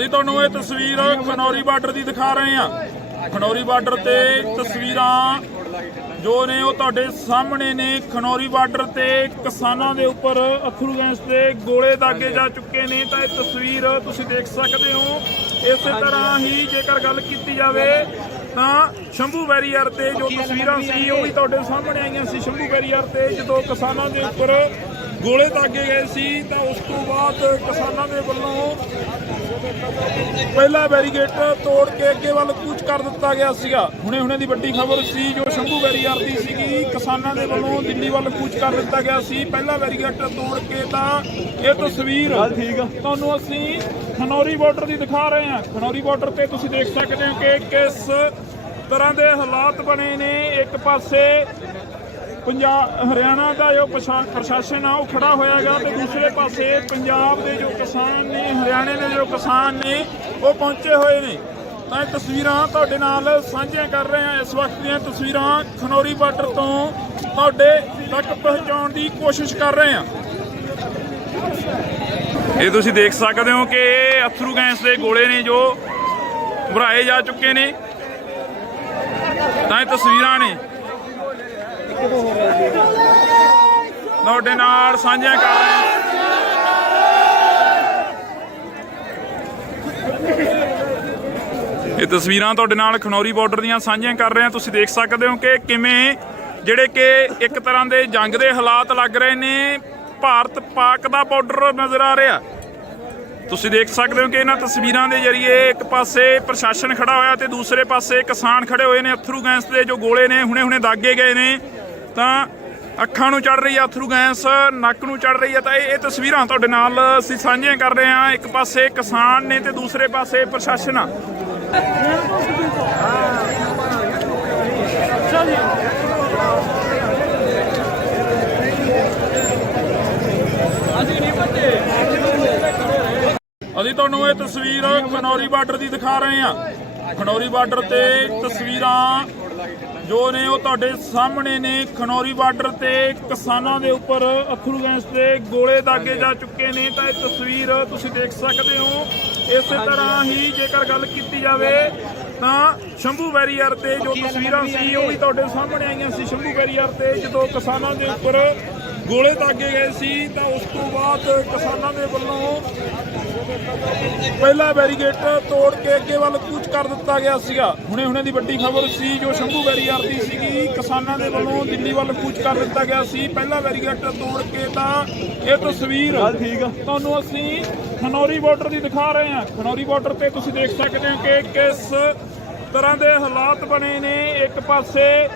ਅਸੀਂ ਤੁਹਾਨੂੰ ਇਹ ਤਸਵੀਰ ਖਨੌਰੀ ਬਾਰਡਰ ਦੀ ਦਿਖਾ ਰਹੇ ਹਾਂ। ਖਨੌਰੀ ਬਾਰਡਰ ਤੇ ਤਸਵੀਰਾਂ ਜੋ ਨੇ ਉਹ ਤੁਹਾਡੇ ਸਾਹਮਣੇ ਨੇ। ਖਨੌਰੀ ਬਾਰਡਰ ਤੇ ਕਿਸਾਨਾਂ ਦੇ ਉੱਪਰ ਅੱਥਰੂ ਗੈਸ ਤੇ ਗੋਲੇ ਦਾਗੇ ਜਾ ਚੁੱਕੇ ਨੇ। ਤਾਂ ਇਹ ਤਸਵੀਰ ਤੁਸੀਂ ਦੇਖ ਸਕਦੇ ਹੋ। ਇਸੇ ਤਰ੍ਹਾਂ ਹੀ ਜੇਕਰ ਗੱਲ ਕੀਤੀ ਜਾਵੇ ਤਾਂ ਸ਼ੰਭੂ ਬੈਰੀਅਰ ਤੇ ਜੋ ਤਸਵੀਰਾਂ ਸੀ ਉਹ ਵੀ ਤੁਹਾਡੇ ਸਾਹਮਣੇ ਆਈਆਂ ਸੀ। ਸ਼ੰਭੂ ਬੈਰੀਅਰ ਤੇ ਜਦੋਂ ਕਿਸਾਨਾਂ ਦੇ ਉੱਪਰ ਗੋਲੇ ਦਾਗੇ ਗਏ ਸੀ ਤਾਂ ਉਸ ਤੋਂ ਬਾਅਦ ਕਿਸਾਨਾਂ ਦੇ ਵੱਲੋਂ ਪਹਿਲਾ ਬੈਰੀਗੇਟ ਤੋੜ ਕੇ ਅੱਗੇ ਵੱਲ ਕੂਚ ਕਰ ਦਿੱਤਾ ਗਿਆ ਸੀਗਾ। ਹੁਣੇ ਦੀ ਵੱਡੀ ਖਬਰ ਸੀ ਜੋ ਸ਼ੰਭੂ ਬੈਰੀਅਰ ਦੀ ਸੀਗੀ। ਕਿਸਾਨਾਂ ਦੇ ਵੱਲੋਂ ਦਿੱਲੀ ਵੱਲ ਕੂਚ ਕਰ ਦਿੱਤਾ ਗਿਆ ਸੀ ਪਹਿਲਾ ਬੈਰੀਗੇਟ ਤੋੜ ਕੇ। ਤਾਂ ਇਹ ਤਸਵੀਰ ਤੁਹਾਨੂੰ ਅਸੀਂ ਖਨੌਰੀ ਬਾਰਡਰ ਦੀ ਦਿਖਾ ਰਹੇ ਹਾਂ। ਖਨੌਰੀ ਬਾਰਡਰ ਤੇ ਤੁਸੀਂ ਦੇਖ ਸਕਦੇ ਹੋ ਕਿ ਕਿਸ ਤਰ੍ਹਾਂ ਦੇ ਹਾਲਾਤ ਬਣੇ ਨੇ। ਇੱਕ ਪਾਸੇ ਹਰਿਆਣਾ ਦਾ ਜੋ ਪ੍ਰਸ਼ਾਸਨ ਆ ਉਹ ਖੜਾ ਹੋਇਆਗਾ ਤੇ ਦੂਸਰੇ ਪਾਸੇ ਪੰਜਾਬ ਦੇ ਜੋ ਕਿਸਾਨ ਨੇ, ਹਰਿਆਣੇ ਦੇ ਜੋ ਕਿਸਾਨ ਨੇ ਉਹ ਪਹੁੰਚੇ ਹੋਏ ਨੇ। ਤਾਂ ਇਹ ਤਸਵੀਰਾਂ ਤੁਹਾਡੇ ਨਾਲ ਸਾਂਝੀਆਂ ਕਰ ਰਹੇ ਹਾਂ। ਇਸ ਵਕਤ ਦੀਆਂ ਤਸਵੀਰਾਂ ਖਨੌਰੀ ਬਾਰਡਰ ਤੋਂ ਤੁਹਾਡੇ ਤੱਕ ਪਹੁੰਚਾਉਣ ਦੀ ਕੋਸ਼ਿਸ਼ ਕਰ ਰਹੇ ਹਾਂ। ਇਹ ਤੁਸੀਂ ਦੇਖ ਸਕਦੇ ਹੋ ਕਿ ਇਹ ਅੱਥਰੂ ਗੈਸ ਦੇ ਗੋਲੇ ਨੇ ਜੋ ਭਰਾਏ ਜਾ ਚੁੱਕੇ ਨੇ। ਤਾਂ ਇਹ ਤਸਵੀਰਾਂ ਨੇ ਤੁਹਾਡੇ ਨਾਲ ਸਾਂਝੀਆਂ ਕਰ ਰਹੇ ਹਾਂ। ਇਹ ਤਸਵੀਰਾਂ ਤੁਹਾਡੇ ਨਾਲ ਖਨੌਰੀ ਬਾਰਡਰ ਦੀਆਂ ਸਾਂਝੀਆਂ ਕਰ ਰਹੇ ਹਾਂ। ਤੁਸੀਂ ਦੇਖ ਸਕਦੇ ਹੋ ਕਿ ਕਿਵੇਂ ਜਿਹੜੇ ਕਿ ਇੱਕ ਤਰ੍ਹਾਂ ਦੇ ਜੰਗ ਦੇ ਹਾਲਾਤ ਲੱਗ ਰਹੇ ਨੇ। ਭਾਰਤ ਪਾਕ ਦਾ ਬਾਰਡਰ ਨਜ਼ਰ ਆ ਰਿਹਾ। ਤੁਸੀਂ ਦੇਖ ਸਕਦੇ ਹੋ ਕਿ ਇਹਨਾਂ ਤਸਵੀਰਾਂ ਦੇ ਜ਼ਰੀਏ ਇੱਕ ਪਾਸੇ ਪ੍ਰਸ਼ਾਸਨ ਖੜਾ ਹੋਇਆ ਤੇ ਦੂਸਰੇ ਪਾਸੇ ਕਿਸਾਨ ਖੜੇ ਹੋਏ ਨੇ। ਅੱਥਰੂ ਗੈਸ ਦੇ ਜੋ ਗੋਲੇ ਨੇ ਹੁਣੇ ਦਾਗੇ ਗਏ ਨੇ। ਤਾਂ ਅੱਖਾਂ ਨੂੰ ਚੜ ਰਹੀ ਆ ਅੱਥਰੂ ਗੈਸ, ਨੱਕ ਨੂੰ ਚੜ ਰਹੀ ਆ। ਤਾਂ ਇਹ ਤਸਵੀਰਾਂ ਤੁਹਾਡੇ ਨਾਲ ਅਸੀਂ ਸਾਂਝੀਆਂ ਕਰ ਰਹੇ ਹਾਂ। ਇੱਕ ਪਾਸੇ ਕਿਸਾਨ ਨੇ ਤੇ ਦੂਸਰੇ ਪਾਸੇ ਪ੍ਰਸ਼ਾਸਨ ਆ। ਅਸੀਂ ਤੁਹਾਨੂੰ ਇਹ ਤਸਵੀਰ ਖਨੌਰੀ ਬਾਰਡਰ ਦੀ ਦਿਖਾ ਰਹੇ ਹਾਂ। ਖਨੌਰੀ ਬਾਰਡਰ ਤੇ ਤਸਵੀਰਾਂ ਜੋ ਨੇ ਉਹ ਤੁਹਾਡੇ ਸਾਹਮਣੇ ਨੇ। ਖਨੌਰੀ ਬਾਰਡਰ ਤੇ ਕਿਸਾਨਾਂ ਦੇ ਉੱਪਰ ਅੱਥਰੂ ਗੈਸ ਤੇ ਗੋਲੇ ਦਾਗੇ ਜਾ ਚੁੱਕੇ ਨੇ। ਤਾਂ ਇਹ ਤਸਵੀਰ ਤੁਸੀਂ ਦੇਖ ਸਕਦੇ ਹੋ। ਇਸੇ ਤਰ੍ਹਾਂ ਹੀ ਜੇਕਰ ਗੱਲ ਕੀਤੀ ਜਾਵੇ ਤਾਂ ਸ਼ੰਭੂ ਬੈਰੀਅਰ ਤੇ ਜੋ ਤਸਵੀਰਾਂ ਸੀ ਉਹ ਵੀ ਤੁਹਾਡੇ ਸਾਹਮਣੇ ਆਈਆਂ ਸੀ। ਸ਼ੰਭੂ ਬੈਰੀਅਰ ਤੇ ਜਦੋਂ ਕਿਸਾਨਾਂ ਦੇ ਉੱਪਰ ਗੋਲੇ ਦਾਗੇ ਗਏ ਸੀ ਤਾਂ ਉਸ ਤੋਂ ਬਾਅਦ ਕਿਸਾਨਾਂ ਦੇ ਵੱਲੋਂ ਪਹਿਲਾ ਬੈਰੀਗੇਟ ਤੋੜ ਕੇ ਅੱਗੇ ਵੱਲ ਕੂਚ ਕਰ ਦਿੱਤਾ ਗਿਆ ਸੀਗਾ। ਹੁਣੇ ਦੀ ਵੱਡੀ ਖਬਰ ਸੀ ਜੋ ਸ਼ੰਭੂ ਬੈਰੀਅਰ ਦੀ ਸੀਗੀ। ਕਿਸਾਨਾਂ ਦੇ ਵੱਲੋਂ ਦਿੱਲੀ ਵੱਲ ਕੂਚ ਕਰ ਦਿੱਤਾ ਗਿਆ ਸੀ ਪਹਿਲਾ ਬੈਰੀਗੇਟ ਤੋੜ ਕੇ। ਤਾਂ ਇਹ ਤਸਵੀਰ ਤੁਹਾਨੂੰ ਅਸੀਂ ਖਨੌਰੀ ਬਾਰਡਰ ਦੀ ਦਿਖਾ ਰਹੇ ਹਾਂ। ਖਨੌਰੀ ਬਾਰਡਰ ਤੇ ਤੁਸੀਂ ਦੇਖ ਸਕਦੇ ਹੋ ਕਿ ਕਿਸ ਤਰ੍ਹਾਂ ਦੇ ਹਾਲਾਤ ਬਣੇ ਨੇ। ਇੱਕ ਪਾਸੇ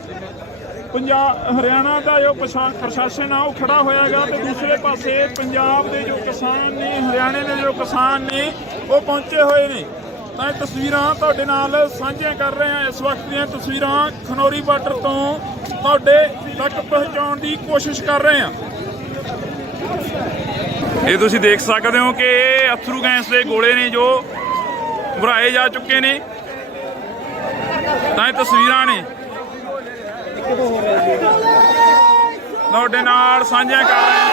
ਹਰਿਆਣਾ ਦਾ ਜੋ ਪ੍ਰਸ਼ਾਸਨ ਆ ਉਹ ਖੜਾ ਹੋਇਆਗਾ ਤੇ ਦੂਸਰੇ ਪਾਸੇ ਪੰਜਾਬ ਦੇ ਜੋ ਕਿਸਾਨ ਨੇ, ਹਰਿਆਣੇ ਦੇ ਜੋ ਕਿਸਾਨ ਨੇ ਉਹ ਪਹੁੰਚੇ ਹੋਏ ਨੇ। ਤਾਂ ਇਹ ਤਸਵੀਰਾਂ ਤੁਹਾਡੇ ਨਾਲ ਸਾਂਝੀਆਂ ਕਰ ਰਹੇ ਹਾਂ। ਇਸ ਵਕਤ ਦੀਆਂ ਤਸਵੀਰਾਂ ਖਨੌਰੀ ਬਾਰਡਰ ਤੋਂ ਤੁਹਾਡੇ ਤੱਕ ਪਹੁੰਚਾਉਣ ਦੀ ਕੋਸ਼ਿਸ਼ ਕਰ ਰਹੇ ਹਾਂ। ਇਹ ਤੁਸੀਂ ਦੇਖ ਸਕਦੇ ਹੋ ਕਿ ਇਹ ਅੱਥਰੂ ਗੈਸ ਦੇ ਗੋਲੇ ਨੇ ਜੋ ਭਰਾਏ ਜਾ ਚੁੱਕੇ ਨੇ। ਤਾਂ ਇਹ ਤਸਵੀਰਾਂ ਨੇ ਤੁਹਾਡੇ ਨਾਲ ਸਾਂਝੀਆਂ ਕਰ ਰਹੇ ਹਾਂ।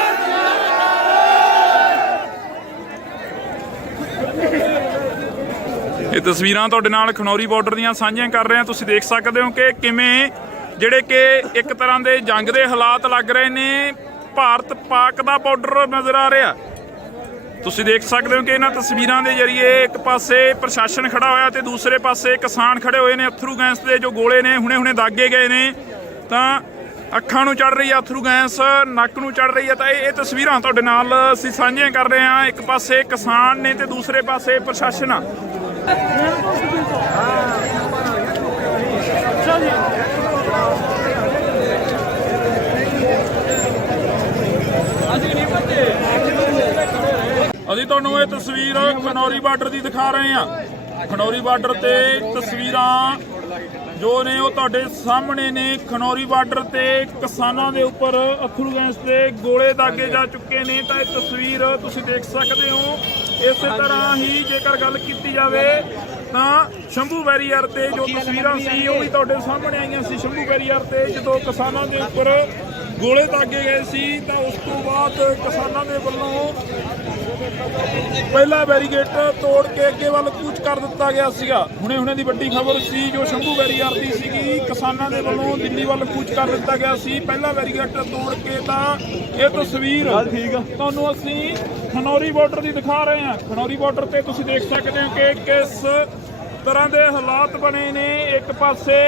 ਇਹ ਤਸਵੀਰਾਂ ਤੁਹਾਡੇ ਨਾਲ ਖਨੌਰੀ ਬਾਰਡਰ ਦੀਆਂ ਸਾਂਝੀਆਂ ਕਰ ਰਹੇ ਹਾਂ। ਤੁਸੀਂ ਦੇਖ ਸਕਦੇ ਹੋ ਕਿ ਕਿਵੇਂ ਜਿਹੜੇ ਕਿ ਇੱਕ ਤਰ੍ਹਾਂ ਦੇ ਜੰਗ ਦੇ ਹਾਲਾਤ ਲੱਗ ਰਹੇ ਨੇ। ਭਾਰਤ ਪਾਕ ਦਾ ਬਾਰਡਰ ਨਜ਼ਰ ਆ ਰਿਹਾ। ਤੁਸੀਂ ਦੇਖ ਸਕਦੇ ਹੋ ਕਿ ਇਹਨਾਂ ਤਸਵੀਰਾਂ ਦੇ ਜ਼ਰੀਏ ਇੱਕ ਪਾਸੇ ਪ੍ਰਸ਼ਾਸਨ ਖੜਾ ਹੋਇਆ ਤੇ ਦੂਸਰੇ ਪਾਸੇ ਕਿਸਾਨ ਖੜੇ ਹੋਏ ਨੇ। ਅੱਥਰੂ ਗੈਸ ਦੇ ਜੋ ਗੋਲੇ ਨੇ ਹੁਣੇ ਦਾਗੇ ਗਏ ਨੇ। ਤਾਂ ਅੱਖਾਂ ਨੂੰ ਚੜ ਰਹੀ ਆ ਅੱਥਰੂ ਗੈਸ, ਨੱਕ ਨੂੰ ਚੜ ਰਹੀ ਆ। ਤਾਂ ਇਹ ਤਸਵੀਰਾਂ ਤੁਹਾਡੇ ਨਾਲ ਅਸੀਂ ਸਾਂਝੀਆਂ ਕਰ ਰਹੇ ਹਾਂ। ਇੱਕ ਪਾਸੇ ਕਿਸਾਨ ਨੇ ਤੇ ਦੂਸਰੇ ਪਾਸੇ ਪ੍ਰਸ਼ਾਸਨ ਆ। ਅਸੀਂ ਤੁਹਾਨੂੰ ਇਹ ਤਸਵੀਰ ਖਨੌਰੀ ਬਾਰਡਰ ਦੀ ਦਿਖਾ ਰਹੇ ਹਾਂ। ਖਨੌਰੀ ਬਾਰਡਰ ਤੇ ਤਸਵੀਰਾਂ ਜੋ ਨੇ ਉਹ ਤੁਹਾਡੇ ਸਾਹਮਣੇ ਨੇ। ਖਨੌਰੀ ਬਾਰਡਰ ਤੇ ਕਿਸਾਨਾਂ ਦੇ ਉੱਪਰ ਅੱਥਰੂ ਗੈਸ ਤੇ ਗੋਲੇ ਦਾਗੇ ਜਾ ਚੁੱਕੇ ਨੇ। ਤਾਂ ਇਹ ਤਸਵੀਰ ਤੁਸੀਂ ਦੇਖ ਸਕਦੇ ਹੋ। ਇਸੇ ਤਰ੍ਹਾਂ ਹੀ ਜੇਕਰ ਗੱਲ ਕੀਤੀ ਜਾਵੇ ਤਾਂ ਸ਼ੰਭੂ ਬੈਰੀਅਰ ਤੇ ਜੋ ਤਸਵੀਰਾਂ ਸੀ ਉਹ ਵੀ ਤੁਹਾਡੇ ਸਾਹਮਣੇ ਆਈਆਂ ਸੀ। ਸ਼ੰਭੂ ਬੈਰੀਅਰ ਤੇ ਜਦੋਂ ਕਿਸਾਨਾਂ ਦੇ ਉੱਪਰ ਗੋਲੇ ਦਾਗੇ ਗਏ ਸੀ ਤਾਂ ਉਸ ਤੋਂ ਬਾਅਦ ਕਿਸਾਨਾਂ ਦੇ ਵੱਲੋਂ ਪਹਿਲਾ ਬੈਰੀਗੇਟ ਤੋੜ ਕੇ ਅੱਗੇ ਵੱਲ ਕੂਚ ਕਰ ਦਿੱਤਾ ਗਿਆ ਸੀਗਾ। ਹੁਣੇ ਦੀ ਵੱਡੀ ਖਬਰ ਸੀ ਜੋ ਸ਼ੰਭੂ ਬੈਰੀਅਰ ਦੀ ਸੀਗੀ, ਕਿਸਾਨਾਂ ਦੇ ਵੱਲੋਂ ਦਿੱਲੀ ਵੱਲ ਕੂਚ ਕਰ ਦਿੱਤਾ ਗਿਆ ਸੀ। ਪਹਿਲਾ ਬੈਰੀਗੇਟ ਤੋੜ ਕੇ ਤਾਂ ਇਹ ਤਸਵੀਰ ਤੁਹਾਨੂੰ ਅਸੀਂ ਖਨੌਰੀ ਬਾਰਡਰ ਦੀ ਦਿਖਾ ਰਹੇ ਹਾਂ। ਖਨੌਰੀ ਬਾਰਡਰ ਤੇ ਤੁਸੀਂ ਦੇਖ ਸਕਦੇ ਹੋ ਕਿ ਕਿਸ ਤਰ੍ਹਾਂ ਦੇ ਹਾਲਾਤ ਬਣੇ ਨੇ। ਇੱਕ ਪਾਸੇ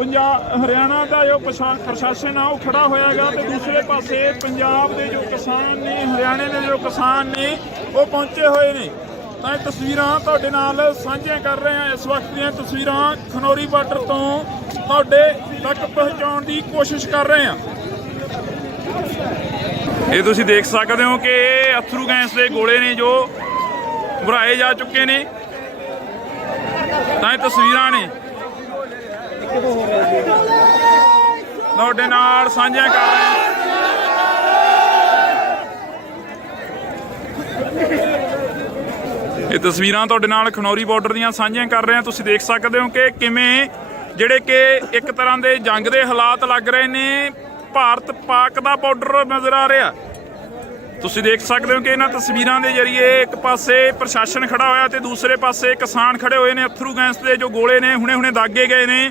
ਹਰਿਆਣਾ ਦਾ ਜੋ ਪ੍ਰਸ਼ਾਸਨ ਆ ਉਹ ਖੜਾ ਹੋਇਆ ਹੈਗਾ ਤੇ ਦੂਸਰੇ ਪਾਸੇ ਪੰਜਾਬ ਦੇ ਜੋ ਕਿਸਾਨ ਨੇ, ਹਰਿਆਣੇ ਦੇ ਜੋ ਕਿਸਾਨ ਨੇ ਉਹ ਪਹੁੰਚੇ ਹੋਏ ਨੇ। ਤਾਂ ਇਹ ਤਸਵੀਰਾਂ ਤੁਹਾਡੇ ਨਾਲ ਸਾਂਝੀਆਂ ਕਰ ਰਹੇ ਹਾਂ। ਇਸ ਵਕਤ ਦੀਆਂ ਤਸਵੀਰਾਂ ਖਨੌਰੀ ਬਾਰਡਰ ਤੋਂ ਤੁਹਾਡੇ ਤੱਕ ਪਹੁੰਚਾਉਣ ਦੀ ਕੋਸ਼ਿਸ਼ ਕਰ ਰਹੇ ਹਾਂ। ਇਹ ਤੁਸੀਂ ਦੇਖ ਸਕਦੇ ਹੋ ਕਿ ਅਥਰੂ ਗੈਸ ਦੇ ਗੋਲੇ ਨੇ ਜੋ ਭਰਾਏ ਜਾ ਚੁੱਕੇ ਨੇ। ਤਾਂ ਇਹ ਤਸਵੀਰਾਂ ਨੇ ਤੁਹਾਡੇ ਨਾਲ ਸਾਂਝੀਆਂ ਕਰ ਰਹੇ ਹਾਂ। ਇਹ ਤਸਵੀਰਾਂ ਤੁਹਾਡੇ ਨਾਲ ਖਨੌਰੀ ਬਾਰਡਰ ਦੀਆਂ ਸਾਂਝੀਆਂ ਕਰ ਰਹੇ ਹਾਂ। ਤੁਸੀਂ ਦੇਖ ਸਕਦੇ ਹੋ ਕਿ ਕਿਵੇਂ ਜਿਹੜੇ ਕਿ ਇੱਕ ਤਰ੍ਹਾਂ ਦੇ ਜੰਗ ਦੇ ਹਾਲਾਤ ਲੱਗ ਰਹੇ ਨੇ। ਭਾਰਤ ਪਾਕ ਦਾ ਬਾਰਡਰ ਨਜ਼ਰ ਆ ਰਿਹਾ। ਤੁਸੀਂ ਦੇਖ ਸਕਦੇ ਹੋ ਕਿ ਇਹਨਾਂ ਤਸਵੀਰਾਂ ਦੇ ਜ਼ਰੀਏ ਇੱਕ ਪਾਸੇ ਪ੍ਰਸ਼ਾਸਨ ਖੜਾ ਹੋਇਆ ਤੇ ਦੂਸਰੇ ਪਾਸੇ ਕਿਸਾਨ ਖੜੇ ਹੋਏ ਨੇ। ਅਥਰੂ ਗੈਸ ਦੇ ਜੋ ਗੋਲੇ ਨੇ ਹੁਣੇ ਦਾਗੇ ਗਏ ਨੇ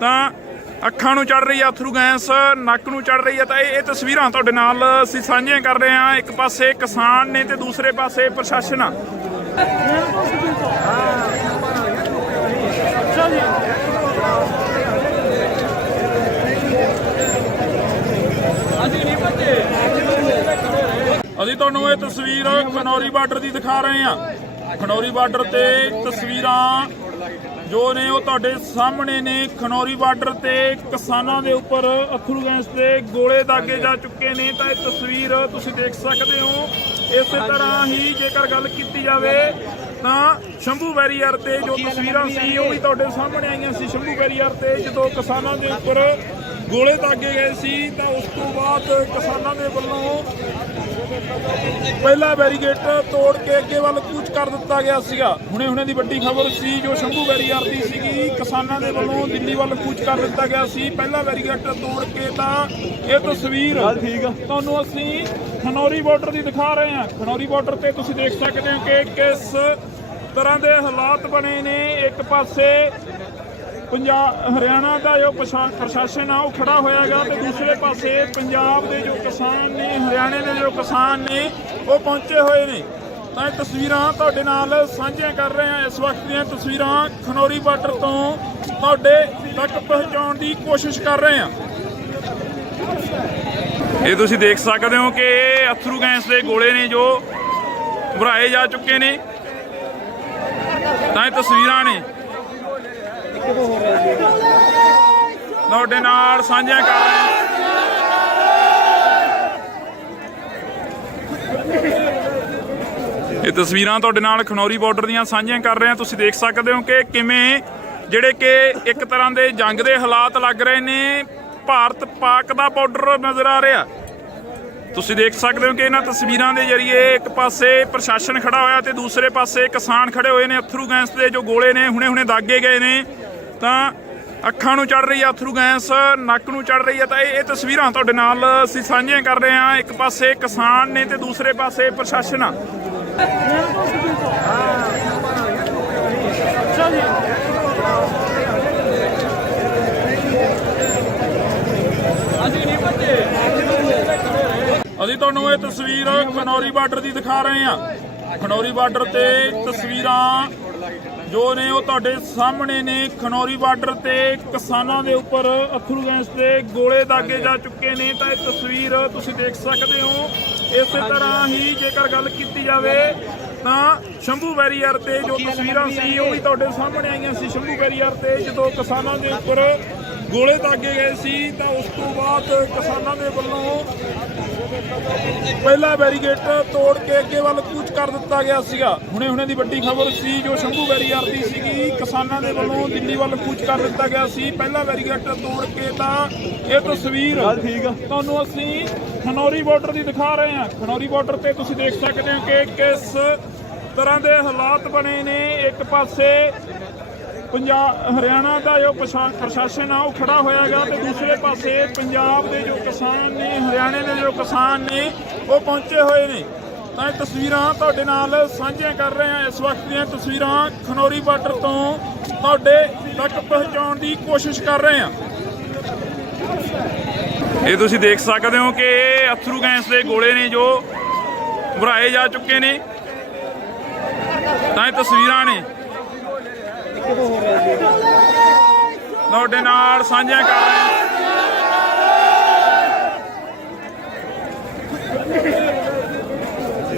ਤਾਂ ਅੱਖਾਂ ਨੂੰ ਚੜ ਰਹੀ ਆ ਅਥਰੂ ਗੈਸ, ਨੱਕ ਨੂੰ ਚੜ ਰਹੀ ਆ। ਤਾਂ ਇਹ ਤਸਵੀਰਾਂ ਤੁਹਾਡੇ ਨਾਲ ਅਸੀਂ ਸਾਂਝੀਆਂ ਕਰ ਰਹੇ ਹਾਂ। ਇੱਕ ਪਾਸੇ ਕਿਸਾਨ ਨੇ ਤੇ ਦੂਸਰੇ ਪਾਸੇ ਪ੍ਰਸ਼ਾਸਨ ਆ। ਅਸੀਂ ਤੁਹਾਨੂੰ ਇਹ ਤਸਵੀਰ ਖਨੌਰੀ ਬਾਰਡਰ ਦੀ ਦਿਖਾ ਰਹੇ ਹਾਂ। ਖਨੌਰੀ ਬਾਰਡਰ ਤੇ ਤਸਵੀਰਾਂ ਜੋ ਨੇ ਉਹ ਤੁਹਾਡੇ ਸਾਹਮਣੇ ਨੇ। ਖਨੌਰੀ ਬਾਰਡਰ ਤੇ ਕਿਸਾਨਾਂ ਦੇ ਉੱਪਰ ਅਥਰੂ ਗੈਸ ਦੇ ਗੋਲੇ ਦਾਗੇ ਜਾ ਚੁੱਕੇ ਨੇ। ਤਾਂ ਇਹ ਤਸਵੀਰ ਤੁਸੀਂ ਦੇਖ ਸਕਦੇ ਹੋ। ਇਸੇ ਤਰ੍ਹਾਂ ਹੀ ਜੇਕਰ ਗੱਲ ਕੀਤੀ ਜਾਵੇ ਤਾਂ ਸ਼ੰਭੂ ਬੈਰੀਅਰ ਤੇ ਜੋ ਤਸਵੀਰਾਂ ਸੀ ਉਹ ਵੀ ਤੁਹਾਡੇ ਸਾਹਮਣੇ ਆਈਆਂ ਸੀ। ਸ਼ੰਭੂ ਬੈਰੀਅਰ ਤੇ ਜਦੋਂ ਕਿਸਾਨਾਂ ਦੇ ਉੱਪਰ ਗੋਲੇ ਦਾਗੇ ਗਏ ਸੀ ਤਾਂ ਉਸ ਤੋਂ ਬਾਅਦ ਕਿਸਾਨਾਂ ਦੇ ਵੱਲੋਂ ਪਹਿਲਾ ਬੈਰੀਗੇਟ ਤੋੜ ਕੇ ਅੱਗੇ ਵੱਲ ਕੂਚ ਕਰ ਦਿੱਤਾ ਗਿਆ ਸੀਗਾ। ਹੁਣੇ ਦੀ ਵੱਡੀ ਖਬਰ ਸੀ ਜੋ ਸ਼ੰਭੂ ਬੈਰੀਅਰ ਦੀ ਸੀਗੀ, ਕਿਸਾਨਾਂ ਦੇ ਵੱਲੋਂ ਦਿੱਲੀ ਵੱਲ ਕੂਚ ਕਰ ਦਿੱਤਾ ਗਿਆ ਸੀ। ਪਹਿਲਾ ਬੈਰੀਗੇਟ ਤੋੜ ਕੇ ਤਾਂ ਇਹ ਤਸਵੀਰ ਤੁਹਾਨੂੰ ਅਸੀਂ ਖਨੌਰੀ ਬਾਰਡਰ ਦੀ ਦਿਖਾ ਰਹੇ ਹਾਂ। ਖਨੌਰੀ ਬਾਰਡਰ ਤੇ ਤੁਸੀਂ ਦੇਖ ਸਕਦੇ ਹੋ ਕਿ ਕਿਸ ਤਰ੍ਹਾਂ ਦੇ ਹਾਲਾਤ ਬਣੇ ਨੇ। ਇੱਕ ਪਾਸੇ ਹਰਿਆਣਾ ਦਾ ਜੋ ਪ੍ਰਸ਼ਾਸਨ ਆ ਉਹ ਖੜਾ ਹੋਇਆ ਹੈਗਾ ਤੇ ਦੂਸਰੇ ਪਾਸੇ ਪੰਜਾਬ ਦੇ ਜੋ ਕਿਸਾਨ ਨੇ, ਹਰਿਆਣੇ ਦੇ ਜੋ ਕਿਸਾਨ ਨੇ ਉਹ ਪਹੁੰਚੇ ਹੋਏ ਨੇ। ਤਾਂ ਇਹ ਤਸਵੀਰਾਂ ਤੁਹਾਡੇ ਨਾਲ ਸਾਂਝੀਆਂ ਕਰ ਰਹੇ ਹਾਂ। ਇਸ ਵਕਤ ਦੀਆਂ ਤਸਵੀਰਾਂ ਖਨੌਰੀ ਬਾਰਡਰ ਤੋਂ ਤੁਹਾਡੇ ਤੱਕ ਪਹੁੰਚਾਉਣ ਦੀ ਕੋਸ਼ਿਸ਼ ਕਰ ਰਹੇ ਹਾਂ। ਇਹ ਤੁਸੀਂ ਦੇਖ ਸਕਦੇ ਹੋ ਕਿ ਅਥਰੂ ਗੈਸ ਦੇ ਗੋਲੇ ਨੇ ਜੋ ਭਰਾਏ ਜਾ ਚੁੱਕੇ ਨੇ। ਤਾਂ ਇਹ ਤਸਵੀਰਾਂ ਨੇ ਤੁਹਾਡੇ ਨਾਲ ਸਾਂਝੀਆਂ ਕਰ ਰਹੇ ਹਾਂ। ਇਹ ਤਸਵੀਰਾਂ ਤੁਹਾਡੇ ਨਾਲ ਖਨੌਰੀ ਬਾਰਡਰ ਦੀਆਂ ਸਾਂਝੀਆਂ ਕਰ ਰਹੇ ਹਾਂ। ਤੁਸੀਂ ਦੇਖ ਸਕਦੇ ਹੋ ਕਿ ਕਿਵੇਂ ਜਿਹੜੇ ਕਿ ਇੱਕ ਤਰ੍ਹਾਂ ਦੇ ਜੰਗ ਦੇ ਹਾਲਾਤ ਲੱਗ ਰਹੇ ਨੇ। ਭਾਰਤ ਪਾਕ ਦਾ ਬਾਰਡਰ ਨਜ਼ਰ ਆ ਰਿਹਾ। ਤੁਸੀਂ ਦੇਖ ਸਕਦੇ ਹੋ ਕਿ ਇਹਨਾਂ ਤਸਵੀਰਾਂ ਦੇ ਜ਼ਰੀਏ ਇੱਕ ਪਾਸੇ ਪ੍ਰਸ਼ਾਸਨ ਖੜਾ ਹੋਇਆ ਤੇ ਦੂਸਰੇ ਪਾਸੇ ਕਿਸਾਨ ਖੜੇ ਹੋਏ ਨੇ। ਅਥਰੂ ਗੈਸ ਦੇ ਜੋ ਗੋਲੇ ਨੇ ਹੁਣੇ ਦਾਗੇ ਗਏ ਨੇ ਤਾਂ ਅੱਖਾਂ ਨੂੰ ਚੜ ਰਹੀ ਆ ਅਥਰੂ ਗੈਸ, ਨੱਕ ਨੂੰ ਚੜ ਰਹੀ ਆ। ਤਾਂ ਇਹ ਤਸਵੀਰਾਂ ਤੁਹਾਡੇ ਨਾਲ ਅਸੀਂ ਸਾਂਝੀਆਂ ਕਰ ਰਹੇ ਹਾਂ। ਇੱਕ ਪਾਸੇ ਕਿਸਾਨ ਨੇ ਤੇ ਦੂਸਰੇ ਪਾਸੇ ਪ੍ਰਸ਼ਾਸਨ ਆ। ਅਸੀਂ ਤੁਹਾਨੂੰ ਇਹ ਤਸਵੀਰ ਖਨੌਰੀ ਬਾਰਡਰ ਦੀ ਦਿਖਾ ਰਹੇ ਹਾਂ। ਖਨੌਰੀ ਬਾਰਡਰ ਤੇ ਤਸਵੀਰਾਂ ਜੋ ਨੇ ਉਹ ਤੁਹਾਡੇ ਸਾਹਮਣੇ ਨੇ। ਖਨੌਰੀ ਬਾਰਡਰ ਤੇ ਕਿਸਾਨਾਂ ਦੇ ਉੱਪਰ ਅਥਰੂ ਗੈਸ ਦੇ ਗੋਲੇ ਦਾਗੇ ਜਾ ਚੁੱਕੇ ਨੇ। ਤਾਂ ਇਹ ਤਸਵੀਰ ਤੁਸੀਂ ਦੇਖ ਸਕਦੇ ਹੋ। ਇਸੇ ਤਰ੍ਹਾਂ ਹੀ ਜੇਕਰ ਗੱਲ ਕੀਤੀ ਜਾਵੇ ਤਾਂ ਸ਼ੰਭੂ ਬੈਰੀਅਰ ਤੇ ਜੋ ਤਸਵੀਰਾਂ ਸੀ ਉਹ ਵੀ ਤੁਹਾਡੇ ਸਾਹਮਣੇ ਆਈਆਂ ਸੀ। ਸ਼ੰਭੂ ਬੈਰੀਅਰ ਤੇ ਜਦੋਂ ਕਿਸਾਨਾਂ ਦੇ ਉੱਪਰ ਗੋਲੇ ਦਾਗੇ ਗਏ ਸੀ ਤਾਂ ਉਸ ਤੋਂ ਬਾਅਦ ਕਿਸਾਨਾਂ ਦੇ ਵੱਲੋਂ ਪਹਿਲਾ ਬੈਰੀਗੇਟ ਤੋੜ ਕੇ ਅੱਗੇ ਵੱਲ ਕੂਚ ਕਰ ਦਿੱਤਾ ਗਿਆ ਸੀਗਾ। ਹੁਣੇ ਦੀ ਵੱਡੀ ਖਬਰ ਸੀ ਜੋ ਸ਼ੰਭੂ ਬੈਰੀਅਰ ਦੀ ਸੀਗੀ, ਕਿਸਾਨਾਂ ਦੇ ਵੱਲੋਂ ਦਿੱਲੀ ਵੱਲ ਕੂਚ ਕਰ ਦਿੱਤਾ ਗਿਆ ਸੀ। ਪਹਿਲਾ ਬੈਰੀਗੇਟ ਤੋੜ ਕੇ ਤਾਂ ਇਹ ਤਸਵੀਰ ਤੁਹਾਨੂੰ ਅਸੀਂ ਖਨੌਰੀ ਬਾਰਡਰ ਦੀ ਦਿਖਾ ਰਹੇ ਹਾਂ। ਖਨੌਰੀ ਬਾਰਡਰ ਤੇ ਤੁਸੀਂ ਦੇਖ ਸਕਦੇ ਹੋ ਕਿ ਕਿਸ ਤਰ੍ਹਾਂ ਦੇ ਹਾਲਾਤ ਬਣੇ ਨੇ। ਇੱਕ ਪਾਸੇ ਪੰਜਾਬ ਹਰਿਆਣਾ ਦਾ ਜੋ ਪ੍ਰਸ਼ਾਸਨ ਆ ਉਹ ਖੜਾ ਹੋਇਆ ਗਾ ਤੇ ਦੂਸਰੇ ਪਾਸੇ ਪੰਜਾਬ ਦੇ ਜੋ ਕਿਸਾਨ ਨੇ, ਹਰਿਆਣੇ ਦੇ ਜੋ ਕਿਸਾਨ ਨੇ ਉਹ ਪਹੁੰਚੇ ਹੋਏ ਨੇ। ਤਾਂ ਇਹ ਤਸਵੀਰਾਂ ਤੁਹਾਡੇ ਨਾਲ ਸਾਂਝੀਆਂ ਕਰ ਰਹੇ ਹਾਂ। ਇਸ ਵਕਤ ਦੀਆਂ ਤਸਵੀਰਾਂ ਖਨੌਰੀ ਬਾਰਡਰ ਤੋਂ ਤੁਹਾਡੇ ਤੱਕ ਪਹੁੰਚਾਉਣ ਦੀ ਕੋਸ਼ਿਸ਼ ਕਰ ਰਹੇ ਹਾਂ। ਇਹ ਤੁਸੀਂ ਦੇਖ ਸਕਦੇ ਹੋ ਕਿ ਅਥਰੂ ਗੈਸ ਦੇ ਗੋਲੇ ਨੇ ਜੋ ਭਰਾਏ ਜਾ ਚੁੱਕੇ ਨੇ। ਤਾਂ ਇਹ ਤਸਵੀਰਾਂ ਨੇ ਤੁਹਾਡੇ ਨਾਲ ਸਾਂਝੀਆਂ ਕਰ ਰਹੇ ਹਾਂ।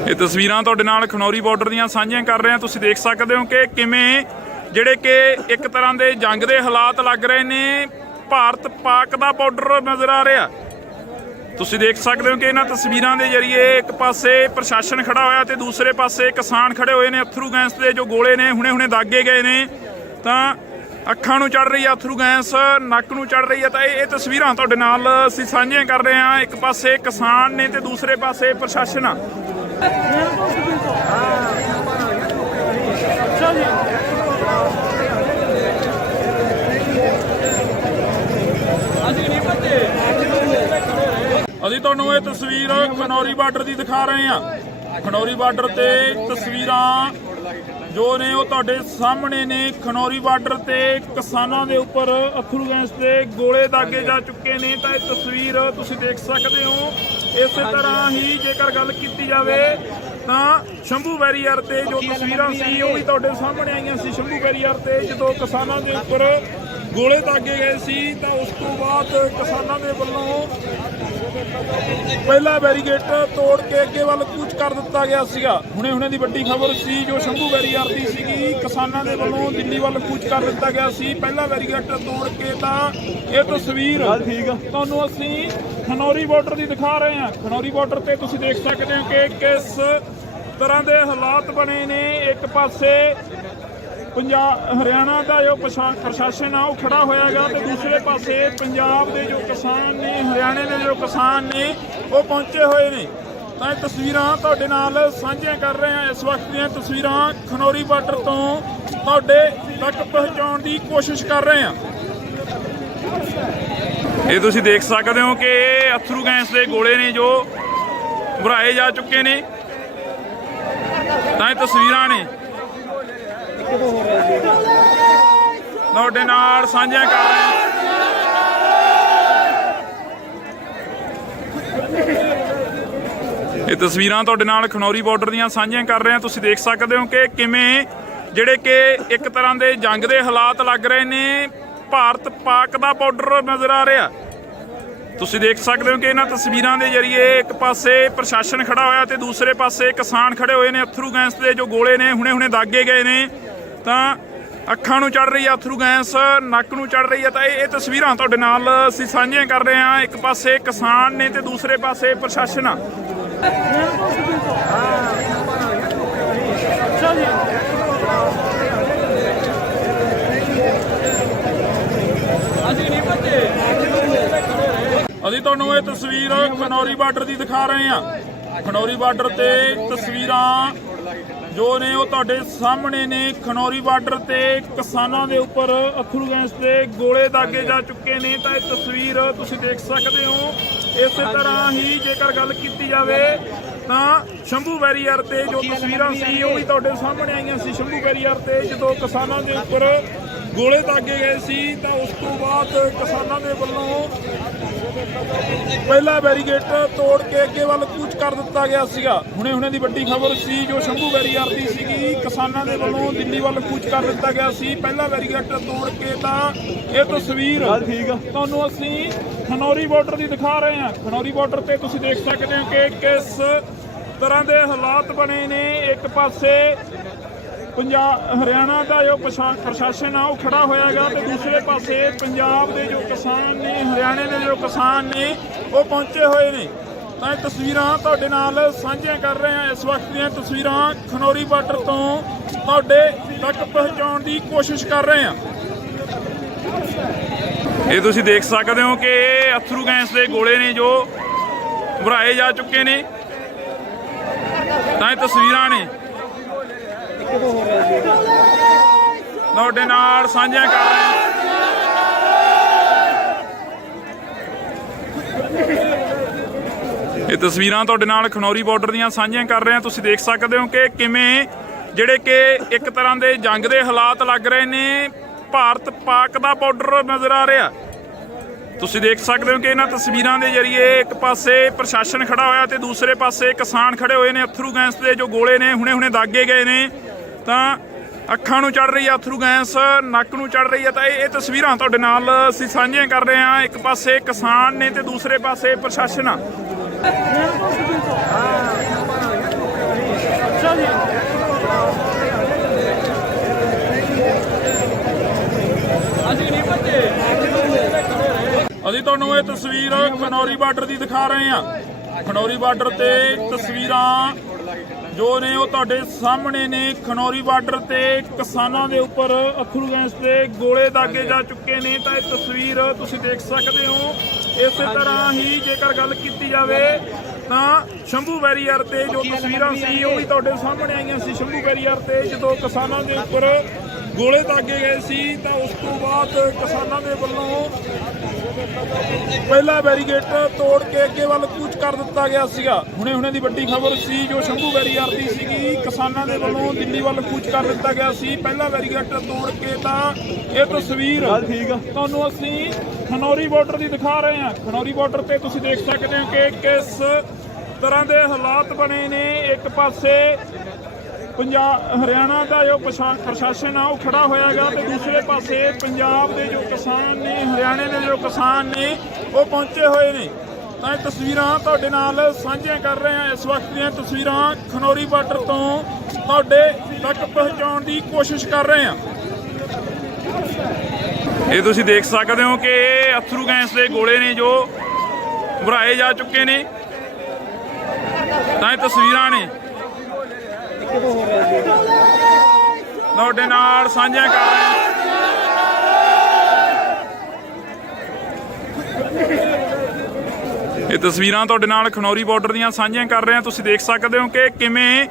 ਇਹ ਤਸਵੀਰਾਂ ਤੁਹਾਡੇ ਨਾਲ ਖਨੌਰੀ ਬਾਰਡਰ ਦੀਆਂ ਸਾਂਝੀਆਂ ਕਰ ਰਹੇ ਹਾਂ। ਤੁਸੀਂ ਦੇਖ ਸਕਦੇ ਹੋ ਕਿ ਕਿਵੇਂ ਜਿਹੜੇ ਕਿ ਇੱਕ ਤਰ੍ਹਾਂ ਦੇ ਜੰਗ ਦੇ ਹਾਲਾਤ ਲੱਗ ਰਹੇ ਨੇ। ਭਾਰਤ ਪਾਕ ਦਾ ਬਾਰਡਰ ਨਜ਼ਰ ਆ ਰਿਹਾ। ਤੁਸੀਂ ਦੇਖ ਸਕਦੇ ਹੋ ਕਿ ਇਹਨਾਂ ਤਸਵੀਰਾਂ ਦੇ ਜ਼ਰੀਏ ਇੱਕ ਪਾਸੇ ਪ੍ਰਸ਼ਾਸਨ ਖੜਾ ਹੋਇਆ ਤੇ ਦੂਸਰੇ ਪਾਸੇ ਕਿਸਾਨ ਖੜੇ ਹੋਏ ਨੇ। ਅਥਰੂ ਗੈਸ ਦੇ ਜੋ ਗੋਲੇ ਨੇ ਹੁਣੇ ਦਾਗੇ ਗਏ ਨੇ, ਤਾਂ ਅੱਖਾਂ ਨੂੰ ਚੜ ਰਹੀ ਆ ਅਥਰੂ ਗੈਸ, ਨੱਕ ਨੂੰ ਚੜ ਰਹੀ ਆ। ਤਾਂ ਇਹ ਤਸਵੀਰਾਂ ਤੁਹਾਡੇ ਨਾਲ ਅਸੀਂ ਸਾਂਝੀਆਂ ਕਰ ਰਹੇ ਹਾਂ। ਇੱਕ ਪਾਸੇ ਕਿਸਾਨ ਨੇ ਤੇ ਦੂਸਰੇ ਪਾਸੇ ਪ੍ਰਸ਼ਾਸਨ ਆ। ਅਸੀਂ ਤੁਹਾਨੂੰ ਇਹ ਤਸਵੀਰ ਖਨੌਰੀ ਬਾਰਡਰ ਦੀ ਦਿਖਾ ਰਹੇ ਹਾਂ। ਖਨੌਰੀ ਬਾਰਡਰ ਤੇ ਤਸਵੀਰਾਂ ਜੋ ਨੇ ਉਹ ਤੁਹਾਡੇ ਸਾਹਮਣੇ ਨੇ। ਖਨੌਰੀ ਬਾਰਡਰ ਤੇ ਕਿਸਾਨਾਂ ਦੇ ਉੱਪਰ ਅਥਰੂ ਗੈਸ ਦੇ ਗੋਲੇ ਦਾਗੇ ਜਾ ਚੁੱਕੇ ਨੇ। ਤਾਂ ਇਹ ਤਸਵੀਰ ਤੁਸੀਂ ਦੇਖ ਸਕਦੇ ਹੋ। ਇਸੇ ਤਰ੍ਹਾਂ ਹੀ ਜੇਕਰ ਗੱਲ ਕੀਤੀ ਜਾਵੇ ਤਾਂ ਸ਼ੰਭੂ ਬੈਰੀਅਰ ਤੇ ਜੋ ਤਸਵੀਰਾਂ ਸੀ ਉਹ ਵੀ ਤੁਹਾਡੇ ਸਾਹਮਣੇ ਆਈਆਂ ਸੀ। ਸ਼ੰਭੂ ਬੈਰੀਅਰ ਤੇ ਜਦੋਂ ਕਿਸਾਨਾਂ ਦੇ ਉੱਪਰ ਗੋਲੇ ਦਾਗੇ ਗਏ ਸੀ ਤਾਂ ਉਸ ਤੋਂ ਬਾਅਦ ਕਿਸਾਨਾਂ ਦੇ ਵੱਲੋਂ ਪਹਿਲਾ ਬੈਰੀਗੇਟ ਤੋੜ ਕੇ ਅੱਗੇ ਵੱਲ ਕੂਚ ਕਰ ਦਿੱਤਾ ਗਿਆ ਸੀਗਾ। ਹੁਣੇ ਦੀ ਵੱਡੀ ਖਬਰ ਸੀ ਜੋ ਸ਼ੰਭੂ ਬੈਰੀਅਰ ਦੀ ਸੀਗੀ। ਕਿਸਾਨਾਂ ਦੇ ਵੱਲੋਂ ਦਿੱਲੀ ਵੱਲ ਕੂਚ ਕਰ ਦਿੱਤਾ ਗਿਆ ਸੀ ਪਹਿਲਾ ਬੈਰੀਗੇਟ ਤੋੜ ਕੇ। ਤਾਂ ਇਹ ਤਸਵੀਰ ਤੁਹਾਨੂੰ ਅਸੀਂ ਖਨੌਰੀ ਬਾਰਡਰ ਦੀ ਦਿਖਾ ਰਹੇ ਹਾਂ। ਖਨੌਰੀ ਬਾਰਡਰ ਤੇ ਤੁਸੀਂ ਦੇਖ ਸਕਦੇ ਹੋ ਕਿ ਕਿਸ ਤਰ੍ਹਾਂ ਦੇ ਹਾਲਾਤ ਬਣੇ ਨੇ। ਇੱਕ ਪਾਸੇ ਹਰਿਆਣਾ ਦਾ ਜੋ ਪ੍ਰਸ਼ਾਸਨ ਆ ਉਹ ਖੜਾ ਹੋਇਆ ਗਾ ਤੇ ਦੂਸਰੇ ਪਾਸੇ ਪੰਜਾਬ ਦੇ ਜੋ ਕਿਸਾਨ ਨੇ, ਹਰਿਆਣੇ ਦੇ ਜੋ ਕਿਸਾਨ ਨੇ ਉਹ ਪਹੁੰਚੇ ਹੋਏ ਨੇ। ਤਾਂ ਇਹ ਤਸਵੀਰਾਂ ਤੁਹਾਡੇ ਨਾਲ ਸਾਂਝੀਆਂ ਕਰ ਰਹੇ ਹਾਂ। ਇਸ ਵਕਤ ਦੀਆਂ ਤਸਵੀਰਾਂ ਖਨੌਰੀ ਬਾਰਡਰ ਤੋਂ ਤੁਹਾਡੇ ਤੱਕ ਪਹੁੰਚਾਉਣ ਦੀ ਕੋਸ਼ਿਸ਼ ਕਰ ਰਹੇ ਹਾਂ। ਇਹ ਤੁਸੀਂ ਦੇਖ ਸਕਦੇ ਹੋ ਕਿ ਅਥਰੂ ਗੈਸ ਦੇ ਗੋਲੇ ਨੇ ਜੋ ਭਰਾਏ ਜਾ ਚੁੱਕੇ ਨੇ। ਤਾਂ ਇਹ ਤਸਵੀਰਾਂ ਨੇ ਤੁਹਾਡੇ ਨਾਲ ਸਾਂਝੀਆਂ ਕਰ ਰਹੇ ਹਾਂ। ਇਹ ਤੁਸੀਂ ਦੇਖ ਸਕਦੇ ਹੋ ਕਿ ਅਥਰੂ ਗੈਸ ਦੇ ਗੋਲੇ ਨੇ ਜੋ ਭਰਾਏ ਜਾ ਚੁੱਕੇ ਨੇ। ਤਾਂ ਇਹ ਤਸਵੀਰਾਂ ਨੇ ਤੁਹਾਡੇ ਨਾਲ ਸਾਂਝੀਆਂ ਕਰ ਰਹੇ ਹਾਂ। ਇਹ ਤਸਵੀਰਾਂ ਤੁਹਾਡੇ ਨਾਲ ਸਾਂਝੀਆਂ ਕਰ ਰਹੇ ਹਾਂ। ਤੁਸੀਂ ਦੇਖ ਸਕਦੇ ਹੋ ਕਿ ਕਿਵੇਂ ਜਿਹੜੇ ਕਿ ਇੱਕ ਤਰ੍ਹਾਂ ਦੇ ਜੰਗ ਦੇ ਹਾਲਾਤ ਲੱਗ ਰਹੇ ਨੇ। ਭਾਰਤ ਪਾਕ ਦਾ ਬਾਰਡਰ ਨਜ਼ਰ ਆ ਰਿਹਾ। ਤੁਸੀਂ ਦੇਖ ਸਕਦੇ ਹੋ ਕਿ ਇਹਨਾਂ ਤਸਵੀਰਾਂ ਦੇ ਜ਼ਰੀਏ ਇੱਕ ਪਾਸੇ ਪ੍ਰਸ਼ਾਸਨ ਖੜਾ ਹੋਇਆ ਤੇ ਦੂਸਰੇ ਪਾਸੇ ਕਿਸਾਨ ਤੁਹਾਡੇ ਨਾਲ ਸਾਂਝੀਆਂ ਕਰ ਰਹੇ ਹਾਂ। ਇਹ ਤਸਵੀਰਾਂ ਤੁਹਾਡੇ ਨਾਲ ਖਨੌਰੀ ਬਾਰਡਰ ਦੀਆਂ ਸਾਂਝੀਆਂ ਕਰ ਰਹੇ ਹਾਂ। ਤੁਸੀਂ ਦੇਖ ਸਕਦੇ ਹੋ ਕਿ ਕਿਵੇਂ ਜਿਹੜੇ ਕਿ ਇੱਕ ਤਰ੍ਹਾਂ ਦੇ ਜੰਗ ਦੇ ਹਾਲਾਤ ਲੱਗ ਰਹੇ ਨੇ। ਭਾਰਤ ਪਾਕ ਦਾ ਬਾਰਡਰ ਨਜ਼ਰ ਆ ਰਿਹਾ। ਤੁਸੀਂ ਦੇਖ ਸਕਦੇ ਹੋ ਕਿ ਇਹਨਾਂ ਤਸਵੀਰਾਂ ਦੇ ਜ਼ਰੀਏ ਇੱਕ ਪਾਸੇ ਪ੍ਰਸ਼ਾਸਨ ਖੜਾ ਹੋਇਆ ਤੇ ਦੂਸਰੇ ਪਾਸੇ ਕਿਸਾਨ ਖੜੇ ਹੋਏ ਨੇ। ਅਥਰੂ ਗੈਸ ਦੇ ਜੋ ਗੋਲੇ ਨੇ ਹੁਣੇ ਦਾਗੇ ਗਏ ਨੇ, ਤਾਂ ਅੱਖਾਂ ਨੂੰ ਚੜ ਰਹੀ ਆ ਅਥਰੂ ਗੈਸ, ਨੱਕ ਨੂੰ ਚੜ ਰਹੀ ਆ। ਤਾਂ ਇਹ ਤਸਵੀਰਾਂ ਤੁਹਾਡੇ ਨਾਲ ਅਸੀਂ ਸਾਂਝੀਆਂ ਕਰ ਰਹੇ ਹਾਂ। ਇੱਕ ਪਾਸੇ ਕਿਸਾਨ ਨੇ ਤੇ ਦੂਸਰੇ ਪਾਸੇ ਪ੍ਰਸ਼ਾਸਨ ਆ। ਅਸੀਂ ਤੁਹਾਨੂੰ ਇਹ ਤਸਵੀਰ ਖਨੌਰੀ ਬਾਰਡਰ ਦੀ ਦਿਖਾ ਰਹੇ ਹਾਂ। ਖਨੌਰੀ ਬਾਰਡਰ ਤੇ ਤਸਵੀਰਾਂ ਜੋ ਨੇ ਉਹ ਤੁਹਾਡੇ ਸਾਹਮਣੇ ਨੇ। ਖਨੌਰੀ ਬਾਰਡਰ ਤੇ ਕਿਸਾਨਾਂ ਦੇ ਉੱਪਰ ਅਥਰੂ ਗੈਸ ਦੇ ਗੋਲੇ ਦਾਗੇ ਜਾ ਚੁੱਕੇ ਨੇ। ਤਾਂ ਇਹ ਤਸਵੀਰ ਤੁਸੀਂ ਦੇਖ ਸਕਦੇ ਹੋ। ਇਸੇ ਤਰ੍ਹਾਂ ਹੀ ਜੇਕਰ ਗੱਲ ਕੀਤੀ ਜਾਵੇ ਤਾਂ ਸ਼ੰਭੂ ਬੈਰੀਅਰ ਤੇ ਜੋ ਤਸਵੀਰਾਂ ਸੀ ਉਹ ਵੀ ਤੁਹਾਡੇ ਸਾਹਮਣੇ ਆਈਆਂ ਸੀ। ਸ਼ੰਭੂ ਬੈਰੀਅਰ ਤੇ ਜਦੋਂ ਕਿਸਾਨਾਂ ਦੇ ਉੱਪਰ ਗੋਲੇ ਦਾਗੇ ਗਏ ਸੀ ਤਾਂ ਉਸ ਤੋਂ ਬਾਅਦ ਕਿਸਾਨਾਂ ਦੇ ਵੱਲੋਂ ਪਹਿਲਾ ਬੈਰੀਗੇਟ ਤੋੜ ਕੇ ਅੱਗੇ ਵੱਲ ਕੂਚ ਕਰ ਦਿੱਤਾ ਗਿਆ ਸੀਗਾ। ਹੁਣੇ ਦੀ ਵੱਡੀ ਖਬਰ ਸੀ ਜੋ ਸ਼ੰਭੂ ਬੈਰੀਅਰ ਦੀ ਸੀਗੀ। ਕਿਸਾਨਾਂ ਦੇ ਵੱਲੋਂ ਦਿੱਲੀ ਵੱਲ ਕੂਚ ਕਰ ਦਿੱਤਾ ਗਿਆ ਸੀ ਪਹਿਲਾ ਬੈਰੀਗੇਟ ਤੋੜ ਕੇ। ਤਾਂ ਇਹ ਤਸਵੀਰ ਤੁਹਾਨੂੰ ਅਸੀਂ ਖਨੌਰੀ ਬਾਰਡਰ ਦੀ ਦਿਖਾ ਰਹੇ ਹਾਂ। ਖਨੌਰੀ ਬਾਰਡਰ ਤੇ ਤੁਸੀਂ ਦੇਖ ਸਕਦੇ ਹੋ ਕਿ ਕਿਸ ਤਰ੍ਹਾਂ ਦੇ ਹਾਲਾਤ ਬਣੇ ਨੇ। ਇੱਕ ਪਾਸੇ ਹਰਿਆਣਾ ਦਾ ਜੋ ਪ੍ਰਸ਼ਾਸਨ ਆ ਉਹ ਖੜਾ ਹੋਇਆ ਗਾ ਤੇ ਦੂਸਰੇ ਪਾਸੇ ਪੰਜਾਬ ਦੇ ਜੋ ਕਿਸਾਨ ਨੇ, ਹਰਿਆਣੇ ਦੇ ਜੋ ਕਿਸਾਨ ਨੇ ਉਹ ਪਹੁੰਚੇ ਹੋਏ ਨੇ। ਤਾਂ ਇਹ ਤਸਵੀਰਾਂ ਤੁਹਾਡੇ ਨਾਲ ਸਾਂਝੀਆਂ ਕਰ ਰਹੇ ਹਾਂ। ਇਸ ਵਕਤ ਦੀਆਂ ਤਸਵੀਰਾਂ ਖਨੌਰੀ ਬਾਰਡਰ ਤੋਂ ਤੁਹਾਡੇ ਤੱਕ ਪਹੁੰਚਾਉਣ ਦੀ ਕੋਸ਼ਿਸ਼ ਕਰ ਰਹੇ ਹਾਂ। ਇਹ ਤੁਸੀਂ ਦੇਖ ਸਕਦੇ ਹੋ ਕਿ ਅਥਰੂ ਗੈਸ ਦੇ ਗੋਲੇ ਨੇ ਜੋ ਭਰਾਏ ਜਾ ਚੁੱਕੇ ਨੇ। ਤਾਂ ਇਹ ਤਸਵੀਰਾਂ ਨੇ ਤੁਹਾਡੇ ਨਾਲ ਸਾਂਝੀਆਂ ਕਰ ਰਹੇ ਹਾਂ। ਇਹ ਤਸਵੀਰਾਂ ਤੁਹਾਡੇ ਨਾਲ ਖਨੌਰੀ ਬਾਰਡਰ ਦੀਆਂ ਸਾਂਝੀਆਂ ਕਰ ਰਹੇ ਹਾਂ। ਤੁਸੀਂ ਦੇਖ ਸਕਦੇ ਹੋ ਕਿ ਕਿਵੇਂ ਜਿਹੜੇ ਕਿ ਇੱਕ ਤਰ੍ਹਾਂ ਦੇ ਜੰਗ ਦੇ ਹਾਲਾਤ ਲੱਗ ਰਹੇ ਨੇ। ਭਾਰਤ ਪਾਕ ਦਾ ਬਾਰਡਰ ਨਜ਼ਰ ਆ ਰਿਹਾ। ਤੁਸੀਂ ਦੇਖ ਸਕਦੇ ਹੋ ਕਿ ਇਹਨਾਂ ਤਸਵੀਰਾਂ ਦੇ ਜ਼ਰੀਏ ਇੱਕ ਪਾਸੇ ਪ੍ਰਸ਼ਾਸਨ ਖੜਾ ਹੋਇਆ ਤੇ ਦੂਸਰੇ ਪਾਸੇ ਕਿਸਾਨ ਖੜੇ ਹੋਏ ਨੇ। ਅਥਰੂ ਗੈਸ ਦੇ ਜੋ ਗੋਲੇ ਨੇ ਹੁਣੇ ਦਾਗੇ ਗਏ ਨੇ ਤਾਂ ਅੱਖਾਂ ਨੂੰ ਚੜ ਰਹੀ ਆ ਅਥਰੂ ਗੈਸ, ਨੱਕ ਨੂੰ ਚੜ ਰਹੀ ਆ। ਤਾਂ ਇਹ ਤਸਵੀਰਾਂ ਤੁਹਾਡੇ ਨਾਲ ਅਸੀਂ ਸਾਂਝੀਆਂ ਕਰ ਰਹੇ ਹਾਂ। ਇੱਕ ਪਾਸੇ ਕਿਸਾਨ ਨੇ ਤੇ ਦੂਸਰੇ ਪਾਸੇ ਪ੍ਰਸ਼ਾਸਨ ਆ। ਅਸੀਂ ਤੁਹਾਨੂੰ ਇਹ ਤਸਵੀਰ ਖਨੌਰੀ ਬਾਰਡਰ ਦੀ ਦਿਖਾ ਰਹੇ ਹਾਂ। ਖਨੌਰੀ ਬਾਰਡਰ ਤੇ ਤਸਵੀਰਾਂ ਜੋ ਨੇ ਉਹ ਤੁਹਾਡੇ ਸਾਹਮਣੇ ਨੇ। ਖਨੌਰੀ ਬਾਰਡਰ ਤੇ ਕਿਸਾਨਾਂ ਦੇ ਉੱਪਰ ਅਥਰੂ ਗੈਸ ਦੇ ਗੋਲੇ ਦਾਗੇ ਜਾ ਚੁੱਕੇ ਨੇ। ਤਾਂ ਇਹ ਤਸਵੀਰ ਤੁਸੀਂ ਦੇਖ ਸਕਦੇ ਹੋ। ਇਸੇ ਤਰ੍ਹਾਂ ਹੀ ਜੇਕਰ ਗੱਲ ਕੀਤੀ ਜਾਵੇ ਤਾਂ ਸ਼ੰਭੂ ਬੈਰੀਅਰ ਤੇ ਜੋ ਤਸਵੀਰਾਂ ਸੀ ਉਹ ਵੀ ਤੁਹਾਡੇ ਸਾਹਮਣੇ ਆਈਆਂ ਸੀ। ਸ਼ੰਭੂ ਬੈਰੀਅਰ ਤੇ ਜਦੋਂ ਕਿਸਾਨਾਂ ਦੇ ਉੱਪਰ ਗੋਲੇ ਦਾਗੇ ਗਏ ਸੀ ਤਾਂ ਉਸ ਤੋਂ ਬਾਅਦ ਕਿਸਾਨਾਂ ਦੇ ਵੱਲੋਂ ਪਹਿਲਾ ਬੈਰੀਗੇਟ ਤੋੜ ਕੇ ਅੱਗੇ ਵੱਲ ਕੂਚ ਕਰ ਦਿੱਤਾ ਗਿਆ ਸੀਗਾ। ਹੁਣੇ ਦੀ ਵੱਡੀ ਖਬਰ ਸੀ ਜੋ ਸ਼ੰਭੂ ਬੈਰੀਅਰ ਦੀ ਸੀਗੀ। ਕਿਸਾਨਾਂ ਦੇ ਵੱਲੋਂ ਦਿੱਲੀ ਵੱਲ ਕੂਚ ਕਰ ਦਿੱਤਾ ਗਿਆ ਸੀ ਪਹਿਲਾ ਬੈਰੀਗੇਟ ਤੋੜ ਕੇ। ਤਾਂ ਇਹ ਤਸਵੀਰ ਤੁਹਾਨੂੰ ਅਸੀਂ ਖਨੌਰੀ ਬਾਰਡਰ ਦੀ ਦਿਖਾ ਰਹੇ ਹਾਂ। ਖਨੌਰੀ ਬਾਰਡਰ ਤੇ ਤੁਸੀਂ ਦੇਖ ਸਕਦੇ ਹੋ ਕਿ ਕਿਸ ਤਰ੍ਹਾਂ ਦੇ ਹਾਲਾਤ ਬਣੇ ਨੇ। ਇੱਕ ਪਾਸੇ ਹਰਿਆਣਾ ਦਾ ਜੋ ਪ੍ਰਸ਼ਾਸਨ ਆ ਉਹ ਖੜਾ ਹੋਇਆਗਾ ਤੇ ਦੂਸਰੇ ਪਾਸੇ ਪੰਜਾਬ ਦੇ ਜੋ ਕਿਸਾਨ ਨੇ, ਹਰਿਆਣੇ ਦੇ ਜੋ ਕਿਸਾਨ ਨੇ ਉਹ ਪਹੁੰਚੇ ਹੋਏ ਨੇ। ਤਾਂ ਇਹ ਤਸਵੀਰਾਂ ਤੁਹਾਡੇ ਨਾਲ ਸਾਂਝੀਆਂ ਕਰ ਰਹੇ ਹਾਂ। ਇਸ ਵਕਤ ਦੀਆਂ ਤਸਵੀਰਾਂ ਖਨੌਰੀ ਬਾਰਡਰ ਤੋਂ ਤੁਹਾਡੇ ਤੱਕ ਪਹੁੰਚਾਉਣ ਦੀ ਕੋਸ਼ਿਸ਼ ਕਰ ਰਹੇ ਹਾਂ। ਇਹ ਤੁਸੀਂ ਦੇਖ ਸਕਦੇ ਹੋ ਕਿ ਇਹ ਅਥਰੂ ਗੈਸ ਦੇ ਗੋਲੇ ਨੇ ਜੋ ਭਰਾਏ ਜਾ ਚੁੱਕੇ ਨੇ। ਤਾਂ ਇਹ ਤਸਵੀਰਾਂ ਨੇ ਤੁਹਾਡੇ ਨਾਲ ਸਾਂਝੀਆਂ ਕਰ ਰਹੇ ਹਾਂ। ਇਹ ਤਸਵੀਰਾਂ ਤੁਹਾਡੇ ਨਾਲ ਖਨੌਰੀ ਬਾਰਡਰ ਦੀਆਂ ਸਾਂਝੀਆਂ ਕਰ ਰਹੇ ਹਾਂ। ਤੁਸੀਂ ਦੇਖ ਸਕਦੇ ਹੋ ਕਿ ਕਿਵੇਂ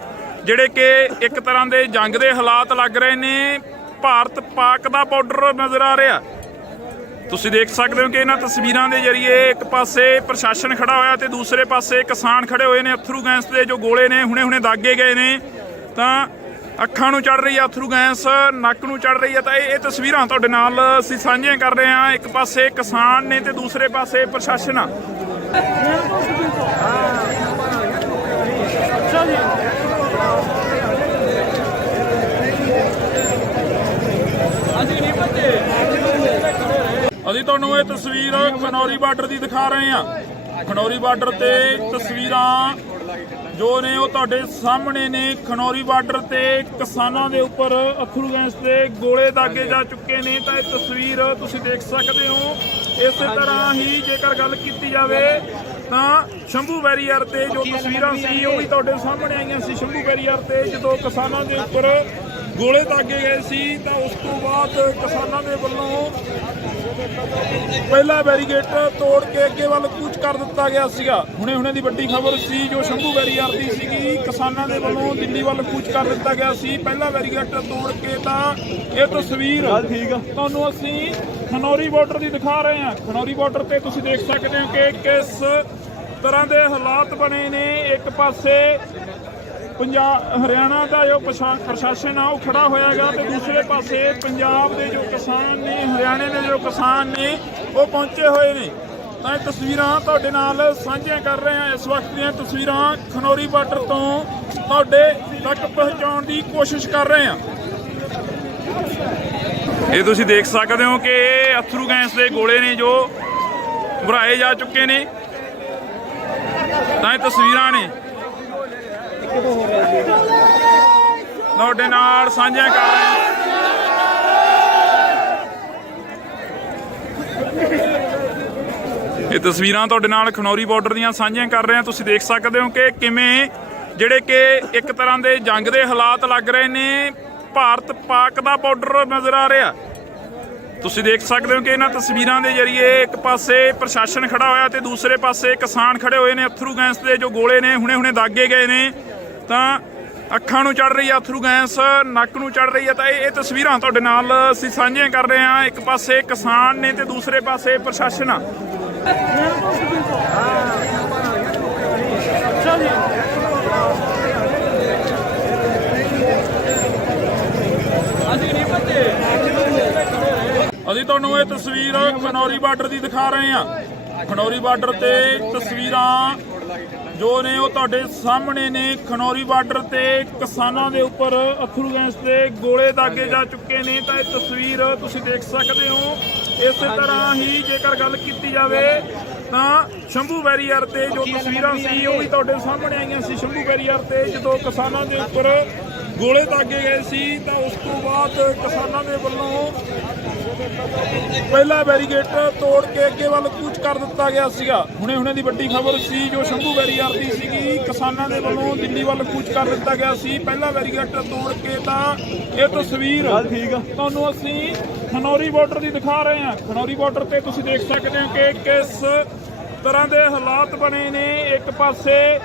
ਜਿਹੜੇ ਕਿ ਇੱਕ ਤਰ੍ਹਾਂ ਦੇ ਜੰਗ ਦੇ ਹਾਲਾਤ ਲੱਗ ਰਹੇ ਨੇ। ਭਾਰਤ ਪਾਕ ਦਾ ਬਾਰਡਰ ਨਜ਼ਰ ਆ ਰਿਹਾ। ਤੁਸੀਂ ਦੇਖ ਸਕਦੇ ਹੋ ਕਿ ਇਹਨਾਂ ਤਸਵੀਰਾਂ ਦੇ ਜ਼ਰੀਏ ਇੱਕ ਪਾਸੇ ਪ੍ਰਸ਼ਾਸਨ ਖੜਾ ਹੋਇਆ ਤੇ ਦੂਸਰੇ ਪਾਸੇ ਕਿਸਾਨ ਖੜੇ ਹੋਏ ਨੇ। ਅਥਰੂ ਗੈਸ ਦੇ ਜੋ ਗੋਲੇ ਨੇ ਹੁਣੇ ਦਾਗੇ ਗਏ ਨੇ ਤਾਂ ਅੱਖਾਂ ਨੂੰ ਚੜ ਰਹੀ ਆ ਅਥਰੂ ਗੈਸ, ਨੱਕ ਨੂੰ ਚੜ ਰਹੀ ਆ। ਤਾਂ ਇਹ ਤਸਵੀਰਾਂ ਤੁਹਾਡੇ ਨਾਲ ਅਸੀਂ ਸਾਂਝੀਆਂ ਕਰ ਰਹੇ ਹਾਂ। ਇੱਕ ਪਾਸੇ ਕਿਸਾਨ ਨੇ ਤੇ ਦੂਸਰੇ ਪਾਸੇ ਪ੍ਰਸ਼ਾਸਨ ਆ। ਅਸੀਂ ਤੁਹਾਨੂੰ ਇਹ ਤਸਵੀਰ ਖਨੌਰੀ ਬਾਰਡਰ ਦੀ ਦਿਖਾ ਰਹੇ ਹਾਂ। ਖਨੌਰੀ ਬਾਰਡਰ ਤੇ ਤਸਵੀਰਾਂ ਜੋ ਨੇ ਉਹ ਤੁਹਾਡੇ ਸਾਹਮਣੇ ਨੇ। ਖਨੌਰੀ ਬਾਰਡਰ ਤੇ ਕਿਸਾਨਾਂ ਦੇ ਉੱਪਰ ਅਥਰੂ ਗੈਸ ਦੇ ਗੋਲੇ ਦਾਗੇ ਜਾ ਚੁੱਕੇ ਨੇ। ਤਾਂ ਇਹ ਤਸਵੀਰ ਤੁਸੀਂ ਦੇਖ ਸਕਦੇ ਹੋ। ਇਸੇ ਤਰ੍ਹਾਂ ਹੀ ਜੇਕਰ ਗੱਲ ਕੀਤੀ ਜਾਵੇ ਤਾਂ ਸ਼ੰਭੂ ਬੈਰੀਅਰ ਤੇ ਜੋ ਤਸਵੀਰਾਂ ਸੀ ਉਹ ਵੀ ਤੁਹਾਡੇ ਸਾਹਮਣੇ ਆਈਆਂ ਸੀ। ਸ਼ੰਭੂ ਬੈਰੀਅਰ ਤੇ ਜਦੋਂ ਕਿਸਾਨਾਂ ਦੇ ਉੱਪਰ ਗੋਲੇ ਦਾਗੇ ਗਏ ਸੀ ਤਾਂ ਉਸ ਤੋਂ ਬਾਅਦ ਕਿਸਾਨਾਂ ਦੇ ਵੱਲੋਂ ਪਹਿਲਾ ਬੈਰੀਗੇਟ ਤੋੜ ਕੇ ਅੱਗੇ ਵੱਲ ਕੂਚ ਕਰ ਦਿੱਤਾ ਗਿਆ ਸੀਗਾ। ਹੁਣੇ ਦੀ ਵੱਡੀ ਖਬਰ ਸੀ ਜੋ ਸ਼ੰਭੂ ਬੈਰੀਅਰ ਦੀ ਸੀਗੀ। ਕਿਸਾਨਾਂ ਦੇ ਵੱਲੋਂ ਦਿੱਲੀ ਵੱਲ ਕੂਚ ਕਰ ਦਿੱਤਾ ਗਿਆ ਸੀ ਪਹਿਲਾ ਬੈਰੀਗੇਟ ਤੋੜ ਕੇ। ਤਾਂ ਇਹ ਤਸਵੀਰ ਤੁਹਾਨੂੰ ਅਸੀਂ ਖਨੌਰੀ ਬਾਰਡਰ ਦੀ ਦਿਖਾ ਰਹੇ ਹਾਂ। ਖਨੌਰੀ ਬਾਰਡਰ ਤੇ ਤੁਸੀਂ ਦੇਖ ਸਕਦੇ ਹੋ ਕਿ ਕਿਸ ਤਰ੍ਹਾਂ ਦੇ ਹਾਲਾਤ ਬਣੇ ਨੇ। ਇੱਕ ਪਾਸੇ ਹਰਿਆਣਾ ਦਾ ਜੋ ਪ੍ਰਸ਼ਾਸਨ ਆ ਉਹ ਖੜਾ ਹੋਇਆਗਾ ਤੇ ਦੂਸਰੇ ਪਾਸੇ ਪੰਜਾਬ ਦੇ ਜੋ ਕਿਸਾਨ ਨੇ, ਹਰਿਆਣੇ ਦੇ ਜੋ ਕਿਸਾਨ ਨੇ ਉਹ ਪਹੁੰਚੇ ਹੋਏ ਨੇ। ਤਾਂ ਇਹ ਤਸਵੀਰਾਂ ਤੁਹਾਡੇ ਨਾਲ ਸਾਂਝੀਆਂ ਕਰ ਰਹੇ ਹਾਂ। ਇਸ ਵਕਤ ਦੀਆਂ ਤਸਵੀਰਾਂ ਖਨੌਰੀ ਬਾਰਡਰ ਤੋਂ ਤੁਹਾਡੇ ਤੱਕ ਪਹੁੰਚਾਉਣ ਦੀ ਕੋਸ਼ਿਸ਼ ਕਰ ਰਹੇ ਹਾਂ। ਇਹ ਤੁਸੀਂ ਦੇਖ ਸਕਦੇ ਹੋ ਕਿ ਇਹ ਅਥਰੂ ਗੈਸ ਦੇ ਗੋਲੇ ਨੇ ਜੋ ਭਰਾਏ ਜਾ ਚੁੱਕੇ ਨੇ। ਤਾਂ ਇਹ ਤਸਵੀਰਾਂ ਨੇ ਤੁਹਾਡੇ ਨਾਲ ਸਾਂਝੀਆਂ ਕਰ ਰਹੇ ਹਾਂ। ਇਹ ਤਸਵੀਰਾਂ ਤੁਹਾਡੇ ਨਾਲ ਖਨੌਰੀ ਬਾਰਡਰ ਦੀਆਂ ਸਾਂਝੀਆਂ ਕਰ ਰਹੇ ਹਾਂ। ਤੁਸੀਂ ਦੇਖ ਸਕਦੇ ਹੋ ਕਿ ਕਿਵੇਂ ਜਿਹੜੇ ਕਿ ਇੱਕ ਤਰ੍ਹਾਂ ਦੇ ਜੰਗ ਦੇ ਹਾਲਾਤ ਲੱਗ ਰਹੇ ਨੇ। ਭਾਰਤ ਪਾਕ ਦਾ ਬਾਰਡਰ ਨਜ਼ਰ ਆ ਰਿਹਾ। ਤੁਸੀਂ ਦੇਖ ਸਕਦੇ ਹੋ ਕਿ ਇਹਨਾਂ ਤਸਵੀਰਾਂ ਦੇ ਜ਼ਰੀਏ ਇੱਕ ਪਾਸੇ ਪ੍ਰਸ਼ਾਸਨ ਖੜਾ ਹੋਇਆ ਤੇ ਦੂਸਰੇ ਪਾਸੇ ਕਿਸਾਨ ਖੜੇ ਹੋਏ ਨੇ। ਅਥਰੂ ਗੈਸ ਦੇ ਜੋ ਗੋਲੇ ਨੇ ਹੁਣੇ ਦਾਗੇ ਗਏ ਨੇ ਤਾਂ ਅੱਖਾਂ ਨੂੰ ਚੜ ਰਹੀ ਆ ਅਥਰੂ ਗੈਸ, ਨੱਕ ਨੂੰ ਚੜ ਰਹੀ ਆ। ਤਾਂ ਇਹ ਤਸਵੀਰਾਂ ਤੁਹਾਡੇ ਨਾਲ ਅਸੀਂ ਸਾਂਝੀਆਂ ਕਰ ਰਹੇ ਹਾਂ। ਇੱਕ ਪਾਸੇ ਕਿਸਾਨ ਨੇ ਤੇ ਦੂਸਰੇ ਪਾਸੇ ਪ੍ਰਸ਼ਾਸਨ ਆ। ਅਸੀਂ ਤੁਹਾਨੂੰ ਇਹ ਤਸਵੀਰ ਖਨੌਰੀ ਬਾਰਡਰ ਦੀ ਦਿਖਾ ਰਹੇ ਹਾਂ। ਖਨੌਰੀ ਬਾਰਡਰ ਤੇ ਤਸਵੀਰਾਂ ਜੋ ਨੇ ਉਹ ਤੁਹਾਡੇ ਸਾਹਮਣੇ ਨੇ। ਖਨੌਰੀ ਬਾਰਡਰ ਤੇ ਕਿਸਾਨਾਂ ਦੇ ਉੱਪਰ ਅਥਰੂ ਗੈਸ ਦੇ ਗੋਲੇ ਦਾਗੇ ਜਾ ਚੁੱਕੇ ਨੇ। ਤਾਂ ਇਹ ਤਸਵੀਰ ਤੁਸੀਂ ਦੇਖ ਸਕਦੇ ਹੋ। ਇਸੇ ਤਰ੍ਹਾਂ ਹੀ ਜੇਕਰ ਗੱਲ ਕੀਤੀ ਜਾਵੇ ਤਾਂ ਸ਼ੰਭੂ ਬੈਰੀਅਰ ਤੇ ਜੋ ਤਸਵੀਰਾਂ ਸੀ ਉਹ ਵੀ ਤੁਹਾਡੇ ਸਾਹਮਣੇ ਆਈਆਂ ਸੀ। ਸ਼ੰਭੂ ਬੈਰੀਅਰ ਤੇ ਜਦੋਂ ਕਿਸਾਨਾਂ ਦੇ ਉੱਪਰ ਗੋਲੇ ਦਾਗੇ ਗਏ ਸੀ ਤਾਂ ਉਸ ਤੋਂ ਬਾਅਦ ਕਿਸਾਨਾਂ ਦੇ ਵੱਲੋਂ ਪਹਿਲਾ ਬੈਰੀਗੇਟ ਤੋੜ ਕੇ ਅੱਗੇ ਵੱਲ ਕੂਚ ਕਰ ਦਿੱਤਾ ਗਿਆ ਸੀਗਾ। ਹੁਣੇ ਦੀ ਵੱਡੀ ਖਬਰ ਸੀ ਜੋ ਸ਼ੰਭੂ ਬੈਰੀਅਰ ਦੀ ਸੀਗੀ। ਕਿਸਾਨਾਂ ਦੇ ਵੱਲੋਂ ਦਿੱਲੀ ਵੱਲ ਕੂਚ ਕਰ ਦਿੱਤਾ ਗਿਆ ਸੀ ਪਹਿਲਾ ਬੈਰੀਗੇਟ ਤੋੜ ਕੇ। ਤਾਂ ਇਹ ਤਸਵੀਰ ਤੁਹਾਨੂੰ ਅਸੀਂ ਖਨੌਰੀ ਬਾਰਡਰ ਦੀ ਦਿਖਾ ਰਹੇ ਹਾਂ। ਖਨੌਰੀ ਬਾਰਡਰ ਤੇ ਤੁਸੀਂ ਦੇਖ ਸਕਦੇ ਹੋ ਕਿ ਕਿਸ ਤਰ੍ਹਾਂ ਦੇ ਹਾਲਾਤ ਬਣੇ ਨੇ। ਇੱਕ ਪਾਸੇ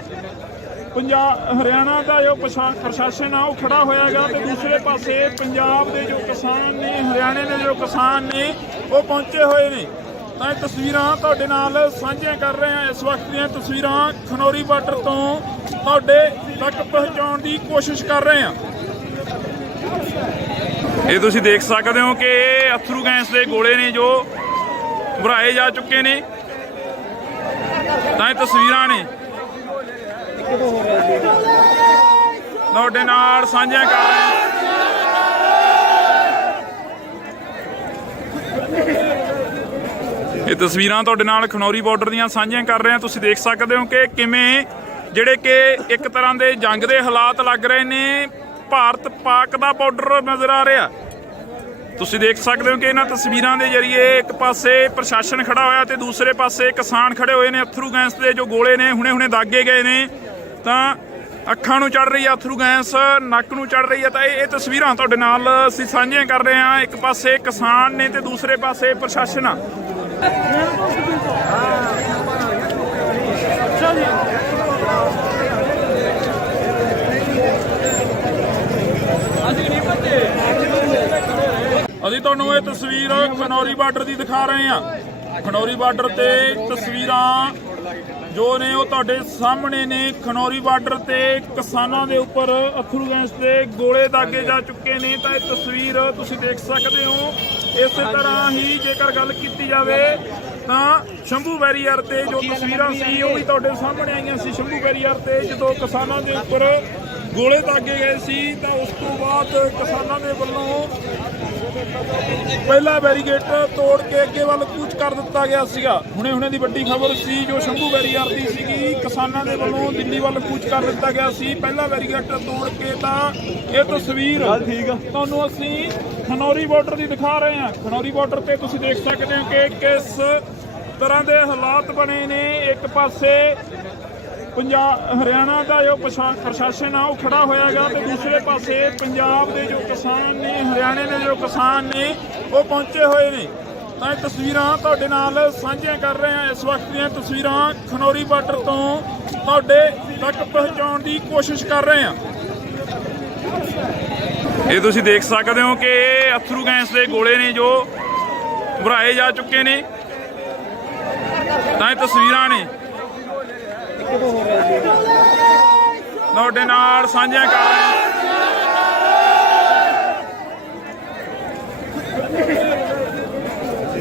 ਹਰਿਆਣਾ ਦਾ ਜੋ ਪ੍ਰਸ਼ਾਸਨ ਆ ਉਹ ਖੜਾ ਹੋਇਆ ਹੈਗਾ ਤੇ ਦੂਸਰੇ ਪਾਸੇ ਪੰਜਾਬ ਦੇ ਜੋ ਕਿਸਾਨ ਨੇ, ਹਰਿਆਣੇ ਦੇ ਜੋ ਕਿਸਾਨ ਨੇ ਉਹ ਪਹੁੰਚੇ ਹੋਏ ਨੇ। ਤਾਂ ਇਹ ਤਸਵੀਰਾਂ ਤੁਹਾਡੇ ਨਾਲ ਸਾਂਝੀਆਂ ਕਰ ਰਹੇ ਹਾਂ। ਇਸ ਵਕਤ ਦੀਆਂ ਤਸਵੀਰਾਂ ਖਨੌਰੀ ਬਾਰਡਰ ਤੋਂ ਤੁਹਾਡੇ ਤੱਕ ਪਹੁੰਚਾਉਣ ਦੀ ਕੋਸ਼ਿਸ਼ ਕਰ ਰਹੇ ਹਾਂ। ਇਹ ਤੁਸੀਂ ਦੇਖ ਸਕਦੇ ਹੋ ਕਿ ਅਥਰੂ ਗੈਸ ਦੇ ਗੋਲੇ ਨੇ ਜੋ ਭਰਾਏ ਜਾ ਚੁੱਕੇ ਨੇ। ਤਾਂ ਇਹ ਤਸਵੀਰਾਂ ਨੇ ਤੁਹਾਡੇ ਨਾਲ ਸਾਂਝੀਆਂ ਕਰ ਰਹੇ ਹਾਂ। ਇਹ ਤਸਵੀਰਾਂ ਤੁਹਾਡੇ ਨਾਲ ਖਨੌਰੀ ਬਾਰਡਰ ਦੀਆਂ ਸਾਂਝੀਆਂ ਕਰ ਰਹੇ ਹਾਂ। ਤੁਸੀਂ ਦੇਖ ਸਕਦੇ ਹੋ ਕਿ ਕਿਵੇਂ ਜਿਹੜੇ ਕਿ ਇੱਕ ਤਰ੍ਹਾਂ ਦੇ ਜੰਗ ਦੇ ਹਾਲਾਤ ਲੱਗ ਰਹੇ ਨੇ। ਭਾਰਤ ਪਾਕ ਦਾ ਬਾਰਡਰ ਨਜ਼ਰ ਆ ਰਿਹਾ। ਤੁਸੀਂ ਦੇਖ ਸਕਦੇ ਹੋ ਕਿ ਇਹਨਾਂ ਤਸਵੀਰਾਂ ਦੇ ਜ਼ਰੀਏ ਇੱਕ ਪਾਸੇ ਪ੍ਰਸ਼ਾਸਨ ਖੜਾ ਹੋਇਆ ਤੇ ਦੂਸਰੇ ਪਾਸੇ ਕਿਸਾਨ ਖੜੇ ਹੋਏ ਨੇ। ਅਥਰੂ ਗੈਸ ਦੇ ਜੋ ਗੋਲੇ ਨੇ ਹੁਣੇ ਦਾਗੇ ਗਏ ਨੇ। ਤਾਂ ਅੱਖਾਂ ਨੂੰ ਚੜ ਰਹੀ ਆ ਅਥਰੂ ਗੈਸ, ਨੱਕ ਨੂੰ ਚੜ ਰਹੀ ਆ। ਤਾਂ ਇਹ ਤਸਵੀਰਾਂ ਤੁਹਾਡੇ ਨਾਲ ਅਸੀਂ ਸਾਂਝੀਆਂ ਕਰ ਰਹੇ ਹਾਂ। ਇੱਕ ਪਾਸੇ ਕਿਸਾਨ ਨੇ ਤੇ ਦੂਸਰੇ ਪਾਸੇ ਪ੍ਰਸ਼ਾਸਨ ਆ। ਅਸੀਂ ਤੁਹਾਨੂੰ ਇਹ ਤਸਵੀਰ ਖਨੌਰੀ ਬਾਰਡਰ ਦੀ ਦਿਖਾ ਰਹੇ ਹਾਂ। ਖਨੌਰੀ ਬਾਰਡਰ ਤੇ ਤਸਵੀਰਾਂ ਜੋ ਨੇ ਉਹ ਤੁਹਾਡੇ ਸਾਹਮਣੇ ਨੇ। ਖਨੌਰੀ ਬਾਰਡਰ ਤੇ ਕਿਸਾਨਾਂ ਦੇ ਉੱਪਰ ਅਥਰੂ ਗੈਸ ਦੇ ਗੋਲੇ ਦਾਗੇ ਜਾ ਚੁੱਕੇ ਨੇ। ਤਾਂ ਇਹ ਤਸਵੀਰ ਤੁਸੀਂ ਦੇਖ ਸਕਦੇ ਹੋ। ਇਸੇ ਤਰ੍ਹਾਂ ਹੀ ਜੇਕਰ ਗੱਲ ਕੀਤੀ ਜਾਵੇ ਤਾਂ ਸ਼ੰਭੂ ਬੈਰੀਅਰ ਤੇ ਜੋ ਤਸਵੀਰਾਂ ਸੀ ਉਹ ਵੀ ਤੁਹਾਡੇ ਸਾਹਮਣੇ ਆਈਆਂ ਸੀ। ਸ਼ੰਭੂ ਬੈਰੀਅਰ ਤੇ ਜਦੋਂ ਕਿਸਾਨਾਂ ਦੇ ਉੱਪਰ ਗੋਲੇ ਦਾਗੇ ਗਏ ਸੀ ਤਾਂ ਉਸ ਤੋਂ ਬਾਅਦ ਕਿਸਾਨਾਂ ਦੇ ਵੱਲੋਂ ਪਹਿਲਾ ਬੈਰੀਗੇਟ ਤੋੜ ਕੇ ਅੱਗੇ ਵੱਲ ਕੂਚ ਕਰ ਦਿੱਤਾ ਗਿਆ ਸੀਗਾ। ਹੁਣੇ ਦੀ ਵੱਡੀ ਖਬਰ ਸੀ ਜੋ ਸ਼ੰਭੂ ਬੈਰੀਅਰ ਦੀ ਸੀਗੀ। ਕਿਸਾਨਾਂ ਦੇ ਵੱਲੋਂ ਦਿੱਲੀ ਵੱਲ ਕੂਚ ਕਰ ਦਿੱਤਾ ਗਿਆ ਸੀ ਪਹਿਲਾ ਬੈਰੀਗੇਟ ਤੋੜ ਕੇ। ਤਾਂ ਇਹ ਤਸਵੀਰ ਤੁਹਾਨੂੰ ਅਸੀਂ ਖਨੌਰੀ ਬਾਰਡਰ ਦੀ ਦਿਖਾ ਰਹੇ ਹਾਂ। ਖਨੌਰੀ ਬਾਰਡਰ ਤੇ ਤੁਸੀਂ ਦੇਖ ਸਕਦੇ ਹੋ ਕਿ ਕਿਸ ਤਰ੍ਹਾਂ ਦੇ ਹਾਲਾਤ ਬਣੇ ਨੇ। ਇੱਕ ਪਾਸੇ ਹਰਿਆਣਾ ਦਾ ਜੋ ਪ੍ਰਸ਼ਾਸਨ ਆ ਉਹ ਖੜਾ ਹੋਇਆ ਹੈਗਾ ਤੇ ਦੂਸਰੇ ਪਾਸੇ ਪੰਜਾਬ ਦੇ ਜੋ ਕਿਸਾਨ ਨੇ, ਹਰਿਆਣੇ ਦੇ ਜੋ ਕਿਸਾਨ ਨੇ ਉਹ ਪਹੁੰਚੇ ਹੋਏ ਨੇ। ਤਾਂ ਇਹ ਤਸਵੀਰਾਂ ਤੁਹਾਡੇ ਨਾਲ ਸਾਂਝੀਆਂ ਕਰ ਰਹੇ ਹਾਂ। ਇਸ ਵਕਤ ਦੀਆਂ ਤਸਵੀਰਾਂ ਖਨੌਰੀ ਬਾਰਡਰ ਤੋਂ ਤੁਹਾਡੇ ਤੱਕ ਪਹੁੰਚਾਉਣ ਦੀ ਕੋਸ਼ਿਸ਼ ਕਰ ਰਹੇ ਹਾਂ। ਇਹ ਤੁਸੀਂ ਦੇਖ ਸਕਦੇ ਹੋ ਕਿ ਅਥਰੂ ਗੈਸ ਦੇ ਗੋਲੇ ਨੇ ਜੋ ਭਰਾਏ ਜਾ ਚੁੱਕੇ ਨੇ। ਤਾਂ ਇਹ ਤਸਵੀਰਾਂ ਨੇ ਤੁਹਾਡੇ ਨਾਲ ਸਾਂਝੀਆਂ ਕਰ ਰਹੇ ਹਾਂ।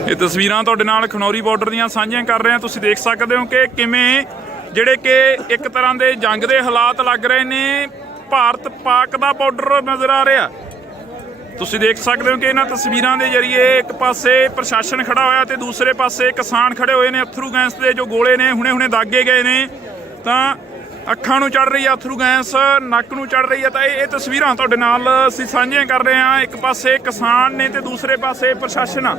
ਇਹ ਤਸਵੀਰਾਂ ਤੁਹਾਡੇ ਨਾਲ ਖਨੌਰੀ ਬਾਰਡਰ ਦੀਆਂ ਸਾਂਝੀਆਂ ਕਰ ਰਹੇ ਹਾਂ। ਤੁਸੀਂ ਦੇਖ ਸਕਦੇ ਹੋ ਕਿ ਕਿਵੇਂ ਜਿਹੜੇ ਕਿ ਇੱਕ ਤਰ੍ਹਾਂ ਦੇ ਜੰਗ ਦੇ ਹਾਲਾਤ ਲੱਗ ਰਹੇ ਨੇ। ਭਾਰਤ ਪਾਕ ਦਾ ਬਾਰਡਰ ਨਜ਼ਰ ਆ ਰਿਹਾ। ਤੁਸੀਂ ਦੇਖ ਸਕਦੇ ਹੋ ਕਿ ਇਹਨਾਂ ਤਸਵੀਰਾਂ ਦੇ ਜ਼ਰੀਏ ਇੱਕ ਪਾਸੇ ਪ੍ਰਸ਼ਾਸਨ ਖੜਾ ਹੋਇਆ ਤੇ ਦੂਸਰੇ ਪਾਸੇ ਕਿਸਾਨ ਖੜੇ ਹੋਏ ਨੇ। ਅਥਰੂ ਗੈਸ ਦੇ ਜੋ ਗੋਲੇ ਨੇ ਹੁਣੇ ਦਾਗੇ ਗਏ ਨੇ। ਤਾਂ ਅੱਖਾਂ ਨੂੰ ਚੜ ਰਹੀ ਆ ਅਥਰੂ ਗੈਸ, ਨੱਕ ਨੂੰ ਚੜ ਰਹੀ ਆ। ਤਾਂ ਇਹ ਤਸਵੀਰਾਂ ਤੁਹਾਡੇ ਨਾਲ ਅਸੀਂ ਸਾਂਝੀਆਂ ਕਰ ਰਹੇ ਹਾਂ। ਇੱਕ ਪਾਸੇ ਕਿਸਾਨ ਨੇ ਤੇ ਦੂਸਰੇ ਪਾਸੇ ਪ੍ਰਸ਼ਾਸਨ ਆ।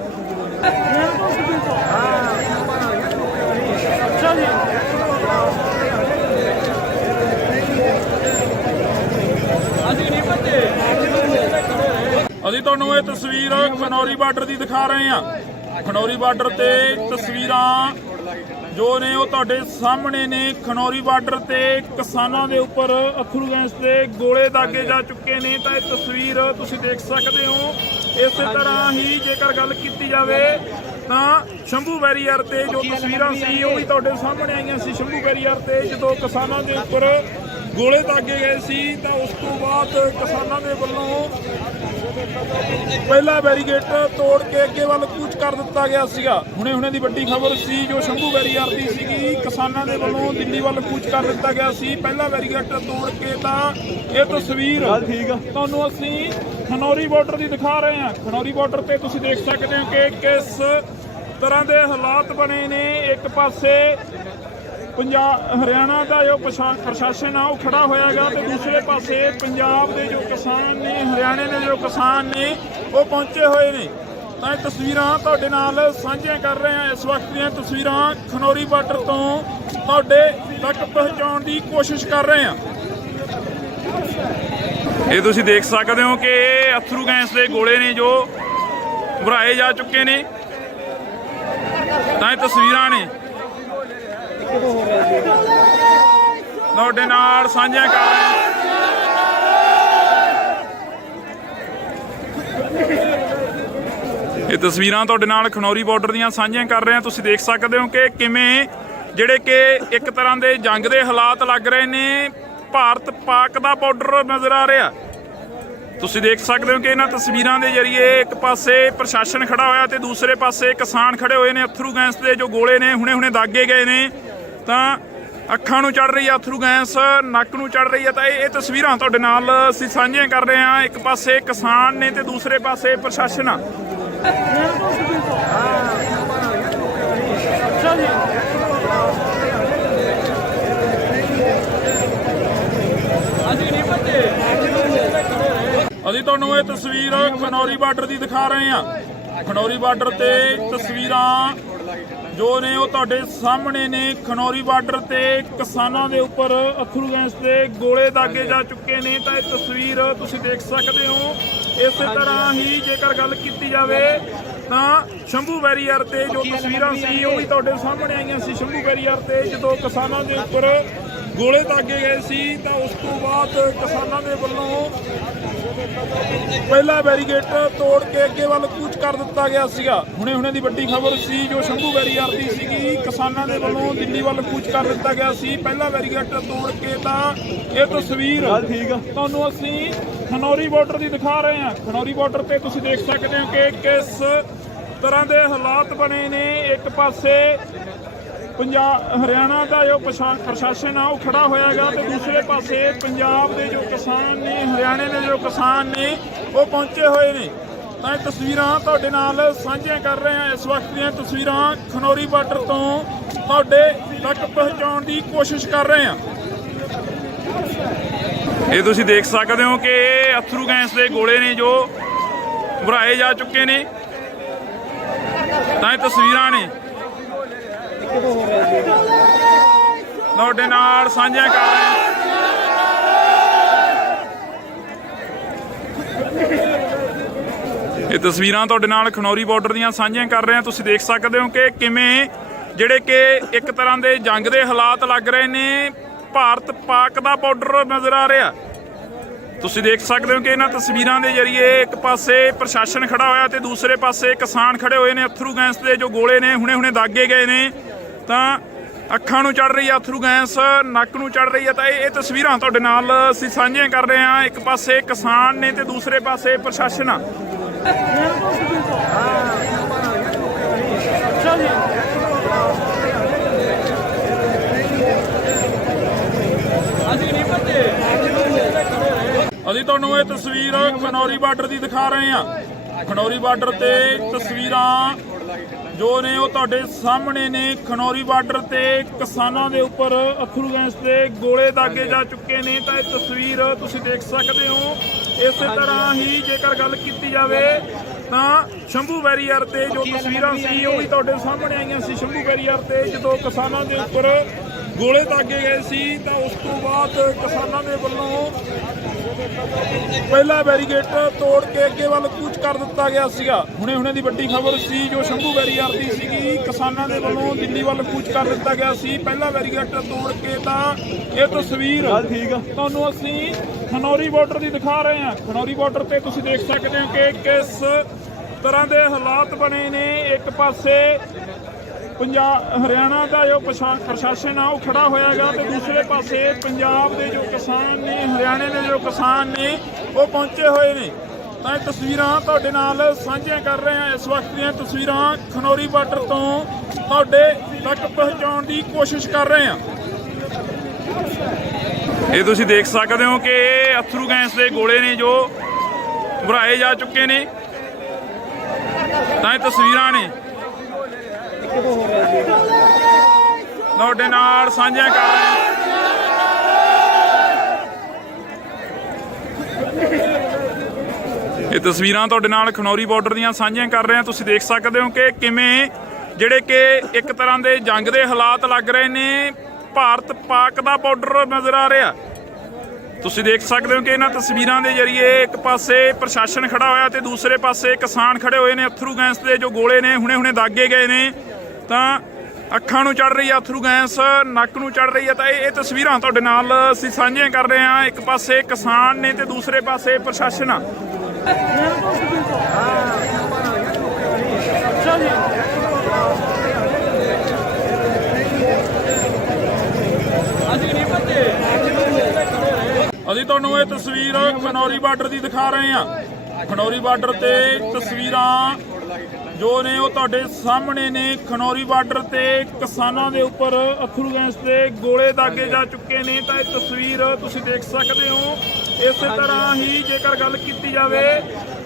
ਅਸੀਂ ਤੁਹਾਨੂੰ ਇਹ ਤਸਵੀਰ ਖਨੌਰੀ ਬਾਰਡਰ ਦੀ ਦਿਖਾ ਰਹੇ ਹਾਂ। ਖਨੌਰੀ ਬਾਰਡਰ ਤੇ ਤਸਵੀਰਾਂ ਜੋ ਨੇ ਉਹ ਤੁਹਾਡੇ ਸਾਹਮਣੇ ਨੇ। ਖਨੌਰੀ ਬਾਰਡਰ ਤੇ ਕਿਸਾਨਾਂ ਦੇ ਉੱਪਰ ਅਥਰੂ ਗੈਸ ਦੇ ਗੋਲੇ ਦਾਗੇ ਜਾ ਚੁੱਕੇ ਨੇ। ਤਾਂ ਇਹ ਤਸਵੀਰ ਤੁਸੀਂ ਦੇਖ ਸਕਦੇ ਹੋ। ਇਸੇ ਤਰ੍ਹਾਂ ਹੀ ਜੇਕਰ ਗੱਲ ਕੀਤੀ ਜਾਵੇ ਤਾਂ ਸ਼ੰਭੂ ਬੈਰੀਅਰ ਤੇ ਜੋ ਤਸਵੀਰਾਂ ਸੀ ਉਹ ਵੀ ਤੁਹਾਡੇ ਸਾਹਮਣੇ ਆਈਆਂ ਸੀ। ਸ਼ੰਭੂ ਬੈਰੀਅਰ ਤੇ ਜਦੋਂ ਕਿਸਾਨਾਂ ਦੇ ਉੱਪਰ ਗੋਲੇ ਦਾਗੇ ਗਏ ਸੀ ਤਾਂ ਉਸ ਤੋਂ ਬਾਅਦ ਕਿਸਾਨਾਂ ਦੇ ਵੱਲੋਂ ਪਹਿਲਾ ਬੈਰੀਗੇਟ ਤੋੜ ਕੇ ਅੱਗੇ ਵੱਲ ਕੂਚ ਕਰ ਦਿੱਤਾ ਗਿਆ ਸੀਗਾ। ਹੁਣੇ ਦੀ ਵੱਡੀ ਖਬਰ ਸੀ ਜੋ ਸ਼ੰਭੂ ਬੈਰੀਅਰ ਦੀ ਸੀਗੀ। ਕਿਸਾਨਾਂ ਦੇ ਵੱਲੋਂ ਦਿੱਲੀ ਵੱਲ ਕੂਚ ਕਰ ਦਿੱਤਾ ਗਿਆ ਸੀ ਪਹਿਲਾ ਬੈਰੀਗੇਟ ਤੋੜ ਕੇ। ਤਾਂ ਇਹ ਤਸਵੀਰ ਤੁਹਾਨੂੰ ਅਸੀਂ ਖਨੌਰੀ ਬਾਰਡਰ ਦੀ ਦਿਖਾ ਰਹੇ ਹਾਂ। ਖਨੌਰੀ ਬਾਰਡਰ ਤੇ ਤੁਸੀਂ ਦੇਖ ਸਕਦੇ ਹੋ ਕਿ ਕਿਸ ਤਰ੍ਹਾਂ ਦੇ ਹਾਲਾਤ ਬਣੇ ਨੇ। ਇੱਕ ਪਾਸੇ ਹਰਿਆਣਾ ਦਾ ਜੋ ਪ੍ਰਸ਼ਾਸਨ ਆ ਉਹ ਖੜਾ ਹੋਇਆ ਹੈਗਾ ਤੇ ਦੂਸਰੇ ਪਾਸੇ ਪੰਜਾਬ ਦੇ ਜੋ ਕਿਸਾਨ ਨੇ, ਹਰਿਆਣੇ ਦੇ ਜੋ ਕਿਸਾਨ ਨੇ ਉਹ ਪਹੁੰਚੇ ਹੋਏ ਨੇ। ਤਾਂ ਇਹ ਤਸਵੀਰਾਂ ਤੁਹਾਡੇ ਨਾਲ ਸਾਂਝੀਆਂ ਕਰ ਰਹੇ ਹਾਂ। ਇਸ ਵਕਤ ਦੀਆਂ ਤਸਵੀਰਾਂ ਖਨੌਰੀ ਬਾਰਡਰ ਤੋਂ ਤੁਹਾਡੇ ਤੱਕ ਪਹੁੰਚਾਉਣ ਦੀ ਕੋਸ਼ਿਸ਼ ਕਰ ਰਹੇ ਹਾਂ। ਇਹ ਤੁਸੀਂ ਦੇਖ ਸਕਦੇ ਹੋ ਕਿ ਅਥਰੂ ਗੈਸ ਦੇ ਗੋਲੇ ਨੇ ਜੋ ਭਰਾਏ ਜਾ ਚੁੱਕੇ ਨੇ। ਤਾਂ ਇਹ ਤਸਵੀਰਾਂ ਨੇ ਤੁਹਾਡੇ ਨਾਲ ਸਾਂਝੀਆਂ ਕਰ ਰਹੇ ਹਾਂ। ਇਹ ਤਸਵੀਰਾਂ ਤੁਹਾਡੇ ਨਾਲ ਖਨੌਰੀ ਬਾਰਡਰ ਦੀਆਂ ਸਾਂਝੀਆਂ ਕਰ ਰਹੇ ਹਾਂ। ਤੁਸੀਂ ਦੇਖ ਸਕਦੇ ਹੋ ਕਿ ਕਿਵੇਂ ਜਿਹੜੇ ਕਿ ਇੱਕ ਤਰ੍ਹਾਂ ਦੇ ਜੰਗ ਦੇ ਹਾਲਾਤ ਲੱਗ ਰਹੇ ਨੇ। ਭਾਰਤ ਪਾਕ ਦਾ ਬਾਰਡਰ ਨਜ਼ਰ ਆ ਰਿਹਾ। ਤੁਸੀਂ ਦੇਖ ਸਕਦੇ ਹੋ ਕਿ ਇਹਨਾਂ ਤਸਵੀਰਾਂ ਦੇ ਜ਼ਰੀਏ ਇੱਕ ਪਾਸੇ ਪ੍ਰਸ਼ਾਸਨ ਖੜਾ ਹੋਇਆ ਤੇ ਦੂਸਰੇ ਪਾਸੇ ਕਿਸਾਨ ਖੜੇ ਹੋਏ ਨੇ। ਅਥਰੂ ਗੈਸ ਦੇ ਜੋ ਗੋਲੇ ਨੇ ਹੁਣੇ ਦਾਗੇ ਗਏ ਨੇ। ਤਾਂ ਅੱਖਾਂ ਨੂੰ ਚੜ ਰਹੀ ਹੈ ਅਥਰੂ ਗੈਸ, ਨੱਕ ਨੂੰ ਚੜ ਰਹੀ ਹੈ। ਤਾਂ ਇਹ ਤਸਵੀਰਾਂ ਤੁਹਾਡੇ ਨਾਲ ਅਸੀਂ ਸਾਂਝੀਆਂ ਕਰ ਰਹੇ ਹਾਂ। ਇੱਕ ਪਾਸੇ ਕਿਸਾਨ ਨੇ ਤੇ ਦੂਸਰੇ ਪਾਸੇ ਪ੍ਰਸ਼ਾਸਨ ਆ। ਅਸੀਂ ਤੁਹਾਨੂੰ ਇਹ ਤਸਵੀਰ ਖਨੌਰੀ ਬਾਰਡਰ ਦੀ ਦਿਖਾ ਰਹੇ ਹਾਂ। ਖਨੌਰੀ ਬਾਰਡਰ ਤੇ ਤਸਵੀਰਾਂ ਜੋ ਨੇ ਉਹ ਤੁਹਾਡੇ ਸਾਹਮਣੇ ਨੇ। ਖਨੌਰੀ ਬਾਰਡਰ ਤੇ ਕਿਸਾਨਾਂ ਦੇ ਉੱਪਰ ਅਥਰੂ ਗੈਸ ਦੇ ਗੋਲੇ ਦਾਗੇ ਜਾ ਚੁੱਕੇ ਨੇ। ਤਾਂ ਇਹ ਤਸਵੀਰ ਤੁਸੀਂ ਦੇਖ ਸਕਦੇ ਹੋ। ਇਸੇ ਤਰ੍ਹਾਂ ਹੀ ਜੇਕਰ ਗੱਲ ਕੀਤੀ ਜਾਵੇ ਤਾਂ ਸ਼ੰਭੂ ਬੈਰੀਅਰ ਤੇ ਜੋ ਤਸਵੀਰਾਂ ਸੀ ਉਹ ਵੀ ਤੁਹਾਡੇ ਸਾਹਮਣੇ ਆਈਆਂ ਸੀ। ਸ਼ੰਭੂ ਬੈਰੀਅਰ ਤੇ ਜਦੋਂ ਕਿਸਾਨਾਂ ਦੇ ਉੱਪਰ ਗੋਲੇ ਦਾਗੇ ਗਏ ਸੀ ਤਾਂ ਉਸ ਤੋਂ ਬਾਅਦ ਕਿਸਾਨਾਂ ਦੇ ਵੱਲੋਂ ਪਹਿਲਾ ਬੈਰੀਗੇਟ ਤੋੜ ਕੇ ਅੱਗੇ ਵੱਲ ਕੂਚ ਕਰ ਦਿੱਤਾ ਗਿਆ ਸੀਗਾ। ਹੁਣੇ ਦੀ ਵੱਡੀ ਖਬਰ ਸੀ ਜੋ ਸ਼ੰਭੂ ਬੈਰੀਅਰ ਦੀ ਸੀਗੀ। ਕਿਸਾਨਾਂ ਦੇ ਵੱਲੋਂ ਦਿੱਲੀ ਵੱਲ ਕੂਚ ਕਰ ਦਿੱਤਾ ਗਿਆ ਸੀ ਪਹਿਲਾ ਬੈਰੀਗੇਟ ਤੋੜ ਕੇ। ਤਾਂ ਇਹ ਤਸਵੀਰ ਤੁਹਾਨੂੰ ਅਸੀਂ ਖਨੌਰੀ ਬਾਰਡਰ ਦੀ ਦਿਖਾ ਰਹੇ ਹਾਂ। ਖਨੌਰੀ ਬਾਰਡਰ ਤੇ ਤੁਸੀਂ ਦੇਖ ਸਕਦੇ ਹੋ ਕਿ ਕਿਸ ਤਰ੍ਹਾਂ ਦੇ ਹਾਲਾਤ ਬਣੇ ਨੇ। ਇੱਕ ਪਾਸੇ ਹਰਿਆਣਾ ਦਾ ਜੋ ਪ੍ਰਸ਼ਾਸਨ ਆ ਉਹ ਖੜਾ ਹੋਇਆ ਹੈਗਾ ਤੇ ਦੂਸਰੇ ਪਾਸੇ ਪੰਜਾਬ ਦੇ ਜੋ ਕਿਸਾਨ ਨੇ, ਹਰਿਆਣੇ ਦੇ ਜੋ ਕਿਸਾਨ ਨੇ ਉਹ ਪਹੁੰਚੇ ਹੋਏ ਨੇ। ਤਾਂ ਇਹ ਤਸਵੀਰਾਂ ਤੁਹਾਡੇ ਨਾਲ ਸਾਂਝੀਆਂ ਕਰ ਰਹੇ ਹਾਂ। ਇਸ ਵਕਤ ਦੀਆਂ ਤਸਵੀਰਾਂ ਖਨੌਰੀ ਬਾਰਡਰ ਤੋਂ ਤੁਹਾਡੇ ਤੱਕ ਪਹੁੰਚਾਉਣ ਦੀ ਕੋਸ਼ਿਸ਼ ਕਰ ਰਹੇ ਹਾਂ। ਇਹ ਤੁਸੀਂ ਦੇਖ ਸਕਦੇ ਹੋ ਕਿ ਅਥਰੂ ਗੈਸ ਦੇ ਗੋਲੇ ਨੇ ਜੋ ਭਰਾਏ ਜਾ ਚੁੱਕੇ ਨੇ। ਤਾਂ ਇਹ ਤਸਵੀਰਾਂ ਨੇ ਤੁਹਾਡੇ ਨਾਲ ਸਾਂਝੀਆਂ ਕਰ ਰਹੇ ਹਾਂ। ਇਹ ਤਸਵੀਰਾਂ ਤੁਹਾਡੇ ਨਾਲ ਖਨੌਰੀ ਬਾਰਡਰ ਦੀਆਂ ਸਾਂਝੀਆਂ ਕਰ ਰਹੇ ਹਾਂ। ਤੁਸੀਂ ਦੇਖ ਸਕਦੇ ਹੋ ਕਿ ਕਿਵੇਂ ਜਿਹੜੇ ਕਿ ਇੱਕ ਤਰ੍ਹਾਂ ਦੇ ਜੰਗ ਦੇ ਹਾਲਾਤ ਲੱਗ ਰਹੇ ਨੇ। ਭਾਰਤ ਪਾਕ ਦਾ ਬਾਰਡਰ ਨਜ਼ਰ ਆ ਰਿਹਾ। ਤੁਸੀਂ ਦੇਖ ਸਕਦੇ ਹੋ ਕਿ ਇਹਨਾਂ ਤਸਵੀਰਾਂ ਦੇ ਜ਼ਰੀਏ ਇੱਕ ਪਾਸੇ ਪ੍ਰਸ਼ਾਸਨ ਖੜਾ ਹੋਇਆ ਤੇ ਦੂਸਰੇ ਪਾਸੇ ਕਿਸਾਨ ਖੜੇ ਹੋਏ ਨੇ। ਅਥਰੂ ਗੈਸ ਦੇ ਜੋ ਗੋਲੇ ਨੇ ਹੁਣੇ ਦਾਗੇ ਗਏ ਨੇ। ਤਾਂ ਅੱਖਾਂ ਨੂੰ ਚੜ ਰਹੀ ਹੈ ਅਥਰੂ ਗੈਸ, ਨੱਕ ਨੂੰ ਚੜ ਰਹੀ ਹੈ। ਤਾਂ ਇਹ ਤਸਵੀਰਾਂ ਤੁਹਾਡੇ ਨਾਲ ਅਸੀਂ ਸਾਂਝੀਆਂ ਕਰ ਰਹੇ ਹਾਂ। ਇੱਕ ਪਾਸੇ ਕਿਸਾਨ ਨੇ ਤੇ ਦੂਸਰੇ ਪਾਸੇ ਪ੍ਰਸ਼ਾਸਨ ਆ। ਅਸੀਂ ਤੁਹਾਨੂੰ ਇਹ ਤਸਵੀਰ ਖਨੌਰੀ ਬਾਰਡਰ ਦੀ ਦਿਖਾ ਰਹੇ ਹਾਂ। ਖਨੌਰੀ ਬਾਰਡਰ ਤੇ ਤਸਵੀਰਾਂ ਜੋ ਨੇ ਉਹ ਤੁਹਾਡੇ ਸਾਹਮਣੇ ਨੇ। ਖਨੌਰੀ ਬਾਰਡਰ ਤੇ ਕਿਸਾਨਾਂ ਦੇ ਉੱਪਰ ਅਥਰੂ ਗੈਸ ਦੇ ਗੋਲੇ ਦਾਗੇ ਜਾ ਚੁੱਕੇ ਨੇ। ਤਾਂ ਇਹ ਤਸਵੀਰ ਤੁਸੀਂ ਦੇਖ ਸਕਦੇ ਹੋ। ਇਸੇ ਤਰ੍ਹਾਂ ਹੀ ਜੇਕਰ ਗੱਲ ਕੀਤੀ ਜਾਵੇ ਤਾਂ ਸ਼ੰਭੂ ਬੈਰੀਅਰ ਤੇ ਜੋ ਤਸਵੀਰਾਂ ਸੀ ਉਹ ਵੀ ਤੁਹਾਡੇ ਸਾਹਮਣੇ ਆਈਆਂ ਸੀ। ਸ਼ੰਭੂ ਬੈਰੀਅਰ ਤੇ ਜਦੋਂ ਕਿਸਾਨਾਂ ਦੇ ਉੱਪਰ ਗੋਲੇ ਦਾਗੇ ਗਏ ਸੀ ਤਾਂ ਉਸ ਤੋਂ ਬਾਅਦ ਕਿਸਾਨਾਂ ਦੇ ਵੱਲੋਂ ਪਹਿਲਾ ਬੈਰੀਗੇਟ ਤੋੜ ਕੇ ਅੱਗੇ ਵੱਲ ਕੂਚ ਕਰ ਦਿੱਤਾ ਗਿਆ ਸੀਗਾ। ਹੁਣੇ ਦੀ ਵੱਡੀ ਖਬਰ ਸੀ ਜੋ ਸ਼ੰਭੂ ਬੈਰੀਅਰ ਦੀ ਸੀਗੀ, ਕਿਸਾਨਾਂ ਦੇ ਵੱਲੋਂ ਦਿੱਲੀ ਵੱਲ ਕੂਚ ਕਰ ਦਿੱਤਾ ਗਿਆ ਸੀ। ਪਹਿਲਾ ਬੈਰੀਗੇਟ ਤੋੜ ਕੇ ਤਾਂ ਇਹ ਤਸਵੀਰ ਤੁਹਾਨੂੰ ਅਸੀਂ ਖਨੌਰੀ ਬਾਰਡਰ ਦੀ ਦਿਖਾ ਰਹੇ ਹਾਂ। ਖਨੌਰੀ ਬਾਰਡਰ ਤੇ ਤੁਸੀਂ ਦੇਖ ਸਕਦੇ ਹੋ ਕਿ ਕਿਸ ਤਰ੍ਹਾਂ ਦੇ ਹਾਲਾਤ ਬਣੇ ਨੇ। ਇੱਕ ਪਾਸੇ ਪੰਜਾਬ ਹਰਿਆਣਾ ਦਾ ਜੋ ਪ੍ਰਸ਼ਾਸਨ ਆ ਉਹ ਖੜਾ ਹੋਇਆਗਾ ਤੇ ਦੂਸਰੇ ਪਾਸੇ ਪੰਜਾਬ ਦੇ ਜੋ ਕਿਸਾਨ ਨੇ, ਹਰਿਆਣੇ ਦੇ ਜੋ ਕਿਸਾਨ ਨੇ ਉਹ ਪਹੁੰਚੇ ਹੋਏ ਨੇ। ਤਾਂ ਇਹ ਤਸਵੀਰਾਂ ਤੁਹਾਡੇ ਨਾਲ ਸਾਂਝੀਆਂ ਕਰ ਰਹੇ ਹਾਂ। ਇਸ ਵਕਤ ਦੀਆਂ ਤਸਵੀਰਾਂ ਖਨੌਰੀ ਬਾਰਡਰ ਤੋਂ ਤੁਹਾਡੇ ਤੱਕ ਪਹੁੰਚਾਉਣ ਦੀ ਕੋਸ਼ਿਸ਼ ਕਰ ਰਹੇ ਹਾਂ। ਇਹ ਤੁਸੀਂ ਦੇਖ ਸਕਦੇ ਹੋ ਕਿ ਇਹ ਅਥਰੂ ਗੈਸ ਦੇ ਗੋਲੇ ਨੇ ਜੋ ਭਰਾਏ ਜਾ ਚੁੱਕੇ ਨੇ। ਤਾਂ ਇਹ ਤਸਵੀਰਾਂ ਨੇ ਤੁਹਾਡੇ ਨਾਲ ਸਾਂਝੀਆਂ ਕਰ ਰਹੇ ਹਾਂ। ਇਹ ਤਸਵੀਰਾਂ ਤੁਹਾਡੇ ਨਾਲ ਖਨੌਰੀ ਬਾਰਡਰ ਦੀਆਂ ਸਾਂਝੀਆਂ ਕਰ ਰਹੇ ਹਾਂ। ਤੁਸੀਂ ਦੇਖ ਸਕਦੇ ਹੋ ਕਿ ਕਿਵੇਂ ਜਿਹੜੇ ਕਿ ਇੱਕ ਤਰ੍ਹਾਂ ਦੇ ਜੰਗ ਦੇ ਹਾਲਾਤ ਲੱਗ ਰਹੇ ਨੇ। ਭਾਰਤ ਪਾਕ ਦਾ ਬਾਰਡਰ ਨਜ਼ਰ ਆ ਰਿਹਾ। ਤੁਸੀਂ ਦੇਖ ਸਕਦੇ ਹੋ ਕਿ ਇਹਨਾਂ ਤਸਵੀਰਾਂ ਦੇ ਜ਼ਰੀਏ ਇੱਕ ਪਾਸੇ ਪ੍ਰਸ਼ਾਸਨ ਖੜਾ ਹੋਇਆ ਤੇ ਦੂਸਰੇ ਪਾਸੇ ਕਿਸਾਨ ਖੜੇ ਹੋਏ ਨੇ। ਅਥਰੂ ਗੈਸ ਦੇ ਜੋ ਗੋਲੇ ਨੇ ਹੁਣੇ ਦਾਗੇ ਗਏ ਨੇ ਤਾਂ ਅੱਖਾਂ ਨੂੰ ਚੜ ਰਹੀ ਆ ਅਥਰੂ ਗੈਸ, ਨੱਕ ਨੂੰ ਚੜ ਰਹੀ ਆ। ਤਾਂ ਇਹ ਤਸਵੀਰਾਂ ਤੁਹਾਡੇ ਨਾਲ ਅਸੀਂ ਸਾਂਝੀਆਂ ਕਰ ਰਹੇ ਹਾਂ। ਇੱਕ ਪਾਸੇ ਕਿਸਾਨ ਨੇ ਤੇ ਦੂਸਰੇ ਪਾਸੇ ਪ੍ਰਸ਼ਾਸਨ ਆ। ਅਸੀਂ ਤੁਹਾਨੂੰ ਇਹ ਤਸਵੀਰ ਖਨੌਰੀ ਬਾਰਡਰ ਦੀ ਦਿਖਾ ਰਹੇ ਹਾਂ। ਖਨੌਰੀ ਬਾਰਡਰ ਤੇ ਤਸਵੀਰਾਂ ਜੋ ਨੇ ਉਹ ਤੁਹਾਡੇ ਸਾਹਮਣੇ ਨੇ। ਖਨੌਰੀ ਬਾਰਡਰ ਤੇ ਕਿਸਾਨਾਂ ਦੇ ਉੱਪਰ ਅਥਰੂ ਗੈਸ ਦੇ ਗੋਲੇ ਦਾਗੇ ਜਾ ਚੁੱਕੇ ਨੇ। ਤਾਂ ਇਹ ਤਸਵੀਰ ਤੁਸੀਂ ਦੇਖ ਸਕਦੇ ਹੋ। ਇਸੇ ਤਰ੍ਹਾਂ ਹੀ ਜੇਕਰ ਗੱਲ ਕੀਤੀ ਜਾਵੇ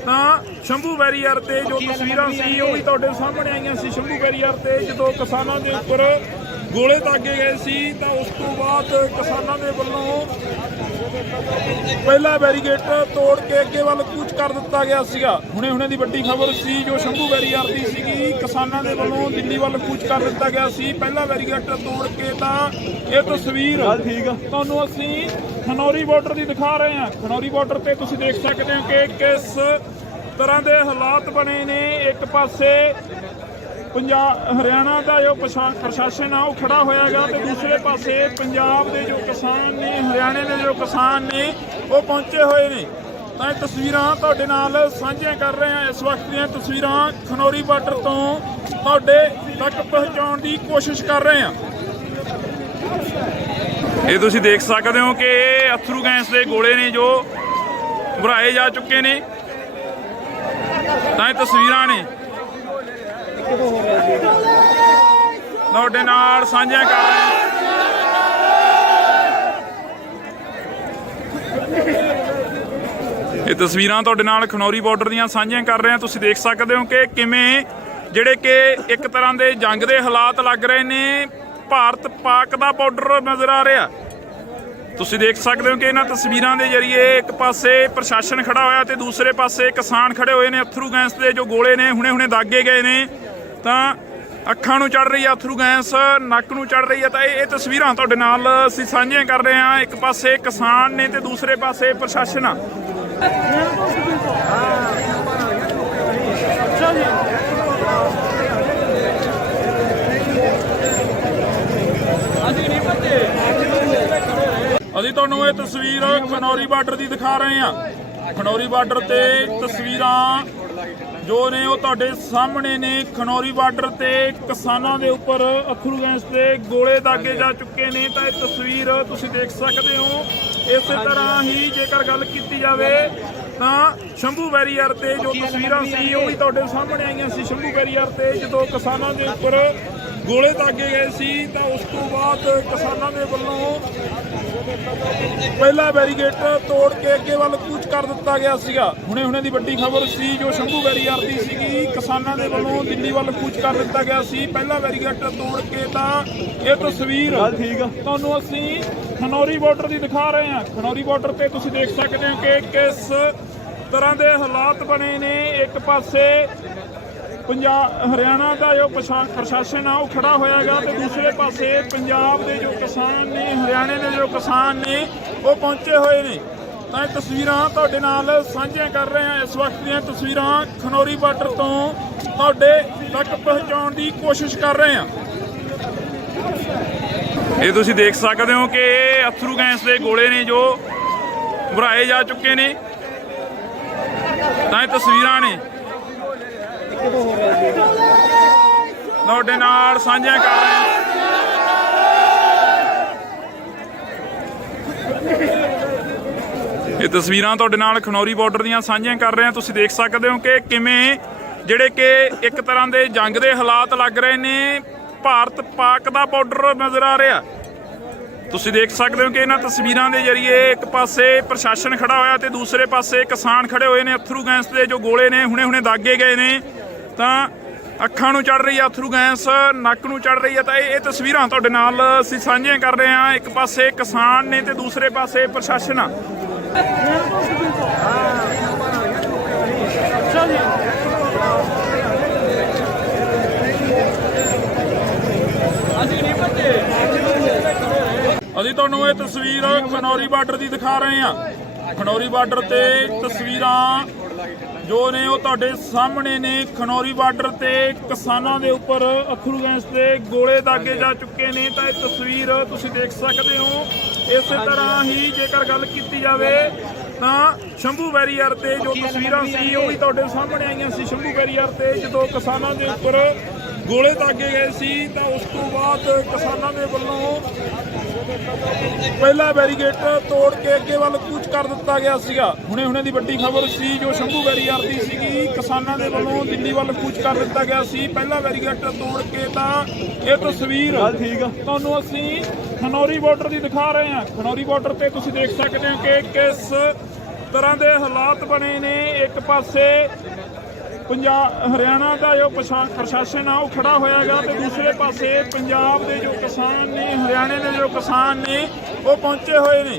ਤਾਂ ਸ਼ੰਭੂ ਬੈਰੀਅਰ ਤੇ ਜੋ ਤਸਵੀਰਾਂ ਸੀ ਉਹ ਵੀ ਤੁਹਾਡੇ ਸਾਹਮਣੇ ਆਈਆਂ ਸੀ। ਸ਼ੰਭੂ ਬੈਰੀਅਰ ਤੇ ਜਦੋਂ ਕਿਸਾਨਾਂ ਦੇ ਉੱਪਰ ਗੋਲੇ ਦਾਗੇ ਗਏ ਸੀ ਤਾਂ ਉਸ ਤੋਂ ਬਾਅਦ ਕਿਸਾਨਾਂ ਦੇ ਵੱਲੋਂ ਪਹਿਲਾ ਬੈਰੀਗੇਟ ਤੋੜ ਕੇ ਅੱਗੇ ਵੱਲ ਕੂਚ ਕਰ ਦਿੱਤਾ ਗਿਆ ਸੀਗਾ। ਹੁਣੇ ਦੀ ਵੱਡੀ ਖਬਰ ਸੀ ਜੋ ਸ਼ੰਭੂ ਬੈਰੀਅਰ ਦੀ ਸੀਗੀ, ਕਿਸਾਨਾਂ ਦੇ ਵੱਲੋਂ ਦਿੱਲੀ ਵੱਲ ਕੂਚ ਕਰ ਦਿੱਤਾ ਗਿਆ ਸੀ। ਪਹਿਲਾ ਬੈਰੀਗੇਟ ਤੋੜ ਕੇ ਤਾਂ ਇਹ ਤਸਵੀਰ ਤੁਹਾਨੂੰ ਅਸੀਂ ਖਨੌਰੀ ਬਾਰਡਰ ਦੀ ਦਿਖਾ ਰਹੇ ਹਾਂ। ਖਨੌਰੀ ਬਾਰਡਰ ਤੇ ਤੁਸੀਂ ਦੇਖ ਸਕਦੇ ਹੋ ਕਿ ਕਿਸ ਤਰ੍ਹਾਂ ਦੇ ਹਾਲਾਤ ਬਣੇ ਨੇ। ਇੱਕ ਪਾਸੇ ਪੰਜਾਬ ਹਰਿਆਣਾ ਦਾ ਜੋ ਪ੍ਰਸ਼ਾਸਨ ਆ ਉਹ ਖੜਾ ਹੋਇਆਗਾ ਤੇ ਦੂਸਰੇ ਪਾਸੇ ਪੰਜਾਬ ਦੇ ਜੋ ਕਿਸਾਨ ਨੇ, ਹਰਿਆਣੇ ਦੇ ਜੋ ਕਿਸਾਨ ਨੇ ਉਹ ਪਹੁੰਚੇ ਹੋਏ ਨੇ। ਤਾਂ ਇਹ ਤਸਵੀਰਾਂ ਤੁਹਾਡੇ ਨਾਲ ਸਾਂਝੀਆਂ ਕਰ ਰਹੇ ਹਾਂ। ਇਸ ਵਕਤ ਦੀਆਂ ਤਸਵੀਰਾਂ ਖਨੌਰੀ ਬਾਰਡਰ ਤੋਂ ਤੁਹਾਡੇ ਤੱਕ ਪਹੁੰਚਾਉਣ ਦੀ ਕੋਸ਼ਿਸ਼ ਕਰ ਰਹੇ ਹਾਂ। ਇਹ ਤੁਸੀਂ ਦੇਖ ਸਕਦੇ ਹੋ ਕਿ ਇਹ ਅਥਰੂ ਗੈਸ ਦੇ ਗੋਲੇ ਨੇ ਜੋ ਭਰਾਏ ਜਾ ਚੁੱਕੇ ਨੇ। ਤਾਂ ਇਹ ਤਸਵੀਰਾਂ ਨੇ ਤੁਹਾਡੇ ਨਾਲ ਸਾਂਝੀਆਂ ਕਰ ਰਹੇ ਹਾਂ। ਇਹ ਤਸਵੀਰਾਂ ਤੁਹਾਡੇ ਨਾਲ ਖਨੌਰੀ ਬਾਰਡਰ ਦੀਆਂ ਸਾਂਝੀਆਂ ਕਰ ਰਹੇ ਹਾਂ। ਤੁਸੀਂ ਦੇਖ ਸਕਦੇ ਹੋ ਕਿ ਕਿਵੇਂ ਜਿਹੜੇ ਕਿ ਇੱਕ ਤਰ੍ਹਾਂ ਦੇ ਜੰਗ ਦੇ ਹਾਲਾਤ ਲੱਗ ਰਹੇ ਨੇ। ਭਾਰਤ ਪਾਕ ਦਾ ਬਾਰਡਰ ਨਜ਼ਰ ਆ ਰਿਹਾ। ਤੁਸੀਂ ਦੇਖ ਸਕਦੇ ਹੋ ਕਿ ਇਹਨਾਂ ਤਸਵੀਰਾਂ ਦੇ ਜ਼ਰੀਏ ਇੱਕ ਪਾਸੇ ਪ੍ਰਸ਼ਾਸਨ ਖੜਾ ਹੋਇਆ ਤੇ ਦੂਸਰੇ ਪਾਸੇ ਕਿਸਾਨ ਖੜੇ ਹੋਏ ਨੇ। ਅਥਰੂ ਗੈਸ ਦੇ ਜੋ ਗੋਲੇ ਨੇ ਹੁਣੇ ਦਾਗੇ ਗਏ ਨੇ ਤਾਂ ਅੱਖਾਂ ਨੂੰ ਚੜ ਰਹੀ ਆ ਅਥਰੂ ਗੈਸ, ਨੱਕ ਨੂੰ ਚੜ ਰਹੀ ਆ। ਤਾਂ ਇਹ ਤਸਵੀਰਾਂ ਤੁਹਾਡੇ ਨਾਲ ਅਸੀਂ ਸਾਂਝੀਆਂ ਕਰ ਰਹੇ ਹਾਂ। ਇੱਕ ਪਾਸੇ ਕਿਸਾਨ ਨੇ ਤੇ ਦੂਸਰੇ ਪਾਸੇ ਪ੍ਰਸ਼ਾਸਨ ਆ। ਅਸੀਂ ਤੁਹਾਨੂੰ ਇਹ ਤਸਵੀਰ ਖਨੌਰੀ ਬਾਰਡਰ ਦੀ ਦਿਖਾ ਰਹੇ ਹਾਂ। ਖਨੌਰੀ ਬਾਰਡਰ ਤੇ ਤਸਵੀਰਾਂ ਜੋ ਨੇ ਉਹ ਤੁਹਾਡੇ ਸਾਹਮਣੇ ਨੇ। ਖਨੌਰੀ ਬਾਰਡਰ ਤੇ ਕਿਸਾਨਾਂ ਦੇ ਉੱਪਰ ਅਥਰੂ ਗੈਸ ਦੇ ਗੋਲੇ ਦਾਗੇ ਜਾ ਚੁੱਕੇ ਨੇ। ਤਾਂ ਇਹ ਤਸਵੀਰ ਤੁਸੀਂ ਦੇਖ ਸਕਦੇ ਹੋ। ਇਸੇ ਤਰ੍ਹਾਂ ਹੀ ਜੇਕਰ ਗੱਲ ਕੀਤੀ ਜਾਵੇ ਤਾਂ ਸ਼ੰਭੂ ਬੈਰੀਅਰ ਤੇ ਜੋ ਤਸਵੀਰਾਂ ਸੀ ਉਹ ਵੀ ਤੁਹਾਡੇ ਸਾਹਮਣੇ ਆਈਆਂ ਸੀ। ਸ਼ੰਭੂ ਬੈਰੀਅਰ ਤੇ ਜਦੋਂ ਕਿਸਾਨਾਂ ਦੇ ਉੱਪਰ ਗੋਲੇ ਦਾਗੇ ਗਏ ਸੀ ਤਾਂ ਉਸ ਤੋਂ ਬਾਅਦ ਕਿਸਾਨਾਂ ਦੇ ਵੱਲੋਂ ਪਹਿਲਾ ਬੈਰੀਗੇਟ ਤੋੜ ਕੇ ਅੱਗੇ ਵੱਲ ਕੂਚ ਕਰ ਦਿੱਤਾ ਗਿਆ ਸੀਗਾ। ਹੁਣੇ ਦੀ ਵੱਡੀ ਖਬਰ ਸੀ ਜੋ ਸ਼ੰਭੂ ਬੈਰੀਅਰ ਦੀ ਸੀਗੀ, ਕਿਸਾਨਾਂ ਦੇ ਵੱਲੋਂ ਦਿੱਲੀ ਵੱਲ ਕੂਚ ਕਰ ਦਿੱਤਾ ਗਿਆ ਸੀ। ਪਹਿਲਾ ਬੈਰੀਗੇਟ ਤੋੜ ਕੇ ਤਾਂ ਇਹ ਤਸਵੀਰ ਤੁਹਾਨੂੰ ਅਸੀਂ ਖਨੌਰੀ ਬਾਰਡਰ ਦੀ ਦਿਖਾ ਰਹੇ ਹਾਂ। ਖਨੌਰੀ ਬਾਰਡਰ ਤੇ ਤੁਸੀਂ ਦੇਖ ਸਕਦੇ ਹੋ ਕਿ ਕਿਸ ਤਰ੍ਹਾਂ ਦੇ ਹਾਲਾਤ ਬਣੇ ਨੇ। ਇੱਕ ਪਾਸੇ हरियाणा का जो प्रशासन है वो खड़ा होएगा तो दूसरे पासे पंजाब के जो किसान ने हरियाणे के जो किसान ने वो पहुंचे हुए ने। तो तस्वीरां तुहाडे नाल साझियां कर रहे हैं। इस वक्त दी तस्वीरां खनौरी बार्डर तो तुहाडे तक पहुंचाउण दी कोशिश कर रहे हैं। ये तुसीं देख सकते हो कि अथरू गैस के गोले ने जो भराए जा चुके ने। तो तस्वीरां ने ਤੁਹਾਡੇ ਨਾਲ ਸਾਂਝੀਆਂ ਕਰ ਰਹੇ ਹਾਂ। ਇਹ ਤਸਵੀਰਾਂ ਤੁਹਾਡੇ ਨਾਲ ਖਨੌਰੀ ਬਾਰਡਰ ਦੀਆਂ ਸਾਂਝੀਆਂ ਕਰ ਰਹੇ ਹਾਂ। ਤੁਸੀਂ ਦੇਖ ਸਕਦੇ ਹੋ ਕਿ ਕਿਵੇਂ ਜਿਹੜੇ ਕਿ ਇੱਕ ਤਰ੍ਹਾਂ ਦੇ ਜੰਗ ਦੇ ਹਾਲਾਤ ਲੱਗ ਰਹੇ ਨੇ। ਭਾਰਤ ਪਾਕ ਦਾ ਬਾਰਡਰ ਨਜ਼ਰ ਆ ਰਿਹਾ। ਤੁਸੀਂ ਦੇਖ ਸਕਦੇ ਹੋ ਕਿ ਇਹਨਾਂ ਤਸਵੀਰਾਂ ਦੇ ਜ਼ਰੀਏ ਇੱਕ ਪਾਸੇ ਪ੍ਰਸ਼ਾਸਨ ਖੜਾ ਹੋਇਆ ਤੇ ਦੂਸਰੇ ਪਾਸੇ ਕਿਸਾਨ ਖੜੇ ਹੋਏ ਨੇ। ਅਥਰੂ ਗੈਸ ਦੇ ਜੋ ਗੋਲੇ ਨੇ ਹੁਣੇ ਦਾਗੇ ਗਏ ਨੇ ਤਾਂ ਅੱਖਾਂ ਨੂੰ ਚੜ ਰਹੀ ਆ ਅਥਰੂ ਗੈਸ, ਨੱਕ ਨੂੰ ਚੜ ਰਹੀ ਆ। ਤਾਂ ਇਹ ਤਸਵੀਰਾਂ ਤੁਹਾਡੇ ਨਾਲ ਅਸੀਂ ਸਾਂਝੀਆਂ ਕਰ ਰਹੇ ਹਾਂ। ਇੱਕ ਪਾਸੇ ਕਿਸਾਨ ਨੇ ਤੇ ਦੂਸਰੇ ਪਾਸੇ ਪ੍ਰਸ਼ਾਸਨ ਆ। ਅਸੀਂ ਤੁਹਾਨੂੰ ਇਹ ਤਸਵੀਰ ਖਨੌਰੀ ਬਾਰਡਰ ਦੀ ਦਿਖਾ ਰਹੇ ਹਾਂ। ਖਨੌਰੀ ਬਾਰਡਰ ਤੇ ਤਸਵੀਰਾਂ ਜੋ ਨੇ ਉਹ ਤੁਹਾਡੇ ਸਾਹਮਣੇ ਨੇ। ਖਨੌਰੀ ਬਾਰਡਰ ਤੇ ਕਿਸਾਨਾਂ ਦੇ ਉੱਪਰ ਅਥਰੂ ਗੈਸ ਦੇ ਗੋਲੇ ਦਾਗੇ ਜਾ ਚੁੱਕੇ ਨੇ। ਤਾਂ ਇਹ ਤਸਵੀਰ ਤੁਸੀਂ ਦੇਖ ਸਕਦੇ ਹੋ। ਇਸੇ ਤਰ੍ਹਾਂ ਹੀ ਜੇਕਰ ਗੱਲ ਕੀਤੀ ਜਾਵੇ ਤਾਂ ਸ਼ੰਭੂ ਬੈਰੀਅਰ ਤੇ ਜੋ ਤਸਵੀਰਾਂ ਸੀ ਉਹ ਵੀ ਤੁਹਾਡੇ ਸਾਹਮਣੇ ਆਈਆਂ ਸੀ। ਸ਼ੰਭੂ ਬੈਰੀਅਰ ਤੇ ਜਦੋਂ ਕਿਸਾਨਾਂ ਦੇ ਉੱਪਰ ਗੋਲੇ ਦਾਗੇ ਗਏ ਸੀ ਤਾਂ ਉਸ ਤੋਂ ਬਾਅਦ ਕਿਸਾਨਾਂ ਦੇ ਵੱਲੋਂ ਪਹਿਲਾ ਬੈਰੀਗੇਡ ਤੋੜ ਕੇ ਅੱਗੇ ਵੱਲ ਕੂਚ ਕਰ ਦਿੱਤਾ ਗਿਆ ਸੀਗਾ। ਹੁਣੇ ਦੀ ਵੱਡੀ ਖਬਰ ਸੀ ਜੋ ਸ਼ੰਭੂ ਬੈਰੀਅਰ ਦੀ ਸੀਗੀ। ਕਿਸਾਨਾਂ ਦੇ ਵੱਲੋਂ ਦਿੱਲੀ ਵੱਲ ਕੂਚ ਕਰ ਦਿੱਤਾ ਗਿਆ ਸੀ ਪਹਿਲਾ ਬੈਰੀਗੇਡ ਤੋੜ ਕੇ। ਤਾਂ ਇਹ ਤਸਵੀਰ ਤੁਹਾਨੂੰ ਅਸੀਂ ਖਨੌਰੀ ਬਾਰਡਰ ਦੀ ਦਿਖਾ ਰਹੇ ਹਾਂ। ਖਨੌਰੀ ਬਾਰਡਰ ਤੇ ਤੁਸੀਂ ਦੇਖ ਸਕਦੇ ਹੋ ਕਿ ਕਿਸ ਤਰ੍ਹਾਂ ਦੇ ਹਾਲਾਤ ਬਣੇ ਨੇ। ਇੱਕ ਪਾਸੇ हरियाणा का जो प्रशासन है वो खड़ा होएगा तो दूसरे पासे पंजाब के जो किसान ने हरियाणे के जो किसान ने वो पहुंचे हुए ने।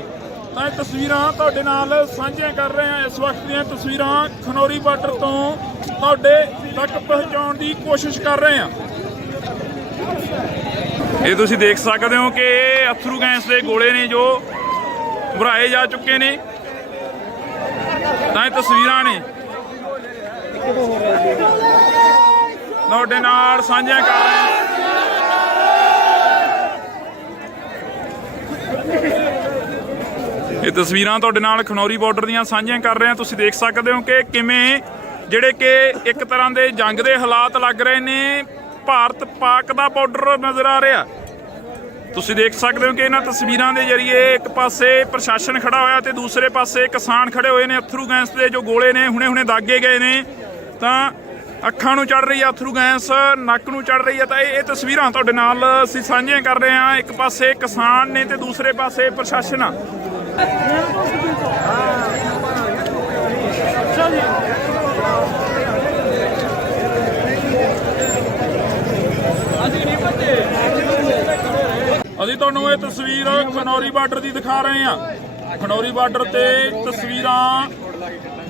तो तस्वीरां तुहाडे नाल साझियां कर रहे हैं। इस वक्त दी तस्वीरां खनौरी बार्डर तो तुहाडे तक पहुंचाउण दी कोशिश कर रहे हैं। ये तुसीं देख सकते हो कि अथरू गैस के गोले ने जो भराए जा चुके ने। तो तस्वीरां ने ਤੁਹਾਡੇ ਨਾਲ ਸਾਂਝੀਆਂ ਕਰ ਰਹੇ ਹਾਂ। ਇਹ ਤਸਵੀਰਾਂ ਤੁਹਾਡੇ ਨਾਲ ਖਨੌਰੀ ਬਾਰਡਰ ਦੀਆਂ ਸਾਂਝੀਆਂ ਕਰ ਰਹੇ ਹਾਂ। ਤੁਸੀਂ ਦੇਖ ਸਕਦੇ ਹੋ ਕਿ ਕਿਵੇਂ ਜਿਹੜੇ ਕਿ ਇੱਕ ਤਰ੍ਹਾਂ ਦੇ ਜੰਗ ਦੇ ਹਾਲਾਤ ਲੱਗ ਰਹੇ ਨੇ। ਭਾਰਤ ਪਾਕ ਦਾ ਬਾਰਡਰ ਨਜ਼ਰ ਆ ਰਿਹਾ। ਤੁਸੀਂ ਦੇਖ ਸਕਦੇ ਹੋ ਕਿ ਇਹਨਾਂ ਤਸਵੀਰਾਂ ਦੇ ਜ਼ਰੀਏ ਇੱਕ ਪਾਸੇ ਪ੍ਰਸ਼ਾਸਨ ਖੜਾ ਹੋਇਆ ਤੇ ਦੂਸਰੇ ਪਾਸੇ ਕਿਸਾਨ ਖੜੇ ਹੋਏ ਨੇ। ਅਥਰੂ ਗੈਸ ਦੇ ਜੋ ਗੋਲੇ ਨੇ ਹੁਣੇ ਦਾਗੇ ਗਏ ਨੇ ਤਾਂ ਅੱਖਾਂ ਨੂੰ ਚੜ ਰਹੀ ਆ ਅਥਰੂ ਗੈਸ, ਨੱਕ ਨੂੰ ਚੜ ਰਹੀ ਆ। ਤਾਂ ਇਹ ਤਸਵੀਰਾਂ ਤੁਹਾਡੇ ਨਾਲ ਅਸੀਂ ਸਾਂਝੀਆਂ ਕਰ ਰਹੇ ਹਾਂ। ਇੱਕ ਪਾਸੇ ਕਿਸਾਨ ਨੇ ਤੇ ਦੂਸਰੇ ਪਾਸੇ ਪ੍ਰਸ਼ਾਸਨ ਆ। ਅਸੀਂ ਤੁਹਾਨੂੰ ਇਹ ਤਸਵੀਰ ਖਨੌਰੀ ਬਾਰਡਰ ਦੀ ਦਿਖਾ ਰਹੇ ਹਾਂ। ਖਨੌਰੀ ਬਾਰਡਰ ਤੇ ਤਸਵੀਰਾਂ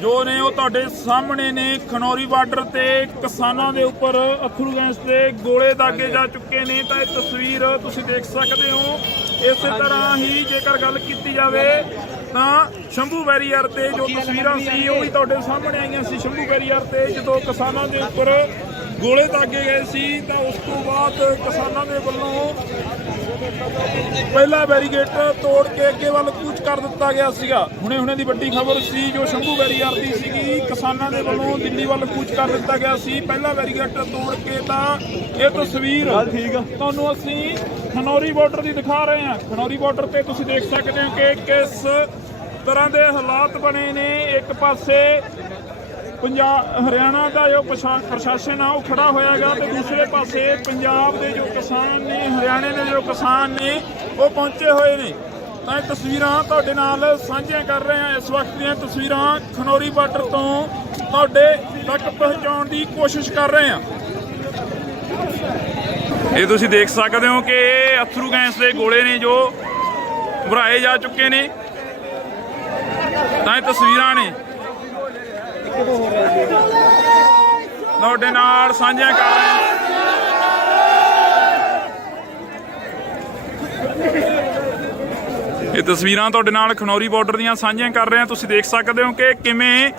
ਜੋ ਨੇ ਉਹ ਤੁਹਾਡੇ ਸਾਹਮਣੇ ਨੇ। ਖਨੌਰੀ ਬਾਰਡਰ ਤੇ ਕਿਸਾਨਾਂ ਦੇ ਉੱਪਰ ਅਥਰੂ ਗੈਸ ਦੇ ਗੋਲੇ ਦਾਗੇ ਜਾ ਚੁੱਕੇ ਨੇ। ਤਾਂ ਇਹ ਤਸਵੀਰ ਤੁਸੀਂ ਦੇਖ ਸਕਦੇ ਹੋ। ਇਸੇ ਤਰ੍ਹਾਂ ਹੀ ਜੇਕਰ ਗੱਲ ਕੀਤੀ ਜਾਵੇ ਤਾਂ ਸ਼ੰਭੂ ਬੈਰੀਅਰ ਤੇ ਜੋ ਤਸਵੀਰਾਂ ਸੀ ਉਹ ਵੀ ਤੁਹਾਡੇ ਸਾਹਮਣੇ ਆਈਆਂ ਸੀ। ਸ਼ੰਭੂ ਬੈਰੀਅਰ ਤੇ ਜਦੋਂ ਕਿਸਾਨਾਂ ਦੇ ਉੱਪਰ ਗੋਲੇ ਦਾਗੇ ਗਏ ਸੀ ਤਾਂ ਉਸ ਤੋਂ ਬਾਅਦ ਕਿਸਾਨਾਂ ਦੇ ਵੱਲੋਂ ਪਹਿਲਾ ਬੈਰੀਗੇਡ ਤੋੜ ਕੇ ਅੱਗੇ ਵੱਲ ਕੂਚ ਕਰ ਦਿੱਤਾ ਗਿਆ ਸੀਗਾ। ਹੁਣੇ ਦੀ ਵੱਡੀ ਖਬਰ ਸੀ ਜੋ ਸ਼ੰਭੂ ਬੈਰੀਅਰ ਦੀ ਸੀਗੀ। ਕਿਸਾਨਾਂ ਦੇ ਵੱਲੋਂ ਦਿੱਲੀ ਵੱਲ ਕੂਚ ਕਰ ਦਿੱਤਾ ਗਿਆ ਸੀ ਪਹਿਲਾ ਬੈਰੀਗੇਡ ਤੋੜ ਕੇ। ਤਾਂ ਇਹ ਤਸਵੀਰ ਤੁਹਾਨੂੰ ਅਸੀਂ ਖਨੌਰੀ ਬਾਰਡਰ ਦੀ ਦਿਖਾ ਰਹੇ ਹਾਂ। ਖਨੌਰੀ ਬਾਰਡਰ ਤੇ ਤੁਸੀਂ ਦੇਖ ਸਕਦੇ ਹੋ ਕਿ ਕਿਸ ਤਰ੍ਹਾਂ ਦੇ ਹਾਲਾਤ ਬਣੇ ਨੇ। ਇੱਕ ਪਾਸੇ हरियाणा का जो प्रशासन है वो खड़ा होएगा तो दूसरे पासे पंजाब के जो किसान ने हरियाणे के जो किसान ने वो पहुंचे हुए ने। तो तस्वीरां तुहाडे नाल साझियां कर रहे हैं। इस वक्त दी तस्वीरां खनौरी बार्डर तो तुहाडे तक पहुंचाउण दी कोशिश कर रहे हैं। ये तुसीं देख सकते हो कि अथरू गैस के गोले ने जो भराए जा चुके ने। तो तस्वीरां ने ਤੁਹਾਡੇ ਨਾਲ ਸਾਂਝੀਆਂ ਕਰ ਰਹੇ ਹਾਂ। ਇਹ ਤਸਵੀਰਾਂ ਤੁਹਾਡੇ ਨਾਲ ਖਨੌਰੀ ਬਾਰਡਰ ਦੀਆਂ ਸਾਂਝੀਆਂ ਕਰ ਰਹੇ ਹਾਂ। ਤੁਸੀਂ ਦੇਖ ਸਕਦੇ ਹੋ ਕਿ ਕਿਵੇਂ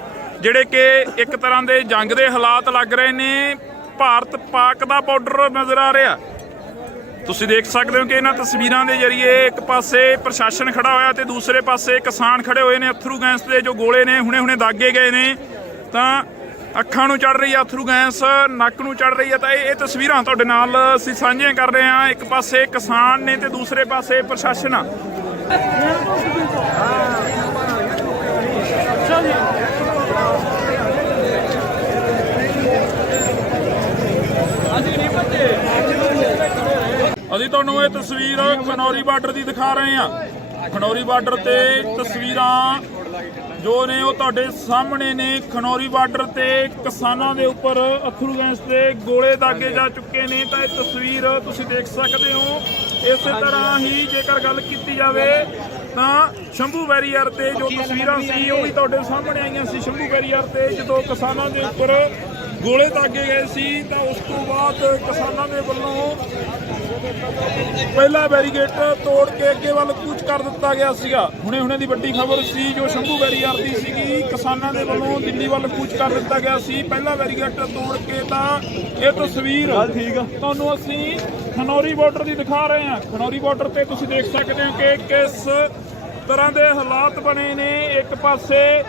ਜਿਹੜੇ ਕਿ ਇੱਕ ਤਰ੍ਹਾਂ ਦੇ ਜੰਗ ਦੇ ਹਾਲਾਤ ਲੱਗ ਰਹੇ ਨੇ। ਭਾਰਤ ਪਾਕ ਦਾ ਬਾਰਡਰ ਨਜ਼ਰ ਆ ਰਿਹਾ। ਤੁਸੀਂ ਦੇਖ ਸਕਦੇ ਹੋ ਕਿ ਇਹਨਾਂ ਤਸਵੀਰਾਂ ਦੇ ਜ਼ਰੀਏ ਇੱਕ ਪਾਸੇ ਪ੍ਰਸ਼ਾਸਨ ਖੜਾ ਹੋਇਆ ਤੇ ਦੂਸਰੇ ਪਾਸੇ ਕਿਸਾਨ ਖੜੇ ਹੋਏ ਨੇ। ਅਥਰੂ ਗੈਸ ਦੇ ਜੋ ਗੋਲੇ ਨੇ ਹੁਣੇ ਦਾਗੇ ਗਏ ਨੇ ਤਾਂ ਅੱਖਾਂ ਨੂੰ ਚੜ ਰਹੀ ਆ ਅਥਰੂ ਗੈਸ, ਨੱਕ ਨੂੰ ਚੜ ਰਹੀ ਆ। ਤਾਂ ਇਹ ਤਸਵੀਰਾਂ ਤੁਹਾਡੇ ਨਾਲ ਅਸੀਂ ਸਾਂਝੀਆਂ ਕਰ ਰਹੇ ਹਾਂ। ਇੱਕ ਪਾਸੇ ਕਿਸਾਨ ਨੇ ਤੇ ਦੂਸਰੇ ਪਾਸੇ ਪ੍ਰਸ਼ਾਸਨ ਆ। ਅਸੀਂ ਤੁਹਾਨੂੰ ਇਹ ਤਸਵੀਰ ਖਨੌਰੀ ਬਾਰਡਰ ਦੀ ਦਿਖਾ ਰਹੇ ਹਾਂ। ਖਨੌਰੀ ਬਾਰਡਰ ਤੇ ਤਸਵੀਰਾਂ ਜੋ ਨੇ ਉਹ ਤੁਹਾਡੇ ਸਾਹਮਣੇ ਨੇ। ਖਨੌਰੀ ਬਾਰਡਰ ਤੇ ਕਿਸਾਨਾਂ ਦੇ ਉੱਪਰ ਅਥਰੂ ਗੈਸ ਦੇ ਗੋਲੇ ਦਾਗੇ ਜਾ ਚੁੱਕੇ ਨੇ। ਤਾਂ ਇਹ ਤਸਵੀਰ ਤੁਸੀਂ ਦੇਖ ਸਕਦੇ ਹੋ। ਇਸੇ ਤਰ੍ਹਾਂ ਹੀ ਜੇਕਰ ਗੱਲ ਕੀਤੀ ਜਾਵੇ ਤਾਂ ਸ਼ੰਭੂ ਬੈਰੀਅਰ ਤੇ ਜੋ ਤਸਵੀਰਾਂ ਸੀ ਉਹ ਵੀ ਤੁਹਾਡੇ ਸਾਹਮਣੇ ਆਈਆਂ ਸੀ। ਸ਼ੰਭੂ ਬੈਰੀਅਰ ਤੇ ਜਦੋਂ ਕਿਸਾਨਾਂ ਦੇ ਉੱਪਰ ਗੋਲੇ ਦਾਗੇ ਗਏ ਸੀ ਤਾਂ ਉਸ ਤੋਂ ਬਾਅਦ ਕਿਸਾਨਾਂ ਦੇ ਵੱਲੋਂ ਪਹਿਲਾ ਬੈਰੀਗੇਟ ਤੋੜ ਕੇ ਅੱਗੇ ਵੱਲ ਕੂਚ ਕਰ ਦਿੱਤਾ ਗਿਆ ਸੀਗਾ। ਹੁਣੇ ਦੀ ਵੱਡੀ ਖਬਰ ਸੀ ਜੋ ਸ਼ੰਭੂ ਬੈਰੀਅਰ ਦੀ ਸੀਗੀ। ਕਿਸਾਨਾਂ ਦੇ ਵੱਲੋਂ ਦਿੱਲੀ ਵੱਲ ਕੂਚ ਕਰ ਦਿੱਤਾ ਗਿਆ ਸੀ ਪਹਿਲਾ ਬੈਰੀਗੇਟ ਤੋੜ ਕੇ। ਤਾਂ ਇਹ ਤਸਵੀਰ ਤੁਹਾਨੂੰ ਅਸੀਂ ਖਨੌਰੀ ਬਾਰਡਰ ਦੀ ਦਿਖਾ ਰਹੇ ਹਾਂ। ਖਨੌਰੀ ਬਾਰਡਰ ਤੇ ਤੁਸੀਂ ਦੇਖ ਸਕਦੇ ਹੋ ਕਿ ਕਿਸ ਤਰ੍ਹਾਂ ਦੇ ਹਾਲਾਤ ਬਣੇ ਨੇ। ਇੱਕ ਪਾਸੇ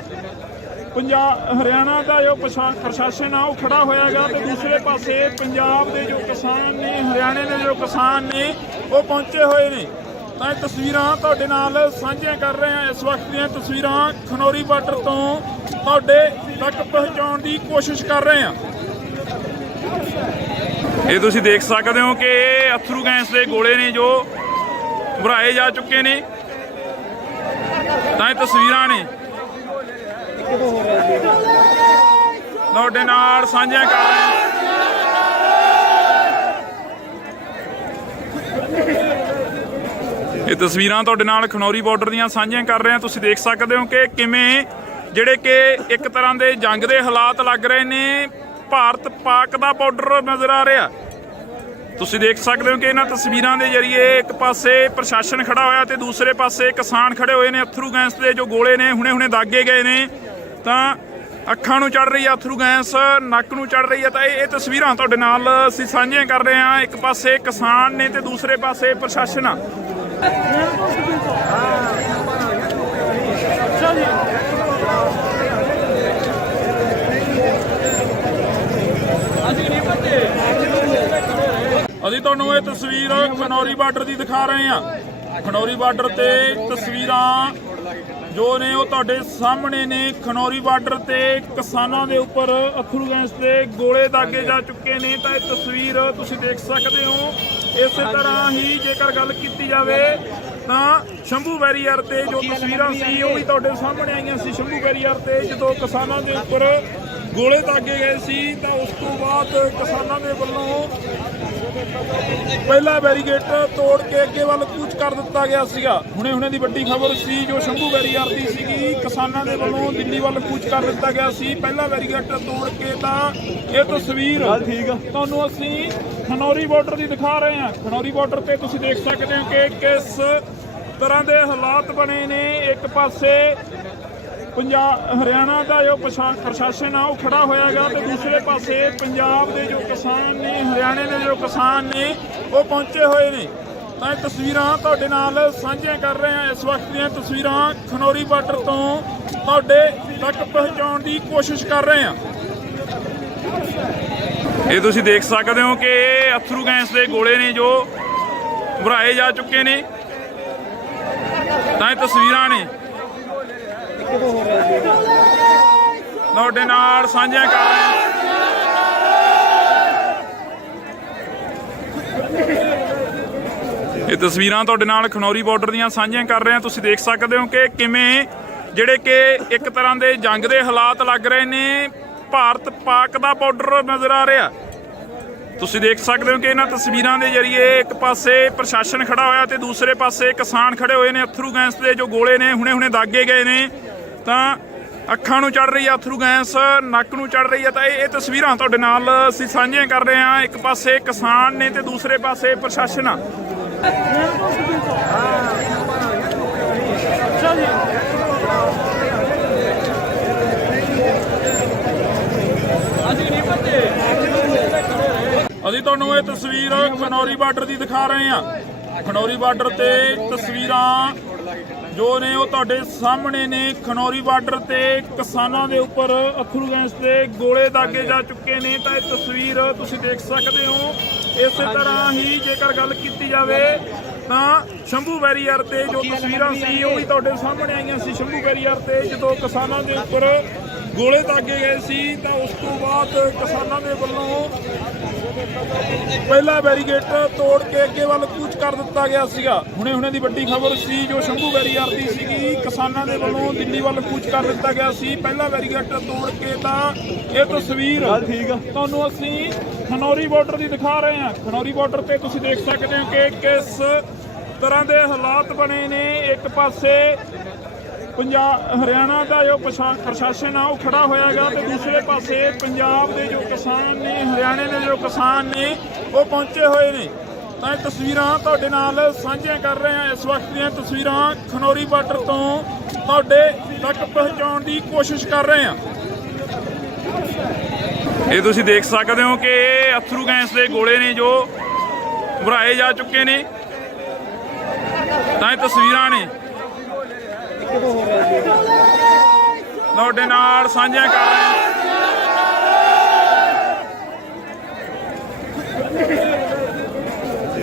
ਹਰਿਆਣਾ ਦਾ ਜੋ ਪ੍ਰਸ਼ਾਸਨ ਆ ਉਹ ਖੜਾ ਹੋਇਆਗਾ ਤੇ ਦੂਸਰੇ ਪਾਸੇ ਪੰਜਾਬ ਦੇ ਜੋ ਕਿਸਾਨ ਨੇ, ਹਰਿਆਣੇ ਦੇ ਜੋ ਕਿਸਾਨ ਨੇ ਉਹ ਪਹੁੰਚੇ ਹੋਏ ਨੇ। ਤਾਂ ਇਹ ਤਸਵੀਰਾਂ ਤੁਹਾਡੇ ਨਾਲ ਸਾਂਝੀਆਂ ਕਰ ਰਹੇ ਹਾਂ। ਇਸ ਵਕਤ ਦੀਆਂ ਤਸਵੀਰਾਂ ਖਨੌਰੀ ਬਾਰਡਰ ਤੋਂ ਤੁਹਾਡੇ ਤੱਕ ਪਹੁੰਚਾਉਣ ਦੀ ਕੋਸ਼ਿਸ਼ ਕਰ ਰਹੇ ਹਾਂ। ਇਹ ਤੁਸੀਂ ਦੇਖ ਸਕਦੇ ਹੋ ਕਿ ਅਥਰੂ ਗੈਸ ਦੇ ਗੋਲੇ ਨੇ ਜੋ ਭਰਾਏ ਜਾ ਚੁੱਕੇ ਨੇ। ਤਾਂ ਇਹ ਤਸਵੀਰਾਂ ਨੇ ਤੁਹਾਡੇ ਨਾਲ ਸਾਂਝੀਆਂ ਕਰ ਰਹੇ ਹਾਂ। ਇਹ ਤਸਵੀਰਾਂ ਤੁਹਾਡੇ ਨਾਲ ਖਨੌਰੀ ਬਾਰਡਰ ਦੀਆਂ ਸਾਂਝੀਆਂ ਕਰ ਰਹੇ ਹਾਂ। ਤੁਸੀਂ ਦੇਖ ਸਕਦੇ ਹੋ ਕਿ ਕਿਵੇਂ ਜਿਹੜੇ ਕਿ ਇੱਕ ਤਰ੍ਹਾਂ ਦੇ ਜੰਗ ਦੇ ਹਾਲਾਤ ਲੱਗ ਰਹੇ ਨੇ। ਭਾਰਤ ਪਾਕ ਦਾ ਬਾਰਡਰ ਨਜ਼ਰ ਆ ਰਿਹਾ। ਤੁਸੀਂ ਦੇਖ ਸਕਦੇ ਹੋ ਕਿ ਇਹਨਾਂ ਤਸਵੀਰਾਂ ਦੇ ਜ਼ਰੀਏ ਇੱਕ ਪਾਸੇ ਪ੍ਰਸ਼ਾਸਨ ਖੜਾ ਹੋਇਆ ਤੇ ਦੂਸਰੇ ਪਾਸੇ ਕਿਸਾਨ ਖੜੇ ਹੋਏ ਨੇ। ਅਥਰੂ ਗੈਸ ਦੇ ਜੋ ਗੋਲੇ ਨੇ ਹੁਣੇ ਦਾਗੇ ਗਏ ਨੇ ਤਾਂ ਅੱਖਾਂ ਨੂੰ ਚੜ ਰਹੀ ਆ ਅਥਰੂ ਗੈਸ, ਨੱਕ ਨੂੰ ਚੜ ਰਹੀ ਆ। ਤਾਂ ਇਹ ਤਸਵੀਰਾਂ ਤੁਹਾਡੇ ਨਾਲ ਅਸੀਂ ਸਾਂਝੀਆਂ ਕਰ ਰਹੇ ਹਾਂ। ਇੱਕ ਪਾਸੇ ਕਿਸਾਨ ਨੇ ਤੇ ਦੂਸਰੇ ਪਾਸੇ ਪ੍ਰਸ਼ਾਸਨ ਆ। ਅਸੀਂ ਤੁਹਾਨੂੰ ਇਹ ਤਸਵੀਰ ਖਨੌਰੀ ਬਾਰਡਰ ਦੀ ਦਿਖਾ ਰਹੇ ਹਾਂ। ਖਨੌਰੀ ਬਾਰਡਰ ਤੇ ਤਸਵੀਰਾਂ ਜੋ ਨੇ ਉਹ ਤੁਹਾਡੇ ਸਾਹਮਣੇ ਨੇ। ਖਨੌਰੀ ਬਾਰਡਰ ਤੇ ਕਿਸਾਨਾਂ ਦੇ ਉੱਪਰ ਅਥਰੂ ਗੈਸ ਦੇ ਗੋਲੇ ਦਾਗੇ ਜਾ ਚੁੱਕੇ ਨੇ। ਤਾਂ ਇਹ ਤਸਵੀਰ ਤੁਸੀਂ ਦੇਖ ਸਕਦੇ ਹੋ। ਇਸੇ ਤਰ੍ਹਾਂ ਹੀ ਜੇਕਰ ਗੱਲ ਕੀਤੀ ਜਾਵੇ ਤਾਂ ਸ਼ੰਭੂ ਬੈਰੀਅਰ ਤੇ ਜੋ ਤਸਵੀਰਾਂ ਸੀ ਉਹ ਵੀ ਤੁਹਾਡੇ ਸਾਹਮਣੇ ਆਈਆਂ ਸੀ। ਸ਼ੰਭੂ ਬੈਰੀਅਰ ਤੇ ਜਦੋਂ ਕਿਸਾਨਾਂ ਦੇ ਉੱਪਰ ਗੋਲੇ ਦਾਗੇ ਗਏ ਸੀ ਤਾਂ ਉਸ ਤੋਂ ਬਾਅਦ ਕਿਸਾਨਾਂ ਦੇ ਵੱਲੋਂ ਪਹਿਲਾ ਬੈਰੀਗੇਟ ਤੋੜ ਕੇ ਅੱਗੇ ਵੱਲ ਕੂਚ ਕਰ ਦਿੱਤਾ ਗਿਆ ਸੀਗਾ। ਹੁਣੇ ਦੀ ਵੱਡੀ ਖਬਰ ਸੀ ਜੋ ਸ਼ੰਭੂ ਬੈਰੀਅਰ ਦੀ ਸੀਗੀ। ਕਿਸਾਨਾਂ ਦੇ ਵੱਲੋਂ ਦਿੱਲੀ ਵੱਲ ਕੂਚ ਕਰ ਦਿੱਤਾ ਗਿਆ ਸੀ ਪਹਿਲਾ ਬੈਰੀਗੇਟ ਤੋੜ ਕੇ। ਤਾਂ ਇਹ ਤਸਵੀਰ ਤੁਹਾਨੂੰ ਅਸੀਂ ਖਨੌਰੀ ਬਾਰਡਰ ਦੀ ਦਿਖਾ ਰਹੇ ਹਾਂ। ਖਨੌਰੀ ਬਾਰਡਰ ਤੇ ਤੁਸੀਂ ਦੇਖ ਸਕਦੇ ਹੋ ਕਿ ਕਿਸ ਤਰ੍ਹਾਂ ਦੇ ਹਾਲਾਤ ਬਣੇ ਨੇ। ਇੱਕ ਪਾਸੇ ਹਰਿਆਣਾ ਦਾ ਜੋ ਪ੍ਰਸ਼ਾਸਨ ਆ ਉਹ ਖੜਾ ਹੋਇਆਗਾ ਤੇ ਦੂਸਰੇ ਪਾਸੇ ਪੰਜਾਬ ਦੇ ਜੋ ਕਿਸਾਨ ਨੇ, ਹਰਿਆਣੇ ਦੇ ਜੋ ਕਿਸਾਨ ਨੇ ਉਹ ਪਹੁੰਚੇ ਹੋਏ ਨੇ। ਤਾਂ ਇਹ ਤਸਵੀਰਾਂ ਤੁਹਾਡੇ ਨਾਲ ਸਾਂਝੀਆਂ ਕਰ ਰਹੇ ਹਾਂ। ਇਸ ਵਕਤ ਦੀਆਂ ਤਸਵੀਰਾਂ ਖਨੌਰੀ ਬਾਰਡਰ ਤੋਂ ਤੁਹਾਡੇ ਤੱਕ ਪਹੁੰਚਾਉਣ ਦੀ ਕੋਸ਼ਿਸ਼ ਕਰ ਰਹੇ ਹਾਂ। ਇਹ ਤੁਸੀਂ ਦੇਖ ਸਕਦੇ ਹੋ ਕਿ ਅਥਰੂ ਗੈਸ ਦੇ ਗੋਲੇ ਨੇ ਜੋ ਭਰਾਏ ਜਾ ਚੁੱਕੇ ਨੇ। ਤਾਂ ਇਹ ਤਸਵੀਰਾਂ ਨੇ ਤੁਹਾਡੇ ਨਾਲ ਸਾਂਝੀਆਂ ਕਰ ਰਹੇ ਹਾਂ। ਇਹ ਤਸਵੀਰਾਂ ਤੁਹਾਡੇ ਨਾਲ ਖਨੌਰੀ ਬਾਰਡਰ ਦੀਆਂ ਸਾਂਝੀਆਂ ਕਰ ਰਹੇ ਹਾਂ। ਤੁਸੀਂ ਦੇਖ ਸਕਦੇ ਹੋ ਕਿ ਕਿਵੇਂ ਜਿਹੜੇ ਕਿ ਇੱਕ ਤਰ੍ਹਾਂ ਦੇ ਜੰਗ ਦੇ ਹਾਲਾਤ ਲੱਗ ਰਹੇ ਨੇ। ਭਾਰਤ ਪਾਕ ਦਾ ਬਾਰਡਰ ਨਜ਼ਰ ਆ ਰਿਹਾ। ਤੁਸੀਂ ਦੇਖ ਸਕਦੇ ਹੋ ਕਿ ਇਹਨਾਂ ਤਸਵੀਰਾਂ ਦੇ ਜ਼ਰੀਏ ਇੱਕ ਪਾਸੇ ਪ੍ਰਸ਼ਾਸਨ ਖੜਾ ਹੋਇਆ ਤੇ ਦੂਸਰੇ ਪਾਸੇ ਕਿਸਾਨ ਖੜੇ ਹੋਏ ਨੇ। ਅਥਰੂ ਗੈਸ ਦੇ ਜੋ ਗੋਲੇ ਨੇ ਹੁਣੇ ਦਾਗੇ ਗਏ ਨੇ ਤਾਂ ਅੱਖਾਂ ਨੂੰ ਚੜ ਰਹੀ ਆ ਅਥਰੂ ਗੈਸ, ਨੱਕ ਨੂੰ ਚੜ ਰਹੀ ਆ। ਤਾਂ ਇਹ ਤਸਵੀਰਾਂ ਤੁਹਾਡੇ ਨਾਲ ਅਸੀਂ ਸਾਂਝੀਆਂ ਕਰ ਰਹੇ ਹਾਂ। ਇੱਕ ਪਾਸੇ ਕਿਸਾਨ ਨੇ ਤੇ ਦੂਸਰੇ ਪਾਸੇ ਪ੍ਰਸ਼ਾਸਨ ਆ। ਅਸੀਂ ਤੁਹਾਨੂੰ ਇਹ ਤਸਵੀਰ ਖਨੌਰੀ ਬਾਰਡਰ ਦੀ ਦਿਖਾ ਰਹੇ ਹਾਂ। ਖਨੌਰੀ ਬਾਰਡਰ ਤੇ ਤਸਵੀਰਾਂ ਜੋ ਨੇ ਉਹ ਤੁਹਾਡੇ ਸਾਹਮਣੇ ਨੇ। ਖਨੌਰੀ ਬਾਰਡਰ ਤੇ ਕਿਸਾਨਾਂ ਦੇ ਉੱਪਰ ਅਥਰੂ ਗੈਸ ਦੇ ਗੋਲੇ ਦਾਗੇ ਜਾ ਚੁੱਕੇ ਨੇ। ਤਾਂ ਇਹ ਤਸਵੀਰ ਤੁਸੀਂ ਦੇਖ ਸਕਦੇ ਹੋ। ਇਸੇ ਤਰ੍ਹਾਂ ਹੀ ਜੇਕਰ ਗੱਲ ਕੀਤੀ ਜਾਵੇ ਤਾਂ ਸ਼ੰਭੂ ਬੈਰੀਅਰ ਤੇ ਜੋ ਤਸਵੀਰਾਂ ਸੀ ਉਹ ਵੀ ਤੁਹਾਡੇ ਸਾਹਮਣੇ ਆਈਆਂ ਸੀ। ਸ਼ੰਭੂ ਬੈਰੀਅਰ ਤੇ ਜਦੋਂ ਕਿਸਾਨਾਂ ਦੇ ਉੱਪਰ ਗੋਲੇ ਦਾਗੇ ਗਏ ਸੀ ਤਾਂ ਉਸ ਤੋਂ ਬਾਅਦ ਕਿਸਾਨਾਂ ਦੇ ਵੱਲੋਂ ਪਹਿਲਾ ਬੈਰੀਗੇਟ ਤੋੜ ਕੇ ਅੱਗੇ ਵੱਲ ਕੂਚ ਕਰ ਦਿੱਤਾ ਗਿਆ ਸੀਗਾ। ਹੁਣੇ ਦੀ ਵੱਡੀ ਖਬਰ ਸੀ ਜੋ ਸ਼ੰਭੂ ਬੈਰੀਅਰ ਦੀ ਸੀਗੀ। ਕਿਸਾਨਾਂ ਦੇ ਵੱਲੋਂ ਦਿੱਲੀ ਵੱਲ ਕੂਚ ਕਰ ਦਿੱਤਾ ਗਿਆ ਸੀ ਪਹਿਲਾ ਬੈਰੀਗੇਟ ਤੋੜ ਕੇ। ਤਾਂ ਇਹ ਤਸਵੀਰ ਤੁਹਾਨੂੰ ਅਸੀਂ ਖਨੌਰੀ ਬਾਰਡਰ ਦੀ ਦਿਖਾ ਰਹੇ ਹਾਂ। ਖਨੌਰੀ ਬਾਰਡਰ ਤੇ ਤੁਸੀਂ ਦੇਖ ਸਕਦੇ ਹੋ ਕਿ ਕਿਸ ਤਰ੍ਹਾਂ ਦੇ ਹਾਲਾਤ ਬਣੇ ਨੇ। ਇੱਕ ਪਾਸੇ ਹਰਿਆਣਾ ਦਾ ਜੋ ਪ੍ਰਸ਼ਾਸਨ ਆ ਉਹ ਖੜਾ ਹੋਇਆਗਾ ਤੇ ਦੂਸਰੇ ਪਾਸੇ ਪੰਜਾਬ ਦੇ ਜੋ ਕਿਸਾਨ ਨੇ, ਹਰਿਆਣੇ ਦੇ ਜੋ ਕਿਸਾਨ ਨੇ ਉਹ ਪਹੁੰਚੇ ਹੋਏ ਨੇ। ਤਾਂ ਇਹ ਤਸਵੀਰਾਂ ਤੁਹਾਡੇ ਨਾਲ ਸਾਂਝੀਆਂ ਕਰ ਰਹੇ ਹਾਂ। ਇਸ ਵਕਤ ਦੀਆਂ ਤਸਵੀਰਾਂ ਖਨੌਰੀ ਬਾਰਡਰ ਤੋਂ ਤੁਹਾਡੇ ਤੱਕ ਪਹੁੰਚਾਉਣ ਦੀ ਕੋਸ਼ਿਸ਼ ਕਰ ਰਹੇ ਹਾਂ। ਇਹ ਤੁਸੀਂ ਦੇਖ ਸਕਦੇ ਹੋ ਕਿ ਇਹ ਅਥਰੂ ਗੈਸ ਦੇ ਗੋਲੇ ਨੇ ਜੋ ਭਰਾਏ ਜਾ ਚੁੱਕੇ ਨੇ। ਤਾਂ ਇਹ ਤਸਵੀਰਾਂ ਨੇ ਤੁਹਾਡੇ ਨਾਲ ਸਾਂਝੀਆਂ ਕਰ ਰਹੇ ਹਾਂ।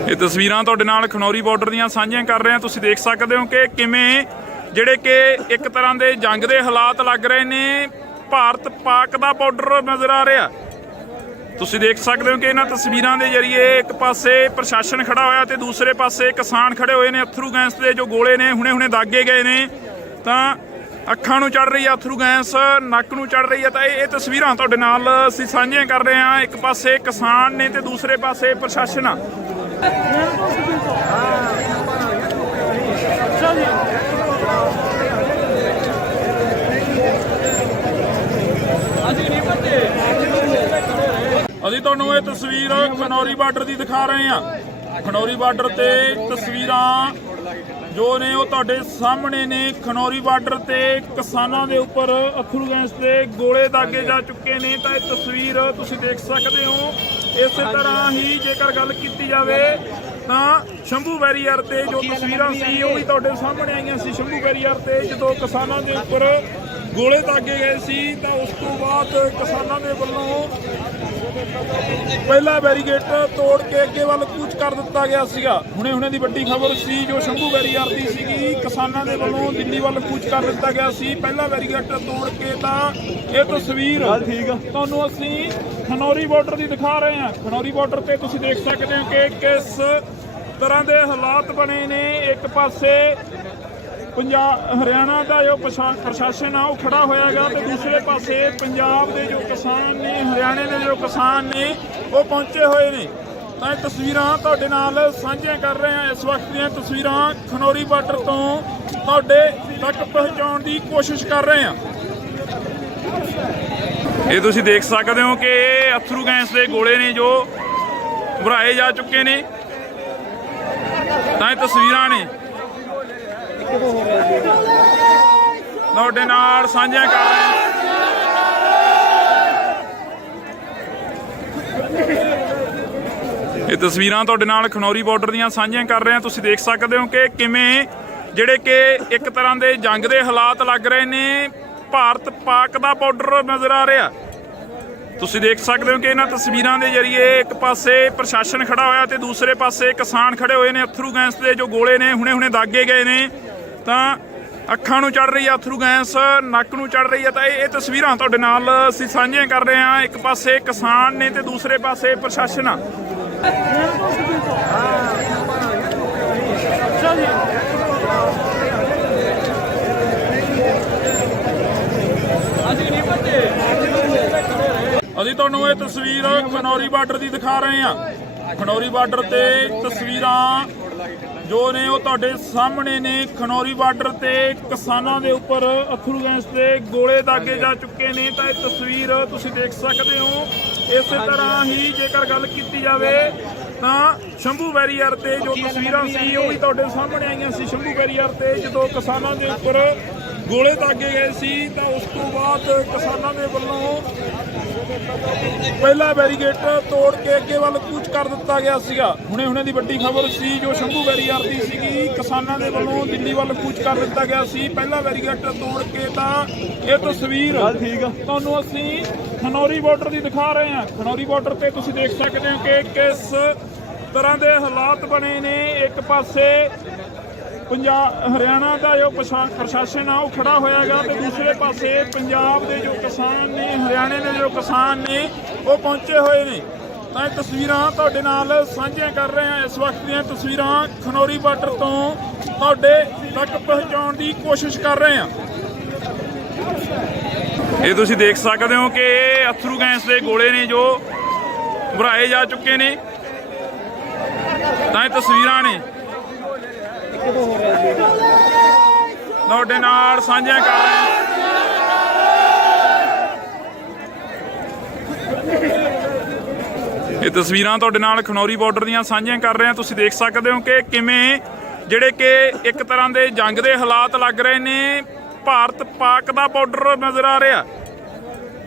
ਇਹ ਤਸਵੀਰਾਂ ਤੁਹਾਡੇ ਨਾਲ ਖਨੌਰੀ ਬਾਰਡਰ ਦੀਆਂ ਸਾਂਝੀਆਂ ਕਰ ਰਹੇ ਹਾਂ। ਤੁਸੀਂ ਦੇਖ ਸਕਦੇ ਹੋ ਕਿ ਕਿਵੇਂ ਜਿਹੜੇ ਕਿ ਇੱਕ ਤਰ੍ਹਾਂ ਦੇ ਜੰਗ ਦੇ ਹਾਲਾਤ ਲੱਗ ਰਹੇ ਨੇ। ਭਾਰਤ ਪਾਕ ਦਾ ਬਾਰਡਰ ਨਜ਼ਰ ਆ ਰਿਹਾ। ਤੁਸੀਂ ਦੇਖ ਸਕਦੇ ਹੋ ਕਿ ਇਹਨਾਂ ਤਸਵੀਰਾਂ ਦੇ ਜ਼ਰੀਏ ਇੱਕ ਪਾਸੇ ਪ੍ਰਸ਼ਾਸਨ ਖੜਾ ਹੋਇਆ ਤੇ ਦੂਸਰੇ ਪਾਸੇ ਕਿਸਾਨ ਖੜੇ ਹੋਏ ਨੇ। ਅਥਰੂ ਗੈਸ ਦੇ ਜੋ ਗੋਲੇ ਨੇ ਹੁਣੇ ਦਾਗੇ ਗਏ ਨੇ। ਤਾਂ ਅੱਖਾਂ ਨੂੰ ਚੜ ਰਹੀ ਆ ਅਥਰੂ ਗੈਸ, ਨੱਕ ਨੂੰ ਚੜ ਰਹੀ ਆ। ਤਾਂ ਇਹ ਤਸਵੀਰਾਂ ਤੁਹਾਡੇ ਨਾਲ ਅਸੀਂ ਸਾਂਝੀਆਂ ਕਰ ਰਹੇ ਹਾਂ। ਇੱਕ ਪਾਸੇ ਕਿਸਾਨ ਨੇ ਤੇ ਦੂਸਰੇ ਪਾਸੇ ਪ੍ਰਸ਼ਾਸਨ ਆ। ਅਸੀਂ ਤੁਹਾਨੂੰ ਇਹ ਤਸਵੀਰ ਖਨੌਰੀ ਬਾਰਡਰ ਦੀ ਦਿਖਾ ਰਹੇ ਹਾਂ। ਖਨੌਰੀ ਬਾਰਡਰ ਤੇ ਤਸਵੀਰਾਂ ਜੋ ਨੇ ਉਹ ਤੁਹਾਡੇ ਸਾਹਮਣੇ ਨੇ। ਖਨੌਰੀ ਬਾਰਡਰ ਤੇ ਕਿਸਾਨਾਂ ਦੇ ਉੱਪਰ ਅਥਰੂ ਗੈਸ ਦੇ ਗੋਲੇ ਦਾਗੇ ਜਾ ਚੁੱਕੇ ਨੇ। ਤਾਂ ਇਹ ਤਸਵੀਰ ਤੁਸੀਂ ਦੇਖ ਸਕਦੇ ਹੋ। ਇਸੇ ਤਰ੍ਹਾਂ ਹੀ ਜੇਕਰ ਗੱਲ ਕੀਤੀ ਜਾਵੇ ਤਾਂ ਸ਼ੰਭੂ ਬੈਰੀਅਰ ਤੇ ਜੋ ਤਸਵੀਰਾਂ ਸੀ ਉਹ ਵੀ ਤੁਹਾਡੇ ਸਾਹਮਣੇ ਆਈਆਂ ਸੀ। ਸ਼ੰਭੂ ਬੈਰੀਅਰ ਤੇ ਜਦੋਂ ਕਿਸਾਨਾਂ ਦੇ ਉੱਪਰ ਗੋਲੇ ਦਾਗੇ ਗਏ ਸੀ ਤਾਂ ਉਸ ਤੋਂ ਬਾਅਦ ਕਿਸਾਨਾਂ ਦੇ ਵੱਲੋਂ ਪਹਿਲਾ ਬੈਰੀਗੇਟ ਤੋੜ ਕੇ ਅੱਗੇ ਵੱਲ ਕੂਚ ਕਰ ਦਿੱਤਾ ਗਿਆ ਸੀਗਾ। ਹੁਣੇ ਦੀ ਵੱਡੀ ਖਬਰ ਸੀ ਜੋ ਸ਼ੰਭੂ ਬੈਰੀਅਰ ਦੀ ਸੀਗੀ। ਕਿਸਾਨਾਂ ਦੇ ਵੱਲੋਂ ਦਿੱਲੀ ਵੱਲ ਕੂਚ ਕਰ ਦਿੱਤਾ ਗਿਆ ਸੀ ਪਹਿਲਾ ਬੈਰੀਗੇਟ ਤੋੜ ਕੇ। ਤਾਂ ਇਹ ਤਸਵੀਰ ਤੁਹਾਨੂੰ ਅਸੀਂ ਖਨੌਰੀ ਬਾਰਡਰ ਦੀ ਦਿਖਾ ਰਹੇ ਹਾਂ। ਖਨੌਰੀ ਬਾਰਡਰ ਤੇ ਤੁਸੀਂ ਦੇਖ ਸਕਦੇ ਹੋ ਕਿ ਕਿਸ ਤਰ੍ਹਾਂ ਦੇ ਹਾਲਾਤ ਬਣੇ ਨੇ। ਇੱਕ ਪਾਸੇ ਹਰਿਆਣਾ ਦਾ ਜੋ ਪ੍ਰਸ਼ਾਸਨ ਆ ਉਹ ਖੜਾ ਹੋਇਆਗਾ ਤੇ ਦੂਸਰੇ ਪਾਸੇ ਪੰਜਾਬ ਦੇ ਜੋ ਕਿਸਾਨ ਨੇ, ਹਰਿਆਣੇ ਦੇ ਜੋ ਕਿਸਾਨ ਨੇ ਉਹ ਪਹੁੰਚੇ ਹੋਏ ਨੇ। ਤਾਂ ਇਹ ਤਸਵੀਰਾਂ ਤੁਹਾਡੇ ਨਾਲ ਸਾਂਝੀਆਂ ਕਰ ਰਹੇ ਹਾਂ। ਇਸ ਵਕਤ ਦੀਆਂ ਤਸਵੀਰਾਂ ਖਨੌਰੀ ਬਾਰਡਰ ਤੋਂ ਤੁਹਾਡੇ ਤੱਕ ਪਹੁੰਚਾਉਣ ਦੀ ਕੋਸ਼ਿਸ਼ ਕਰ ਰਹੇ ਹਾਂ। ਇਹ ਤੁਸੀਂ ਦੇਖ ਸਕਦੇ ਹੋ ਕਿ ਇਹ ਅਥਰੂ ਗੈਸ ਦੇ ਗੋਲੇ ਨੇ ਜੋ ਭਰਾਏ ਜਾ ਚੁੱਕੇ ਨੇ। ਤਾਂ ਇਹ ਤਸਵੀਰਾਂ ਨੇ ਤੁਹਾਡੇ ਨਾਲ ਸਾਂਝੀਆਂ ਕਰ ਰਹੇ ਹਾਂ। ਇਹ ਤਸਵੀਰਾਂ ਤੁਹਾਡੇ ਨਾਲ ਖਨੌਰੀ ਬਾਰਡਰ ਦੀਆਂ ਸਾਂਝੀਆਂ ਕਰ ਰਹੇ ਹਾਂ। ਤੁਸੀਂ ਦੇਖ ਸਕਦੇ ਹੋ ਕਿ ਕਿਵੇਂ ਜਿਹੜੇ ਕਿ ਇੱਕ ਤਰ੍ਹਾਂ ਦੇ ਜੰਗ ਦੇ ਹਾਲਾਤ ਲੱਗ ਰਹੇ ਨੇ। ਭਾਰਤ ਪਾਕ ਦਾ ਬਾਰਡਰ ਨਜ਼ਰ ਆ ਰਿਹਾ। ਤੁਸੀਂ ਦੇਖ ਸਕਦੇ ਹੋ ਕਿ ਇਹਨਾਂ ਤਸਵੀਰਾਂ ਦੇ ਜ਼ਰੀਏ ਇੱਕ ਪਾਸੇ ਪ੍ਰਸ਼ਾਸਨ ਖੜਾ ਹੋਇਆ ਤੇ ਦੂਸਰੇ ਪਾਸੇ ਕਿਸਾਨ ਖੜੇ ਹੋਏ ਨੇ। ਅਥਰੂ ਗੈਸ ਦੇ ਜੋ ਗੋਲੇ ਨੇ ਹੁਣੇ ਦਾਗੇ ਗਏ ਨੇ। ਤਾਂ ਅੱਖਾਂ ਨੂੰ ਚੜ ਰਹੀ ਆ ਅਥਰੂ ਗੈਸ, ਨੱਕ ਨੂੰ ਚੜ ਰਹੀ ਆ। ਤਾਂ ਇਹ ਤਸਵੀਰਾਂ ਤੁਹਾਡੇ ਨਾਲ ਅਸੀਂ ਸਾਂਝੀਆਂ ਕਰ ਰਹੇ ਹਾਂ। ਇੱਕ ਪਾਸੇ ਕਿਸਾਨ ਨੇ ਤੇ ਦੂਸਰੇ ਪਾਸੇ ਪ੍ਰਸ਼ਾਸਨ ਆ। ਅਸੀਂ ਤੁਹਾਨੂੰ ਇਹ ਤਸਵੀਰ ਖਨੌਰੀ ਬਾਰਡਰ ਦੀ ਦਿਖਾ ਰਹੇ ਹਾਂ। ਖਨੌਰੀ ਬਾਰਡਰ ਤੇ ਤਸਵੀਰਾਂ ਜੋ ਨੇ ਉਹ ਤੁਹਾਡੇ ਸਾਹਮਣੇ ਨੇ। ਖਨੌਰੀ ਬਾਰਡਰ ਤੇ ਕਿਸਾਨਾਂ ਦੇ ਉੱਪਰ ਅਥਰੂ ਗੈਸ ਦੇ ਗੋਲੇ ਦਾਗੇ ਜਾ ਚੁੱਕੇ ਨੇ। ਤਾਂ ਇਹ ਤਸਵੀਰ ਤੁਸੀਂ ਦੇਖ ਸਕਦੇ ਹੋ। ਇਸੇ ਤਰ੍ਹਾਂ ਹੀ ਜੇਕਰ ਗੱਲ ਕੀਤੀ ਜਾਵੇ ਤਾਂ ਸ਼ੰਭੂ ਬੈਰੀਅਰ ਤੇ ਜੋ ਤਸਵੀਰਾਂ ਸੀ ਉਹ ਵੀ ਤੁਹਾਡੇ ਸਾਹਮਣੇ ਆਈਆਂ ਸੀ। ਸ਼ੰਭੂ ਬੈਰੀਅਰ ਤੇ ਜਦੋਂ ਕਿਸਾਨਾਂ ਦੇ ਉੱਪਰ ਗੋਲੇ ਦਾਗੇ ਗਏ ਸੀ ਤਾਂ ਉਸ ਤੋਂ ਬਾਅਦ ਕਿਸਾਨਾਂ ਦੇ ਵੱਲੋਂ ਪਹਿਲਾ ਬੈਰੀਗੇਟਰ ਤੋੜ ਕੇ ਅੱਗੇ ਵੱਲ ਕੂਚ ਕਰ ਦਿੱਤਾ ਗਿਆ ਸੀਗਾ। ਹੁਣੇ ਦੀ ਵੱਡੀ ਖਬਰ ਸੀ ਜੋ ਸ਼ੰਭੂ ਬੈਰੀਅਰ ਦੀ ਸੀਗੀ। ਕਿਸਾਨਾਂ ਦੇ ਵੱਲੋਂ ਦਿੱਲੀ ਵੱਲ ਕੂਚ ਕਰ ਦਿੱਤਾ ਗਿਆ ਸੀ ਪਹਿਲਾ ਬੈਰੀਗੇਟਰ ਤੋੜ ਕੇ। ਤਾਂ ਇਹ ਤਸਵੀਰ ਤੁਹਾਨੂੰ ਅਸੀਂ ਖਨੌਰੀ ਬਾਰਡਰ ਦੀ ਦਿਖਾ ਰਹੇ ਹਾਂ। ਖਨੌਰੀ ਬਾਰਡਰ ਤੇ ਤੁਸੀਂ ਦੇਖ ਸਕਦੇ ਹੋ ਕਿ ਕਿਸ ਤਰ੍ਹਾਂ ਦੇ ਹਾਲਾਤ ਬਣੇ ਨੇ। ਇੱਕ ਪਾਸੇ ਹਰਿਆਣਾ ਦਾ ਜੋ ਪ੍ਰਸ਼ਾਸਨ ਆ ਉਹ ਖੜਾ ਹੋਇਆਗਾ ਤੇ ਦੂਸਰੇ ਪਾਸੇ ਪੰਜਾਬ ਦੇ ਜੋ ਕਿਸਾਨ ਨੇ, ਹਰਿਆਣੇ ਦੇ ਜੋ ਕਿਸਾਨ ਨੇ ਉਹ ਪਹੁੰਚੇ ਹੋਏ ਨੇ। ਤਾਂ ਇਹ ਤਸਵੀਰਾਂ ਤੁਹਾਡੇ ਨਾਲ ਸਾਂਝੀਆਂ ਕਰ ਰਹੇ ਹਾਂ। ਇਸ ਵਕਤ ਦੀਆਂ ਤਸਵੀਰਾਂ ਖਨੌਰੀ ਬਾਰਡਰ ਤੋਂ ਤੁਹਾਡੇ ਤੱਕ ਪਹੁੰਚਾਉਣ ਦੀ ਕੋਸ਼ਿਸ਼ ਕਰ ਰਹੇ ਹਾਂ। ਇਹ ਤੁਸੀਂ ਦੇਖ ਸਕਦੇ ਹੋ ਕਿ ਅਥਰੂ ਗੈਸ ਦੇ ਗੋਲੇ ਨੇ ਜੋ ਭਰਾਏ ਜਾ ਚੁੱਕੇ ਨੇ। ਤਾਂ ਇਹ ਤਸਵੀਰਾਂ ਨੇ ਤੁਹਾਡੇ ਨਾਲ ਸਾਂਝੀਆਂ ਕਰ ਰਹੇ ਹਾਂ। ਇਹ ਤਸਵੀਰਾਂ ਤੁਹਾਡੇ ਨਾਲ ਖਨੌਰੀ ਬਾਰਡਰ ਦੀਆਂ ਸਾਂਝੀਆਂ ਕਰ ਰਹੇ ਹਾਂ। ਤੁਸੀਂ ਦੇਖ ਸਕਦੇ ਹੋ ਕਿ ਕਿਵੇਂ ਜਿਹੜੇ ਕਿ ਇੱਕ ਤਰ੍ਹਾਂ ਦੇ ਜੰਗ ਦੇ ਹਾਲਾਤ ਲੱਗ ਰਹੇ ਨੇ। ਭਾਰਤ ਪਾਕ ਦਾ ਬਾਰਡਰ ਨਜ਼ਰ ਆ ਰਿਹਾ।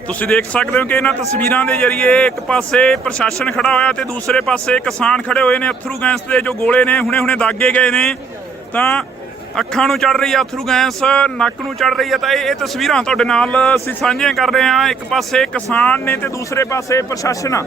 ਤੁਸੀਂ ਦੇਖ ਸਕਦੇ ਹੋ ਕਿ ਇਹਨਾਂ ਤਸਵੀਰਾਂ ਦੇ ਜ਼ਰੀਏ ਇੱਕ ਪਾਸੇ ਪ੍ਰਸ਼ਾਸਨ ਖੜਾ ਹੋਇਆ ਤੇ ਦੂਸਰੇ ਪਾਸੇ ਕਿਸਾਨ ਖੜੇ ਹੋਏ ਨੇ। ਅਥਰੂ ਗੈਸ ਦੇ ਜੋ ਗੋਲੇ ਨੇ ਹੁਣੇ ਦਾਗੇ ਗਏ ਨੇ। ਤਾਂ ਅੱਖਾਂ ਨੂੰ ਚੜ ਰਹੀ ਆ ਅਥਰੂ ਗੈਸ, ਨੱਕ ਨੂੰ ਚੜ ਰਹੀ ਹੈ। ਤਾਂ ਇਹ ਤਸਵੀਰਾਂ ਤੁਹਾਡੇ ਨਾਲ ਅਸੀਂ ਸਾਂਝੀਆਂ ਕਰ ਰਹੇ ਹਾਂ। ਇੱਕ ਪਾਸੇ ਕਿਸਾਨ ਨੇ ਤੇ ਦੂਸਰੇ ਪਾਸੇ ਪ੍ਰਸ਼ਾਸਨ ਆ।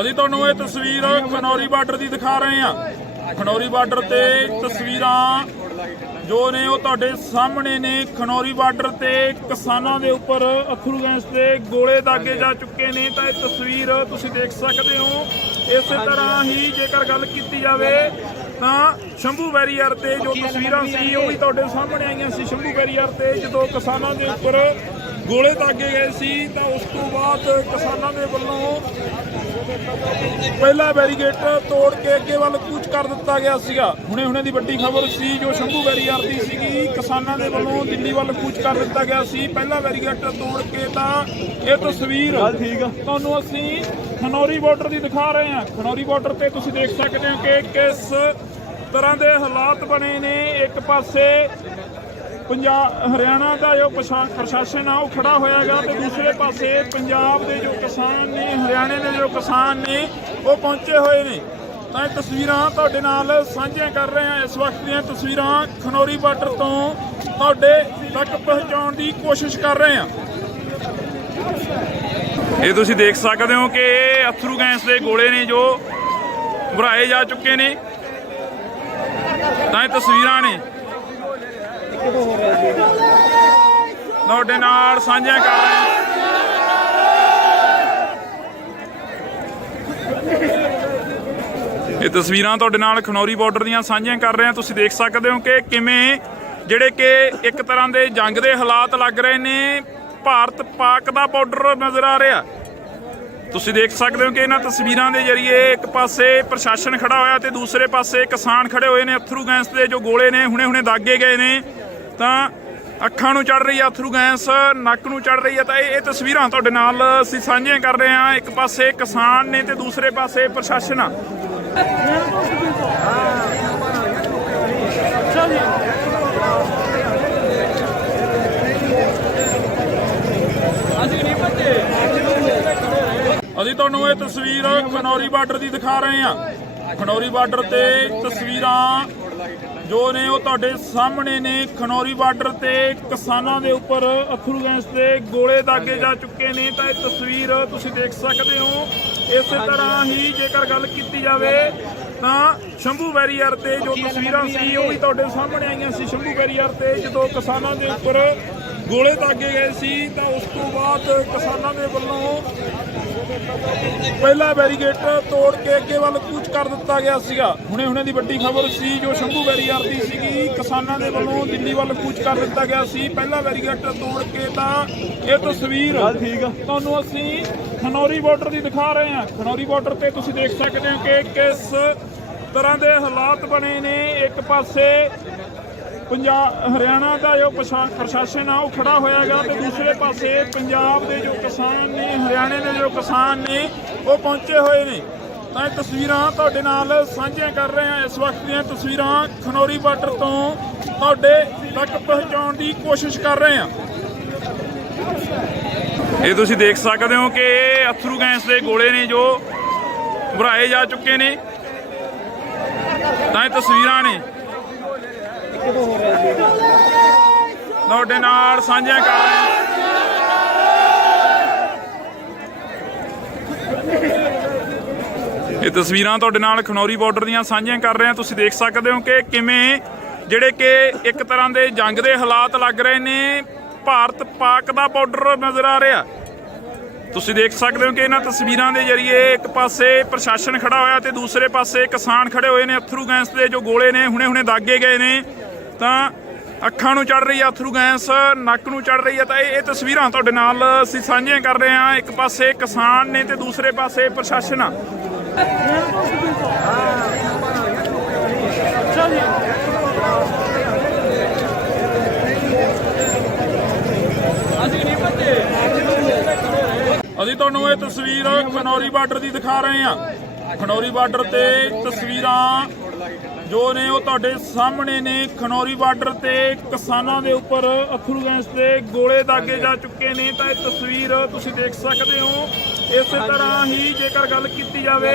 ਅਸੀਂ ਤੁਹਾਨੂੰ ਇਹ ਤਸਵੀਰ ਖਨੌਰੀ ਬਾਰਡਰ ਦੀ ਦਿਖਾ ਰਹੇ ਹਾਂ। ਖਨੌਰੀ ਬਾਰਡਰ ਤੇ ਤਸਵੀਰਾਂ ਜੋ ਨੇ ਉਹ ਤੁਹਾਡੇ ਸਾਹਮਣੇ ਨੇ। ਖਨੌਰੀ ਬਾਰਡਰ ਤੇ ਕਿਸਾਨਾਂ ਦੇ ਉੱਪਰ ਅਥਰੂ ਗੈਸ ਦੇ ਗੋਲੇ ਦਾਗੇ ਜਾ ਚੁੱਕੇ ਨੇ। ਤਾਂ ਇਹ ਤਸਵੀਰ ਤੁਸੀਂ ਦੇਖ ਸਕਦੇ ਹੋ। ਇਸੇ ਤਰ੍ਹਾਂ ਹੀ ਜੇਕਰ ਗੱਲ ਕੀਤੀ ਜਾਵੇ ਤਾਂ ਸ਼ੰਭੂ ਬੈਰੀਅਰ ਤੇ ਜੋ ਤਸਵੀਰਾਂ ਸੀ ਉਹ ਵੀ ਤੁਹਾਡੇ ਸਾਹਮਣੇ ਆਈਆਂ ਸੀ। ਸ਼ੰਭੂ ਬੈਰੀਅਰ ਤੇ ਜਦੋਂ ਕਿਸਾਨਾਂ ਦੇ ਉੱਪਰ ਗੋਲੇ ਦਾਗੇ ਗਏ ਸੀ ਤਾਂ ਉਸ ਤੋਂ ਬਾਅਦ ਕਿਸਾਨਾਂ ਦੇ ਵੱਲੋਂ ਪਹਿਲਾ ਬੈਰੀਗੇਟਰ ਤੋੜ ਕੇ ਅੱਗੇ ਵੱਲ ਕੂਚ ਕਰ ਦਿੱਤਾ ਗਿਆ ਸੀਗਾ। ਹੁਣੇ ਦੀ ਵੱਡੀ ਖਬਰ ਸੀ ਜੋ ਸ਼ੰਭੂ ਬੈਰੀਅਰ ਦੀ ਸੀਗੀ। ਕਿਸਾਨਾਂ ਦੇ ਵੱਲੋਂ ਦਿੱਲੀ ਵੱਲ ਕੂਚ ਕਰ ਦਿੱਤਾ ਗਿਆ ਸੀ ਪਹਿਲਾ ਬੈਰੀਗੇਟਰ ਤੋੜ ਕੇ। ਤਾਂ ਇਹ ਤਸਵੀਰ ਤੁਹਾਨੂੰ ਅਸੀਂ ਖਨੌਰੀ ਬਾਰਡਰ ਦੀ ਦਿਖਾ ਰਹੇ ਹਾਂ। ਖਨੌਰੀ ਬਾਰਡਰ ਤੇ ਤੁਸੀਂ ਦੇਖ ਸਕਦੇ ਹੋ ਕਿ ਕਿਸ ਤਰ੍ਹਾਂ ਦੇ ਹਾਲਾਤ ਬਣੇ ਨੇ। ਇੱਕ ਪਾਸੇ ਹਰਿਆਣਾ ਦਾ ਜੋ ਪ੍ਰਸ਼ਾਸਨ ਆ ਉਹ ਖੜਾ ਹੋਇਆਗਾ ਤੇ ਦੂਸਰੇ ਪਾਸੇ ਪੰਜਾਬ ਦੇ ਜੋ ਕਿਸਾਨ ਨੇ, ਹਰਿਆਣੇ ਦੇ ਜੋ ਕਿਸਾਨ ਨੇ ਉਹ ਪਹੁੰਚੇ ਹੋਏ ਨੇ। ਤਾਂ ਇਹ ਤਸਵੀਰਾਂ ਤੁਹਾਡੇ ਨਾਲ ਸਾਂਝੀਆਂ ਕਰ ਰਹੇ ਹਾਂ। ਇਸ ਵਕਤ ਦੀਆਂ ਤਸਵੀਰਾਂ ਖਨੌਰੀ ਬਾਰਡਰ ਤੋਂ ਤੁਹਾਡੇ ਤੱਕ ਪਹੁੰਚਾਉਣ ਦੀ ਕੋਸ਼ਿਸ਼ ਕਰ ਰਹੇ ਹਾਂ। ਇਹ ਤੁਸੀਂ ਦੇਖ ਸਕਦੇ ਹੋ ਕਿ ਅਥਰੂ ਗੈਸ ਦੇ ਗੋਲੇ ਨੇ ਜੋ ਭਰਾਏ ਜਾ ਚੁੱਕੇ ਨੇ। ਤਾਂ ਇਹ ਤਸਵੀਰਾਂ ਨੇ ਤੁਹਾਡੇ ਨਾਲ ਸਾਂਝੀਆਂ ਕਰ ਰਹੇ ਹਾਂ। ਇਹ ਤਸਵੀਰਾਂ ਤੁਹਾਡੇ ਨਾਲ ਖਨੌਰੀ ਬਾਰਡਰ ਦੀਆਂ ਸਾਂਝੀਆਂ ਕਰ ਰਹੇ ਹਾਂ। ਤੁਸੀਂ ਦੇਖ ਸਕਦੇ ਹੋ ਕਿ ਕਿਵੇਂ ਜਿਹੜੇ ਕਿ ਇੱਕ ਤਰ੍ਹਾਂ ਦੇ ਜੰਗ ਦੇ ਹਾਲਾਤ ਲੱਗ ਰਹੇ ਨੇ। ਭਾਰਤ ਪਾਕ ਦਾ ਬਾਰਡਰ ਨਜ਼ਰ ਆ ਰਿਹਾ। ਤੁਸੀਂ ਦੇਖ ਸਕਦੇ ਹੋ ਕਿ ਇਹਨਾਂ ਤਸਵੀਰਾਂ ਦੇ ਜ਼ਰੀਏ ਇੱਕ ਪਾਸੇ ਪ੍ਰਸ਼ਾਸਨ ਖੜਾ ਹੋਇਆ ਤੇ ਦੂਸਰੇ ਪਾਸੇ ਕਿਸਾਨ ਖੜੇ ਹੋਏ ਨੇ। ਅਥਰੂ ਗੈਸ ਦੇ ਜੋ ਗੋਲੇ ਨੇ ਹੁਣੇ ਦਾਗੇ ਗਏ ਨੇ। ਤਾਂ ਅੱਖਾਂ ਨੂੰ ਚੜ ਰਹੀ ਆ ਅਥਰੂ ਗੈਸ, ਨੱਕ ਨੂੰ ਚੜ ਰਹੀ ਹੈ। ਤਾਂ ਇਹ ਤਸਵੀਰਾਂ ਤੁਹਾਡੇ ਨਾਲ ਅਸੀਂ ਸਾਂਝੀਆਂ ਕਰ ਰਹੇ ਹਾਂ। ਇੱਕ ਪਾਸੇ ਕਿਸਾਨ ਨੇ ਤੇ ਦੂਸਰੇ ਪਾਸੇ ਪ੍ਰਸ਼ਾਸਨ ਆ। ਅਸੀਂ ਤੁਹਾਨੂੰ ਇਹ ਤਸਵੀਰ ਖਨੌਰੀ ਬਾਰਡਰ ਦੀ ਦਿਖਾ ਰਹੇ ਹਾਂ। ਖਨੌਰੀ ਬਾਰਡਰ ਤੇ ਤਸਵੀਰਾਂ ਜੋ ਨੇ ਉਹ ਤੁਹਾਡੇ ਸਾਹਮਣੇ ਨੇ। ਖਨੌਰੀ ਬਾਰਡਰ ਤੇ ਕਿਸਾਨਾਂ ਦੇ ਉੱਪਰ ਅਥਰੂ ਗੈਸ ਦੇ ਗੋਲੇ ਦਾਗੇ ਜਾ ਚੁੱਕੇ ਨੇ। ਤਾਂ ਇਹ ਤਸਵੀਰ ਤੁਸੀਂ ਦੇਖ ਸਕਦੇ ਹੋ। ਇਸੇ ਤਰ੍ਹਾਂ ਹੀ ਜੇਕਰ ਗੱਲ ਕੀਤੀ ਜਾਵੇ ਤਾਂ ਸ਼ੰਭੂ ਬੈਰੀਅਰ ਤੇ ਜੋ ਤਸਵੀਰਾਂ ਸੀ ਉਹ ਵੀ ਤੁਹਾਡੇ ਸਾਹਮਣੇ ਆਈਆਂ ਸੀ। ਸ਼ੰਭੂ ਬੈਰੀਅਰ ਤੇ ਜਦੋਂ ਕਿਸਾਨਾਂ ਦੇ ਉੱਪਰ ਗੋਲੇ ਦਾਗੇ ਗਏ ਸੀ ਤਾਂ ਉਸ ਤੋਂ ਬਾਅਦ ਕਿਸਾਨਾਂ ਦੇ ਵੱਲੋਂ ਪਹਿਲਾ ਬੈਰੀਗੇਟਰ ਤੋੜ ਕੇ ਅੱਗੇ ਵੱਲ ਕੂਚ ਕਰ ਦਿੱਤਾ ਗਿਆ ਸੀਗਾ। ਹੁਣੇ ਦੀ ਵੱਡੀ ਖਬਰ ਸੀ ਜੋ ਸ਼ੰਭੂ ਬੈਰੀਅਰ ਦੀ ਸੀਗੀ, ਕਿਸਾਨਾਂ ਦੇ ਵੱਲੋਂ ਦਿੱਲੀ ਵੱਲ ਕੂਚ ਕਰ ਦਿੱਤਾ ਗਿਆ ਸੀ। ਪਹਿਲਾ ਬੈਰੀਗੇਟਰ ਤੋੜ ਕੇ ਤਾਂ ਇਹ ਤਸਵੀਰ ਤੁਹਾਨੂੰ ਅਸੀਂ ਖਨੌਰੀ ਬਾਰਡਰ ਦੀ ਦਿਖਾ ਰਹੇ ਹਾਂ। ਖਨੌਰੀ ਬਾਰਡਰ ਤੇ ਤੁਸੀਂ ਦੇਖ ਸਕਦੇ ਹੋ ਕਿ ਕਿਸ ਤਰ੍ਹਾਂ ਦੇ ਹਾਲਾਤ ਬਣੇ ਨੇ। ਇੱਕ ਪਾਸੇ ਹਰਿਆਣਾ ਦਾ ਜੋ ਪ੍ਰਸ਼ਾਸਨ ਆ ਉਹ ਖੜਾ ਹੋਇਆ ਹੈਗਾ ਤੇ ਦੂਸਰੇ ਪਾਸੇ ਪੰਜਾਬ ਦੇ ਜੋ ਕਿਸਾਨ ਨੇ, ਹਰਿਆਣੇ ਦੇ ਜੋ ਕਿਸਾਨ ਨੇ ਉਹ ਪਹੁੰਚੇ ਹੋਏ ਨੇ। ਤਾਂ ਇਹ ਤਸਵੀਰਾਂ ਤੁਹਾਡੇ ਨਾਲ ਸਾਂਝੀਆਂ ਕਰ ਰਹੇ ਹਾਂ। ਇਸ ਵਕਤ ਦੀਆਂ ਤਸਵੀਰਾਂ ਖਨੌਰੀ ਬਾਰਡਰ ਤੋਂ ਤੁਹਾਡੇ ਤੱਕ ਪਹੁੰਚਾਉਣ ਦੀ ਕੋਸ਼ਿਸ਼ ਕਰ ਰਹੇ ਹਾਂ। ਇਹ ਤੁਸੀਂ ਦੇਖ ਸਕਦੇ ਹੋ ਕਿ ਅਥਰੂ ਗੈਸ ਦੇ ਗੋਲੇ ਨੇ ਜੋ ਭਰਾਏ ਜਾ ਚੁੱਕੇ ਨੇ। ਤਾਂ ਇਹ ਤਸਵੀਰਾਂ ਨੇ ਤੁਹਾਡੇ ਨਾਲ ਸਾਂਝੀਆਂ ਕਰ ਰਹੇ ਹਾਂ। ਇਹ ਤਸਵੀਰਾਂ ਤੁਹਾਡੇ ਨਾਲ ਖਨੌਰੀ ਬਾਰਡਰ ਦੀਆਂ ਸਾਂਝੀਆਂ ਕਰ ਰਹੇ ਹਾਂ। ਤੁਸੀਂ ਦੇਖ ਸਕਦੇ ਹੋ ਕਿ ਕਿਵੇਂ ਜਿਹੜੇ ਕਿ ਇੱਕ ਤਰ੍ਹਾਂ ਦੇ ਜੰਗ ਦੇ ਹਾਲਾਤ ਲੱਗ ਰਹੇ ਨੇ। ਭਾਰਤ ਪਾਕ ਦਾ ਬਾਰਡਰ ਨਜ਼ਰ ਆ ਰਿਹਾ। ਤੁਸੀਂ ਦੇਖ ਸਕਦੇ ਹੋ ਕਿ ਇਹਨਾਂ ਤਸਵੀਰਾਂ ਦੇ ਜ਼ਰੀਏ ਇੱਕ ਪਾਸੇ ਪ੍ਰਸ਼ਾਸਨ ਖੜਾ ਹੋਇਆ ਤੇ ਦੂਸਰੇ ਪਾਸੇ ਕਿਸਾਨ ਖੜੇ ਹੋਏ ਨੇ। ਅਥਰੂ ਗੈਸ ਦੇ ਜੋ ਗੋਲੇ ਨੇ ਹੁਣੇ ਦਾਗੇ ਗਏ ਨੇ ਤਾਂ ਅੱਖਾਂ ਨੂੰ ਚੜ ਰਹੀ ਆ ਅਥਰੂ ਗੈਸ, ਨੱਕ ਨੂੰ ਚੜ ਰਹੀ ਆ। ਤਾਂ ਇਹ ਤਸਵੀਰਾਂ ਤੁਹਾਡੇ ਨਾਲ ਅਸੀਂ ਸਾਂਝੀਆਂ ਕਰ ਰਹੇ ਹਾਂ। ਇੱਕ ਪਾਸੇ ਕਿਸਾਨ ਨੇ ਤੇ ਦੂਸਰੇ ਪਾਸੇ ਪ੍ਰਸ਼ਾਸਨ ਆ। ਅਸੀਂ ਤੁਹਾਨੂੰ ਇਹ ਤਸਵੀਰ ਖਨੌਰੀ ਬਾਰਡਰ ਦੀ ਦਿਖਾ ਰਹੇ ਹਾਂ। ਖਨੌਰੀ ਬਾਰਡਰ ਤੇ ਤਸਵੀਰਾਂ ਜੋ ਨੇ ਉਹ ਤੁਹਾਡੇ ਸਾਹਮਣੇ ਨੇ। ਖਨੌਰੀ ਬਾਰਡਰ ਤੇ ਕਿਸਾਨਾਂ ਦੇ ਉੱਪਰ ਅਥਰੂ ਗੈਸ ਦੇ ਗੋਲੇ ਦਾਗੇ ਜਾ ਚੁੱਕੇ ਨੇ। ਤਾਂ ਇਹ ਤਸਵੀਰ ਤੁਸੀਂ ਦੇਖ ਸਕਦੇ ਹੋ। ਇਸੇ ਤਰ੍ਹਾਂ ਹੀ ਜੇਕਰ ਗੱਲ ਕੀਤੀ ਜਾਵੇ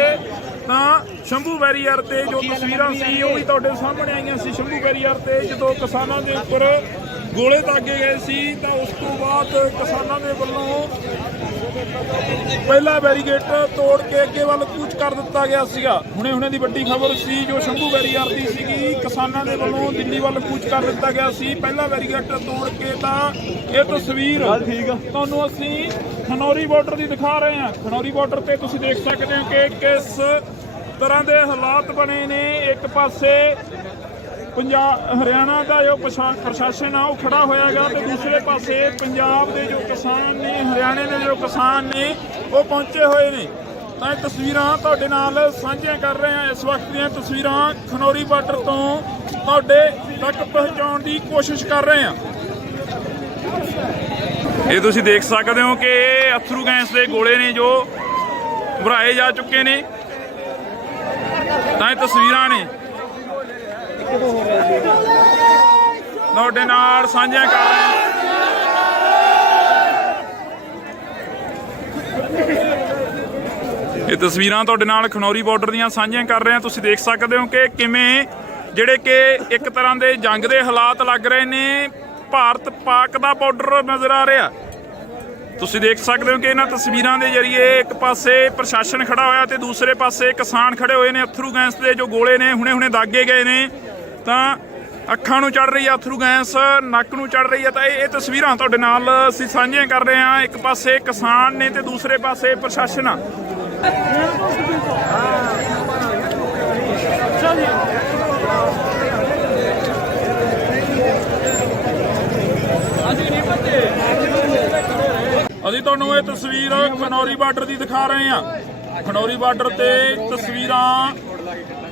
ਤਾਂ ਸ਼ੰਭੂ ਬੈਰੀਅਰ ਤੇ ਜੋ ਤਸਵੀਰਾਂ ਸੀ ਉਹ ਵੀ ਤੁਹਾਡੇ ਸਾਹਮਣੇ ਆਈਆਂ ਸੀ। ਸ਼ੰਭੂ ਬੈਰੀਅਰ ਤੇ ਜਦੋਂ ਕਿਸਾਨਾਂ ਦੇ ਉੱਪਰ ਗੋਲੇ ਦਾਗੇ ਗਏ ਸੀ ਤਾਂ ਉਸ ਤੋਂ ਬਾਅਦ ਕਿਸਾਨਾਂ ਦੇ ਵੱਲੋਂ ਪਹਿਲਾ ਬੈਰੀਗੇਟਰ ਤੋੜ ਕੇ ਅੱਗੇ ਵੱਲ ਕੂਚ ਕਰ ਦਿੱਤਾ ਗਿਆ ਸੀਗਾ। ਹੁਣੇ ਦੀ ਵੱਡੀ ਖਬਰ ਸੀ ਜੋ ਸ਼ੰਭੂ ਬੈਰੀਅਰ ਦੀ ਸੀਗੀ, ਕਿਸਾਨਾਂ ਦੇ ਵੱਲੋਂ ਦਿੱਲੀ ਵੱਲ ਕੂਚ ਕਰ ਦਿੱਤਾ ਗਿਆ ਸੀ। ਪਹਿਲਾ ਬੈਰੀਗੇਟਰ ਤੋੜ ਕੇ ਤਾਂ ਇਹ ਤਸਵੀਰ ਤੁਹਾਨੂੰ ਅਸੀਂ ਖਨੌਰੀ ਬਾਰਡਰ ਦੀ ਦਿਖਾ ਰਹੇ ਹਾਂ। ਖਨੌਰੀ ਬਾਰਡਰ ਤੇ ਤੁਸੀਂ ਦੇਖ ਸਕਦੇ ਹੋ ਕਿ ਕਿਸ ਤਰ੍ਹਾਂ ਦੇ ਹਾਲਾਤ ਬਣੇ ਨੇ। ਇੱਕ ਪਾਸੇ ਹਰਿਆਣਾ ਦਾ ਜੋ ਪ੍ਰਸ਼ਾਸਨ ਆ ਉਹ ਖੜਾ ਹੋਇਆ ਹੈਗਾ ਤੇ ਦੂਸਰੇ ਪਾਸੇ ਪੰਜਾਬ ਦੇ ਜੋ ਕਿਸਾਨ ਨੇ, ਹਰਿਆਣੇ ਦੇ ਜੋ ਕਿਸਾਨ ਨੇ ਉਹ ਪਹੁੰਚੇ ਹੋਏ ਨੇ। ਤਾਂ ਇਹ ਤਸਵੀਰਾਂ ਤੁਹਾਡੇ ਨਾਲ ਸਾਂਝੀਆਂ ਕਰ ਰਹੇ ਹਾਂ। ਇਸ ਵਕਤ ਦੀਆਂ ਤਸਵੀਰਾਂ ਖਨੌਰੀ ਬਾਰਡਰ ਤੋਂ ਤੁਹਾਡੇ ਤੱਕ ਪਹੁੰਚਾਉਣ ਦੀ ਕੋਸ਼ਿਸ਼ ਕਰ ਰਹੇ ਹਾਂ। ਇਹ ਤੁਸੀਂ ਦੇਖ ਸਕਦੇ ਹੋ ਕਿ ਅਥਰੂ ਗੈਸ ਦੇ ਗੋਲੇ ਨੇ ਜੋ ਭਰਾਏ ਜਾ ਚੁੱਕੇ ਨੇ। ਤਾਂ ਇਹ ਤਸਵੀਰਾਂ ਨੇ ਤੁਹਾਡੇ ਨਾਲ ਸਾਂਝੀਆਂ ਕਰ ਰਹੇ ਹਾਂ। ਇਹ ਤਸਵੀਰਾਂ ਤੁਹਾਡੇ ਨਾਲ ਖਨੌਰੀ ਬਾਰਡਰ ਦੀਆਂ ਸਾਂਝੀਆਂ ਕਰ ਰਹੇ ਹਾਂ। ਤੁਸੀਂ ਦੇਖ ਸਕਦੇ ਹੋ ਕਿ ਕਿਵੇਂ ਜਿਹੜੇ ਕਿ ਇੱਕ ਤਰ੍ਹਾਂ ਦੇ ਜੰਗ ਦੇ ਹਾਲਾਤ ਲੱਗ ਰਹੇ ਨੇ। ਭਾਰਤ ਪਾਕ ਦਾ ਬਾਰਡਰ ਨਜ਼ਰ ਆ ਰਿਹਾ। ਤੁਸੀਂ ਦੇਖ ਸਕਦੇ ਹੋ ਕਿ ਇਹਨਾਂ ਤਸਵੀਰਾਂ ਦੇ ਜ਼ਰੀਏ ਇੱਕ ਪਾਸੇ ਪ੍ਰਸ਼ਾਸਨ ਖੜਾ ਹੋਇਆ ਤੇ ਦੂਸਰੇ ਪਾਸੇ ਕਿਸਾਨ ਖੜੇ ਹੋਏ ਨੇ। ਅਥਰੂ ਗੈਸ ਦੇ ਜੋ ਗੋਲੇ ਨੇ ਹੁਣੇ ਦਾਗੇ ਗਏ ਨੇ ਤਾਂ ਅੱਖਾਂ ਨੂੰ ਚੜ ਰਹੀ ਆ ਅਥਰੂ ਗੈਸ, ਨੱਕ ਨੂੰ ਚੜ ਰਹੀ ਆ। ਤਾਂ ਇਹ ਤਸਵੀਰਾਂ ਤੁਹਾਡੇ ਨਾਲ ਅਸੀਂ ਸਾਂਝੀਆਂ ਕਰ ਰਹੇ ਹਾਂ। ਇੱਕ ਪਾਸੇ ਕਿਸਾਨ ਨੇ ਤੇ ਦੂਸਰੇ ਪਾਸੇ ਪ੍ਰਸ਼ਾਸਨ ਆ। ਅਸੀਂ ਤੁਹਾਨੂੰ ਇਹ ਤਸਵੀਰ ਖਨੌਰੀ ਬਾਰਡਰ ਦੀ ਦਿਖਾ ਰਹੇ ਹਾਂ। ਖਨੌਰੀ ਬਾਰਡਰ ਤੇ ਤਸਵੀਰਾਂ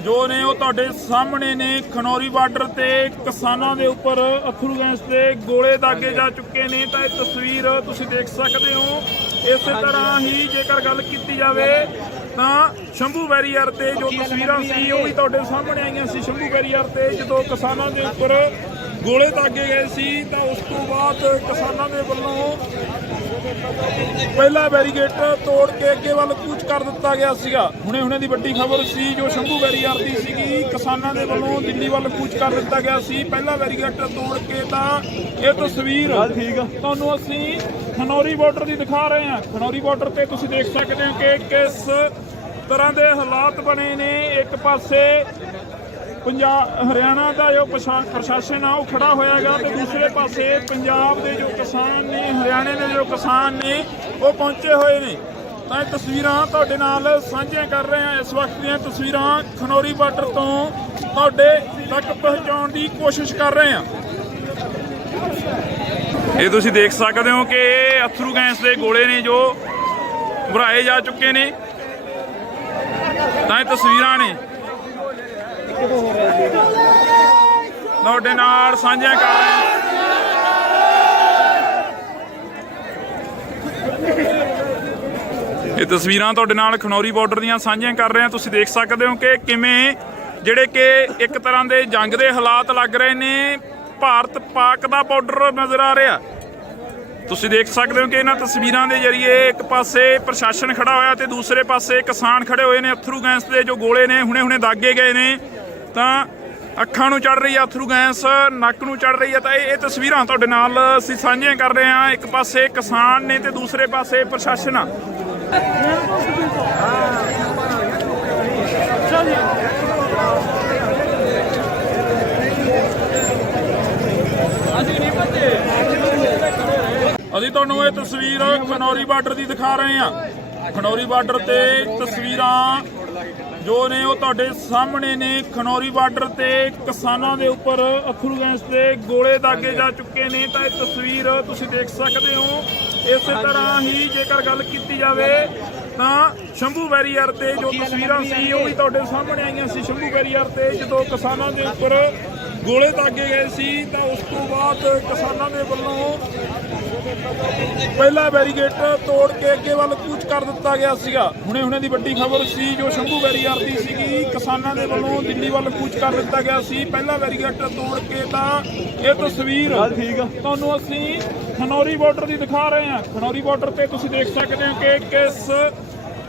ਜੋ ਨੇ ਉਹ ਤੁਹਾਡੇ ਸਾਹਮਣੇ ਨੇ। ਖਨੌਰੀ ਬਾਰਡਰ ਤੇ ਕਿਸਾਨਾਂ ਦੇ ਉੱਪਰ ਅਥਰੂ ਗੈਸ ਦੇ ਗੋਲੇ ਦਾਗੇ ਜਾ ਚੁੱਕੇ ਨੇ। ਤਾਂ ਇਹ ਤਸਵੀਰ ਤੁਸੀਂ ਦੇਖ ਸਕਦੇ ਹੋ। ਇਸੇ ਤਰ੍ਹਾਂ ਹੀ ਜੇਕਰ ਗੱਲ ਕੀਤੀ ਜਾਵੇ ਤਾਂ ਸ਼ੰਭੂ ਬੈਰੀਅਰ ਤੇ ਜੋ ਤਸਵੀਰਾਂ ਸੀ ਉਹ ਵੀ ਤੁਹਾਡੇ ਸਾਹਮਣੇ ਆਈਆਂ ਸੀ। ਸ਼ੰਭੂ ਬੈਰੀਅਰ ਤੇ ਜਦੋਂ ਕਿਸਾਨਾਂ ਦੇ ਉੱਪਰ ਗੋਲੇ ਦਾਗੇ ਗਏ ਸੀ ਤਾਂ ਉਸ ਤੋਂ ਬਾਅਦ ਕਿਸਾਨਾਂ ਦੇ ਵੱਲੋਂ ਪਹਿਲਾ ਬੈਰੀਗੇਟਰ ਤੋੜ ਕੇ ਅੱਗੇ ਵੱਲ ਕੂਚ ਕਰ ਦਿੱਤਾ ਗਿਆ ਸੀਗਾ। ਹੁਣੇ ਦੀ ਵੱਡੀ ਖਬਰ ਸੀ ਜੋ ਸ਼ੰਭੂ ਬੈਰੀਅਰ ਦੀ ਸੀਗੀ, ਕਿਸਾਨਾਂ ਦੇ ਵੱਲੋਂ ਦਿੱਲੀ ਵੱਲ ਕੂਚ ਕਰ ਦਿੱਤਾ ਗਿਆ ਸੀ। ਪਹਿਲਾ ਬੈਰੀਗੇਟਰ ਤੋੜ ਕੇ ਤਾਂ ਇਹ ਤਸਵੀਰ ਤੁਹਾਨੂੰ ਅਸੀਂ ਖਨੌਰੀ ਬਾਰਡਰ ਦੀ ਦਿਖਾ ਰਹੇ ਹਾਂ। ਖਨੌਰੀ ਬਾਰਡਰ ਤੇ ਤੁਸੀਂ ਦੇਖ ਸਕਦੇ ਹੋ ਕਿ ਕਿਸ ਤਰ੍ਹਾਂ ਦੇ ਹਾਲਾਤ ਬਣੇ ਨੇ। ਇੱਕ ਪਾਸੇ ਹਰਿਆਣਾ ਦਾ ਜੋ ਪ੍ਰਸ਼ਾਸਨ ਆ ਉਹ ਖੜਾ ਹੋਇਆ ਹੈਗਾ ਤੇ ਦੂਸਰੇ ਪਾਸੇ ਪੰਜਾਬ ਦੇ ਜੋ ਕਿਸਾਨ ਨੇ, ਹਰਿਆਣੇ ਦੇ ਜੋ ਕਿਸਾਨ ਨੇ ਉਹ ਪਹੁੰਚੇ ਹੋਏ ਨੇ। ਤਾਂ ਇਹ ਤਸਵੀਰਾਂ ਤੁਹਾਡੇ ਨਾਲ ਸਾਂਝੀਆਂ ਕਰ ਰਹੇ ਹਾਂ। ਇਸ ਵਕਤ ਦੀਆਂ ਤਸਵੀਰਾਂ ਖਨੌਰੀ ਬਾਰਡਰ ਤੋਂ ਤੁਹਾਡੇ ਤੱਕ ਪਹੁੰਚਾਉਣ ਦੀ ਕੋਸ਼ਿਸ਼ ਕਰ ਰਹੇ ਹਾਂ। ਇਹ ਤੁਸੀਂ ਦੇਖ ਸਕਦੇ ਹੋ ਕਿ ਇਹ ਅਥਰੂ ਗੈਸ ਦੇ ਗੋਲੇ ਨੇ ਜੋ ਭਰਾਏ ਜਾ ਚੁੱਕੇ ਨੇ। ਤਾਂ ਇਹ ਤਸਵੀਰਾਂ ਨੇ ਤੁਹਾਡੇ ਨਾਲ ਸਾਂਝੀਆਂ ਕਰ ਰਹੇ ਹਾਂ। ਇਹ ਤਸਵੀਰਾਂ ਤੁਹਾਡੇ ਨਾਲ ਖਨੌਰੀ ਬਾਰਡਰ ਦੀਆਂ ਸਾਂਝੀਆਂ ਕਰ ਰਹੇ ਹਾਂ। ਤੁਸੀਂ ਦੇਖ ਸਕਦੇ ਹੋ ਕਿ ਕਿਵੇਂ ਜਿਹੜੇ ਕਿ ਇੱਕ ਤਰ੍ਹਾਂ ਦੇ ਜੰਗ ਦੇ ਹਾਲਾਤ ਲੱਗ ਰਹੇ ਨੇ। ਭਾਰਤ ਪਾਕ ਦਾ ਬਾਰਡਰ ਨਜ਼ਰ ਆ ਰਿਹਾ। ਤੁਸੀਂ ਦੇਖ ਸਕਦੇ ਹੋ ਕਿ ਇਹਨਾਂ ਤਸਵੀਰਾਂ ਦੇ ਜ਼ਰੀਏ ਇੱਕ ਪਾਸੇ ਪ੍ਰਸ਼ਾਸਨ ਖੜਾ ਹੋਇਆ ਤੇ ਦੂਸਰੇ ਪਾਸੇ ਕਿਸਾਨ ਖੜੇ ਹੋਏ ਨੇ। ਅਥਰੂ ਗੈਸ ਦੇ ਜੋ ਗੋਲੇ ਨੇ ਹੁਣੇ ਦਾਗੇ ਗਏ ਨੇ, ਤਾਂ ਅੱਖਾਂ ਨੂੰ ਚੜ ਰਹੀ ਹੈ ਅਥਰੂ ਗੈਸ, ਨੱਕ ਨੂੰ ਚੜ ਰਹੀ ਹੈ। ਤਾਂ ਇਹ ਤਸਵੀਰਾਂ ਤੁਹਾਡੇ ਨਾਲ ਅਸੀਂ ਸਾਂਝੀਆਂ ਕਰ ਰਹੇ ਹਾਂ। ਇੱਕ ਪਾਸੇ ਕਿਸਾਨ ਨੇ ਤੇ ਦੂਸਰੇ ਪਾਸੇ ਪ੍ਰਸ਼ਾਸਨ ਆ। ਅਸੀਂ ਤੁਹਾਨੂੰ ਇਹ ਤਸਵੀਰ ਖਨੌਰੀ ਬਾਰਡਰ ਦੀ ਦਿਖਾ ਰਹੇ ਹਾਂ। ਖਨੌਰੀ ਬਾਰਡਰ ਤੇ ਤਸਵੀਰਾਂ ਜੋ ਨੇ ਉਹ ਤੁਹਾਡੇ ਸਾਹਮਣੇ ਨੇ। ਖਨੌਰੀ ਬਾਰਡਰ ਤੇ ਕਿਸਾਨਾਂ ਦੇ ਉੱਪਰ ਅਥਰੂ ਗੈਸ ਦੇ ਗੋਲੇ ਦਾਗੇ ਜਾ ਚੁੱਕੇ ਨੇ। ਤਾਂ ਇਹ ਤਸਵੀਰ ਤੁਸੀਂ ਦੇਖ ਸਕਦੇ ਹੋ। ਇਸੇ ਤਰ੍ਹਾਂ ਹੀ ਜੇਕਰ ਗੱਲ ਕੀਤੀ ਜਾਵੇ ਤਾਂ ਸ਼ੰਭੂ ਬੈਰੀਅਰ ਤੇ ਜੋ ਤਸਵੀਰਾਂ ਸੀ ਉਹ ਵੀ ਤੁਹਾਡੇ ਸਾਹਮਣੇ ਆਈਆਂ ਸੀ। ਸ਼ੰਭੂ ਬੈਰੀਅਰ ਤੇ ਜਦੋਂ ਕਿਸਾਨਾਂ ਦੇ ਉੱਪਰ ਗੋਲੇ ਦਾਗੇ ਗਏ ਸੀ ਤਾਂ ਉਸ ਤੋਂ ਬਾਅਦ ਕਿਸਾਨਾਂ ਦੇ ਵੱਲੋਂ ਪਹਿਲਾ ਬੈਰੀਗੇਟ ਤੋੜ ਕੇ ਅੱਗੇ ਵੱਲ ਕੂਚ ਕਰ ਦਿੱਤਾ ਗਿਆ ਸੀਗਾ। ਹੁਣੇ ਦੀ ਵੱਡੀ ਖਬਰ ਸੀ ਜੋ ਸ਼ੰਭੂ ਬੈਰੀਅਰ ਦੀ ਸੀਗੀ। ਕਿਸਾਨਾਂ ਦੇ ਵੱਲੋਂ ਦਿੱਲੀ ਵੱਲ ਕੂਚ ਕਰ ਦਿੱਤਾ ਗਿਆ ਸੀ ਪਹਿਲਾ ਬੈਰੀਗੇਟ ਤੋੜ ਕੇ। ਤਾਂ ਇਹ ਤਸਵੀਰ ਤੁਹਾਨੂੰ ਅਸੀਂ ਖਨੌਰੀ ਬਾਰਡਰ ਦੀ ਦਿਖਾ ਰਹੇ ਹਾਂ। ਖਨੌਰੀ ਬਾਰਡਰ ਤੇ ਤੁਸੀਂ ਦੇਖ ਸਕਦੇ ਹੋ ਕਿ ਕਿਸ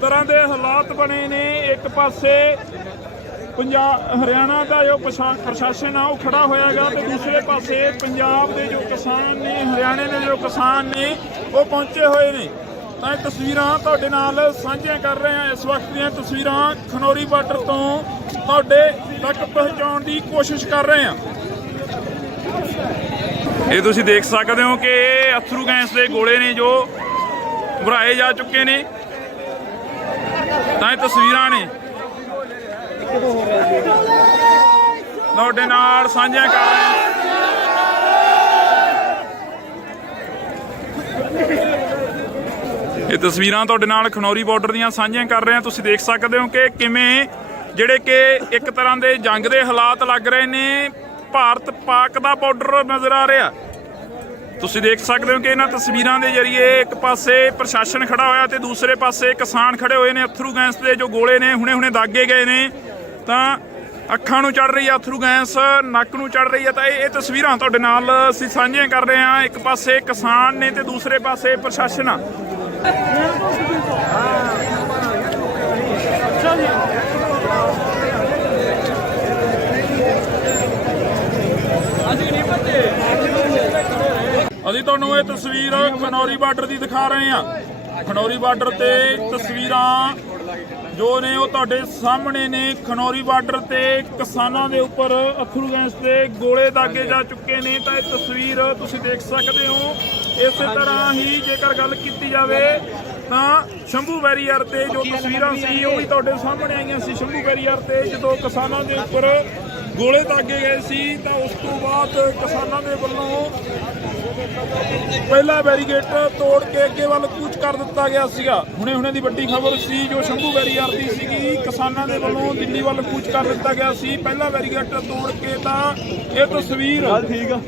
ਤਰ੍ਹਾਂ ਦੇ ਹਾਲਾਤ ਬਣੇ ਨੇ। ਇੱਕ ਪਾਸੇ ਹਰਿਆਣਾ ਦਾ ਜੋ ਪ੍ਰਸ਼ਾਸਨ ਆ ਉਹ ਖੜਾ ਹੋਇਆਗਾ ਤੇ ਦੂਸਰੇ ਪਾਸੇ ਪੰਜਾਬ ਦੇ ਜੋ ਕਿਸਾਨ ਨੇ, ਹਰਿਆਣੇ ਦੇ ਜੋ ਕਿਸਾਨ ਨੇ ਉਹ ਪਹੁੰਚੇ ਹੋਏ ਨੇ। ਤਾਂ ਇਹ ਤਸਵੀਰਾਂ ਤੁਹਾਡੇ ਨਾਲ ਸਾਂਝੀਆਂ ਕਰ ਰਹੇ ਹਾਂ। ਇਸ ਵਕਤ ਦੀਆਂ ਤਸਵੀਰਾਂ ਖਨੌਰੀ ਬਾਰਡਰ ਤੋਂ ਤੁਹਾਡੇ ਤੱਕ ਪਹੁੰਚਾਉਣ ਦੀ ਕੋਸ਼ਿਸ਼ ਕਰ ਰਹੇ ਹਾਂ। ਇਹ ਤੁਸੀਂ ਦੇਖ ਸਕਦੇ ਹੋ ਕਿ ਇਹ ਅਥਰੂ ਗੈਸ ਦੇ ਗੋਲੇ ਨੇ ਜੋ ਭਰਾਏ ਜਾ ਚੁੱਕੇ ਨੇ। ਤਾਂ ਇਹ ਤਸਵੀਰਾਂ ਨੇ ਤੁਹਾਡੇ ਨਾਲ ਸਾਂਝੀਆਂ ਕਰ ਰਹੇ ਹਾਂ। ਇਹ ਤਸਵੀਰਾਂ ਤੁਹਾਡੇ ਨਾਲ ਖਨੌਰੀ ਬਾਰਡਰ ਦੀਆਂ ਸਾਂਝੀਆਂ ਕਰ ਰਹੇ ਹਾਂ। ਤੁਸੀਂ ਦੇਖ ਸਕਦੇ ਹੋ ਕਿ ਕਿਵੇਂ ਜਿਹੜੇ ਕਿ ਇੱਕ ਤਰ੍ਹਾਂ ਦੇ ਜੰਗ ਦੇ ਹਾਲਾਤ ਲੱਗ ਰਹੇ ਨੇ। ਭਾਰਤ ਪਾਕ ਦਾ ਬਾਰਡਰ ਨਜ਼ਰ ਆ ਰਿਹਾ। ਤੁਸੀਂ ਦੇਖ ਸਕਦੇ ਹੋ ਕਿ ਇਹਨਾਂ ਤਸਵੀਰਾਂ ਦੇ ਜ਼ਰੀਏ ਇੱਕ ਪਾਸੇ ਪ੍ਰਸ਼ਾਸਨ ਖੜਾ ਹੋਇਆ ਤੇ ਦੂਸਰੇ ਪਾਸੇ ਕਿਸਾਨ ਖੜੇ ਹੋਏ ਨੇ। ਅਥਰੂ ਗੈਸ ਦੇ ਜੋ ਗੋਲੇ ਨੇ ਹੁਣੇ ਦਾਗੇ ਗਏ ਨੇ, ਤਾਂ ਅੱਖਾਂ ਨੂੰ ਚੜ ਰਹੀ ਹੈ ਅਥਰੂ ਗੈਸ, ਨੱਕ ਨੂੰ ਚੜ ਰਹੀ ਹੈ। ਤਾਂ ਇਹ ਤਸਵੀਰਾਂ ਤੁਹਾਡੇ ਨਾਲ ਅਸੀਂ ਸਾਂਝੀਆਂ ਕਰ ਰਹੇ ਹਾਂ। ਇੱਕ ਪਾਸੇ ਕਿਸਾਨ ਨੇ ਤੇ ਦੂਸਰੇ ਪਾਸੇ ਪ੍ਰਸ਼ਾਸਨ ਆ। ਅਸੀਂ ਤੁਹਾਨੂੰ ਇਹ ਤਸਵੀਰ ਖਨੌਰੀ ਬਾਰਡਰ ਦੀ ਦਿਖਾ ਰਹੇ ਹਾਂ। ਖਨੌਰੀ ਬਾਰਡਰ ਤੇ ਤਸਵੀਰਾਂ ਜੋ ਨੇ ਉਹ ਤੁਹਾਡੇ ਸਾਹਮਣੇ ਨੇ। ਖਨੌਰੀ ਬਾਰਡਰ ਤੇ ਕਿਸਾਨਾਂ ਦੇ ਉੱਪਰ ਅਥਰੂ ਗੈਸ ਦੇ ਗੋਲੇ ਦਾਗੇ ਜਾ ਚੁੱਕੇ ਨੇ। ਤਾਂ ਇਹ ਤਸਵੀਰ ਤੁਸੀਂ ਦੇਖ ਸਕਦੇ ਹੋ। ਇਸੇ ਤਰ੍ਹਾਂ ਹੀ ਜੇਕਰ ਗੱਲ ਕੀਤੀ ਜਾਵੇ ਤਾਂ ਸ਼ੰਭੂ ਬੈਰੀਅਰ ਤੇ ਜੋ ਤਸਵੀਰਾਂ ਸੀ ਉਹ ਵੀ ਤੁਹਾਡੇ ਸਾਹਮਣੇ ਆਈਆਂ ਸੀ। ਸ਼ੰਭੂ ਬੈਰੀਅਰ ਤੇ ਜਦੋਂ ਕਿਸਾਨਾਂ ਦੇ ਉੱਪਰ ਗੋਲੇ ਦਾਗੇ ਗਏ ਸੀ ਤਾਂ ਉਸ ਤੋਂ ਬਾਅਦ ਕਿਸਾਨਾਂ ਦੇ ਵੱਲੋਂ ਪਹਿਲਾ ਬੈਰੀਗੇਟ ਤੋੜ ਕੇ ਅੱਗੇ ਵੱਲ ਕੂਚ ਕਰ ਦਿੱਤਾ ਗਿਆ ਸੀਗਾ। ਹੁਣੇ ਦੀ ਵੱਡੀ ਖਬਰ ਸੀ ਜੋ ਸ਼ੰਭੂ ਬੈਰੀਅਰ ਦੀ ਸੀਗੀ। ਕਿਸਾਨਾਂ ਦੇ ਵੱਲੋਂ ਦਿੱਲੀ ਵੱਲ ਕੂਚ ਕਰ ਦਿੱਤਾ ਗਿਆ ਸੀ ਪਹਿਲਾ ਬੈਰੀਗੇਟ ਤੋੜ ਕੇ। ਤਾਂ ਇਹ ਤਸਵੀਰ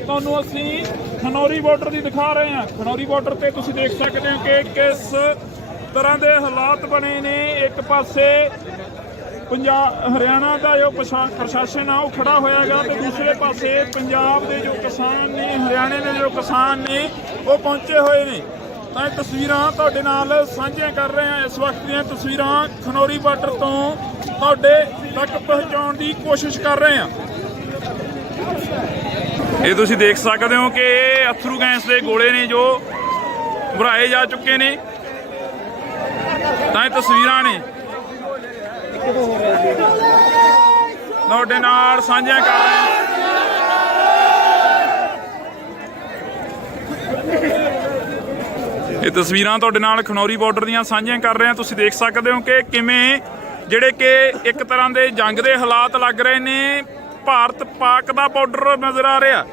ਤੁਹਾਨੂੰ ਅਸੀਂ ਖਨੌਰੀ ਬਾਰਡਰ ਦੀ ਦਿਖਾ ਰਹੇ ਹਾਂ। ਖਨੌਰੀ ਬਾਰਡਰ ਤੇ ਤੁਸੀਂ ਦੇਖ ਸਕਦੇ ਹੋ ਕਿ ਕਿਸ ਤਰ੍ਹਾਂ ਦੇ ਹਾਲਾਤ ਬਣੇ ਨੇ। ਇੱਕ ਪਾਸੇ ਹਰਿਆਣਾ ਦਾ ਜੋ ਪ੍ਰਸ਼ਾਸਨ ਆ ਉਹ ਖੜਾ ਹੋਇਆਗਾ ਤੇ ਦੂਸਰੇ ਪਾਸੇ ਪੰਜਾਬ ਦੇ ਜੋ ਕਿਸਾਨ ਨੇ, ਹਰਿਆਣੇ ਦੇ ਜੋ ਕਿਸਾਨ ਨੇ ਉਹ ਪਹੁੰਚੇ ਹੋਏ ਨੇ। ਤਾਂ ਇਹ ਤਸਵੀਰਾਂ ਤੁਹਾਡੇ ਨਾਲ ਸਾਂਝੀਆਂ ਕਰ ਰਹੇ ਹਾਂ। ਇਸ ਵਕਤ ਦੀਆਂ ਤਸਵੀਰਾਂ ਖਨੌਰੀ ਬਾਰਡਰ ਤੋਂ ਤੁਹਾਡੇ ਤੱਕ ਪਹੁੰਚਾਉਣ ਦੀ ਕੋਸ਼ਿਸ਼ ਕਰ ਰਹੇ ਹਾਂ। ਇਹ ਤੁਸੀਂ ਦੇਖ ਸਕਦੇ ਹੋ ਕਿ ਇਹ ਅਥਰੂ ਗੈਸ ਦੇ ਗੋਲੇ ਨੇ ਜੋ ਭਰਾਏ ਜਾ ਚੁੱਕੇ ਨੇ। ਤਾਂ ਇਹ ਤਸਵੀਰਾਂ ਨੇ ਤੁਹਾਡੇ ਨਾਲ ਸਾਂਝੀਆਂ ਕਰ ਰਹੇ ਹਾਂ। ਇਹ ਤਸਵੀਰਾਂ ਤੁਹਾਡੇ ਨਾਲ ਖਨੌਰੀ ਬਾਰਡਰ ਦੀਆਂ ਸਾਂਝੀਆਂ ਕਰ ਰਹੇ ਹਾਂ। ਤੁਸੀਂ ਦੇਖ ਸਕਦੇ ਹੋ ਕਿ ਕਿਵੇਂ ਜਿਹੜੇ ਕਿ ਇੱਕ ਤਰ੍ਹਾਂ ਦੇ ਜੰਗ ਦੇ ਹਾਲਾਤ ਲੱਗ ਰਹੇ ਨੇ। ਭਾਰਤ ਪਾਕ ਦਾ ਬਾਰਡਰ ਨਜ਼ਰ ਆ ਰਿਹਾ।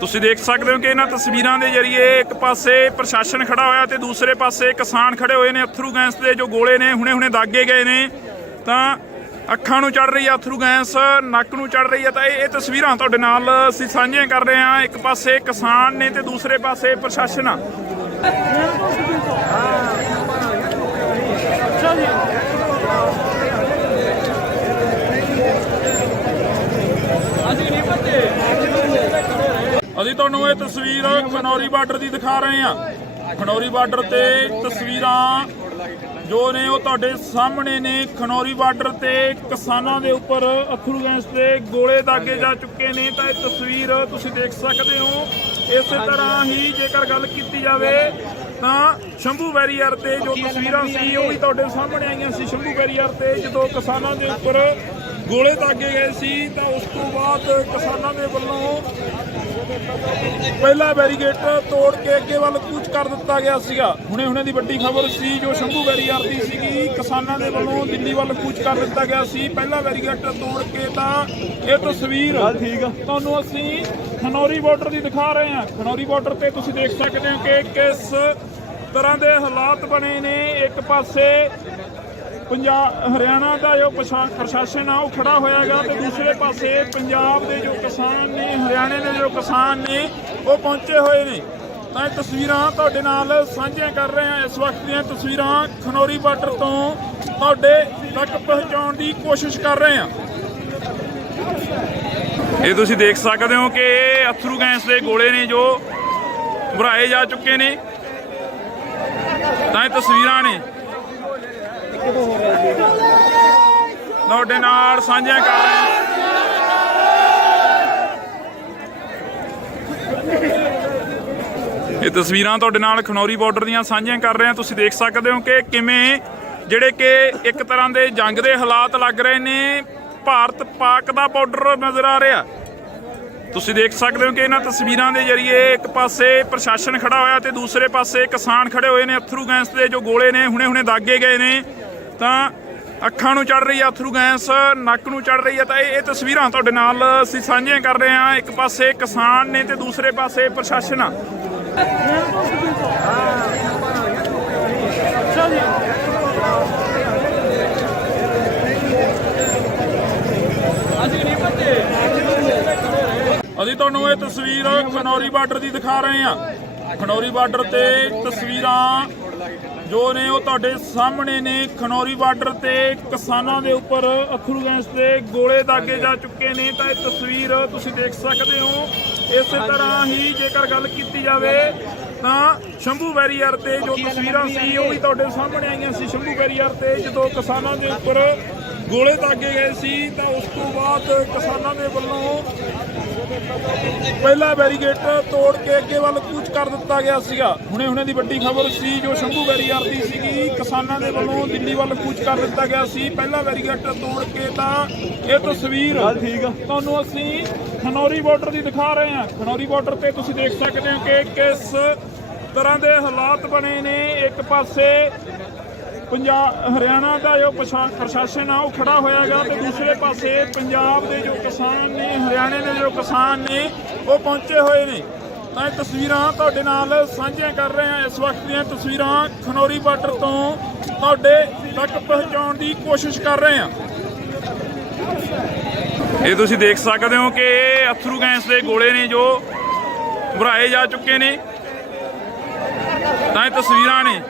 ਤੁਸੀਂ ਦੇਖ ਸਕਦੇ ਹੋ ਕਿ ਇਹਨਾਂ ਤਸਵੀਰਾਂ ਦੇ ਜ਼ਰੀਏ ਇੱਕ ਪਾਸੇ ਪ੍ਰਸ਼ਾਸਨ ਖੜਾ ਹੋਇਆ ਤੇ ਦੂਸਰੇ ਪਾਸੇ ਕਿਸਾਨ ਖੜੇ ਹੋਏ ਨੇ। ਅਥਰੂ ਗੈਸ ਦੇ ਜੋ ਗੋਲੇ ਨੇ ਹੁਣੇ ਦਾਗੇ ਗਏ ਨੇ ਤਾਂ ਅੱਖਾਂ ਨੂੰ ਚੜ ਰਹੀ ਆ ਅਥਰੂ ਗੈਸ, ਨੱਕ ਨੂੰ ਚੜ ਰਹੀ ਆ। ਤਾਂ ਇਹ ਤਸਵੀਰਾਂ ਤੁਹਾਡੇ ਨਾਲ ਅਸੀਂ ਸਾਂਝੀਆਂ ਕਰ ਰਹੇ ਹਾਂ। ਇੱਕ ਪਾਸੇ ਕਿਸਾਨ ਨੇ ਤੇ ਦੂਸਰੇ ਪਾਸੇ ਪ੍ਰਸ਼ਾਸਨ ਆ। ਅਸੀਂ ਤੁਹਾਨੂੰ ਇਹ ਤਸਵੀਰ ਖਨੌਰੀ ਬਾਰਡਰ ਦੀ ਦਿਖਾ ਰਹੇ ਹਾਂ। ਖਨੌਰੀ ਬਾਰਡਰ ਤੇ ਤਸਵੀਰਾਂ ਜੋ ਨੇ ਉਹ ਤੁਹਾਡੇ ਸਾਹਮਣੇ ਨੇ। ਖਨੌਰੀ ਬਾਰਡਰ ਤੇ ਕਿਸਾਨਾਂ ਦੇ ਉੱਪਰ ਅਥਰੂ ਗੈਸ ਦੇ ਗੋਲੇ ਦਾਗੇ ਜਾ ਚੁੱਕੇ ਨੇ। ਤਾਂ ਇਹ ਤਸਵੀਰ ਤੁਸੀਂ ਦੇਖ ਸਕਦੇ ਹੋ। ਇਸੇ ਤਰ੍ਹਾਂ ਹੀ ਜੇਕਰ ਗੱਲ ਕੀਤੀ ਜਾਵੇ ਤਾਂ ਸ਼ੰਭੂ ਬੈਰੀਅਰ ਤੇ ਜੋ ਤਸਵੀਰਾਂ ਸੀ ਉਹ ਵੀ ਤੁਹਾਡੇ ਸਾਹਮਣੇ ਆਈਆਂ ਸੀ। ਸ਼ੰਭੂ ਬੈਰੀਅਰ ਤੇ ਜਦੋਂ ਕਿਸਾਨਾਂ ਦੇ ਉੱਪਰ ਗੋਲੇ ਦਾਗੇ ਗਏ ਸੀ ਤਾਂ ਉਸ ਤੋਂ ਬਾਅਦ ਕਿਸਾਨਾਂ ਦੇ ਵੱਲੋਂ ਪਹਿਲਾ ਬੈਰੀਗੇਟ ਤੋੜ ਕੇ ਅੱਗੇ ਵੱਲ ਕੂਚ ਕਰ ਦਿੱਤਾ ਗਿਆ ਸੀਗਾ। ਹੁਣੇ ਦੀ ਵੱਡੀ ਖਬਰ ਸੀ ਜੋ ਸ਼ੰਭੂ ਬੈਰੀਅਰ ਦੀ ਸੀਗੀ। ਕਿਸਾਨਾਂ ਦੇ ਵੱਲੋਂ ਦਿੱਲੀ ਵੱਲ ਕੂਚ ਕਰ ਦਿੱਤਾ ਗਿਆ ਸੀ ਪਹਿਲਾ ਬੈਰੀਗੇਟ ਤੋੜ ਕੇ। ਤਾਂ ਇਹ ਤਸਵੀਰ ਤੁਹਾਨੂੰ ਅਸੀਂ ਖਨੌਰੀ ਬਾਰਡਰ ਦੀ ਦਿਖਾ ਰਹੇ ਹਾਂ। ਖਨੌਰੀ ਬਾਰਡਰ ਤੇ ਤੁਸੀਂ ਦੇਖ ਸਕਦੇ ਹੋ ਕਿ ਕਿਸ ਤਰ੍ਹਾਂ ਦੇ ਹਾਲਾਤ ਬਣੇ ਨੇ। ਇੱਕ ਪਾਸੇ ਹਰਿਆਣਾ ਦਾ ਜੋ ਪ੍ਰਸ਼ਾਸਨ ਆ ਉਹ ਖੜਾ ਹੋਇਆਗਾ ਤੇ ਦੂਸਰੇ ਪਾਸੇ ਪੰਜਾਬ ਦੇ ਜੋ ਕਿਸਾਨ ਨੇ, ਹਰਿਆਣੇ ਦੇ ਜੋ ਕਿਸਾਨ ਨੇ ਉਹ ਪਹੁੰਚੇ ਹੋਏ ਨੇ। ਤਾਂ ਇਹ ਤਸਵੀਰਾਂ ਤੁਹਾਡੇ ਨਾਲ ਸਾਂਝੀਆਂ ਕਰ ਰਹੇ ਹਾਂ। ਇਸ ਵਕਤ ਦੀਆਂ ਤਸਵੀਰਾਂ ਖਨੌਰੀ ਬਾਰਡਰ ਤੋਂ ਤੁਹਾਡੇ ਤੱਕ ਪਹੁੰਚਾਉਣ ਦੀ ਕੋਸ਼ਿਸ਼ ਕਰ ਰਹੇ ਹਾਂ। ਇਹ ਤੁਸੀਂ ਦੇਖ ਸਕਦੇ ਹੋ ਕਿ ਅਥਰੂ ਗੈਸ ਦੇ ਗੋਲੇ ਨੇ ਜੋ ਭਰਾਏ ਜਾ ਚੁੱਕੇ ਨੇ। ਤਾਂ ਇਹ ਤਸਵੀਰਾਂ ਨੇ ਤੁਹਾਡੇ ਨਾਲ ਸਾਂਝੀਆਂ ਕਰ ਰਹੇ ਹਾਂ। ਇਹ ਤਸਵੀਰਾਂ ਤੁਹਾਡੇ ਨਾਲ ਖਨੌਰੀ ਬਾਰਡਰ ਦੀਆਂ ਸਾਂਝੀਆਂ ਕਰ ਰਹੇ ਹਾਂ। ਤੁਸੀਂ ਦੇਖ ਸਕਦੇ ਹੋ ਕਿ ਕਿਵੇਂ ਜਿਹੜੇ ਕਿ ਇੱਕ ਤਰ੍ਹਾਂ ਦੇ ਜੰਗ ਦੇ ਹਾਲਾਤ ਲੱਗ ਰਹੇ ਨੇ। ਭਾਰਤ ਪਾਕ ਦਾ ਬਾਰਡਰ ਨਜ਼ਰ ਆ ਰਿਹਾ। ਤੁਸੀਂ ਦੇਖ ਸਕਦੇ ਹੋ ਕਿ ਇਹਨਾਂ ਤਸਵੀਰਾਂ ਦੇ ਜ਼ਰੀਏ ਇੱਕ ਪਾਸੇ ਪ੍ਰਸ਼ਾਸਨ ਖੜਾ ਹੋਇਆ ਤੇ ਦੂਸਰੇ ਪਾਸੇ ਕਿਸਾਨ ਖੜੇ ਹੋਏ ਨੇ। ਅਥਰੂ ਗੈਸ ਦੇ ਜੋ ਗੋਲੇ ਨੇ ਹੁਣੇ ਦਾਗੇ ਗਏ ਨੇ ਤਾਂ ਅੱਖਾਂ ਨੂੰ ਚੜ ਰਹੀ ਆ ਅਥਰੂ ਗੈਸ, ਨੱਕ ਨੂੰ ਚੜ ਰਹੀ ਆ। ਤਾਂ ਇਹ ਤਸਵੀਰਾਂ ਤੁਹਾਡੇ ਨਾਲ ਅਸੀਂ ਸਾਂਝੀਆਂ ਕਰ ਰਹੇ ਹਾਂ। ਇੱਕ ਪਾਸੇ ਕਿਸਾਨ ਨੇ ਤੇ ਦੂਸਰੇ ਪਾਸੇ ਪ੍ਰਸ਼ਾਸਨ ਆ। ਇਹ ਤਸਵੀਰਾਂ ਤੁਹਾਨੂੰ ਅਸੀਂ ਖਨੌਰੀ ਬਾਰਡਰ ਦੀ ਦਿਖਾ ਰਹੇ ਹਾਂ। ਖਨੌਰੀ ਬਾਰਡਰ ਤੇ ਤਸਵੀਰਾਂ ਜੋ ਨੇ ਉਹ ਤੁਹਾਡੇ ਸਾਹਮਣੇ ਨੇ। ਇੱਕ ਪਾਸੇ ਹਰਿਆਣਾ ਦਾ ਜੋ ਪ੍ਰਸ਼ਾਸਨ ਆ ਉਹ ਖੜਾ ਹੋਇਆਗਾ ਤੇ ਦੂਸਰੇ ਪਾਸੇ ਪੰਜਾਬ ਦੇ ਜੋ ਕਿਸਾਨ ਨੇ, ਹਰਿਆਣੇ ਦੇ ਜੋ ਕਿਸਾਨ ਨੇ ਉਹ ਪਹੁੰਚੇ ਹੋਏ ਨੇ। ਤਾਂ ਇਹ ਤਸਵੀਰਾਂ ਤੁਹਾਡੇ ਨਾਲ ਸਾਂਝੀਆਂ ਕਰ ਰਹੇ ਹਾਂ। ਅਸੀਂ ਤੁਹਾਨੂੰ ਇਹ ਤਸਵੀਰ ਖਨੌਰੀ ਬਾਰਡਰ ਦੀ ਦਿਖਾ ਰਹੇ ਹਾਂ। ਖਨੌਰੀ ਬਾਰਡਰ ਤੇ ਤਸਵੀਰਾਂ ਜੋ ਨੇ ਉਹ ਤੁਹਾਡੇ ਸਾਹਮਣੇ ਨੇ। ਖਨੌਰੀ ਬਾਰਡਰ ਤੇ ਕਿਸਾਨਾਂ ਦੇ ਉੱਪਰ ਅਥਰੂ ਗੈਸ ਦੇ ਗੋਲੇ ਦਾਗੇ ਜਾ ਚੁੱਕੇ ਨੇ। ਤਾਂ ਇਹ ਤਸਵੀਰ ਤੁਸੀਂ ਦੇਖ ਸਕਦੇ ਹੋ। ਇਸੇ ਤਰ੍ਹਾਂ ਹੀ ਜੇਕਰ ਗੱਲ ਕੀਤੀ ਜਾਵੇ ਤਾਂ ਸ਼ੰਭੂ ਬੈਰੀਅਰ ਤੇ ਜੋ ਤਸਵੀਰਾਂ ਸੀ ਉਹ ਵੀ ਤੁਹਾਡੇ ਸਾਹਮਣੇ ਆਈਆਂ ਸੀ। ਸ਼ੰਭੂ ਬੈਰੀਅਰ ਤੇ ਜਦੋਂ ਕਿਸਾਨਾਂ ਦੇ ਉੱਪਰ ਗੋਲੇ ਦਾਗੇ ਗਏ ਸੀ ਤਾਂ ਉਸ ਤੋਂ ਬਾਅਦ ਕਿਸਾਨਾਂ ਦੇ ਵੱਲੋਂ ਪਹਿਲਾ ਬੈਰੀਗੇਟ ਤੋੜ ਕੇ ਅੱਗੇ ਵੱਲ ਕੂਚ ਕਰ ਦਿੱਤਾ ਗਿਆ ਸੀਗਾ। ਹੁਣੇ ਦੀ ਵੱਡੀ ਖਬਰ ਸੀ ਜੋ ਸ਼ੰਭੂ ਬੈਰੀਅਰ ਦੀ ਸੀਗੀ। ਕਿਸਾਨਾਂ ਦੇ ਵੱਲੋਂ ਦਿੱਲੀ ਵੱਲ ਕੂਚ ਕਰ ਦਿੱਤਾ ਗਿਆ ਸੀ ਪਹਿਲਾ ਬੈਰੀਗੇਟ ਤੋੜ ਕੇ। ਤਾਂ ਇਹ ਤਸਵੀਰ ਤੁਹਾਨੂੰ ਅਸੀਂ ਖਨੌਰੀ ਬਾਰਡਰ ਦੀ ਦਿਖਾ ਰਹੇ ਹਾਂ। ਖਨੌਰੀ ਬਾਰਡਰ ਤੇ ਤੁਸੀਂ ਦੇਖ ਸਕਦੇ ਹੋ ਕਿ ਕਿਸ ਤਰ੍ਹਾਂ ਦੇ ਹਾਲਾਤ ਬਣੇ ਨੇ। ਇੱਕ ਪਾਸੇ ਹਰਿਆਣਾ ਦਾ ਜੋ ਪ੍ਰਸ਼ਾਸਨ ਆ ਉਹ ਖੜਾ ਹੋਇਆਗਾ ਤੇ ਦੂਸਰੇ ਪਾਸੇ ਪੰਜਾਬ ਦੇ ਜੋ ਕਿਸਾਨ ਨੇ, ਹਰਿਆਣੇ ਦੇ ਜੋ ਕਿਸਾਨ ਨੇ ਉਹ ਪਹੁੰਚੇ ਹੋਏ ਨੇ। ਤਾਂ ਇਹ ਤਸਵੀਰਾਂ ਤੁਹਾਡੇ ਨਾਲ ਸਾਂਝੀਆਂ ਕਰ ਰਹੇ ਹਾਂ। ਇਸ ਵਕਤ ਦੀਆਂ ਤਸਵੀਰਾਂ ਖਨੌਰੀ ਬਾਰਡਰ ਤੋਂ ਤੁਹਾਡੇ ਤੱਕ ਪਹੁੰਚਾਉਣ ਦੀ ਕੋਸ਼ਿਸ਼ ਕਰ ਰਹੇ ਹਾਂ। ਇਹ ਤੁਸੀਂ ਦੇਖ ਸਕਦੇ ਹੋ ਕਿ ਅਥਰੂ ਗੈਸ ਦੇ ਗੋਲੇ ਨੇ ਜੋ ਭਰਾਏ ਜਾ ਚੁੱਕੇ ਨੇ। ਤਾਂ ਇਹ ਤਸਵੀਰਾਂ ਨੇ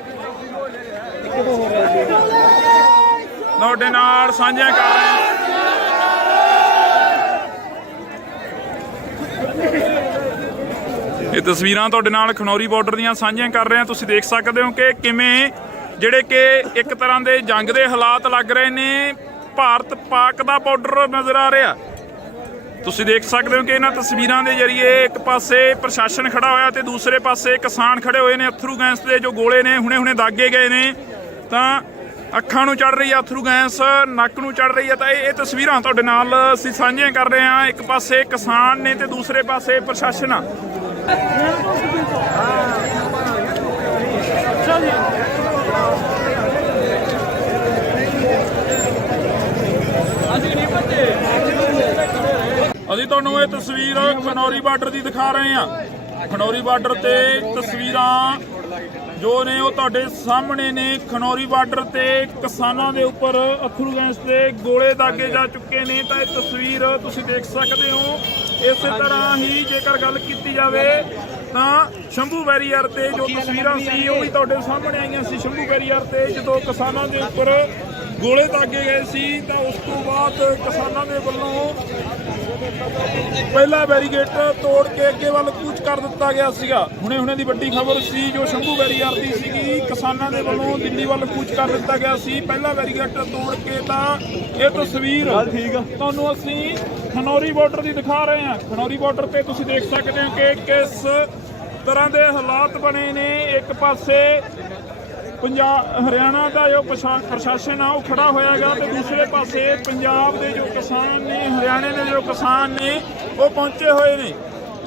ਤੁਹਾਡੇ ਨਾਲ ਸਾਂਝੀਆਂ ਕਰ ਰਹੇ ਹਾਂ। ਇਹ ਤਸਵੀਰਾਂ ਤੁਹਾਡੇ ਨਾਲ ਖਨੌਰੀ ਬਾਰਡਰ ਦੀਆਂ ਸਾਂਝੀਆਂ ਕਰ ਰਹੇ ਹਾਂ। ਤੁਸੀਂ ਦੇਖ ਸਕਦੇ ਹੋ ਕਿ ਕਿਵੇਂ ਜਿਹੜੇ ਕਿ ਇੱਕ ਤਰ੍ਹਾਂ ਦੇ ਜੰਗ ਦੇ ਹਾਲਾਤ ਲੱਗ ਰਹੇ ਨੇ। ਭਾਰਤ ਪਾਕ ਦਾ ਬਾਰਡਰ ਨਜ਼ਰ ਆ ਰਿਹਾ। ਤੁਸੀਂ ਦੇਖ ਸਕਦੇ ਹੋ ਕਿ ਇਹਨਾਂ ਤਸਵੀਰਾਂ ਦੇ ਜ਼ਰੀਏ ਇੱਕ ਪਾਸੇ ਪ੍ਰਸ਼ਾਸਨ ਖੜਾ ਹੋਇਆ ਤੇ ਦੂਸਰੇ ਪਾਸੇ ਕਿਸਾਨ ਖੜੇ ਹੋਏ ਨੇ। ਅਥਰੂ ਗੈਸ ਦੇ ਜੋ ਗੋਲੇ ਨੇ ਹੁਣੇ ਦਾਗੇ ਗਏ ਨੇ ਤਾਂ ਅੱਖਾਂ ਨੂੰ ਚੜ ਰਹੀ ਆ ਅਥਰੂ ਗੈਸ, ਨੱਕ ਨੂੰ ਚੜ ਰਹੀ ਆ। ਤਾਂ ਇਹ ਤਸਵੀਰਾਂ ਤੁਹਾਡੇ ਨਾਲ ਅਸੀਂ ਸਾਂਝੀਆਂ ਕਰ ਰਹੇ ਹਾਂ। ਇੱਕ ਪਾਸੇ ਕਿਸਾਨ ਨੇ ਤੇ ਦੂਸਰੇ ਪਾਸੇ ਪ੍ਰਸ਼ਾਸਨ ਆ। ਤੁਹਾਨੂੰ ਇਹ ਤਸਵੀਰ ਖਨੌਰੀ ਬਾਰਡਰ ਦੀ ਦਿਖਾ ਰਹੇ ਹਾਂ। ਖਨੌਰੀ ਬਾਰਡਰ ਤੇ ਤਸਵੀਰਾਂ ਜੋ ਨੇ ਉਹ ਤੁਹਾਡੇ ਸਾਹਮਣੇ ਨੇ। ਖਨੌਰੀ ਬਾਰਡਰ ਤੇ ਕਿਸਾਨਾਂ ਦੇ ਉੱਪਰ ਅੱਥਰੂ ਗੈਸ ਦੇ ਗੋਲੇ ਦਾਗੇ ਜਾ ਚੁੱਕੇ ਨੇ। ਤਾਂ ਇਹ ਤਸਵੀਰ ਤੁਸੀਂ ਦੇਖ ਸਕਦੇ ਹੋ। ਇਸੇ ਤਰ੍ਹਾਂ ਹੀ ਜੇਕਰ ਗੱਲ ਕੀਤੀ ਜਾਵੇ ਤਾਂ ਸ਼ੰਭੂ ਬੈਰੀਅਰ ਤੇ ਜੋ ਤਸਵੀਰਾਂ ਸੀ ਉਹ ਵੀ ਤੁਹਾਡੇ ਸਾਹਮਣੇ ਆਈਆਂ ਸੀ। ਸ਼ੰਭੂ ਬੈਰੀਅਰ ਤੇ ਜਦੋਂ ਕਿਸਾਨਾਂ ਦੇ ਉੱਪਰ ਗੋਲੇ ਦਾਗੇ ਗਏ ਸੀ ਤਾਂ ਉਸ ਤੋਂ ਬਾਅਦ ਕਿਸਾਨਾਂ ਦੇ ਵੱਲੋਂ ਪਹਿਲਾ ਬੈਰੀਗੇਟ ਤੋੜ ਕੇ ਅੱਗੇ ਵੱਲ ਕੂਚ ਕਰ ਦਿੱਤਾ ਗਿਆ ਸੀਗਾ। ਹੁਣੇ ਦੀ ਵੱਡੀ ਖਬਰ ਸੀ ਜੋ ਸ਼ੰਭੂ ਬੈਰੀਅਰ ਦੀ ਸੀਗੀ। ਕਿਸਾਨਾਂ ਦੇ ਵੱਲੋਂ ਦਿੱਲੀ ਵੱਲ ਕੂਚ ਕਰ ਦਿੱਤਾ ਗਿਆ ਸੀ ਪਹਿਲਾ ਬੈਰੀਗੇਟ ਤੋੜ ਕੇ। ਤਾਂ ਇਹ ਤਸਵੀਰ ਤੁਹਾਨੂੰ ਅਸੀਂ ਖਨੌਰੀ ਬਾਰਡਰ ਦੀ ਦਿਖਾ ਰਹੇ ਹਾਂ। ਖਨੌਰੀ ਬਾਰਡਰ ਤੇ ਤੁਸੀਂ ਦੇਖ ਸਕਦੇ ਹੋ ਕਿ ਕਿਸ ਤਰ੍ਹਾਂ ਦੇ ਹਾਲਾਤ ਬਣੇ ਨੇ। ਇੱਕ ਪਾਸੇ ਹਰਿਆਣਾ ਦਾ ਜੋ ਪ੍ਰਸ਼ਾਸਨ ਆ ਉਹ ਖੜਾ ਹੋਇਆ ਹੈਗਾ ਤੇ ਦੂਸਰੇ ਪਾਸੇ ਪੰਜਾਬ ਦੇ ਜੋ ਕਿਸਾਨ ਨੇ, ਹਰਿਆਣੇ ਦੇ ਜੋ ਕਿਸਾਨ ਨੇ ਉਹ ਪਹੁੰਚੇ ਹੋਏ ਨੇ।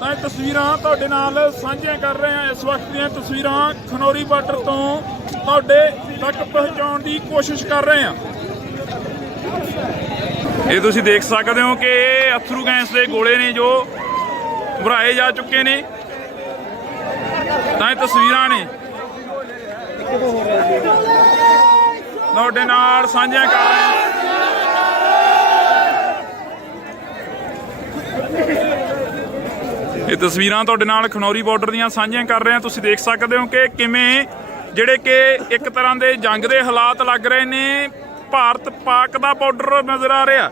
ਤਾਂ ਇਹ ਤਸਵੀਰਾਂ ਤੁਹਾਡੇ ਨਾਲ ਸਾਂਝੀਆਂ ਕਰ ਰਹੇ ਹਾਂ। ਇਸ ਵਕਤ ਦੀਆਂ ਤਸਵੀਰਾਂ ਖਨੌਰੀ ਬਾਰਡਰ ਤੋਂ ਤੁਹਾਡੇ ਤੱਕ ਪਹੁੰਚਾਉਣ ਦੀ ਕੋਸ਼ਿਸ਼ ਕਰ ਰਹੇ ਹਾਂ। ਇਹ ਤੁਸੀਂ ਦੇਖ ਸਕਦੇ ਹੋ ਕਿ ਅੱਥਰੂ ਗੈਸ ਦੇ ਗੋਲੇ ਨੇ ਜੋ ਭਰਾਏ ਜਾ ਚੁੱਕੇ ਨੇ। ਤਾਂ ਇਹ ਤਸਵੀਰਾਂ ਨੇ ਤੁਹਾਡੇ ਨਾਲ ਸਾਂਝੀਆਂ ਕਰ ਰਹੇ ਹਾਂ। ਇਹ ਤਸਵੀਰਾਂ ਤੁਹਾਡੇ ਨਾਲ ਖਨੌਰੀ ਬਾਰਡਰ ਦੀਆਂ ਸਾਂਝੀਆਂ ਕਰ ਰਹੇ ਹਾਂ। ਤੁਸੀਂ ਦੇਖ ਸਕਦੇ ਹੋ ਕਿ ਕਿਵੇਂ ਜਿਹੜੇ ਕਿ ਇੱਕ ਤਰ੍ਹਾਂ ਦੇ ਜੰਗ ਦੇ ਹਾਲਾਤ ਲੱਗ ਰਹੇ ਨੇ। ਭਾਰਤ ਪਾਕ ਦਾ ਬਾਰਡਰ ਨਜ਼ਰ ਆ ਰਿਹਾ।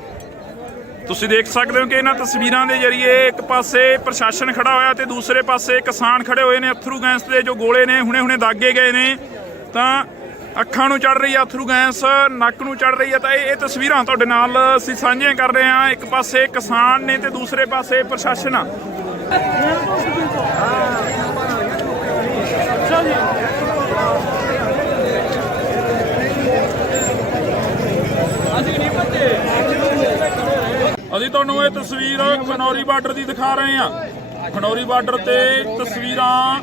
ਤੁਸੀਂ ਦੇਖ ਸਕਦੇ ਹੋ ਕਿ ਇਹਨਾਂ ਤਸਵੀਰਾਂ ਦੇ ਜ਼ਰੀਏ ਇੱਕ ਪਾਸੇ ਪ੍ਰਸ਼ਾਸਨ ਖੜਾ ਹੋਇਆ ਤੇ ਦੂਸਰੇ ਪਾਸੇ ਕਿਸਾਨ ਖੜੇ ਹੋਏ ਨੇ। ਅੱਥਰੂ ਗੈਸ ਦੇ ਜੋ ਗੋਲੇ ਨੇ ਹੁਣੇ ਦਾਗੇ ਗਏ ਨੇ। ਤਾਂ ਅੱਖਾਂ ਨੂੰ ਚੜ ਰਹੀ ਹੈ ਅੱਥਰੂ ਗੈਸ, ਨੱਕ ਨੂੰ ਚੜ ਰਹੀ ਹੈ। ਤਾਂ ਇਹ ਤਸਵੀਰਾਂ ਤੁਹਾਡੇ ਨਾਲ ਅਸੀਂ ਸਾਂਝੀਆਂ ਕਰ ਰਹੇ ਹਾਂ। ਇੱਕ ਪਾਸੇ ਕਿਸਾਨ ਨੇ ਤੇ ਦੂਸਰੇ ਪਾਸੇ ਪ੍ਰਸ਼ਾਸਨ ਆ। ਅਸੀਂ ਤੁਹਾਨੂੰ ਇਹ ਤਸਵੀਰ ਖਨੌਰੀ ਬਾਰਡਰ ਦੀ ਦਿਖਾ ਰਹੇ ਹਾਂ। ਖਨੌਰੀ ਬਾਰਡਰ ਤੇ ਤਸਵੀਰਾਂ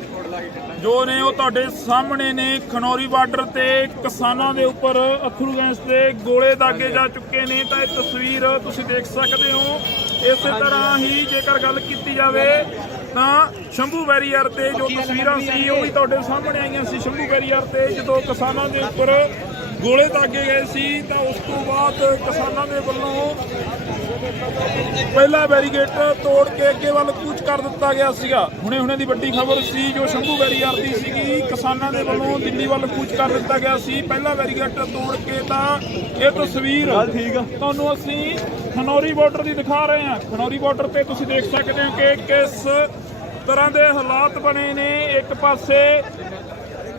ਜੋ ਨੇ ਉਹ ਤੁਹਾਡੇ ਸਾਹਮਣੇ ਨੇ। ਖਨੌਰੀ ਬਾਰਡਰ ਤੇ ਕਿਸਾਨਾਂ ਦੇ ਉੱਪਰ ਅੱਥਰੂ ਗੈਸ ਦੇ ਗੋਲੇ ਦਾਗੇ ਜਾ ਚੁੱਕੇ ਨੇ। ਤਾਂ ਇਹ ਤਸਵੀਰ ਤੁਸੀਂ ਦੇਖ ਸਕਦੇ ਹੋ। ਇਸੇ ਤਰ੍ਹਾਂ ਹੀ ਜੇਕਰ ਗੱਲ ਕੀਤੀ ਜਾਵੇ ਤਾਂ ਸ਼ੰਭੂ ਬੈਰੀਅਰ ਤੇ ਜੋ ਤਸਵੀਰਾਂ ਸੀ ਉਹ ਵੀ ਤੁਹਾਡੇ ਸਾਹਮਣੇ ਆਈਆਂ ਸੀ। ਸ਼ੰਭੂ ਬੈਰੀਅਰ ਤੇ ਜਦੋਂ ਕਿਸਾਨਾਂ ਦੇ ਉੱਪਰ ਗੋਲੇ ਦਾਗੇ ਗਏ ਸੀ ਤਾਂ ਉਸ ਤੋਂ ਬਾਅਦ ਕਿਸਾਨਾਂ ਦੇ ਵੱਲੋਂ ਪਹਿਲਾ ਬੈਰੀਗੇਟ ਤੋੜ ਕੇ ਅੱਗੇ ਵੱਲ ਕੂਚ ਕਰ ਦਿੱਤਾ ਗਿਆ ਸੀਗਾ। ਹੁਣੇ ਦੀ ਵੱਡੀ ਖਬਰ ਸੀ ਜੋ ਸ਼ੰਭੂ ਬੈਰੀਅਰ ਦੀ ਸੀਗੀ। ਕਿਸਾਨਾਂ ਦੇ ਵੱਲੋਂ ਦਿੱਲੀ ਵੱਲ ਕੂਚ ਕਰ ਦਿੱਤਾ ਗਿਆ ਸੀ ਪਹਿਲਾ ਬੈਰੀਗੇਟ ਤੋੜ ਕੇ। ਤਾਂ ਇਹ ਤਸਵੀਰ ਤੁਹਾਨੂੰ ਅਸੀਂ ਖਨੌਰੀ ਬਾਰਡਰ ਦੀ ਦਿਖਾ ਰਹੇ ਹਾਂ। ਖਨੌਰੀ ਬਾਰਡਰ ਤੇ ਤੁਸੀਂ ਦੇਖ ਸਕਦੇ ਹੋ ਕਿ ਕਿਸ ਤਰ੍ਹਾਂ ਦੇ ਹਾਲਾਤ ਬਣੇ ਨੇ। ਇੱਕ ਪਾਸੇ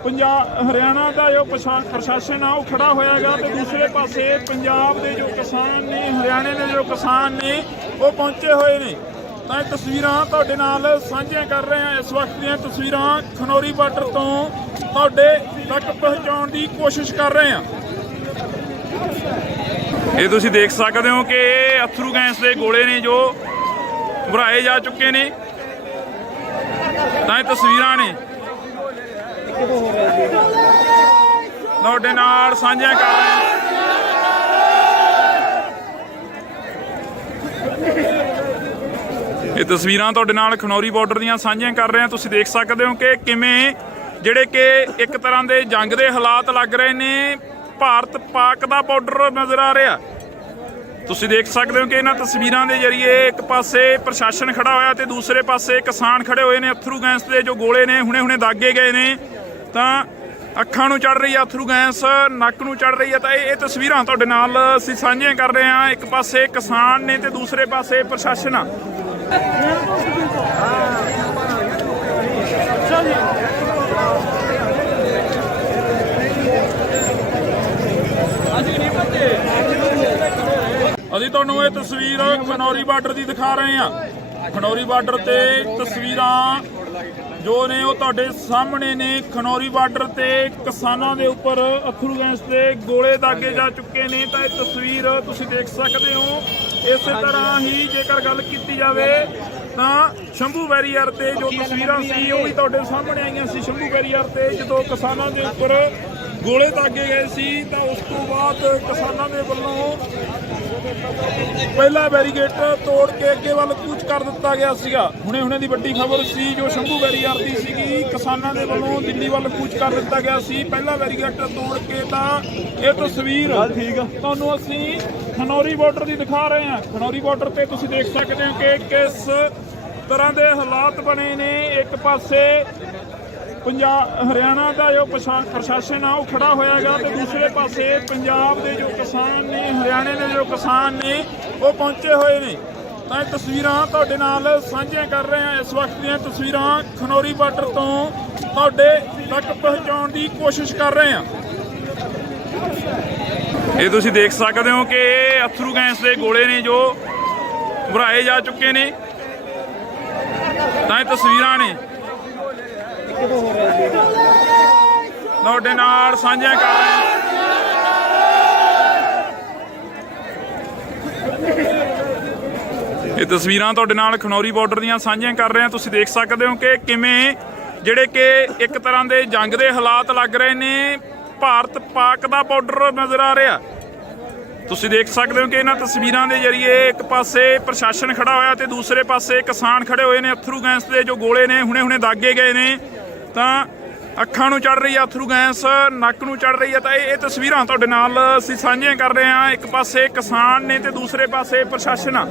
ਹਰਿਆਣਾ ਦਾ ਜੋ ਪ੍ਰਸ਼ਾਸਨ ਆ ਉਹ ਖੜਾ ਹੋਇਆ ਹੈਗਾ ਤੇ ਦੂਸਰੇ ਪਾਸੇ ਪੰਜਾਬ ਦੇ ਜੋ ਕਿਸਾਨ ਨੇ, ਹਰਿਆਣੇ ਦੇ ਜੋ ਕਿਸਾਨ ਨੇ ਉਹ ਪਹੁੰਚੇ ਹੋਏ ਨੇ। ਤਾਂ ਇਹ ਤਸਵੀਰਾਂ ਤੁਹਾਡੇ ਨਾਲ ਸਾਂਝੀਆਂ ਕਰ ਰਹੇ ਹਾਂ। ਇਸ ਵਕਤ ਦੀਆਂ ਤਸਵੀਰਾਂ ਖਨੌਰੀ ਬਾਰਡਰ ਤੋਂ ਤੁਹਾਡੇ ਤੱਕ ਪਹੁੰਚਾਉਣ ਦੀ ਕੋਸ਼ਿਸ਼ ਕਰ ਰਹੇ ਹਾਂ। ਇਹ ਤੁਸੀਂ ਦੇਖ ਸਕਦੇ ਹੋ ਕਿ ਅੱਥਰੂ ਗੈਸ ਦੇ ਗੋਲੇ ਨੇ ਜੋ ਭਰਾਏ ਜਾ ਚੁੱਕੇ ਨੇ। ਤਾਂ ਇਹ ਤਸਵੀਰਾਂ ਨੇ ਤੁਹਾਡੇ ਨਾਲ ਸਾਂਝੀਆਂ ਕਰ ਰਹੇ ਹਾਂ। ਇਹ ਤਸਵੀਰਾਂ ਤੁਹਾਡੇ ਨਾਲ ਖਨੌਰੀ ਬਾਰਡਰ ਦੀਆਂ ਸਾਂਝੀਆਂ ਕਰ ਰਹੇ ਹਾਂ। ਤੁਸੀਂ ਦੇਖ ਸਕਦੇ ਹੋ ਕਿ ਕਿਵੇਂ ਜਿਹੜੇ ਕਿ ਇੱਕ ਤਰ੍ਹਾਂ ਦੇ ਜੰਗ ਦੇ ਹਾਲਾਤ ਲੱਗ ਰਹੇ ਨੇ। ਭਾਰਤ ਪਾਕ ਦਾ ਬਾਰਡਰ ਨਜ਼ਰ ਆ ਰਿਹਾ। ਤੁਸੀਂ ਦੇਖ ਸਕਦੇ ਹੋ ਕਿ ਇਹਨਾਂ ਤਸਵੀਰਾਂ ਦੇ ਜ਼ਰੀਏ ਇੱਕ ਪਾਸੇ ਪ੍ਰਸ਼ਾਸਨ ਖੜਾ ਹੋਇਆ ਤੇ ਦੂਸਰੇ ਪਾਸੇ ਕਿਸਾਨ ਖੜੇ ਹੋਏ ਨੇ। ਅੱਥਰੂ ਗੈਸ ਦੇ ਜੋ ਗੋਲੇ ਨੇ ਹੁਣੇ ਦਾਗੇ ਗਏ ਨੇ। ਤਾਂ ਅੱਖਾਂ ਨੂੰ ਚੜ ਰਹੀ ਹੈ ਅੱਥਰੂ ਗੈਸ, ਨੱਕ ਨੂੰ ਚੜ ਰਹੀ ਹੈ। ਤਾਂ ਇਹ ਤਸਵੀਰਾਂ ਤੁਹਾਡੇ ਨਾਲ ਅਸੀਂ ਸਾਂਝੀਆਂ ਕਰ ਰਹੇ ਹਾਂ। ਇੱਕ ਪਾਸੇ ਕਿਸਾਨ ਨੇ ਤੇ ਦੂਸਰੇ ਪਾਸੇ ਪ੍ਰਸ਼ਾਸਨ ਆ। ਅਸੀਂ ਤੁਹਾਨੂੰ ਇਹ ਤਸਵੀਰ ਖਨੌਰੀ ਬਾਰਡਰ ਦੀ ਦਿਖਾ ਰਹੇ ਹਾਂ। ਖਨੌਰੀ ਬਾਰਡਰ ਤੇ ਤਸਵੀਰਾਂ ਜੋ ਨੇ ਉਹ ਤੁਹਾਡੇ ਸਾਹਮਣੇ ਨੇ। ਖਨੌਰੀ ਬਾਰਡਰ ਤੇ ਕਿਸਾਨਾਂ ਦੇ ਉੱਪਰ ਅੱਥਰੂ ਗੈਸ ਦੇ ਗੋਲੇ ਦਾਗੇ ਜਾ ਚੁੱਕੇ ਨੇ। ਤਾਂ ਇਹ ਤਸਵੀਰ ਤੁਸੀਂ ਦੇਖ ਸਕਦੇ ਹੋ। ਇਸੇ ਤਰ੍ਹਾਂ ਹੀ ਜੇਕਰ ਗੱਲ ਕੀਤੀ ਜਾਵੇ ਤਾਂ ਸ਼ੰਭੂ ਬੈਰੀਅਰ ਤੇ ਜੋ ਤਸਵੀਰਾਂ ਸੀ ਉਹ ਵੀ ਤੁਹਾਡੇ ਸਾਹਮਣੇ ਆਈਆਂ ਸੀ। ਸ਼ੰਭੂ ਬੈਰੀਅਰ ਤੇ ਜਦੋਂ ਕਿਸਾਨਾਂ ਦੇ ਉੱਪਰ ਗੋਲੇ ਦਾਗੇ ਗਏ ਸੀ ਤਾਂ ਉਸ ਤੋਂ ਬਾਅਦ ਕਿਸਾਨਾਂ ਦੇ ਵੱਲੋਂ ਪਹਿਲਾ ਬੈਰੀਗੇਟ ਤੋੜ ਕੇ ਅੱਗੇ ਵੱਲ ਕੂਚ ਕਰ ਦਿੱਤਾ ਗਿਆ ਸੀਗਾ। ਹੁਣੇ ਦੀ ਵੱਡੀ ਖਬਰ ਸੀ ਜੋ ਸ਼ੰਭੂ ਬੈਰੀਅਰ ਦੀ ਸੀਗੀ, ਕਿਸਾਨਾਂ ਦੇ ਵੱਲੋਂ ਦਿੱਲੀ ਵੱਲ ਕੂਚ ਕਰ ਦਿੱਤਾ ਗਿਆ ਸੀ। ਪਹਿਲਾ ਬੈਰੀਗੇਟ ਤੋੜ ਕੇ ਤਾਂ ਇਹ ਤਸਵੀਰ ਤੁਹਾਨੂੰ ਅਸੀਂ ਖਨੌਰੀ ਬਾਰਡਰ ਦੀ ਦਿਖਾ ਰਹੇ ਹਾਂ। ਖਨੌਰੀ ਬਾਰਡਰ ਤੇ ਤੁਸੀਂ ਦੇਖ ਸਕਦੇ ਹੋ ਕਿ ਕਿਸ ਤਰ੍ਹਾਂ ਦੇ ਹਾਲਾਤ ਬਣੇ ਨੇ। ਇੱਕ ਪਾਸੇ ਪੰਜਾਬ ਹਰਿਆਣਾ ਦਾ ਜੋ ਪ੍ਰਸ਼ਾਸਨ ਆ ਉਹ ਖੜਾ ਹੋਇਆ ਗਾ ਤੇ ਦੂਸਰੇ ਪਾਸੇ ਪੰਜਾਬ ਦੇ ਜੋ ਕਿਸਾਨ ਨੇ, ਹਰਿਆਣੇ ਦੇ ਜੋ ਕਿਸਾਨ ਨੇ ਉਹ ਪਹੁੰਚੇ ਹੋਏ ਨੇ। ਤਾਂ ਇਹ ਤਸਵੀਰਾਂ ਤੁਹਾਡੇ ਨਾਲ ਸਾਂਝੀਆਂ ਕਰ ਰਹੇ ਹਾਂ। ਇਸ ਵਕਤ ਦੀਆਂ ਤਸਵੀਰਾਂ ਖਨੌਰੀ ਬਾਰਡਰ ਤੋਂ ਤੁਹਾਡੇ ਤੱਕ ਪਹੁੰਚਾਉਣ ਦੀ ਕੋਸ਼ਿਸ਼ ਕਰ ਰਹੇ ਹਾਂ। ਇਹ ਤੁਸੀਂ ਦੇਖ ਸਕਦੇ ਹੋ ਕਿ ਅਥਰੂ ਗੈਸ ਦੇ ਗੋਲੇ ਨੇ ਜੋ ਭਰਾਏ ਜਾ ਚੁੱਕੇ ਨੇ। ਤਾਂ ਇਹ ਤਸਵੀਰਾਂ ਨੇ ਤੁਹਾਡੇ ਨਾਲ ਸਾਂਝੀਆਂ ਕਰ ਰਹੇ ਹਾਂ। ਇਹ ਤਸਵੀਰਾਂ ਤੁਹਾਡੇ ਨਾਲ ਖਨੌਰੀ ਬਾਰਡਰ ਦੀਆਂ ਸਾਂਝੀਆਂ ਕਰ ਰਹੇ ਹਾਂ। ਤੁਸੀਂ ਦੇਖ ਸਕਦੇ ਹੋ ਕਿ ਕਿਵੇਂ ਜਿਹੜੇ ਕਿ ਇੱਕ ਤਰ੍ਹਾਂ ਦੇ ਜੰਗ ਦੇ ਹਾਲਾਤ ਲੱਗ ਰਹੇ ਨੇ। ਭਾਰਤ ਪਾਕ ਦਾ ਬਾਰਡਰ ਨਜ਼ਰ ਆ ਰਿਹਾ। ਤੁਸੀਂ ਦੇਖ ਸਕਦੇ ਹੋ ਕਿ ਇਹਨਾਂ ਤਸਵੀਰਾਂ ਦੇ ਜ਼ਰੀਏ ਇੱਕ ਪਾਸੇ ਪ੍ਰਸ਼ਾਸਨ ਖੜਾ ਹੋਇਆ ਤੇ ਦੂਸਰੇ ਪਾਸੇ ਕਿਸਾਨ ਖੜੇ ਹੋਏ ਨੇ। ਅਥਰੂ ਗੈਸ ਦੇ ਜੋ ਗੋਲੇ ਨੇ ਹੁਣੇ ਦਾਗੇ ਗਏ ਨੇ ਤਾਂ ਅੱਖਾਂ ਨੂੰ ਚੜ ਰਹੀ ਆ ਅਥਰੂ ਗੈਸ, ਨੱਕ ਨੂੰ ਚੜ ਰਹੀ ਆ। ਤਾਂ ਇਹ ਤਸਵੀਰਾਂ ਤੁਹਾਡੇ ਨਾਲ ਅਸੀਂ ਸਾਂਝੀਆਂ ਕਰ ਰਹੇ ਹਾਂ। ਇੱਕ ਪਾਸੇ ਕਿਸਾਨ ਨੇ ਤੇ ਦੂਸਰੇ ਪਾਸੇ ਪ੍ਰਸ਼ਾਸਨ ਆ।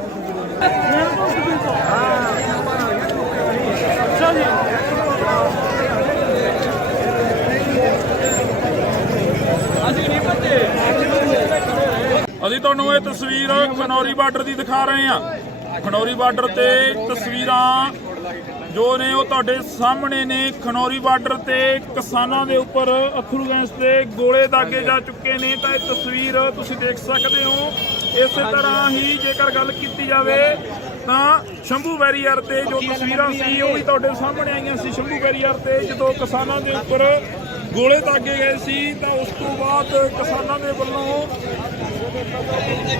ਅਸੀਂ ਤੁਹਾਨੂੰ ਇਹ ਤਸਵੀਰ ਖਨੌਰੀ ਬਾਰਡਰ ਦੀ ਦਿਖਾ ਰਹੇ ਹਾਂ। ਖਨੌਰੀ ਬਾਰਡਰ ਤੇ ਤਸਵੀਰਾਂ ਜੋ ਨੇ ਉਹ ਤੁਹਾਡੇ ਸਾਹਮਣੇ ਨੇ। ਖਨੌਰੀ ਬਾਰਡਰ ਤੇ ਕਿਸਾਨਾਂ ਦੇ ਉੱਪਰ ਅਥਰੂ ਗੈਸ ਦੇ ਗੋਲੇ ਦਾਗੇ ਜਾ ਚੁੱਕੇ ਨੇ। ਤਾਂ ਇਹ ਤਸਵੀਰ ਤੁਸੀਂ ਦੇਖ ਸਕਦੇ ਹੋ। ਇਸੇ ਤਰ੍ਹਾਂ ਹੀ ਜੇਕਰ ਗੱਲ ਕੀਤੀ ਜਾਵੇ ਤਾਂ ਸ਼ੰਭੂ ਬੈਰੀਅਰ ਤੇ ਜੋ ਤਸਵੀਰਾਂ ਸੀ ਉਹ ਵੀ ਤੁਹਾਡੇ ਸਾਹਮਣੇ ਆਈਆਂ ਸੀ। ਸ਼ੰਭੂ ਬੈਰੀਅਰ ਤੇ ਜਦੋਂ ਕਿਸਾਨਾਂ ਦੇ ਉੱਪਰ ਗੋਲੇ ਦਾਗੇ ਗਏ ਸੀ ਤਾਂ ਉਸ ਤੋਂ ਬਾਅਦ ਕਿਸਾਨਾਂ ਦੇ ਵੱਲੋਂ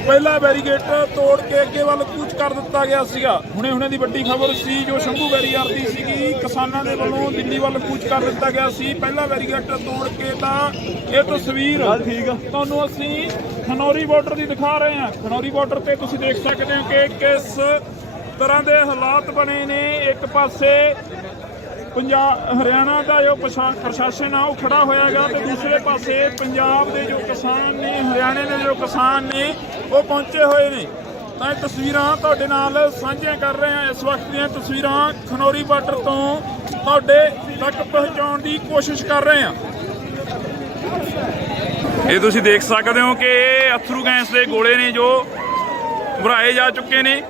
ਪਹਿਲਾ ਬੈਰੀਗੇਟ ਤੋੜ ਕੇ ਅੱਗੇ ਵੱਲ ਕੂਚ ਕਰ ਦਿੱਤਾ ਗਿਆ ਸੀਗਾ। ਹੁਣੇ ਦੀ ਵੱਡੀ ਖਬਰ ਸੀ ਜੋ ਸ਼ੰਭੂ ਬੈਰੀਅਰ ਦੀ ਸੀਗੀ, ਕਿਸਾਨਾਂ ਦੇ ਵੱਲੋਂ ਦਿੱਲੀ ਵੱਲ ਕੂਚ ਕਰ ਦਿੱਤਾ ਗਿਆ ਸੀ। ਪਹਿਲਾ ਬੈਰੀਗੇਟ ਤੋੜ ਕੇ ਤਾਂ ਇਹ ਤਸਵੀਰ ਤੁਹਾਨੂੰ ਅਸੀਂ ਖਨੌਰੀ ਬਾਰਡਰ ਦੀ ਦਿਖਾ ਰਹੇ ਹਾਂ। ਖਨੌਰੀ ਬਾਰਡਰ ਤੇ ਤੁਸੀਂ ਦੇਖ ਸਕਦੇ ਹੋ ਕਿ ਕਿਸ ਤਰ੍ਹਾਂ ਦੇ ਹਾਲਾਤ ਬਣੇ ਨੇ। ਇੱਕ ਪਾਸੇ ਪੰਜਾਬ ਹਰਿਆਣਾ ਦਾ ਜੋ ਪ੍ਰਸ਼ਾਸਨ ਆ ਉਹ ਖੜਾ ਹੋਇਆ ਗਾ ਤੇ ਦੂਸਰੇ ਪਾਸੇ ਪੰਜਾਬ ਦੇ ਜੋ ਕਿਸਾਨ ਨੇ, ਹਰਿਆਣੇ ਦੇ ਜੋ ਕਿਸਾਨ ਨੇ ਉਹ ਪਹੁੰਚੇ ਹੋਏ ਨੇ। ਤਾਂ ਇਹ ਤਸਵੀਰਾਂ ਤੁਹਾਡੇ ਨਾਲ ਸਾਂਝੀਆਂ ਕਰ ਰਹੇ ਹਾਂ। ਇਸ ਵਕਤ ਦੀਆਂ ਤਸਵੀਰਾਂ ਖਨੌਰੀ ਬਾਰਡਰ ਤੋਂ ਤੁਹਾਡੇ ਤੱਕ ਪਹੁੰਚਾਉਣ ਦੀ ਕੋਸ਼ਿਸ਼ ਕਰ ਰਹੇ ਹਾਂ। ਇਹ ਤੁਸੀਂ ਦੇਖ ਸਕਦੇ ਹੋ ਕਿ ਅਥਰੂ ਗੈਸ ਦੇ ਗੋਲੇ ਨੇ ਜੋ ਭਰਾਏ ਜਾ ਚੁੱਕੇ ਨੇ।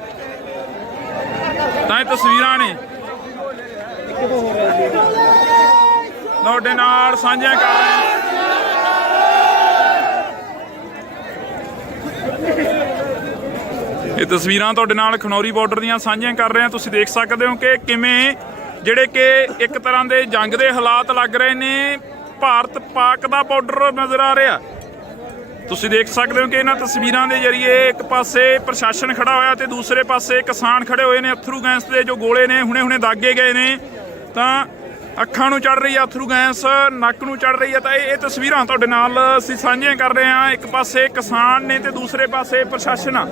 ਤਾਂ ਇਹ ਤਸਵੀਰਾਂ ਨੇ ਤੁਹਾਡੇ ਨਾਲ ਸਾਂਝੀਆਂ ਕਰ ਰਹੇ ਹਾਂ। ਇਹ ਤਸਵੀਰਾਂ ਤੁਹਾਡੇ ਨਾਲ ਖਨੌਰੀ ਬਾਰਡਰ ਦੀਆਂ ਸਾਂਝੀਆਂ ਕਰ ਰਹੇ ਹਾਂ। ਤੁਸੀਂ ਦੇਖ ਸਕਦੇ ਹੋ ਕਿ ਕਿਵੇਂ ਜਿਹੜੇ ਕਿ ਇੱਕ ਤਰ੍ਹਾਂ ਦੇ ਜੰਗ ਦੇ ਹਾਲਾਤ ਲੱਗ ਰਹੇ ਨੇ। ਭਾਰਤ ਪਾਕ ਦਾ ਬਾਰਡਰ ਨਜ਼ਰ ਆ ਰਿਹਾ। ਤੁਸੀਂ ਦੇਖ ਸਕਦੇ ਹੋ ਕਿ ਇਹਨਾਂ ਤਸਵੀਰਾਂ ਦੇ ਜ਼ਰੀਏ ਇੱਕ ਪਾਸੇ ਪ੍ਰਸ਼ਾਸਨ ਖੜਾ ਹੋਇਆ ਤੇ ਦੂਸਰੇ ਪਾਸੇ ਕਿਸਾਨ ਖੜੇ ਹੋਏ ਨੇ। ਅਥਰੂ ਗੈਸ ਦੇ ਜੋ ਗੋਲੇ ਨੇ ਹੁਣੇ ਦਾਗੇ ਗਏ ਨੇ ਤਾਂ ਅੱਖਾਂ ਨੂੰ ਚੜ ਰਹੀ ਆ ਅਥਰੂ ਗੈਸ, ਨੱਕ ਨੂੰ ਚੜ ਰਹੀ ਆ। ਤਾਂ ਇਹ ਤਸਵੀਰਾਂ ਤੁਹਾਡੇ ਨਾਲ ਅਸੀਂ ਸਾਂਝੀਆਂ ਕਰ ਰਹੇ ਹਾਂ। ਇੱਕ ਪਾਸੇ ਕਿਸਾਨ ਨੇ ਤੇ ਦੂਸਰੇ ਪਾਸੇ ਪ੍ਰਸ਼ਾਸਨ ਆ।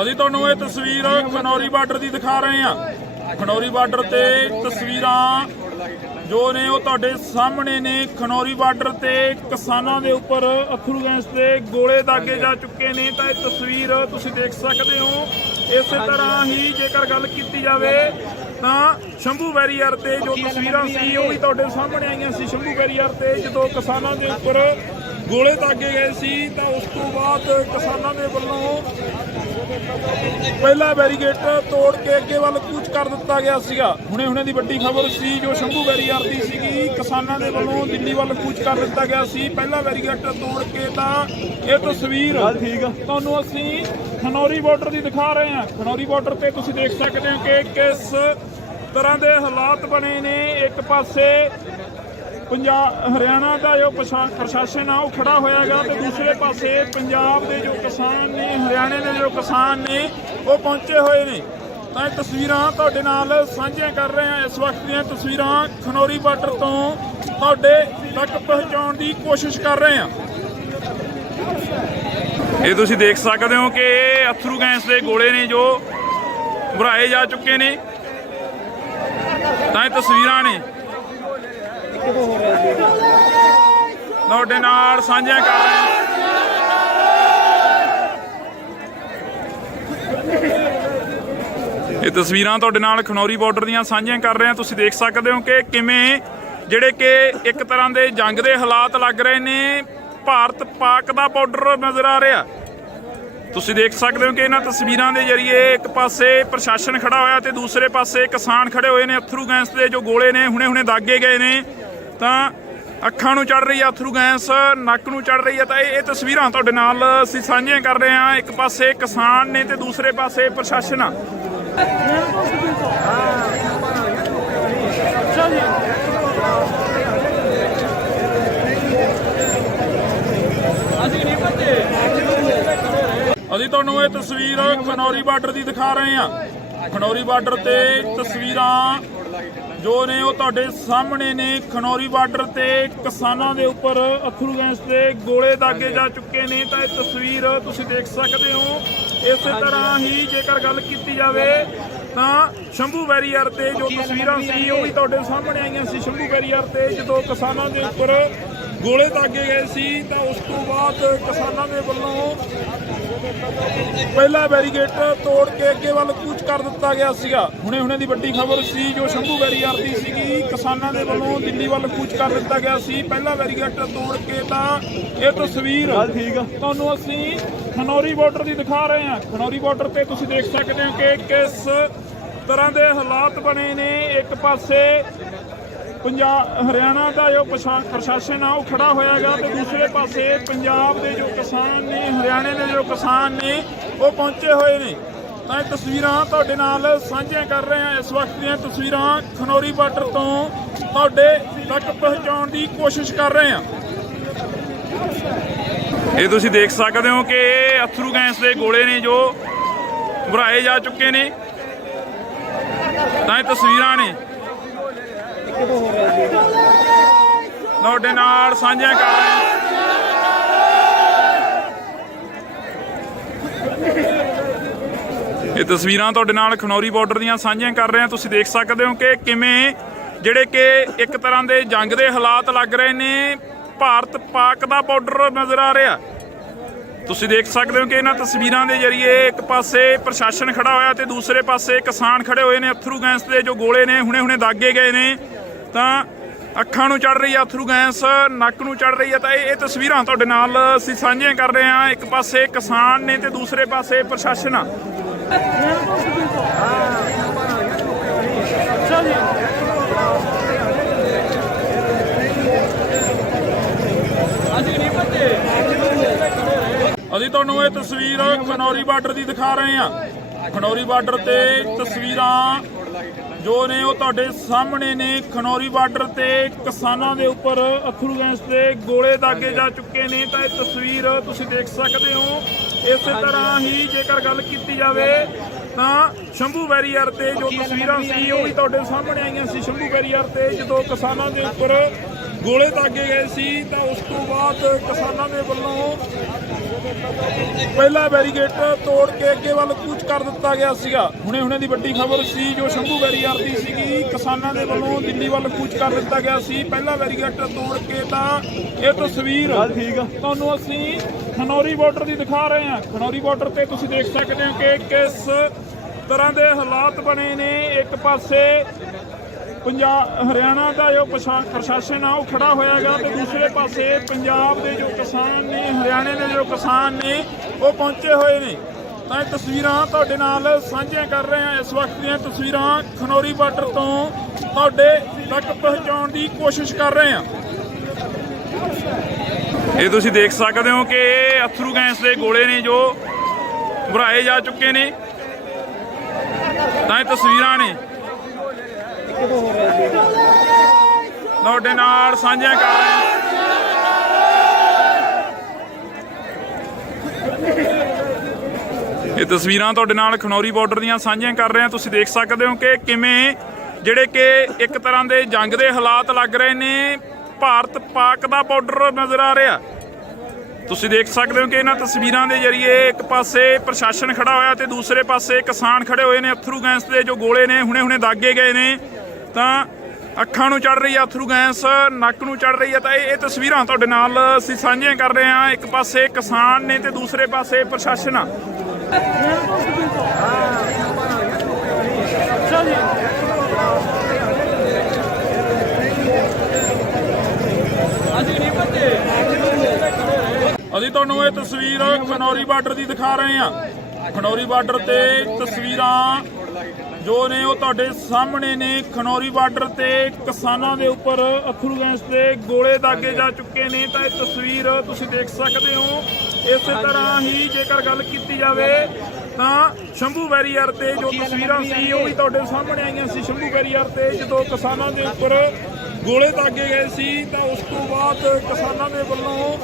ਅਸੀਂ ਤੁਹਾਨੂੰ ਇਹ ਤਸਵੀਰ ਖਨੌਰੀ ਬਾਰਡਰ ਦੀ ਦਿਖਾ ਰਹੇ ਹਾਂ। ਖਨੌਰੀ ਬਾਰਡਰ ਤੇ ਤਸਵੀਰਾਂ ਜੋ ਨੇ ਉਹ ਤੁਹਾਡੇ ਸਾਹਮਣੇ ਨੇ। ਖਨੌਰੀ ਬਾਰਡਰ ਤੇ ਕਿਸਾਨਾਂ ਦੇ ਉੱਪਰ ਅਥਰੂ ਗੈਸ ਦੇ ਗੋਲੇ ਦਾਗੇ ਜਾ ਚੁੱਕੇ ਨੇ। ਤਾਂ ਇਹ ਤਸਵੀਰ ਤੁਸੀਂ ਦੇਖ ਸਕਦੇ ਹੋ। ਇਸੇ ਤਰ੍ਹਾਂ ਹੀ ਜੇਕਰ ਗੱਲ ਕੀਤੀ ਜਾਵੇ ਤਾਂ ਸ਼ੰਭੂ ਬੈਰੀਅਰ ਤੇ ਜੋ ਤਸਵੀਰਾਂ ਸੀ ਉਹ ਵੀ ਤੁਹਾਡੇ ਸਾਹਮਣੇ ਆਈਆਂ ਸੀ। ਸ਼ੰਭੂ ਬੈਰੀਅਰ ਤੇ ਜਦੋਂ ਕਿਸਾਨਾਂ ਦੇ ਉੱਪਰ ਗੋਲੇ ਦਾਗੇ ਗਏ ਸੀ ਤਾਂ ਉਸ ਤੋਂ ਬਾਅਦ ਕਿਸਾਨਾਂ ਦੇ ਵੱਲੋਂ ਪਹਿਲਾ ਬੈਰੀਗੇਟ ਤੋੜ ਕੇ ਅੱਗੇ ਵੱਲ ਕੂਚ ਕਰ ਦਿੱਤਾ ਗਿਆ ਸੀਗਾ। ਹੁਣੇ ਦੀ ਵੱਡੀ ਖਬਰ ਸੀ ਜੋ ਸ਼ੰਭੂ ਬੈਰੀਅਰ ਦੀ ਸੀਗੀ, ਕਿਸਾਨਾਂ ਦੇ ਵੱਲੋਂ ਦਿੱਲੀ ਵੱਲ ਕੂਚ ਕਰ ਦਿੱਤਾ ਗਿਆ ਸੀ। ਪਹਿਲਾ ਬੈਰੀਗੇਟ ਤੋੜ ਕੇ ਤਾਂ ਇਹ ਤਸਵੀਰ ਤੁਹਾਨੂੰ ਅਸੀਂ ਖਨੌਰੀ ਬਾਰਡਰ ਦੀ ਦਿਖਾ ਰਹੇ ਹਾਂ। ਖਨੌਰੀ ਬਾਰਡਰ ਤੇ ਤੁਸੀਂ ਦੇਖ ਸਕਦੇ ਹੋ ਕਿ ਕਿਸ ਤਰ੍ਹਾਂ ਦੇ ਹਾਲਾਤ ਬਣੇ ਨੇ। ਇੱਕ ਪਾਸੇ हरियाणा का जो प्रशासन है वो खड़ा होएगा तो दूसरे पासे पंजाब के जो किसान ने हरियाणे के जो किसान ने वो पहुंचे हुए ने। तो ये तस्वीरां तुहाडे नाल साझियां कर रहे हैं। इस वक्त दी तस्वीरां खनौरी बार्डर तो तुहाडे तक पहुंचाउण दी कोशिश कर रहे हैं। ये तुसीं देख सकते हो कि अथरू गैस के गोले ने जो भराए जा चुके ने। तो ये तस्वीरां ने ਤੁਹਾਡੇ ਨਾਲ ਸਾਂਝੀਆਂ ਕਰ ਰਹੇ ਹਾਂ। ਇਹ ਤਸਵੀਰਾਂ ਤੁਹਾਡੇ ਨਾਲ ਖਨੌਰੀ ਬਾਰਡਰ ਦੀਆਂ ਸਾਂਝੀਆਂ ਕਰ ਰਹੇ ਹਾਂ। ਤੁਸੀਂ ਦੇਖ ਸਕਦੇ ਹੋ ਕਿ ਕਿਵੇਂ ਜਿਹੜੇ ਕਿ ਇੱਕ ਤਰ੍ਹਾਂ ਦੇ ਜੰਗ ਦੇ ਹਾਲਾਤ ਲੱਗ ਰਹੇ ਨੇ। ਭਾਰਤ ਪਾਕ ਦਾ ਬਾਰਡਰ ਨਜ਼ਰ ਆ ਰਿਹਾ। ਤੁਸੀਂ ਦੇਖ ਸਕਦੇ ਹੋ ਕਿ ਇਹਨਾਂ ਤਸਵੀਰਾਂ ਦੇ ਜ਼ਰੀਏ ਇੱਕ ਪਾਸੇ ਪ੍ਰਸ਼ਾਸਨ ਖੜਾ ਹੋਇਆ ਤੇ ਦੂਸਰੇ ਪਾਸੇ ਕਿਸਾਨ ਖੜੇ ਹੋਏ ਨੇ। ਅਥਰੂ ਗੈਸ ਦੇ ਜੋ ਗੋਲੇ ਨੇ ਹੁਣੇ ਦਾਗੇ ਗਏ ਨੇ ਤਾਂ ਅੱਖਾਂ ਨੂੰ ਚੜ ਰਹੀ ਆ ਅਥਰੂ ਗੈਸ, ਨੱਕ ਨੂੰ ਚੜ ਰਹੀ ਆ। ਤਾਂ ਇਹ ਤਸਵੀਰਾਂ ਤੁਹਾਡੇ ਨਾਲ ਅਸੀਂ ਸਾਂਝੀਆਂ ਕਰ ਰਹੇ ਹਾਂ। ਇੱਕ ਪਾਸੇ ਕਿਸਾਨ ਨੇ ਤੇ ਦੂਸਰੇ ਪਾਸੇ ਪ੍ਰਸ਼ਾਸਨ ਆ। ਅਸੀਂ ਤੁਹਾਨੂੰ ਇਹ ਤਸਵੀਰ ਖਨੌਰੀ ਬਾਰਡਰ ਦੀ ਦਿਖਾ ਰਹੇ ਹਾਂ। ਖਨੌਰੀ ਬਾਰਡਰ ਤੇ ਤਸਵੀਰਾਂ ਜੋ ਨੇ ਉਹ ਤੁਹਾਡੇ ਸਾਹਮਣੇ ਨੇ। ਖਨੌਰੀ ਬਾਰਡਰ ਤੇ ਕਿਸਾਨਾਂ ਦੇ ਉੱਪਰ ਅਥਰੂ ਗੈਸ ਦੇ ਗੋਲੇ ਦਾਗੇ ਜਾ ਚੁੱਕੇ ਨੇ। ਤਾਂ ਇਹ ਤਸਵੀਰ ਤੁਸੀਂ ਦੇਖ ਸਕਦੇ ਹੋ। ਇਸੇ ਤਰ੍ਹਾਂ ਹੀ ਜੇਕਰ ਗੱਲ ਕੀਤੀ ਜਾਵੇ ਤਾਂ ਸ਼ੰਭੂ ਬੈਰੀਅਰ ਤੇ ਜੋ ਤਸਵੀਰਾਂ ਸੀ ਉਹ ਵੀ ਤੁਹਾਡੇ ਸਾਹਮਣੇ ਆਈਆਂ ਸੀ। ਸ਼ੰਭੂ ਬੈਰੀਅਰ ਤੇ ਜਦੋਂ ਕਿਸਾਨਾਂ ਦੇ ਉੱਪਰ ਗੋਲੇ ਦਾਗੇ ਗਏ ਸੀ ਤਾਂ ਉਸ ਤੋਂ ਬਾਅਦ ਕਿਸਾਨਾਂ ਦੇ ਵੱਲੋਂ ਪਹਿਲਾ ਬੈਰੀਗੇਟ ਤੋੜ ਕੇ ਅੱਗੇ ਵੱਲ ਕੂਚ ਕਰ ਦਿੱਤਾ ਗਿਆ ਸੀਗਾ। ਹੁਣੇ ਦੀ ਵੱਡੀ ਖਬਰ ਸੀ ਜੋ ਸ਼ੰਭੂ ਬੈਰੀਅਰ ਦੀ ਸੀਗੀ। ਕਿਸਾਨਾਂ ਦੇ ਵੱਲੋਂ ਦਿੱਲੀ ਵੱਲ ਕੂਚ ਕਰ ਦਿੱਤਾ ਗਿਆ ਸੀ ਪਹਿਲਾ ਬੈਰੀਗੇਟ ਤੋੜ ਕੇ। ਤਾਂ ਇਹ ਤਸਵੀਰ ਤੁਹਾਨੂੰ ਅਸੀਂ ਖਨੌਰੀ ਬਾਰਡਰ ਦੀ ਦਿਖਾ ਰਹੇ ਹਾਂ। ਖਨੌਰੀ ਬਾਰਡਰ ਤੇ ਤੁਸੀਂ ਦੇਖ ਸਕਦੇ ਹੋ ਕਿ ਕਿਸ ਤਰ੍ਹਾਂ ਦੇ ਹਾਲਾਤ ਬਣੇ ਨੇ। ਇੱਕ ਪਾਸੇ हरियाणा का जो प्रशासन है वो खड़ा होएगा तो दूसरे पासे पंजाब के जो किसान ने हरियाणे के जो किसान ने वो पहुंचे हुए ने। तो ये तस्वीरां तुहाडे नाल साझियां कर रहे हैं। इस वक्त दी तस्वीरां खनौरी बार्डर तो तुहाडे तक पहुंचाउण दी कोशिश कर रहे हैं। ये तुसीं देख सकते हो कि अथरू गैस के गोले ने जो भराए जा चुके ने। तो ये तस्वीरां ने ਤੁਹਾਡੇ ਨਾਲ ਸਾਂਝੀਆਂ ਕਰ ਰਹੇ ਹਾਂ। ਇਹ ਤਸਵੀਰਾਂ ਤੁਹਾਡੇ ਨਾਲ ਖਨੌਰੀ ਬਾਰਡਰ ਦੀਆਂ ਸਾਂਝੀਆਂ ਕਰ ਰਹੇ ਹਾਂ। ਤੁਸੀਂ ਦੇਖ ਸਕਦੇ ਹੋ ਕਿ ਕਿਵੇਂ ਜਿਹੜੇ ਕਿ ਇੱਕ ਤਰ੍ਹਾਂ ਦੇ ਜੰਗ ਦੇ ਹਾਲਾਤ ਲੱਗ ਰਹੇ ਨੇ। ਭਾਰਤ ਪਾਕ ਦਾ ਬਾਰਡਰ ਨਜ਼ਰ ਆ ਰਿਹਾ। ਤੁਸੀਂ ਦੇਖ ਸਕਦੇ ਹੋ ਕਿ ਇਹਨਾਂ ਤਸਵੀਰਾਂ ਦੇ ਜ਼ਰੀਏ ਇੱਕ ਪਾਸੇ ਪ੍ਰਸ਼ਾਸਨ ਖੜਾ ਹੋਇਆ ਤੇ ਦੂਸਰੇ ਪਾਸੇ ਕਿਸਾਨ ਖੜੇ ਹੋਏ ਨੇ। ਅਥਰੂ ਗੈਸ ਦੇ ਜੋ ਗੋਲੇ ਨੇ ਹੁਣੇ ਦਾਗੇ ਗਏ ਨੇ ਤਾਂ ਅੱਖਾਂ ਨੂੰ ਚੜ ਰਹੀ ਆ ਅਥਰੂ ਗੈਸ, ਨੱਕ ਨੂੰ ਚੜ ਰਹੀ ਆ। ਤਾਂ ਇਹ ਤਸਵੀਰਾਂ ਤੁਹਾਡੇ ਨਾਲ ਅਸੀਂ ਸਾਂਝੀਆਂ ਕਰ ਰਹੇ ਹਾਂ। ਇੱਕ ਪਾਸੇ ਕਿਸਾਨ ਨੇ ਤੇ ਦੂਸਰੇ ਪਾਸੇ ਪ੍ਰਸ਼ਾਸਨ ਆ। ਅਸੀਂ ਤੁਹਾਨੂੰ ਇਹ ਤਸਵੀਰ ਖਨੌਰੀ ਬਾਰਡਰ ਦੀ ਦਿਖਾ ਰਹੇ ਹਾਂ। ਖਨੌਰੀ ਬਾਰਡਰ ਤੇ ਤਸਵੀਰਾਂ ਜੋ ਨੇ ਉਹ ਤੁਹਾਡੇ ਸਾਹਮਣੇ ਨੇ। ਖਨੌਰੀ ਬਾਰਡਰ ਤੇ ਕਿਸਾਨਾਂ ਦੇ ਉੱਪਰ ਅਥਰੂ ਗੈਸ ਦੇ ਗੋਲੇ ਦਾਗੇ ਜਾ ਚੁੱਕੇ ਨੇ। ਤਾਂ ਇਹ ਤਸਵੀਰ ਤੁਸੀਂ ਦੇਖ ਸਕਦੇ ਹੋ। ਇਸੇ ਤਰ੍ਹਾਂ ਹੀ ਜੇਕਰ ਗੱਲ ਕੀਤੀ ਜਾਵੇ ਤਾਂ ਸ਼ੰਭੂ ਬੈਰੀਅਰ ਤੇ ਜੋ ਤਸਵੀਰਾਂ ਸੀ ਉਹ ਵੀ ਤੁਹਾਡੇ ਸਾਹਮਣੇ ਆਈਆਂ ਸੀ। ਸ਼ੰਭੂ ਬੈਰੀਅਰ ਤੇ ਜਦੋਂ ਕਿਸਾਨਾਂ ਦੇ ਉੱਪਰ ਗੋਲੇ ਦਾਗੇ ਗਏ ਸੀ ਤਾਂ ਉਸ ਤੋਂ ਬਾਅਦ ਕਿਸਾਨਾਂ ਦੇ ਵੱਲੋਂ ਪਹਿਲਾ ਬੈਰੀਗੇਟ ਤੋੜ ਕੇ ਅੱਗੇ ਵੱਲ ਕੂਚ ਕਰ ਦਿੱਤਾ ਗਿਆ ਸੀਗਾ। ਹੁਣੇ ਦੀ ਵੱਡੀ ਖਬਰ ਸੀ ਜੋ ਸ਼ੰਭੂ ਬੈਰੀਅਰ ਦੀ ਸੀਗੀ। ਕਿਸਾਨਾਂ ਦੇ ਵੱਲੋਂ ਦਿੱਲੀ ਵੱਲ ਕੂਚ ਕਰ ਦਿੱਤਾ ਗਿਆ ਸੀ ਪਹਿਲਾ ਬੈਰੀਗੇਟ ਤੋੜ ਕੇ। ਤਾਂ ਇਹ ਤਸਵੀਰ ਤੁਹਾਨੂੰ ਅਸੀਂ ਖਨੌਰੀ ਬਾਰਡਰ ਦੀ ਦਿਖਾ ਰਹੇ ਹਾਂ। ਖਨੌਰੀ ਬਾਰਡਰ ਤੇ ਤੁਸੀਂ ਦੇਖ ਸਕਦੇ ਹੋ ਕਿ ਕਿਸ ਤਰ੍ਹਾਂ ਦੇ ਹਾਲਾਤ ਬਣੇ ਨੇ। ਇੱਕ ਪਾਸੇ हरियाणा का जो प्रशासन है वो खड़ा होएगा तो दूसरे पासे पंजाब के जो किसान ने हरियाणे के जो किसान ने वो पहुंचे हुए ने। तो ये तस्वीरां तुहाडे नाल साझियां कर रहे हैं। इस वक्त दी तस्वीरां खनौरी बार्डर तो तुहाडे तक पहुंचाउण दी कोशिश कर रहे हैं। ये तुसीं देख सकते हो कि अथरू गैस के गोले ने जो भराए जा चुके ने। तो ये तस्वीरां ने ਤੁਹਾਡੇ ਨਾਲ ਸਾਂਝਾ ਕਰ ਰਹੇ ਹਾਂ। ਇਹ ਤਸਵੀਰਾਂ ਤੁਹਾਡੇ ਨਾਲ ਖਨੌਰੀ ਬਾਰਡਰ ਦੀਆਂ ਸਾਂਝੀਆਂ ਕਰ ਰਹੇ ਹਾਂ। ਤੁਸੀਂ ਦੇਖ ਸਕਦੇ ਹੋ ਕਿ ਕਿਵੇਂ ਜਿਹੜੇ ਕਿ ਇੱਕ ਤਰ੍ਹਾਂ ਦੇ ਜੰਗ ਦੇ ਹਾਲਾਤ ਲੱਗ ਰਹੇ ਨੇ। ਭਾਰਤ ਪਾਕ ਦਾ ਬਾਰਡਰ ਨਜ਼ਰ ਆ ਰਿਹਾ। ਤੁਸੀਂ ਦੇਖ ਸਕਦੇ ਹੋ ਕਿ ਇਹਨਾਂ ਤਸਵੀਰਾਂ ਦੇ ਜ਼ਰੀਏ ਇੱਕ ਪਾਸੇ ਪ੍ਰਸ਼ਾਸਨ ਖੜਾ ਹੋਇਆ ਤੇ ਦੂਸਰੇ ਪਾਸੇ ਕਿਸਾਨ ਖੜੇ ਹੋਏ ਨੇ। ਅਥਰੂ ਗੈਸ ਦੇ ਜੋ ਗੋਲੇ ਨੇ ਹੁਣੇ ਦਾਗੇ ਗਏ ਨੇ ਤਾਂ ਅੱਖਾਂ ਨੂੰ ਚੜ ਰਹੀ ਆ ਅਥਰੂ ਗੈਸ, ਨੱਕ ਨੂੰ ਚੜ ਰਹੀ ਆ। ਤਾਂ ਇਹ ਤਸਵੀਰਾਂ ਤੁਹਾਡੇ ਨਾਲ ਅਸੀਂ ਸਾਂਝੀਆਂ ਕਰ ਰਹੇ ਹਾਂ। ਇੱਕ ਪਾਸੇ ਕਿਸਾਨ ਨੇ ਤੇ ਦੂਸਰੇ ਪਾਸੇ ਪ੍ਰਸ਼ਾਸਨ ਆ। ਅਸੀਂ ਤੁਹਾਨੂੰ ਇਹ ਤਸਵੀਰ ਖਨੌਰੀ ਬਾਰਡਰ ਦੀ ਦਿਖਾ ਰਹੇ ਹਾਂ। ਖਨੌਰੀ ਬਾਰਡਰ ਤੇ ਤਸਵੀਰਾਂ ਜੋ ਨੇ ਉਹ ਤੁਹਾਡੇ ਸਾਹਮਣੇ ਨੇ। ਖਨੌਰੀ ਬਾਰਡਰ ਤੇ ਕਿਸਾਨਾਂ ਦੇ ਉੱਪਰ ਅਥਰੂ ਗੈਸ ਦੇ ਗੋਲੇ ਦਾਗੇ ਜਾ ਚੁੱਕੇ ਨੇ। ਤਾਂ ਇਹ ਤਸਵੀਰ ਤੁਸੀਂ ਦੇਖ ਸਕਦੇ ਹੋ। ਇਸੇ ਤਰ੍ਹਾਂ ਹੀ ਜੇਕਰ ਗੱਲ ਕੀਤੀ ਜਾਵੇ ਤਾਂ ਸ਼ੰਭੂ ਬੈਰੀਅਰ ਤੇ ਜੋ ਤਸਵੀਰਾਂ ਸੀ ਉਹ ਵੀ ਤੁਹਾਡੇ ਸਾਹਮਣੇ ਆਈਆਂ ਸੀ। ਸ਼ੰਭੂ ਬੈਰੀਅਰ ਤੇ ਜਦੋਂ ਕਿਸਾਨਾਂ ਦੇ ਉੱਪਰ ਗੋਲੇ ਦਾਗੇ ਗਏ ਸੀ ਤਾਂ ਉਸ ਤੋਂ ਬਾਅਦ ਕਿਸਾਨਾਂ ਦੇ ਵੱਲੋਂ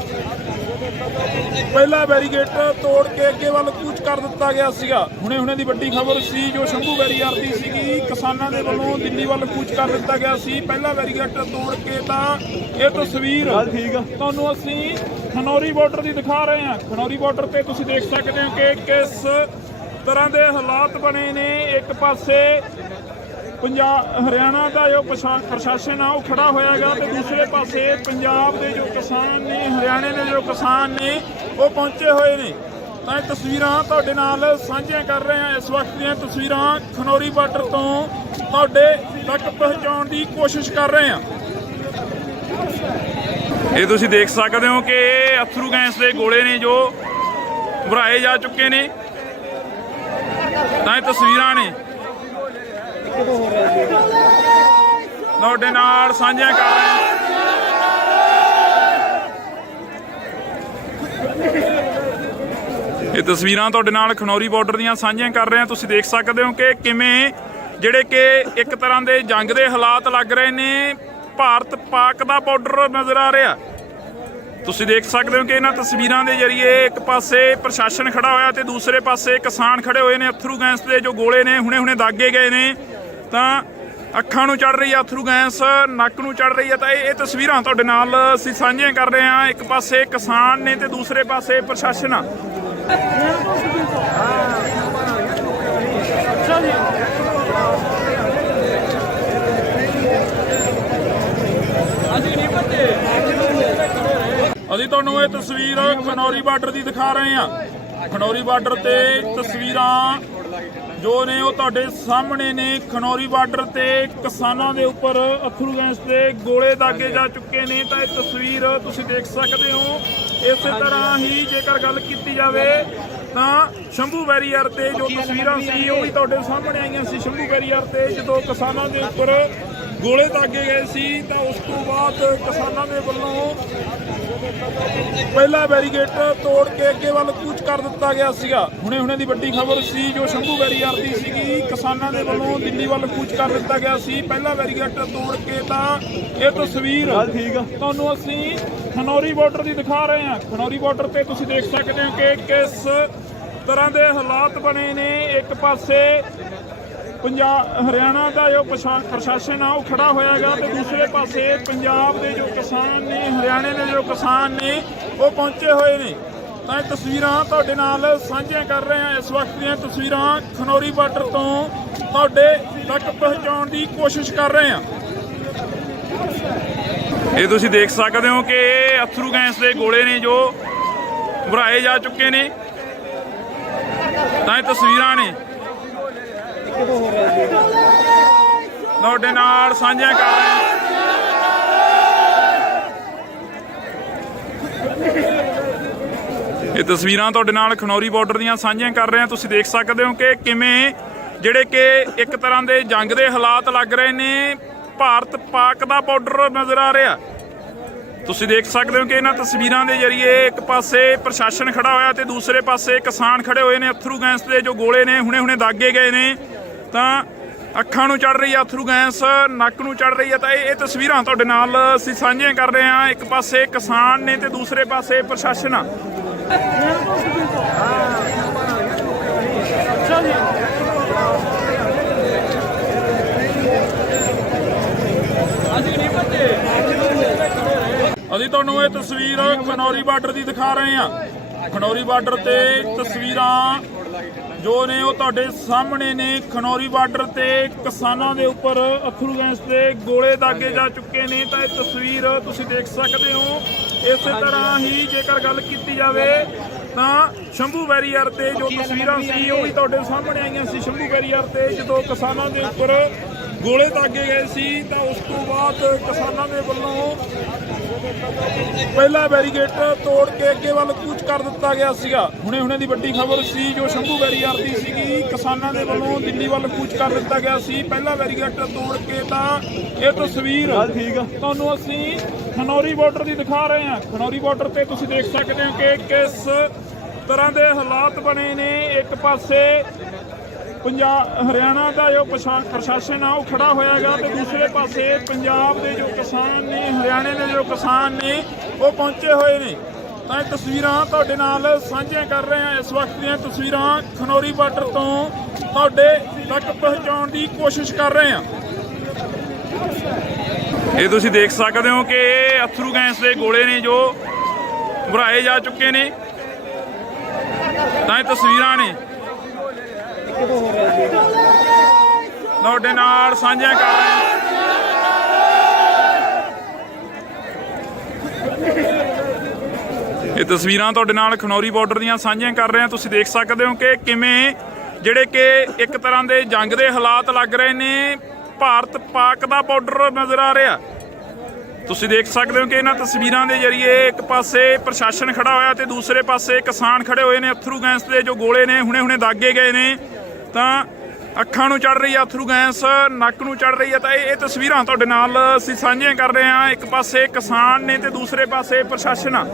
ਪਹਿਲਾ ਬੈਰੀਗੇਟ ਤੋੜ ਕੇ ਅੱਗੇ ਵੱਲ ਕੂਚ ਕਰ ਦਿੱਤਾ ਗਿਆ ਸੀਗਾ। ਹੁਣੇ ਦੀ ਵੱਡੀ ਖਬਰ ਸੀ ਜੋ ਸ਼ੰਭੂ ਬੈਰੀਅਰ ਦੀ ਸੀਗੀ। ਕਿਸਾਨਾਂ ਦੇ ਵੱਲੋਂ ਦਿੱਲੀ ਵੱਲ ਕੂਚ ਕਰ ਦਿੱਤਾ ਗਿਆ ਸੀ ਪਹਿਲਾ ਬੈਰੀਗੇਟ ਤੋੜ ਕੇ। ਤਾਂ ਇਹ ਤਸਵੀਰ ਤੁਹਾਨੂੰ ਅਸੀਂ ਖਨੌਰੀ ਬਾਰਡਰ ਦੀ ਦਿਖਾ ਰਹੇ ਹਾਂ। ਖਨੌਰੀ ਬਾਰਡਰ ਤੇ ਤੁਸੀਂ ਦੇਖ ਸਕਦੇ ਹੋ ਕਿ ਕਿਸ ਤਰ੍ਹਾਂ ਦੇ ਹਾਲਾਤ ਬਣੇ ਨੇ। ਇੱਕ ਪਾਸੇ ਹਰਿਆਣਾ ਦਾ ਜੋ ਪ੍ਰਸ਼ਾਸਨ ਆ ਉਹ ਖੜਾ ਹੋਇਆ ਹੈਗਾ ਤੇ ਦੂਸਰੇ ਪਾਸੇ ਪੰਜਾਬ ਦੇ ਜੋ ਕਿਸਾਨ ਨੇ, ਹਰਿਆਣੇ ਦੇ ਜੋ ਕਿਸਾਨ ਨੇ ਉਹ ਪਹੁੰਚੇ ਹੋਏ ਨੇ। ਤਾਂ ਇਹ ਤਸਵੀਰਾਂ ਤੁਹਾਡੇ ਨਾਲ ਸਾਂਝੀਆਂ ਕਰ ਰਹੇ ਹਾਂ। ਇਸ ਵਕਤ ਦੀਆਂ ਤਸਵੀਰਾਂ ਖਨੌਰੀ ਬਾਰਡਰ ਤੋਂ ਤੁਹਾਡੇ ਤੱਕ ਪਹੁੰਚਾਉਣ ਦੀ ਕੋਸ਼ਿਸ਼ ਕਰ ਰਹੇ ਹਾਂ। ਇਹ ਤੁਸੀਂ ਦੇਖ ਸਕਦੇ ਹੋ ਕਿ ਅਥਰੂ ਗੈਸ ਦੇ ਗੋਲੇ ਨੇ ਜੋ ਭਰਾਏ ਜਾ ਚੁੱਕੇ ਨੇ। ਤਾਂ ਇਹ ਤਸਵੀਰਾਂ ਨੇ ਤੁਹਾਡੇ ਨਾਲ ਸਾਂਝੀਆਂ ਕਰ ਰਹੇ ਹਾਂ। ਇਹ ਤਸਵੀਰਾਂ ਤੁਹਾਡੇ ਨਾਲ ਖਨੌਰੀ ਬਾਰਡਰ ਦੀਆਂ ਸਾਂਝੀਆਂ ਕਰ ਰਹੇ ਹਾਂ। ਤੁਸੀਂ ਦੇਖ ਸਕਦੇ ਹੋ ਕਿ ਕਿਵੇਂ ਜਿਹੜੇ ਕਿ ਇੱਕ ਤਰ੍ਹਾਂ ਦੇ ਜੰਗ ਦੇ ਹਾਲਾਤ ਲੱਗ ਰਹੇ ਨੇ। ਭਾਰਤ ਪਾਕ ਦਾ ਬਾਰਡਰ ਨਜ਼ਰ ਆ ਰਿਹਾ। ਤੁਸੀਂ ਦੇਖ ਸਕਦੇ ਹੋ ਕਿ ਇਹਨਾਂ ਤਸਵੀਰਾਂ ਦੇ ਜ਼ਰੀਏ ਇੱਕ ਪਾਸੇ ਪ੍ਰਸ਼ਾਸਨ ਖੜਾ ਹੋਇਆ ਤੇ ਦੂਸਰੇ ਪਾਸੇ ਕਿਸਾਨ ਖੜੇ ਹੋਏ ਨੇ। ਅਥਰੂ ਗੈਸ ਦੇ ਜੋ ਗੋਲੇ ਨੇ ਹੁਣੇ ਦਾਗੇ ਗਏ ਨੇ ਤਾਂ ਅੱਖਾਂ ਨੂੰ ਚੜ ਰਹੀ ਆ ਅਥਰੂ ਗੈਸ, ਨੱਕ ਨੂੰ ਚੜ ਰਹੀ ਆ। ਤਾਂ ਇਹ ਤਸਵੀਰਾਂ ਤੁਹਾਡੇ ਨਾਲ ਅਸੀਂ ਸਾਂਝੀਆਂ ਕਰ ਰਹੇ ਹਾਂ। ਇੱਕ ਪਾਸੇ ਕਿਸਾਨ ਨੇ ਤੇ ਦੂਸਰੇ ਪਾਸੇ ਪ੍ਰਸ਼ਾਸਨ ਆ। ਅਸੀਂ ਤੁਹਾਨੂੰ ਇਹ ਤਸਵੀਰ ਖਨੌਰੀ ਬਾਰਡਰ ਦੀ ਦਿਖਾ ਰਹੇ ਹਾਂ। ਖਨੌਰੀ ਬਾਰਡਰ ਤੇ ਤਸਵੀਰਾਂ ਜੋ ਨੇ ਉਹ ਤੁਹਾਡੇ ਸਾਹਮਣੇ ਨੇ। ਖਨੌਰੀ ਬਾਰਡਰ ਤੇ ਕਿਸਾਨਾਂ ਦੇ ਉੱਪਰ ਅਥਰੂ ਗੈਸ ਦੇ ਗੋਲੇ ਦਾਗੇ ਜਾ ਚੁੱਕੇ ਨੇ। ਤਾਂ ਇਹ ਤਸਵੀਰ ਤੁਸੀਂ ਦੇਖ ਸਕਦੇ ਹੋ। ਇਸੇ ਤਰ੍ਹਾਂ ਹੀ ਜੇਕਰ ਗੱਲ ਕੀਤੀ ਜਾਵੇ ਤਾਂ ਸ਼ੰਭੂ ਬੈਰੀਅਰ ਤੇ ਜੋ ਤਸਵੀਰਾਂ ਸੀ ਉਹ ਵੀ ਤੁਹਾਡੇ ਸਾਹਮਣੇ ਆਈਆਂ ਸੀ। ਸ਼ੰਭੂ ਬੈਰੀਅਰ ਤੇ ਜਦੋਂ ਕਿਸਾਨਾਂ ਦੇ ਉੱਪਰ ਗੋਲੇ ਦਾਗੇ ਗਏ ਸੀ ਤਾਂ ਉਸ ਤੋਂ ਬਾਅਦ ਕਿਸਾਨਾਂ ਦੇ ਵੱਲੋਂ ਪਹਿਲਾ ਬੈਰੀਗੇਟ ਤੋੜ ਕੇ ਅੱਗੇ ਵੱਲ ਕੂਚ ਕਰ ਦਿੱਤਾ ਗਿਆ ਸੀਗਾ। ਹੁਣੇ ਦੀ ਵੱਡੀ ਖਬਰ ਸੀ ਜੋ ਸ਼ੰਭੂ ਬੈਰੀਅਰ ਦੀ ਸੀਗੀ। ਕਿਸਾਨਾਂ ਦੇ ਵੱਲੋਂ ਦਿੱਲੀ ਵੱਲ ਕੂਚ ਕਰ ਦਿੱਤਾ ਗਿਆ ਸੀ ਪਹਿਲਾ ਬੈਰੀਗੇਟ ਤੋੜ ਕੇ। ਤਾਂ ਇਹ ਤਸਵੀਰ ਤੁਹਾਨੂੰ ਅਸੀਂ ਖਨੌਰੀ ਬਾਰਡਰ ਦੀ ਦਿਖਾ ਰਹੇ ਹਾਂ। ਖਨੌਰੀ ਬਾਰਡਰ ਤੇ ਤੁਸੀਂ ਦੇਖ ਸਕਦੇ ਹੋ ਕਿ ਕਿਸ ਤਰ੍ਹਾਂ ਦੇ ਹਾਲਾਤ ਬਣੇ ਨੇ। ਇੱਕ ਪਾਸੇ ਹਰਿਆਣਾ ਦਾ ਜੋ ਪ੍ਰਸ਼ਾਸਨ ਆ ਉਹ ਖੜਾ ਹੋਇਆ ਹੈਗਾ ਤੇ ਦੂਸਰੇ ਪਾਸੇ ਪੰਜਾਬ ਦੇ ਜੋ ਕਿਸਾਨ ਨੇ, ਹਰਿਆਣੇ ਦੇ ਜੋ ਕਿਸਾਨ ਨੇ ਉਹ ਪਹੁੰਚੇ ਹੋਏ ਨੇ। ਤਾਂ ਇਹ ਤਸਵੀਰਾਂ ਤੁਹਾਡੇ ਨਾਲ ਸਾਂਝੀਆਂ ਕਰ ਰਹੇ ਹਾਂ। ਇਸ ਵਕਤ ਦੀਆਂ ਤਸਵੀਰਾਂ ਖਨੌਰੀ ਬਾਰਡਰ ਤੋਂ ਤੁਹਾਡੇ ਤੱਕ ਪਹੁੰਚਾਉਣ ਦੀ ਕੋਸ਼ਿਸ਼ ਕਰ ਰਹੇ ਹਾਂ। ਇਹ ਤੁਸੀਂ ਦੇਖ ਸਕਦੇ ਹੋ ਕਿ ਅਥਰੂ ਗੈਸ ਦੇ ਗੋਲੇ ਨੇ ਜੋ ਭਰਾਏ ਜਾ ਚੁੱਕੇ ਨੇ। ਤਾਂ ਇਹ ਤਸਵੀਰਾਂ ਨੇ ਤੁਹਾਡੇ ਨਾਲ ਸਾਂਝੀਆਂ ਕਰ ਰਹੇ ਹਾਂ। ਇਹ ਤਸਵੀਰਾਂ ਤੁਹਾਡੇ ਨਾਲ ਖਨੌਰੀ ਬਾਰਡਰ ਦੀਆਂ ਸਾਂਝੀਆਂ ਕਰ ਰਹੇ ਹਾਂ। ਤੁਸੀਂ ਦੇਖ ਸਕਦੇ ਹੋ ਕਿ ਕਿਵੇਂ ਜਿਹੜੇ ਕਿ ਇੱਕ ਤਰ੍ਹਾਂ ਦੇ ਜੰਗ ਦੇ ਹਾਲਾਤ ਲੱਗ ਰਹੇ ਨੇ। ਭਾਰਤ ਪਾਕ ਦਾ ਬਾਰਡਰ ਨਜ਼ਰ ਆ ਰਿਹਾ। ਤੁਸੀਂ ਦੇਖ ਸਕਦੇ ਹੋ ਕਿ ਇਹਨਾਂ ਤਸਵੀਰਾਂ ਦੇ ਜ਼ਰੀਏ ਇੱਕ ਪਾਸੇ ਪ੍ਰਸ਼ਾਸਨ ਖੜਾ ਹੋਇਆ ਤੇ ਦੂਸਰੇ ਪਾਸੇ ਕਿਸਾਨ ਖੜੇ ਹੋਏ ਨੇ। ਅਥਰੂ ਗੈਸ ਦੇ ਜੋ ਗੋਲੇ ਨੇ ਹੁਣੇ ਦਾਗੇ ਗਏ ਨੇ ਤਾਂ ਅੱਖਾਂ ਨੂੰ ਚੜ ਰਹੀ ਆ ਅਥਰੂ ਗੈਸ, ਨੱਕ ਨੂੰ ਚੜ ਰਹੀ ਆ। ਤਾਂ ਇਹ ਤਸਵੀਰਾਂ ਤੁਹਾਡੇ ਨਾਲ ਅਸੀਂ ਸਾਂਝੀਆਂ ਕਰ ਰਹੇ ਹਾਂ। ਇੱਕ ਪਾਸੇ ਕਿਸਾਨ ਨੇ ਤੇ ਦੂਸਰੇ ਪਾਸੇ ਪ੍ਰਸ਼ਾਸਨ ਆ। ਅਸੀਂ ਤੁਹਾਨੂੰ ਇਹ ਤਸਵੀਰ ਖਨੌਰੀ ਬਾਰਡਰ ਦੀ ਦਿਖਾ ਰਹੇ ਹਾਂ। ਖਨੌਰੀ ਬਾਰਡਰ ਤੇ ਤਸਵੀਰਾਂ ਜੋ ਨੇ ਉਹ ਤੁਹਾਡੇ ਸਾਹਮਣੇ ਨੇ। ਖਨੌਰੀ ਬਾਰਡਰ ਤੇ ਕਿਸਾਨਾਂ ਦੇ ਉੱਪਰ ਅਥਰੂ ਗੈਸ ਦੇ ਗੋਲੇ ਦਾਗੇ ਜਾ ਚੁੱਕੇ ਨੇ। ਤਾਂ ਇਹ ਤਸਵੀਰ ਤੁਸੀਂ ਦੇਖ ਸਕਦੇ ਹੋ। ਇਸੇ ਤਰ੍ਹਾਂ ਹੀ ਜੇਕਰ ਗੱਲ ਕੀਤੀ ਜਾਵੇ ਤਾਂ ਸ਼ੰਭੂ ਬੈਰੀਅਰ ਤੇ ਜੋ ਤਸਵੀਰਾਂ ਸੀ ਉਹ ਵੀ ਤੁਹਾਡੇ ਸਾਹਮਣੇ ਆਈਆਂ ਸੀ। ਸ਼ੰਭੂ ਬੈਰੀਅਰ ਤੇ ਜਦੋਂ ਕਿਸਾਨਾਂ ਦੇ ਉੱਪਰ ਗੋਲੇ ਦਾਗੇ ਗਏ ਸੀ ਤਾਂ ਉਸ ਤੋਂ ਬਾਅਦ ਕਿਸਾਨਾਂ ਦੇ ਵੱਲੋਂ ਪਹਿਲਾ ਬੈਰੀਗੇਟ ਤੋੜ ਕੇ ਅੱਗੇ ਵੱਲ ਕੂਚ ਕਰ ਦਿੱਤਾ ਗਿਆ ਸੀਗਾ। ਹੁਣੇ ਦੀ ਵੱਡੀ ਖਬਰ ਸੀ ਜੋ ਸ਼ੰਭੂ ਬੈਰੀਅਰ ਦੀ ਸੀਗੀ। ਕਿਸਾਨਾਂ ਦੇ ਵੱਲੋਂ ਦਿੱਲੀ ਵੱਲ ਕੂਚ ਕਰ ਦਿੱਤਾ ਗਿਆ ਸੀ ਪਹਿਲਾ ਬੈਰੀਗੇਟ ਤੋੜ ਕੇ। ਤਾਂ ਇਹ ਤਸਵੀਰ ਤੁਹਾਨੂੰ ਅਸੀਂ ਖਨੌਰੀ ਬਾਰਡਰ ਦੀ ਦਿਖਾ ਰਹੇ ਹਾਂ। ਖਨੌਰੀ ਬਾਰਡਰ ਤੇ ਤੁਸੀਂ ਦੇਖ ਸਕਦੇ ਹੋ ਕਿ ਕਿਸ ਤਰ੍ਹਾਂ ਦੇ ਹਾਲਾਤ ਬਣੇ ਨੇ। ਇੱਕ ਪਾਸੇ ਹਰਿਆਣਾ ਦਾ ਜੋ ਪ੍ਰਸ਼ਾਸਨ ਆ ਉਹ ਖੜਾ ਹੋਇਆਗਾ ਤੇ ਦੂਸਰੇ ਪਾਸੇ ਪੰਜਾਬ ਦੇ ਜੋ ਕਿਸਾਨ ਨੇ, ਹਰਿਆਣੇ ਦੇ ਜੋ ਕਿਸਾਨ ਨੇ ਉਹ ਪਹੁੰਚੇ ਹੋਏ ਨੇ। ਤਾਂ ਇਹ ਤਸਵੀਰਾਂ ਤੁਹਾਡੇ ਨਾਲ ਸਾਂਝੀਆਂ ਕਰ ਰਹੇ ਹਾਂ। ਇਸ ਵਕਤ ਦੀਆਂ ਤਸਵੀਰਾਂ ਖਨੌਰੀ ਬਾਰਡਰ ਤੋਂ ਤੁਹਾਡੇ ਤੱਕ ਪਹੁੰਚਾਉਣ ਦੀ ਕੋਸ਼ਿਸ਼ ਕਰ ਰਹੇ ਹਾਂ। ਇਹ ਤੁਸੀਂ ਦੇਖ ਸਕਦੇ ਹੋ ਕਿ ਅਥਰੂ ਗੈਸ ਦੇ ਗੋਲੇ ਨੇ ਜੋ ਭਰਾਏ ਜਾ ਚੁੱਕੇ ਨੇ। ਤਾਂ ਇਹ ਤਸਵੀਰਾਂ ਨੇ ਤੁਹਾਡੇ ਨਾਲ ਸਾਂਝੀਆਂ ਕਰ ਰਹੇ ਹਾਂ। ਇਹ ਤਸਵੀਰਾਂ ਤੁਹਾਡੇ ਨਾਲ ਖਨੌਰੀ ਬਾਰਡਰ ਦੀਆਂ ਸਾਂਝੀਆਂ ਕਰ ਰਹੇ ਹਾਂ। ਤੁਸੀਂ ਦੇਖ ਸਕਦੇ ਹੋ ਕਿ ਕਿਵੇਂ ਜਿਹੜੇ ਕਿ ਇੱਕ ਤਰ੍ਹਾਂ ਦੇ ਜੰਗ ਦੇ ਹਾਲਾਤ ਲੱਗ ਰਹੇ ਨੇ। ਭਾਰਤ ਪਾਕ ਦਾ ਬਾਰਡਰ ਨਜ਼ਰ ਆ ਰਿਹਾ। ਤੁਸੀਂ ਦੇਖ ਸਕਦੇ ਹੋ ਕਿ ਇਹਨਾਂ ਤਸਵੀਰਾਂ ਦੇ ਜ਼ਰੀਏ ਇੱਕ ਪਾਸੇ ਪ੍ਰਸ਼ਾਸਨ ਖੜਾ ਹੋਇਆ ਤੇ ਦੂਸਰੇ ਪਾਸੇ ਕਿਸਾਨ ਖੜੇ ਹੋਏ ਨੇ। ਅਥਰੂ ਗੈਸ ਦੇ ਜੋ ਗੋਲੇ ਨੇ ਹੁਣੇ ਦਾਗੇ ਗਏ ਨੇ। ਤਾਂ ਅੱਖਾਂ ਨੂੰ ਚੜ ਰਹੀ ਆ ਅਥਰੂ ਗੈਸ, ਨੱਕ ਨੂੰ ਚੜ ਰਹੀ ਆ। ਤਾਂ ਇਹ ਤਸਵੀਰਾਂ ਤੁਹਾਡੇ ਨਾਲ ਅਸੀਂ ਸਾਂਝੀਆਂ ਕਰ ਰਹੇ ਹਾਂ। ਇੱਕ ਪਾਸੇ ਕਿਸਾਨ ਨੇ ਤੇ ਦੂਸਰੇ ਪਾਸੇ ਪ੍ਰਸ਼ਾਸਨ ਆ।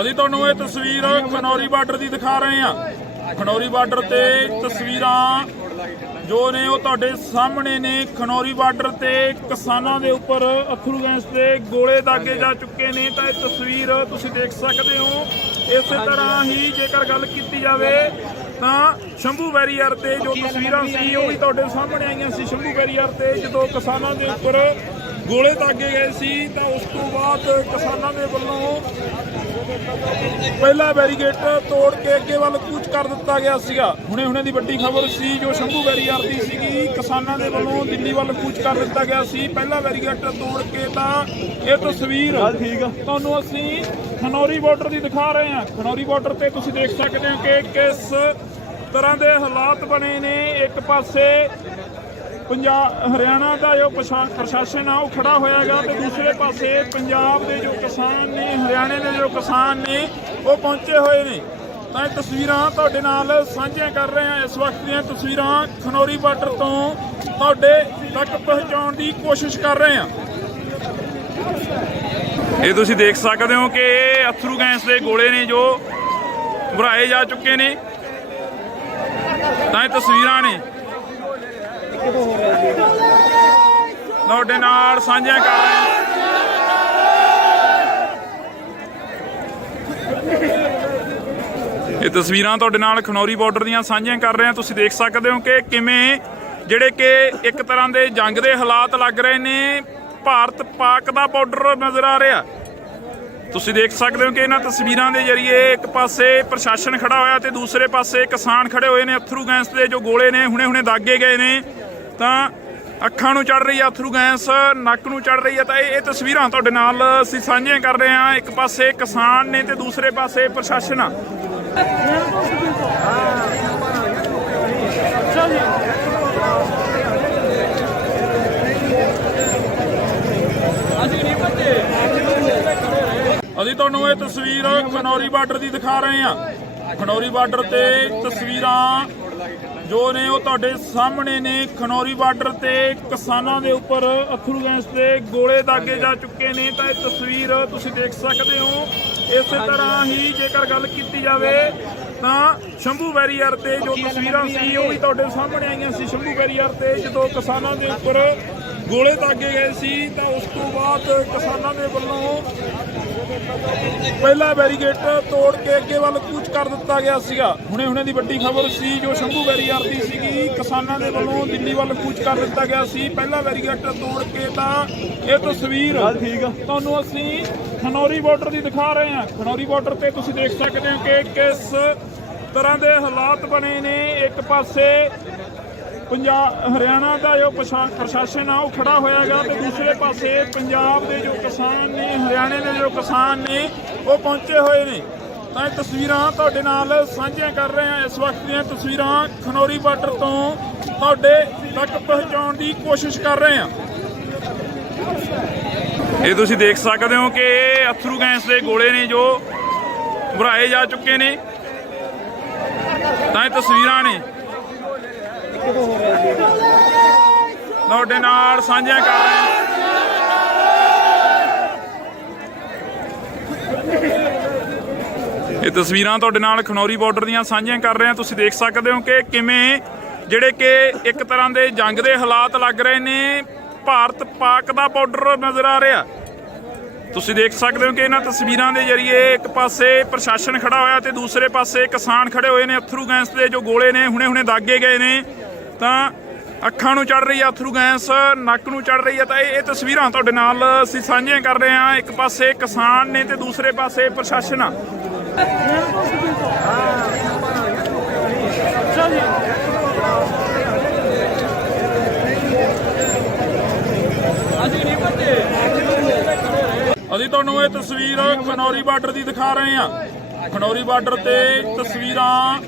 ਅਸੀਂ ਤੁਹਾਨੂੰ ਇਹ ਤਸਵੀਰ ਖਨੌਰੀ ਬਾਰਡਰ ਦੀ ਦਿਖਾ ਰਹੇ ਹਾਂ। ਖਨੌਰੀ ਬਾਰਡਰ ਤੇ ਤਸਵੀਰਾਂ ਜੋ ਨੇ ਉਹ ਤੁਹਾਡੇ ਸਾਹਮਣੇ ਨੇ। ਖਨੌਰੀ ਬਾਰਡਰ ਤੇ ਕਿਸਾਨਾਂ ਦੇ ਉੱਪਰ ਅਥਰੂ ਗੈਸ ਦੇ ਗੋਲੇ ਦਾਗੇ ਜਾ ਚੁੱਕੇ ਨੇ। ਤਾਂ ਇਹ ਤਸਵੀਰ ਤੁਸੀਂ ਦੇਖ ਸਕਦੇ ਹੋ। ਇਸੇ ਤਰ੍ਹਾਂ ਹੀ ਜੇਕਰ ਗੱਲ ਕੀਤੀ ਜਾਵੇ ਤਾਂ ਸ਼ੰਭੂ ਬੈਰੀਅਰ ਤੇ ਜੋ ਤਸਵੀਰਾਂ ਸੀ ਉਹ ਵੀ ਤੁਹਾਡੇ ਸਾਹਮਣੇ ਆਈਆਂ ਸੀ। ਸ਼ੰਭੂ ਬੈਰੀਅਰ ਤੇ ਜਦੋਂ ਕਿਸਾਨਾਂ ਦੇ ਉੱਪਰ ਗੋਲੇ ਦਾਗੇ ਗਏ ਸੀ ਤਾਂ ਉਸ ਤੋਂ ਬਾਅਦ ਕਿਸਾਨਾਂ ਦੇ ਵੱਲੋਂ ਪਹਿਲਾ ਬੈਰੀਗੇਟ ਤੋੜ ਕੇ ਅੱਗੇ ਵੱਲ ਕੂਚ ਕਰ ਦਿੱਤਾ ਗਿਆ ਸੀਗਾ। ਹੁਣੇ ਦੀ ਵੱਡੀ ਖਬਰ ਸੀ ਜੋ ਸ਼ੰਭੂ ਬੈਰੀਅਰ ਦੀ ਸੀਗੀ। ਕਿਸਾਨਾਂ ਦੇ ਵੱਲੋਂ ਦਿੱਲੀ ਵੱਲ ਕੂਚ ਕਰ ਦਿੱਤਾ ਗਿਆ ਸੀ ਪਹਿਲਾ ਬੈਰੀਗੇਟ ਤੋੜ ਕੇ। ਤਾਂ ਇਹ ਤਸਵੀਰ ਤੁਹਾਨੂੰ ਅਸੀਂ ਖਨੌਰੀ ਬਾਰਡਰ ਦੀ ਦਿਖਾ ਰਹੇ ਹਾਂ। ਖਨੌਰੀ ਬਾਰਡਰ ਤੇ ਤੁਸੀਂ ਦੇਖ ਸਕਦੇ ਹੋ ਕਿ ਕਿਸ ਤਰ੍ਹਾਂ ਦੇ ਹਾਲਾਤ ਬਣੇ ਨੇ। ਇੱਕ ਪਾਸੇ ਹਰਿਆਣਾ ਦਾ ਜੋ ਪ੍ਰਸ਼ਾਸਨ ਆ ਉਹ ਖੜਾ ਹੋਇਆਗਾ ਤੇ ਦੂਸਰੇ ਪਾਸੇ ਪੰਜਾਬ ਦੇ ਜੋ ਕਿਸਾਨ ਨੇ, ਹਰਿਆਣੇ ਦੇ ਜੋ ਕਿਸਾਨ ਨੇ ਉਹ ਪਹੁੰਚੇ ਹੋਏ ਨੇ। ਤਾਂ ਇਹ ਤਸਵੀਰਾਂ ਤੁਹਾਡੇ ਨਾਲ ਸਾਂਝੀਆਂ ਕਰ ਰਹੇ ਹਾਂ। ਇਸ ਵਕਤ ਦੀਆਂ ਤਸਵੀਰਾਂ ਖਨੌਰੀ ਬਾਰਡਰ ਤੋਂ ਤੁਹਾਡੇ ਤੱਕ ਪਹੁੰਚਾਉਣ ਦੀ ਕੋਸ਼ਿਸ਼ ਕਰ ਰਹੇ ਹਾਂ। ਇਹ ਤੁਸੀਂ ਦੇਖ ਸਕਦੇ ਹੋ ਕਿ ਅਥਰੂ ਗੈਸ ਦੇ ਗੋਲੇ ਨੇ ਜੋ ਭਰਾਏ ਜਾ ਚੁੱਕੇ ਨੇ। ਤਾਂ ਇਹ ਤਸਵੀਰਾਂ ਨੇ ਤੁਹਾਡੇ ਨਾਲ ਸਾਂਝੀਆਂ ਕਰ ਰਹੇ ਹਾਂ। ਇਹ ਤਸਵੀਰਾਂ ਤੁਹਾਡੇ ਨਾਲ ਖਨੌਰੀ ਬਾਰਡਰ ਦੀਆਂ ਸਾਂਝੀਆਂ ਕਰ ਰਹੇ ਹਾਂ। ਤੁਸੀਂ ਦੇਖ ਸਕਦੇ ਹੋ ਕਿ ਕਿਵੇਂ ਜਿਹੜੇ ਕਿ ਇੱਕ ਤਰ੍ਹਾਂ ਦੇ ਜੰਗ ਦੇ ਹਾਲਾਤ ਲੱਗ ਰਹੇ ਨੇ। ਭਾਰਤ ਪਾਕ ਦਾ ਬਾਰਡਰ ਨਜ਼ਰ ਆ ਰਿਹਾ। ਤੁਸੀਂ ਦੇਖ ਸਕਦੇ ਹੋ ਕਿ ਇਹਨਾਂ ਤਸਵੀਰਾਂ ਦੇ ਜ਼ਰੀਏ ਇੱਕ ਪਾਸੇ ਪ੍ਰਸ਼ਾਸਨ ਖੜਾ ਹੋਇਆ ਤੇ ਦੂਸਰੇ ਪਾਸੇ ਕਿਸਾਨ ਖੜੇ ਹੋਏ ਨੇ। ਅਥਰੂ ਗੈਸ ਦੇ ਜੋ ਗੋਲੇ ਨੇ ਹੁਣੇ ਦਾਗੇ ਗਏ ਨੇ। ਤਾਂ ਅੱਖਾਂ ਨੂੰ ਚੜ ਰਹੀ ਆ ਅਥਰੂ ਗੈਸ, ਨੱਕ ਨੂੰ ਚੜ ਰਹੀ ਆ। ਤਾਂ ਇਹ ਤਸਵੀਰਾਂ ਤੁਹਾਡੇ ਨਾਲ ਅਸੀਂ ਸਾਂਝੀਆਂ ਕਰ ਰਹੇ ਹਾਂ। ਇੱਕ ਪਾਸੇ ਕਿਸਾਨ ਨੇ ਤੇ ਦੂਸਰੇ ਪਾਸੇ ਪ੍ਰਸ਼ਾਸਨ ਆ। ਅਸੀਂ ਤੁਹਾਨੂੰ ਇਹ ਤਸਵੀਰ ਖਨੌਰੀ ਬਾਰਡਰ ਦੀ ਦਿਖਾ ਰਹੇ ਹਾਂ। ਖਨੌਰੀ ਬਾਰਡਰ ਤੇ ਤਸਵੀਰਾਂ ਜੋ ਨੇ ਉਹ ਤੁਹਾਡੇ ਸਾਹਮਣੇ ਨੇ। ਖਨੌਰੀ ਬਾਰਡਰ ਤੇ ਕਿਸਾਨਾਂ ਦੇ ਉੱਪਰ ਅਥਰੂ ਗੈਸ ਦੇ ਗੋਲੇ ਦਾਗੇ ਜਾ ਚੁੱਕੇ ਨੇ। ਤਾਂ ਇਹ ਤਸਵੀਰ ਤੁਸੀਂ ਦੇਖ ਸਕਦੇ ਹੋ। ਇਸੇ ਤਰ੍ਹਾਂ ਹੀ ਜੇਕਰ ਗੱਲ ਕੀਤੀ ਜਾਵੇ ਤਾਂ ਸ਼ੰਭੂ ਬੈਰੀਅਰ ਤੇ ਜੋ ਤਸਵੀਰਾਂ ਸੀ ਉਹ ਵੀ ਤੁਹਾਡੇ ਸਾਹਮਣੇ ਆਈਆਂ ਸੀ। ਸ਼ੰਭੂ ਬੈਰੀਅਰ ਤੇ ਜਦੋਂ ਕਿਸਾਨਾਂ ਦੇ ਉੱਪਰ ਗੋਲੇ ਦਾਗੇ ਗਏ ਸੀ ਤਾਂ ਉਸ ਤੋਂ ਬਾਅਦ ਕਿਸਾਨਾਂ ਦੇ ਵੱਲੋਂ ਪਹਿਲਾ ਬੈਰੀਗੇਟ ਤੋੜ ਕੇ ਅੱਗੇ ਵੱਲ ਕੂਚ ਕਰ ਦਿੱਤਾ ਗਿਆ ਸੀਗਾ। ਹੁਣੇ ਦੀ ਵੱਡੀ ਖਬਰ ਸੀ ਜੋ ਸ਼ੰਭੂ ਬੈਰੀਅਰ ਦੀ ਸੀਗੀ। ਕਿਸਾਨਾਂ ਦੇ ਵੱਲੋਂ ਦਿੱਲੀ ਵੱਲ ਕੂਚ ਕਰ ਦਿੱਤਾ ਗਿਆ ਸੀ ਪਹਿਲਾ ਬੈਰੀਗੇਟ ਤੋੜ ਕੇ। ਤਾਂ ਇਹ ਤਸਵੀਰ ਤੁਹਾਨੂੰ ਅਸੀਂ ਖਨੌਰੀ ਬਾਰਡਰ ਦੀ ਦਿਖਾ ਰਹੇ ਹਾਂ। ਖਨੌਰੀ ਬਾਰਡਰ ਤੇ ਤੁਸੀਂ ਦੇਖ ਸਕਦੇ ਹੋ ਕਿ ਕਿਸ ਤਰ੍ਹਾਂ ਦੇ ਹਾਲਾਤ ਬਣੇ ਨੇ। ਇੱਕ ਪਾਸੇ ਹਰਿਆਣਾ ਦਾ ਜੋ ਪ੍ਰਸ਼ਾਸਨ ਆ ਉਹ ਖੜਾ ਹੋਇਆਗਾ ਤੇ ਦੂਸਰੇ ਪਾਸੇ ਪੰਜਾਬ ਦੇ ਜੋ ਕਿਸਾਨ ਨੇ, ਹਰਿਆਣੇ ਦੇ ਜੋ ਕਿਸਾਨ ਨੇ ਉਹ ਪਹੁੰਚੇ ਹੋਏ ਨੇ। ਤਾਂ ਇਹ ਤਸਵੀਰਾਂ ਤੁਹਾਡੇ ਨਾਲ ਸਾਂਝੀਆਂ ਕਰ ਰਹੇ ਹਾਂ। ਇਸ ਵਕਤ ਦੀਆਂ ਤਸਵੀਰਾਂ ਖਨੌਰੀ ਬਾਰਡਰ ਤੋਂ ਤੁਹਾਡੇ ਤੱਕ ਪਹੁੰਚਾਉਣ ਦੀ ਕੋਸ਼ਿਸ਼ ਕਰ ਰਹੇ ਹਾਂ। ਇਹ ਤੁਸੀਂ ਦੇਖ ਸਕਦੇ ਹੋ ਕਿ ਇਹ ਅਥਰੂ ਗੈਸ ਦੇ ਗੋਲੇ ਨੇ ਜੋ ਭਰਾਏ ਜਾ ਚੁੱਕੇ ਨੇ। ਤਾਂ ਇਹ ਤਸਵੀਰਾਂ ਨੇ ਤੁਹਾਡੇ ਨਾਲ ਸਾਂਝੀਆਂ ਕਰ ਰਹੇ ਹਾਂ। ਇਹ ਤਸਵੀਰਾਂ ਤੁਹਾਡੇ ਨਾਲ ਖਨੌਰੀ ਬਾਰਡਰ ਦੀਆਂ ਸਾਂਝੀਆਂ ਕਰ ਰਹੇ ਹਾਂ। ਤੁਸੀਂ ਦੇਖ ਸਕਦੇ ਹੋ ਕਿ ਕਿਵੇਂ ਜਿਹੜੇ ਕਿ ਇੱਕ ਤਰ੍ਹਾਂ ਦੇ ਜੰਗ ਦੇ ਹਾਲਾਤ ਲੱਗ ਰਹੇ ਨੇ। ਭਾਰਤ ਪਾਕ ਦਾ ਬਾਰਡਰ ਨਜ਼ਰ ਆ ਰਿਹਾ। ਤੁਸੀਂ ਦੇਖ ਸਕਦੇ ਹੋ ਕਿ ਇਹਨਾਂ ਤਸਵੀਰਾਂ ਦੇ ਜ਼ਰੀਏ ਇੱਕ ਪਾਸੇ ਪ੍ਰਸ਼ਾਸਨ ਖੜਾ ਹੋਇਆ ਤੇ ਦੂਸਰੇ ਪਾਸੇ ਕਿਸਾਨ ਖੜੇ ਹੋਏ ਨੇ। ਅਥਰੂ ਗੈਸ ਦੇ ਜੋ ਗੋਲੇ ਨੇ ਹੁਣੇ ਦਾਗੇ ਗਏ ਨੇ। ਤਾਂ ਅੱਖਾਂ ਨੂੰ ਚੜ ਰਹੀ ਆ ਅਥਰੂ ਗੈਸ, ਨੱਕ ਨੂੰ ਚੜ ਰਹੀ ਆ। ਤਾਂ ਇਹ ਤਸਵੀਰਾਂ ਤੁਹਾਡੇ ਨਾਲ ਅਸੀਂ ਸਾਂਝੀਆਂ ਕਰ ਰਹੇ ਹਾਂ। ਇੱਕ ਪਾਸੇ ਕਿਸਾਨ ਨੇ ਤੇ ਦੂਸਰੇ ਪਾਸੇ ਪ੍ਰਸ਼ਾਸਨ ਆ। ਅਸੀਂ ਤੁਹਾਨੂੰ ਇਹ ਤਸਵੀਰ ਖਨੌਰੀ ਬਾਰਡਰ ਦੀ ਦਿਖਾ ਰਹੇ ਹਾਂ। ਖਨੌਰੀ ਬਾਰਡਰ ਤੇ ਤਸਵੀਰਾਂ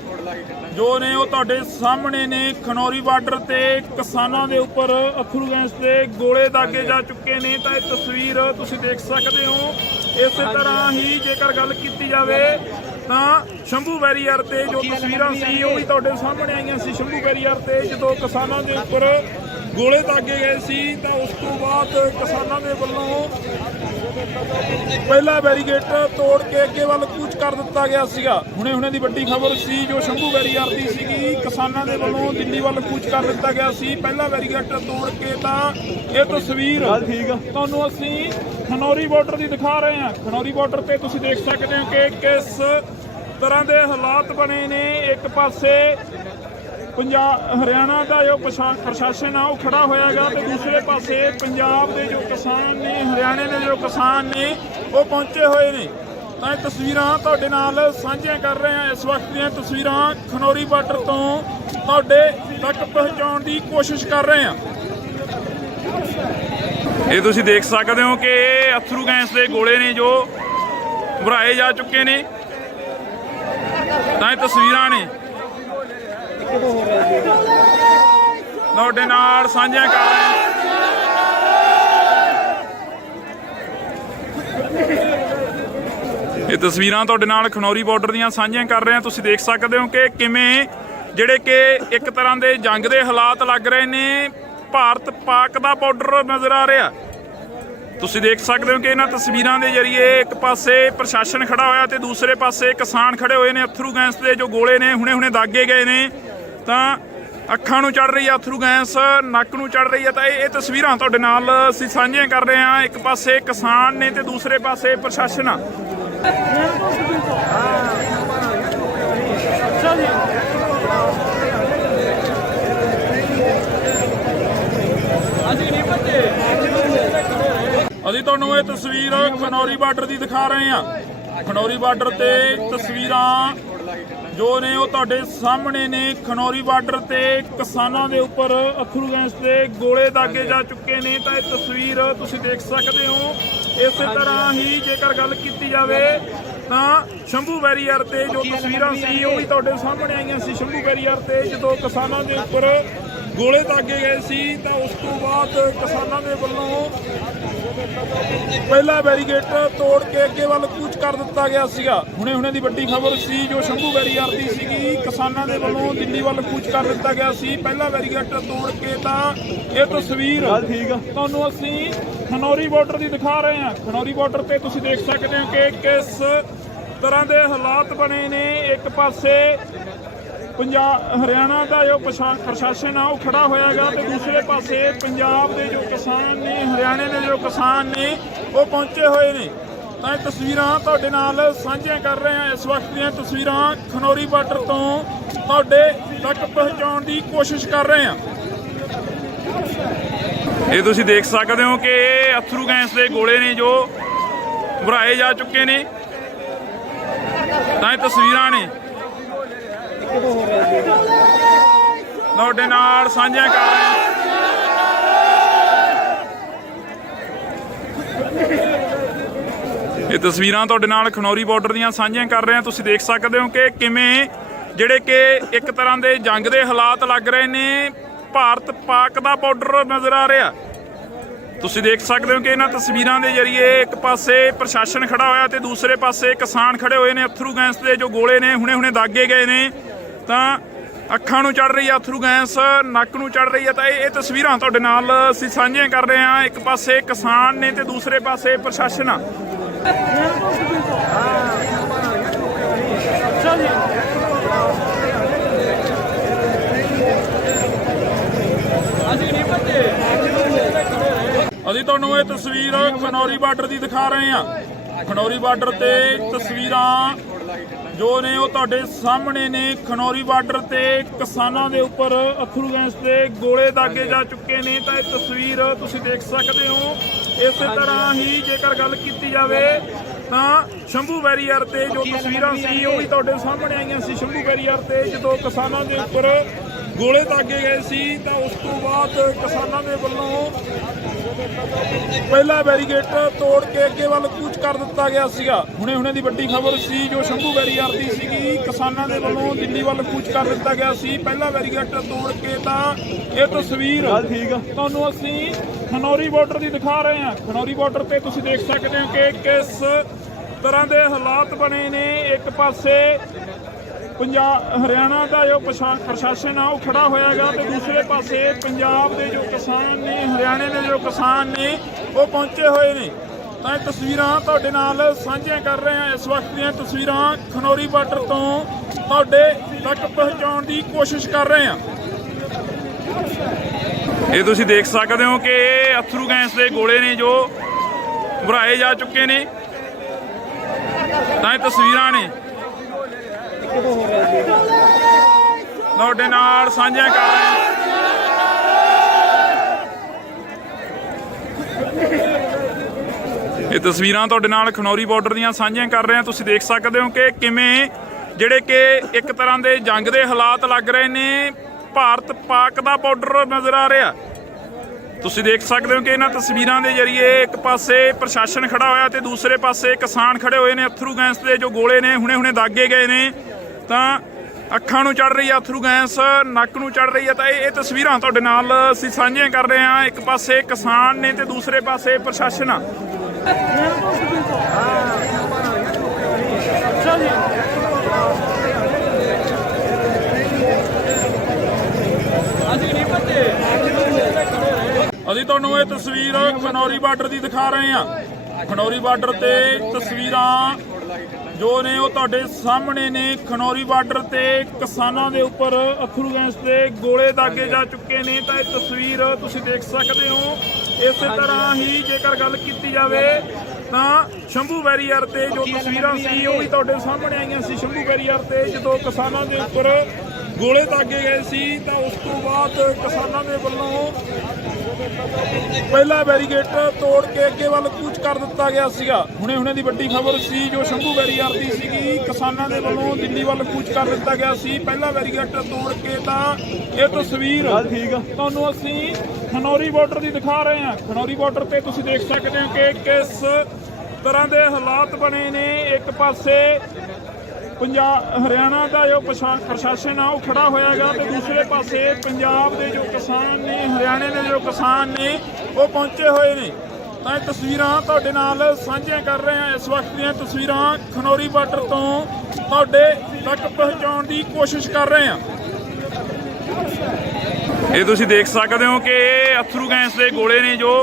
ਜੋ ਨੇ ਉਹ ਤੁਹਾਡੇ ਸਾਹਮਣੇ ਨੇ। ਖਨੌਰੀ ਬਾਰਡਰ ਤੇ ਕਿਸਾਨਾਂ ਦੇ ਉੱਪਰ ਅਥਰੂ ਗੈਸ ਦੇ ਗੋਲੇ ਦਾਗੇ ਜਾ ਚੁੱਕੇ ਨੇ। ਤਾਂ ਇਹ ਤਸਵੀਰ ਤੁਸੀਂ ਦੇਖ ਸਕਦੇ ਹੋ। ਇਸੇ ਤਰ੍ਹਾਂ ਹੀ ਜੇਕਰ ਗੱਲ ਕੀਤੀ ਜਾਵੇ ਤਾਂ ਸ਼ੰਭੂ ਬੈਰੀਅਰ ਤੇ ਜੋ ਤਸਵੀਰਾਂ ਸੀ ਉਹ ਵੀ ਤੁਹਾਡੇ ਸਾਹਮਣੇ ਆਈਆਂ ਸੀ। ਸ਼ੰਭੂ ਬੈਰੀਅਰ ਤੇ ਜਦੋਂ ਕਿਸਾਨਾਂ ਦੇ ਉੱਪਰ ਗੋਲੇ ਦਾਗੇ ਗਏ ਸੀ ਤਾਂ ਉਸ ਤੋਂ ਬਾਅਦ ਕਿਸਾਨਾਂ ਦੇ ਵੱਲੋਂ ਪਹਿਲਾ ਬੈਰੀਗੇਟ ਤੋੜ ਕੇ ਅੱਗੇ ਵੱਲ ਕੂਚ ਕਰ ਦਿੱਤਾ ਗਿਆ ਸੀਗਾ। ਹੁਣੇ ਦੀ ਵੱਡੀ ਖਬਰ ਸੀ ਜੋ ਸ਼ੰਭੂ ਬੈਰੀਅਰ ਦੀ ਸੀਗੀ। ਕਿਸਾਨਾਂ ਦੇ ਵੱਲੋਂ ਦਿੱਲੀ ਵੱਲ ਕੂਚ ਕਰ ਦਿੱਤਾ ਗਿਆ ਸੀ ਪਹਿਲਾ ਬੈਰੀਗੇਟ ਤੋੜ ਕੇ। ਤਾਂ ਇਹ ਤਸਵੀਰ ਤੁਹਾਨੂੰ ਅਸੀਂ ਖਨੌਰੀ ਬਾਰਡਰ ਦੀ ਦਿਖਾ ਰਹੇ ਹਾਂ। ਖਨੌਰੀ ਬਾਰਡਰ ਤੇ ਤੁਸੀਂ ਦੇਖ ਸਕਦੇ ਹੋ ਕਿ ਕਿਸ ਤਰ੍ਹਾਂ ਦੇ ਹਾਲਾਤ ਬਣੇ ਨੇ। ਇੱਕ ਪਾਸੇ ਹਰਿਆਣਾ ਦਾ ਜੋ ਪ੍ਰਸ਼ਾਸਨ ਆ ਉਹ ਖੜਾ ਹੋਇਆਗਾ ਤੇ ਦੂਸਰੇ ਪਾਸੇ ਪੰਜਾਬ ਦੇ ਜੋ ਕਿਸਾਨ ਨੇ, ਹਰਿਆਣੇ ਦੇ ਜੋ ਕਿਸਾਨ ਨੇ ਉਹ ਪਹੁੰਚੇ ਹੋਏ ਨੇ। ਤਾਂ ਇਹ ਤਸਵੀਰਾਂ ਤੁਹਾਡੇ ਨਾਲ ਸਾਂਝੀਆਂ ਕਰ ਰਹੇ ਹਾਂ। ਇਸ ਵਕਤ ਦੀਆਂ ਤਸਵੀਰਾਂ ਖਨੌਰੀ ਬਾਰਡਰ ਤੋਂ ਤੁਹਾਡੇ ਤੱਕ ਪਹੁੰਚਾਉਣ ਦੀ ਕੋਸ਼ਿਸ਼ ਕਰ ਰਹੇ ਹਾਂ। ਇਹ ਤੁਸੀਂ ਦੇਖ ਸਕਦੇ ਹੋ ਕਿ ਇਹ ਅਥਰੂ ਗੈਸ ਦੇ ਗੋਲੇ ਨੇ ਜੋ ਭਰਾਏ ਜਾ ਚੁੱਕੇ ਨੇ। ਤਾਂ ਇਹ ਤਸਵੀਰਾਂ ਨੇ ਤੁਹਾਡੇ ਨਾਲ ਸਾਂਝੀਆਂ ਕਰ ਰਹੇ ਹਾਂ। ਇਹ ਤਸਵੀਰਾਂ ਤੁਹਾਡੇ ਨਾਲ ਖਨੌਰੀ ਬਾਰਡਰ ਦੀਆਂ ਸਾਂਝੀਆਂ ਕਰ ਰਹੇ ਹਾਂ। ਤੁਸੀਂ ਦੇਖ ਸਕਦੇ ਹੋ ਕਿ ਕਿਵੇਂ ਜਿਹੜੇ ਕਿ ਇੱਕ ਤਰ੍ਹਾਂ ਦੇ ਜੰਗ ਦੇ ਹਾਲਾਤ ਲੱਗ ਰਹੇ ਨੇ। ਭਾਰਤ ਪਾਕ ਦਾ ਬਾਰਡਰ ਨਜ਼ਰ ਆ ਰਿਹਾ। ਤੁਸੀਂ ਦੇਖ ਸਕਦੇ ਹੋ ਕਿ ਇਹਨਾਂ ਤਸਵੀਰਾਂ ਦੇ ਜ਼ਰੀਏ ਇੱਕ ਪਾਸੇ ਪ੍ਰਸ਼ਾਸਨ ਖੜਾ ਹੋਇਆ ਤੇ ਦੂਸਰੇ ਪਾਸੇ ਕਿਸਾਨ ਖੜੇ ਹੋਏ ਨੇ। ਅਥਰੂ ਗੈਸ ਦੇ ਜੋ ਗੋਲੇ ਨੇ ਹੁਣੇ ਦਾਗੇ ਗਏ ਨੇ। ਤਾਂ ਅੱਖਾਂ ਨੂੰ ਚੜ ਰਹੀ ਆ ਅਥਰੂ ਗੈਸ, ਨੱਕ ਨੂੰ ਚੜ ਰਹੀ ਆ। ਤਾਂ ਇਹ ਤਸਵੀਰਾਂ ਤੁਹਾਡੇ ਨਾਲ ਅਸੀਂ ਸਾਂਝੀਆਂ ਕਰ ਰਹੇ ਹਾਂ। ਇੱਕ ਪਾਸੇ ਕਿਸਾਨ ਨੇ ਤੇ ਦੂਸਰੇ ਪਾਸੇ ਪ੍ਰਸ਼ਾਸਨ ਆ। ਅਸੀਂ ਤੁਹਾਨੂੰ ਇਹ ਤਸਵੀਰ ਖਨੌਰੀ ਬਾਰਡਰ ਦੀ ਦਿਖਾ ਰਹੇ ਹਾਂ। ਖਨੌਰੀ ਬਾਰਡਰ ਤੇ ਤਸਵੀਰਾਂ ਜੋ ਨੇ ਉਹ ਤੁਹਾਡੇ ਸਾਹਮਣੇ ਨੇ। ਖਨੌਰੀ ਬਾਰਡਰ ਤੇ ਕਿਸਾਨਾਂ ਦੇ ਉੱਪਰ ਅਥਰੂ ਗੈਸ ਦੇ ਗੋਲੇ ਦਾਗੇ ਜਾ ਚੁੱਕੇ ਨੇ। ਤਾਂ ਇਹ ਤਸਵੀਰ ਤੁਸੀਂ ਦੇਖ ਸਕਦੇ ਹੋ। ਇਸੇ ਤਰ੍ਹਾਂ ਹੀ ਜੇਕਰ ਗੱਲ ਕੀਤੀ ਜਾਵੇ ਤਾਂ ਸ਼ੰਭੂ ਬੈਰੀਅਰ ਤੇ ਜੋ ਤਸਵੀਰਾਂ ਸੀ ਉਹ ਵੀ ਤੁਹਾਡੇ ਸਾਹਮਣੇ ਆਈਆਂ ਸੀ। ਸ਼ੰਭੂ ਬੈਰੀਅਰ ਤੇ ਜਦੋਂ ਕਿਸਾਨਾਂ ਦੇ ਉੱਪਰ ਗੋਲੇ ਦਾਗੇ ਗਏ ਸੀ ਤਾਂ ਉਸ ਤੋਂ ਬਾਅਦ ਕਿਸਾਨਾਂ ਦੇ ਵੱਲੋਂ ਪਹਿਲਾ ਬੈਰੀਗੇਡ ਤੋੜ ਕੇ ਅੱਗੇ ਵੱਲ ਕੂਚ ਕਰ ਦਿੱਤਾ ਗਿਆ ਸੀਗਾ। ਹੁਣੇ ਦੀ ਵੱਡੀ ਖਬਰ ਸੀ ਜੋ ਸ਼ੰਭੂ ਬੈਰੀਅਰ ਦੀ ਸੀਗੀ, ਕਿਸਾਨਾਂ ਦੇ ਵੱਲੋਂ ਦਿੱਲੀ ਵੱਲ ਕੂਚ ਕਰ ਦਿੱਤਾ ਗਿਆ ਸੀ। ਪਹਿਲਾ ਬੈਰੀਗੇਡ ਤੋੜ ਕੇ ਤਾਂ ਇਹ ਤਸਵੀਰ ਤੁਹਾਨੂੰ ਅਸੀਂ ਖਨੌਰੀ ਬਾਰਡਰ ਦੀ ਦਿਖਾ ਰਹੇ ਹਾਂ। ਖਨੌਰੀ ਬਾਰਡਰ ਤੇ ਤੁਸੀਂ ਦੇਖ ਸਕਦੇ ਹੋ ਕਿ ਕਿਸ ਤਰ੍ਹਾਂ ਦੇ ਹਾਲਾਤ ਬਣੇ ਨੇ। ਇੱਕ ਪਾਸੇ ਹਰਿਆਣਾ ਦਾ ਜੋ ਪ੍ਰਸ਼ਾਸਨ ਆ ਉਹ ਖੜਾ ਹੋਇਆਗਾ ਤੇ ਦੂਸਰੇ ਪਾਸੇ ਪੰਜਾਬ ਦੇ ਜੋ ਕਿਸਾਨ ਨੇ, ਹਰਿਆਣੇ ਦੇ ਜੋ ਕਿਸਾਨ ਨੇ ਉਹ ਪਹੁੰਚੇ ਹੋਏ ਨੇ। ਤਾਂ ਇਹ ਤਸਵੀਰਾਂ ਤੁਹਾਡੇ ਨਾਲ ਸਾਂਝੀਆਂ ਕਰ ਰਹੇ ਹਾਂ। ਇਸ ਵਕਤ ਦੀਆਂ ਤਸਵੀਰਾਂ ਖਨੌਰੀ ਬਾਰਡਰ ਤੋਂ ਤੁਹਾਡੇ ਤੱਕ ਪਹੁੰਚਾਉਣ ਦੀ ਕੋਸ਼ਿਸ਼ ਕਰ ਰਹੇ ਹਾਂ। ਇਹ ਤੁਸੀਂ ਦੇਖ ਸਕਦੇ ਹੋ ਕਿ ਅਥਰੂ ਗੈਸ ਦੇ ਗੋਲੇ ਨੇ ਜੋ ਭਰਾਏ ਜਾ ਚੁੱਕੇ ਨੇ। ਤਾਂ ਇਹ ਤਸਵੀਰਾਂ ਨੇ ਤੁਹਾਡੇ ਨਾਲ ਸਾਂਝੀਆਂ ਕਰ ਰਹੇ ਹਾਂ। ਇਹ ਤਸਵੀਰਾਂ ਤੁਹਾਡੇ ਨਾਲ ਖਨੌਰੀ ਬਾਰਡਰ ਦੀਆਂ ਸਾਂਝੀਆਂ ਕਰ ਰਹੇ ਹਾਂ। ਤੁਸੀਂ ਦੇਖ ਸਕਦੇ ਹੋ ਕਿ ਕਿਵੇਂ ਜਿਹੜੇ ਕਿ ਇੱਕ ਤਰ੍ਹਾਂ ਦੇ ਜੰਗ ਦੇ ਹਾਲਾਤ ਲੱਗ ਰਹੇ ਨੇ। ਭਾਰਤ ਪਾਕ ਦਾ ਬਾਰਡਰ ਨਜ਼ਰ ਆ ਰਿਹਾ। ਤੁਸੀਂ ਦੇਖ ਸਕਦੇ ਹੋ ਕਿ ਇਹਨਾਂ ਤਸਵੀਰਾਂ ਦੇ ਜ਼ਰੀਏ ਇੱਕ ਪਾਸੇ ਪ੍ਰਸ਼ਾਸਨ ਖੜਾ ਹੋਇਆ ਤੇ ਦੂਸਰੇ ਪਾਸੇ ਕਿਸਾਨ ਖੜੇ ਹੋਏ ਨੇ। ਅਥਰੂ ਗੈਸ ਦੇ ਜੋ ਗੋਲੇ ਨੇ ਹੁਣੇ ਦਾਗੇ ਗਏ ਨੇ ਤਾਂ ਅੱਖਾਂ ਨੂੰ ਚੜ ਰਹੀ ਆ ਅਥਰੂ ਗੈਸ, ਨੱਕ ਨੂੰ ਚੜ ਰਹੀ ਹੈ। ਤਾਂ ਇਹ ਤਸਵੀਰਾਂ ਤੁਹਾਡੇ ਨਾਲ ਅਸੀਂ ਸਾਂਝੀਆਂ ਕਰ ਰਹੇ ਹਾਂ। ਇੱਕ ਪਾਸੇ ਕਿਸਾਨ ਨੇ ਤੇ ਦੂਸਰੇ ਪਾਸੇ ਪ੍ਰਸ਼ਾਸਨ ਆ। ਅਸੀਂ ਤੁਹਾਨੂੰ ਇਹ ਤਸਵੀਰ ਖਨੌਰੀ ਬਾਰਡਰ ਦੀ ਦਿਖਾ ਰਹੇ ਹਾਂ। ਖਨੌਰੀ ਬਾਰਡਰ ਤੇ ਤਸਵੀਰਾਂ ਜੋ ਨੇ ਉਹ ਤੁਹਾਡੇ ਸਾਹਮਣੇ ਨੇ। ਖਨੌਰੀ ਬਾਰਡਰ ਤੇ ਕਿਸਾਨਾਂ ਦੇ ਉੱਪਰ ਅਥਰੂ ਗੈਸ ਦੇ ਗੋਲੇ ਦਾਗੇ ਜਾ ਚੁੱਕੇ ਨੇ। ਤਾਂ ਇਹ ਤਸਵੀਰ ਤੁਸੀਂ ਦੇਖ ਸਕਦੇ ਹੋ। ਇਸੇ ਤਰ੍ਹਾਂ ਹੀ ਜੇਕਰ ਗੱਲ ਕੀਤੀ ਜਾਵੇ ਤਾਂ ਸ਼ੰਭੂ ਬੈਰੀਅਰ ਤੇ ਜੋ ਤਸਵੀਰਾਂ ਸੀ ਉਹ ਵੀ ਤੁਹਾਡੇ ਸਾਹਮਣੇ ਆਈਆਂ ਸੀ। ਸ਼ੰਭੂ ਬੈਰੀਅਰ ਤੇ ਜਦੋਂ ਕਿਸਾਨਾਂ ਦੇ ਉੱਪਰ ਗੋਲੇ ਦਾਗੇ ਗਏ ਸੀ ਤਾਂ ਉਸ ਤੋਂ ਬਾਅਦ ਕਿਸਾਨਾਂ ਦੇ ਵੱਲੋਂ ਪਹਿਲਾ ਬੈਰੀਗੇਡ ਤੋੜ ਕੇ ਅੱਗੇ ਵੱਲ ਕੂਚ ਕਰ ਦਿੱਤਾ ਗਿਆ ਸੀਗਾ। ਹੁਣੇ ਦੀ ਵੱਡੀ ਖਬਰ ਸੀ ਜੋ ਸ਼ੰਭੂ ਬੈਰੀਅਰ ਦੀ ਸੀਗੀ, ਕਿਸਾਨਾਂ ਦੇ ਵੱਲੋਂ ਦਿੱਲੀ ਵੱਲ ਕੂਚ ਕਰ ਦਿੱਤਾ ਗਿਆ ਸੀ। ਪਹਿਲਾ ਬੈਰੀਗੇਡ ਤੋੜ ਕੇ ਤਾਂ ਇਹ ਤਸਵੀਰ ਤੁਹਾਨੂੰ ਅਸੀਂ ਖਨੌਰੀ ਬਾਰਡਰ ਦੀ ਦਿਖਾ ਰਹੇ ਹਾਂ। ਖਨੌਰੀ ਬਾਰਡਰ ਤੇ ਤੁਸੀਂ ਦੇਖ ਸਕਦੇ ਹੋ ਕਿ ਕਿਸ ਤਰ੍ਹਾਂ ਦੇ ਹਾਲਾਤ ਬਣੇ ਨੇ। ਇੱਕ ਪਾਸੇ ਹਰਿਆਣਾ ਦਾ ਜੋ ਪ੍ਰਸ਼ਾਸਨ ਆ ਉਹ ਖੜਾ ਹੋਇਆਗਾ ਤੇ ਦੂਸਰੇ ਪਾਸੇ ਪੰਜਾਬ ਦੇ ਜੋ ਕਿਸਾਨ ਨੇ, ਹਰਿਆਣੇ ਦੇ ਜੋ ਕਿਸਾਨ ਨੇ ਉਹ ਪਹੁੰਚੇ ਹੋਏ ਨੇ। ਤਾਂ ਇਹ ਤਸਵੀਰਾਂ ਤੁਹਾਡੇ ਨਾਲ ਸਾਂਝੀਆਂ ਕਰ ਰਹੇ ਹਾਂ। ਇਸ ਵਕਤ ਦੀਆਂ ਤਸਵੀਰਾਂ ਖਨੌਰੀ ਬਾਰਡਰ ਤੋਂ ਤੁਹਾਡੇ ਤੱਕ ਪਹੁੰਚਾਉਣ ਦੀ ਕੋਸ਼ਿਸ਼ ਕਰ ਰਹੇ ਹਾਂ। ਇਹ ਤੁਸੀਂ ਦੇਖ ਸਕਦੇ ਹੋ ਕਿ ਅਥਰੂ ਗੈਸ ਦੇ ਗੋਲੇ ਨੇ ਜੋ ਭਰਾਏ ਜਾ ਚੁੱਕੇ ਨੇ। ਤਾਂ ਇਹ ਤਸਵੀਰਾਂ ਨੇ ਤੁਹਾਡੇ ਨਾਲ ਸਾਂਝੀਆਂ ਕਰ ਰਹੇ ਹਾਂ। ਇਹ ਤਸਵੀਰਾਂ ਤੁਹਾਡੇ ਨਾਲ ਖਨੌਰੀ ਬਾਰਡਰ ਦੀਆਂ ਸਾਂਝੀਆਂ ਕਰ ਰਹੇ ਹਾਂ। ਤੁਸੀਂ ਦੇਖ ਸਕਦੇ ਹੋ ਕਿ ਕਿਵੇਂ ਜਿਹੜੇ ਕਿ ਇੱਕ ਤਰ੍ਹਾਂ ਦੇ ਜੰਗ ਦੇ ਹਾਲਾਤ ਲੱਗ ਰਹੇ ਨੇ। ਭਾਰਤ ਪਾਕ ਦਾ ਬਾਰਡਰ ਨਜ਼ਰ ਆ ਰਿਹਾ। ਤੁਸੀਂ ਦੇਖ ਸਕਦੇ ਹੋ ਕਿ ਇਹਨਾਂ ਤਸਵੀਰਾਂ ਦੇ ਜ਼ਰੀਏ ਇੱਕ ਪਾਸੇ ਪ੍ਰਸ਼ਾਸਨ ਖੜਾ ਹੋਇਆ ਤੇ ਦੂਸਰੇ ਪਾਸੇ ਕਿਸਾਨ ਖੜੇ ਹੋਏ ਨੇ। ਅਥਰੂ ਗੈਸ ਦੇ ਜੋ ਗੋਲੇ ਨੇ ਹੁਣੇ ਦਾਗੇ ਗਏ ਨੇ ਤਾਂ ਅੱਖਾਂ ਨੂੰ ਚੜ ਰਹੀ ਆ ਅਥਰੂ ਗੈਸ, ਨੱਕ ਨੂੰ ਚੜ ਰਹੀ ਹੈ। ਤਾਂ ਇਹ ਤਸਵੀਰਾਂ ਤੁਹਾਡੇ ਨਾਲ ਅਸੀਂ ਸਾਂਝੀਆਂ ਕਰ ਰਹੇ ਹਾਂ। ਇੱਕ ਪਾਸੇ ਕਿਸਾਨ ਨੇ ਤੇ ਦੂਸਰੇ ਪਾਸੇ ਪ੍ਰਸ਼ਾਸਨ ਆ। ਅਸੀਂ ਤੁਹਾਨੂੰ ਇਹ ਤਸਵੀਰ ਖਨੌਰੀ ਬਾਰਡਰ ਦੀ ਦਿਖਾ ਰਹੇ ਹਾਂ। ਖਨੌਰੀ ਬਾਰਡਰ ਤੇ ਤਸਵੀਰਾਂ ਜੋ ਨੇ ਉਹ ਤੁਹਾਡੇ ਸਾਹਮਣੇ ਨੇ। ਖਨੌਰੀ ਬਾਰਡਰ ਤੇ ਕਿਸਾਨਾਂ ਦੇ ਉੱਪਰ ਅਥਰੂ ਗੈਸ ਦੇ ਗੋਲੇ ਦਾਗੇ ਜਾ ਚੁੱਕੇ ਨੇ। ਤਾਂ ਇਹ ਤਸਵੀਰ ਤੁਸੀਂ ਦੇਖ ਸਕਦੇ ਹੋ। ਇਸੇ ਤਰ੍ਹਾਂ ਹੀ ਜੇਕਰ ਗੱਲ ਕੀਤੀ ਜਾਵੇ ਤਾਂ ਸ਼ੰਭੂ ਬੈਰੀਅਰ ਤੇ ਜੋ ਤਸਵੀਰਾਂ ਸੀ ਉਹ ਵੀ ਤੁਹਾਡੇ ਸਾਹਮਣੇ ਆਈਆਂ ਸੀ। ਸ਼ੰਭੂ ਬੈਰੀਅਰ ਤੇ ਜਦੋਂ ਕਿਸਾਨਾਂ ਦੇ ਉੱਪਰ ਗੋਲੇ ਦਾਗੇ ਗਏ ਸੀ ਤਾਂ ਉਸ ਤੋਂ ਬਾਅਦ ਕਿਸਾਨਾਂ ਦੇ ਵੱਲੋਂ ਪਹਿਲਾ ਬੈਰੀਗੇਡ ਤੋੜ ਕੇ ਅੱਗੇ ਵੱਲ ਕੂਚ ਕਰ ਦਿੱਤਾ ਗਿਆ ਸੀਗਾ। ਹੁਣੇ ਦੀ ਵੱਡੀ ਖਬਰ ਸੀ ਜੋ ਸ਼ੰਭੂ ਬੈਰੀਅਰ ਦੀ ਸੀਗੀ, ਕਿਸਾਨਾਂ ਦੇ ਵੱਲੋਂ ਦਿੱਲੀ ਵੱਲ ਕੂਚ ਕਰ ਦਿੱਤਾ ਗਿਆ ਸੀ। ਪਹਿਲਾ ਬੈਰੀਗੇਡ ਤੋੜ ਕੇ ਤਾਂ ਇਹ ਤਸਵੀਰ ਤੁਹਾਨੂੰ ਅਸੀਂ ਖਨੌਰੀ ਬਾਰਡਰ ਦੀ ਦਿਖਾ ਰਹੇ ਹਾਂ। ਖਨੌਰੀ ਬਾਰਡਰ ਤੇ ਤੁਸੀਂ ਦੇਖ ਸਕਦੇ ਹੋ ਕਿ ਕਿਸ ਤਰ੍ਹਾਂ ਦੇ ਹਾਲਾਤ ਬਣੇ ਨੇ। ਇੱਕ ਪਾਸੇ हरियाणा का जो प्रशासन है वो खड़ा होएगा तो दूसरे पासे पंजाब के जो किसान ने हरियाणे के जो किसान ने वो पहुंचे हुए ने। तो ये तस्वीर तुहाडे नाल साझियां कर रहे हैं। इस वक्त दी तस्वीर खनौरी बार्डर तो तुहाडे तक पहुंचाउण की कोशिश कर रहे हैं। ये तुसीं देख सकते हो कि अथरू गैस के गोले ने जो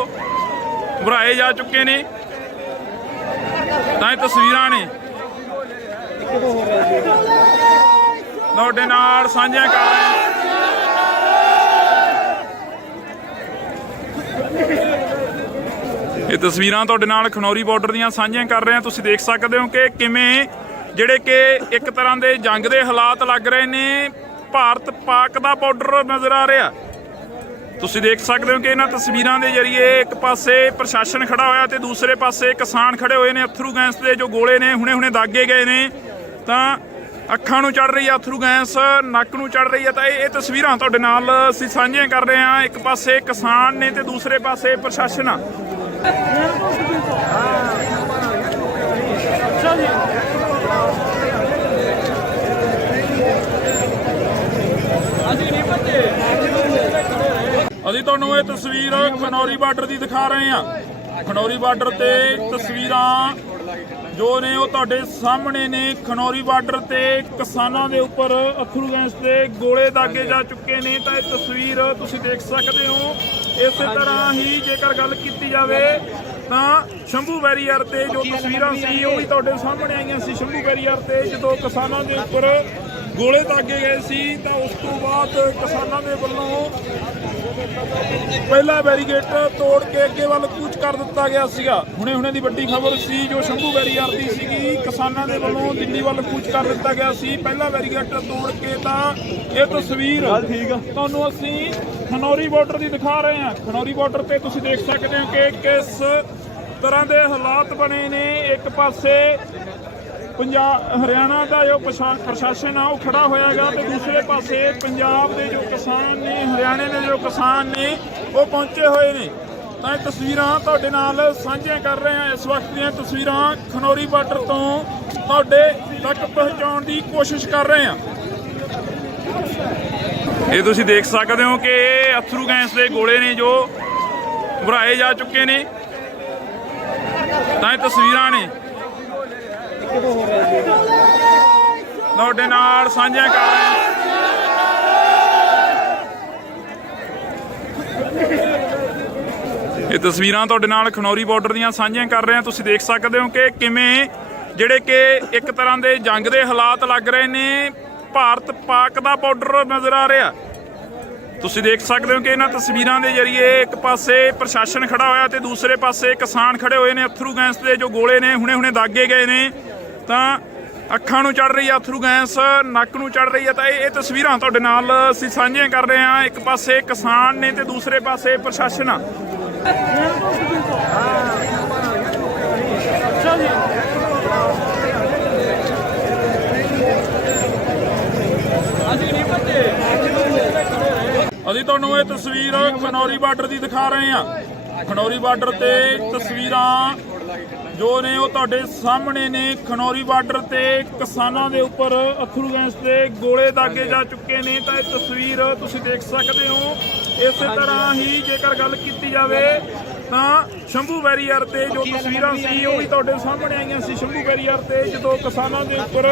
भराए जा चुके ने। तो ये तस्वीर ने तुहाडे नाल साझियां कर रहे हैं। ये तस्वीरां तुहाडे नाल खनौरी बार्डर दीयां साझियां कर रहे हैं। तुसीं देख सकते हो कि किवें जिहड़े कि एक तरह के जंग के हालात लग रहे ने। भारत पाक का बार्डर नज़र आ रहा। तुसीं देख सकते हो कि इन्हां तस्वीरां के जरिए एक पासे प्रशासन खड़ा होया ते दूसरे पासे किसान खड़े हुए ने। अथरू गैस के जो गोले ने हुणे हुणे दागे गए ने। तो अखां नूं चढ़ रही है अथरू गैस, नक नूं चढ़ रही है। तो ये तस्वीरां तुहाडे नाल असीं साझियां कर रहे हैं। एक पासे किसान ने ते दूसरे पासे प्रशासन आ। असीं तुहानूं ये तस्वीर खनौरी बार्डर की दिखा रहे हैं। खनौरी बार्डर ते तस्वीरां जो ने वो तुहाडे सामने ने। खनौरी बार्डर ते किसानां दे उपर अथरू गैस के गोले दागे जा चुके ने। तो ये तस्वीर तुसीं देख सकते हो। इस तरह ही जेकर गल की जाए तो शंभू बैरीयर ते जो तस्वीरां सी वो भी तुहाडे सामने आईयां सी। शंभू बैरीयर ते जो किसानां दे उपर गोले दागे गए सी तो उस तो बाद किसानां दे वल्लों पहला बैरीगेट तोड़ के अगे वाल कूच कर दिता गया सीगा। हुणे हुणे दी वड्डी खबर सी जो शंभू बैरीयर दी सीगी। किसानां दे वल्लों दिल्ली वाल कूच कर दिता गया सी पहला बैरीगेट तोड़ के। तां ये तस्वीर तुहानूं असीं खनौरी बार्डर की दिखा रहे हैं। खनौरी बार्डर पे तुसीं देख सकते हो कि किस तरह के हालात बने ने। एक पासे हरियाणा का जो प्रशासन है वो खड़ा होएगा तो दूसरे पासे पंजाब के जो किसान ने हरियाणे के जो किसान ने वो पहुंचे हुए ने। तो ये तस्वीर तुहाडे नाल साझियां कर रहे हैं। इस वक्त दी तस्वीर खनौरी बार्डर तो तुहाडे तक पहुंचाउण की कोशिश कर रहे हैं। ये तुसीं देख सकते हो कि अथरू गैस के गोले ने जो भराए जा चुके ने। तो ये तस्वीर ने तुहाडे नाल साझियां कर रहे हैं। ये तुसीं देख सकते हो कि अथरू गैस के गोले ने जो भराए जा चुके ने। तो ये तस्वीरां ने तुहाडे नाल साझियां कर रहे हैं। तुहाडे नाल साझियां कर रहे हैं। ये तस्वीरां तुहाडे नाल साझियां कर रहे हैं। तुसीं देख सकते हो कि किवें जिहड़े कि एक तरह के जंग के हालात लग रहे ने। भारत पाक का बार्डर नज़र आ रहा। तुसीं देख सकते हो कि इन्हां तस्वीरां के जरिए एक पासे प्रशासन खड़ा होया ते दूसरे पासे किसान ने ते दूसरे पासे किसानां दे वल्लों पहला बैरीगेट तोड़ के ते तुहाडे नाल साझियां कर रहे हैं। ये तस्वीरां तुहाडे नाल खनौरी बार्डर दीयां साझियां कर रहे हैं। तुसीं देख सकते हो कि किवें जिहड़े कि एक तरह के जंग के हालात लग रहे ने। भारत पाक का बार्डर नज़र आ रहा। तुसीं देख सकते हो कि इन्हां तस्वीरां के जरिए एक पासे प्रशासन खड़ा होया ते दूसरे पासे किसान खड़े हुए ने। अथरू गैस के जो गोले ने हुणे हुणे दागे गए ने। तो अखां नूं चढ़ रही है अथरू गैस, नक नूं चढ़ रही है। तो ये तस्वीरां तुहाडे नाल असीं साझियां कर रहे हैं। एक पासे किसान ने ते दूसरे पासे प्रशासन आ। असीं तुहानूं ये तस्वीर खनौरी बार्डर की दिखा रहे हैं। खनौरी बार्डर ते तस्वीरां जो ने वो तुहाडे सामने ने। खनौरी बार्डर ते किसानां दे उपर अथरू गैस के गोले दागे जा चुके ने। तो ये तस्वीर तुसीं देख सकते हो। इस तरह ही जेकर गल की जाए तो शंभू बैरीयर ते जो तस्वीरां सी वो भी तुहाडे सामने आईयां सी। शंभू बैरीयर ते जो किसानां दे उपर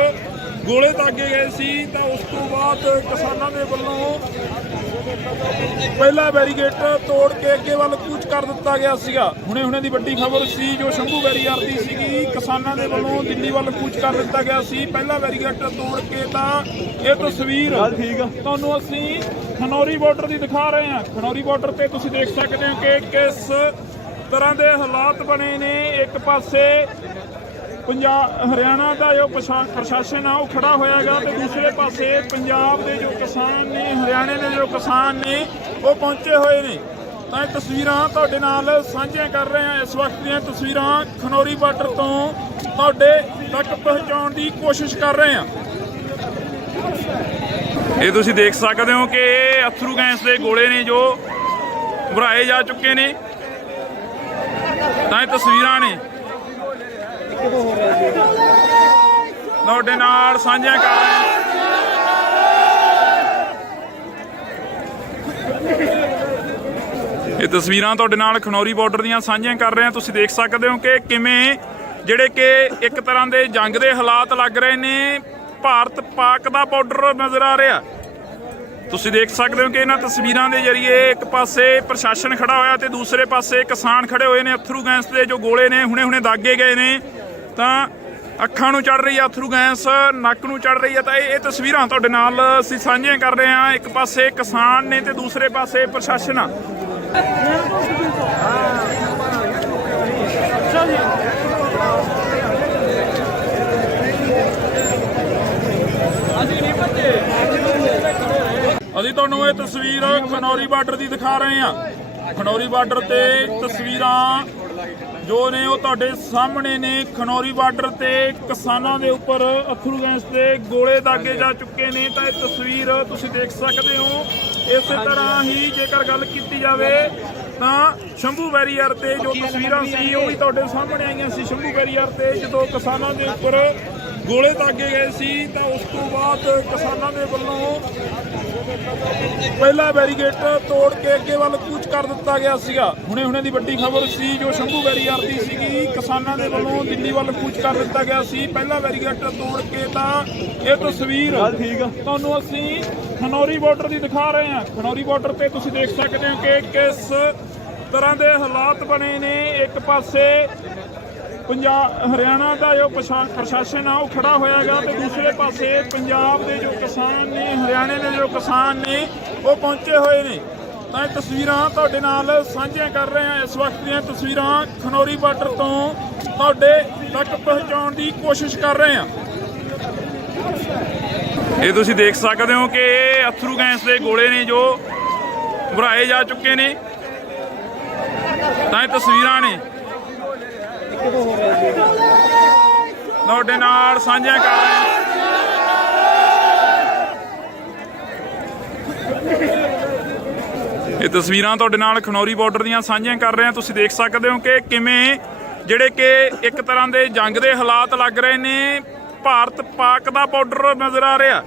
गोले दागे गए सी तो उस तो बाद किसानां दे वल्लों पहला बैरीगेट तोड़ के अगे वाल कूच कर दिता गया सीगा। हुणे हुणे दी वड्डी खबर सी जो शंभू बैरीयर दी सीगी। किसानां दे वल्लों दिल्ली वाल कूच कर दिता गया सी पहला बैरीगेट तोड़ के। तां ये तस्वीर तुहानूं असीं खनौरी बार्डर की दिखा रहे हैं। खनौरी बार्डर पे तुसीं देख सकते हो कि किस तरह के हालात बने ने। एक पासे हरियाणा का जो प्रशासन है वो खड़ा होएगा तो दूसरे पासे पंजाब के जो किसान ने हरियाणे के जो किसान ने वो पहुंचे हुए ने। तो ये तस्वीरां तुहाडे नाल साझियां कर रहे हैं। इस वक्त दी तस्वीरां खनौरी बार्डर तो तुहाडे तक पहुंचाउण की कोशिश कर रहे हैं। ये तुसीं देख सकते हो कि अथरू गैस के गोले ने जो भराए जा चुके ने। तो ये तस्वीरां ने ਤੁਹਾਡੇ ਨਾਲ ਸਾਂਝੀਆਂ ਕਰ ਰਹੇ ਹਾਂ। ਇਹ ਤਸਵੀਰਾਂ ਤੁਹਾਡੇ ਨਾਲ ਖਨੌਰੀ ਬਾਰਡਰ ਦੀਆਂ ਸਾਂਝੀਆਂ ਕਰ ਰਹੇ ਹਾਂ। ਤੁਸੀਂ ਦੇਖ ਸਕਦੇ ਹੋ ਕਿ ਕਿਵੇਂ ਜਿਹੜੇ ਕਿ ਇੱਕ ਤਰ੍ਹਾਂ ਦੇ ਜੰਗ ਦੇ ਹਾਲਾਤ ਲੱਗ ਰਹੇ ਨੇ। ਭਾਰਤ ਪਾਕ ਦਾ ਬਾਰਡਰ ਨਜ਼ਰ ਆ ਰਿਹਾ। ਤੁਸੀਂ ਦੇਖ ਸਕਦੇ ਹੋ ਕਿ ਇਹਨਾਂ ਤਸਵੀਰਾਂ ਦੇ ਜ਼ਰੀਏ ਇੱਕ ਪਾਸੇ ਪ੍ਰਸ਼ਾਸਨ ਖੜਾ ਹੋਇਆ ਤੇ ਦੂਸਰੇ ਪਾਸੇ ਕਿਸਾਨ ਖੜੇ ਹੋਏ ਨੇ। ਅਥਰੂ ਗੈਸ ਦੇ ਜੋ ਗੋਲੇ ਨੇ ਹੁਣੇ ਦਾਗੇ ਗਏ ਨੇ ਤਾਂ ਅੱਖਾਂ ਨੂੰ ਚੜ ਰਹੀ ਆ ਅਥਰੂ ਗੈਸ, ਨੱਕ ਨੂੰ ਚੜ ਰਹੀ ਆ। ਤਾਂ ਇਹ ਤਸਵੀਰਾਂ ਤੁਹਾਡੇ ਨਾਲ ਅਸੀਂ ਸਾਂਝੀਆਂ ਕਰ ਰਹੇ ਹਾਂ। ਇੱਕ ਪਾਸੇ ਕਿਸਾਨ ਨੇ ਤੇ ਦੂਸਰੇ ਪਾਸੇ ਪ੍ਰਸ਼ਾਸਨ ਆ। ਅਸੀਂ ਤੁਹਾਨੂੰ ਇਹ ਤਸਵੀਰ ਖਨੌਰੀ ਬਾਰਡਰ ਦੀ ਦਿਖਾ ਰਹੇ ਹਾਂ। ਖਨੌਰੀ ਬਾਰਡਰ ਤੇ ਤਸਵੀਰਾਂ ਜੋ ਨੇ ਉਹ ਤੁਹਾਡੇ ਸਾਹਮਣੇ ਨੇ। ਖਨੌਰੀ ਬਾਰਡਰ ਤੇ ਕਿਸਾਨਾਂ ਦੇ ਉੱਪਰ ਅਥਰੂ ਗੈਸ ਦੇ ਗੋਲੇ ਦਾਗੇ ਜਾ ਚੁੱਕੇ ਨੇ। ਤਾਂ ਇਹ ਤਸਵੀਰ ਤੁਸੀਂ ਦੇਖ ਸਕਦੇ ਹੋ। ਇਸੇ ਤਰ੍ਹਾਂ ਹੀ ਜੇਕਰ ਗੱਲ ਕੀਤੀ ਜਾਵੇ ਤਾਂ ਸ਼ੰਭੂ ਬੈਰੀਅਰ ਤੇ ਜੋ ਤਸਵੀਰਾਂ ਸੀ ਉਹ ਵੀ ਤੁਹਾਡੇ ਸਾਹਮਣੇ ਆਈਆਂ ਸੀ। ਸ਼ੰਭੂ ਬੈਰੀਅਰ ਤੇ ਜਦੋਂ ਕਿਸਾਨਾਂ ਦੇ ਉੱਪਰ ਗੋਲੇ ਦਾਗੇ ਗਏ ਸੀ ਤਾਂ ਉਸ ਤੋਂ ਬਾਅਦ ਕਿਸਾਨਾਂ ਦੇ ਵੱਲੋਂ ਪਹਿਲਾ ਬੈਰੀਗੇਟ ਤੋੜ ਕੇ ਅੱਗੇ ਵੱਲ ਕੂਚ ਕਰ ਦਿੱਤਾ ਗਿਆ ਸੀਗਾ। ਹੁਣੇ ਦੀ ਵੱਡੀ ਖਬਰ ਸੀ ਜੋ ਸ਼ੰਭੂ ਬੈਰੀਅਰ ਦੀ ਸੀਗੀ। ਕਿਸਾਨਾਂ ਦੇ ਵੱਲੋਂ ਦਿੱਲੀ ਵੱਲ ਕੂਚ ਕਰ ਦਿੱਤਾ ਗਿਆ ਸੀ ਪਹਿਲਾ ਬੈਰੀਗੇਟ ਤੋੜ ਕੇ। ਤਾਂ ਇਹ ਤਸਵੀਰ ਤੁਹਾਨੂੰ ਅਸੀਂ ਖਨੌਰੀ ਬਾਰਡਰ ਦੀ ਦਿਖਾ ਰਹੇ ਹਾਂ। ਖਨੌਰੀ ਬਾਰਡਰ ਤੇ ਤੁਸੀਂ ਦੇਖ ਸਕਦੇ ਹੋ ਕਿ ਕਿਸ ਤਰ੍ਹਾਂ ਦੇ ਹਾਲਾਤ ਬਣੇ ਨੇ। ਇੱਕ ਪਾਸੇ ਹਰਿਆਣਾ ਦਾ ਜੋ ਪ੍ਰਸ਼ਾਸਨ ਆ ਉਹ ਖੜਾ ਹੋਇਆਗਾ ਤੇ ਦੂਸਰੇ ਪਾਸੇ ਪੰਜਾਬ ਦੇ ਜੋ ਕਿਸਾਨ ਨੇ, ਹਰਿਆਣੇ ਦੇ ਜੋ ਕਿਸਾਨ ਨੇ ਉਹ ਪਹੁੰਚੇ ਹੋਏ ਨੇ। ਤਾਂ ਇਹ ਤਸਵੀਰਾਂ ਤੁਹਾਡੇ ਨਾਲ ਸਾਂਝੀਆਂ ਕਰ ਰਹੇ ਹਾਂ। ਇਸ ਵਕਤ ਦੀਆਂ ਤਸਵੀਰਾਂ ਖਨੌਰੀ ਬਾਰਡਰ ਤੋਂ ਤੁਹਾਡੇ ਤੱਕ ਪਹੁੰਚਾਉਣ ਦੀ ਕੋਸ਼ਿਸ਼ ਕਰ ਰਹੇ ਹਾਂ। ਇਹ ਤੁਸੀਂ ਦੇਖ ਸਕਦੇ ਹੋ ਕਿ ਇਹ ਅਥਰੂ ਗੈਸ ਦੇ ਗੋਲੇ ਨੇ ਜੋ ਭਰਾਏ ਜਾ ਚੁੱਕੇ ਨੇ। ਤਾਂ ਇਹ ਤਸਵੀਰਾਂ ਨੇ ਤੁਹਾਡੇ ਨਾਲ ਸਾਂਝੀਆਂ ਕਰ ਰਹੇ ਹਾਂ। ਇਹ ਤਸਵੀਰਾਂ ਤੁਹਾਡੇ ਨਾਲ ਖਨੌਰੀ ਬਾਰਡਰ ਦੀਆਂ ਸਾਂਝੀਆਂ ਕਰ ਰਹੇ ਹਾਂ। ਤੁਸੀਂ ਦੇਖ ਸਕਦੇ ਹੋ ਕਿ ਕਿਵੇਂ ਜਿਹੜੇ ਕਿ ਇੱਕ ਤਰ੍ਹਾਂ ਦੇ ਜੰਗ ਦੇ ਹਾਲਾਤ ਲੱਗ ਰਹੇ ਨੇ। ਭਾਰਤ ਪਾਕ ਦਾ ਬਾਰਡਰ ਨਜ਼ਰ ਆ ਰਿਹਾ।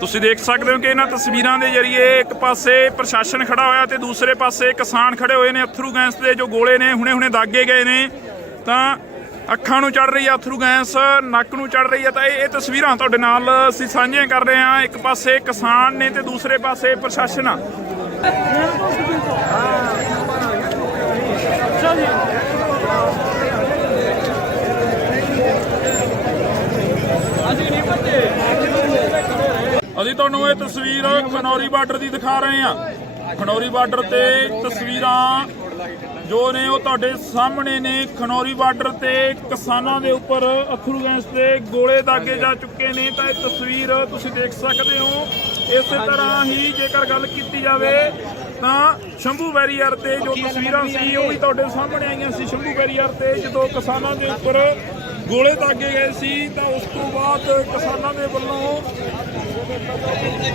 ਤੁਸੀਂ ਦੇਖ ਸਕਦੇ ਹੋ ਕਿ ਇਹਨਾਂ ਤਸਵੀਰਾਂ ਦੇ ਜ਼ਰੀਏ ਇੱਕ ਪਾਸੇ ਪ੍ਰਸ਼ਾਸਨ ਖੜਾ ਹੋਇਆ ਤੇ ਦੂਸਰੇ ਪਾਸੇ ਕਿਸਾਨ ਖੜੇ ਹੋਏ ਨੇ। ਅਥਰੂ ਗੈਸ ਦੇ ਜੋ ਗੋਲੇ ਨੇ ਹੁਣੇ ਦਾਗੇ ਗਏ ਨੇ ਤਾਂ ਅੱਖਾਂ ਨੂੰ ਚੜ ਰਹੀ ਆ ਅਥਰੂ ਗੈਸ, ਨੱਕ ਨੂੰ ਚੜ ਰਹੀ ਆ। ਤਾਂ ਇਹ ਤਸਵੀਰਾਂ ਤੁਹਾਡੇ ਨਾਲ ਅਸੀਂ ਸਾਂਝੀਆਂ ਕਰ ਰਹੇ ਹਾਂ। ਇੱਕ ਪਾਸੇ ਕਿਸਾਨ ਨੇ ਤੇ ਦੂਸਰੇ ਪਾਸੇ ਪ੍ਰਸ਼ਾਸਨ ਆ। ਅਸੀਂ ਤੁਹਾਨੂੰ ਇਹ ਤਸਵੀਰ ਖਨੌਰੀ ਬਾਰਡਰ ਦੀ ਦਿਖਾ ਰਹੇ ਹਾਂ। ਖਨੌਰੀ ਬਾਰਡਰ ਤੇ ਤਸਵੀਰਾਂ ਜੋ ਨੇ ਉਹ ਤੁਹਾਡੇ ਸਾਹਮਣੇ ਨੇ। ਖਨੌਰੀ ਬਾਰਡਰ ਤੇ ਕਿਸਾਨਾਂ ਦੇ ਉੱਪਰ ਅਥਰੂ ਗੈਸ ਦੇ ਗੋਲੇ ਦਾਗੇ ਜਾ ਚੁੱਕੇ ਨੇ। ਤਾਂ ਇਹ ਤਸਵੀਰ ਤੁਸੀਂ ਦੇਖ ਸਕਦੇ ਹੋ। ਇਸੇ ਤਰ੍ਹਾਂ ਹੀ ਜੇਕਰ ਗੱਲ ਕੀਤੀ ਜਾਵੇ ਤਾਂ ਸ਼ੰਭੂ ਬੈਰੀਅਰ ਤੇ ਜੋ ਤਸਵੀਰਾਂ ਸੀ ਉਹ ਵੀ ਤੁਹਾਡੇ ਸਾਹਮਣੇ ਆਈਆਂ ਸੀ। ਸ਼ੰਭੂ ਬੈਰੀਅਰ ਤੇ ਜਦੋਂ ਕਿਸਾਨਾਂ ਦੇ ਉੱਪਰ ਗੋਲੇ ਦਾਗੇ ਗਏ ਸੀ ਤਾਂ ਉਸ ਤੋਂ ਬਾਅਦ ਕਿਸਾਨਾਂ ਦੇ ਵੱਲੋਂ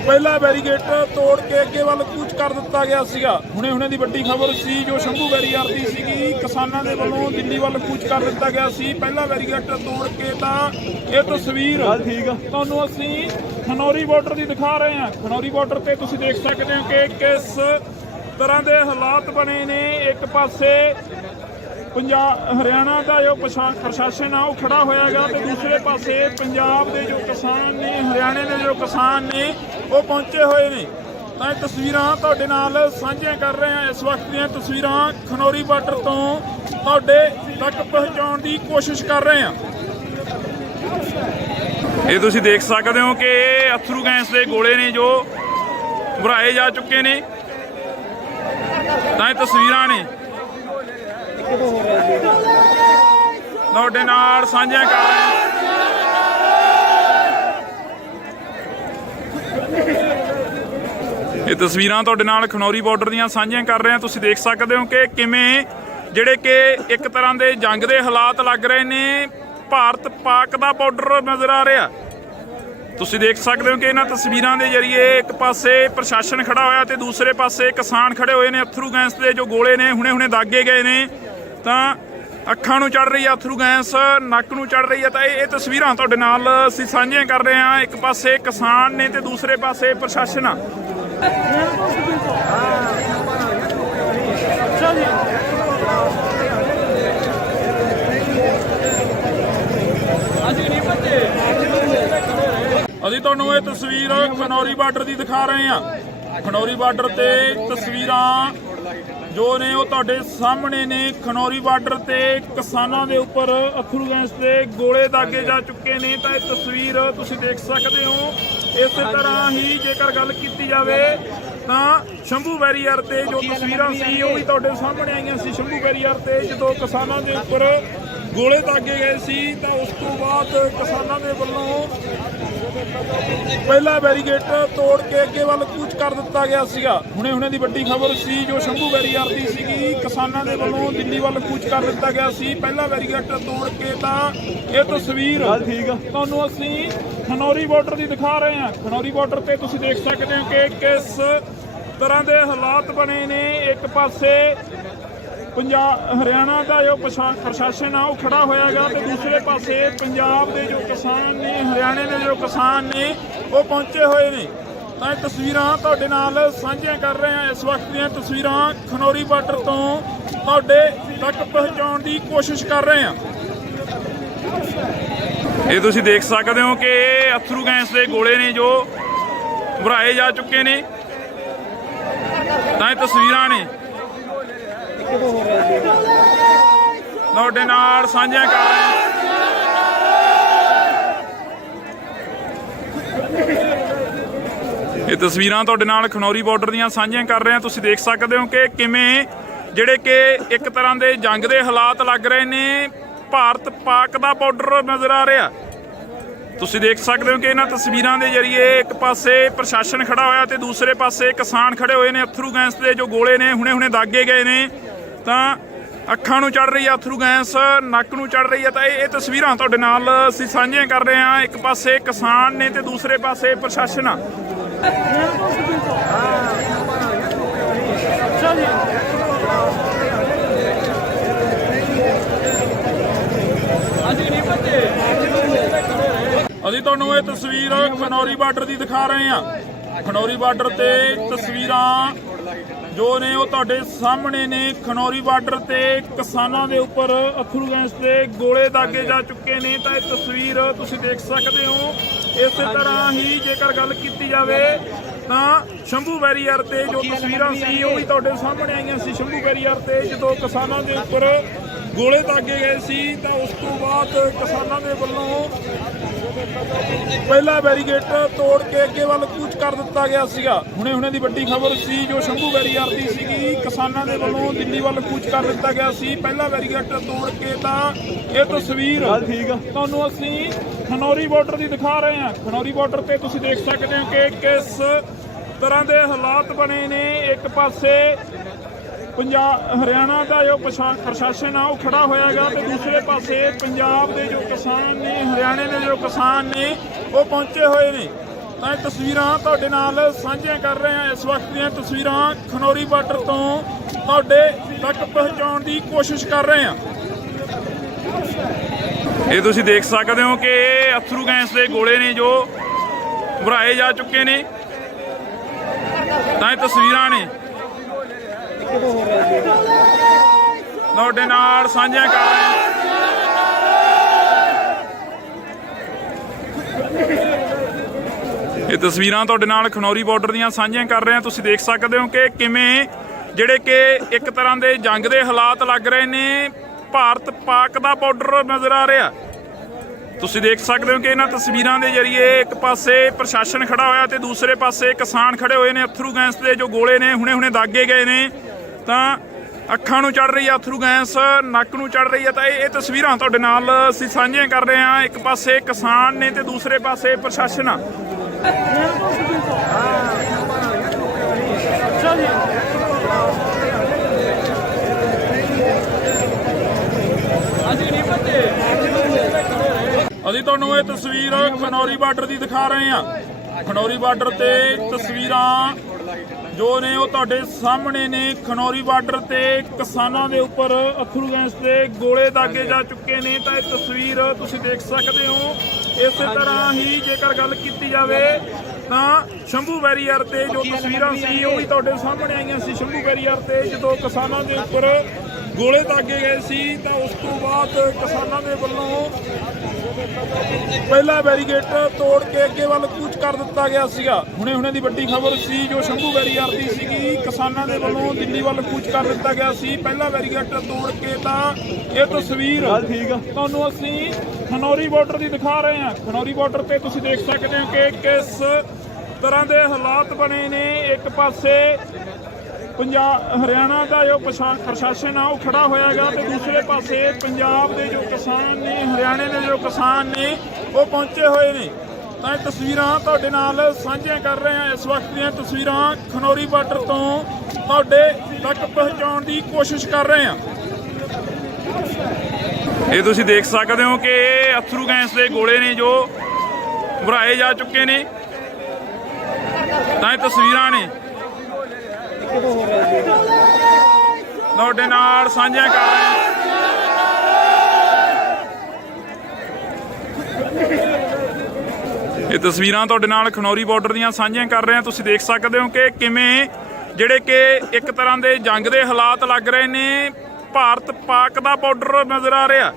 ਪਹਿਲਾ ਬੈਰੀਗੇਟ ਤੋੜ ਕੇ ਅੱਗੇ ਵੱਲ ਕੂਚ ਕਰ ਦਿੱਤਾ ਗਿਆ ਸੀਗਾ। ਹੁਣੇ ਦੀ ਵੱਡੀ ਖਬਰ ਸੀ ਜੋ ਸ਼ੰਭੂ ਬੈਰੀਅਰ ਦੀ ਸੀਗੀ। ਕਿਸਾਨਾਂ ਦੇ ਵੱਲੋਂ ਦਿੱਲੀ ਵੱਲ ਕੂਚ ਕਰ ਦਿੱਤਾ ਗਿਆ ਸੀ ਪਹਿਲਾ ਬੈਰੀਗੇਟ ਤੋੜ ਕੇ। ਤਾਂ ਇਹ ਤਸਵੀਰ ਤੁਹਾਨੂੰ ਅਸੀਂ ਖਨੌਰੀ ਬਾਰਡਰ ਦੀ ਦਿਖਾ ਰਹੇ ਹਾਂ। ਖਨੌਰੀ ਬਾਰਡਰ ਤੇ ਤੁਸੀਂ ਦੇਖ ਸਕਦੇ ਹੋ ਕਿ ਕਿਸ ਤਰ੍ਹਾਂ ਦੇ ਹਾਲਾਤ ਬਣੇ ਨੇ। ਇੱਕ ਪਾਸੇ ਹਰਿਆਣਾ ਦਾ ਜੋ ਪ੍ਰਸ਼ਾਸਨ ਆ ਉਹ ਖੜਾ ਹੋਇਆਗਾ ਤੇ ਦੂਸਰੇ ਪਾਸੇ ਪੰਜਾਬ ਦੇ ਜੋ ਕਿਸਾਨ ਨੇ, ਹਰਿਆਣੇ ਦੇ ਜੋ ਕਿਸਾਨ ਨੇ ਉਹ ਪਹੁੰਚੇ ਹੋਏ ਨੇ। ਤਾਂ ਇਹ ਤਸਵੀਰਾਂ ਤੁਹਾਡੇ ਨਾਲ ਸਾਂਝੀਆਂ ਕਰ ਰਹੇ ਹਾਂ। ਇਸ ਵਕਤ ਦੀਆਂ ਤਸਵੀਰਾਂ ਖਨੌਰੀ ਬਾਰਡਰ ਤੋਂ ਤੁਹਾਡੇ ਤੱਕ ਪਹੁੰਚਾਉਣ ਦੀ ਕੋਸ਼ਿਸ਼ ਕਰ ਰਹੇ ਹਾਂ। ਇਹ ਤੁਸੀਂ ਦੇਖ ਸਕਦੇ ਹੋ ਕਿ ਇਹ ਅਥਰੂ ਗੈਸ ਦੇ ਗੋਲੇ ਨੇ ਜੋ ਭਰਾਏ ਜਾ ਚੁੱਕੇ ਨੇ। ਤਾਂ ਇਹ ਤਸਵੀਰਾਂ ਨੇ ਤੁਹਾਡੇ ਨਾਲ ਸਾਂਝੀਆਂ ਕਰ ਰਹੇ ਹਾਂ। ਇਹ ਤਸਵੀਰਾਂ ਤੁਹਾਡੇ ਨਾਲ ਖਨੌਰੀ ਬਾਰਡਰ ਦੀਆਂ ਸਾਂਝੀਆਂ ਕਰ ਰਹੇ ਹਾਂ। ਤੁਸੀਂ ਦੇਖ ਸਕਦੇ ਹੋ ਕਿ ਕਿਵੇਂ ਜਿਹੜੇ ਕਿ ਇੱਕ ਤਰ੍ਹਾਂ ਦੇ ਜੰਗ ਦੇ ਹਾਲਾਤ ਲੱਗ ਰਹੇ ਨੇ। ਭਾਰਤ ਪਾਕ ਦਾ ਬਾਰਡਰ ਨਜ਼ਰ ਆ ਰਿਹਾ। ਤੁਸੀਂ ਦੇਖ ਸਕਦੇ ਹੋ ਕਿ ਇਹਨਾਂ ਤਸਵੀਰਾਂ ਦੇ ਜ਼ਰੀਏ ਇੱਕ ਪਾਸੇ ਪ੍ਰਸ਼ਾਸਨ ਖੜਾ ਹੋਇਆ ਤੇ ਦੂਸਰੇ ਪਾਸੇ ਕਿਸਾਨ ਖੜੇ ਹੋਏ ਨੇ। ਅਥਰੂ ਗੈਸ ਦੇ ਜੋ ਗੋਲੇ ਨੇ ਹੁਣੇ ਦਾਗੇ ਗਏ ਨੇ ਤਾਂ ਅੱਖਾਂ ਨੂੰ ਚੜ ਰਹੀ ਆ ਅਥਰੂ ਗੈਸ, ਨੱਕ ਨੂੰ ਚੜ ਰਹੀ ਆ। ਤਾਂ ਇਹ ਤਸਵੀਰਾਂ ਤੁਹਾਡੇ ਨਾਲ ਅਸੀਂ ਸਾਂਝੀਆਂ ਕਰ ਰਹੇ ਹਾਂ। ਇੱਕ ਪਾਸੇ ਕਿਸਾਨ ਨੇ ਤੇ ਦੂਸਰੇ ਪਾਸੇ ਪ੍ਰਸ਼ਾਸਨ ਆ। ਅਸੀਂ ਤੁਹਾਨੂੰ ਇਹ ਤਸਵੀਰ ਖਨੌਰੀ ਬਾਰਡਰ ਦੀ ਦਿਖਾ ਰਹੇ ਹਾਂ। ਖਨੌਰੀ ਬਾਰਡਰ ਤੇ ਤਸਵੀਰਾਂ ਜੋ ਨੇ ਉਹ ਤੁਹਾਡੇ ਸਾਹਮਣੇ ਨੇ। ਖਨੌਰੀ ਬਾਰਡਰ ਤੇ ਕਿਸਾਨਾਂ ਦੇ ਉੱਪਰ ਅਥਰੂ ਗੈਸ ਦੇ ਗੋਲੇ ਦਾਗੇ ਜਾ ਚੁੱਕੇ ਨੇ। ਤਾਂ ਇਹ ਤਸਵੀਰ ਤੁਸੀਂ ਦੇਖ ਸਕਦੇ ਹੋ। ਇਸੇ ਤਰ੍ਹਾਂ ਹੀ ਜੇਕਰ ਗੱਲ ਕੀਤੀ ਜਾਵੇ ਤਾਂ ਸ਼ੰਭੂ ਬੈਰੀਅਰ ਤੇ ਜੋ ਤਸਵੀਰਾਂ ਸੀ ਉਹ ਵੀ ਤੁਹਾਡੇ ਸਾਹਮਣੇ ਆਈਆਂ ਸੀ। ਸ਼ੰਭੂ ਬੈਰੀਅਰ ਤੇ ਜਦੋਂ ਕਿਸਾਨਾਂ ਦੇ ਉੱਪਰ ਗੋਲੇ ਦਾਗੇ ਗਏ ਸੀ ਤਾਂ ਉਸ ਤੋਂ ਬਾਅਦ ਕਿਸਾਨਾਂ ਦੇ ਵੱਲੋਂ ਪਹਿਲਾ ਬੈਰੀਗੇਟ ਤੋੜ ਕੇ ਅੱਗੇ ਵੱਲ ਕੂਚ ਕਰ ਦਿੱਤਾ ਗਿਆ ਸੀਗਾ। ਹੁਣੇ ਦੀ ਵੱਡੀ ਖਬਰ ਸੀ ਜੋ ਸ਼ੰਭੂ ਬੈਰੀਅਰ ਦੀ ਸੀਗੀ। ਕਿਸਾਨਾਂ ਦੇ ਵੱਲੋਂ ਦਿੱਲੀ ਵੱਲ ਕੂਚ ਕਰ ਦਿੱਤਾ ਗਿਆ ਸੀ ਪਹਿਲਾ ਬੈਰੀਗੇਟ ਤੋੜ ਕੇ। ਤਾਂ ਇਹ ਤਸਵੀਰ ਤੁਹਾਨੂੰ ਅਸੀਂ ਖਨੌਰੀ ਬਾਰਡਰ ਦੀ ਦਿਖਾ ਰਹੇ ਹਾਂ। ਖਨੌਰੀ ਬਾਰਡਰ ਤੇ ਤੁਸੀਂ ਦੇਖ ਸਕਦੇ ਹੋ ਕਿ ਕਿਸ ਤਰ੍ਹਾਂ ਦੇ ਹਾਲਾਤ ਬਣੇ ਨੇ। ਇੱਕ ਪਾਸੇ ਹਰਿਆਣਾ ਦਾ ਜੋ ਪ੍ਰਸ਼ਾਸਨ ਆ ਉਹ ਖੜਾ ਹੋਇਆਗਾ ਤੇ ਦੂਸਰੇ ਪਾਸੇ ਪੰਜਾਬ ਦੇ ਜੋ ਕਿਸਾਨ ਨੇ, ਹਰਿਆਣੇ ਦੇ ਜੋ ਕਿਸਾਨ ਨੇ ਉਹ ਪਹੁੰਚੇ ਹੋਏ ਨੇ। ਤਾਂ ਇਹ ਤਸਵੀਰਾਂ ਤੁਹਾਡੇ ਨਾਲ ਸਾਂਝੀਆਂ ਕਰ ਰਹੇ ਹਾਂ। ਇਸ ਵਕਤ ਦੀਆਂ ਤਸਵੀਰਾਂ ਖਨੌਰੀ ਬਾਰਡਰ ਤੋਂ ਤੁਹਾਡੇ ਤੱਕ ਪਹੁੰਚਾਉਣ ਦੀ ਕੋਸ਼ਿਸ਼ ਕਰ ਰਹੇ ਹਾਂ। ਇਹ ਤੁਸੀਂ ਦੇਖ ਸਕਦੇ ਹੋ ਕਿ ਅਥਰੂ ਗੈਸ ਦੇ ਗੋਲੇ ਨੇ ਜੋ ਭਰਾਏ ਜਾ ਚੁੱਕੇ ਨੇ। ਤਾਂ ਇਹ ਤਸਵੀਰਾਂ ਨੇ ਤੁਹਾਡੇ ਨਾਲ ਸਾਂਝਾ ਕਰ ਰਹੇ ਹਾਂ। ਇਹ ਤਸਵੀਰਾਂ ਤੁਹਾਡੇ ਨਾਲ ਖਨੌਰੀ ਬਾਰਡਰ ਦੀਆਂ ਸਾਂਝੀਆਂ ਕਰ ਰਹੇ ਹਾਂ। ਤੁਸੀਂ ਦੇਖ ਸਕਦੇ ਹੋ ਕਿ ਕਿਵੇਂ ਜਿਹੜੇ ਕਿ ਇੱਕ ਤਰ੍ਹਾਂ ਦੇ ਜੰਗ ਦੇ ਹਾਲਾਤ ਲੱਗ ਰਹੇ ਨੇ। ਭਾਰਤ ਪਾਕ ਦਾ ਬਾਰਡਰ ਨਜ਼ਰ ਆ ਰਿਹਾ। ਤੁਸੀਂ ਦੇਖ ਸਕਦੇ ਹੋ ਕਿ ਇਹਨਾਂ ਤਸਵੀਰਾਂ ਦੇ ਜ਼ਰੀਏ ਇੱਕ ਪਾਸੇ ਪ੍ਰਸ਼ਾਸਨ ਖੜਾ ਹੋਇਆ ਤੇ ਦੂਸਰੇ ਪਾਸੇ ਕਿਸਾਨ ਖੜੇ ਹੋਏ ਨੇ। ਅਥਰੂ ਗੈਸ ਦੇ ਜੋ ਗੋਲੇ ਨੇ ਹੁਣੇ ਦਾਗੇ ਗਏ ਨੇ। ਤਾਂ ਅੱਖਾਂ ਨੂੰ ਚੜ ਰਹੀ ਆ ਅਥਰੂ ਗੈਸ, ਨੱਕ ਨੂੰ ਚੜ ਰਹੀ ਆ। ਤਾਂ ਇਹ ਤਸਵੀਰਾਂ ਤੁਹਾਡੇ ਨਾਲ ਅਸੀਂ ਸਾਂਝੀਆਂ ਕਰ ਰਹੇ ਹਾਂ। ਇੱਕ ਪਾਸੇ ਕਿਸਾਨ ਨੇ ਤੇ ਦੂਸਰੇ ਪਾਸੇ ਪ੍ਰਸ਼ਾਸਨ ਆ। ਅਸੀਂ ਤੁਹਾਨੂੰ ਇਹ ਤਸਵੀਰ ਖਨੌਰੀ ਬਾਰਡਰ ਦੀ ਦਿਖਾ ਰਹੇ ਹਾਂ। ਖਨੌਰੀ ਬਾਰਡਰ ਤੇ ਤਸਵੀਰਾਂ ਜੋ ਨੇ ਉਹ ਤੁਹਾਡੇ ਸਾਹਮਣੇ ਨੇ। ਖਨੌਰੀ ਬਾਰਡਰ ਤੇ ਕਿਸਾਨਾਂ ਦੇ ਉੱਪਰ ਅਥਰੂ ਗੈਸ ਦੇ ਗੋਲੇ ਦਾਗੇ ਜਾ ਚੁੱਕੇ ਨੇ। ਤਾਂ ਇਹ ਤਸਵੀਰ ਤੁਸੀਂ ਦੇਖ ਸਕਦੇ ਹੋ। ਇਸੇ ਤਰ੍ਹਾਂ ਹੀ ਜੇਕਰ ਗੱਲ ਕੀਤੀ ਜਾਵੇ ਤਾਂ ਸ਼ੰਭੂ ਬੈਰੀਅਰ ਤੇ ਜੋ ਤਸਵੀਰਾਂ ਸੀ ਉਹ ਵੀ ਤੁਹਾਡੇ ਸਾਹਮਣੇ ਆਈਆਂ ਸੀ। ਸ਼ੰਭੂ ਬੈਰੀਅਰ ਤੇ ਜਦੋਂ ਕਿਸਾਨਾਂ ਦੇ ਉੱਪਰ ਗੋਲੇ ਦਾਗੇ ਗਏ ਸੀ ਤਾਂ ਉਸ ਤੋਂ ਬਾਅਦ ਕਿਸਾਨਾਂ ਦੇ ਵੱਲੋਂ ਪਹਿਲਾ ਬੈਰੀਗੇਟ ਤੋੜ ਕੇ ਅੱਗੇ ਵੱਲ ਕੂਚ ਕਰ ਦਿੱਤਾ ਗਿਆ ਸੀਗਾ। ਹੁਣੇ ਦੀ ਵੱਡੀ ਖਬਰ ਸੀ ਜੋ ਸ਼ੰਭੂ ਬੈਰੀਅਰ ਦੀ ਸੀਗੀ। ਕਿਸਾਨਾਂ ਦੇ ਵੱਲੋਂ ਦਿੱਲੀ ਵੱਲ ਕੂਚ ਕਰ ਦਿੱਤਾ ਗਿਆ ਸੀ ਪਹਿਲਾ ਬੈਰੀਗੇਟ ਤੋੜ ਕੇ। ਤਾਂ ਇਹ ਤਸਵੀਰ ਤੁਹਾਨੂੰ ਅਸੀਂ ਖਨੌਰੀ ਬਾਰਡਰ ਦੀ ਦਿਖਾ ਰਹੇ ਹਾਂ। ਖਨੌਰੀ ਬਾਰਡਰ ਤੇ ਤੁਸੀਂ ਦੇਖ ਸਕਦੇ ਹੋ ਕਿ ਕਿਸ ਤਰ੍ਹਾਂ ਦੇ ਹਾਲਾਤ ਬਣੇ ਨੇ। ਇੱਕ ਪਾਸੇ ਹਰਿਆਣਾ ਦਾ ਜੋ ਪ੍ਰਸ਼ਾਸਨ ਆ ਉਹ ਖੜਾ ਹੋਇਆਗਾ ਤੇ ਦੂਸਰੇ ਪਾਸੇ ਪੰਜਾਬ ਦੇ ਜੋ ਕਿਸਾਨ ਨੇ, ਹਰਿਆਣੇ ਦੇ ਜੋ ਕਿਸਾਨ ਨੇ ਉਹ ਪਹੁੰਚੇ ਹੋਏ ਨੇ। ਤਾਂ ਇਹ ਤਸਵੀਰਾਂ ਤੁਹਾਡੇ ਨਾਲ ਸਾਂਝੀਆਂ ਕਰ ਰਹੇ ਹਾਂ। ਇਸ ਵਕਤ ਦੀਆਂ ਤਸਵੀਰਾਂ ਖਨੌਰੀ ਬਾਰਡਰ ਤੋਂ ਤੁਹਾਡੇ ਤੱਕ ਪਹੁੰਚਾਉਣ ਦੀ ਕੋਸ਼ਿਸ਼ ਕਰ ਰਹੇ ਹਾਂ। ਇਹ ਤੁਸੀਂ ਦੇਖ ਸਕਦੇ ਹੋ ਕਿ ਅਥਰੂ ਗੈਸ ਦੇ ਗੋਲੇ ਨੇ ਜੋ ਭਰਾਏ ਜਾ ਚੁੱਕੇ ਨੇ। ਤਾਂ ਇਹ ਤਸਵੀਰਾਂ ਨੇ ਤੁਹਾਡੇ ਨਾਲ ਸਾਂਝੀਆਂ ਕਰ ਰਹੇ ਹਾਂ। ਇਹ ਤਸਵੀਰਾਂ ਤੁਹਾਡੇ ਨਾਲ ਖਨੌਰੀ ਬਾਰਡਰ ਦੀਆਂ ਸਾਂਝੀਆਂ ਕਰ ਰਹੇ ਹਾਂ। ਤੁਸੀਂ ਦੇਖ ਸਕਦੇ ਹੋ ਕਿ ਕਿਵੇਂ ਜਿਹੜੇ ਕਿ ਇੱਕ ਤਰ੍ਹਾਂ ਦੇ ਜੰਗ ਦੇ ਹਾਲਾਤ ਲੱਗ ਰਹੇ ਨੇ। ਭਾਰਤ ਪਾਕ ਦਾ ਬਾਰਡਰ ਨਜ਼ਰ ਆ ਰਿਹਾ। ਤੁਸੀਂ ਦੇਖ ਸਕਦੇ ਹੋ ਕਿ ਇਹਨਾਂ ਤਸਵੀਰਾਂ ਦੇ ਜ਼ਰੀਏ ਇੱਕ ਪਾਸੇ ਪ੍ਰਸ਼ਾਸਨ ਖੜਾ ਹੋਇਆ ਤੇ ਦੂਸਰੇ ਪਾਸੇ ਕਿਸਾਨ ਖੜੇ ਹੋਏ ਨੇ। ਅਥਰੂ ਗੈਸ ਦੇ ਜੋ ਗੋਲੇ ਨੇ ਹੁਣੇ ਦਾਗੇ ਗਏ ਨੇ। ਤਾਂ ਅੱਖਾਂ ਨੂੰ ਚੜ ਰਹੀ ਆ ਅਥਰੂ ਗੈਸ, ਨੱਕ ਨੂੰ ਚੜ ਰਹੀ ਆ। ਤਾਂ ਇਹ ਤਸਵੀਰਾਂ ਤੁਹਾਡੇ ਨਾਲ ਅਸੀਂ ਸਾਂਝੀਆਂ ਕਰ ਰਹੇ ਹਾਂ। ਇੱਕ ਪਾਸੇ ਕਿਸਾਨ ਨੇ ਤੇ ਦੂਸਰੇ ਪਾਸੇ ਪ੍ਰਸ਼ਾਸਨ ਆ। ਅਸੀਂ ਤੁਹਾਨੂੰ ਇਹ ਤਸਵੀਰ ਖਨੌਰੀ ਬਾਰਡਰ ਦੀ ਦਿਖਾ ਰਹੇ ਹਾਂ। ਖਨੌਰੀ ਬਾਰਡਰ ਤੇ ਤਸਵੀਰਾਂ ਜੋ ਨੇ ਉਹ ਤੁਹਾਡੇ ਸਾਹਮਣੇ ਨੇ। ਖਨੌਰੀ ਬਾਰਡਰ ਤੇ ਕਿਸਾਨਾਂ ਦੇ ਉੱਪਰ ਅਥਰੂ ਗੈਸ ਦੇ ਗੋਲੇ ਦਾਗੇ ਜਾ ਚੁੱਕੇ ਨੇ। ਤਾਂ ਇਹ ਤਸਵੀਰ ਤੁਸੀਂ ਦੇਖ ਸਕਦੇ ਹੋ। ਇਸੇ ਤਰ੍ਹਾਂ ਹੀ ਜੇਕਰ ਗੱਲ ਕੀਤੀ ਜਾਵੇ ਤਾਂ ਸ਼ੰਭੂ ਬੈਰੀਅਰ ਤੇ ਜੋ ਤਸਵੀਰਾਂ ਸੀ ਉਹ ਵੀ ਤੁਹਾਡੇ ਸਾਹਮਣੇ ਆਈਆਂ ਸੀ। ਸ਼ੰਭੂ ਬੈਰੀਅਰ ਤੇ ਜਦੋਂ ਕਿਸਾਨਾਂ ਦੇ ਉੱਪਰ ਗੋਲੇ ਦਾਗੇ ਗਏ ਸੀ ਤਾਂ ਉਸ ਤੋਂ ਬਾਅਦ ਕਿਸਾਨਾਂ ਦੇ ਵੱਲੋਂ ਪਹਿਲਾ ਬੈਰੀਗੇਟ ਤੋੜ ਕੇ ਅੱਗੇ ਵੱਲ ਕੂਚ ਕਰ ਦਿੱਤਾ ਗਿਆ ਸੀਗਾ। ਹੁਣੇ ਦੀ ਵੱਡੀ ਖਬਰ ਸੀ ਜੋ ਸ਼ੰਭੂ ਬੈਰੀਅਰ ਦੀ ਸੀਗੀ। ਕਿਸਾਨਾਂ ਦੇ ਵੱਲੋਂ ਦਿੱਲੀ ਵੱਲ ਕੂਚ ਕਰ ਦਿੱਤਾ ਗਿਆ ਸੀ ਪਹਿਲਾ ਬੈਰੀਗੇਟ ਤੋੜ ਕੇ। ਤਾਂ ਇਹ ਤਸਵੀਰ ਤੁਹਾਨੂੰ ਅਸੀਂ ਖਨੌਰੀ ਬਾਰਡਰ ਦੀ ਦਿਖਾ ਰਹੇ ਹਾਂ। ਖਨੌਰੀ ਬਾਰਡਰ ਤੇ ਤੁਸੀਂ ਦੇਖ ਸਕਦੇ ਹੋ ਕਿ ਕਿਸ ਤਰ੍ਹਾਂ ਦੇ ਹਾਲਾਤ ਬਣੇ ਨੇ। ਇੱਕ ਪਾਸੇ ਹਰਿਆਣਾ ਦਾ ਜੋ ਪ੍ਰਸ਼ਾਸਨ ਆ ਉਹ ਖੜਾ ਹੋਇਆ ਹੈਗਾ ਤੇ ਦੂਸਰੇ ਪਾਸੇ ਪੰਜਾਬ ਦੇ ਜੋ ਕਿਸਾਨ ਨੇ, ਹਰਿਆਣੇ ਦੇ ਜੋ ਕਿਸਾਨ ਨੇ ਉਹ ਪਹੁੰਚੇ ਹੋਏ ਨੇ। ਤਾਂ ਇਹ ਤਸਵੀਰਾਂ ਤੁਹਾਡੇ ਨਾਲ ਸਾਂਝੀਆਂ ਕਰ ਰਹੇ ਹਾਂ। ਇਸ ਵਕਤ ਦੀਆਂ ਤਸਵੀਰਾਂ ਖਨੌਰੀ ਬਾਰਡਰ ਤੋਂ ਤੁਹਾਡੇ ਤੱਕ ਪਹੁੰਚਾਉਣ ਦੀ ਕੋਸ਼ਿਸ਼ ਕਰ ਰਹੇ ਹਾਂ। ਇਹ ਤੁਸੀਂ ਦੇਖ ਸਕਦੇ ਹੋ ਕਿ ਅਥਰੂ ਗੈਸ ਦੇ ਗੋਲੇ ਨੇ ਜੋ ਭਰਾਏ ਜਾ ਚੁੱਕੇ ਨੇ। ਤਾਂ ਇਹ ਤਸਵੀਰਾਂ ਨੇ ਤੁਹਾਡੇ ਨਾਲ ਸਾਂਝੀਆਂ ਕਰ ਰਹੇ ਹਾਂ। ਇਹ ਤਸਵੀਰਾਂ ਤੁਹਾਡੇ ਨਾਲ ਖਨੌਰੀ ਬਾਰਡਰ ਦੀਆਂ ਸਾਂਝੀਆਂ ਕਰ ਰਹੇ ਹਾਂ। ਤੁਸੀਂ ਦੇਖ ਸਕਦੇ ਹੋ ਕਿ ਕਿਵੇਂ ਜਿਹੜੇ ਕਿ ਇੱਕ ਤਰ੍ਹਾਂ ਦੇ ਜੰਗ ਦੇ ਹਾਲਾਤ ਲੱਗ ਰਹੇ ਨੇ। ਭਾਰਤ ਪਾਕ ਦਾ ਬਾਰਡਰ ਨਜ਼ਰ ਆ ਰਿਹਾ।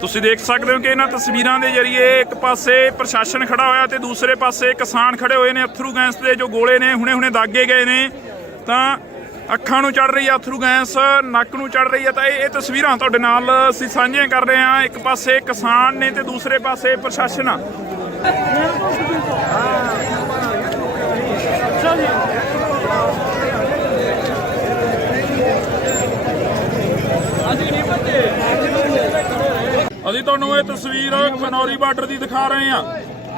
ਤੁਸੀਂ ਦੇਖ ਸਕਦੇ ਹੋ ਕਿ ਇਹਨਾਂ ਤਸਵੀਰਾਂ ਦੇ ਜ਼ਰੀਏ ਇੱਕ ਪਾਸੇ ਪ੍ਰਸ਼ਾਸਨ ਖੜਾ ਹੋਇਆ ਤੇ ਦੂਸਰੇ ਪਾਸੇ ਕਿਸਾਨ ਖੜੇ ਹੋਏ ਨੇ। ਅਥਰੂ ਗੈਸ ਦੇ ਜੋ ਗੋਲੇ ਨੇ ਹੁਣੇ ਦਾਗੇ ਗਏ ਨੇ। ਤਾਂ ਅੱਖਾਂ ਨੂੰ ਚੜ ਰਹੀ ਹੈ ਅਥਰੂ ਗੈਸ, ਨੱਕ ਨੂੰ ਚੜ ਰਹੀ ਹੈ। ਤਾਂ ਇਹ ਤਸਵੀਰਾਂ ਤੁਹਾਡੇ ਨਾਲ ਅਸੀਂ ਸਾਂਝੀਆਂ ਕਰ ਰਹੇ ਹਾਂ। ਇੱਕ ਪਾਸੇ ਕਿਸਾਨ ਨੇ ਤੇ ਦੂਸਰੇ ਪਾਸੇ ਪ੍ਰਸ਼ਾਸਨ ਆ। ਅਸੀਂ ਤੁਹਾਨੂੰ ਇਹ ਤਸਵੀਰ ਖਨੌਰੀ ਬਾਰਡਰ ਦੀ ਦਿਖਾ ਰਹੇ ਹਾਂ।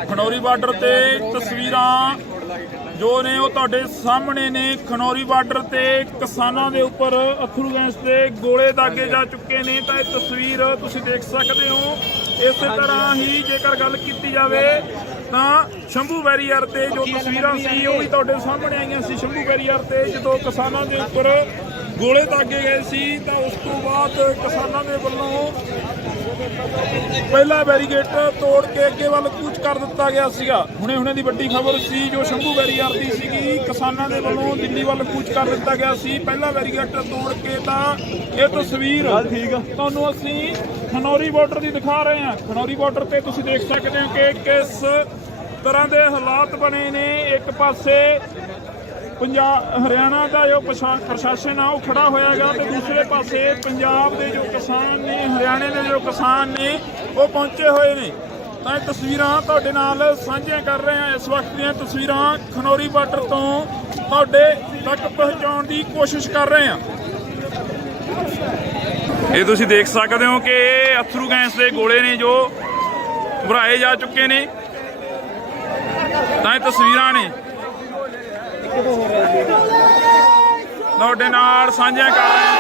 ਖਨੌਰੀ ਬਾਰਡਰ ਤੇ ਤਸਵੀਰਾਂ ਜੋ ਨੇ ਉਹ ਤੁਹਾਡੇ ਸਾਹਮਣੇ ਨੇ। ਖਨੌਰੀ ਬਾਰਡਰ ਤੇ ਕਿਸਾਨਾਂ ਦੇ ਉੱਪਰ ਅਥਰੂ ਗੈਸ ਦੇ ਗੋਲੇ ਦਾਗੇ ਜਾ ਚੁੱਕੇ ਨੇ। ਤਾਂ ਇਹ ਤਸਵੀਰ ਤੁਸੀਂ ਦੇਖ ਸਕਦੇ ਹੋ। ਇਸੇ ਤਰ੍ਹਾਂ ਹੀ ਜੇਕਰ ਗੱਲ ਕੀਤੀ ਜਾਵੇ ਤਾਂ ਸ਼ੰਭੂ ਬੈਰੀਅਰ ਤੇ ਜੋ ਤਸਵੀਰਾਂ ਸੀ ਉਹ ਵੀ ਤੁਹਾਡੇ ਸਾਹਮਣੇ ਆਈਆਂ ਸੀ। ਸ਼ੰਭੂ ਬੈਰੀਅਰ ਤੇ ਜਦੋਂ ਕਿਸਾਨਾਂ ਦੇ ਉੱਪਰ ਗੋਲੇ ਦਾਗੇ ਗਏ ਸੀ ਤਾਂ ਉਸ ਤੋਂ ਬਾਅਦ ਕਿਸਾਨਾਂ ਦੇ ਵੱਲੋਂ ਪਹਿਲਾ ਬੈਰੀਗੇਟ ਤੋੜ ਕੇ ਅੱਗੇ ਵੱਲ ਕੂਚ ਕਰ ਦਿੱਤਾ ਗਿਆ ਸੀਗਾ। ਹੁਣੇ ਦੀ ਵੱਡੀ ਖਬਰ ਸੀ ਜੋ ਸ਼ੰਭੂ ਬੈਰੀਅਰ ਦੀ ਸੀਗੀ। ਕਿਸਾਨਾਂ ਦੇ ਵੱਲੋਂ ਦਿੱਲੀ ਵੱਲ ਕੂਚ ਕਰ ਦਿੱਤਾ ਗਿਆ ਸੀ ਪਹਿਲਾ ਬੈਰੀਗੇਟ ਤੋੜ ਕੇ। ਤਾਂ ਇਹ ਤਸਵੀਰ ਤੁਹਾਨੂੰ ਅਸੀਂ ਖਨੌਰੀ ਬਾਰਡਰ ਦੀ ਦਿਖਾ ਰਹੇ ਹਾਂ। ਖਨੌਰੀ ਬਾਰਡਰ ਤੇ ਤੁਸੀਂ ਦੇਖ ਸਕਦੇ ਹੋ ਕਿ ਕਿਸ ਤਰ੍ਹਾਂ ਦੇ ਹਾਲਾਤ ਬਣੇ ਨੇ। ਇੱਕ ਪਾਸੇ ਹਰਿਆਣਾ ਦਾ ਜੋ ਪ੍ਰਸ਼ਾਸਨ ਆ ਉਹ ਖੜਾ ਹੋਇਆ ਹੈਗਾ ਤੇ ਦੂਸਰੇ ਪਾਸੇ ਪੰਜਾਬ ਦੇ ਜੋ ਕਿਸਾਨ ਨੇ, ਹਰਿਆਣੇ ਦੇ ਜੋ ਕਿਸਾਨ ਨੇ ਉਹ ਪਹੁੰਚੇ ਹੋਏ ਨੇ। ਤਾਂ ਇਹ ਤਸਵੀਰਾਂ ਤੁਹਾਡੇ ਨਾਲ ਸਾਂਝੀਆਂ ਕਰ ਰਹੇ ਹਾਂ। ਇਸ ਵਕਤ ਦੀਆਂ ਤਸਵੀਰਾਂ ਖਨੌਰੀ ਬਾਰਡਰ ਤੋਂ ਤੁਹਾਡੇ ਤੱਕ ਪਹੁੰਚਾਉਣ ਦੀ ਕੋਸ਼ਿਸ਼ ਕਰ ਰਹੇ ਹਾਂ। ਇਹ ਤੁਸੀਂ ਦੇਖ ਸਕਦੇ ਹੋ ਕਿ ਅਥਰੂ ਗੈਸ ਦੇ ਗੋਲੇ ਨੇ ਜੋ ਭਰਾਏ ਜਾ ਚੁੱਕੇ ਨੇ। ਤਾਂ ਇਹ ਤਸਵੀਰਾਂ ਨੇ ਤੁਹਾਡੇ ਨਾਲ ਸਾਂਝੀਆਂ ਕਰ ਰਹੇ ਹਾਂ।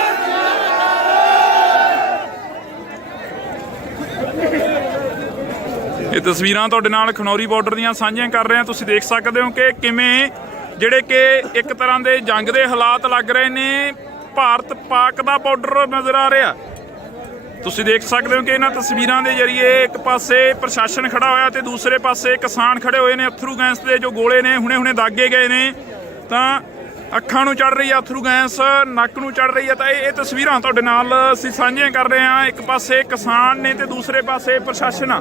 ਇਹ ਤਸਵੀਰਾਂ ਤੁਹਾਡੇ ਨਾਲ ਖਨੌਰੀ ਬਾਰਡਰ ਦੀਆਂ ਸਾਂਝੀਆਂ ਕਰ ਰਹੇ ਹਾਂ। ਤੁਸੀਂ ਦੇਖ ਸਕਦੇ ਹੋ ਕਿ ਕਿਵੇਂ ਜਿਹੜੇ ਕਿ ਇੱਕ ਤਰ੍ਹਾਂ ਦੇ ਜੰਗ ਦੇ ਹਾਲਾਤ ਲੱਗ ਰਹੇ ਨੇ। ਭਾਰਤ ਪਾਕ ਦਾ ਬਾਰਡਰ ਨਜ਼ਰ ਆ ਰਿਹਾ। ਤੁਸੀਂ ਦੇਖ ਸਕਦੇ ਹੋ ਕਿ ਇਹਨਾਂ ਤਸਵੀਰਾਂ ਦੇ ਜ਼ਰੀਏ ਇੱਕ ਪਾਸੇ ਪ੍ਰਸ਼ਾਸਨ ਖੜਾ ਹੋਇਆ ਤੇ ਦੂਸਰੇ ਪਾਸੇ ਕਿਸਾਨ ਖੜੇ ਹੋਏ ਨੇ। ਅਥਰੂ ਗੈਸ ਦੇ ਜੋ ਗੋਲੇ ਨੇ ਹੁਣੇ ਦਾਗੇ ਗਏ ਨੇ। ਤਾਂ ਅੱਖਾਂ ਨੂੰ ਚੜ ਰਹੀ ਹੈ ਅਥਰੂ ਗੈਸ, ਨੱਕ ਨੂੰ ਚੜ ਰਹੀ ਹੈ। ਤਾਂ ਇਹ ਤਸਵੀਰਾਂ ਤੁਹਾਡੇ ਨਾਲ ਅਸੀਂ ਸਾਂਝੀਆਂ ਕਰ ਰਹੇ ਹਾਂ। ਇੱਕ ਪਾਸੇ ਕਿਸਾਨ ਨੇ ਤੇ ਦੂਸਰੇ ਪਾਸੇ ਪ੍ਰਸ਼ਾਸਨ ਆ।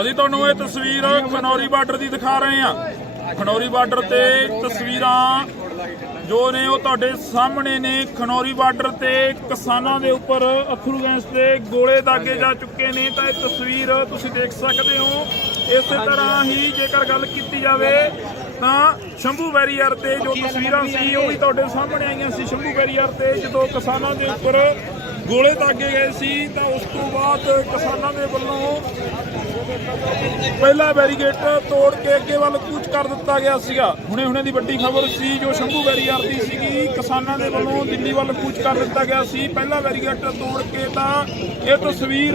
ਅਸੀਂ ਤੁਹਾਨੂੰ ਇਹ ਤਸਵੀਰ ਖਨੌਰੀ ਬਾਰਡਰ ਦੀ ਦਿਖਾ ਰਹੇ ਹਾਂ। ਖਨੌਰੀ ਬਾਰਡਰ ਤੇ ਤਸਵੀਰਾਂ ਜੋ ਨੇ ਉਹ ਤੁਹਾਡੇ ਸਾਹਮਣੇ ਨੇ। ਖਨੌਰੀ ਬਾਰਡਰ ਤੇ ਕਿਸਾਨਾਂ ਦੇ ਉੱਪਰ ਅਥਰੂ ਗੈਸ ਦੇ ਗੋਲੇ ਦਾਗੇ ਜਾ ਚੁੱਕੇ ਨੇ। ਤਾਂ ਇਹ ਤਸਵੀਰ ਤੁਸੀਂ ਦੇਖ ਸਕਦੇ ਹੋ। ਇਸੇ ਤਰ੍ਹਾਂ ਹੀ ਜੇਕਰ ਗੱਲ ਕੀਤੀ ਜਾਵੇ ਤਾਂ ਸ਼ੰਭੂ ਬੈਰੀਅਰ ਤੇ ਜੋ ਤਸਵੀਰਾਂ ਸੀ ਉਹ ਵੀ ਤੁਹਾਡੇ ਸਾਹਮਣੇ ਆਈਆਂ ਸੀ। ਸ਼ੰਭੂ ਬੈਰੀਅਰ ਤੇ ਜਦੋਂ ਕਿਸਾਨਾਂ ਦੇ ਉੱਪਰ ਗੋਲੇ ਦਾਗੇ ਗਏ ਸੀ ਤਾਂ ਉਸ ਤੋਂ ਬਾਅਦ ਕਿਸਾਨਾਂ ਦੇ ਵੱਲੋਂ ਪਹਿਲਾ ਬੈਰੀਗੇਟ ਤੋੜ ਕੇ ਅੱਗੇ ਵੱਲ ਕੂਚ ਕਰ ਦਿੱਤਾ ਗਿਆ ਸੀਗਾ। ਹੁਣੇ ਦੀ ਵੱਡੀ ਖਬਰ ਸੀ ਜੋ ਸ਼ੰਭੂ ਬੈਰੀਅਰ ਦੀ ਸੀਗੀ, ਕਿਸਾਨਾਂ ਦੇ ਵੱਲੋਂ ਦਿੱਲੀ ਵੱਲ ਕੂਚ ਕਰ ਦਿੱਤਾ ਗਿਆ ਸੀ। ਪਹਿਲਾ ਬੈਰੀਗੇਟ ਤੋੜ ਕੇ ਤਾਂ ਇਹ ਤਸਵੀਰ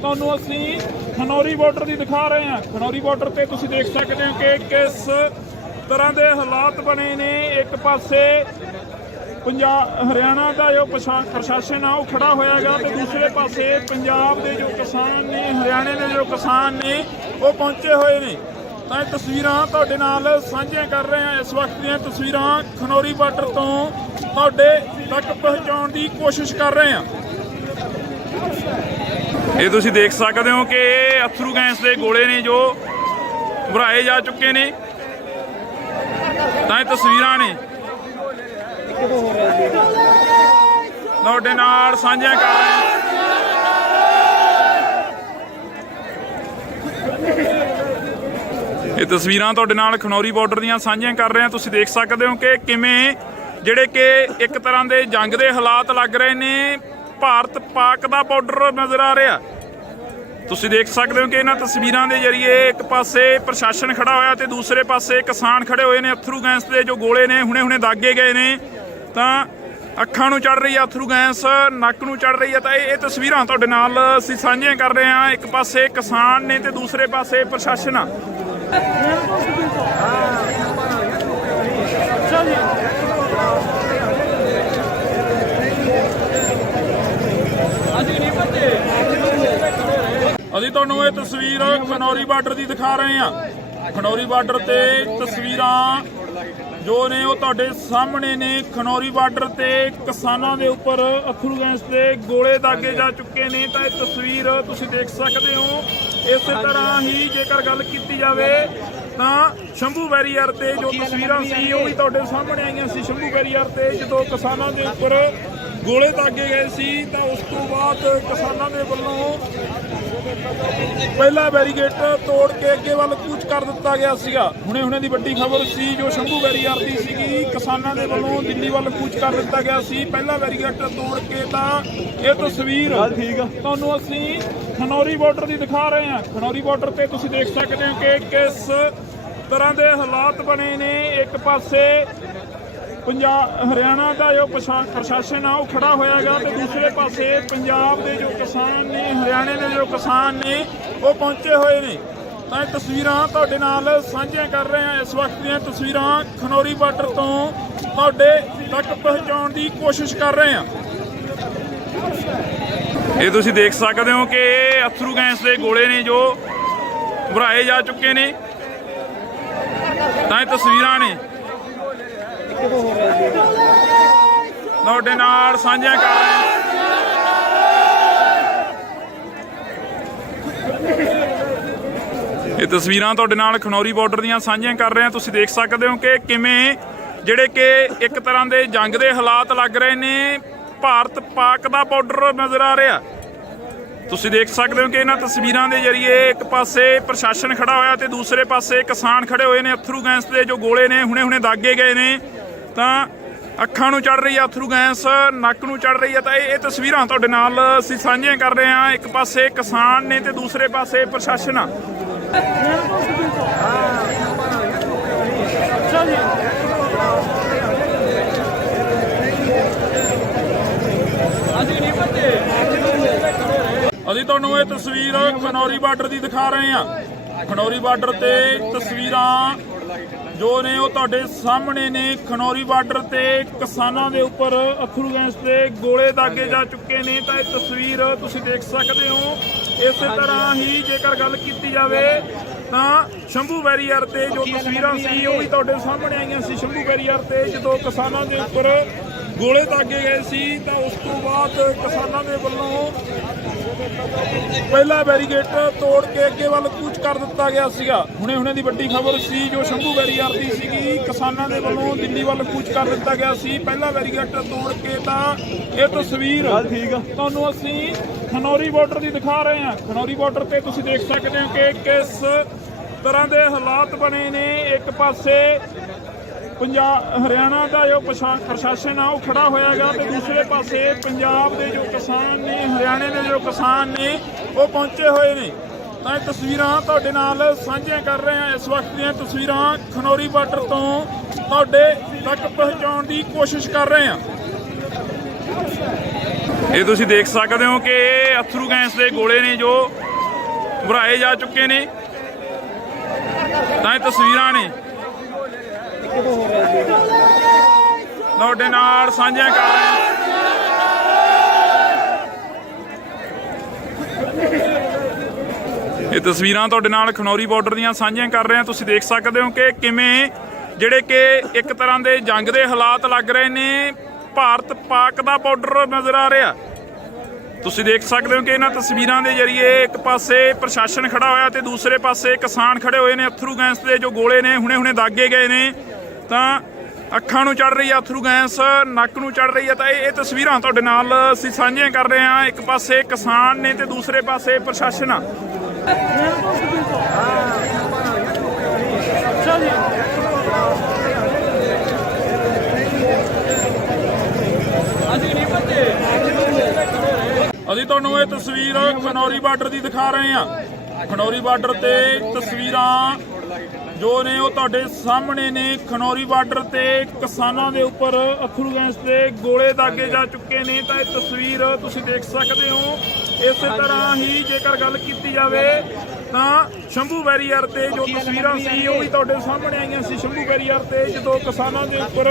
ਤੁਹਾਨੂੰ ਅਸੀਂ ਖਨੌਰੀ ਬਾਰਡਰ ਦੀ ਦਿਖਾ ਰਹੇ ਹਾਂ। ਖਨੌਰੀ ਬਾਰਡਰ ਤੇ ਤੁਸੀਂ ਦੇਖ ਸਕਦੇ ਹੋ ਕਿ ਕਿਸ ਤਰ੍ਹਾਂ ਦੇ ਹਾਲਾਤ ਬਣੇ ਨੇ। ਇੱਕ ਪਾਸੇ ਪੰਜਾਬ ਹਰਿਆਣਾ ਦਾ ਜੋ ਪ੍ਰਸ਼ਾਸਨ ਆ ਉਹ ਖੜਾ ਹੋਇਆ ਗਾ ਤੇ ਦੂਸਰੇ ਪਾਸੇ ਪੰਜਾਬ ਦੇ ਜੋ ਕਿਸਾਨ ਨੇ, ਹਰਿਆਣੇ ਦੇ ਜੋ ਕਿਸਾਨ ਨੇ ਉਹ ਪਹੁੰਚੇ ਹੋਏ ਨੇ। ਤਾਂ ਇਹ ਤਸਵੀਰਾਂ ਤੁਹਾਡੇ ਨਾਲ ਸਾਂਝੀਆਂ ਕਰ ਰਹੇ ਹਾਂ। ਇਸ ਵਕਤ ਦੀਆਂ ਤਸਵੀਰਾਂ ਖਨੌਰੀ ਬਾਰਡਰ ਤੋਂ ਤੁਹਾਡੇ ਤੱਕ ਪਹੁੰਚਾਉਣ ਦੀ ਕੋਸ਼ਿਸ਼ ਕਰ ਰਹੇ ਹਾਂ। ਇਹ ਤੁਸੀਂ ਦੇਖ ਸਕਦੇ ਹੋ ਕਿ ਇਹ ਅਥਰੂ ਗੈਸ ਦੇ ਗੋਲੇ ਨੇ ਜੋ ਭਰਾਏ ਜਾ ਚੁੱਕੇ ਨੇ। ਤਾਂ ਇਹ ਤਸਵੀਰਾਂ ਨੇ ਤੁਹਾਡੇ ਨਾਲ ਸਾਂਝੀਆਂ ਕਰ ਰਹੇ ਹਾਂ। ਇਹ ਤਸਵੀਰਾਂ ਤੁਹਾਡੇ ਨਾਲ ਖਨੌਰੀ ਬਾਰਡਰ ਦੀਆਂ ਸਾਂਝੀਆਂ ਕਰ ਰਹੇ ਹਾਂ। ਤੁਸੀਂ ਦੇਖ ਸਕਦੇ ਹੋ ਕਿ ਕਿਵੇਂ ਜਿਹੜੇ ਕਿ ਇੱਕ ਤਰ੍ਹਾਂ ਦੇ ਜੰਗ ਦੇ ਹਾਲਾਤ ਲੱਗ ਰਹੇ ਨੇ। ਭਾਰਤ ਪਾਕ ਦਾ ਬਾਰਡਰ ਨਜ਼ਰ ਆ ਰਿਹਾ। ਤੁਸੀਂ ਦੇਖ ਸਕਦੇ ਹੋ ਕਿ ਇਹਨਾਂ ਤਸਵੀਰਾਂ ਦੇ ਜ਼ਰੀਏ ਇੱਕ ਪਾਸੇ ਪ੍ਰਸ਼ਾਸਨ ਖੜਾ ਹੋਇਆ ਤੇ ਦੂਸਰੇ ਪਾਸੇ ਕਿਸਾਨ ਖੜੇ ਹੋਏ ਨੇ। ਅਥਰੂ ਗੈਸ ਦੇ ਜੋ ਗੋਲੇ ਨੇ ਹੁਣੇ ਦਾਗੇ ਗਏ ਨੇ ਤਾਂ ਅੱਖਾਂ ਨੂੰ ਚੜ ਰਹੀ ਆ ਅਥਰੂ ਗੈਸ, ਨੱਕ ਨੂੰ ਚੜ ਰਹੀ ਆ। ਤਾਂ ਇਹ ਤਸਵੀਰਾਂ ਤੁਹਾਡੇ ਨਾਲ ਅਸੀਂ ਸਾਂਝੀਆਂ ਕਰ ਰਹੇ ਹਾਂ। ਇੱਕ ਪਾਸੇ ਕਿਸਾਨ ਨੇ ਤੇ ਦੂਸਰੇ ਪਾਸੇ ਪ੍ਰਸ਼ਾਸਨ ਆ। ਅਸੀਂ ਤੁਹਾਨੂੰ ਇਹ ਤਸਵੀਰ ਖਨੌਰੀ ਬਾਰਡਰ ਦੀ ਦਿਖਾ ਰਹੇ ਹਾਂ। ਖਨੌਰੀ ਬਾਰਡਰ ਤੇ ਤਸਵੀਰਾਂ ਜੋ ਨੇ ਉਹ ਤੁਹਾਡੇ ਸਾਹਮਣੇ ਨੇ। ਖਨੌਰੀ ਬਾਰਡਰ ਤੇ ਕਿਸਾਨਾਂ ਦੇ ਉੱਪਰ ਅਥਰੂ ਗੈਸ ਦੇ ਗੋਲੇ ਦਾਗੇ ਜਾ ਚੁੱਕੇ ਨੇ। ਤਾਂ ਇਹ ਤਸਵੀਰ ਤੁਸੀਂ ਦੇਖ ਸਕਦੇ ਹੋ। ਇਸੇ ਤਰ੍ਹਾਂ ਹੀ ਜੇਕਰ ਗੱਲ ਕੀਤੀ ਜਾਵੇ ਤਾਂ ਸ਼ੰਭੂ ਬੈਰੀਅਰ ਤੇ ਜੋ ਤਸਵੀਰਾਂ ਸੀ ਉਹ ਵੀ ਤੁਹਾਡੇ ਸਾਹਮਣੇ ਆਈਆਂ ਸੀ। ਸ਼ੰਭੂ ਬੈਰੀਅਰ ਤੇ ਜਦੋਂ ਕਿਸਾਨਾਂ ਦੇ ਉੱਪਰ ਗੋਲੇ ਦਾਗੇ ਗਏ ਸੀ ਤਾਂ ਉਸ ਤੋਂ ਬਾਅਦ ਕਿਸਾਨਾਂ ਦੇ ਵੱਲੋਂ ਪਹਿਲਾ ਬੈਰੀਗੇਟ ਤੋੜ ਕੇ ਅੱਗੇ ਵੱਲ ਕੂਚ ਕਰ ਦਿੱਤਾ ਗਿਆ ਸੀਗਾ। ਹੁਣੇ ਦੀ ਵੱਡੀ ਖਬਰ ਸੀ ਜੋ ਸ਼ੰਭੂ ਬੈਰੀਅਰ ਦੀ ਸੀਗੀ, ਕਿਸਾਨਾਂ ਦੇ ਵੱਲੋਂ ਦਿੱਲੀ ਵੱਲ ਕੂਚ ਕਰ ਦਿੱਤਾ ਗਿਆ ਸੀ। ਪਹਿਲਾ ਬੈਰੀਗੇਟ ਤੋੜ ਕੇ ਤਾਂ ਇਹ ਤਸਵੀਰ ਤੁਹਾਨੂੰ ਅਸੀਂ ਖਨੌਰੀ ਬਾਰਡਰ ਦੀ ਦਿਖਾ ਰਹੇ ਹਾਂ। ਖਨੌਰੀ ਬਾਰਡਰ ਤੇ ਤੁਸੀਂ ਦੇਖ ਸਕਦੇ ਹੋ ਕਿ ਕਿਸ ਤਰ੍ਹਾਂ ਦੇ ਹਾਲਾਤ ਬਣੇ ਨੇ। ਇੱਕ ਪਾਸੇ ਪੰਜਾਬ ਹਰਿਆਣਾ ਦਾ ਜੋ ਪ੍ਰਸ਼ਾਸਨ ਆ ਉਹ ਖੜਾ ਹੋਇਆ ਗਾ ਤੇ ਦੂਸਰੇ ਪਾਸੇ ਪੰਜਾਬ ਦੇ ਜੋ ਕਿਸਾਨ ਨੇ, ਹਰਿਆਣੇ ਦੇ ਜੋ ਕਿਸਾਨ ਨੇ ਉਹ ਪਹੁੰਚੇ ਹੋਏ ਨੇ। ਤਾਂ ਇਹ ਤਸਵੀਰਾਂ ਤੁਹਾਡੇ ਨਾਲ ਸਾਂਝੀਆਂ ਕਰ ਰਹੇ ਹਾਂ। ਇਸ ਵਕਤ ਦੀਆਂ ਤਸਵੀਰਾਂ ਖਨੌਰੀ ਬਾਰਡਰ ਤੋਂ ਤੁਹਾਡੇ ਤੱਕ ਪਹੁੰਚਾਉਣ ਦੀ ਕੋਸ਼ਿਸ਼ ਕਰ ਰਹੇ ਹਾਂ। ਇਹ ਤੁਸੀਂ ਦੇਖ ਸਕਦੇ ਹੋ ਕਿ ਇਹ ਅਥਰੂ ਗੈਸ ਦੇ ਗੋਲੇ ਨੇ ਜੋ ਭਰਾਏ ਜਾ ਚੁੱਕੇ ਨੇ। ਤਾਂ ਇਹ ਤਸਵੀਰਾਂ ਨੇ ਤੁਹਾਡੇ ਨਾਲ ਸਾਂਝੀਆਂ ਕਰ ਰਹੇ ਹਾਂ। ਇਹ ਤਸਵੀਰਾਂ ਤੁਹਾਡੇ ਨਾਲ ਖਨੌਰੀ ਬਾਰਡਰ ਦੀਆਂ ਸਾਂਝੀਆਂ ਕਰ ਰਹੇ ਹਾਂ। ਤੁਸੀਂ ਦੇਖ ਸਕਦੇ ਹੋ ਕਿ ਕਿਵੇਂ ਜਿਹੜੇ ਕਿ ਇੱਕ ਤਰ੍ਹਾਂ ਦੇ ਜੰਗ ਦੇ ਹਾਲਾਤ ਲੱਗ ਰਹੇ ਨੇ। ਭਾਰਤ ਪਾਕ ਦਾ ਬਾਰਡਰ ਨਜ਼ਰ ਆ ਰਿਹਾ। ਤੁਸੀਂ ਦੇਖ ਸਕਦੇ ਹੋ ਕਿ ਇਹਨਾਂ ਤਸਵੀਰਾਂ ਦੇ ਜ਼ਰੀਏ ਇੱਕ ਪਾਸੇ ਪ੍ਰਸ਼ਾਸਨ ਖੜਾ ਹੋਇਆ ਤੇ ਦੂਸਰੇ ਪਾਸੇ ਕਿਸਾਨ ਖੜੇ ਹੋਏ ਨੇ। ਅਥਰੂ ਗੈਸ ਦੇ ਜੋ ਗੋਲੇ ਨੇ ਹੁਣੇ ਦਾਗੇ ਗਏ ਨੇ ਤਾਂ ਅੱਖਾਂ ਨੂੰ ਚੜ ਰਹੀ ਆ ਅਥਰੂ ਗੈਸ, ਨੱਕ ਨੂੰ ਚੜ ਰਹੀ ਆ। ਤਾਂ ਇਹ ਤਸਵੀਰਾਂ ਤੁਹਾਡੇ ਨਾਲ ਅਸੀਂ ਸਾਂਝੀਆਂ ਕਰ ਰਹੇ ਹਾਂ। ਇੱਕ ਪਾਸੇ ਕਿਸਾਨ ਨੇ ਤੇ ਦੂਸਰੇ ਪਾਸੇ ਪ੍ਰਸ਼ਾਸਨ ਆ। ਅਸੀਂ ਤੁਹਾਨੂੰ ਇਹ ਤਸਵੀਰ ਖਨੌਰੀ ਬਾਰਡਰ ਦੀ ਦਿਖਾ ਰਹੇ ਹਾਂ। ਖਨੌਰੀ ਬਾਰਡਰ ਤੇ ਤਸਵੀਰਾਂ ਜੋ ਨੇ ਉਹ ਤੁਹਾਡੇ ਸਾਹਮਣੇ ਨੇ। ਖਨੌਰੀ ਬਾਰਡਰ ਤੇ ਕਿਸਾਨਾਂ ਦੇ ਉੱਪਰ ਅਥਰੂ ਗੈਸ ਦੇ ਗੋਲੇ ਦਾਗੇ ਜਾ ਚੁੱਕੇ ਨੇ। ਤਾਂ ਇਹ ਤਸਵੀਰ ਤੁਸੀਂ ਦੇਖ ਸਕਦੇ ਹੋ। ਇਸੇ ਤਰ੍ਹਾਂ ਹੀ ਜੇਕਰ ਗੱਲ ਕੀਤੀ ਜਾਵੇ ਤਾਂ ਸ਼ੰਭੂ ਬੈਰੀਅਰ ਤੇ ਜੋ ਤਸਵੀਰਾਂ ਸੀ ਉਹ ਵੀ ਤੁਹਾਡੇ ਸਾਹਮਣੇ ਆਈਆਂ ਸੀ। ਸ਼ੰਭੂ ਬੈਰੀਅਰ ਤੇ ਜਦੋਂ ਕਿਸਾਨਾਂ ਦੇ ਉੱਪਰ ਗੋਲੇ ਦਾਗੇ ਗਏ ਸੀ ਤਾਂ ਉਸ ਤੋਂ ਬਾਅਦ ਕਿਸਾਨਾਂ ਦੇ ਵੱਲੋਂ ਪਹਿਲਾ ਬੈਰੀਗੇਟ ਤੋੜ ਕੇ ਅੱਗੇ ਵੱਲ ਕੂਚ ਕਰ ਦਿੱਤਾ ਗਿਆ ਸੀਗਾ। ਹੁਣੇ ਦੀ ਵੱਡੀ ਖਬਰ ਸੀ ਜੋ ਸ਼ੰਭੂ ਬੈਰੀਅਰ ਦੀ ਸੀਗੀ, ਕਿਸਾਨਾਂ ਦੇ ਵੱਲੋਂ ਦਿੱਲੀ ਵੱਲ ਕੂਚ ਕਰ ਦਿੱਤਾ ਗਿਆ ਸੀ। ਪਹਿਲਾ ਬੈਰੀਗੇਟ ਤੋੜ ਕੇ ਤਾਂ ਇਹ ਤਸਵੀਰ ਤੁਹਾਨੂੰ ਅਸੀਂ ਖਨੌਰੀ ਬਾਰਡਰ ਦੀ ਦਿਖਾ ਰਹੇ ਹਾਂ। ਖਨੌਰੀ ਬਾਰਡਰ ਤੇ ਤੁਸੀਂ ਦੇਖ ਸਕਦੇ ਹੋ ਕਿ ਕਿਸ ਤਰ੍ਹਾਂ ਦੇ ਹਾਲਾਤ ਬਣੇ ਨੇ। ਇੱਕ ਪਾਸੇ हरियाणा का जो प्रशासन है वो खड़ा होएगा तो दूसरे पासे पंजाब के जो किसान ने हरियाणे के जो किसान ने वो पहुंचे हुए ने। तो तस्वीरां तुहाडे नाल साझियां कर रहे हैं। इस वक्त दी तस्वीरां खनौरी बार्डर तो तुहाडे तक पहुंचाउण दी कोशिश कर रहे हैं। ये तुसीं देख सकते हो कि अथरू गैस के गोले ने जो भराए जा चुके ने। तो तस्वीरां ने ਤੁਹਾਡੇ ਨਾਲ ਸਾਂਝੀਆਂ ਕਰ ਰਹੇ ਹਾਂ। ਇਹ ਤਸਵੀਰਾਂ ਤੁਹਾਡੇ ਨਾਲ ਖਨੌਰੀ ਬਾਰਡਰ ਦੀਆਂ ਸਾਂਝੀਆਂ ਕਰ ਰਹੇ ਹਾਂ। ਤੁਸੀਂ ਦੇਖ ਸਕਦੇ ਹੋ ਕਿ ਕਿਵੇਂ ਜਿਹੜੇ ਕਿ ਇੱਕ ਤਰ੍ਹਾਂ ਦੇ ਜੰਗ ਦੇ ਹਾਲਾਤ ਲੱਗ ਰਹੇ ਨੇ। ਭਾਰਤ ਪਾਕ ਦਾ ਬਾਰਡਰ ਨਜ਼ਰ ਆ ਰਿਹਾ। ਤੁਸੀਂ ਦੇਖ ਸਕਦੇ ਹੋ ਕਿ ਇਹਨਾਂ ਤਸਵੀਰਾਂ ਦੇ ਜ਼ਰੀਏ ਇੱਕ ਪਾਸੇ ਪ੍ਰਸ਼ਾਸਨ ਖੜਾ ਹੋਇਆ ਤੇ ਦੂਸਰੇ ਪਾਸੇ ਕਿਸਾਨ ਖੜੇ ਹੋਏ ਨੇ। ਅਥਰੂ ਗੈਸ ਦੇ ਜੋ ਗੋਲੇ ਨੇ ਹੁਣੇ ਦਾਗੇ ਗਏ ਨੇ ਤਾਂ ਅੱਖਾਂ ਨੂੰ ਚੜ ਰਹੀ ਆ ਅਥਰੂ ਗੈਸ, ਨੱਕ ਨੂੰ ਚੜ ਰਹੀ ਆ। ਤਾਂ ਇਹ ਤਸਵੀਰਾਂ ਤੁਹਾਡੇ ਨਾਲ ਅਸੀਂ ਸਾਂਝੀਆਂ ਕਰ ਰਹੇ ਹਾਂ। ਇੱਕ ਪਾਸੇ ਕਿਸਾਨ ਨੇ ਤੇ ਦੂਸਰੇ ਪਾਸੇ ਪ੍ਰਸ਼ਾਸਨ ਆ। ਅਸੀਂ ਤੁਹਾਨੂੰ ਇਹ ਤਸਵੀਰ ਖਨੌਰੀ ਬਾਰਡਰ ਦੀ ਦਿਖਾ ਰਹੇ ਹਾਂ। ਖਨੌਰੀ ਬਾਰਡਰ ਤੇ ਤਸਵੀਰਾਂ ਜੋ ਨੇ ਉਹ ਤੁਹਾਡੇ ਸਾਹਮਣੇ ਨੇ। ਖਨੌਰੀ ਬਾਰਡਰ ਤੇ ਕਿਸਾਨਾਂ ਦੇ ਉੱਪਰ ਅਥਰੂ ਗੈਸ ਦੇ ਗੋਲੇ ਦਾਗੇ ਜਾ ਚੁੱਕੇ ਨੇ। ਤਾਂ ਇਹ ਤਸਵੀਰ ਤੁਸੀਂ ਦੇਖ ਸਕਦੇ ਹੋ। ਇਸੇ ਤਰ੍ਹਾਂ ਹੀ ਜੇਕਰ ਗੱਲ ਕੀਤੀ ਜਾਵੇ ਤਾਂ ਸ਼ੰਭੂ ਬੈਰੀਅਰ ਤੇ ਜੋ ਤਸਵੀਰਾਂ ਸੀ ਉਹ ਵੀ ਤੁਹਾਡੇ ਸਾਹਮਣੇ ਆਈਆਂ ਸੀ। ਸ਼ੰਭੂ ਬੈਰੀਅਰ ਤੇ ਜਦੋਂ ਕਿਸਾਨਾਂ ਦੇ ਉੱਪਰ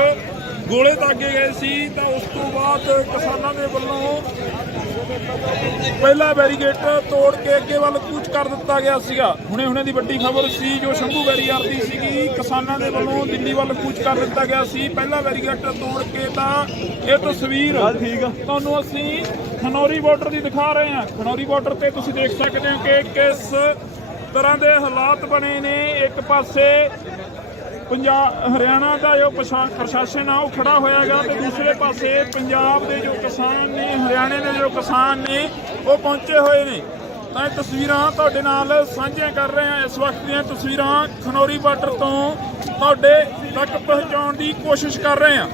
ਗੋਲੇ ਦਾਗੇ ਗਏ ਸੀ ਤਾਂ ਉਸ ਤੋਂ ਬਾਅਦ ਕਿਸਾਨਾਂ ਦੇ ਵੱਲੋਂ ਪਹਿਲਾ ਬੈਰੀਗੇਡ ਤੋੜ ਕੇ ਅੱਗੇ ਵੱਲ ਕੂਚ ਕਰ ਦਿੱਤਾ ਗਿਆ ਸੀਗਾ। ਹੁਣੇ ਦੀ ਵੱਡੀ ਖਬਰ ਸੀ ਜੋ ਸ਼ੰਭੂ ਬੈਰੀਅਰ ਦੀ ਸੀਗੀ। ਕਿਸਾਨਾਂ ਦੇ ਵੱਲੋਂ ਦਿੱਲੀ ਵੱਲ ਕੂਚ ਕਰ ਦਿੱਤਾ ਗਿਆ ਸੀ ਪਹਿਲਾ ਬੈਰੀਗੇਡ ਤੋੜ ਕੇ। ਤਾਂ ਇਹ ਤਸਵੀਰ ਤੁਹਾਨੂੰ ਅਸੀਂ ਖਨੌਰੀ ਬਾਰਡਰ ਦੀ ਦਿਖਾ ਰਹੇ ਹਾਂ। ਖਨੌਰੀ ਬਾਰਡਰ ਤੇ ਤੁਸੀਂ ਦੇਖ ਸਕਦੇ ਹੋ ਕਿ ਕਿਸ ਤਰ੍ਹਾਂ ਦੇ ਹਾਲਾਤ ਬਣੇ ਨੇ। ਇੱਕ ਪਾਸੇ हरियाणा का जो प्रशासन है वो खड़ा होएगा तो दूसरे पासे पंजाब के जो किसान ने हरियाणे के जो किसान ने वो पहुंचे हुए ने। तो तस्वीरां तुहाडे नाल साझियां कर रहे हैं। इस वक्त दी तस्वीरां खनौरी बार्डर तो तुहाडे तक पहुंचाउण दी कोशिश कर रहे हैं।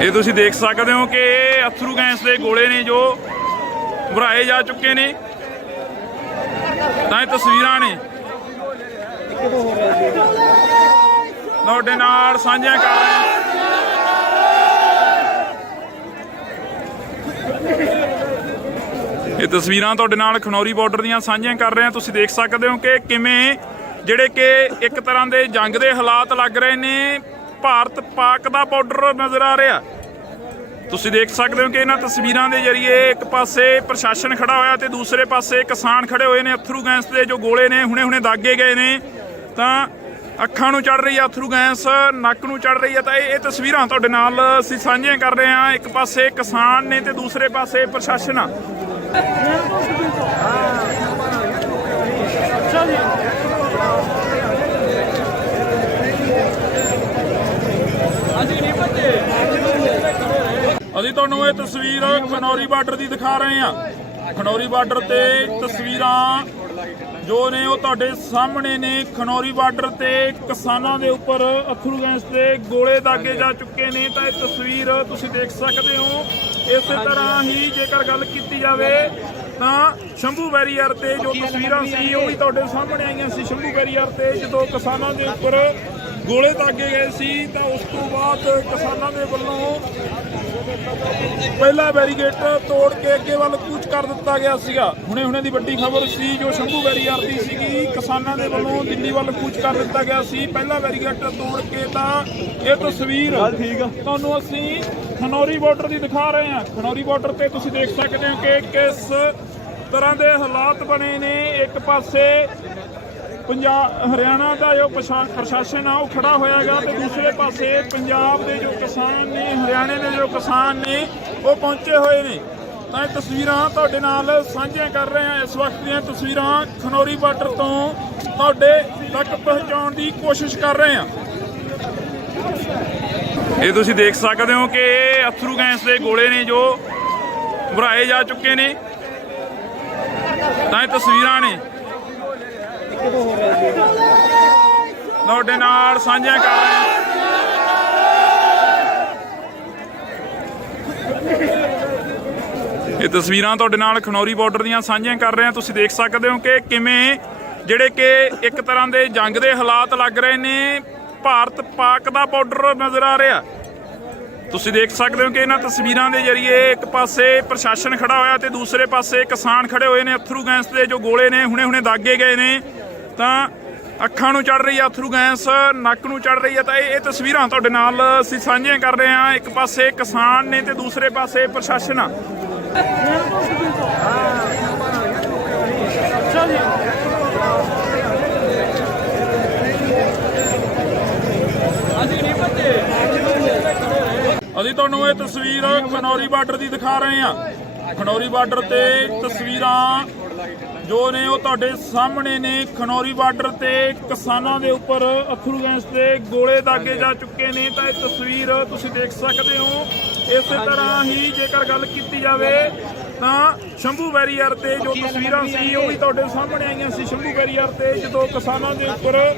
ये तुसीं देख सकते हो कि अथरू गैस के गोले ने जो भराए जा चुके ने। तो तस्वीरां ने ਤੁਹਾਡੇ ਨਾਲ ਸਾਂਝੀਆਂ ਕਰ ਰਹੇ ਹਾਂ। ਇਹ ਤਸਵੀਰਾਂ ਤੁਹਾਡੇ ਨਾਲ ਖਨੌਰੀ ਬਾਰਡਰ ਦੀਆਂ ਸਾਂਝੀਆਂ ਕਰ ਰਹੇ ਹਾਂ। ਤੁਸੀਂ ਦੇਖ ਸਕਦੇ ਹੋ ਕਿ ਕਿਵੇਂ ਜਿਹੜੇ ਕਿ ਇੱਕ ਤਰ੍ਹਾਂ ਦੇ ਜੰਗ ਦੇ ਹਾਲਾਤ ਲੱਗ ਰਹੇ ਨੇ। ਭਾਰਤ ਪਾਕ ਦਾ ਬਾਰਡਰ ਨਜ਼ਰ ਆ ਰਿਹਾ। ਤੁਸੀਂ ਦੇਖ ਸਕਦੇ ਹੋ ਕਿ ਇਹਨਾਂ ਤਸਵੀਰਾਂ ਦੇ ਜ਼ਰੀਏ ਇੱਕ ਪਾਸੇ ਪ੍ਰਸ਼ਾਸਨ ਖੜਾ ਹੋਇਆ ਤੇ ਦੂਸਰੇ ਪਾਸੇ ਕਿਸਾਨ ਖੜੇ ਹੋਏ ਨੇ। ਅਥਰੂ ਗੈਸ ਦੇ ਜੋ ਗੋਲੇ ਨੇ ਹੁਣੇ ਦਾਗੇ ਗਏ ਨੇ ਤਾਂ ਅੱਖਾਂ ਨੂੰ ਚੜ ਰਹੀ ਆ ਅਥਰੂ ਗੈਸ, ਨੱਕ ਨੂੰ ਚੜ ਰਹੀ ਆ। ਤਾਂ ਇਹ ਤਸਵੀਰਾਂ ਤੁਹਾਡੇ ਨਾਲ ਅਸੀਂ ਸਾਂਝੀਆਂ ਕਰ ਰਹੇ ਹਾਂ। ਇੱਕ ਪਾਸੇ ਕਿਸਾਨ ਨੇ ਤੇ ਦੂਸਰੇ ਪਾਸੇ ਪ੍ਰਸ਼ਾਸਨ ਆ। ਅਸੀਂ ਤੁਹਾਨੂੰ ਇਹ ਤਸਵੀਰ ਖਨੌਰੀ ਬਾਰਡਰ ਦੀ ਦਿਖਾ ਰਹੇ ਹਾਂ। ਖਨੌਰੀ ਬਾਰਡਰ ਤੇ ਤਸਵੀਰਾਂ ਜੋ ਨੇ ਉਹ ਤੁਹਾਡੇ ਸਾਹਮਣੇ ਨੇ। ਖਨੌਰੀ ਬਾਰਡਰ ਤੇ ਕਿਸਾਨਾਂ ਦੇ ਉੱਪਰ ਅਥਰੂ ਗੈਸ ਦੇ ਗੋਲੇ ਦਾਗੇ ਜਾ ਚੁੱਕੇ ਨੇ। ਤਾਂ ਇਹ ਤਸਵੀਰ ਤੁਸੀਂ ਦੇਖ ਸਕਦੇ ਹੋ। ਇਸੇ ਤਰ੍ਹਾਂ ਹੀ ਜੇਕਰ ਗੱਲ ਕੀਤੀ ਜਾਵੇ ਤਾਂ ਸ਼ੰਭੂ ਬੈਰੀਅਰ ਤੇ ਜੋ ਤਸਵੀਰਾਂ ਸੀ ਉਹ ਵੀ ਤੁਹਾਡੇ ਸਾਹਮਣੇ ਆਈਆਂ ਸੀ। ਸ਼ੰਭੂ ਬੈਰੀਅਰ ਤੇ ਜਦੋਂ ਕਿਸਾਨਾਂ ਦੇ ਉੱਪਰ ਗੋਲੇ ਦਾਗੇ ਗਏ ਸੀ ਤਾਂ ਉਸ ਤੋਂ ਬਾਅਦ ਕਿਸਾਨਾਂ ਦੇ ਵੱਲੋਂ ਪਹਿਲਾ ਬੈਰੀਗੇਡ ਤੋੜ ਕੇ ਅੱਗੇ ਵੱਲ ਕੂਚ ਕਰ ਦਿੱਤਾ ਗਿਆ ਸੀਗਾ। ਹੁਣੇ ਦੀ ਵੱਡੀ ਖਬਰ ਸੀ ਜੋ ਸ਼ੰਭੂ ਬੈਰੀਅਰ ਦੀ ਸੀਗੀ। ਕਿਸਾਨਾਂ ਦੇ ਵੱਲੋਂ ਦਿੱਲੀ ਵੱਲ ਕੂਚ ਕਰ ਦਿੱਤਾ ਗਿਆ ਸੀ ਪਹਿਲਾ ਬੈਰੀਗੇਡ ਤੋੜ ਕੇ। ਤਾਂ ਇਹ ਤਸਵੀਰ ਤੁਹਾਨੂੰ ਅਸੀਂ ਖਨੌਰੀ ਬਾਰਡਰ ਦੀ ਦਿਖਾ ਰਹੇ ਹਾਂ। ਖਨੌਰੀ ਬਾਰਡਰ ਤੇ ਤੁਸੀਂ ਦੇਖ ਸਕਦੇ ਹੋ ਕਿ ਕਿਸ ਤਰ੍ਹਾਂ ਦੇ ਹਾਲਾਤ ਬਣੇ ਨੇ। ਇੱਕ ਪਾਸੇ हरियाणा का जो प्रशासन है वो खड़ा होएगा तो दूसरे पासे पंजाब के जो किसान ने हरियाणे के जो किसान ने वो पहुंचे हुए ने। तो तस्वीरां तुहाडे नाल साझियां कर रहे हैं। इस वक्त दी तस्वीरां खनौरी बार्डर तो तुहाडे तक पहुंचाउण दी कोशिश कर रहे हैं। ये तुसीं देख सकते हो कि अथरू गैस के गोले ने जो भराए जा चुके ने। तो तस्वीरां ने ਤੁਹਾਡੇ ਨਾਲ ਸਾਂਝੀਆਂ ਕਰ ਰਹੇ ਹਾਂ। ਇਹ ਤਸਵੀਰਾਂ ਤੁਹਾਡੇ ਨਾਲ ਖਨੌਰੀ ਬਾਰਡਰ ਦੀਆਂ ਸਾਂਝੀਆਂ ਕਰ ਰਹੇ ਹਾਂ। ਤੁਸੀਂ ਦੇਖ ਸਕਦੇ ਹੋ ਕਿ ਕਿਵੇਂ ਜਿਹੜੇ ਕਿ ਇੱਕ ਤਰ੍ਹਾਂ ਦੇ ਜੰਗ ਦੇ ਹਾਲਾਤ ਲੱਗ ਰਹੇ ਨੇ। ਭਾਰਤ ਪਾਕ ਦਾ ਬਾਰਡਰ ਨਜ਼ਰ ਆ ਰਿਹਾ। ਤੁਸੀਂ ਦੇਖ ਸਕਦੇ ਹੋ ਕਿ ਇਹਨਾਂ ਤਸਵੀਰਾਂ ਦੇ ਜ਼ਰੀਏ ਇੱਕ ਪਾਸੇ ਪ੍ਰਸ਼ਾਸਨ ਖੜਾ ਹੋਇਆ ਤੇ ਦੂਸਰੇ ਪਾਸੇ ਕਿਸਾਨ ਖੜੇ ਹੋਏ ਨੇ। ਅਥਰੂ ਗੈਸ ਦੇ ਜੋ ਗੋਲੇ ਨੇ ਹੁਣੇ ਦਾਗੇ ਗਏ ਨੇ ਤਾਂ ਅੱਖਾਂ ਨੂੰ ਚੜ ਰਹੀ ਹੈ ਅਥਰੂ ਗੈਸ, ਨੱਕ ਨੂੰ ਚੜ ਰਹੀ ਹੈ। ਤਾਂ ਇਹ ਤਸਵੀਰਾਂ ਤੁਹਾਡੇ ਨਾਲ ਅਸੀਂ ਸਾਂਝੀਆਂ ਕਰ ਰਹੇ ਹਾਂ। ਇੱਕ ਪਾਸੇ ਕਿਸਾਨ ਨੇ ਤੇ ਦੂਸਰੇ ਪਾਸੇ ਪ੍ਰਸ਼ਾਸਨ ਆ। ਅਸੀਂ ਤੁਹਾਨੂੰ ਇਹ ਤਸਵੀਰ ਖਨੌਰੀ ਬਾਰਡਰ ਦੀ ਦਿਖਾ ਰਹੇ ਹਾਂ। ਖਨੌਰੀ ਬਾਰਡਰ ਤੇ ਤਸਵੀਰਾਂ ਜੋ ਨੇ ਉਹ ਤੁਹਾਡੇ ਸਾਹਮਣੇ ਨੇ। ਖਨੌਰੀ ਬਾਰਡਰ ਤੇ ਕਿਸਾਨਾਂ ਦੇ ਉੱਪਰ ਅਥਰੂ ਗੈਸ ਦੇ ਗੋਲੇ ਦਾਗੇ ਜਾ ਚੁੱਕੇ ਨੇ। ਤਾਂ ਇਹ ਤਸਵੀਰ ਤੁਸੀਂ ਦੇਖ ਸਕਦੇ ਹੋ। ਇਸੇ ਤਰ੍ਹਾਂ ਹੀ ਜੇਕਰ ਗੱਲ ਕੀਤੀ ਜਾਵੇ ਤਾਂ ਸ਼ੰਭੂ ਬੈਰੀਅਰ ਤੇ ਜੋ ਤਸਵੀਰਾਂ ਸੀ ਉਹ ਵੀ ਤੁਹਾਡੇ ਸਾਹਮਣੇ ਆਈਆਂ ਸੀ। ਸ਼ੰਭੂ ਬੈਰੀਅਰ ਤੇ ਜਦੋਂ ਕਿਸਾਨਾਂ ਦੇ ਉੱਪਰ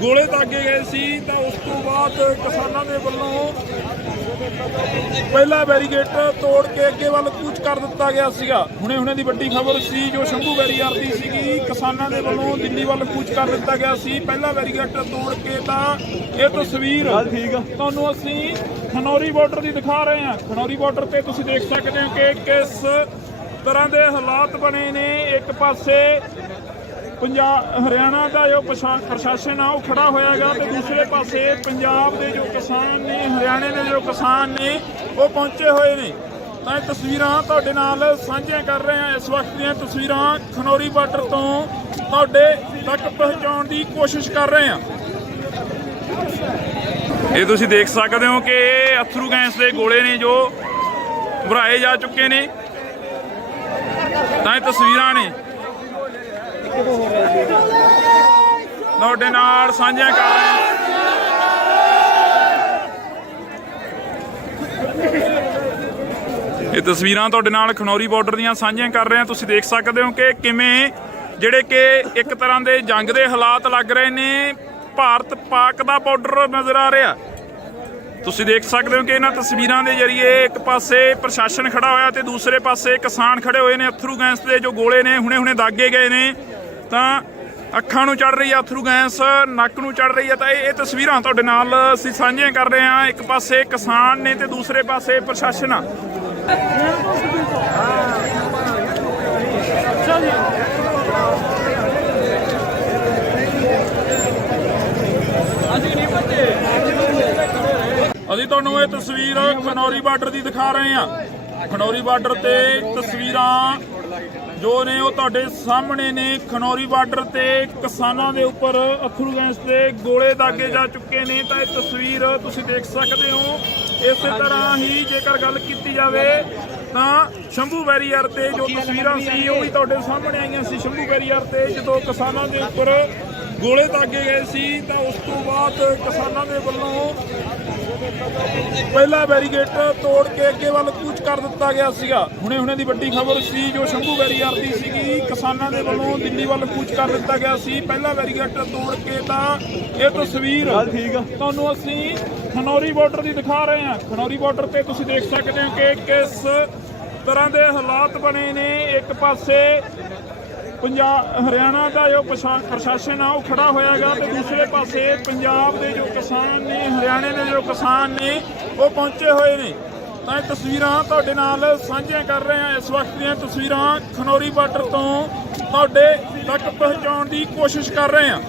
ਗੋਲੇ ਦਾਗੇ ਗਏ ਸੀ ਤਾਂ ਉਸ ਤੋਂ ਬਾਅਦ ਕਿਸਾਨਾਂ ਦੇ ਵੱਲੋਂ ਪਹਿਲਾ ਬੈਰੀਗੇਟ ਤੋੜ ਕੇ ਅੱਗੇ ਵੱਲ ਕੂਚ ਕਰ ਦਿੱਤਾ ਗਿਆ ਸੀਗਾ। ਹੁਣੇ ਦੀ ਵੱਡੀ ਖਬਰ ਸੀ ਜੋ ਸ਼ੰਭੂ ਬੈਰੀਅਰ ਦੀ ਸੀਗੀ। ਕਿਸਾਨਾਂ ਦੇ ਵੱਲੋਂ ਦਿੱਲੀ ਵੱਲ ਕੂਚ ਕਰ ਦਿੱਤਾ ਗਿਆ ਸੀ ਪਹਿਲਾ ਬੈਰੀਗੇਟ ਤੋੜ ਕੇ। ਤਾਂ ਇਹ ਤਸਵੀਰ ਤੁਹਾਨੂੰ ਅਸੀਂ ਖਨੌਰੀ ਬਾਰਡਰ ਦੀ ਦਿਖਾ ਰਹੇ ਹਾਂ। ਖਨੌਰੀ ਬਾਰਡਰ ਤੇ ਤੁਸੀਂ ਦੇਖ ਸਕਦੇ ਹੋ ਕਿ ਕਿਸ ਤਰ੍ਹਾਂ ਦੇ ਹਾਲਾਤ ਬਣੇ ਨੇ। ਇੱਕ ਪਾਸੇ ਹਰਿਆਣਾ ਦਾ ਜੋ ਪ੍ਰਸ਼ਾਸਨ ਆ ਉਹ ਖੜਾ ਹੋਇਆਗਾ ਤੇ ਦੂਸਰੇ ਪਾਸੇ ਪੰਜਾਬ ਦੇ ਜੋ ਕਿਸਾਨ ਨੇ, ਹਰਿਆਣੇ ਦੇ ਜੋ ਕਿਸਾਨ ਨੇ ਉਹ ਪਹੁੰਚੇ ਹੋਏ ਨੇ। ਤਾਂ ਇਹ ਤਸਵੀਰਾਂ ਤੁਹਾਡੇ ਨਾਲ ਸਾਂਝੀਆਂ ਕਰ ਰਹੇ ਹਾਂ। ਇਸ ਵਕਤ ਦੀਆਂ ਤਸਵੀਰਾਂ ਖਨੌਰੀ ਬਾਰਡਰ ਤੋਂ ਤੁਹਾਡੇ ਤੱਕ ਪਹੁੰਚਾਉਣ ਦੀ ਕੋਸ਼ਿਸ਼ ਕਰ ਰਹੇ ਹਾਂ। ਇਹ ਤੁਸੀਂ ਦੇਖ ਸਕਦੇ ਹੋ ਕਿ ਅਥਰੂ ਗੈਸ ਦੇ ਗੋਲੇ ਨੇ ਜੋ ਭਰਾਏ ਜਾ ਚੁੱਕੇ ਨੇ। ਤਾਂ ਇਹ ਤਸਵੀਰਾਂ ਨੇ ਤੁਹਾਡੇ ਨਾਲ ਸਾਂਝੀਆਂ ਕਰ ਰਹੇ ਹਾਂ। ਇਹ ਤਸਵੀਰਾਂ ਤੁਹਾਡੇ ਨਾਲ ਖਨੌਰੀ ਬਾਰਡਰ ਦੀਆਂ ਸਾਂਝੀਆਂ ਕਰ ਰਹੇ ਹਾਂ। ਤੁਸੀਂ ਦੇਖ ਸਕਦੇ ਹੋ ਕਿ ਕਿਵੇਂ ਜਿਹੜੇ ਕਿ ਇੱਕ ਤਰ੍ਹਾਂ ਦੇ ਜੰਗ ਦੇ ਹਾਲਾਤ ਲੱਗ ਰਹੇ ਨੇ। ਭਾਰਤ ਪਾਕ ਦਾ ਬਾਰਡਰ ਨਜ਼ਰ ਆ ਰਿਹਾ। ਤੁਸੀਂ ਦੇਖ ਸਕਦੇ ਹੋ ਕਿ ਇਹਨਾਂ ਤਸਵੀਰਾਂ ਦੇ ਜ਼ਰੀਏ ਇੱਕ ਪਾਸੇ ਪ੍ਰਸ਼ਾਸਨ ਖੜਾ ਹੋਇਆ ਤੇ ਦੂਸਰੇ ਪਾਸੇ ਕਿਸਾਨ ਖੜੇ ਹੋਏ ਨੇ। ਅਥਰੂ ਗੈਸ ਦੇ ਜੋ ਗੋਲੇ ਨੇ ਹੁਣੇ ਦਾਗੇ ਗਏ ਨੇ ਤਾਂ ਅੱਖਾਂ ਨੂੰ ਚੜ ਰਹੀ ਹੈ ਅਥਰੂ ਗੈਸ, ਨੱਕ ਨੂੰ ਚੜ ਰਹੀ ਹੈ। ਤਾਂ ਇਹ ਤਸਵੀਰਾਂ ਤੁਹਾਡੇ ਨਾਲ ਅਸੀਂ ਸਾਂਝੀਆਂ ਕਰ ਰਹੇ ਹਾਂ। ਇੱਕ ਪਾਸੇ ਕਿਸਾਨ ਨੇ ਤੇ ਦੂਸਰੇ ਪਾਸੇ ਪ੍ਰਸ਼ਾਸਨ ਆ। ਅਸੀਂ ਤੁਹਾਨੂੰ ਇਹ ਤਸਵੀਰ ਖਨੌਰੀ ਬਾਰਡਰ ਦੀ ਦਿਖਾ ਰਹੇ ਹਾਂ। ਖਨੌਰੀ ਬਾਰਡਰ ਤੇ ਤਸਵੀਰਾਂ ਜੋ ਨੇ ਉਹ ਤੁਹਾਡੇ ਸਾਹਮਣੇ ਨੇ। ਖਨੌਰੀ ਬਾਰਡਰ ਤੇ ਕਿਸਾਨਾਂ ਦੇ ਉੱਪਰ ਅਥਰੂ ਗੈਸ ਦੇ ਗੋਲੇ ਦਾਗੇ ਜਾ ਚੁੱਕੇ ਨੇ। ਤਾਂ ਇਹ ਤਸਵੀਰ ਤੁਸੀਂ ਦੇਖ ਸਕਦੇ ਹੋ। ਇਸੇ ਤਰ੍ਹਾਂ ਹੀ ਜੇਕਰ ਗੱਲ ਕੀਤੀ ਜਾਵੇ ਤਾਂ ਸ਼ੰਭੂ ਬੈਰੀਅਰ ਤੇ ਜੋ ਤਸਵੀਰਾਂ ਸੀ ਉਹ ਵੀ ਤੁਹਾਡੇ ਸਾਹਮਣੇ ਆਈਆਂ ਸੀ। ਸ਼ੰਭੂ ਬੈਰੀਅਰ ਤੇ ਜਦੋਂ ਕਿਸਾਨਾਂ ਦੇ ਉੱਪਰ ਗੋਲੇ ਦਾਗੇ ਗਏ ਸੀ ਤਾਂ ਉਸ ਤੋਂ ਬਾਅਦ ਕਿਸਾਨਾਂ ਦੇ ਵੱਲੋਂ ਪਹਿਲਾ ਬੈਰੀਗੇਟ ਤੋੜ ਕੇ ਅੱਗੇ ਵੱਲ ਕੂਚ ਕਰ ਦਿੱਤਾ ਗਿਆ ਸੀਗਾ। ਹੁਣੇ ਦੀ ਵੱਡੀ ਖਬਰ ਸੀ ਜੋ ਸ਼ੰਭੂ ਬੈਰੀਅਰ ਦੀ ਸੀਗੀ। ਕਿਸਾਨਾਂ ਦੇ ਵੱਲੋਂ ਦਿੱਲੀ ਵੱਲ ਕੂਚ ਕਰ ਦਿੱਤਾ ਗਿਆ ਸੀ ਪਹਿਲਾ ਬੈਰੀਗੇਟ ਤੋੜ ਕੇ। ਤਾਂ ਇਹ ਤਸਵੀਰ ਤੁਹਾਨੂੰ ਅਸੀਂ ਖਨੌਰੀ ਬਾਰਡਰ ਦੀ ਦਿਖਾ ਰਹੇ ਹਾਂ। ਖਨੌਰੀ ਬਾਰਡਰ ਤੇ ਤੁਸੀਂ ਦੇਖ ਸਕਦੇ ਹੋ ਕਿ ਕਿਸ ਤਰ੍ਹਾਂ ਦੇ ਹਾਲਾਤ ਬਣੇ ਨੇ। ਇੱਕ ਪਾਸੇ ਹਰਿਆਣਾ ਦਾ ਜੋ ਪ੍ਰਸ਼ਾਸਨ ਆ ਉਹ ਖੜਾ ਹੋਇਆਗਾ ਤੇ ਦੂਸਰੇ ਪਾਸੇ ਪੰਜਾਬ ਦੇ ਜੋ ਕਿਸਾਨ ਨੇ, ਹਰਿਆਣੇ ਦੇ ਜੋ ਕਿਸਾਨ ਨੇ ਉਹ ਪਹੁੰਚੇ ਹੋਏ ਨੇ। ਤਾਂ ਇਹ ਤਸਵੀਰਾਂ ਤੁਹਾਡੇ ਨਾਲ ਸਾਂਝੀਆਂ ਕਰ ਰਹੇ ਹਾਂ। ਇਸ ਵਕਤ ਦੀਆਂ ਤਸਵੀਰਾਂ ਖਨੌਰੀ ਬਾਰਡਰ ਤੋਂ ਤੁਹਾਡੇ ਤੱਕ ਪਹੁੰਚਾਉਣ ਦੀ ਕੋਸ਼ਿਸ਼ ਕਰ ਰਹੇ ਹਾਂ।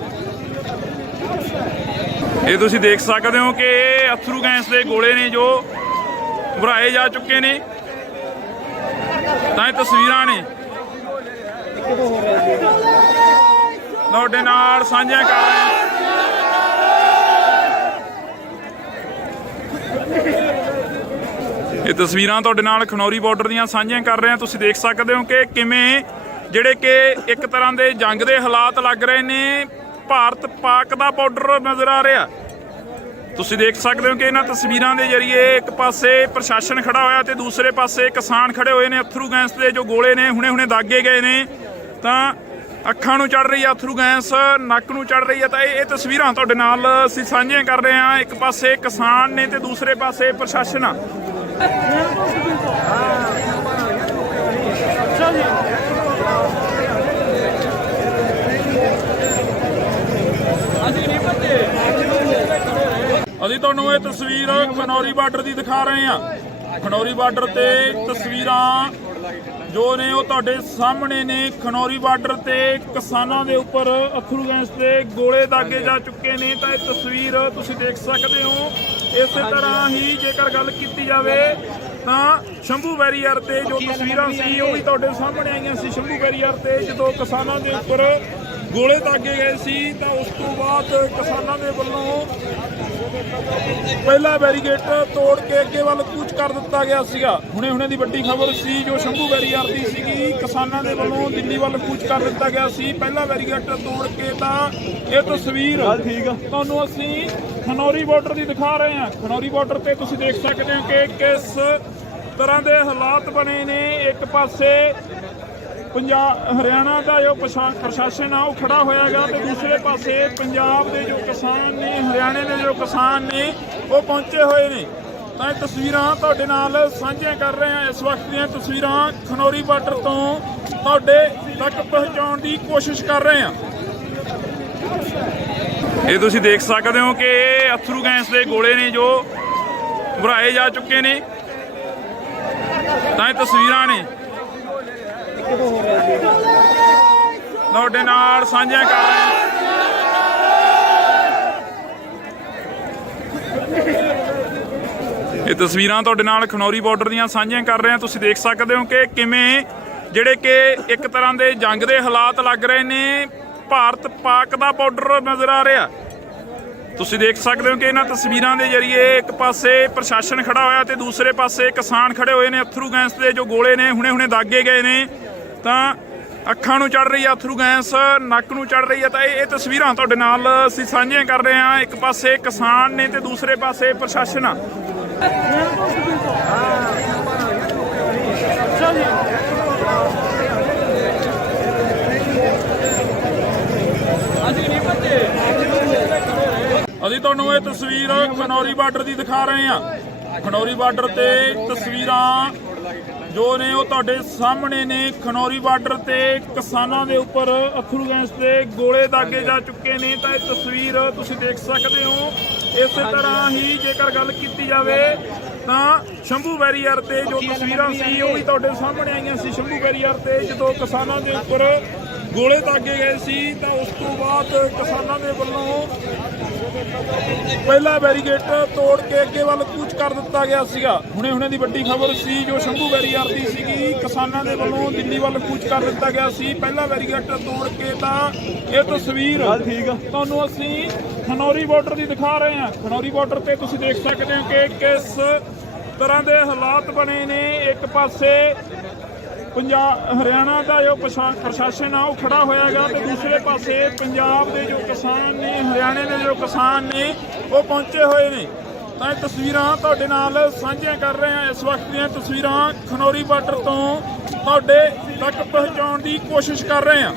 ਇਹ ਤੁਸੀਂ ਦੇਖ ਸਕਦੇ ਹੋ ਕਿ ਅਥਰੂ ਗੈਸ ਦੇ ਗੋਲੇ ਨੇ ਜੋ ਭਰਾਏ ਜਾ ਚੁੱਕੇ ਨੇ। ਤਾਂ ਇਹ ਤਸਵੀਰਾਂ ਨੇ ਤੁਹਾਡੇ ਨਾਲ ਸਾਂਝੀਆਂ ਕਰ ਰਹੇ ਹਾਂ। ਇਹ ਤਸਵੀਰਾਂ ਤੁਹਾਡੇ ਨਾਲ ਖਨੌਰੀ ਬਾਰਡਰ ਦੀਆਂ ਸਾਂਝੀਆਂ ਕਰ ਰਹੇ ਹਾਂ। ਤੁਸੀਂ ਦੇਖ ਸਕਦੇ ਹੋ ਕਿ ਕਿਵੇਂ ਜਿਹੜੇ ਕਿ ਇੱਕ ਤਰ੍ਹਾਂ ਦੇ ਜੰਗ ਦੇ ਹਾਲਾਤ ਲੱਗ ਰਹੇ ਨੇ। ਭਾਰਤ ਪਾਕ ਦਾ ਬਾਰਡਰ ਨਜ਼ਰ ਆ ਰਿਹਾ। ਤੁਸੀਂ ਦੇਖ ਸਕਦੇ ਹੋ ਕਿ ਇਹਨਾਂ ਤਸਵੀਰਾਂ ਦੇ ਜ਼ਰੀਏ ਇੱਕ ਪਾਸੇ ਪ੍ਰਸ਼ਾਸਨ ਖੜਾ ਹੋਇਆ ਤੇ ਦੂਸਰੇ ਪਾਸੇ ਕਿਸਾਨ ਖੜੇ ਹੋਏ ਨੇ। ਅਥਰੂ ਗੈਸ ਦੇ ਜੋ ਗੋਲੇ ਨੇ ਹੁਣੇ ਦਾਗੇ ਗਏ ਨੇ ਤਾਂ ਅੱਖਾਂ ਨੂੰ ਚੜ ਰਹੀ ਆ ਅਥਰੂ ਗੈਸ, ਨੱਕ ਨੂੰ ਚੜ ਰਹੀ ਆ। ਤਾਂ ਇਹ ਤਸਵੀਰਾਂ ਤੁਹਾਡੇ ਨਾਲ ਅਸੀਂ ਸਾਂਝੀਆਂ ਕਰ ਰਹੇ ਹਾਂ। ਇੱਕ ਪਾਸੇ ਕਿਸਾਨ ਨੇ ਤੇ ਦੂਸਰੇ ਪਾਸੇ ਪ੍ਰਸ਼ਾਸਨ ਆ। ਅਸੀਂ ਤੁਹਾਨੂੰ ਇਹ ਤਸਵੀਰ ਖਨੌਰੀ ਬਾਰਡਰ ਦੀ ਦਿਖਾ ਰਹੇ ਹਾਂ। ਖਨੌਰੀ ਬਾਰਡਰ ਤੇ ਤਸਵੀਰਾਂ ਜੋ ਨੇ ਉਹ ਤੁਹਾਡੇ ਸਾਹਮਣੇ ਨੇ। ਖਨੌਰੀ ਬਾਰਡਰ ਤੇ ਕਿਸਾਨਾਂ ਦੇ ਉੱਪਰ ਅਥਰੂ ਗੈਸ ਦੇ ਗੋਲੇ ਦਾਗੇ ਜਾ ਚੁੱਕੇ ਨੇ। ਤਾਂ ਇਹ ਤਸਵੀਰ ਤੁਸੀਂ ਦੇਖ ਸਕਦੇ ਹੋ। ਇਸੇ ਤਰ੍ਹਾਂ ਹੀ ਜੇਕਰ ਗੱਲ ਕੀਤੀ ਜਾਵੇ ਤਾਂ ਸ਼ੰਭੂ ਬੈਰੀਅਰ ਤੇ ਜੋ ਤਸਵੀਰਾਂ ਸੀ ਉਹ ਵੀ ਤੁਹਾਡੇ ਸਾਹਮਣੇ ਆਈਆਂ ਸੀ। ਸ਼ੰਭੂ ਬੈਰੀਅਰ ਤੇ ਜਦੋਂ ਕਿਸਾਨਾਂ ਦੇ ਉੱਪਰ ਗੋਲੇ ਦਾਗੇ ਗਏ ਸੀ ਤਾਂ ਉਸ ਤੋਂ ਬਾਅਦ ਕਿਸਾਨਾਂ ਦੇ ਵੱਲੋਂ ਪਹਿਲਾ ਬੈਰੀਗੇਟ ਤੋੜ ਕੇ ਅੱਗੇ ਵੱਲ ਕੂਚ ਕਰ ਦਿੱਤਾ ਗਿਆ ਸੀਗਾ। ਹੁਣੇ ਦੀ ਵੱਡੀ ਖਬਰ ਸੀ ਜੋ ਸ਼ੰਭੂ ਬੈਰੀਅਰ ਦੀ ਸੀਗੀ। ਕਿਸਾਨਾਂ ਦੇ ਵੱਲੋਂ ਦਿੱਲੀ ਵੱਲ ਕੂਚ ਕਰ ਦਿੱਤਾ ਗਿਆ ਸੀ ਪਹਿਲਾ ਬੈਰੀਗੇਟ ਤੋੜ ਕੇ। ਤਾਂ ਇਹ ਤਸਵੀਰ ਤੁਹਾਨੂੰ ਅਸੀਂ ਖਨੌਰੀ ਬਾਰਡਰ ਦੀ ਦਿਖਾ ਰਹੇ ਹਾਂ। ਖਨੌਰੀ ਬਾਰਡਰ ਤੇ ਤੁਸੀਂ ਦੇਖ ਸਕਦੇ ਹੋ ਕਿ ਕਿਸ ਤਰ੍ਹਾਂ ਦੇ ਹਾਲਾਤ ਬਣੇ ਨੇ। ਇੱਕ ਪਾਸੇ ਹਰਿਆਣਾ ਦਾ ਜੋ ਪ੍ਰਸ਼ਾਸਨ ਆ ਉਹ ਖੜਾ ਹੋਇਆਗਾ ਤੇ ਦੂਸਰੇ ਪਾਸੇ ਪੰਜਾਬ ਦੇ ਜੋ ਕਿਸਾਨ ਨੇ, ਹਰਿਆਣੇ ਦੇ ਜੋ ਕਿਸਾਨ ਨੇ ਉਹ ਪਹੁੰਚੇ ਹੋਏ ਨੇ। ਤਾਂ ਇਹ ਤਸਵੀਰਾਂ ਤੁਹਾਡੇ ਨਾਲ ਸਾਂਝੀਆਂ ਕਰ ਰਹੇ ਹਾਂ। ਇਸ ਵਕਤ ਦੀਆਂ ਤਸਵੀਰਾਂ ਖਨੌਰੀ ਬਾਰਡਰ ਤੋਂ ਤੁਹਾਡੇ ਤੱਕ ਪਹੁੰਚਾਉਣ ਦੀ ਕੋਸ਼ਿਸ਼ ਕਰ ਰਹੇ ਹਾਂ। ਇਹ ਤੁਸੀਂ ਦੇਖ ਸਕਦੇ ਹੋ ਕਿ ਇਹ ਅਥਰੂ ਗੈਸ ਦੇ ਗੋਲੇ ਨੇ ਜੋ ਭਰਾਏ ਜਾ ਚੁੱਕੇ ਨੇ। ਤਾਂ ਇਹ ਤਸਵੀਰਾਂ ਨੇ ਤੁਹਾਡੇ ਨਾਲ ਸਾਂਝੀਆਂ ਕਰ ਰਹੇ ਹਾਂ। ਇਹ ਤਸਵੀਰਾਂ ਤੁਹਾਡੇ ਨਾਲ ਖਨੌਰੀ ਬਾਰਡਰ ਦੀਆਂ ਸਾਂਝੀਆਂ ਕਰ ਰਹੇ ਹਾਂ। ਤੁਸੀਂ ਦੇਖ ਸਕਦੇ ਹੋ ਕਿ ਕਿਵੇਂ ਜਿਹੜੇ ਕਿ ਇੱਕ ਤਰ੍ਹਾਂ ਦੇ ਜੰਗ ਦੇ ਹਾਲਾਤ ਲੱਗ ਰਹੇ ਨੇ। ਭਾਰਤ ਪਾਕ ਦਾ ਬਾਰਡਰ ਨਜ਼ਰ ਆ ਰਿਹਾ। ਤੁਸੀਂ ਦੇਖ ਸਕਦੇ ਹੋ ਕਿ ਇਹਨਾਂ ਤਸਵੀਰਾਂ ਦੇ ਜ਼ਰੀਏ ਇੱਕ ਪਾਸੇ ਪ੍ਰਸ਼ਾਸਨ ਖੜਾ ਹੋਇਆ ਤੇ ਦੂਸਰੇ ਪਾਸੇ ਕਿਸਾਨ ਖੜੇ ਹੋਏ ਨੇ। ਅਥਰੂ ਗੈਸ ਦੇ ਜੋ ਗੋਲੇ ਨੇ ਹੁਣੇ ਦਾਗੇ ਗਏ ਨੇ। ਤਾਂ ਅੱਖਾਂ ਨੂੰ ਚੜ ਰਹੀ ਆ ਅਥਰੂ ਗੈਸ, ਨੱਕ ਨੂੰ ਚੜ ਰਹੀ ਆ। ਤਾਂ ਇਹ ਤਸਵੀਰਾਂ ਤੁਹਾਡੇ ਨਾਲ ਅਸੀਂ ਸਾਂਝੀਆਂ ਕਰ ਰਹੇ ਹਾਂ। ਇੱਕ ਪਾਸੇ ਕਿਸਾਨ ਨੇ ਤੇ ਦੂਸਰੇ ਪਾਸੇ ਪ੍ਰਸ਼ਾਸਨ ਆ। ਅਸੀਂ ਤੁਹਾਨੂੰ ਇਹ ਤਸਵੀਰ ਖਨੌਰੀ ਬਾਰਡਰ ਦੀ ਦਿਖਾ ਰਹੇ ਹਾਂ। ਖਨੌਰੀ ਬਾਰਡਰ ਤੇ ਤਸਵੀਰਾਂ ਜੋ ਨੇ ਉਹ ਤੁਹਾਡੇ ਸਾਹਮਣੇ ਨੇ। ਖਨੌਰੀ ਬਾਰਡਰ ਤੇ ਕਿਸਾਨਾਂ ਦੇ ਉੱਪਰ ਅਥਰੂ ਗੈਸ ਦੇ ਗੋਲੇ ਦਾਗੇ ਜਾ ਚੁੱਕੇ ਨੇ। ਤਾਂ ਇਹ ਤਸਵੀਰ ਤੁਸੀਂ ਦੇਖ ਸਕਦੇ ਹੋ। ਇਸੇ ਤਰ੍ਹਾਂ ਹੀ ਜੇਕਰ ਗੱਲ ਕੀਤੀ ਜਾਵੇ ਤਾਂ ਸ਼ੰਭੂ ਬੈਰੀਅਰ ਤੇ ਜੋ ਤਸਵੀਰਾਂ ਸੀ ਉਹ ਵੀ ਤੁਹਾਡੇ ਸਾਹਮਣੇ ਆਈਆਂ ਸੀ। ਸ਼ੰਭੂ ਬੈਰੀਅਰ ਤੇ ਜਦੋਂ ਕਿਸਾਨਾਂ ਦੇ ਉੱਪਰ ਗੋਲੇ ਦਾਗੇ ਗਏ ਸੀ ਤਾਂ ਉਸ ਤੋਂ ਬਾਅਦ ਕਿਸਾਨਾਂ ਦੇ ਵੱਲੋਂ ਪਹਿਲਾ ਬੈਰੀਗੇਟ ਤੋੜ ਕੇ ਅੱਗੇ ਵੱਲ ਕੂਚ ਕਰ ਦਿੱਤਾ ਗਿਆ ਸੀਗਾ। ਹੁਣੇ ਦੀ ਵੱਡੀ ਖਬਰ ਸੀ ਜੋ ਸ਼ੰਭੂ ਬੈਰੀਅਰ ਦੀ ਸੀਗੀ। ਕਿਸਾਨਾਂ ਦੇ ਵੱਲੋਂ ਦਿੱਲੀ ਵੱਲ ਕੂਚ ਕਰ ਦਿੱਤਾ ਗਿਆ ਸੀ ਪਹਿਲਾ ਬੈਰੀਗੇਟ ਤੋੜ ਕੇ। ਤਾਂ ਇਹ ਤਸਵੀਰ ਤੁਹਾਨੂੰ ਅਸੀਂ ਖਨੌਰੀ ਬਾਰਡਰ ਦੀ ਦਿਖਾ ਰਹੇ ਹਾਂ। ਖਨੌਰੀ ਬਾਰਡਰ ਤੇ ਤੁਸੀਂ ਦੇਖ ਸਕਦੇ ਹੋ ਕਿ ਕਿਸ ਤਰ੍ਹਾਂ ਦੇ ਹਾਲਾਤ ਬਣੇ ਨੇ। ਇੱਕ ਪਾਸੇ ਹਰਿਆਣਾ ਦਾ ਜੋ ਪ੍ਰਸ਼ਾਸਨ ਆ ਉਹ ਖੜਾ ਹੋਇਆਗਾ ਤੇ ਦੂਸਰੇ ਪਾਸੇ ਪੰਜਾਬ ਦੇ ਜੋ ਕਿਸਾਨ ਨੇ, ਹਰਿਆਣੇ ਦੇ ਜੋ ਕਿਸਾਨ ਨੇ ਉਹ ਪਹੁੰਚੇ ਹੋਏ ਨੇ। ਤਾਂ ਇਹ ਤਸਵੀਰਾਂ ਤੁਹਾਡੇ ਨਾਲ ਸਾਂਝੀਆਂ ਕਰ ਰਹੇ ਹਾਂ। ਇਸ ਵਕਤ ਦੀਆਂ ਤਸਵੀਰਾਂ ਖਨੌਰੀ ਬਾਰਡਰ ਤੋਂ ਤੁਹਾਡੇ ਤੱਕ ਪਹੁੰਚਾਉਣ ਦੀ ਕੋਸ਼ਿਸ਼ ਕਰ ਰਹੇ ਹਾਂ।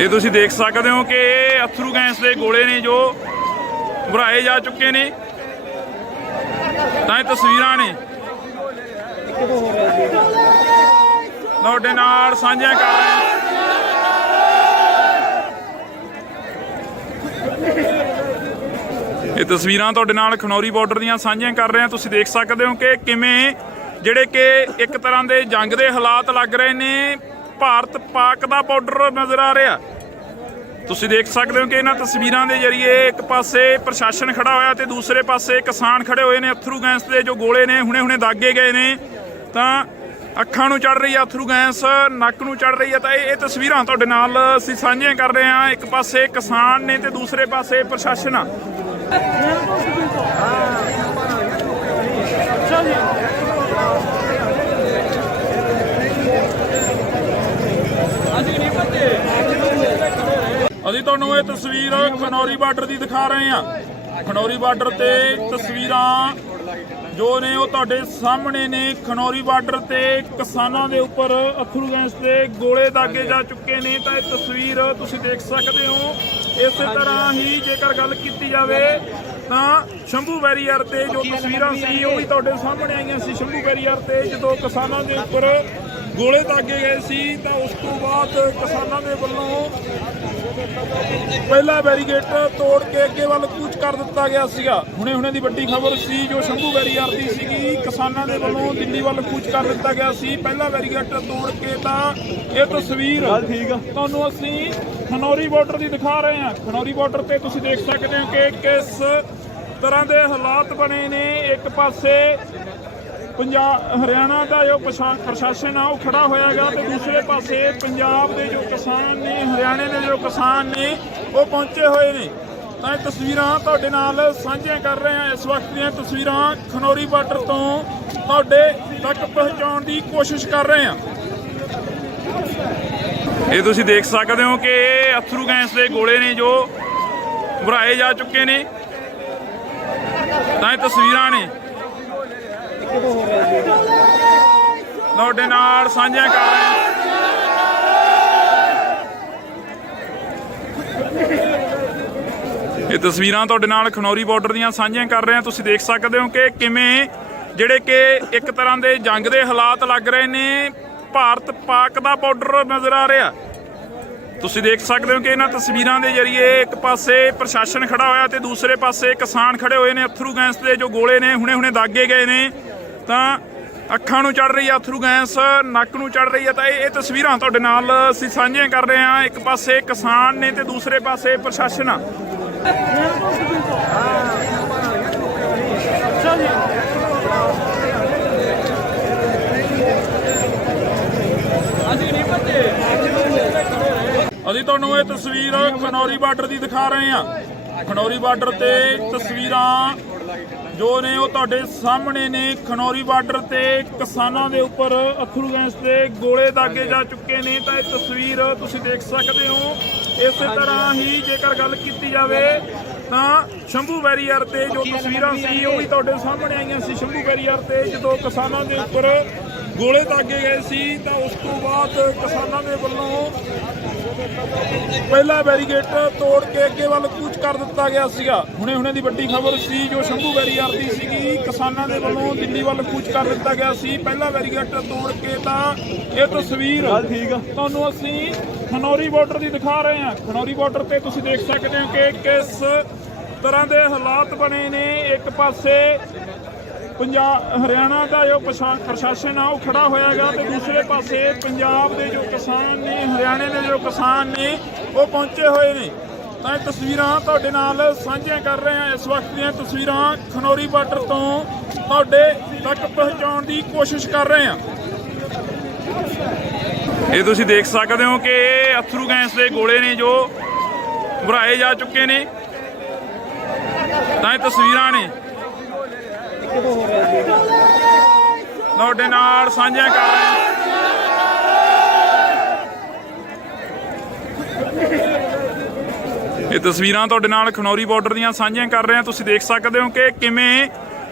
ਇਹ ਤੁਸੀਂ ਦੇਖ ਸਕਦੇ ਹੋ ਕਿ ਇਹ ਅਥਰੂ ਗੈਸ ਦੇ ਗੋਲੇ ਨੇ ਜੋ ਭਰਾਏ ਜਾ ਚੁੱਕੇ ਨੇ। ਤਾਂ ਇਹ ਤਸਵੀਰਾਂ ਨੇ ਤੁਹਾਡੇ ਨਾਲ ਸਾਂਝੀਆਂ ਕਰ ਰਹੇ ਹਾਂ। ਇਹ ਤਸਵੀਰਾਂ ਤੁਹਾਡੇ ਨਾਲ ਖਨੌਰੀ ਬਾਰਡਰ ਦੀਆਂ ਸਾਂਝੀਆਂ ਕਰ ਰਹੇ ਹਾਂ। ਤੁਸੀਂ ਦੇਖ ਸਕਦੇ ਹੋ ਕਿ ਕਿਵੇਂ ਜਿਹੜੇ ਕਿ ਇੱਕ ਤਰ੍ਹਾਂ ਦੇ ਜੰਗ ਦੇ ਹਾਲਾਤ ਲੱਗ ਰਹੇ ਨੇ। ਭਾਰਤ ਪਾਕ ਦਾ ਬਾਰਡਰ ਨਜ਼ਰ ਆ ਰਿਹਾ। ਤੁਸੀਂ ਦੇਖ ਸਕਦੇ ਹੋ ਕਿ ਇਹਨਾਂ ਤਸਵੀਰਾਂ ਦੇ ਜ਼ਰੀਏ ਇੱਕ ਪਾਸੇ ਪ੍ਰਸ਼ਾਸਨ ਖੜਾ ਹੋਇਆ ਤੇ ਦੂਸਰੇ ਪਾਸੇ ਕਿਸਾਨ ਖੜੇ ਹੋਏ ਨੇ। ਅਥਰੂ ਗੈਸ ਦੇ ਜੋ ਗੋਲੇ ਨੇ ਹੁਣੇ ਦਾਗੇ ਗਏ ਨੇ। ਤਾਂ ਅੱਖਾਂ ਨੂੰ ਚੜ ਰਹੀ ਆ ਅਥਰੂ ਗੈਸ, ਨੱਕ ਨੂੰ ਚੜ ਰਹੀ ਆ। ਤਾਂ ਇਹ ਤਸਵੀਰਾਂ ਤੁਹਾਡੇ ਨਾਲ ਅਸੀਂ ਸਾਂਝੀਆਂ ਕਰ ਰਹੇ ਹਾਂ। ਇੱਕ ਪਾਸੇ ਕਿਸਾਨ ਨੇ ਤੇ ਦੂਸਰੇ ਪਾਸੇ ਪ੍ਰਸ਼ਾਸਨ ਆ। ਅਸੀਂ ਤੁਹਾਨੂੰ ਇਹ ਤਸਵੀਰ ਖਨੌਰੀ ਬਾਰਡਰ ਦੀ ਦਿਖਾ ਰਹੇ ਹਾਂ। ਖਨੌਰੀ ਬਾਰਡਰ ਤੇ ਤਸਵੀਰਾਂ ਜੋ ਨੇ ਉਹ ਤੁਹਾਡੇ ਸਾਹਮਣੇ ਨੇ। ਖਨੌਰੀ ਬਾਰਡਰ ਤੇ ਕਿਸਾਨਾਂ ਦੇ ਉੱਪਰ ਅਥਰੂ ਗੈਸ ਦੇ ਗੋਲੇ ਦਾਗੇ ਜਾ ਚੁੱਕੇ ਨੇ। ਤਾਂ ਇਹ ਤਸਵੀਰ ਤੁਸੀਂ ਦੇਖ ਸਕਦੇ ਹੋ। ਇਸੇ ਤਰ੍ਹਾਂ ਹੀ ਜੇਕਰ ਗੱਲ ਕੀਤੀ ਜਾਵੇ ਤਾਂ ਸ਼ੰਭੂ ਬੈਰੀਅਰ ਤੇ ਜੋ ਤਸਵੀਰਾਂ ਸੀ ਉਹ ਵੀ ਤੁਹਾਡੇ ਸਾਹਮਣੇ ਆਈਆਂ ਸੀ। ਸ਼ੰਭੂ ਬੈਰੀਅਰ ਤੇ ਜਦੋਂ ਕਿਸਾਨਾਂ ਦੇ ਉੱਪਰ ਗੋਲੇ ਦਾਗੇ ਗਏ ਸੀ ਤਾਂ ਉਸ ਤੋਂ ਬਾਅਦ ਕਿਸਾਨਾਂ ਦੇ ਵੱਲੋਂ ਪਹਿਲਾ ਬੈਰੀਗੇਟ ਤੋੜ ਕੇ ਅੱਗੇ ਵੱਲ ਕੂਚ ਕਰ ਦਿੱਤਾ ਗਿਆ ਸੀਗਾ। ਹੁਣੇ ਦੀ ਵੱਡੀ ਖਬਰ ਸੀ ਜੋ ਸ਼ੰਭੂ ਬੈਰੀਅਰ ਦੀ ਸੀਗੀ। ਕਿਸਾਨਾਂ ਦੇ ਵੱਲੋਂ ਦਿੱਲੀ ਵੱਲ ਕੂਚ ਕਰ ਦਿੱਤਾ ਗਿਆ ਸੀ ਪਹਿਲਾ ਬੈਰੀਗੇਟ ਤੋੜ ਕੇ। ਤਾਂ ਇਹ ਤਸਵੀਰ ਤੁਹਾਨੂੰ ਅਸੀਂ ਖਨੌਰੀ ਬਾਰਡਰ ਦੀ ਦਿਖਾ ਰਹੇ ਹਾਂ। ਖਨੌਰੀ ਬਾਰਡਰ ਤੇ ਤੁਸੀਂ ਦੇਖ ਸਕਦੇ ਹੋ ਕਿ ਕਿਸ ਤਰ੍ਹਾਂ ਦੇ ਹਾਲਾਤ ਬਣੇ ਨੇ। ਇੱਕ ਪਾਸੇ ਹਰਿਆਣਾ ਦਾ ਜੋ ਪ੍ਰਸ਼ਾਸਨ ਆ ਉਹ ਖੜਾ ਹੋਇਆਗਾ ਤੇ ਦੂਸਰੇ ਪਾਸੇ ਪੰਜਾਬ ਦੇ ਜੋ ਕਿਸਾਨ ਨੇ, ਹਰਿਆਣੇ ਦੇ ਜੋ ਕਿਸਾਨ ਨੇ ਉਹ ਪਹੁੰਚੇ ਹੋਏ ਨੇ। ਤਾਂ ਇਹ ਤਸਵੀਰਾਂ ਤੁਹਾਡੇ ਨਾਲ ਸਾਂਝੀਆਂ ਕਰ ਰਹੇ ਹਾਂ। ਇਸ ਵਕਤ ਦੀਆਂ ਤਸਵੀਰਾਂ ਖਨੌਰੀ ਬਾਰਡਰ ਤੋਂ ਤੁਹਾਡੇ ਤੱਕ ਪਹੁੰਚਾਉਣ ਦੀ ਕੋਸ਼ਿਸ਼ ਕਰ ਰਹੇ ਹਾਂ। ਇਹ ਤੁਸੀਂ ਦੇਖ ਸਕਦੇ ਹੋ ਕਿ ਅਥਰੂ ਗੈਸ ਦੇ ਗੋਲੇ ਨੇ ਜੋ ਭਰਾਏ ਜਾ ਚੁੱਕੇ ਨੇ। ਤਾਂ ਇਹ ਤਸਵੀਰਾਂ ਨੇ ਤੁਹਾਡੇ ਨਾਲ ਸਾਂਝੀਆਂ ਕਰ ਰਹੇ ਹਾਂ। ਇਹ ਤਸਵੀਰਾਂ ਤੁਹਾਡੇ ਨਾਲ ਖਨੌਰੀ ਬਾਰਡਰ ਦੀਆਂ ਸਾਂਝੀਆਂ ਕਰ ਰਹੇ ਹਾਂ। ਤੁਸੀਂ ਦੇਖ ਸਕਦੇ ਹੋ ਕਿ ਕਿਵੇਂ ਜਿਹੜੇ ਕਿ ਇੱਕ ਤਰ੍ਹਾਂ ਦੇ ਜੰਗ ਦੇ ਹਾਲਾਤ ਲੱਗ ਰਹੇ ਨੇ। ਭਾਰਤ ਪਾਕ ਦਾ ਬਾਰਡਰ ਨਜ਼ਰ ਆ ਰਿਹਾ। ਤੁਸੀਂ ਦੇਖ ਸਕਦੇ ਹੋ ਕਿ ਇਹਨਾਂ ਤਸਵੀਰਾਂ ਦੇ ਜ਼ਰੀਏ ਇੱਕ ਪਾਸੇ ਪ੍ਰਸ਼ਾਸਨ ਖੜਾ ਹੋਇਆ ਤੇ ਦੂਸਰੇ ਪਾਸੇ ਕਿਸਾਨ ਖੜੇ ਹੋਏ ਨੇ। ਅਥਰੂ ਗੈਸ ਦੇ ਜੋ ਗੋਲੇ ਨੇ ਹੁਣੇ ਦਾਗੇ ਗਏ ਨੇ। ਤਾਂ ਅੱਖਾਂ ਨੂੰ ਚੜ ਰਹੀ ਆ ਅਥਰੂ ਗੈਸ, ਨੱਕ ਨੂੰ ਚੜ ਰਹੀ ਹੈ। ਤਾਂ ਇਹ ਤਸਵੀਰਾਂ ਤੁਹਾਡੇ ਨਾਲ ਅਸੀਂ ਸਾਂਝੀਆਂ ਕਰ ਰਹੇ ਹਾਂ। ਇੱਕ ਪਾਸੇ ਕਿਸਾਨ ਨੇ ਤੇ ਦੂਸਰੇ ਪਾਸੇ ਪ੍ਰਸ਼ਾਸਨ ਆ। ਅਸੀਂ ਤੁਹਾਨੂੰ ਇਹ ਤਸਵੀਰ ਖਨੌਰੀ ਬਾਰਡਰ ਦੀ ਦਿਖਾ ਰਹੇ ਹਾਂ। ਖਨੌਰੀ ਬਾਰਡਰ ਤੇ ਤਸਵੀਰਾਂ ਜੋ ਨੇ ਉਹ ਤੁਹਾਡੇ ਸਾਹਮਣੇ ਨੇ। ਖਨੌਰੀ ਬਾਰਡਰ ਤੇ ਕਿਸਾਨਾਂ ਦੇ ਉੱਪਰ ਅਥਰੂ ਗੈਸ ਦੇ ਗੋਲੇ ਦਾਗੇ ਜਾ ਚੁੱਕੇ ਨੇ। ਤਾਂ ਇਹ ਤਸਵੀਰ ਤੁਸੀਂ ਦੇਖ ਸਕਦੇ ਹੋ। ਇਸੇ ਤਰ੍ਹਾਂ ਹੀ ਜੇਕਰ ਗੱਲ ਕੀਤੀ ਜਾਵੇ ਤਾਂ ਸ਼ੰਭੂ ਬੈਰੀਅਰ ਤੇ ਜੋ ਤਸਵੀਰਾਂ ਸੀ ਉਹ ਵੀ ਤੁਹਾਡੇ ਸਾਹਮਣੇ ਆਈਆਂ ਸੀ। ਸ਼ੰਭੂ ਬੈਰੀਅਰ ਤੇ ਜਦੋਂ ਕਿਸਾਨਾਂ ਦੇ ਉੱਪਰ ਗੋਲੇ ਦਾਗੇ ਗਏ ਸੀ ਤਾਂ ਉਸ ਤੋਂ ਬਾਅਦ ਕਿਸਾਨਾਂ ਦੇ ਵੱਲੋਂ ਪਹਿਲਾ ਬੈਰੀਗੇਟ ਤੋੜ ਕੇ ਅੱਗੇ ਵੱਲ ਕੂਚ ਕਰ ਦਿੱਤਾ ਗਿਆ ਸੀਗਾ। ਹੁਣੇ ਦੀ ਵੱਡੀ ਖਬਰ ਸੀ ਜੋ ਸ਼ੰਭੂ ਬੈਰੀਅਰ ਦੀ ਸੀਗੀ। ਕਿਸਾਨਾਂ ਦੇ ਵੱਲੋਂ ਦਿੱਲੀ ਵੱਲ ਕੂਚ ਕਰ ਦਿੱਤਾ ਗਿਆ ਸੀ ਪਹਿਲਾ ਬੈਰੀਗੇਟ ਤੋੜ ਕੇ। ਤਾਂ ਇਹ ਤਸਵੀਰ ਤੁਹਾਨੂੰ ਅਸੀਂ ਖਨੌਰੀ ਬਾਰਡਰ ਦੀ ਦਿਖਾ ਰਹੇ ਹਾਂ। ਖਨੌਰੀ ਬਾਰਡਰ ਤੇ ਤੁਸੀਂ ਦੇਖ ਸਕਦੇ ਹੋ ਕਿ ਕਿਸ ਤਰ੍ਹਾਂ ਦੇ ਹਾਲਾਤ ਬਣੇ ਨੇ। ਇੱਕ ਪਾਸੇ ਹਰਿਆਣਾ ਦਾ ਜੋ ਪ੍ਰਸ਼ਾਸਨ ਆ ਉਹ ਖੜਾ ਹੋਇਆਗਾ ਤੇ ਦੂਸਰੇ ਪਾਸੇ ਪੰਜਾਬ ਦੇ ਜੋ ਕਿਸਾਨ ਨੇ, ਹਰਿਆਣੇ ਦੇ ਜੋ ਕਿਸਾਨ ਨੇ ਉਹ ਪਹੁੰਚੇ ਹੋਏ ਨੇ। ਤਾਂ ਇਹ ਤਸਵੀਰਾਂ ਤੁਹਾਡੇ ਨਾਲ ਸਾਂਝੀਆਂ ਕਰ ਰਹੇ ਹਾਂ। ਇਸ ਵਕਤ ਦੀਆਂ ਤਸਵੀਰਾਂ ਖਨੌਰੀ ਬਾਰਡਰ ਤੋਂ ਤੁਹਾਡੇ ਤੱਕ ਪਹੁੰਚਾਉਣ ਦੀ ਕੋਸ਼ਿਸ਼ ਕਰ ਰਹੇ ਹਾਂ। ਇਹ ਤੁਸੀਂ ਦੇਖ ਸਕਦੇ ਹੋ ਕਿ ਅਥਰੂ ਗੈਸ ਦੇ ਗੋਲੇ ਨੇ ਜੋ ਭਰਾਏ ਜਾ ਚੁੱਕੇ ਨੇ। ਤਾਂ ਇਹ ਤਸਵੀਰਾਂ ਨੇ ਤੁਹਾਡੇ ਨਾਲ ਸਾਂਝੀਆਂ ਕਰ ਰਹੇ ਹਾਂ। ਇਹ ਤਸਵੀਰਾਂ ਤੁਹਾਡੇ ਨਾਲ ਖਨੌਰੀ ਬਾਰਡਰ ਦੀਆਂ ਸਾਂਝੀਆਂ ਕਰ ਰਹੇ ਹਾਂ। ਤੁਸੀਂ ਦੇਖ ਸਕਦੇ ਹੋ ਕਿ ਕਿਵੇਂ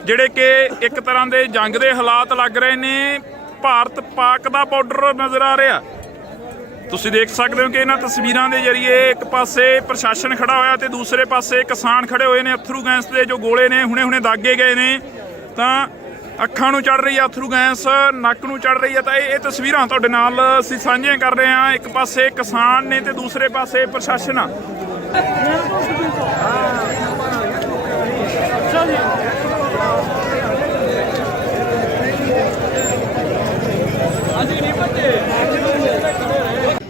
ਜਿਹੜੇ ਕਿ ਇੱਕ ਤਰ੍ਹਾਂ ਦੇ ਜੰਗ ਦੇ ਹਾਲਾਤ ਲੱਗ ਰਹੇ ਨੇ। ਭਾਰਤ ਪਾਕ ਦਾ ਬਾਰਡਰ ਨਜ਼ਰ ਆ ਰਿਹਾ। ਤੁਸੀਂ ਦੇਖ ਸਕਦੇ ਹੋ ਕਿ ਇਹਨਾਂ ਤਸਵੀਰਾਂ ਦੇ ਜ਼ਰੀਏ ਇੱਕ ਪਾਸੇ ਪ੍ਰਸ਼ਾਸਨ ਖੜਾ ਹੋਇਆ ਤੇ ਦੂਸਰੇ ਪਾਸੇ ਕਿਸਾਨ ਖੜੇ ਹੋਏ ਨੇ। ਅਥਰੂ ਗੈਸ ਦੇ ਜੋ ਗੋਲੇ ਨੇ ਹੁਣੇ ਦਾਗੇ ਗਏ ਨੇ। ਤਾਂ ਅੱਖਾਂ ਨੂੰ ਚੜ ਰਹੀ ਆ ਅਥਰੂ ਗੈਸ, ਨੱਕ ਨੂੰ ਚੜ ਰਹੀ ਹੈ। ਤਾਂ ਇਹ ਤਸਵੀਰਾਂ ਤੁਹਾਡੇ ਨਾਲ ਅਸੀਂ ਸਾਂਝੀਆਂ ਕਰ ਰਹੇ ਹਾਂ। ਇੱਕ ਪਾਸੇ ਕਿਸਾਨ ਨੇ ਤੇ ਦੂਸਰੇ ਪਾਸੇ ਪ੍ਰਸ਼ਾਸਨ ਆ।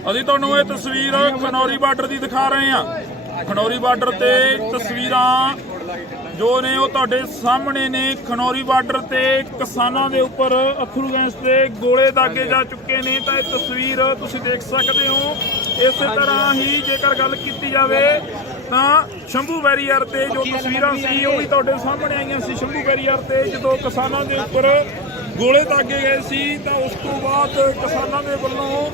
ਅਸੀਂ ਤੁਹਾਨੂੰ ਇਹ ਤਸਵੀਰ ਖਨੌਰੀ ਬਾਰਡਰ ਦੀ ਦਿਖਾ ਰਹੇ ਹਾਂ। ਖਨੌਰੀ ਬਾਰਡਰ ਤੇ ਤਸਵੀਰਾਂ ਜੋ ਨੇ ਉਹ ਤੁਹਾਡੇ ਸਾਹਮਣੇ ਨੇ। ਖਨੌਰੀ ਬਾਰਡਰ ਤੇ ਕਿਸਾਨਾਂ ਦੇ ਉੱਪਰ ਅਥਰੂ ਗੈਸ ਦੇ ਗੋਲੇ ਦਾਗੇ ਜਾ ਚੁੱਕੇ ਨੇ। ਤਾਂ ਇਹ ਤਸਵੀਰ ਤੁਸੀਂ ਦੇਖ ਸਕਦੇ ਹੋ। ਇਸੇ ਤਰ੍ਹਾਂ ਹੀ ਜੇਕਰ ਗੱਲ ਕੀਤੀ ਜਾਵੇ ਤਾਂ ਸ਼ੰਭੂ ਬੈਰੀਅਰ ਤੇ ਜੋ ਤਸਵੀਰਾਂ ਸੀ ਉਹ ਵੀ ਤੁਹਾਡੇ ਸਾਹਮਣੇ ਆਈਆਂ ਸੀ। ਸ਼ੰਭੂ ਬੈਰੀਅਰ ਤੇ ਜਦੋਂ ਕਿਸਾਨਾਂ ਦੇ ਉੱਪਰ ਗੋਲੇ ਦਾਗੇ ਗਏ ਸੀ ਤਾਂ ਉਸ ਤੋਂ ਬਾਅਦ ਕਿਸਾਨਾਂ ਦੇ ਵੱਲੋਂ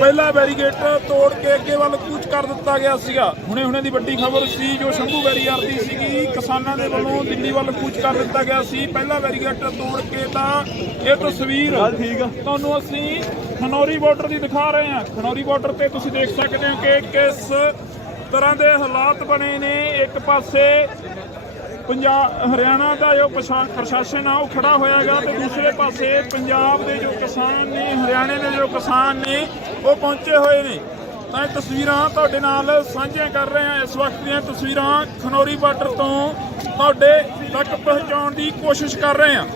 ਪਹਿਲਾ ਬੈਰੀਗੇਡ ਤੋੜ ਕੇ ਅੱਗੇ ਵੱਲ ਕੂਚ ਕਰ ਦਿੱਤਾ ਗਿਆ ਸੀਗਾ। ਹੁਣੇ ਦੀ ਵੱਡੀ ਖਬਰ ਸੀ ਜੋ ਸ਼ੰਭੂ ਬੈਰੀਅਰ ਦੀ ਸੀਗੀ, ਕਿਸਾਨਾਂ ਦੇ ਵੱਲੋਂ ਦਿੱਲੀ ਵੱਲ ਕੂਚ ਕਰ ਦਿੱਤਾ ਗਿਆ ਸੀ। ਪਹਿਲਾ ਬੈਰੀਗੇਡ ਤੋੜ ਕੇ ਤਾਂ ਇਹ ਤਸਵੀਰ ਤੁਹਾਨੂੰ ਅਸੀਂ ਖਨੌਰੀ ਬਾਰਡਰ ਦੀ ਦਿਖਾ ਰਹੇ ਹਾਂ। ਖਨੌਰੀ ਬਾਰਡਰ ਤੇ ਤੁਸੀਂ ਦੇਖ ਸਕਦੇ ਹੋ ਕਿ ਕਿਸ ਤਰ੍ਹਾਂ ਦੇ ਹਾਲਾਤ ਬਣੇ ਨੇ। ਇੱਕ ਪਾਸੇ ਹਰਿਆਣਾ ਦਾ ਜੋ ਪ੍ਰਸ਼ਾਸਨ ਆ ਉਹ ਖੜਾ ਹੋਇਆ ਹੈਗਾ ਤੇ ਦੂਸਰੇ ਪਾਸੇ ਪੰਜਾਬ ਦੇ ਜੋ ਕਿਸਾਨ ਨੇ, ਹਰਿਆਣੇ ਦੇ ਜੋ ਕਿਸਾਨ ਨੇ ਉਹ ਪਹੁੰਚੇ ਹੋਏ ਨੇ। ਤਾਂ ਇਹ ਤਸਵੀਰਾਂ ਤੁਹਾਡੇ ਨਾਲ ਸਾਂਝੀਆਂ ਕਰ ਰਹੇ ਹਾਂ। ਇਸ ਵਕਤ ਦੀਆਂ ਤਸਵੀਰਾਂ ਖਨੌਰੀ ਬਾਰਡਰ ਤੋਂ ਤੁਹਾਡੇ ਤੱਕ ਪਹੁੰਚਾਉਣ ਦੀ ਕੋਸ਼ਿਸ਼ ਕਰ ਰਹੇ ਹਾਂ।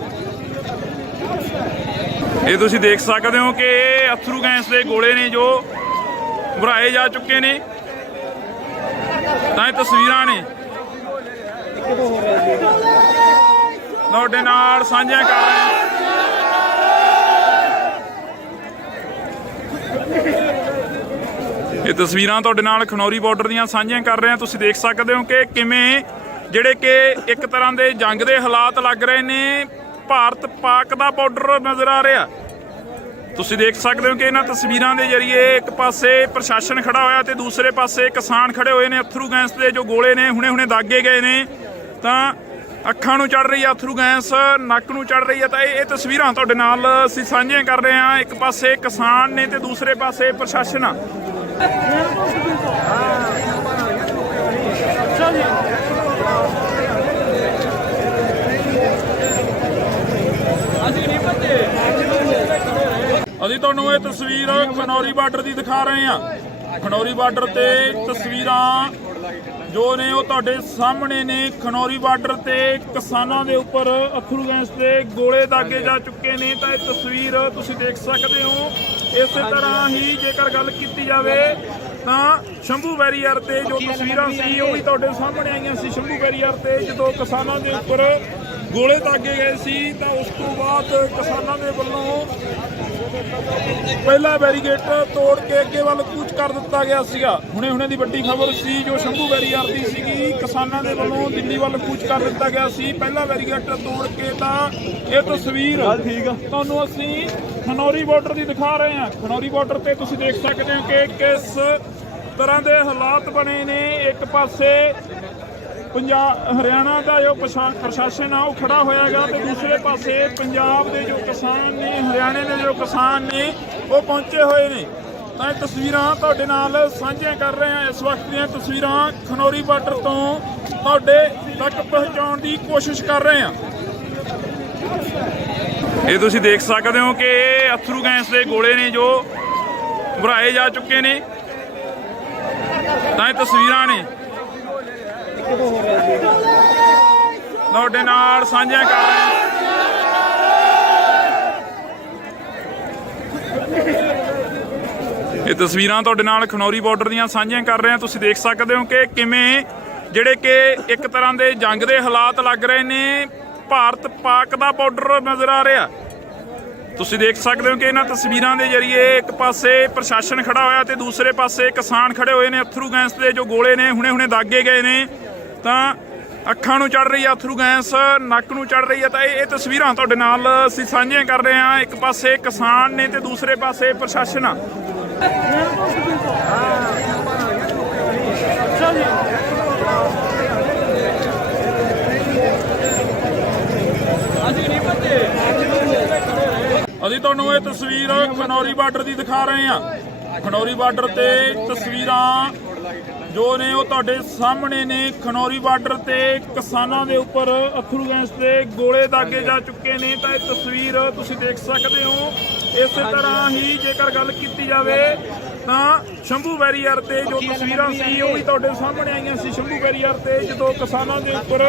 ਇਹ ਤੁਸੀਂ ਦੇਖ ਸਕਦੇ ਹੋ ਕਿ ਅਥਰੂ ਗੈਸ ਦੇ ਗੋਲੇ ਨੇ ਜੋ ਭਰਾਏ ਜਾ ਚੁੱਕੇ ਨੇ। ਤਾਂ ਇਹ ਤਸਵੀਰਾਂ ਨੇ ਤੁਹਾਡੇ ਨਾਲ ਸਾਂਝੀਆਂ ਕਰ ਰਹੇ ਹਾਂ। ਇਹ ਤਸਵੀਰਾਂ ਤੁਹਾਡੇ ਨਾਲ ਖਨੌਰੀ ਬਾਰਡਰ ਦੀਆਂ ਸਾਂਝੀਆਂ ਕਰ ਰਹੇ ਹਾਂ। ਤੁਸੀਂ ਦੇਖ ਸਕਦੇ ਹੋ ਕਿ ਕਿਵੇਂ ਜਿਹੜੇ ਕਿ ਇੱਕ ਤਰ੍ਹਾਂ ਦੇ ਜੰਗ ਦੇ ਹਾਲਾਤ ਲੱਗ ਰਹੇ ਨੇ। ਭਾਰਤ ਪਾਕ ਦਾ ਬਾਰਡਰ ਨਜ਼ਰ ਆ ਰਿਹਾ। ਤੁਸੀਂ ਦੇਖ ਸਕਦੇ ਹੋ ਕਿ ਇਹਨਾਂ ਤਸਵੀਰਾਂ ਦੇ ਜ਼ਰੀਏ ਇੱਕ ਪਾਸੇ ਪ੍ਰਸ਼ਾਸਨ ਖੜਾ ਹੋਇਆ ਤੇ ਦੂਸਰੇ ਪਾਸੇ ਕਿਸਾਨ ਖੜੇ ਹੋਏ ਨੇ। ਅਥਰੂ ਗੈਸ ਦੇ ਜੋ ਗੋਲੇ ਨੇ ਹੁਣੇ ਦਾਗੇ ਗਏ ਨੇ ਤਾਂ ਅੱਖਾਂ ਨੂੰ ਚੜ ਰਹੀ ਆ ਅਥਰੂ ਗੈਸ, ਨੱਕ ਨੂੰ ਚੜ ਰਹੀ ਆ। ਤਾਂ ਇਹ ਤਸਵੀਰਾਂ ਤੁਹਾਡੇ ਨਾਲ ਅਸੀਂ ਸਾਂਝੀਆਂ ਕਰ ਰਹੇ ਹਾਂ। ਇੱਕ ਪਾਸੇ ਕਿਸਾਨ ਨੇ ਤੇ ਦੂਸਰੇ ਪਾਸੇ ਪ੍ਰਸ਼ਾਸਨ ਆ। ਅਸੀਂ ਤੁਹਾਨੂੰ ਇਹ ਤਸਵੀਰ ਖਨੌਰੀ ਬਾਰਡਰ ਦੀ ਦਿਖਾ ਰਹੇ ਹਾਂ। ਖਨੌਰੀ ਬਾਰਡਰ ਤੇ ਤਸਵੀਰਾਂ ਜੋ ਨੇ ਉਹ ਤੁਹਾਡੇ ਸਾਹਮਣੇ ਨੇ। ਖਨੌਰੀ ਬਾਰਡਰ ਤੇ ਕਿਸਾਨਾਂ ਦੇ ਉੱਪਰ ਅਥਰੂ ਗੈਸ ਦੇ ਗੋਲੇ ਦਾਗੇ ਜਾ ਚੁੱਕੇ ਨੇ। ਤਾਂ ਇਹ ਤਸਵੀਰ ਤੁਸੀਂ ਦੇਖ ਸਕਦੇ ਹੋ। ਇਸੇ ਤਰ੍ਹਾਂ ਹੀ ਜੇਕਰ ਗੱਲ ਕੀਤੀ ਜਾਵੇ ਤਾਂ ਸ਼ੰਭੂ ਬੈਰੀਅਰ ਤੇ ਜੋ ਤਸਵੀਰਾਂ ਸੀ ਉਹ ਵੀ ਤੁਹਾਡੇ ਸਾਹਮਣੇ ਆਈਆਂ ਸੀ। ਸ਼ੰਭੂ ਬੈਰੀਅਰ ਤੇ ਜਦੋਂ ਕਿਸਾਨਾਂ ਦੇ ਉੱਪਰ ਗੋਲੇ ਦਾਗੇ ਗਏ ਸੀ ਤਾਂ ਉਸ ਤੋਂ ਬਾਅਦ ਕਿਸਾਨਾਂ ਦੇ ਵੱਲੋਂ ਪਹਿਲਾ ਬੈਰੀਗੇਡ ਤੋੜ ਕੇ ਅੱਗੇ ਵੱਲ ਕੂਚ ਕਰ ਦਿੱਤਾ ਗਿਆ ਸੀਗਾ। ਹੁਣੇ ਦੀ ਵੱਡੀ ਖਬਰ ਸੀ ਜੋ ਸ਼ੰਭੂ ਬੈਰੀਅਰ ਦੀ ਸੀਗੀ, ਕਿਸਾਨਾਂ ਦੇ ਵੱਲੋਂ ਦਿੱਲੀ ਵੱਲ ਕੂਚ ਕਰ ਦਿੱਤਾ ਗਿਆ ਸੀ। ਪਹਿਲਾ ਬੈਰੀਗੇਡ ਤੋੜ ਕੇ ਤਾਂ ਇਹ ਤਸਵੀਰ ਤੁਹਾਨੂੰ ਅਸੀਂ ਖਨੌਰੀ ਬਾਰਡਰ ਦੀ ਦਿਖਾ ਰਹੇ ਹਾਂ। ਖਨੌਰੀ ਬਾਰਡਰ ਤੇ ਤੁਸੀਂ ਦੇਖ ਸਕਦੇ ਹੋ ਕਿ ਕਿਸ ਤਰ੍ਹਾਂ ਦੇ ਹਾਲਾਤ ਬਣੇ ਨੇ। ਇੱਕ ਪਾਸੇ ਹਰਿਆਣਾ ਦਾ ਜੋ ਪ੍ਰਸ਼ਾਸਨ ਆ ਉਹ ਖੜਾ ਹੋਇਆ ਹੈਗਾ ਤੇ ਦੂਸਰੇ ਪਾਸੇ ਪੰਜਾਬ ਦੇ ਜੋ ਕਿਸਾਨ ਨੇ, ਹਰਿਆਣੇ ਦੇ ਜੋ ਕਿਸਾਨ ਨੇ ਉਹ ਪਹੁੰਚੇ ਹੋਏ ਨੇ। ਤਾਂ ਇਹ ਤਸਵੀਰਾਂ ਤੁਹਾਡੇ ਨਾਲ ਸਾਂਝੀਆਂ ਕਰ ਰਹੇ ਹਾਂ। ਇਸ ਵਕਤ ਦੀਆਂ ਤਸਵੀਰਾਂ ਖਨੌਰੀ ਬਾਰਡਰ ਤੋਂ ਤੁਹਾਡੇ ਤੱਕ ਪਹੁੰਚਾਉਣ ਦੀ ਕੋਸ਼ਿਸ਼ ਕਰ ਰਹੇ ਹਾਂ। ਇਹ ਤੁਸੀਂ ਦੇਖ ਸਕਦੇ ਹੋ ਕਿ ਅਥਰੂ ਗੈਸ ਦੇ ਗੋਲੇ ਨੇ ਜੋ ਭਰਾਏ ਜਾ ਚੁੱਕੇ ਨੇ। ਤਾਂ ਇਹ ਤਸਵੀਰਾਂ ਨੇ ਤੁਹਾਡੇ ਨਾਲ ਸਾਂਝੀਆਂ ਕਰ ਰਹੇ ਹਾਂ। ਇਹ ਤਸਵੀਰਾਂ ਤੁਹਾਡੇ ਨਾਲ ਖਨੌਰੀ ਬਾਰਡਰ ਦੀਆਂ ਸਾਂਝੀਆਂ ਕਰ ਰਹੇ ਹਾਂ। ਤੁਸੀਂ ਦੇਖ ਸਕਦੇ ਹੋ ਕਿ ਕਿਵੇਂ ਜਿਹੜੇ ਕਿ ਇੱਕ ਤਰ੍ਹਾਂ ਦੇ ਜੰਗ ਦੇ ਹਾਲਾਤ ਲੱਗ ਰਹੇ ਨੇ। ਭਾਰਤ ਪਾਕ ਦਾ ਬਾਰਡਰ ਨਜ਼ਰ ਆ ਰਿਹਾ। ਤੁਸੀਂ ਦੇਖ ਸਕਦੇ ਹੋ ਕਿ ਇਹਨਾਂ ਤਸਵੀਰਾਂ ਦੇ ਜ਼ਰੀਏ ਇੱਕ ਪਾਸੇ ਪ੍ਰਸ਼ਾਸਨ ਖੜਾ ਹੋਇਆ ਤੇ ਦੂਸਰੇ ਪਾਸੇ ਕਿਸਾਨ ਖੜੇ ਹੋਏ ਨੇ। ਅਥਰੂ ਗੈਸ ਦੇ ਜੋ ਗੋਲੇ ਨੇ ਹੁਣੇ ਦਾਗੇ ਗਏ ਨੇ ਤਾਂ ਅੱਖਾਂ ਨੂੰ ਚੜ ਰਹੀ ਆ ਅਥਰੂ ਗੈਸ, ਨੱਕ ਨੂੰ ਚੜ ਰਹੀ ਆ। ਤਾਂ ਇਹ ਤਸਵੀਰਾਂ ਤੁਹਾਡੇ ਨਾਲ ਅਸੀਂ ਸਾਂਝੀਆਂ ਕਰ ਰਹੇ ਹਾਂ। ਇੱਕ ਪਾਸੇ ਕਿਸਾਨ ਨੇ ਤੇ ਦੂਸਰੇ ਪਾਸੇ ਪ੍ਰਸ਼ਾਸਨ ਆ। ਅਸੀਂ ਤੁਹਾਨੂੰ ਇਹ ਤਸਵੀਰ ਖਨੌਰੀ ਬਾਰਡਰ ਦੀ ਦਿਖਾ ਰਹੇ ਹਾਂ। ਖਨੌਰੀ ਬਾਰਡਰ ਤੇ ਤਸਵੀਰਾਂ ਜੋ ਨੇ ਉਹ ਤੁਹਾਡੇ ਸਾਹਮਣੇ ਨੇ। ਖਨੌਰੀ ਬਾਰਡਰ ਤੇ ਕਿਸਾਨਾਂ ਦੇ ਉੱਪਰ ਅਥਰੂ ਗੈਸ ਦੇ ਗੋਲੇ ਦਾਗੇ ਜਾ ਚੁੱਕੇ ਨੇ। ਤਾਂ ਇਹ ਤਸਵੀਰ ਤੁਸੀਂ ਦੇਖ ਸਕਦੇ ਹੋ। ਇਸੇ ਤਰ੍ਹਾਂ ਹੀ ਜੇਕਰ ਗੱਲ ਕੀਤੀ ਜਾਵੇ ਤਾਂ ਸ਼ੰਭੂ ਬੈਰੀਅਰ ਤੇ ਜੋ ਤਸਵੀਰਾਂ ਸੀ ਉਹ ਵੀ ਤੁਹਾਡੇ ਸਾਹਮਣੇ ਆਈਆਂ ਸੀ। ਸ਼ੰਭੂ ਬੈਰੀਅਰ ਤੇ ਜਦੋਂ ਕਿਸਾਨਾਂ ਦੇ ਉੱਪਰ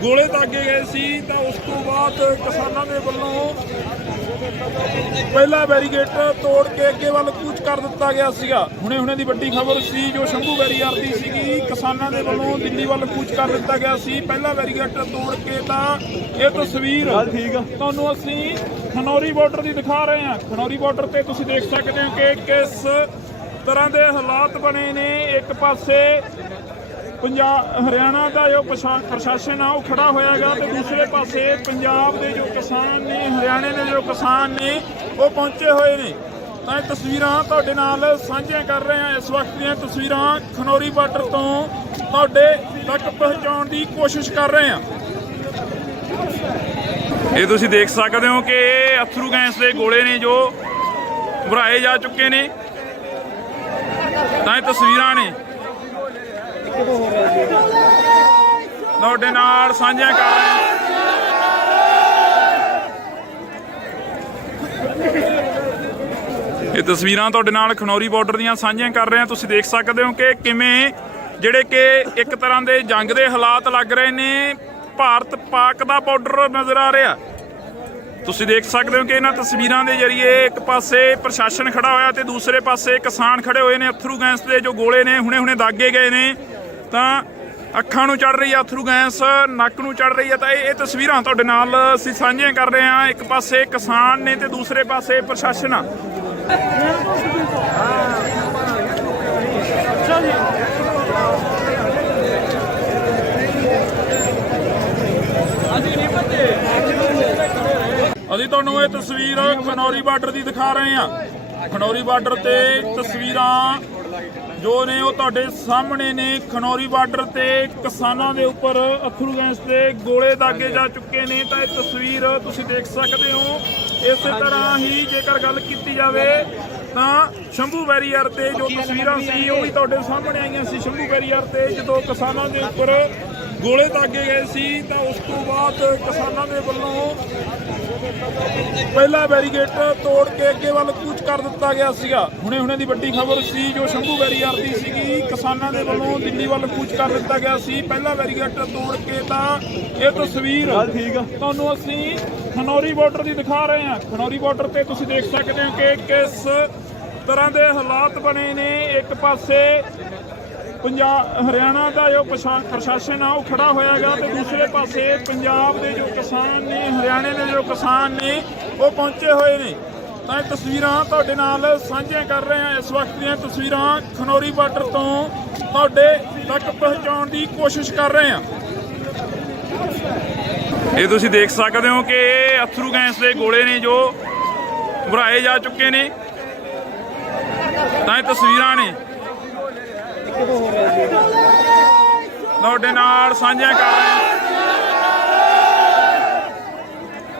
ਗੋਲੇ ਦਾਗੇ ਗਏ ਸੀ ਤਾਂ ਉਸ ਤੋਂ ਬਾਅਦ ਕਿਸਾਨਾਂ ਦੇ ਵੱਲੋਂ ਪਹਿਲਾ ਬੈਰੀਗੇਡ ਤੋੜ ਕੇ ਅੱਗੇ ਵੱਲ ਕੂਚ ਕਰ ਦਿੱਤਾ ਗਿਆ ਸੀਗਾ। ਹੁਣੇ ਦੀ ਵੱਡੀ ਖਬਰ ਸੀ ਜੋ ਸ਼ੰਭੂ ਬੈਰੀਅਰ ਦੀ ਸੀਗੀ, ਕਿਸਾਨਾਂ ਦੇ ਵੱਲੋਂ ਦਿੱਲੀ ਵੱਲ ਕੂਚ ਕਰ ਦਿੱਤਾ ਗਿਆ ਸੀ। ਪਹਿਲਾ ਬੈਰੀਗੇਡ ਤੋੜ ਕੇ ਤਾਂ ਇਹ ਤਸਵੀਰ ਤੁਹਾਨੂੰ ਅਸੀਂ ਖਨੌਰੀ ਬਾਰਡਰ ਦੀ ਦਿਖਾ ਰਹੇ ਹਾਂ। ਖਨੌਰੀ ਬਾਰਡਰ ਤੇ ਤੁਸੀਂ ਦੇਖ ਸਕਦੇ ਹੋ ਕਿ ਕਿਸ ਤਰ੍ਹਾਂ ਦੇ ਹਾਲਾਤ ਬਣੇ ਨੇ। ਇੱਕ ਪਾਸੇ हरियाणा का जो प्रशासन है वो खड़ा होएगा तो दूसरे पासे पंजाब के जो किसान ने हरियाणे के जो किसान ने वो पहुंचे हुए ने। तो ये तस्वीरां तुहाडे नाल साझियां कर रहे हैं। इस वक्त दी तस्वीरां खनौरी बार्डर तो तुहाडे तक पहुंचाउण दी कोशिश कर रहे हैं। ये तुसीं देख सकते हो कि अथरू गैस के गोले ने जो भराए जा चुके ने। तो ये तस्वीरां ने तुहाडे नाल साझियां कर रहे हैं। ये तस्वीरां तुहाडे नाल खनौरी बार्डर दीयां साझियां कर रहे हैं। तुसीं देख सकते हो कि किवें जिहड़े कि एक तरह के जंग के हालात लग रहे ने। भारत पाक का बार्डर नज़र आ रहा। तुसीं देख सकते हो कि इन्हां तस्वीरां के जरिए एक पासे प्रशासन खड़ा होया तो दूसरे पासे किसान खड़े हुए ने। अथरू गैस के जो गोले ने हुणे हुणे दागे गए ने। तो अखां नूं चढ़ रही है अथरू गैस, नक नूं चढ़ रही है। तो ये तस्वीरां तुहाडे नाल असीं साझियां कर रहे हैं। एक पासे किसान ने तो दूसरे पासे प्रशासन आ। ਅਸੀਂ ਤੁਹਾਨੂੰ ਇਹ ਤਸਵੀਰ ਖਨੌਰੀ ਬਾਰਡਰ ਦੀ ਦਿਖਾ ਰਹੇ ਹਾਂ। ਖਨੌਰੀ ਬਾਰਡਰ ਤੇ ਤਸਵੀਰਾਂ ਜੋ ਨੇ ਉਹ ਤੁਹਾਡੇ ਸਾਹਮਣੇ ਨੇ। ਖਨੌਰੀ ਬਾਰਡਰ ਤੇ ਕਿਸਾਨਾਂ ਦੇ ਉੱਪਰ ਅਥਰੂ ਗੈਸ ਦੇ ਗੋਲੇ ਦਾਗੇ ਜਾ ਚੁੱਕੇ ਨੇ। ਤਾਂ ਇਹ ਤਸਵੀਰ ਤੁਸੀਂ ਦੇਖ ਸਕਦੇ ਹੋ। ਇਸੇ ਤਰ੍ਹਾਂ ਹੀ ਜੇਕਰ ਗੱਲ ਕੀਤੀ ਜਾਵੇ ਤਾਂ ਸ਼ੰਭੂ ਬੈਰੀਅਰ ਤੇ ਜੋ ਤਸਵੀਰਾਂ ਸੀ ਉਹ ਵੀ ਤੁਹਾਡੇ ਸਾਹਮਣੇ ਆਈਆਂ ਸੀ। ਸ਼ੰਭੂ ਬੈਰੀਅਰ ਤੇ ਜਦੋਂ ਕਿਸਾਨਾਂ ਦੇ ਉੱਪਰ ਗੋਲੇ ਦਾਗੇ ਗਏ ਸੀ ਤਾਂ ਉਸ ਤੋਂ ਬਾਅਦ ਕਿਸਾਨਾਂ ਦੇ ਵੱਲੋਂ ਪਹਿਲਾ ਬੈਰੀਗੇਟ ਤੋੜ ਕੇ ਅੱਗੇ ਵੱਲ ਕੂਚ ਕਰ ਦਿੱਤਾ ਗਿਆ ਸੀਗਾ। ਹੁਣੇ ਦੀ ਵੱਡੀ ਖਬਰ ਸੀ ਜੋ ਸ਼ੰਭੂ ਬੈਰੀਅਰ ਦੀ ਸੀਗੀ। ਕਿਸਾਨਾਂ ਦੇ ਵੱਲੋਂ ਦਿੱਲੀ ਵੱਲ ਕੂਚ ਕਰ ਦਿੱਤਾ ਗਿਆ ਸੀ ਪਹਿਲਾ ਬੈਰੀਗੇਟ ਤੋੜ ਕੇ। ਤਾਂ ਇਹ ਤਸਵੀਰ ਤੁਹਾਨੂੰ ਅਸੀਂ ਖਨੌਰੀ ਬਾਰਡਰ ਦੀ ਦਿਖਾ ਰਹੇ ਹਾਂ। ਖਨੌਰੀ ਬਾਰਡਰ ਤੇ ਤੁਸੀਂ ਦੇਖ ਸਕਦੇ ਹੋ ਕਿ ਕਿਸ ਤਰ੍ਹਾਂ ਦੇ ਹਾਲਾਤ ਬਣੇ ਨੇ। ਇੱਕ ਪਾਸੇ हरियाणा का जो प्रशासन है वो खड़ा होएगा तो दूसरे पासे पंजाब के जो किसान ने हरियाणे के जो किसान ने वो पहुंचे हुए ने। तो ये तस्वीरां तुहाडे नाल साझियां कर रहे हैं। इस वक्त दी तस्वीरां खनौरी बार्डर तो तुहाडे तक पहुंचाउण दी कोशिश कर रहे हैं। ये तुसीं देख सकते हो कि अथरू गैस के गोले ने जो भराए जा चुके ने। तो ये तस्वीरां ने तुहाडे नाल साझियां कर रहे हैं। ये तुसीं देख सकते हो कि अथरू गैस के गोले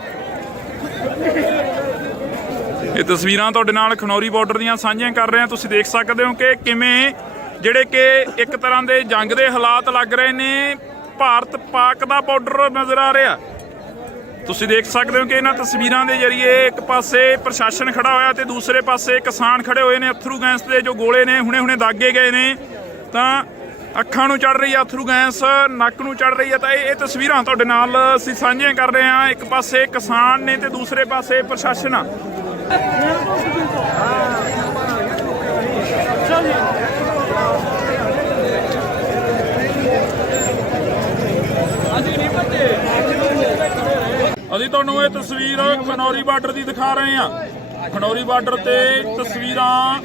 ने जो भराए जा चुके ने। तो ये तस्वीरां ने तुहाडे नाल साझियां कर रहे हैं। तुसीं देख सकते हो कि अथरू गैस के गोले ने जो भराए जा चुके ने। तो ये तस्वीरां ने तुहाडे नाल साझियां कर रहे हैं। तो ये तस्वीरां ने ਤੁਹਾਡੇ ਨਾਲ ਸਾਂਝੀਆਂ ਕਰ ਰਹੇ ਹਾਂ। ਇਹ ਤਸਵੀਰਾਂ ਤੁਹਾਡੇ ਨਾਲ ਖਨੌਰੀ ਬਾਰਡਰ ਦੀਆਂ ਸਾਂਝੀਆਂ ਕਰ ਰਹੇ ਹਾਂ। ਤੁਸੀਂ ਦੇਖ ਸਕਦੇ ਹੋ ਕਿ ਕਿਵੇਂ ਜਿਹੜੇ ਕਿ ਇੱਕ ਤਰ੍ਹਾਂ ਦੇ ਜੰਗ ਦੇ ਹਾਲਾਤ ਲੱਗ ਰਹੇ ਨੇ। ਭਾਰਤ ਪਾਕ ਦਾ ਬਾਰਡਰ ਨਜ਼ਰ ਆ ਰਿਹਾ। ਤੁਸੀਂ ਦੇਖ ਸਕਦੇ ਹੋ ਕਿ ਇਹਨਾਂ ਤਸਵੀਰਾਂ ਦੇ ਜਰੀਏ ਇੱਕ ਪਾਸੇ ਪ੍ਰਸ਼ਾਸਨ ਖੜਾ ਹੋਇਆ ਤੇ ਦੂਸਰੇ ਪਾਸੇ ਕਿਸਾਨ ਖੜੇ ਹੋਏ ਨੇ। ਅਥਰੂ ਗੈਸ ਦੇ ਜੋ ਗੋਲੇ ਨੇ ਹੁਣੇ ਦਾਗੇ ਗਏ ਨੇ। ਤਾਂ ਅੱਖਾਂ ਨੂੰ ਚੜ ਰਹੀ ਹੈ ਅਥਰੂ ਗੈਸ, ਨੱਕ ਨੂੰ ਚੜ ਰਹੀ ਹੈ। ਤਾਂ ਇਹ ਤਸਵੀਰਾਂ ਤੁਹਾਡੇ ਨਾਲ ਅਸੀਂ ਸਾਂਝੀਆਂ ਕਰ ਰਹੇ ਹਾਂ। ਇੱਕ ਪਾਸੇ ਕਿਸਾਨ ਨੇ ਤੇ ਦੂਸਰੇ ਪਾਸੇ ਪ੍ਰਸ਼ਾਸਨ ਆ। ਅਸੀਂ ਤੁਹਾਨੂੰ ਇਹ ਤਸਵੀਰ ਖਨੌਰੀ ਬਾਰਡਰ ਦੀ ਦਿਖਾ ਰਹੇ ਹਾਂ। ਖਨੌਰੀ ਬਾਰਡਰ ਤੇ ਤਸਵੀਰਾਂ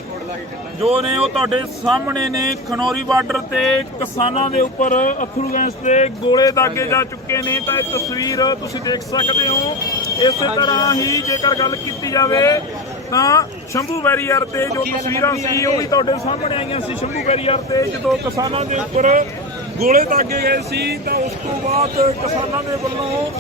ਜੋ ਨੇ ਉਹ ਤੁਹਾਡੇ ਸਾਹਮਣੇ ਨੇ। ਖਨੌਰੀ ਬਾਰਡਰ ਤੇ ਕਿਸਾਨਾਂ ਦੇ ਉੱਪਰ ਅਥਰੂ ਗੈਸ ਦੇ ਗੋਲੇ ਦਾਗੇ ਜਾ ਚੁੱਕੇ ਨੇ। ਤਾਂ ਇਹ ਤਸਵੀਰ ਤੁਸੀਂ ਦੇਖ ਸਕਦੇ ਹੋ। ਇਸੇ ਤਰ੍ਹਾਂ ਹੀ ਜੇਕਰ ਗੱਲ ਕੀਤੀ ਜਾਵੇ ਤਾਂ ਸ਼ੰਭੂ ਬੈਰੀਅਰ ਤੇ ਜੋ ਤਸਵੀਰਾਂ ਸੀ ਉਹ ਵੀ ਤੁਹਾਡੇ ਸਾਹਮਣੇ ਆਈਆਂ ਸੀ। ਸ਼ੰਭੂ ਬੈਰੀਅਰ ਤੇ ਜਦੋਂ ਕਿਸਾਨਾਂ ਦੇ ਉੱਪਰ ਗੋਲੇ ਦਾਗੇ ਗਏ ਸੀ ਤਾਂ ਉਸ ਤੋਂ ਬਾਅਦ ਕਿਸਾਨਾਂ ਦੇ ਵੱਲੋਂ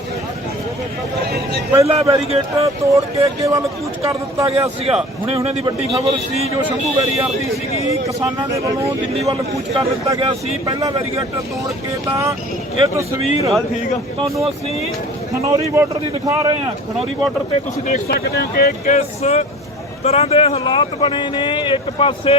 ਪਹਿਲਾ ਬੈਰੀਗੇਟ ਤੋੜ ਕੇ ਅੱਗੇ ਵੱਲ ਕੂਚ ਕਰ ਦਿੱਤਾ ਗਿਆ ਸੀਗਾ। ਹੁਣੇ ਦੀ ਵੱਡੀ ਖਬਰ ਸੀ ਜੋ ਸ਼ੰਭੂ ਬੈਰੀਅਰ ਦੀ ਸੀਗੀ। ਕਿਸਾਨਾਂ ਦੇ ਵੱਲੋਂ ਦਿੱਲੀ ਵੱਲ ਕੂਚ ਕਰ ਦਿੱਤਾ ਗਿਆ ਸੀ ਪਹਿਲਾ ਬੈਰੀਗੇਟ ਤੋੜ ਕੇ। ਤਾਂ ਇਹ ਤਸਵੀਰ ਤੁਹਾਨੂੰ ਅਸੀਂ ਖਨੌਰੀ ਬਾਰਡਰ ਦੀ ਦਿਖਾ ਰਹੇ ਹਾਂ। ਖਨੌਰੀ ਬਾਰਡਰ ਤੇ ਤੁਸੀਂ ਦੇਖ ਸਕਦੇ ਹੋ ਕਿ ਕਿਸ ਤਰ੍ਹਾਂ ਦੇ ਹਾਲਾਤ ਬਣੇ ਨੇ। ਇੱਕ ਪਾਸੇ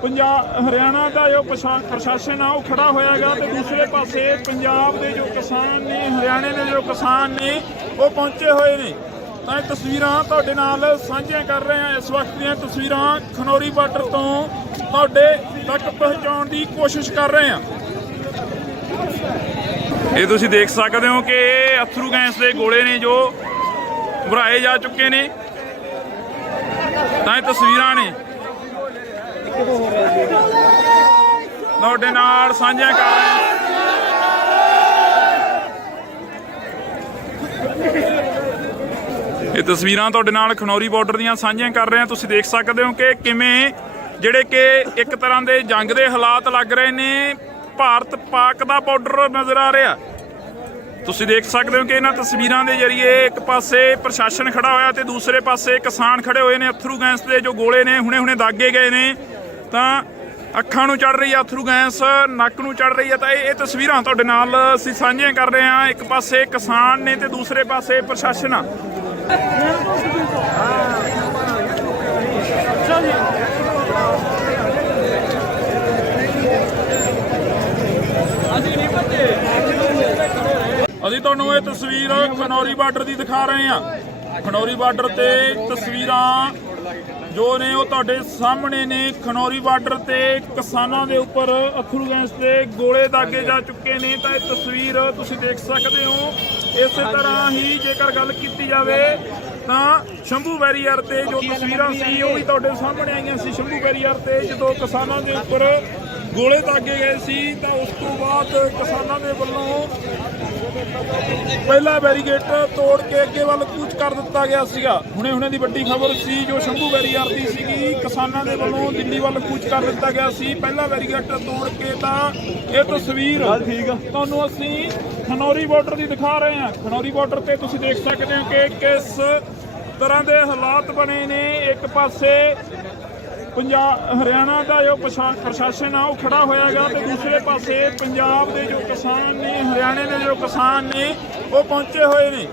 हरियाणा का जो प्रशासन है वो खड़ा होएगा तो दूसरे पासे पंजाब के जो किसान ने हरियाणे के जो किसान ने वो पहुंचे हुए ने। तो ये तस्वीरां तुहाडे नाल साझियां कर रहे हैं। इस वक्त दी तस्वीरां खनौरी बार्डर तो तुहाडे तक पहुंचाउण दी कोशिश कर रहे हैं। ये तुसीं देख सकते हो कि अथरू गैस के गोले ने जो भराए जा चुके ने। तो ये तस्वीरां ने ਤੁਹਾਡੇ ਨਾਲ ਸਾਂਝੀਆਂ ਕਰ ਰਹੇ ਹਾਂ। ਇਹ ਤਸਵੀਰਾਂ ਤੁਹਾਡੇ ਨਾਲ ਖਨੌਰੀ ਬਾਰਡਰ ਦੀਆਂ ਸਾਂਝੀਆਂ ਕਰ ਰਹੇ ਹਾਂ। ਤੁਸੀਂ ਦੇਖ ਸਕਦੇ ਹੋ ਕਿ ਕਿਵੇਂ ਜਿਹੜੇ ਕਿ ਇੱਕ ਤਰ੍ਹਾਂ ਦੇ ਜੰਗ ਦੇ ਹਾਲਾਤ ਲੱਗ ਰਹੇ ਨੇ। ਭਾਰਤ ਪਾਕ ਦਾ ਬਾਰਡਰ ਨਜ਼ਰ ਆ ਰਿਹਾ। ਤੁਸੀਂ ਦੇਖ ਸਕਦੇ ਹੋ ਕਿ ਇਹਨਾਂ ਤਸਵੀਰਾਂ ਦੇ ਜ਼ਰੀਏ ਇੱਕ ਪਾਸੇ ਪ੍ਰਸ਼ਾਸਨ ਖੜਾ ਹੋਇਆ ਤੇ ਦੂਸਰੇ ਪਾਸੇ ਕਿਸਾਨ ਖੜੇ ਹੋਏ ਨੇ। ਅਥਰੂ ਗੈਸ ਦੇ ਜੋ ਗੋਲੇ ਨੇ ਹੁਣੇ ਦਾਗੇ ਗਏ ਨੇ ਤਾਂ ਅੱਖਾਂ ਨੂੰ ਚੜ ਰਹੀ ਆ ਅਥਰੂ ਗੈਸ, ਨੱਕ ਨੂੰ ਚੜ ਰਹੀ ਆ। ਤਾਂ ਇਹ ਤਸਵੀਰਾਂ ਤੁਹਾਡੇ ਨਾਲ ਅਸੀਂ ਸਾਂਝੀਆਂ ਕਰ ਰਹੇ ਹਾਂ। ਇੱਕ ਪਾਸੇ ਕਿਸਾਨ ਨੇ ਤੇ ਦੂਸਰੇ ਪਾਸੇ ਪ੍ਰਸ਼ਾਸਨ ਆ। ਅਸੀਂ ਤੁਹਾਨੂੰ ਇਹ ਤਸਵੀਰ ਖਨੌਰੀ ਬਾਰਡਰ ਦੀ ਦਿਖਾ ਰਹੇ ਹਾਂ। ਖਨੌਰੀ ਬਾਰਡਰ ਤੇ ਤਸਵੀਰਾਂ ਜੋ ਨੇ ਉਹ ਤੁਹਾਡੇ ਸਾਹਮਣੇ ਨੇ। ਖਨੌਰੀ ਬਾਰਡਰ ਤੇ ਕਿਸਾਨਾਂ ਦੇ ਉੱਪਰ ਅਥਰੂ ਗੈਸ ਦੇ ਗੋਲੇ ਦਾਗੇ ਜਾ ਚੁੱਕੇ ਨੇ। ਤਾਂ ਇਹ ਤਸਵੀਰ ਤੁਸੀਂ ਦੇਖ ਸਕਦੇ ਹੋ। ਇਸੇ ਤਰ੍ਹਾਂ ਹੀ ਜੇਕਰ ਗੱਲ ਕੀਤੀ ਜਾਵੇ ਤਾਂ ਸ਼ੰਭੂ ਬੈਰੀਅਰ ਤੇ ਜੋ ਤਸਵੀਰਾਂ ਸੀ ਉਹ ਵੀ ਤੁਹਾਡੇ ਸਾਹਮਣੇ ਆਈਆਂ ਸੀ। ਸ਼ੰਭੂ ਬੈਰੀਅਰ ਤੇ ਜਦੋਂ ਕਿਸਾਨਾਂ ਦੇ ਉੱਪਰ ਗੋਲੇ ਦਾਗੇ ਗਏ ਸੀ ਤਾਂ ਉਸ ਤੋਂ ਬਾਅਦ ਕਿਸਾਨਾਂ ਦੇ ਵੱਲੋਂ ਪਹਿਲਾ ਬੈਰੀਗੇਟ ਤੋੜ ਕੇ ਅੱਗੇ ਵੱਲ ਕੂਚ ਕਰ ਦਿੱਤਾ ਗਿਆ ਸੀਗਾ। ਹੁਣੇ ਦੀ ਵੱਡੀ ਖਬਰ ਸੀ ਜੋ ਸ਼ੰਭੂ ਬੈਰੀਅਰ ਦੀ ਸੀਗੀ। ਕਿਸਾਨਾਂ ਦੇ ਵੱਲੋਂ ਦਿੱਲੀ ਵੱਲ ਕੂਚ ਕਰ ਦਿੱਤਾ ਗਿਆ ਸੀ ਪਹਿਲਾ ਬੈਰੀਗੇਟ ਤੋੜ ਕੇ। ਤਾਂ ਇਹ ਤਸਵੀਰ ਤੁਹਾਨੂੰ ਅਸੀਂ ਖਨੌਰੀ ਬਾਰਡਰ ਦੀ ਦਿਖਾ ਰਹੇ ਹਾਂ। ਖਨੌਰੀ ਬਾਰਡਰ ਤੇ ਤੁਸੀਂ ਦੇਖ ਸਕਦੇ ਹੋ ਕਿ ਕਿਸ ਤਰ੍ਹਾਂ ਦੇ ਹਾਲਾਤ ਬਣੇ ਨੇ। ਇੱਕ ਪਾਸੇ ਹਰਿਆਣਾ ਦਾ ਜੋ ਪ੍ਰਸ਼ਾਸਨ ਆ ਉਹ ਖੜਾ ਹੋਇਆਗਾ ਤੇ ਦੂਸਰੇ ਪਾਸੇ ਪੰਜਾਬ ਦੇ ਜੋ ਕਿਸਾਨ ਨੇ, ਹਰਿਆਣੇ ਦੇ ਜੋ ਕਿਸਾਨ ਨੇ ਉਹ ਪਹੁੰਚੇ ਹੋਏ ਨੇ।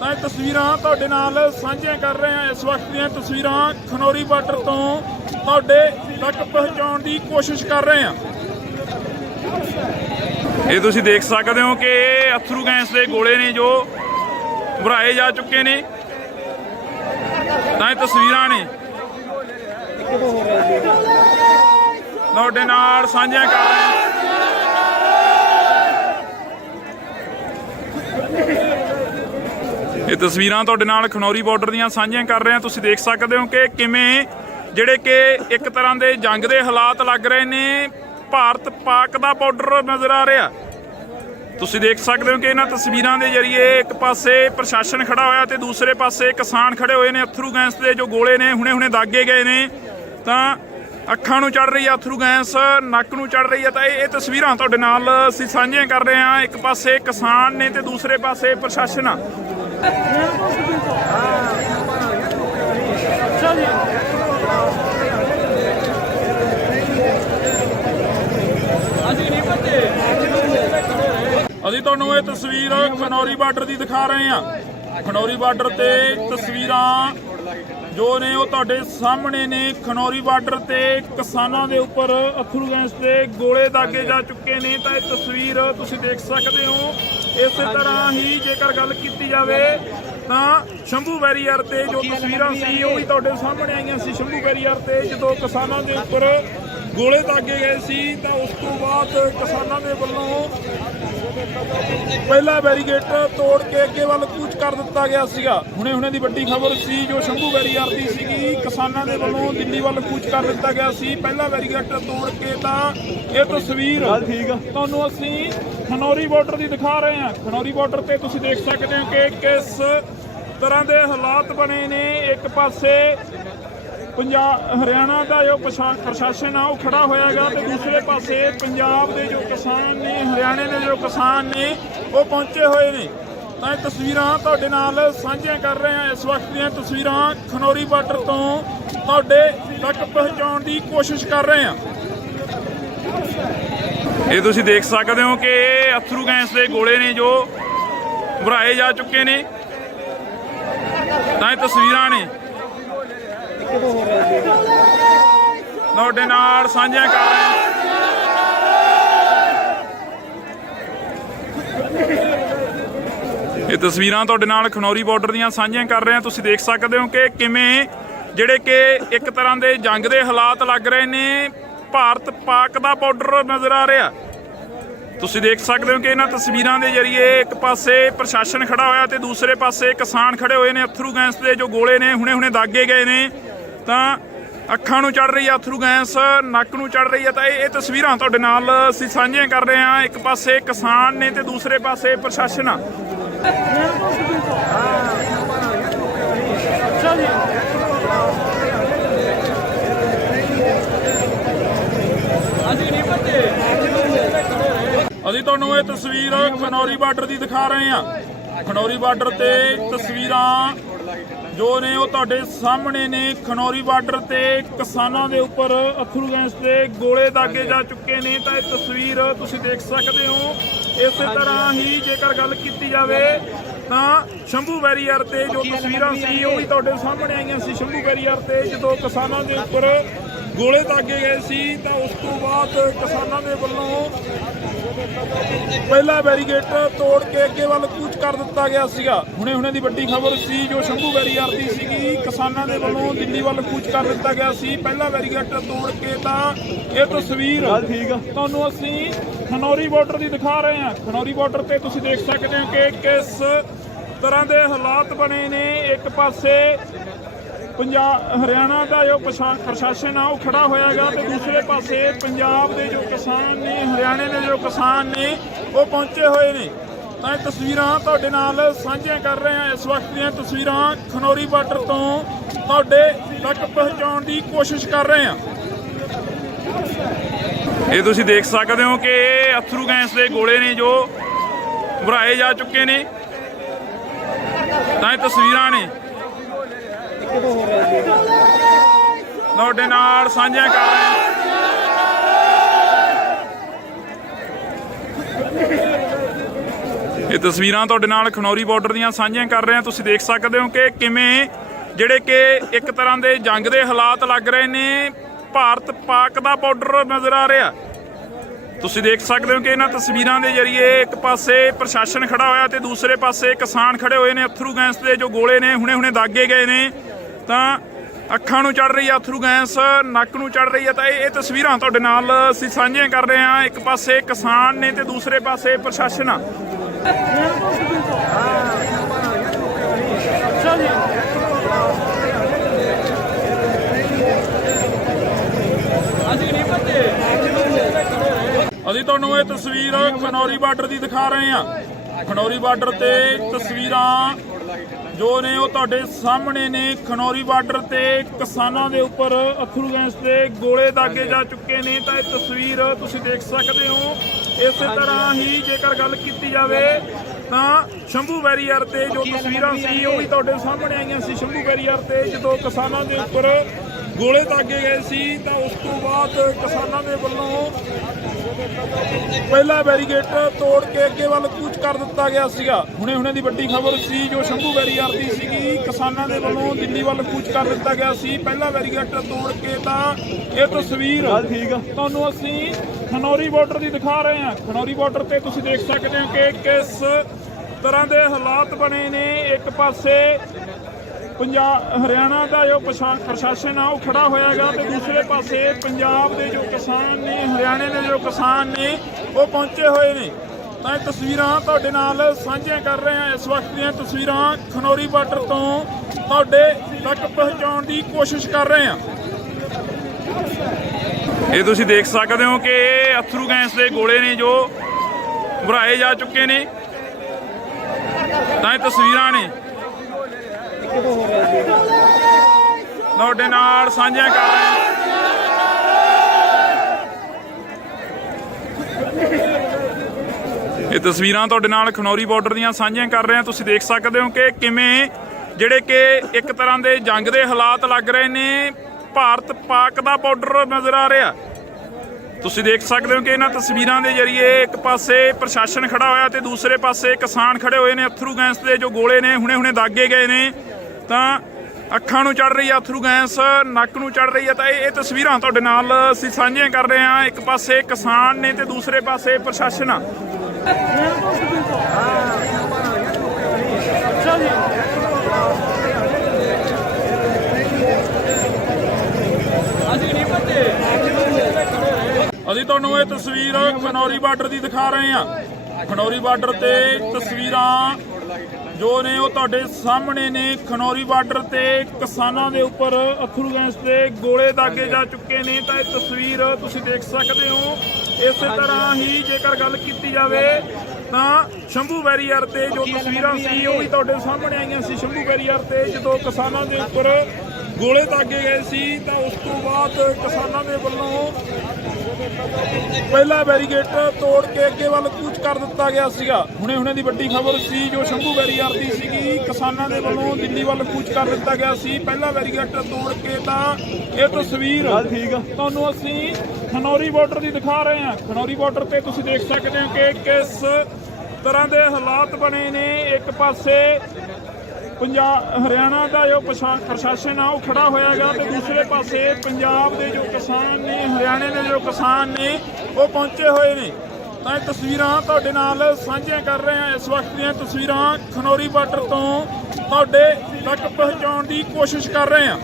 ਤਾਂ ਇਹ ਤਸਵੀਰਾਂ ਤੁਹਾਡੇ ਨਾਲ ਸਾਂਝੀਆਂ ਕਰ ਰਹੇ ਹਾਂ। ਇਸ ਵਕਤ ਦੀਆਂ ਤਸਵੀਰਾਂ ਖਨੌਰੀ ਬਾਰਡਰ ਤੋਂ ਤੁਹਾਡੇ ਤੱਕ ਪਹੁੰਚਾਉਣ ਦੀ ਕੋਸ਼ਿਸ਼ ਕਰ ਰਹੇ ਹਾਂ। ਇਹ ਤੁਸੀਂ ਦੇਖ ਸਕਦੇ ਹੋ ਕਿ ਅਥਰੂ ਗੈਸ ਦੇ ਗੋਲੇ ਨੇ ਜੋ ਭਰਾਏ ਜਾ ਚੁੱਕੇ ਨੇ। ਤਾਂ ਇਹ ਤਸਵੀਰਾਂ ਨੇ ਤੁਹਾਡੇ ਨਾਲ ਸਾਂਝੀਆਂ ਕਰ ਰਹੇ ਹਾਂ। ਇਹ ਤਸਵੀਰਾਂ ਤੁਹਾਡੇ ਨਾਲ ਖਨੌਰੀ ਬਾਰਡਰ ਦੀਆਂ ਸਾਂਝੀਆਂ ਕਰ ਰਹੇ ਹਾਂ। ਤੁਸੀਂ ਦੇਖ ਸਕਦੇ ਹੋ ਕਿ ਕਿਵੇਂ ਜਿਹੜੇ ਕਿ ਇੱਕ ਤਰ੍ਹਾਂ ਦੇ ਜੰਗ ਦੇ ਹਾਲਾਤ ਲੱਗ ਰਹੇ ਨੇ। ਭਾਰਤ ਪਾਕ ਦਾ ਬਾਰਡਰ ਨਜ਼ਰ ਆ ਰਿਹਾ। ਤੁਸੀਂ ਦੇਖ ਸਕਦੇ ਹੋ ਕਿ ਇਹਨਾਂ ਤਸਵੀਰਾਂ ਦੇ ਜ਼ਰੀਏ ਇੱਕ ਪਾਸੇ ਪ੍ਰਸ਼ਾਸਨ ਖੜਾ ਹੋਇਆ ਤੇ ਦੂਸਰੇ ਪਾਸੇ ਕਿਸਾਨ ਖੜੇ ਹੋਏ ਨੇ। ਅਥਰੂ ਗੈਸ ਦੇ ਜੋ ਗੋਲੇ ਨੇ ਹੁਣੇ ਦਾਗੇ ਗਏ ਨੇ ਤਾਂ ਅੱਖਾਂ ਨੂੰ ਚੜ ਰਹੀ ਆ ਅਥਰੂ ਗੈਸ, ਨੱਕ ਨੂੰ ਚੜ ਰਹੀ ਆ। ਤਾਂ ਇਹ ਤਸਵੀਰਾਂ ਤੁਹਾਡੇ ਨਾਲ ਅਸੀਂ ਸਾਂਝੀਆਂ ਕਰ ਰਹੇ ਹਾਂ। ਇੱਕ ਪਾਸੇ ਕਿਸਾਨ ਨੇ ਤੇ ਦੂਸਰੇ ਪਾਸੇ ਪ੍ਰਸ਼ਾਸਨ ਆ। ਅਸੀਂ ਤੁਹਾਨੂੰ ਇਹ ਤਸਵੀਰ ਖਨੌਰੀ ਬਾਰਡਰ ਦੀ ਦਿਖਾ ਰਹੇ ਹਾਂ। ਖਨੌਰੀ ਬਾਰਡਰ ਤੇ ਤਸਵੀਰਾਂ ਜੋ ਨੇ ਉਹ ਤੁਹਾਡੇ ਸਾਹਮਣੇ ਨੇ। ਖਨੌਰੀ ਬਾਰਡਰ ਤੇ ਕਿਸਾਨਾਂ ਦੇ ਉੱਪਰ ਅਥਰੂ ਗੈਸ ਦੇ ਗੋਲੇ ਦਾਗੇ ਜਾ ਚੁੱਕੇ ਨੇ। ਤਾਂ ਇਹ ਤਸਵੀਰ ਤੁਸੀਂ ਦੇਖ ਸਕਦੇ ਹੋ। ਇਸੇ ਤਰ੍ਹਾਂ ਹੀ ਜੇਕਰ ਗੱਲ ਕੀਤੀ ਜਾਵੇ ਤਾਂ ਸ਼ੰਭੂ ਬੈਰੀਅਰ ਤੇ ਜੋ ਤਸਵੀਰਾਂ ਸੀ ਉਹ ਵੀ ਤੁਹਾਡੇ ਸਾਹਮਣੇ ਆਈਆਂ ਸੀ। ਸ਼ੰਭੂ ਬੈਰੀਅਰ ਤੇ ਜਦੋਂ ਕਿਸਾਨਾਂ ਦੇ ਉੱਪਰ ਗੋਲੇ ਦਾਗੇ ਗਏ ਸੀ ਤਾਂ ਉਸ ਤੋਂ ਬਾਅਦ ਕਿਸਾਨਾਂ ਦੇ ਵੱਲੋਂ ਪਹਿਲਾ ਬੈਰੀਗੇਟ ਤੋੜ ਕੇ ਅੱਗੇ ਵੱਲ ਕੂਚ ਕਰ ਦਿੱਤਾ ਗਿਆ ਸੀਗਾ। ਹੁਣੇ ਦੀ ਵੱਡੀ ਖਬਰ ਸੀ ਜੋ ਸ਼ੰਭੂ ਬੈਰੀਅਰ ਦੀ ਸੀਗੀ। ਕਿਸਾਨਾਂ ਦੇ ਵੱਲੋਂ ਦਿੱਲੀ ਵੱਲ ਕੂਚ ਕਰ ਦਿੱਤਾ ਗਿਆ ਸੀ ਪਹਿਲਾ ਬੈਰੀਗੇਟ ਤੋੜ ਕੇ। ਤਾਂ ਇਹ ਤਸਵੀਰ ਤੁਹਾਨੂੰ ਅਸੀਂ ਖਨੌਰੀ ਬਾਰਡਰ ਦੀ ਦਿਖਾ ਰਹੇ ਹਾਂ। ਖਨੌਰੀ ਬਾਰਡਰ ਤੇ ਤੁਸੀਂ ਦੇਖ ਸਕਦੇ ਹੋ ਕਿ ਕਿਸ ਤਰ੍ਹਾਂ ਦੇ ਹਾਲਾਤ ਬਣੇ ਨੇ। ਇੱਕ ਪਾਸੇ ਹਰਿਆਣਾ ਦਾ ਜੋ ਪ੍ਰਸ਼ਾਸਨ ਆ ਉਹ ਖੜਾ ਹੋਇਆਗਾ ਤੇ ਦੂਸਰੇ ਪਾਸੇ ਪੰਜਾਬ ਦੇ ਜੋ ਕਿਸਾਨ ਨੇ, ਹਰਿਆਣੇ ਦੇ ਜੋ ਕਿਸਾਨ ਨੇ ਉਹ ਪਹੁੰਚੇ ਹੋਏ ਨੇ। ਤਾਂ ਇਹ ਤਸਵੀਰਾਂ ਤੁਹਾਡੇ ਨਾਲ ਸਾਂਝੀਆਂ ਕਰ ਰਹੇ ਹਾਂ। ਇਸ ਵਕਤ ਦੀਆਂ ਤਸਵੀਰਾਂ ਖਨੌਰੀ ਬਾਰਡਰ ਤੋਂ ਤੁਹਾਡੇ ਤੱਕ ਪਹੁੰਚਾਉਣ ਦੀ ਕੋਸ਼ਿਸ਼ ਕਰ ਰਹੇ ਹਾਂ। ਇਹ ਤੁਸੀਂ ਦੇਖ ਸਕਦੇ ਹੋ ਕਿ ਅਥਰੂ ਗੈਸ ਦੇ ਗੋਲੇ ਨੇ ਜੋ ਭਰਾਏ ਜਾ ਚੁੱਕੇ ਨੇ। ਤਾਂ ਇਹ ਤਸਵੀਰਾਂ ਨੇ ਤੁਹਾਡੇ ਨਾਲ ਸਾਂਝੀਆਂ ਕਰ ਰਹੇ ਹਾਂ। ਇਹ ਤਸਵੀਰਾਂ ਤੁਹਾਡੇ ਨਾਲ ਖਨੌਰੀ ਬਾਰਡਰ ਦੀਆਂ ਸਾਂਝੀਆਂ ਕਰ ਰਹੇ ਹਾਂ। ਤੁਸੀਂ ਦੇਖ ਸਕਦੇ ਹੋ ਕਿ ਕਿਵੇਂ ਜਿਹੜੇ ਕਿ ਇੱਕ ਤਰ੍ਹਾਂ ਦੇ ਜੰਗ ਦੇ ਹਾਲਾਤ ਲੱਗ ਰਹੇ ਨੇ। ਭਾਰਤ ਪਾਕ ਦਾ ਬਾਰਡਰ ਨਜ਼ਰ ਆ ਰਿਹਾ। ਤੁਸੀਂ ਦੇਖ ਸਕਦੇ ਹੋ ਕਿ ਇਹਨਾਂ ਤਸਵੀਰਾਂ ਦੇ ਜ਼ਰੀਏ ਇੱਕ ਪਾਸੇ ਪ੍ਰਸ਼ਾਸਨ ਖੜਾ ਹੋਇਆ ਤੇ ਦੂਸਰੇ ਪਾਸੇ ਕਿਸਾਨ ਖੜੇ ਹੋਏ ਨੇ। ਅਥਰੂ ਗੈਸ ਦੇ ਜੋ ਗੋਲੇ ਨੇ ਹੁਣੇ ਦਾਗੇ ਗਏ ਨੇ ਤਾਂ ਅੱਖਾਂ ਨੂੰ ਚੜ ਰਹੀ ਆ ਅਥਰੂ ਗੈਸ, ਨੱਕ ਨੂੰ ਚੜ ਰਹੀ ਆ। ਤਾਂ ਇਹ ਤਸਵੀਰਾਂ ਤੁਹਾਡੇ ਨਾਲ ਅਸੀਂ ਸਾਂਝੀਆਂ ਕਰ ਰਹੇ ਹਾਂ। ਇੱਕ ਪਾਸੇ ਕਿਸਾਨ ਨੇ ਤੇ ਦੂਸਰੇ ਪਾਸੇ ਪ੍ਰਸ਼ਾਸਨ ਆ। ਅਸੀਂ ਤੁਹਾਨੂੰ ਇਹ ਤਸਵੀਰ ਖਨੌਰੀ ਬਾਰਡਰ ਦੀ ਦਿਖਾ ਰਹੇ ਹਾਂ। ਖਨੌਰੀ ਬਾਰਡਰ ਤੇ ਤਸਵੀਰਾਂ ਜੋ ਨੇ ਉਹ ਤੁਹਾਡੇ ਸਾਹਮਣੇ ਨੇ। ਖਨੌਰੀ ਬਾਰਡਰ ਤੇ ਕਿਸਾਨਾਂ ਦੇ ਉੱਪਰ ਅਥਰੂ ਗੈਸ ਦੇ ਗੋਲੇ ਦਾਗੇ ਜਾ ਚੁੱਕੇ ਨੇ। ਤਾਂ ਇਹ ਤਸਵੀਰ ਤੁਸੀਂ ਦੇਖ ਸਕਦੇ ਹੋ। ਇਸੇ ਤਰ੍ਹਾਂ ਹੀ ਜੇਕਰ ਗੱਲ ਕੀਤੀ ਜਾਵੇ ਤਾਂ ਸ਼ੰਭੂ ਬੈਰੀਅਰ ਤੇ ਜੋ ਤਸਵੀਰਾਂ ਸੀ ਉਹ ਵੀ ਤੁਹਾਡੇ ਸਾਹਮਣੇ ਆਈਆਂ ਸੀ। ਸ਼ੰਭੂ ਬੈਰੀਅਰ ਤੇ ਜਦੋਂ ਕਿਸਾਨਾਂ ਦੇ ਉੱਪਰ ਗੋਲੇ ਦਾਗੇ ਗਏ ਸੀ ਤਾਂ ਉਸ ਤੋਂ ਬਾਅਦ ਕਿਸਾਨਾਂ ਦੇ ਵੱਲੋਂ ਪਹਿਲਾ ਬੈਰੀਗੇਟ ਤੋੜ ਕੇ ਅੱਗੇ ਵੱਲ ਕੂਚ ਕਰ ਦਿੱਤਾ ਗਿਆ ਸੀਗਾ। ਹੁਣੇ ਦੀ ਵੱਡੀ ਖਬਰ ਸੀ ਜੋ ਸ਼ੰਭੂ ਬੈਰੀਅਰ ਦੀ ਸੀਗੀ। ਕਿਸਾਨਾਂ ਦੇ ਵੱਲੋਂ ਦਿੱਲੀ ਵੱਲ ਕੂਚ ਕਰ ਦਿੱਤਾ ਗਿਆ ਸੀ ਪਹਿਲਾ ਬੈਰੀਗੇਟ ਤੋੜ ਕੇ। ਤਾਂ ਇਹ ਤਸਵੀਰ ਤੁਹਾਨੂੰ ਅਸੀਂ ਖਨੌਰੀ ਬਾਰਡਰ ਦੀ ਦਿਖਾ ਰਹੇ ਹਾਂ। ਖਨੌਰੀ ਬਾਰਡਰ ਤੇ ਤੁਸੀਂ ਦੇਖ ਸਕਦੇ ਹੋ ਕਿ ਕਿਸ ਤਰ੍ਹਾਂ ਦੇ ਹਾਲਾਤ ਬਣੇ ਨੇ। ਇੱਕ ਪਾਸੇ ਹਰਿਆਣਾ ਦਾ ਜੋ ਪ੍ਰਸ਼ਾਸਨ ਆ ਉਹ ਖੜਾ ਹੋਇਆ ਹੈਗਾ ਤੇ ਦੂਸਰੇ ਪਾਸੇ ਪੰਜਾਬ ਦੇ ਜੋ ਕਿਸਾਨ ਨੇ, ਹਰਿਆਣੇ ਦੇ ਜੋ ਕਿਸਾਨ ਨੇ ਉਹ ਪਹੁੰਚੇ ਹੋਏ ਨੇ। ਤਾਂ ਇਹ ਤਸਵੀਰਾਂ ਤੁਹਾਡੇ ਨਾਲ ਸਾਂਝੀਆਂ ਕਰ ਰਹੇ ਹਾਂ। ਇਸ ਵਕਤ ਦੀਆਂ ਤਸਵੀਰਾਂ ਖਨੌਰੀ ਬਾਰਡਰ ਤੋਂ ਤੁਹਾਡੇ ਤੱਕ ਪਹੁੰਚਾਉਣ ਦੀ ਕੋਸ਼ਿਸ਼ ਕਰ ਰਹੇ ਹਾਂ। ਇਹ ਤੁਸੀਂ ਦੇਖ ਸਕਦੇ ਹੋ ਕਿ ਅਥਰੂ ਗੈਸ ਦੇ ਗੋਲੇ ਨੇ ਜੋ ਭਰਾਏ ਜਾ ਚੁੱਕੇ ਨੇ। ਤਾਂ ਇਹ ਤਸਵੀਰਾਂ ਨੇ ਤੁਹਾਡੇ ਨਾਲ ਸਾਂਝੀਆਂ ਕਰ ਰਹੇ ਹਾਂ। ਇਹ ਤਸਵੀਰਾਂ ਤੁਹਾਡੇ ਨਾਲ ਖਨੌਰੀ ਬਾਰਡਰ ਦੀਆਂ ਸਾਂਝੀਆਂ ਕਰ ਰਹੇ ਹਾਂ। ਤੁਸੀਂ ਦੇਖ ਸਕਦੇ ਹੋ ਕਿ ਕਿਵੇਂ ਜਿਹੜੇ ਕਿ ਇੱਕ ਤਰ੍ਹਾਂ ਦੇ ਜੰਗ ਦੇ ਹਾਲਾਤ ਲੱਗ ਰਹੇ ਨੇ। ਭਾਰਤ ਪਾਕ ਦਾ ਬਾਰਡਰ ਨਜ਼ਰ ਆ ਰਿਹਾ। ਤੁਸੀਂ ਦੇਖ ਸਕਦੇ ਹੋ ਕਿ ਇਹਨਾਂ ਤਸਵੀਰਾਂ ਦੇ ਜ਼ਰੀਏ ਇੱਕ ਪਾਸੇ ਪ੍ਰਸ਼ਾਸਨ ਖੜਾ ਹੋਇਆ ਤੇ ਦੂਸਰੇ ਪਾਸੇ ਕਿਸਾਨ ਖੜੇ ਹੋਏ ਨੇ। ਅਥਰੂ ਗੈਸ ਦੇ ਜੋ ਗੋਲੇ ਨੇ ਹੁਣੇ ਦਾਗੇ ਗਏ ਨੇ। ਤਾਂ ਅੱਖਾਂ ਨੂੰ ਚੜ ਰਹੀ ਆ ਅਥਰੂ ਗੈਸ, ਨੱਕ ਨੂੰ ਚੜ ਰਹੀ ਆ। ਤਾਂ ਇਹ ਤਸਵੀਰਾਂ ਤੁਹਾਡੇ ਨਾਲ ਅਸੀਂ ਸਾਂਝੀਆਂ ਕਰ ਰਹੇ ਹਾਂ। ਇੱਕ ਪਾਸੇ ਕਿਸਾਨ ਨੇ ਤੇ ਦੂਸਰੇ ਪਾਸੇ ਪ੍ਰਸ਼ਾਸਨ ਆ। ਅਸੀਂ ਤੁਹਾਨੂੰ ਇਹ ਤਸਵੀਰ ਖਨੌਰੀ ਬਾਰਡਰ ਦੀ ਦਿਖਾ ਰਹੇ ਹਾਂ। ਖਨੌਰੀ ਬਾਰਡਰ ਤੇ ਤਸਵੀਰਾਂ ਜੋ ਨੇ ਉਹ ਤੁਹਾਡੇ ਸਾਹਮਣੇ ਨੇ। ਖਨੌਰੀ ਬਾਰਡਰ ਤੇ ਕਿਸਾਨਾਂ ਦੇ ਉੱਪਰ ਅਥਰੂ ਗੈਸ ਦੇ ਗੋਲੇ ਦਾਗੇ ਜਾ ਚੁੱਕੇ ਨੇ। ਤਾਂ ਇਹ ਤਸਵੀਰ ਤੁਸੀਂ ਦੇਖ ਸਕਦੇ ਹੋ। ਇਸੇ ਤਰ੍ਹਾਂ ਹੀ ਜੇਕਰ ਗੱਲ ਕੀਤੀ ਜਾਵੇ ਤਾਂ ਸ਼ੰਭੂ ਬੈਰੀਅਰ ਤੇ ਜੋ ਤਸਵੀਰਾਂ ਸੀ ਉਹ ਵੀ ਤੁਹਾਡੇ ਸਾਹਮਣੇ ਆਈਆਂ ਸੀ। ਸ਼ੰਭੂ ਬੈਰੀਅਰ ਤੇ ਜਦੋਂ ਕਿਸਾਨਾਂ ਦੇ ਉੱਪਰ ਗੋਲੇ ਦਾਗੇ ਗਏ ਸੀ ਤਾਂ ਉਸ ਤੋਂ ਬਾਅਦ ਕਿਸਾਨਾਂ ਦੇ ਵੱਲੋਂ ਪਹਿਲਾ ਬੈਰੀਗੇਟ ਤੋੜ ਕੇ ਅੱਗੇ ਵੱਲ ਕੂਚ ਕਰ ਦਿੱਤਾ ਗਿਆ ਸੀਗਾ। ਹੁਣੇ ਦੀ ਵੱਡੀ ਖਬਰ ਸੀ ਜੋ ਸ਼ੰਭੂ ਬੈਰੀਅਰ ਦੀ ਸੀਗੀ। ਕਿਸਾਨਾਂ ਦੇ ਵੱਲੋਂ ਦਿੱਲੀ ਵੱਲ ਕੂਚ ਕਰ ਦਿੱਤਾ ਗਿਆ ਸੀ ਪਹਿਲਾ ਬੈਰੀਗੇਟ ਤੋੜ ਕੇ। ਤਾਂ ਇਹ ਤਸਵੀਰ ਤੁਹਾਨੂੰ ਅਸੀਂ ਖਨੌਰੀ ਬਾਰਡਰ ਦੀ ਦਿਖਾ ਰਹੇ ਹਾਂ। ਖਨੌਰੀ ਬਾਰਡਰ ਤੇ ਤੁਸੀਂ ਦੇਖ ਸਕਦੇ ਹੋ ਕਿ ਕਿਸ ਤਰ੍ਹਾਂ ਦੇ ਹਾਲਾਤ ਬਣੇ ਨੇ। ਇੱਕ ਪਾਸੇ ਹਰਿਆਣਾ ਦਾ ਜੋ ਪ੍ਰਸ਼ਾਸਨ ਆ ਉਹ ਖੜਾ ਹੋਇਆ ਹੈਗਾ ਤੇ ਦੂਸਰੇ ਪਾਸੇ ਪੰਜਾਬ ਦੇ ਜੋ ਕਿਸਾਨ ਨੇ, ਹਰਿਆਣੇ ਦੇ ਜੋ ਕਿਸਾਨ ਨੇ ਉਹ ਪਹੁੰਚੇ ਹੋਏ ਨੇ। ਤਾਂ ਇਹ ਤਸਵੀਰਾਂ ਤੁਹਾਡੇ ਨਾਲ ਸਾਂਝੀਆਂ ਕਰ ਰਹੇ ਹਾਂ। ਇਸ ਵਕਤ ਦੀਆਂ ਤਸਵੀਰਾਂ ਖਨੌਰੀ ਬਾਰਡਰ ਤੋਂ ਤੁਹਾਡੇ ਤੱਕ ਪਹੁੰਚਾਉਣ ਦੀ ਕੋਸ਼ਿਸ਼ ਕਰ ਰਹੇ ਹਾਂ। ਇਹ ਤੁਸੀਂ ਦੇਖ ਸਕਦੇ ਹੋ ਕਿ ਅਥਰੂ ਗੈਸ ਦੇ ਗੋਲੇ ਨੇ ਜੋ ਭਰਾਏ ਜਾ ਚੁੱਕੇ ਨੇ। ਤਾਂ ਇਹ ਤਸਵੀਰਾਂ ਨੇ ਤੁਹਾਡੇ ਨਾਲ ਸਾਂਝੀਆਂ ਕਰ ਰਹੇ ਹਾਂ। ਇਹ ਤਸਵੀਰਾਂ ਤੁਹਾਡੇ ਨਾਲ ਖਨੌਰੀ ਬਾਰਡਰ ਦੀਆਂ ਸਾਂਝੀਆਂ ਕਰ ਰਹੇ ਹਾਂ। ਤੁਸੀਂ ਦੇਖ ਸਕਦੇ ਹੋ ਕਿ ਕਿਵੇਂ ਜਿਹੜੇ ਕਿ ਇੱਕ ਤਰ੍ਹਾਂ ਦੇ ਜੰਗ ਦੇ ਹਾਲਾਤ ਲੱਗ ਰਹੇ ਨੇ। ਭਾਰਤ ਪਾਕ ਦਾ ਬਾਰਡਰ ਨਜ਼ਰ ਆ ਰਿਹਾ। ਤੁਸੀਂ ਦੇਖ ਸਕਦੇ ਹੋ ਕਿ ਇਹਨਾਂ ਤਸਵੀਰਾਂ ਦੇ ਜ਼ਰੀਏ ਇੱਕ ਪਾਸੇ ਪ੍ਰਸ਼ਾਸਨ ਖੜਾ ਹੋਇਆ ਤੇ ਦੂਸਰੇ ਪਾਸੇ ਕਿਸਾਨ ਖੜੇ ਹੋਏ ਨੇ। ਅਥਰੂ ਗੈਸ ਦੇ ਜੋ ਗੋਲੇ ਨੇ ਹੁਣੇ ਦਾਗੇ ਗਏ ਨੇ। ਤਾਂ ਅੱਖਾਂ ਨੂੰ ਚੜ ਰਹੀ ਆ ਅਥਰੂ ਗੈਸ, ਨੱਕ ਨੂੰ ਚੜ ਰਹੀ ਆ। ਤਾਂ ਇਹ ਤਸਵੀਰਾਂ ਤੁਹਾਡੇ ਨਾਲ ਅਸੀਂ ਸਾਂਝੀਆਂ ਕਰ ਰਹੇ ਹਾਂ। ਇੱਕ ਪਾਸੇ ਕਿਸਾਨ ਨੇ ਤੇ ਦੂਸਰੇ ਪਾਸੇ ਪ੍ਰਸ਼ਾਸਨ ਆ। ਅਸੀਂ ਤੁਹਾਨੂੰ ਇਹ ਤਸਵੀਰ ਖਨੌਰੀ ਬਾਰਡਰ ਦੀ ਦਿਖਾ ਰਹੇ ਹਾਂ। ਖਨੌਰੀ ਬਾਰਡਰ ਤੇ ਤਸਵੀਰਾਂ ਜੋ ਨੇ ਉਹ ਤੁਹਾਡੇ ਸਾਹਮਣੇ ਨੇ। ਖਨੌਰੀ ਬਾਰਡਰ ਤੇ ਕਿਸਾਨਾਂ ਦੇ ਉੱਪਰ ਅਥਰੂ ਗੈਸ ਦੇ ਗੋਲੇ ਦਾਗੇ ਜਾ ਚੁੱਕੇ ਨੇ। ਤਾਂ ਇਹ ਤਸਵੀਰ ਤੁਸੀਂ ਦੇਖ ਸਕਦੇ ਹੋ। ਇਸੇ ਤਰ੍ਹਾਂ ਹੀ ਜੇਕਰ ਗੱਲ ਕੀਤੀ ਜਾਵੇ ਤਾਂ ਸ਼ੰਭੂ ਬੈਰੀਅਰ ਤੇ ਜੋ ਤਸਵੀਰਾਂ ਸੀ ਉਹ ਵੀ ਤੁਹਾਡੇ ਸਾਹਮਣੇ ਆਈਆਂ ਸੀ। ਸ਼ੰਭੂ ਬੈਰੀਅਰ ਤੇ ਜਦੋਂ ਕਿਸਾਨਾਂ ਦੇ ਉੱਪਰ ਗੋਲੇ ਦਾਗੇ ਗਏ ਸੀ ਤਾਂ ਉਸ ਤੋਂ ਬਾਅਦ ਕਿਸਾਨਾਂ ਦੇ ਵੱਲੋਂ ਪਹਿਲਾ ਬੈਰੀਗੇਟ ਤੋੜ ਕੇ ਅੱਗੇ ਵੱਲ ਕੂਚ ਕਰ ਦਿੱਤਾ ਗਿਆ ਸੀਗਾ। ਹੁਣੇ ਦੀ ਵੱਡੀ ਖਬਰ ਸੀ ਜੋ ਸ਼ੰਭੂ ਬੈਰੀਅਰ ਦੀ ਸੀਗੀ। ਕਿਸਾਨਾਂ ਦੇ ਵੱਲੋਂ ਦਿੱਲੀ ਵੱਲ ਕੂਚ ਕਰ ਦਿੱਤਾ ਗਿਆ ਸੀ ਪਹਿਲਾ ਬੈਰੀਗੇਟ ਤੋੜ ਕੇ। ਤਾਂ ਇਹ ਤਸਵੀਰ ਤੁਹਾਨੂੰ ਅਸੀਂ ਖਨੌਰੀ ਬਾਰਡਰ ਦੀ ਦਿਖਾ ਰਹੇ ਹਾਂ। ਖਨੌਰੀ ਬਾਰਡਰ ਤੇ ਤੁਸੀਂ ਦੇਖ ਸਕਦੇ ਹੋ ਕਿ ਕਿਸ ਤਰ੍ਹਾਂ ਦੇ ਹਾਲਾਤ ਬਣੇ ਨੇ। ਇੱਕ ਪਾਸੇ ਹਰਿਆਣਾ ਦਾ ਜੋ ਪ੍ਰਸ਼ਾਸਨ ਆ ਉਹ ਖੜਾ ਹੋਇਆ ਗਾ ਤੇ ਦੂਸਰੇ ਪਾਸੇ ਪੰਜਾਬ ਦੇ ਜੋ ਕਿਸਾਨ ਨੇ, ਹਰਿਆਣੇ ਦੇ ਜੋ ਕਿਸਾਨ ਨੇ ਉਹ ਪਹੁੰਚੇ ਹੋਏ ਨੇ। ਤਾਂ ਇਹ ਤਸਵੀਰਾਂ ਤੁਹਾਡੇ ਨਾਲ ਸਾਂਝੀਆਂ ਕਰ ਰਹੇ ਹਾਂ। ਇਸ ਵਕਤ ਦੀਆਂ ਤਸਵੀਰਾਂ ਖਨੌਰੀ ਬਾਰਡਰ ਤੋਂ ਤੁਹਾਡੇ ਤੱਕ ਪਹੁੰਚਾਉਣ ਦੀ ਕੋਸ਼ਿਸ਼ ਕਰ ਰਹੇ ਹਾਂ।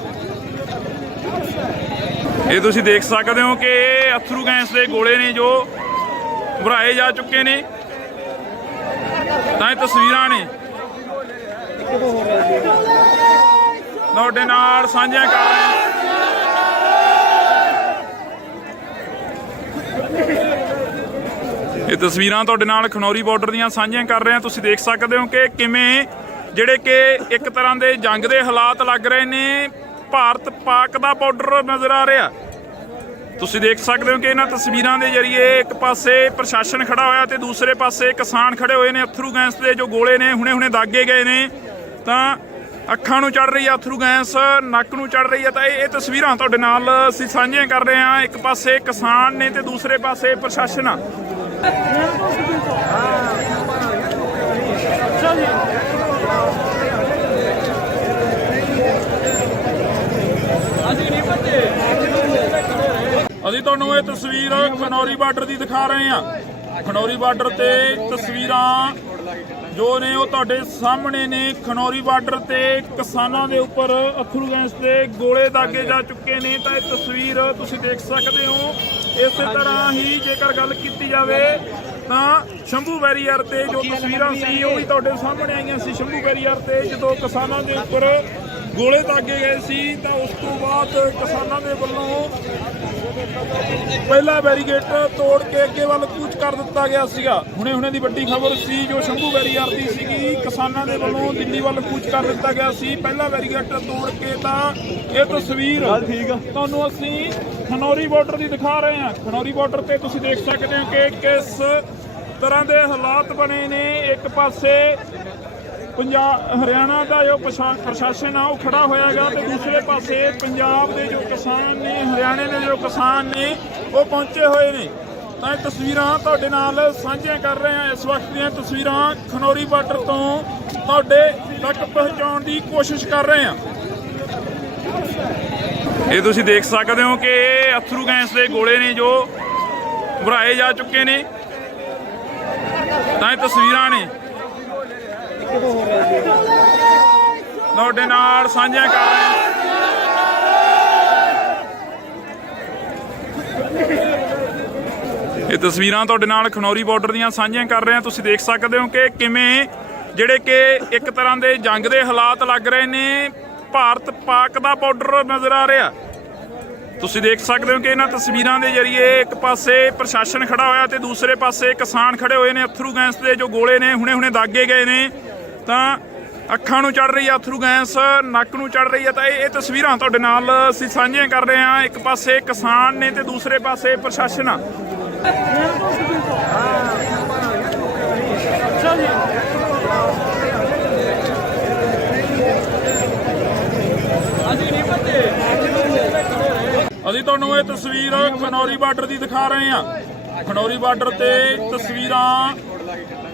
ਇਹ ਤੁਸੀਂ ਦੇਖ ਸਕਦੇ ਹੋ ਕਿ ਅਥਰੂ ਗੈਸ ਦੇ ਗੋਲੇ ਨੇ ਜੋ ਭਰਾਏ ਜਾ ਚੁੱਕੇ ਨੇ। ਤਾਂ ਇਹ ਤਸਵੀਰਾਂ ਨੇ ਤੁਹਾਡੇ ਨਾਲ ਸਾਂਝੀਆਂ ਕਰ ਰਹੇ ਹਾਂ। ਇਹ ਤਸਵੀਰਾਂ ਤੁਹਾਡੇ ਨਾਲ ਖਨੌਰੀ ਬਾਰਡਰ ਦੀਆਂ ਸਾਂਝੀਆਂ ਕਰ ਰਹੇ ਹਾਂ। ਤੁਸੀਂ ਦੇਖ ਸਕਦੇ ਹੋ ਕਿ ਕਿਵੇਂ ਜਿਹੜੇ ਕਿ ਇੱਕ ਤਰ੍ਹਾਂ ਦੇ ਜੰਗ ਦੇ ਹਾਲਾਤ ਲੱਗ ਰਹੇ ਨੇ। ਭਾਰਤ ਪਾਕ ਦਾ ਬਾਰਡਰ ਨਜ਼ਰ ਆ ਰਿਹਾ। ਤੁਸੀਂ ਦੇਖ ਸਕਦੇ ਹੋ ਕਿ ਇਹਨਾਂ ਤਸਵੀਰਾਂ ਦੇ ਜ਼ਰੀਏ ਇੱਕ ਪਾਸੇ ਪ੍ਰਸ਼ਾਸਨ ਖੜਾ ਹੋਇਆ ਤੇ ਦੂਸਰੇ ਪਾਸੇ ਕਿਸਾਨ ਖੜੇ ਹੋਏ ਨੇ। ਅਥਰੂ ਗੈਸ ਦੇ ਜੋ ਗੋਲੇ ਨੇ ਹੁਣੇ ਦਾਗੇ ਗਏ ਨੇ। ਤਾਂ ਅੱਖਾਂ ਨੂੰ ਚੜ ਰਹੀ ਆ ਅਥਰੂ ਗੈਸ, ਨੱਕ ਨੂੰ ਚੜ ਰਹੀ ਆ। ਤਾਂ ਇਹ ਤਸਵੀਰਾਂ ਤੁਹਾਡੇ ਨਾਲ ਅਸੀਂ ਸਾਂਝੀਆਂ ਕਰ ਰਹੇ ਹਾਂ। ਇੱਕ ਪਾਸੇ ਕਿਸਾਨ ਨੇ ਤੇ ਦੂਸਰੇ ਪਾਸੇ ਪ੍ਰਸ਼ਾਸਨ ਆ। ਅਸੀਂ ਤੁਹਾਨੂੰ ਇਹ ਤਸਵੀਰ ਖਨੌਰੀ ਬਾਰਡਰ ਦੀ ਦਿਖਾ ਰਹੇ ਹਾਂ। ਖਨੌਰੀ ਬਾਰਡਰ ਤੇ ਤਸਵੀਰਾਂ ਜੋ ਨੇ ਉਹ ਤੁਹਾਡੇ ਸਾਹਮਣੇ ਨੇ। ਖਨੌਰੀ ਬਾਰਡਰ ਤੇ ਕਿਸਾਨਾਂ ਦੇ ਉੱਪਰ ਅਥਰੂ ਗੈਸ ਦੇ ਗੋਲੇ ਦਾਗੇ ਜਾ ਚੁੱਕੇ ਨੇ। ਤਾਂ ਇਹ ਤਸਵੀਰ ਤੁਸੀਂ ਦੇਖ ਸਕਦੇ ਹੋ। ਇਸੇ ਤਰ੍ਹਾਂ ਹੀ ਜੇਕਰ ਗੱਲ ਕੀਤੀ ਜਾਵੇ ਤਾਂ ਸ਼ੰਭੂ ਬੈਰੀਅਰ ਤੇ ਜੋ ਤਸਵੀਰਾਂ ਸੀ ਉਹ ਵੀ ਤੁਹਾਡੇ ਸਾਹਮਣੇ ਆਈਆਂ ਸੀ। ਸ਼ੰਭੂ ਬੈਰੀਅਰ ਤੇ ਜਦੋਂ ਕਿਸਾਨਾਂ ਦੇ ਉੱਪਰ ਗੋਲੇ ਦਾਗੇ ਗਏ ਸੀ ਤਾਂ ਉਸ ਤੋਂ ਬਾਅਦ ਕਿਸਾਨਾਂ ਦੇ ਵੱਲੋਂ ਪਹਿਲਾ ਬੈਰੀਗੇਟ ਤੋੜ ਕੇ ਅੱਗੇ ਵੱਲ ਕੂਚ ਕਰ ਦਿੱਤਾ ਗਿਆ ਸੀਗਾ। ਹੁਣੇ ਦੀ ਵੱਡੀ ਖਬਰ ਸੀ ਜੋ ਸ਼ੰਭੂ ਬੈਰੀਅਰ ਦੀ ਸੀਗੀ। ਕਿਸਾਨਾਂ ਦੇ ਵੱਲੋਂ ਦਿੱਲੀ ਵੱਲ ਕੂਚ ਕਰ ਦਿੱਤਾ ਗਿਆ ਸੀ ਪਹਿਲਾ ਬੈਰੀਗੇਟ ਤੋੜ ਕੇ। ਤਾਂ ਇਹ ਤਸਵੀਰ ਤੁਹਾਨੂੰ ਅਸੀਂ ਖਨੌਰੀ ਬਾਰਡਰ ਦੀ ਦਿਖਾ ਰਹੇ ਹਾਂ। ਖਨੌਰੀ ਬਾਰਡਰ ਤੇ ਤੁਸੀਂ ਦੇਖ ਸਕਦੇ ਹੋ ਕਿ ਕਿਸ ਤਰ੍ਹਾਂ ਦੇ ਹਾਲਾਤ ਬਣੇ ਨੇ। ਇੱਕ ਪਾਸੇ ਹਰਿਆਣਾ ਦਾ ਜੋ ਪ੍ਰਸ਼ਾਸਨ ਆ ਉਹ ਖੜਾ ਹੋਇਆ ਗਾ ਤੇ ਦੂਸਰੇ ਪਾਸੇ ਪੰਜਾਬ ਦੇ ਜੋ ਕਿਸਾਨ ਨੇ, ਹਰਿਆਣੇ ਦੇ ਜੋ ਕਿਸਾਨ ਨੇ ਉਹ ਪਹੁੰਚੇ ਹੋਏ ਨੇ। ਤਾਂ ਇਹ ਤਸਵੀਰਾਂ ਤੁਹਾਡੇ ਨਾਲ ਸਾਂਝੀਆਂ ਕਰ ਰਹੇ ਹਾਂ। ਇਸ ਵਕਤ ਦੀਆਂ ਤਸਵੀਰਾਂ ਖਨੌਰੀ ਬਾਰਡਰ ਤੋਂ ਤੁਹਾਡੇ ਤੱਕ ਪਹੁੰਚਾਉਣ ਦੀ ਕੋਸ਼ਿਸ਼ ਕਰ ਰਹੇ ਹਾਂ। ਇਹ ਤੁਸੀਂ ਦੇਖ ਸਕਦੇ ਹੋ ਕਿ ਅਥਰੂ ਗੈਸ ਦੇ ਗੋਲੇ ਨੇ ਜੋ ਭਰਾਏ ਜਾ ਚੁੱਕੇ ਨੇ। ਤਾਂ ਇਹ ਤਸਵੀਰਾਂ ਨੇ ਤੁਹਾਡੇ ਨਾਲ ਸਾਂਝੀਆਂ ਕਰ ਰਹੇ ਹਾਂ। ਇਹ ਤਸਵੀਰਾਂ ਤੁਹਾਡੇ ਨਾਲ ਖਨੌਰੀ ਬਾਰਡਰ ਦੀਆਂ ਸਾਂਝੀਆਂ ਕਰ ਰਹੇ ਹਾਂ। ਤੁਸੀਂ ਦੇਖ ਸਕਦੇ ਹੋ ਕਿ ਕਿਵੇਂ ਜਿਹੜੇ ਕਿ ਇੱਕ ਤਰ੍ਹਾਂ ਦੇ ਜੰਗ ਦੇ ਹਾਲਾਤ ਲੱਗ ਰਹੇ ਨੇ। ਭਾਰਤ ਪਾਕ ਦਾ ਬਾਰਡਰ ਨਜ਼ਰ ਆ ਰਿਹਾ। ਤੁਸੀਂ ਦੇਖ ਸਕਦੇ ਹੋ ਕਿ ਇਹਨਾਂ ਤਸਵੀਰਾਂ ਦੇ ਜ਼ਰੀਏ ਇੱਕ ਪਾਸੇ ਪ੍ਰਸ਼ਾਸਨ ਖੜਾ ਹੋਇਆ ਤੇ ਦੂਸਰੇ ਪਾਸੇ ਕਿਸਾਨ ਖੜੇ ਹੋਏ ਨੇ। ਅਥਰੂ ਗੈਸ ਦੇ ਜੋ ਗੋਲੇ ਨੇ ਹੁਣੇ ਦਾਗੇ ਗਏ ਨੇ। ਤਾਂ ਅੱਖਾਂ ਨੂੰ ਚੜ ਰਹੀ ਆ ਅਥਰੂ ਗੈਸ, ਨੱਕ ਨੂੰ ਚੜ ਰਹੀ ਆ। ਤਾਂ ਇਹ ਤਸਵੀਰਾਂ ਤੁਹਾਡੇ ਨਾਲ ਅਸੀਂ ਸਾਂਝੀਆਂ ਕਰ ਰਹੇ ਹਾਂ। ਇੱਕ ਪਾਸੇ ਕਿਸਾਨ ਨੇ ਤੇ ਦੂਸਰੇ ਪਾਸੇ ਪ੍ਰਸ਼ਾਸਨ ਆ। ਅਸੀਂ ਤੁਹਾਨੂੰ ਇਹ ਤਸਵੀਰ ਖਨੌਰੀ ਬਾਰਡਰ ਦੀ ਦਿਖਾ ਰਹੇ ਹਾਂ। ਖਨੌਰੀ ਬਾਰਡਰ ਤੇ ਤਸਵੀਰਾਂ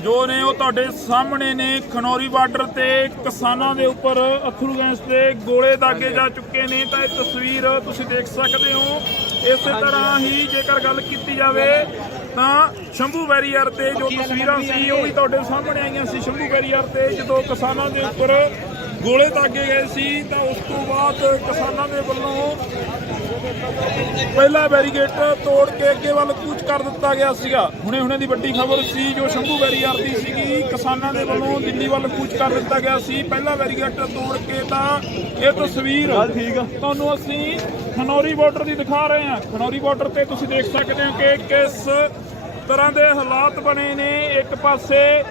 ਜੋ ਨੇ ਉਹ ਤੁਹਾਡੇ ਸਾਹਮਣੇ ਨੇ। ਖਨੌਰੀ ਬਾਰਡਰ ਤੇ ਕਿਸਾਨਾਂ ਦੇ ਉੱਪਰ ਅਥਰੂ ਗੈਸ ਦੇ ਗੋਲੇ ਦਾਗੇ ਜਾ ਚੁੱਕੇ ਨੇ। ਤਾਂ ਇਹ ਤਸਵੀਰ ਤੁਸੀਂ ਦੇਖ ਸਕਦੇ ਹੋ। ਇਸੇ ਤਰ੍ਹਾਂ ਹੀ ਜੇਕਰ ਗੱਲ ਕੀਤੀ ਜਾਵੇ ਤਾਂ ਸ਼ੰਭੂ ਬੈਰੀਅਰ ਤੇ ਜੋ ਤਸਵੀਰਾਂ ਸੀ ਉਹ ਵੀ ਤੁਹਾਡੇ ਸਾਹਮਣੇ ਆਈਆਂ ਸੀ। ਸ਼ੰਭੂ ਬੈਰੀਅਰ ਤੇ ਜਦੋਂ ਕਿਸਾਨਾਂ ਦੇ ਉੱਪਰ ਗੋਲੇ ਦਾਗੇ ਗਏ ਸੀ ਤਾਂ ਉਸ ਤੋਂ ਬਾਅਦ ਕਿਸਾਨਾਂ ਦੇ ਵੱਲੋਂ ਪਹਿਲਾ ਬੈਰੀਗੇਟ ਤੋੜ ਕੇ ਅੱਗੇ ਵੱਲ ਕੂਚ ਕਰ ਦਿੱਤਾ ਗਿਆ ਸੀਗਾ। ਹੁਣੇ ਦੀ ਵੱਡੀ ਖਬਰ ਸੀ ਜੋ ਸ਼ੰਭੂ ਬੈਰੀਅਰ ਦੀ ਸੀਗੀ, ਕਿਸਾਨਾਂ ਦੇ ਵੱਲੋਂ ਦਿੱਲੀ ਵੱਲ ਕੂਚ ਕਰ ਦਿੱਤਾ ਗਿਆ ਸੀ। ਪਹਿਲਾ ਬੈਰੀਗੇਟ ਤੋੜ ਕੇ ਤਾਂ ਇਹ ਤਸਵੀਰ ਤੁਹਾਨੂੰ ਅਸੀਂ ਖਨੌਰੀ ਬਾਰਡਰ ਦੀ ਦਿਖਾ ਰਹੇ ਹਾਂ। ਖਨੌਰੀ ਬਾਰਡਰ ਤੇ ਤੁਸੀਂ ਦੇਖ ਸਕਦੇ ਹੋ ਕਿ ਕਿਸ ਤਰ੍ਹਾਂ ਦੇ ਹਾਲਾਤ ਬਣੇ ਨੇ। ਇੱਕ ਪਾਸੇ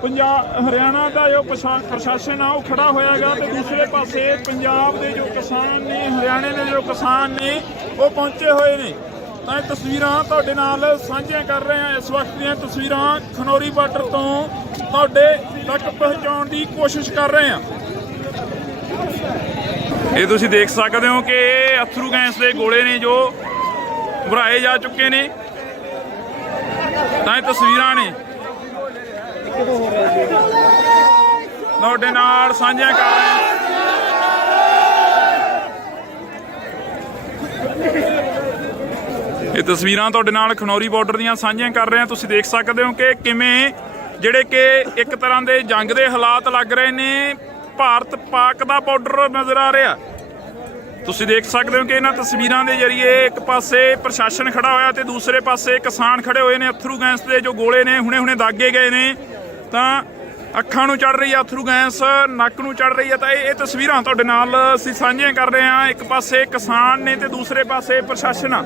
ਹਰਿਆਣਾ ਦਾ ਜੋ ਪ੍ਰਸ਼ਾਸਨ ਆ ਉਹ ਖੜਾ ਹੋਇਆਗਾ ਤੇ ਦੂਸਰੇ ਪਾਸੇ ਪੰਜਾਬ ਦੇ ਜੋ ਕਿਸਾਨ ਨੇ, ਹਰਿਆਣੇ ਦੇ ਜੋ ਕਿਸਾਨ ਨੇ ਉਹ ਪਹੁੰਚੇ ਹੋਏ ਨੇ। ਤਾਂ ਇਹ ਤਸਵੀਰਾਂ ਤੁਹਾਡੇ ਨਾਲ ਸਾਂਝੀਆਂ ਕਰ ਰਹੇ ਹਾਂ। ਇਸ ਵਕਤ ਦੀਆਂ ਤਸਵੀਰਾਂ ਖਨੌਰੀ ਬਾਰਡਰ ਤੋਂ ਤੁਹਾਡੇ ਤੱਕ ਪਹੁੰਚਾਉਣ ਦੀ ਕੋਸ਼ਿਸ਼ ਕਰ ਰਹੇ ਹਾਂ। ਇਹ ਤੁਸੀਂ ਦੇਖ ਸਕਦੇ ਹੋ ਕਿ ਅਥਰੂ ਗੈਸ ਦੇ ਗੋਲੇ ਨੇ ਜੋ ਭਰਾਏ ਜਾ ਚੁੱਕੇ ਨੇ। ਤਾਂ ਇਹ ਤਸਵੀਰਾਂ ਨੇ ਤੁਹਾਡੇ ਨਾਲ ਸਾਂਝੀਆਂ ਕਰ ਰਹੇ ਹਾਂ। ਇਹ ਤਸਵੀਰਾਂ ਤੁਹਾਡੇ ਨਾਲ ਖਨੌਰੀ ਬਾਰਡਰ ਦੀਆਂ ਸਾਂਝੀਆਂ ਕਰ ਰਹੇ ਹਾਂ। ਤੁਸੀਂ ਦੇਖ ਸਕਦੇ ਹੋ ਕਿ ਕਿਵੇਂ ਜਿਹੜੇ ਕਿ ਇੱਕ ਤਰ੍ਹਾਂ ਦੇ ਜੰਗ ਦੇ ਹਾਲਾਤ ਲੱਗ ਰਹੇ ਨੇ। ਭਾਰਤ ਪਾਕ ਦਾ ਬਾਰਡਰ ਨਜ਼ਰ ਆ ਰਿਹਾ। ਤੁਸੀਂ ਦੇਖ ਸਕਦੇ ਹੋ ਕਿ ਇਹਨਾਂ ਤਸਵੀਰਾਂ ਦੇ ਜ਼ਰੀਏ ਇੱਕ ਪਾਸੇ ਪ੍ਰਸ਼ਾਸਨ ਖੜਾ ਹੋਇਆ ਤੇ ਦੂਸਰੇ ਪਾਸੇ ਕਿਸਾਨ ਖੜੇ ਹੋਏ ਨੇ। ਅਥਰੂ ਗੈਸ ਦੇ ਜੋ ਗੋਲੇ ਨੇ ਹੁਣੇ ਦਾਗੇ ਗਏ ਨੇ ਤਾਂ ਅੱਖਾਂ ਨੂੰ ਚੜ ਰਹੀ ਆ ਅਥਰੂ ਗੈਸ, ਨੱਕ ਨੂੰ ਚੜ ਰਹੀ ਆ। ਤਾਂ ਇਹ ਤਸਵੀਰਾਂ ਤੁਹਾਡੇ ਨਾਲ ਅਸੀਂ ਸਾਂਝੀਆਂ ਕਰ ਰਹੇ ਹਾਂ। ਇੱਕ ਪਾਸੇ ਕਿਸਾਨ ਨੇ ਤੇ ਦੂਸਰੇ ਪਾਸੇ ਪ੍ਰਸ਼ਾਸਨ ਆ।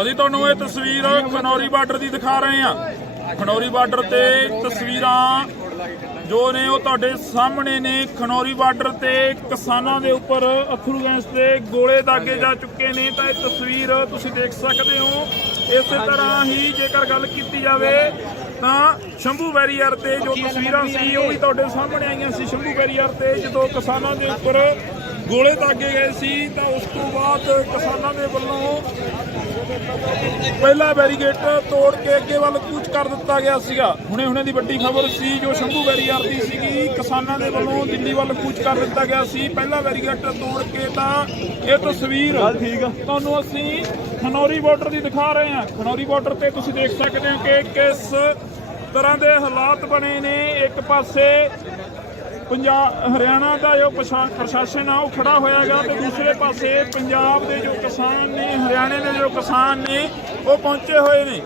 ਅਸੀਂ ਤੁਹਾਨੂੰ ਇਹ ਤਸਵੀਰ ਖਨੌਰੀ ਬਾਰਡਰ ਦੀ ਦਿਖਾ ਰਹੇ ਹਾਂ। ਖਨੌਰੀ ਬਾਰਡਰ ਤੇ ਤਸਵੀਰਾਂ ਜੋ ਨੇ ਉਹ ਤੁਹਾਡੇ ਸਾਹਮਣੇ ਨੇ। ਖਨੌਰੀ ਬਾਰਡਰ ਤੇ ਕਿਸਾਨਾਂ ਦੇ ਉੱਪਰ ਅਥਰੂ ਗੈਸ ਦੇ ਗੋਲੇ ਦਾਗੇ ਜਾ ਚੁੱਕੇ ਨੇ। ਤਾਂ ਇਹ ਤਸਵੀਰ ਤੁਸੀਂ ਦੇਖ ਸਕਦੇ ਹੋ। ਇਸੇ ਤਰ੍ਹਾਂ ਹੀ ਜੇਕਰ ਗੱਲ ਕੀਤੀ ਜਾਵੇ ਤਾਂ ਸ਼ੰਭੂ ਬੈਰੀਅਰ ਤੇ ਜੋ ਤਸਵੀਰਾਂ ਸੀ ਉਹ ਵੀ ਤੁਹਾਡੇ ਸਾਹਮਣੇ ਆਈਆਂ ਸੀ। ਸ਼ੰਭੂ ਬੈਰੀਅਰ ਤੇ ਜਦੋਂ ਕਿਸਾਨਾਂ ਦੇ ਉੱਪਰ ਗੋਲੇ ਦਾਗੇ ਗਏ ਸੀ ਤਾਂ ਉਸ ਤੋਂ ਬਾਅਦ ਕਿਸਾਨਾਂ ਦੇ ਵੱਲੋਂ ਪਹਿਲਾ ਬੈਰੀਗੇਟ ਤੋੜ ਕੇ ਅੱਗੇ ਵੱਲ ਕੂਚ ਕਰ ਦਿੱਤਾ ਗਿਆ ਸੀਗਾ। ਹੁਣੇ ਦੀ ਵੱਡੀ ਖਬਰ ਸੀ ਜੋ ਸ਼ੰਭੂ ਬੈਰੀਅਰ ਦੀ ਸੀਗੀ, ਕਿਸਾਨਾਂ ਦੇ ਵੱਲੋਂ ਦਿੱਲੀ ਵੱਲ ਕੂਚ ਕਰ ਦਿੱਤਾ ਗਿਆ ਸੀ। ਪਹਿਲਾ ਬੈਰੀਗੇਟ ਤੋੜ ਕੇ ਤਾਂ ਇਹ ਤਸਵੀਰ ਤੁਹਾਨੂੰ ਅਸੀਂ ਖਨੌਰੀ ਬਾਰਡਰ ਦੀ ਦਿਖਾ ਰਹੇ ਹਾਂ। ਖਨੌਰੀ ਬਾਰਡਰ ਤੇ ਤੁਸੀਂ ਦੇਖ ਸਕਦੇ ਹੋ ਕਿ ਕਿਸ ਤਰ੍ਹਾਂ ਦੇ ਹਾਲਾਤ ਬਣੇ ਨੇ। ਇੱਕ ਪਾਸੇ ਹਰਿਆਣਾ ਦਾ ਜੋ ਪ੍ਰਸ਼ਾਸਨ ਆ ਉਹ ਖੜਾ ਹੋਇਆਗਾ ਤੇ ਦੂਸਰੇ ਪਾਸੇ ਪੰਜਾਬ ਦੇ ਜੋ ਕਿਸਾਨ ਨੇ, ਹਰਿਆਣੇ ਦੇ ਜੋ ਕਿਸਾਨ ਨੇ ਉਹ ਪਹੁੰਚੇ ਹੋਏ ਨੇ।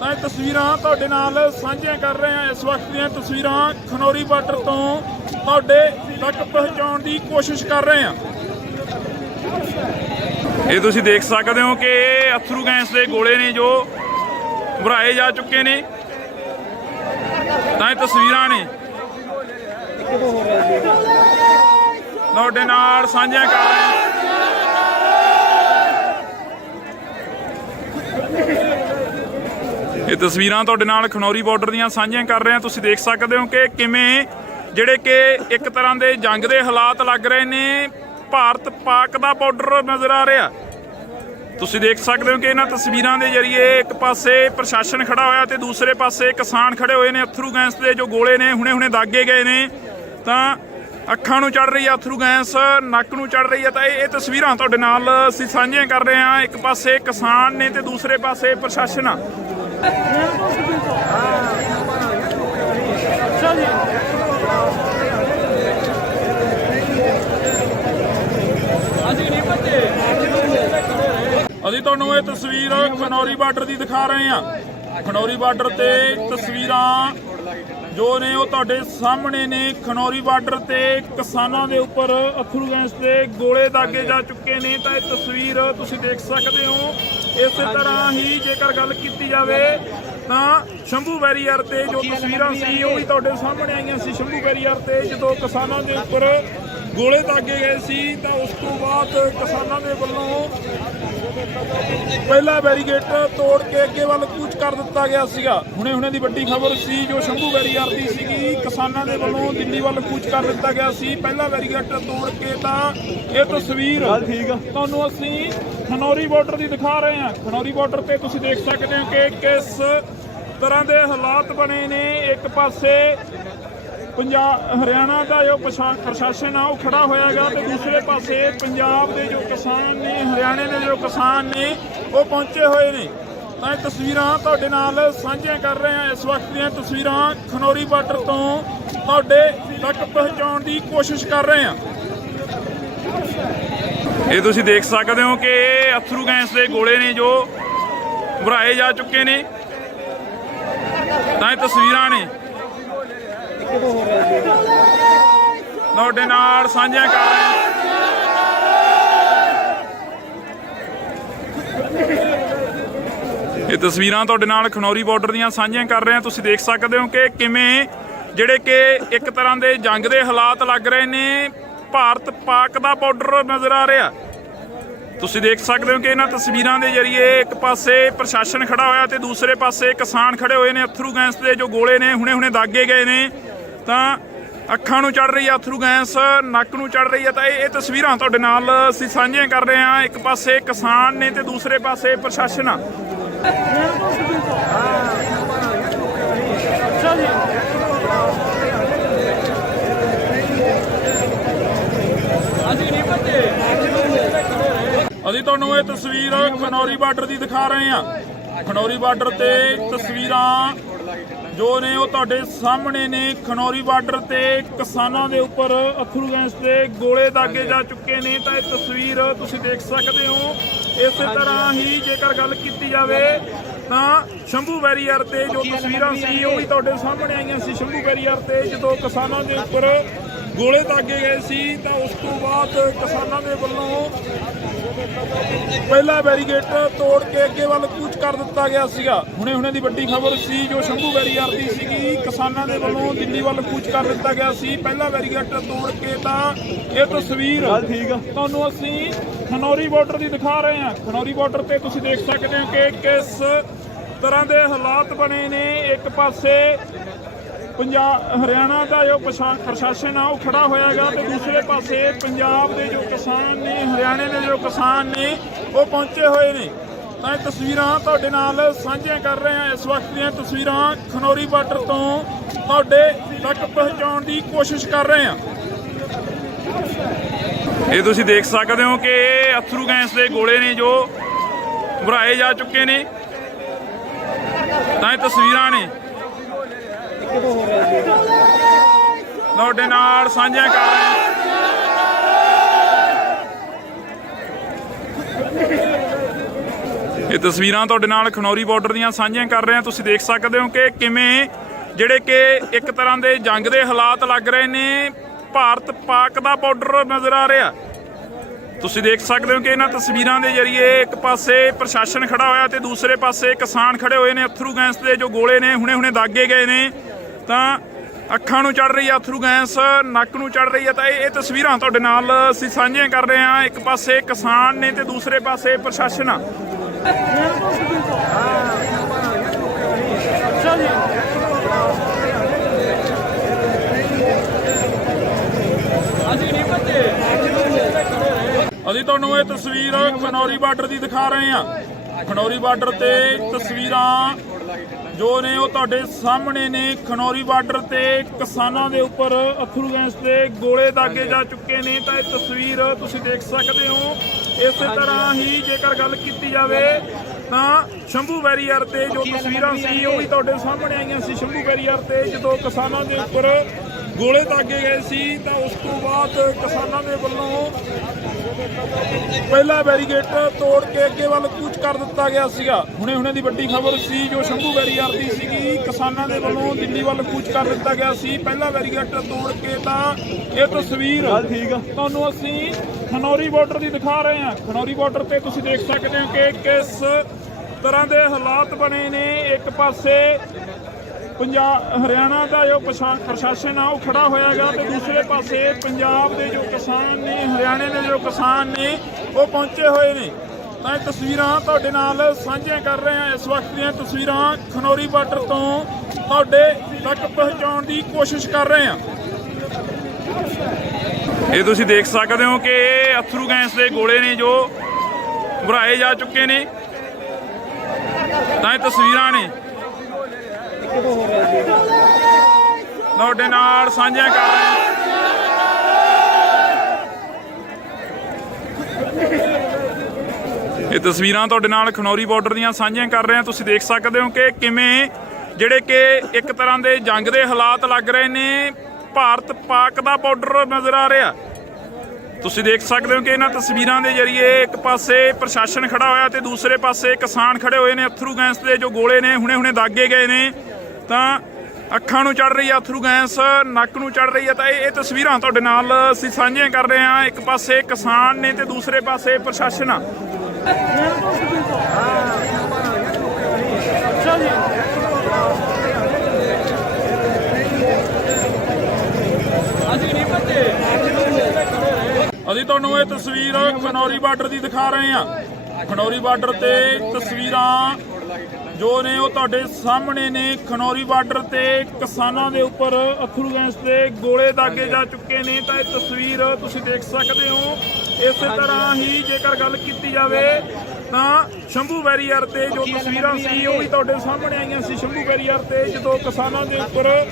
ਤਾਂ ਇਹ ਤਸਵੀਰਾਂ ਤੁਹਾਡੇ ਨਾਲ ਸਾਂਝੀਆਂ ਕਰ ਰਹੇ ਹਾਂ। ਇਸ ਵਕਤ ਦੀਆਂ ਤਸਵੀਰਾਂ ਖਨੌਰੀ ਬਾਰਡਰ ਤੋਂ ਤੁਹਾਡੇ ਤੱਕ ਪਹੁੰਚਾਉਣ ਦੀ ਕੋਸ਼ਿਸ਼ ਕਰ ਰਹੇ ਹਾਂ। ਇਹ ਤੁਸੀਂ ਦੇਖ ਸਕਦੇ ਹੋ ਕਿ ਅਥਰੂ ਗੈਸ ਦੇ ਗੋਲੇ ਨੇ ਜੋ ਭਰਾਏ ਜਾ ਚੁੱਕੇ ਨੇ। ਤਾਂ ਇਹ ਤਸਵੀਰਾਂ ਨੇ ਤੁਹਾਡੇ ਨਾਲ ਸਾਂਝੀਆਂ ਕਰ ਰਹੇ ਹਾਂ। ਇਹ ਤਸਵੀਰਾਂ ਤੁਹਾਡੇ ਨਾਲ ਖਨੌਰੀ ਬਾਰਡਰ ਦੀਆਂ ਸਾਂਝੀਆਂ ਕਰ ਰਹੇ ਹਾਂ। ਤੁਸੀਂ ਦੇਖ ਸਕਦੇ ਹੋ ਕਿ ਕਿਵੇਂ ਜਿਹੜੇ ਕਿ ਇੱਕ ਤਰ੍ਹਾਂ ਦੇ ਜੰਗ ਦੇ ਹਾਲਾਤ ਲੱਗ ਰਹੇ ਨੇ। ਭਾਰਤ ਪਾਕ ਦਾ ਬਾਰਡਰ ਨਜ਼ਰ ਆ ਰਿਹਾ। ਤੁਸੀਂ ਦੇਖ ਸਕਦੇ ਹੋ ਕਿ ਇਹਨਾਂ ਤਸਵੀਰਾਂ ਦੇ ਜ਼ਰੀਏ ਇੱਕ ਪਾਸੇ ਪ੍ਰਸ਼ਾਸਨ ਖੜਾ ਹੋਇਆ ਤੇ ਦੂਸਰੇ ਪਾਸੇ ਕਿਸਾਨ ਖੜੇ ਹੋਏ ਨੇ। ਅਥਰੂ ਗੈਸ ਦੇ ਜੋ ਗੋਲੇ ਨੇ ਹੁਣੇ ਦਾਗੇ ਗਏ ਨੇ ਤਾਂ ਅੱਖਾਂ ਨੂੰ ਚੜ ਰਹੀ ਆ ਅਥਰੂ ਗੈਸ, ਨੱਕ ਨੂੰ ਚੜ ਰਹੀ ਆ। ਤਾਂ ਇਹ ਤਸਵੀਰਾਂ ਤੁਹਾਡੇ ਨਾਲ ਅਸੀਂ ਸਾਂਝੀਆਂ ਕਰ ਰਹੇ ਹਾਂ। ਇੱਕ ਪਾਸੇ ਕਿਸਾਨ ਨੇ ਤੇ ਦੂਸਰੇ ਪਾਸੇ ਪ੍ਰਸ਼ਾਸਨ ਆ। ਅਸੀਂ ਤੁਹਾਨੂੰ ਇਹ ਤਸਵੀਰ ਖਨੌਰੀ ਬਾਰਡਰ ਦੀ ਦਿਖਾ ਰਹੇ ਹਾਂ। ਖਨੌਰੀ ਬਾਰਡਰ ਤੇ ਤਸਵੀਰਾਂ ਜੋ ਨੇ ਉਹ ਤੁਹਾਡੇ ਸਾਹਮਣੇ ਨੇ। ਖਨੌਰੀ ਬਾਰਡਰ ਤੇ ਕਿਸਾਨਾਂ ਦੇ ਉੱਪਰ ਅਥਰੂ ਗੈਸ ਦੇ ਗੋਲੇ ਦਾਗੇ ਜਾ ਚੁੱਕੇ ਨੇ। ਤਾਂ ਇਹ ਤਸਵੀਰ ਤੁਸੀਂ ਦੇਖ ਸਕਦੇ ਹੋ। ਇਸੇ ਤਰ੍ਹਾਂ ਹੀ ਜੇਕਰ ਗੱਲ ਕੀਤੀ ਜਾਵੇ ਤਾਂ ਸ਼ੰਭੂ ਬੈਰੀਅਰ ਤੇ ਜੋ ਤਸਵੀਰਾਂ ਸੀ ਉਹ ਵੀ ਤੁਹਾਡੇ ਸਾਹਮਣੇ ਆਈਆਂ ਸੀ। ਸ਼ੰਭੂ ਬੈਰੀਅਰ ਤੇ ਜਦੋਂ ਕਿਸਾਨਾਂ ਦੇ ਉੱਪਰ ਗੋਲੇ ਦਾਗੇ ਗਏ ਸੀ ਤਾਂ ਉਸ ਤੋਂ ਬਾਅਦ ਕਿਸਾਨਾਂ ਦੇ ਵੱਲੋਂ ਪਹਿਲਾ ਬੈਰੀਗੇਟ ਤੋੜ ਕੇ ਅੱਗੇ ਵੱਲ ਕੂਚ ਕਰ ਦਿੱਤਾ ਗਿਆ ਸੀਗਾ। ਹੁਣੇ ਦੀ ਵੱਡੀ ਖਬਰ ਸੀ ਜੋ ਸ਼ੰਭੂ ਬੈਰੀਅਰ ਦੀ ਸੀਗੀ, ਕਿਸਾਨਾਂ ਦੇ ਵੱਲੋਂ ਦਿੱਲੀ ਵੱਲ ਕੂਚ ਕਰ ਦਿੱਤਾ ਗਿਆ ਸੀ। ਪਹਿਲਾ ਬੈਰੀਗੇਟ ਤੋੜ ਕੇ ਤਾਂ ਇਹ ਤਸਵੀਰ ਤੁਹਾਨੂੰ ਅਸੀਂ ਖਨੌਰੀ ਬਾਰਡਰ ਦੀ ਦਿਖਾ ਰਹੇ ਹਾਂ। ਖਨੌਰੀ ਬਾਰਡਰ ਤੇ ਤੁਸੀਂ ਦੇਖ ਸਕਦੇ ਹੋ ਕਿ ਕਿਸ ਤਰ੍ਹਾਂ ਦੇ ਹਾਲਾਤ ਬਣੇ ਨੇ। ਇੱਕ ਪਾਸੇ ਹਰਿਆਣਾ ਦਾ ਜੋ ਪ੍ਰਸ਼ਾਸਨ ਆ ਉਹ ਖੜਾ ਹੋਇਆਗਾ ਤੇ ਦੂਸਰੇ ਪਾਸੇ ਪੰਜਾਬ ਦੇ ਜੋ ਕਿਸਾਨ ਨੇ, ਹਰਿਆਣੇ ਦੇ ਜੋ ਕਿਸਾਨ ਨੇ ਉਹ ਪਹੁੰਚੇ ਹੋਏ ਨੇ। ਤਾਂ ਇਹ ਤਸਵੀਰਾਂ ਤੁਹਾਡੇ ਨਾਲ ਸਾਂਝੀਆਂ ਕਰ ਰਹੇ ਹਾਂ। ਇਸ ਵਕਤ ਦੀਆਂ ਤਸਵੀਰਾਂ ਖਨੌਰੀ ਬਾਰਡਰ ਤੋਂ ਤੁਹਾਡੇ ਤੱਕ ਪਹੁੰਚਾਉਣ ਦੀ ਕੋਸ਼ਿਸ਼ ਕਰ ਰਹੇ ਹਾਂ। ਇਹ ਤੁਸੀਂ ਦੇਖ ਸਕਦੇ ਹੋ ਕਿ ਅਥਰੂ ਗੈਸ ਦੇ ਗੋਲੇ ਨੇ ਜੋ ਭਰਾਏ ਜਾ ਚੁੱਕੇ ਨੇ। ਤਾਂ ਇਹ ਤਸਵੀਰਾਂ ਨੇ ਤੁਹਾਡੇ ਨਾਲ ਸਾਂਝੀਆਂ ਕਰ ਰਹੇ ਹਾਂ। ਇਹ ਤਸਵੀਰਾਂ ਤੁਹਾਡੇ ਨਾਲ ਖਨੌਰੀ ਬਾਰਡਰ ਦੀਆਂ ਸਾਂਝੀਆਂ ਕਰ ਰਹੇ ਹਾਂ। ਤੁਸੀਂ ਦੇਖ ਸਕਦੇ ਹੋ ਕਿ ਕਿਵੇਂ ਜਿਹੜੇ ਕਿ ਇੱਕ ਤਰ੍ਹਾਂ ਦੇ ਜੰਗ ਦੇ ਹਾਲਾਤ ਲੱਗ ਰਹੇ ਨੇ। ਭਾਰਤ ਪਾਕ ਦਾ ਬਾਰਡਰ ਨਜ਼ਰ ਆ ਰਿਹਾ। ਤੁਸੀਂ ਦੇਖ ਸਕਦੇ ਹੋ ਕਿ ਇਹਨਾਂ ਤਸਵੀਰਾਂ ਦੇ ਜ਼ਰੀਏ ਇੱਕ ਪਾਸੇ ਪ੍ਰਸ਼ਾਸਨ ਖੜਾ ਹੋਇਆ ਤੇ ਦੂਸਰੇ ਪਾਸੇ ਕਿਸਾਨ ਖੜੇ ਹੋਏ ਨੇ। ਅਥਰੂ ਗੈਸ ਦੇ ਜੋ ਗੋਲੇ ਨੇ ਹੁਣੇ ਦਾਗੇ ਗਏ ਨੇ, ਤਾਂ ਅੱਖਾਂ ਨੂੰ ਚੜ ਰਹੀ ਹੈ ਅਥਰੂ ਗੈਸ, ਨੱਕ ਨੂੰ ਚੜ ਰਹੀ ਹੈ। ਤਾਂ ਇਹ ਤਸਵੀਰਾਂ ਤੁਹਾਡੇ ਨਾਲ ਅਸੀਂ ਸਾਂਝੀਆਂ ਕਰ ਰਹੇ ਹਾਂ। ਇੱਕ ਪਾਸੇ ਕਿਸਾਨ ਨੇ ਤੇ ਦੂਸਰੇ ਪਾਸੇ ਪ੍ਰਸ਼ਾਸਨ ਆ। ਅਸੀਂ ਤੁਹਾਨੂੰ ਇਹ ਤਸਵੀਰ ਖਨੌਰੀ ਬਾਰਡਰ ਦੀ ਦਿਖਾ ਰਹੇ ਹਾਂ। ਖਨੌਰੀ ਬਾਰਡਰ ਤੇ ਤਸਵੀਰਾਂ ਜੋ ਨੇ ਉਹ ਤੁਹਾਡੇ ਸਾਹਮਣੇ ਨੇ। ਖਨੌਰੀ ਬਾਰਡਰ ਤੇ ਕਿਸਾਨਾਂ ਦੇ ਉੱਪਰ ਅਥਰੂ ਗੈਸ ਦੇ ਗੋਲੇ ਦਾਗੇ ਜਾ ਚੁੱਕੇ ਨੇ। ਤਾਂ ਇਹ ਤਸਵੀਰ ਤੁਸੀਂ ਦੇਖ ਸਕਦੇ ਹੋ। ਇਸੇ ਤਰ੍ਹਾਂ ਹੀ ਜੇਕਰ ਗੱਲ ਕੀਤੀ ਜਾਵੇ ਤਾਂ ਸ਼ੰਭੂ ਬੈਰੀਅਰ ਤੇ ਜੋ ਤਸਵੀਰਾਂ ਸੀ ਉਹ ਵੀ ਤੁਹਾਡੇ ਸਾਹਮਣੇ ਆਈਆਂ ਸੀ। ਸ਼ੰਭੂ ਬੈਰੀਅਰ ਤੇ ਜਦੋਂ ਕਿਸਾਨਾਂ ਦੇ ਉੱਪਰ ਗੋਲੇ ਦਾਗੇ ਗਏ ਸੀ ਤਾਂ ਉਸ ਤੋਂ ਬਾਅਦ ਕਿਸਾਨਾਂ ਦੇ ਵੱਲੋਂ ਪਹਿਲਾ ਬੈਰੀਗੇਟ ਤੋੜ ਕੇ ਅੱਗੇ ਵੱਲ ਕੂਚ ਕਰ ਦਿੱਤਾ ਗਿਆ ਸੀਗਾ। ਹੁਣੇ ਦੀ ਵੱਡੀ ਖਬਰ ਸੀ ਜੋ ਸ਼ੰਭੂ ਬੈਰੀਅਰ ਦੀ ਸੀਗੀ। ਕਿਸਾਨਾਂ ਦੇ ਵੱਲੋਂ ਦਿੱਲੀ ਵੱਲ ਕੂਚ ਕਰ ਦਿੱਤਾ ਗਿਆ ਸੀ ਪਹਿਲਾ ਬੈਰੀਗੇਟ ਤੋੜ ਕੇ। ਤਾਂ ਇਹ ਤਸਵੀਰ ਤੁਹਾਨੂੰ ਅਸੀਂ ਖਨੌਰੀ ਬਾਰਡਰ ਦੀ ਦਿਖਾ ਰਹੇ ਹਾਂ। ਖਨੌਰੀ ਬਾਰਡਰ ਤੇ ਤੁਸੀਂ ਦੇਖ ਸਕਦੇ ਹੋ ਕਿ ਕਿਸ ਤਰ੍ਹਾਂ ਦੇ ਹਾਲਾਤ ਬਣੇ ਨੇ। ਇੱਕ ਪਾਸੇ ਹਰਿਆਣਾ ਦਾ ਜੋ ਪ੍ਰਸ਼ਾਸਨ ਆ ਉਹ ਖੜਾ ਹੋਇਆਗਾ ਤੇ ਦੂਸਰੇ ਪਾਸੇ ਪੰਜਾਬ ਦੇ ਜੋ ਕਿਸਾਨ ਨੇ, ਹਰਿਆਣੇ ਦੇ ਜੋ ਕਿਸਾਨ ਨੇ ਉਹ ਪਹੁੰਚੇ ਹੋਏ ਨੇ। ਤਾਂ ਇਹ ਤਸਵੀਰਾਂ ਤੁਹਾਡੇ ਨਾਲ ਸਾਂਝੀਆਂ ਕਰ ਰਹੇ ਹਾਂ। ਇਸ ਵਕਤ ਦੀਆਂ ਤਸਵੀਰਾਂ ਖਨੌਰੀ ਬਾਰਡਰ ਤੋਂ ਤੁਹਾਡੇ ਤੱਕ ਪਹੁੰਚਾਉਣ ਦੀ ਕੋਸ਼ਿਸ਼ ਕਰ ਰਹੇ ਹਾਂ। ਇਹ ਤੁਸੀਂ ਦੇਖ ਸਕਦੇ ਹੋ ਕਿ ਅਥਰੂ ਗੈਸ ਦੇ ਗੋਲੇ ਨੇ ਜੋ ਭਰਾਏ ਜਾ ਚੁੱਕੇ ਨੇ। ਤਾਂ ਇਹ ਤਸਵੀਰਾਂ ਨੇ ਤੁਹਾਡੇ ਨਾਲ ਸਾਂਝੀਆਂ ਕਰ ਰਹੇ ਹਾਂ। ਇਹ ਤਸਵੀਰਾਂ ਤੁਹਾਡੇ ਨਾਲ ਖਨੌਰੀ ਬਾਰਡਰ ਦੀਆਂ ਸਾਂਝੀਆਂ ਕਰ ਰਹੇ ਹਾਂ। ਤੁਸੀਂ ਦੇਖ ਸਕਦੇ ਹੋ ਕਿ ਕਿਵੇਂ ਜਿਹੜੇ ਕਿ ਇੱਕ ਤਰ੍ਹਾਂ ਦੇ ਜੰਗ ਦੇ ਹਾਲਾਤ ਲੱਗ ਰਹੇ ਨੇ। ਭਾਰਤ ਪਾਕ ਦਾ ਬਾਰਡਰ ਨਜ਼ਰ ਆ ਰਿਹਾ। ਤੁਸੀਂ ਦੇਖ ਸਕਦੇ ਹੋ ਕਿ ਇਹਨਾਂ ਤਸਵੀਰਾਂ ਦੇ ਜ਼ਰੀਏ ਇੱਕ ਪਾਸੇ ਪ੍ਰਸ਼ਾਸਨ ਖੜਾ ਹੋਇਆ ਤੇ ਦੂਸਰੇ ਪਾਸੇ ਕਿਸਾਨ ਖੜੇ ਹੋਏ ਨੇ। ਅਥਰੂ ਗੈਸ ਦੇ ਜੋ ਗੋਲੇ ਨੇ ਹੁਣੇ ਦਾਗੇ ਗਏ ਨੇ, ਤਾਂ ਅੱਖਾਂ ਨੂੰ ਚੜ ਰਹੀ ਹੈ ਅਥਰੂ ਗੈਸ, ਨੱਕ ਨੂੰ ਚੜ ਰਹੀ ਹੈ। ਤਾਂ ਇਹ ਤਸਵੀਰਾਂ ਤੁਹਾਡੇ ਨਾਲ ਅਸੀਂ ਸਾਂਝੀਆਂ ਕਰ ਰਹੇ ਹਾਂ। ਇੱਕ ਪਾਸੇ ਕਿਸਾਨ ਨੇ ਤੇ ਦੂਸਰੇ ਪਾਸੇ ਪ੍ਰਸ਼ਾਸਨ ਆ। ਅਸੀਂ ਤੁਹਾਨੂੰ ਇਹ ਤਸਵੀਰ ਖਨੌਰੀ ਬਾਰਡਰ ਦੀ ਦਿਖਾ ਰਹੇ ਹਾਂ। ਖਨੌਰੀ ਬਾਰਡਰ ਤੇ ਤਸਵੀਰਾਂ ਜੋ ਨੇ ਉਹ ਤੁਹਾਡੇ ਸਾਹਮਣੇ ਨੇ। ਖਨੌਰੀ ਬਾਰਡਰ ਤੇ ਕਿਸਾਨਾਂ ਦੇ ਉੱਪਰ ਅਥਰੂ ਗੈਸ ਦੇ ਗੋਲੇ ਦਾਗੇ ਜਾ ਚੁੱਕੇ ਨੇ। ਤਾਂ ਇਹ ਤਸਵੀਰ ਤੁਸੀਂ ਦੇਖ ਸਕਦੇ ਹੋ। ਇਸੇ ਤਰ੍ਹਾਂ ਹੀ ਜੇਕਰ ਗੱਲ ਕੀਤੀ ਜਾਵੇ ਤਾਂ ਸ਼ੰਭੂ ਬੈਰੀਅਰ ਤੇ ਜੋ ਤਸਵੀਰਾਂ ਸੀ ਉਹ ਵੀ ਤੁਹਾਡੇ ਸਾਹਮਣੇ ਆਈਆਂ ਸੀ। ਸ਼ੰਭੂ ਬੈਰੀਅਰ ਤੇ ਜਦੋਂ ਕਿਸਾਨਾਂ ਦੇ ਉੱਪਰ ਗੋਲੇ ਦਾਗੇ ਗਏ ਸੀ ਤਾਂ ਉਸ ਤੋਂ ਬਾਅਦ ਕਿਸਾਨਾਂ ਦੇ ਵੱਲੋਂ ਪਹਿਲਾ ਬੈਰੀਗੇਟ ਤੋੜ ਕੇ ਅੱਗੇ ਵੱਲ ਕੂਚ ਕਰ ਦਿੱਤਾ ਗਿਆ ਸੀਗਾ। ਹੁਣੇ ਦੀ ਵੱਡੀ ਖਬਰ ਸੀ ਜੋ ਸ਼ੰਭੂ ਬੈਰੀਅਰ ਦੀ ਸੀਗੀ। ਕਿਸਾਨਾਂ ਦੇ ਵੱਲੋਂ ਦਿੱਲੀ ਵੱਲ ਕੂਚ ਕਰ ਦਿੱਤਾ ਗਿਆ ਸੀ ਪਹਿਲਾ ਬੈਰੀਗੇਟ ਤੋੜ ਕੇ। ਤਾਂ ਇਹ ਤਸਵੀਰ ਤੁਹਾਨੂੰ ਅਸੀਂ ਖਨੌਰੀ ਬਾਰਡਰ ਦੀ ਦਿਖਾ ਰਹੇ ਹਾਂ। ਖਨੌਰੀ ਬਾਰਡਰ ਤੇ ਤੁਸੀਂ ਦੇਖ ਸਕਦੇ ਹੋ ਕਿ ਕਿਸ ਤਰ੍ਹਾਂ ਦੇ ਹਾਲਾਤ ਬਣੇ ਨੇ। ਇੱਕ ਪਾਸੇ ਹਰਿਆਣਾ ਦਾ ਜੋ ਪ੍ਰਸ਼ਾਸਨ ਆ ਉਹ ਖੜਾ ਹੋਇਆਗਾ ਤੇ ਦੂਸਰੇ ਪਾਸੇ ਪੰਜਾਬ ਦੇ ਜੋ ਕਿਸਾਨ ਨੇ, ਹਰਿਆਣੇ ਦੇ ਜੋ ਕਿਸਾਨ ਨੇ ਉਹ ਪਹੁੰਚੇ ਹੋਏ ਨੇ। ਤਾਂ ਇਹ ਤਸਵੀਰਾਂ ਤੁਹਾਡੇ ਨਾਲ ਸਾਂਝੀਆਂ ਕਰ ਰਹੇ ਹਾਂ। ਇਸ ਵਕਤ ਦੀਆਂ ਤਸਵੀਰਾਂ ਖਨੌਰੀ ਬਾਰਡਰ ਤੋਂ ਤੁਹਾਡੇ ਤੱਕ ਪਹੁੰਚਾਉਣ ਦੀ ਕੋਸ਼ਿਸ਼ ਕਰ ਰਹੇ ਹਾਂ। ਇਹ ਤੁਸੀਂ ਦੇਖ ਸਕਦੇ ਹੋ ਕਿ ਅਥਰੂ ਗੈਸ ਦੇ ਗੋਲੇ ਨੇ ਜੋ ਭਰਾਏ ਜਾ ਚੁੱਕੇ ਨੇ। ਤਾਂ ਇਹ ਤਸਵੀਰਾਂ ਨੇ ਤੁਹਾਡੇ ਨਾਲ ਸਾਂਝੀਆਂ ਕਰ ਰਹੇ ਹਾਂ। ਇਹ ਤਸਵੀਰਾਂ ਤੁਹਾਡੇ ਨਾਲ ਖਨੌਰੀ ਬਾਰਡਰ ਦੀਆਂ ਸਾਂਝੀਆਂ ਕਰ ਰਹੇ ਹਾਂ। ਤੁਸੀਂ ਦੇਖ ਸਕਦੇ ਹੋ ਕਿ ਕਿਵੇਂ ਜਿਹੜੇ ਕਿ ਇੱਕ ਤਰ੍ਹਾਂ ਦੇ ਜੰਗ ਦੇ ਹਾਲਾਤ ਲੱਗ ਰਹੇ ਨੇ। ਭਾਰਤ ਪਾਕ ਦਾ ਬਾਰਡਰ ਨਜ਼ਰ ਆ ਰਿਹਾ। ਤੁਸੀਂ ਦੇਖ ਸਕਦੇ ਹੋ ਕਿ ਇਹਨਾਂ ਤਸਵੀਰਾਂ ਦੇ ਜ਼ਰੀਏ ਇੱਕ ਪਾਸੇ ਪ੍ਰਸ਼ਾਸਨ ਖੜਾ ਹੋਇਆ ਤੇ ਦੂਸਰੇ ਪਾਸੇ ਕਿਸਾਨ ਖੜੇ ਹੋਏ ਨੇ। ਅਥਰੂ ਗੈਸ ਦੇ ਜੋ ਗੋਲੇ ਨੇ ਹੁਣੇ ਦਾਗੇ ਗਏ ਨੇ, ਤਾਂ ਅੱਖਾਂ ਨੂੰ ਚੜ ਰਹੀ ਹੈ ਅਥਰੂ ਗੈਸ, ਨੱਕ ਨੂੰ ਚੜ ਰਹੀ ਹੈ। ਤਾਂ ਇਹ ਤਸਵੀਰਾਂ ਤੁਹਾਡੇ ਨਾਲ ਅਸੀਂ ਸਾਂਝੀਆਂ ਕਰ ਰਹੇ ਹਾਂ। ਇੱਕ ਪਾਸੇ ਕਿਸਾਨ ਨੇ ਤੇ ਦੂਸਰੇ ਪਾਸੇ ਪ੍ਰਸ਼ਾਸਨ ਆ। ਅਸੀਂ ਤੁਹਾਨੂੰ ਇਹ ਤਸਵੀਰ ਖਨੌਰੀ ਬਾਰਡਰ ਦੀ ਦਿਖਾ ਰਹੇ ਹਾਂ। ਖਨੌਰੀ ਬਾਰਡਰ ਤੇ ਤਸਵੀਰਾਂ ਜੋ ਨੇ ਉਹ ਤੁਹਾਡੇ ਸਾਹਮਣੇ ਨੇ। ਖਨੌਰੀ ਬਾਰਡਰ ਤੇ ਕਿਸਾਨਾਂ ਦੇ ਉੱਪਰ ਅਥਰੂ ਗੈਸ ਦੇ ਗੋਲੇ ਦਾਗੇ ਜਾ ਚੁੱਕੇ ਨੇ। ਤਾਂ ਇਹ ਤਸਵੀਰ ਤੁਸੀਂ ਦੇਖ ਸਕਦੇ ਹੋ। ਇਸੇ ਤਰ੍ਹਾਂ ਹੀ ਜੇਕਰ ਗੱਲ ਕੀਤੀ ਜਾਵੇ ਤਾਂ ਸ਼ੰਭੂ ਬੈਰੀਅਰ ਤੇ ਜੋ ਤਸਵੀਰਾਂ ਸੀ ਉਹ ਵੀ ਤੁਹਾਡੇ ਸਾਹਮਣੇ ਆਈਆਂ ਸੀ। ਸ਼ੰਭੂ ਬੈਰੀਅਰ ਤੇ ਜਦੋਂ ਕਿਸਾਨਾਂ ਦੇ ਉੱਪਰ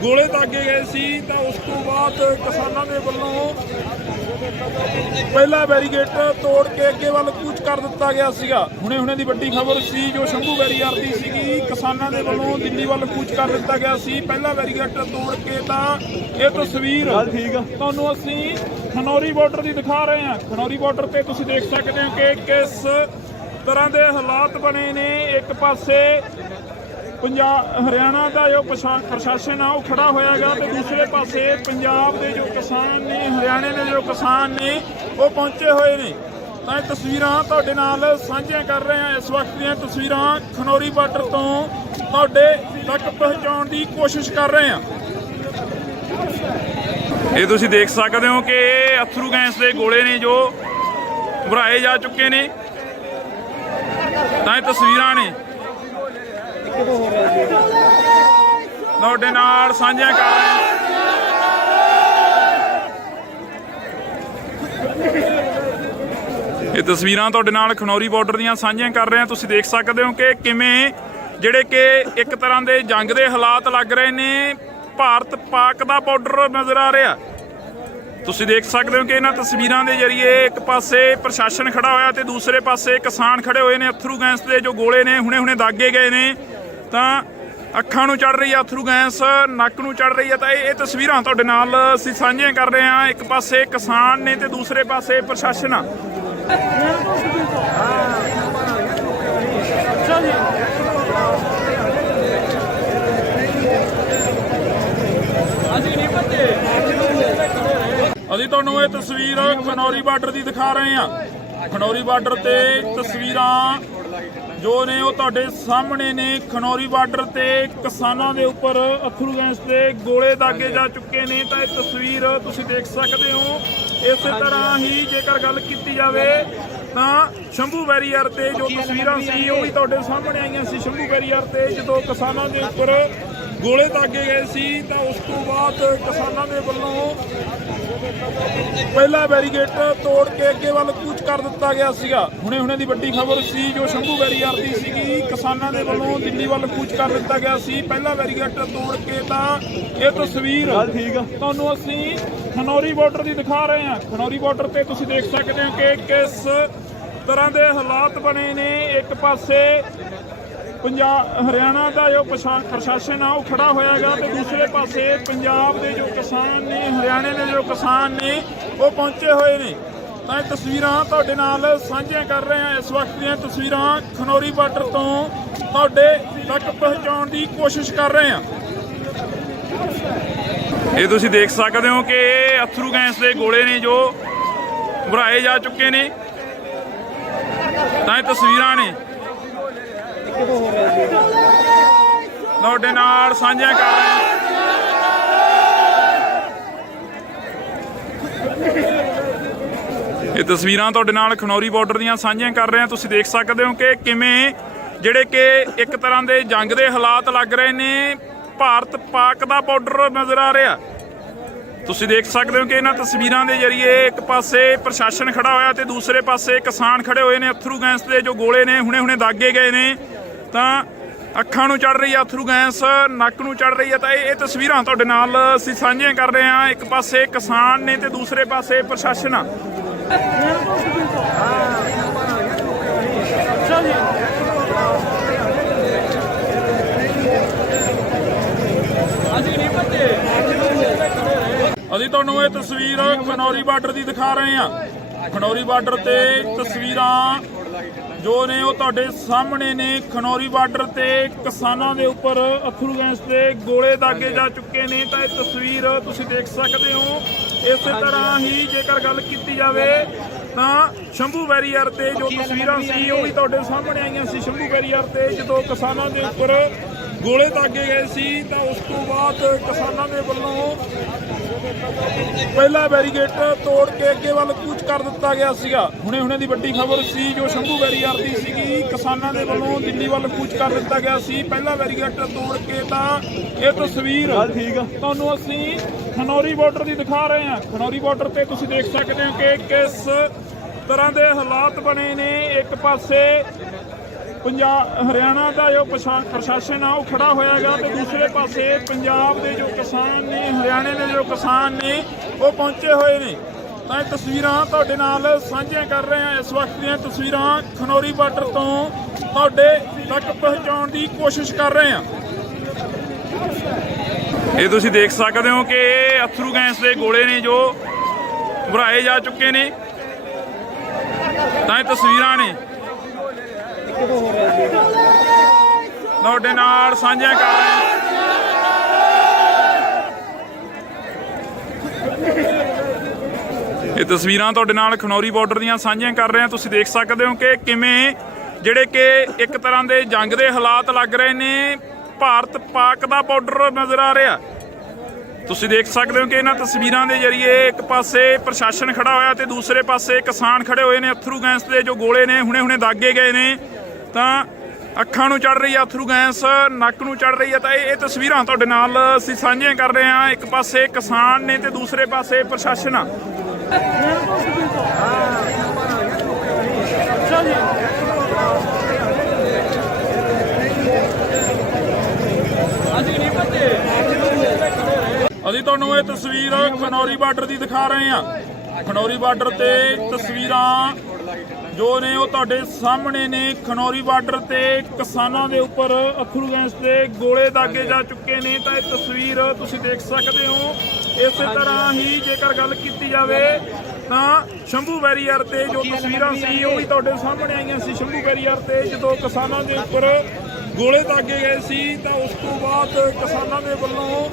ਗੋਲੇ ਦਾਗੇ ਗਏ ਸੀ ਤਾਂ ਉਸ ਤੋਂ ਬਾਅਦ ਕਿਸਾਨਾਂ ਦੇ ਵੱਲੋਂ ਪਹਿਲਾ ਬੈਰੀਗੇਟ ਤੋੜ ਕੇ ਅੱਗੇ ਵੱਲ ਕੂਚ ਕਰ ਦਿੱਤਾ ਗਿਆ ਸੀਗਾ। ਹੁਣੇ ਦੀ ਵੱਡੀ ਖਬਰ ਸੀ ਜੋ ਸ਼ੰਭੂ ਬੈਰੀਅਰ ਦੀ ਸੀਗੀ। ਕਿਸਾਨਾਂ ਦੇ ਵੱਲੋਂ ਦਿੱਲੀ ਵੱਲ ਕੂਚ ਕਰ ਦਿੱਤਾ ਗਿਆ ਸੀ ਪਹਿਲਾ ਬੈਰੀਗੇਟ ਤੋੜ ਕੇ। ਤਾਂ ਇਹ ਤਸਵੀਰ ਤੁਹਾਨੂੰ ਅਸੀਂ ਖਨੌਰੀ ਬਾਰਡਰ ਦੀ ਦਿਖਾ ਰਹੇ ਹਾਂ। ਖਨੌਰੀ ਬਾਰਡਰ ਤੇ ਤੁਸੀਂ ਦੇਖ ਸਕਦੇ ਹੋ ਕਿ ਕਿਸ ਤਰ੍ਹਾਂ ਦੇ ਹਾਲਾਤ ਬਣੇ ਨੇ। ਇੱਕ ਪਾਸੇ ਹਰਿਆਣਾ ਦਾ ਜੋ ਪ੍ਰਸ਼ਾਸਨ ਆ ਉਹ ਖੜਾ ਹੋਇਆਗਾ ਤੇ ਦੂਸਰੇ ਪਾਸੇ ਪੰਜਾਬ ਦੇ ਜੋ ਕਿਸਾਨ ਨੇ, ਹਰਿਆਣੇ ਦੇ ਜੋ ਕਿਸਾਨ ਨੇ ਉਹ ਪਹੁੰਚੇ ਹੋਏ ਨੇ। ਤਾਂ ਇਹ ਤਸਵੀਰਾਂ ਤੁਹਾਡੇ ਨਾਲ ਸਾਂਝੀਆਂ ਕਰ ਰਹੇ ਹਾਂ। ਇਸ ਵਕਤ ਦੀਆਂ ਤਸਵੀਰਾਂ ਖਨੌਰੀ ਬਾਰਡਰ ਤੋਂ ਤੁਹਾਡੇ ਤੱਕ ਪਹੁੰਚਾਉਣ ਦੀ ਕੋਸ਼ਿਸ਼ ਕਰ ਰਹੇ ਹਾਂ। ਇਹ ਤੁਸੀਂ ਦੇਖ ਸਕਦੇ ਹੋ ਕਿ ਅਥਰੂ ਗੈਸ ਦੇ ਗੋਲੇ ਨੇ ਜੋ ਭਰਾਏ ਜਾ ਚੁੱਕੇ ਨੇ। ਤਾਂ ਇਹ ਤਸਵੀਰਾਂ ਨੇ ਤੁਹਾਡੇ ਨਾਲ ਸਾਂਝੀਆਂ ਕਰ ਰਹੇ ਹਾਂ। ਇਹ ਤਸਵੀਰਾਂ ਤੁਹਾਡੇ ਨਾਲ ਖਨੌਰੀ ਬਾਰਡਰ ਦੀਆਂ ਸਾਂਝੀਆਂ ਕਰ ਰਹੇ ਹਾਂ। ਤੁਸੀਂ ਦੇਖ ਸਕਦੇ ਹੋ ਕਿ ਕਿਵੇਂ ਜਿਹੜੇ ਕਿ ਇੱਕ ਤਰ੍ਹਾਂ ਦੇ ਜੰਗ ਦੇ ਹਾਲਾਤ ਲੱਗ ਰਹੇ ਨੇ। ਭਾਰਤ ਪਾਕ ਦਾ ਬਾਰਡਰ ਨਜ਼ਰ ਆ ਰਿਹਾ। ਤੁਸੀਂ ਦੇਖ ਸਕਦੇ ਹੋ ਕਿ ਇਹਨਾਂ ਤਸਵੀਰਾਂ ਦੇ ਜ਼ਰੀਏ ਇੱਕ ਪਾਸੇ ਪ੍ਰਸ਼ਾਸਨ ਖੜਾ ਹੋਇਆ ਤੇ ਦੂਸਰੇ ਪਾਸੇ ਕਿਸਾਨ ਖੜੇ ਹੋਏ ਨੇ। ਅਥਰੂ ਗੈਸ ਦੇ ਜੋ ਗੋਲੇ ਨੇ ਹੁਣੇ ਦਾਗੇ ਗਏ ਨੇ, ਤਾਂ ਅੱਖਾਂ ਨੂੰ ਚੜ ਰਹੀ ਹੈ ਅਥਰੂ ਗੈਸ, ਨੱਕ ਨੂੰ ਚੜ ਰਹੀ ਹੈ। ਤਾਂ ਇਹ ਤਸਵੀਰਾਂ ਤੁਹਾਡੇ ਨਾਲ ਅਸੀਂ ਸਾਂਝੀਆਂ ਕਰ ਰਹੇ ਹਾਂ। ਇੱਕ ਪਾਸੇ ਕਿਸਾਨ ਨੇ ਤੇ ਦੂਸਰੇ ਪਾਸੇ ਪ੍ਰਸ਼ਾਸਨ ਆ। ਅਸੀਂ ਤੁਹਾਨੂੰ ਇਹ ਤਸਵੀਰ ਖਨੌਰੀ ਬਾਰਡਰ ਦੀ ਦਿਖਾ ਰਹੇ ਹਾਂ। ਖਨੌਰੀ ਬਾਰਡਰ ਤੇ ਤਸਵੀਰਾਂ ਜੋ ਨੇ ਉਹ ਤੁਹਾਡੇ ਸਾਹਮਣੇ ਨੇ। ਖਨੌਰੀ ਬਾਰਡਰ ਤੇ ਕਿਸਾਨਾਂ ਦੇ ਉੱਪਰ ਅਥਰੂ ਗੈਸ ਦੇ ਗੋਲੇ ਦਾਗੇ ਜਾ ਚੁੱਕੇ ਨੇ। ਤਾਂ ਇਹ ਤਸਵੀਰ ਤੁਸੀਂ ਦੇਖ ਸਕਦੇ ਹੋ। ਇਸੇ ਤਰ੍ਹਾਂ ਹੀ ਜੇਕਰ ਗੱਲ ਕੀਤੀ ਜਾਵੇ ਤਾਂ ਸ਼ੰਭੂ ਬੈਰੀਅਰ ਤੇ ਜੋ ਤਸਵੀਰਾਂ ਸੀ ਉਹ ਵੀ ਤੁਹਾਡੇ ਸਾਹਮਣੇ ਆਈਆਂ ਸੀ। ਸ਼ੰਭੂ ਬੈਰੀਅਰ ਤੇ ਜਦੋਂ ਕਿਸਾਨਾਂ ਦੇ ਉੱਪਰ ਗੋਲੇ ਦਾਗੇ ਗਏ ਸੀ ਤਾਂ ਉਸ ਤੋਂ ਬਾਅਦ ਕਿਸਾਨਾਂ ਦੇ ਵੱਲੋਂ ਪਹਿਲਾ ਬੈਰੀਗੇਟ ਤੋੜ ਕੇ ਅੱਗੇ ਵੱਲ ਕੂਚ ਕਰ ਦਿੱਤਾ ਗਿਆ ਸੀਗਾ। ਹੁਣੇ ਦੀ ਵੱਡੀ ਖਬਰ ਸੀ ਜੋ ਸ਼ੰਭੂ ਬੈਰੀਅਰ ਦੀ ਸੀਗੀ। ਕਿਸਾਨਾਂ ਦੇ ਵੱਲੋਂ ਦਿੱਲੀ ਵੱਲ ਕੂਚ ਕਰ ਦਿੱਤਾ ਗਿਆ ਸੀ ਪਹਿਲਾ ਬੈਰੀਗੇਟ ਤੋੜ ਕੇ। ਤਾਂ ਇਹ ਤਸਵੀਰ ਤੁਹਾਨੂੰ ਅਸੀਂ ਖਨੌਰੀ ਬਾਰਡਰ ਦੀ ਦਿਖਾ ਰਹੇ ਹਾਂ। ਖਨੌਰੀ ਬਾਰਡਰ ਤੇ ਤੁਸੀਂ ਦੇਖ ਸਕਦੇ ਹੋ ਕਿ ਕਿਸ ਤਰ੍ਹਾਂ ਦੇ ਹਾਲਾਤ ਬਣੇ ਨੇ। ਇੱਕ ਪਾਸੇ ਹਰਿਆਣਾ ਦਾ ਜੋ ਪ੍ਰਸ਼ਾਸਨ ਆ ਉਹ ਖੜਾ ਹੋਇਆਗਾ ਤੇ ਦੂਸਰੇ ਪਾਸੇ ਪੰਜਾਬ ਦੇ ਜੋ ਕਿਸਾਨ ਨੇ, ਹਰਿਆਣੇ ਦੇ ਜੋ ਕਿਸਾਨ ਨੇ ਉਹ ਪਹੁੰਚੇ ਹੋਏ ਨੇ। ਤਾਂ ਇਹ ਤਸਵੀਰਾਂ ਤੁਹਾਡੇ ਨਾਲ ਸਾਂਝੀਆਂ ਕਰ ਰਹੇ ਹਾਂ। ਇਸ ਵਕਤ ਦੀਆਂ ਤਸਵੀਰਾਂ ਖਨੌਰੀ ਬਾਰਡਰ ਤੋਂ ਤੁਹਾਡੇ ਤੱਕ ਪਹੁੰਚਾਉਣ ਦੀ ਕੋਸ਼ਿਸ਼ ਕਰ ਰਹੇ ਹਾਂ। ਇਹ ਤੁਸੀਂ ਦੇਖ ਸਕਦੇ ਹੋ ਕਿ ਅਥਰੂ ਗੈਸ ਦੇ ਗੋਲੇ ਨੇ ਜੋ ਭਰਾਏ ਜਾ ਚੁੱਕੇ ਨੇ। ਤਾਂ ਇਹ ਤਸਵੀਰਾਂ ਨੇ ਤੁਹਾਡੇ ਨਾਲ ਸਾਂਝੀਆਂ ਕਰ ਰਹੇ ਹਾਂ। ਇਹ ਤਸਵੀਰਾਂ ਤੁਹਾਡੇ ਨਾਲ ਖਨੌਰੀ ਬਾਰਡਰ ਦੀਆਂ ਸਾਂਝੀਆਂ ਕਰ ਰਹੇ ਹਾਂ। ਤੁਸੀਂ ਦੇਖ ਸਕਦੇ ਹੋ ਕਿ ਕਿਵੇਂ ਜਿਹੜੇ ਕਿ ਇੱਕ ਤਰ੍ਹਾਂ ਦੇ ਜੰਗ ਦੇ ਹਾਲਾਤ ਲੱਗ ਰਹੇ ਨੇ। ਭਾਰਤ ਪਾਕ ਦਾ ਬਾਰਡਰ ਨਜ਼ਰ ਆ ਰਿਹਾ। ਤੁਸੀਂ ਦੇਖ ਸਕਦੇ ਹੋ ਕਿ ਇਹਨਾਂ ਤਸਵੀਰਾਂ ਦੇ ਜ਼ਰੀਏ ਇੱਕ ਪਾਸੇ ਪ੍ਰਸ਼ਾਸਨ ਖੜਾ ਹੋਇਆ ਤੇ ਦੂਸਰੇ ਪਾਸੇ ਕਿਸਾਨ ਖੜੇ ਹੋਏ ਨੇ। ਅਥਰੂ ਗੈਸ ਦੇ ਜੋ ਗੋਲੇ ਨੇ ਹੁਣੇ ਦਾਗੇ ਗਏ ਨੇ, ਤਾਂ ਅੱਖਾਂ ਨੂੰ ਚੜ ਰਹੀ ਆ ਅਥਰੂ ਗੈਸ, ਨੱਕ ਨੂੰ ਚੜ ਰਹੀ ਆ। ਤਾਂ ਇਹ ਤਸਵੀਰਾਂ ਤੁਹਾਡੇ ਨਾਲ ਅਸੀਂ ਸਾਂਝੀਆਂ ਕਰ ਰਹੇ ਹਾਂ। ਇੱਕ ਪਾਸੇ ਕਿਸਾਨ ਨੇ ਤੇ ਦੂਸਰੇ ਪਾਸੇ ਪ੍ਰਸ਼ਾਸਨ ਆ। ਅਸੀਂ ਤੁਹਾਨੂੰ ਇਹ ਤਸਵੀਰ ਖਨੌਰੀ ਬਾਰਡਰ ਦੀ ਦਿਖਾ ਰਹੇ ਹਾਂ। ਖਨੌਰੀ ਬਾਰਡਰ ਤੇ ਤਸਵੀਰਾਂ ਜੋ ਨੇ ਉਹ ਤੁਹਾਡੇ ਸਾਹਮਣੇ ਨੇ। ਖਨੌਰੀ ਬਾਰਡਰ ਤੇ ਕਿਸਾਨਾਂ ਦੇ ਉੱਪਰ ਅਥਰੂ ਗੈਸ ਦੇ ਗੋਲੇ ਦਾਗੇ ਜਾ ਚੁੱਕੇ ਨੇ। ਤਾਂ ਇਹ ਤਸਵੀਰ ਤੁਸੀਂ ਦੇਖ ਸਕਦੇ ਹੋ। ਇਸੇ ਤਰ੍ਹਾਂ ਹੀ ਜੇਕਰ ਗੱਲ ਕੀਤੀ ਜਾਵੇ ਤਾਂ ਸ਼ੰਭੂ ਬੈਰੀਅਰ ਤੇ ਜੋ ਤਸਵੀਰਾਂ ਸੀ ਉਹ ਵੀ ਤੁਹਾਡੇ ਸਾਹਮਣੇ ਆਈਆਂ ਸੀ। ਸ਼ੰਭੂ ਬੈਰੀਅਰ ਤੇ ਜਦੋਂ ਕਿਸਾਨਾਂ ਦੇ ਉੱਪਰ ਗੋਲੇ ਦਾਗੇ ਗਏ ਸੀ ਤਾਂ ਉਸ ਤੋਂ ਬਾਅਦ ਕਿਸਾਨਾਂ ਦੇ ਵੱਲੋਂ ਪਹਿਲਾ ਬੈਰੀਗੇਟ ਤੋੜ ਕੇ ਅੱਗੇ ਵੱਲ ਕੂਚ ਕਰ ਦਿੱਤਾ ਗਿਆ ਸੀਗਾ। ਹੁਣੇ ਦੀ ਵੱਡੀ ਖਬਰ ਸੀ ਜੋ ਸ਼ੰਭੂ ਬੈਰੀਅਰ ਦੀ ਸੀਗੀ। ਕਿਸਾਨਾਂ ਦੇ ਵੱਲੋਂ ਦਿੱਲੀ ਵੱਲ ਕੂਚ ਕਰ ਦਿੱਤਾ ਗਿਆ ਸੀ ਪਹਿਲਾ ਬੈਰੀਗੇਟ ਤੋੜ ਕੇ। ਤਾਂ ਇਹ ਤਸਵੀਰ ਤੁਹਾਨੂੰ ਅਸੀਂ ਖਨੌਰੀ ਬਾਰਡਰ ਦੀ ਦਿਖਾ ਰਹੇ ਹਾਂ। ਖਨੌਰੀ ਬਾਰਡਰ ਤੇ ਤੁਸੀਂ ਦੇਖ ਸਕਦੇ ਹੋ ਕਿ ਕਿਸ ਤਰ੍ਹਾਂ ਦੇ ਹਾਲਾਤ ਬਣੇ ਨੇ। ਇੱਕ ਪਾਸੇ ਹਰਿਆਣਾ ਦਾ ਜੋ ਪ੍ਰਸ਼ਾਸਨ ਆ ਉਹ ਖੜਾ ਹੋਇਆਗਾ ਤੇ ਦੂਸਰੇ ਪਾਸੇ ਪੰਜਾਬ ਦੇ ਜੋ ਕਿਸਾਨ ਨੇ, ਹਰਿਆਣੇ ਦੇ ਜੋ ਕਿਸਾਨ ਨੇ ਉਹ ਪਹੁੰਚੇ ਹੋਏ ਨੇ। ਤਾਂ ਇਹ ਤਸਵੀਰਾਂ ਤੁਹਾਡੇ ਨਾਲ ਸਾਂਝੀਆਂ ਕਰ ਰਹੇ ਹਾਂ। ਇਸ ਵਕਤ ਦੀਆਂ ਤਸਵੀਰਾਂ ਖਨੌਰੀ ਬਾਰਡਰ ਤੋਂ ਤੁਹਾਡੇ ਤੱਕ ਪਹੁੰਚਾਉਣ ਦੀ ਕੋਸ਼ਿਸ਼ ਕਰ ਰਹੇ ਹਾਂ। ਇਹ ਤੁਸੀਂ ਦੇਖ ਸਕਦੇ ਹੋ ਕਿ ਇਹ ਅਥਰੂ ਗੈਸ ਦੇ ਗੋਲੇ ਨੇ ਜੋ ਭਰਾਏ ਜਾ ਚੁੱਕੇ ਨੇ। ਤਾਂ ਇਹ ਤਸਵੀਰਾਂ ਨੇ ਤੁਹਾਡੇ ਨਾਲ ਸਾਂਝੀਆਂ ਕਰ ਰਹੇ ਹਾਂ। ਇਹ ਤਸਵੀਰਾਂ ਤੁਹਾਡੇ ਨਾਲ ਖਨੌਰੀ ਬਾਰਡਰ ਦੀਆਂ ਸਾਂਝੀਆਂ ਕਰ ਰਹੇ ਹਾਂ। ਤੁਸੀਂ ਦੇਖ ਸਕਦੇ ਹੋ ਕਿ ਕਿਵੇਂ ਜਿਹੜੇ ਕਿ ਇੱਕ ਤਰ੍ਹਾਂ ਦੇ ਜੰਗ ਦੇ ਹਾਲਾਤ ਲੱਗ ਰਹੇ ਨੇ। ਭਾਰਤ ਪਾਕ ਦਾ ਬਾਰਡਰ ਨਜ਼ਰ ਆ ਰਿਹਾ। ਤੁਸੀਂ ਦੇਖ ਸਕਦੇ ਹੋ ਕਿ ਇਹਨਾਂ ਤਸਵੀਰਾਂ ਦੇ ਜ਼ਰੀਏ ਇੱਕ ਪਾਸੇ ਪ੍ਰਸ਼ਾਸਨ ਖੜਾ ਹੋਇਆ ਤੇ ਦੂਸਰੇ ਪਾਸੇ ਕਿਸਾਨ ਖੜੇ ਹੋਏ ਨੇ। ਅਥਰੂ ਗੈਸ ਦੇ ਜੋ ਗੋਲੇ ਨੇ ਹੁਣੇ ਦਾਗੇ ਗਏ ਨੇ। ਤਾਂ ਅੱਖਾਂ ਨੂੰ ਚੜ ਰਹੀ ਆ ਅਥਰੂ ਗੈਸ, ਨੱਕ ਨੂੰ ਚੜ ਰਹੀ ਆ। ਤਾਂ ਇਹ ਤਸਵੀਰਾਂ ਤੁਹਾਡੇ ਨਾਲ ਅਸੀਂ ਸਾਂਝੀਆਂ ਕਰ ਰਹੇ ਹਾਂ। ਇੱਕ ਪਾਸੇ ਕਿਸਾਨ ਨੇ ਤੇ ਦੂਸਰੇ ਪਾਸੇ ਪ੍ਰਸ਼ਾਸਨ ਆ। ਅਸੀਂ ਤੁਹਾਨੂੰ ਇਹ ਤਸਵੀਰ ਖਨੌਰੀ ਬਾਰਡਰ ਦੀ ਦਿਖਾ ਰਹੇ ਹਾਂ। ਖਨੌਰੀ ਬਾਰਡਰ ਤੇ ਤਸਵੀਰਾਂ ਜੋ ਨੇ ਉਹ ਤੁਹਾਡੇ ਸਾਹਮਣੇ ਨੇ। ਖਨੌਰੀ ਬਾਰਡਰ ਤੇ ਕਿਸਾਨਾਂ ਦੇ ਉੱਪਰ ਅਥਰੂ ਗੈਸ ਦੇ ਗੋਲੇ ਦਾਗੇ ਜਾ ਚੁੱਕੇ ਨੇ। ਤਾਂ ਇਹ ਤਸਵੀਰ ਤੁਸੀਂ ਦੇਖ ਸਕਦੇ ਹੋ। ਇਸੇ ਤਰ੍ਹਾਂ ਹੀ ਜੇਕਰ ਗੱਲ ਕੀਤੀ ਜਾਵੇ ਤਾਂ ਸ਼ੰਭੂ ਬੈਰੀਅਰ ਤੇ ਜੋ ਤਸਵੀਰਾਂ ਸੀ ਉਹ ਵੀ ਤੁਹਾਡੇ ਸਾਹਮਣੇ ਆਈਆਂ ਸੀ। ਸ਼ੰਭੂ ਬੈਰੀਅਰ ਤੇ ਜਦੋਂ ਕਿਸਾਨਾਂ ਦੇ ਉੱਪਰ ਗੋਲੇ ਦਾਗੇ ਗਏ ਸੀ ਤਾਂ ਉਸ ਤੋਂ ਬਾਅਦ ਕਿਸਾਨਾਂ ਦੇ ਵੱਲੋਂ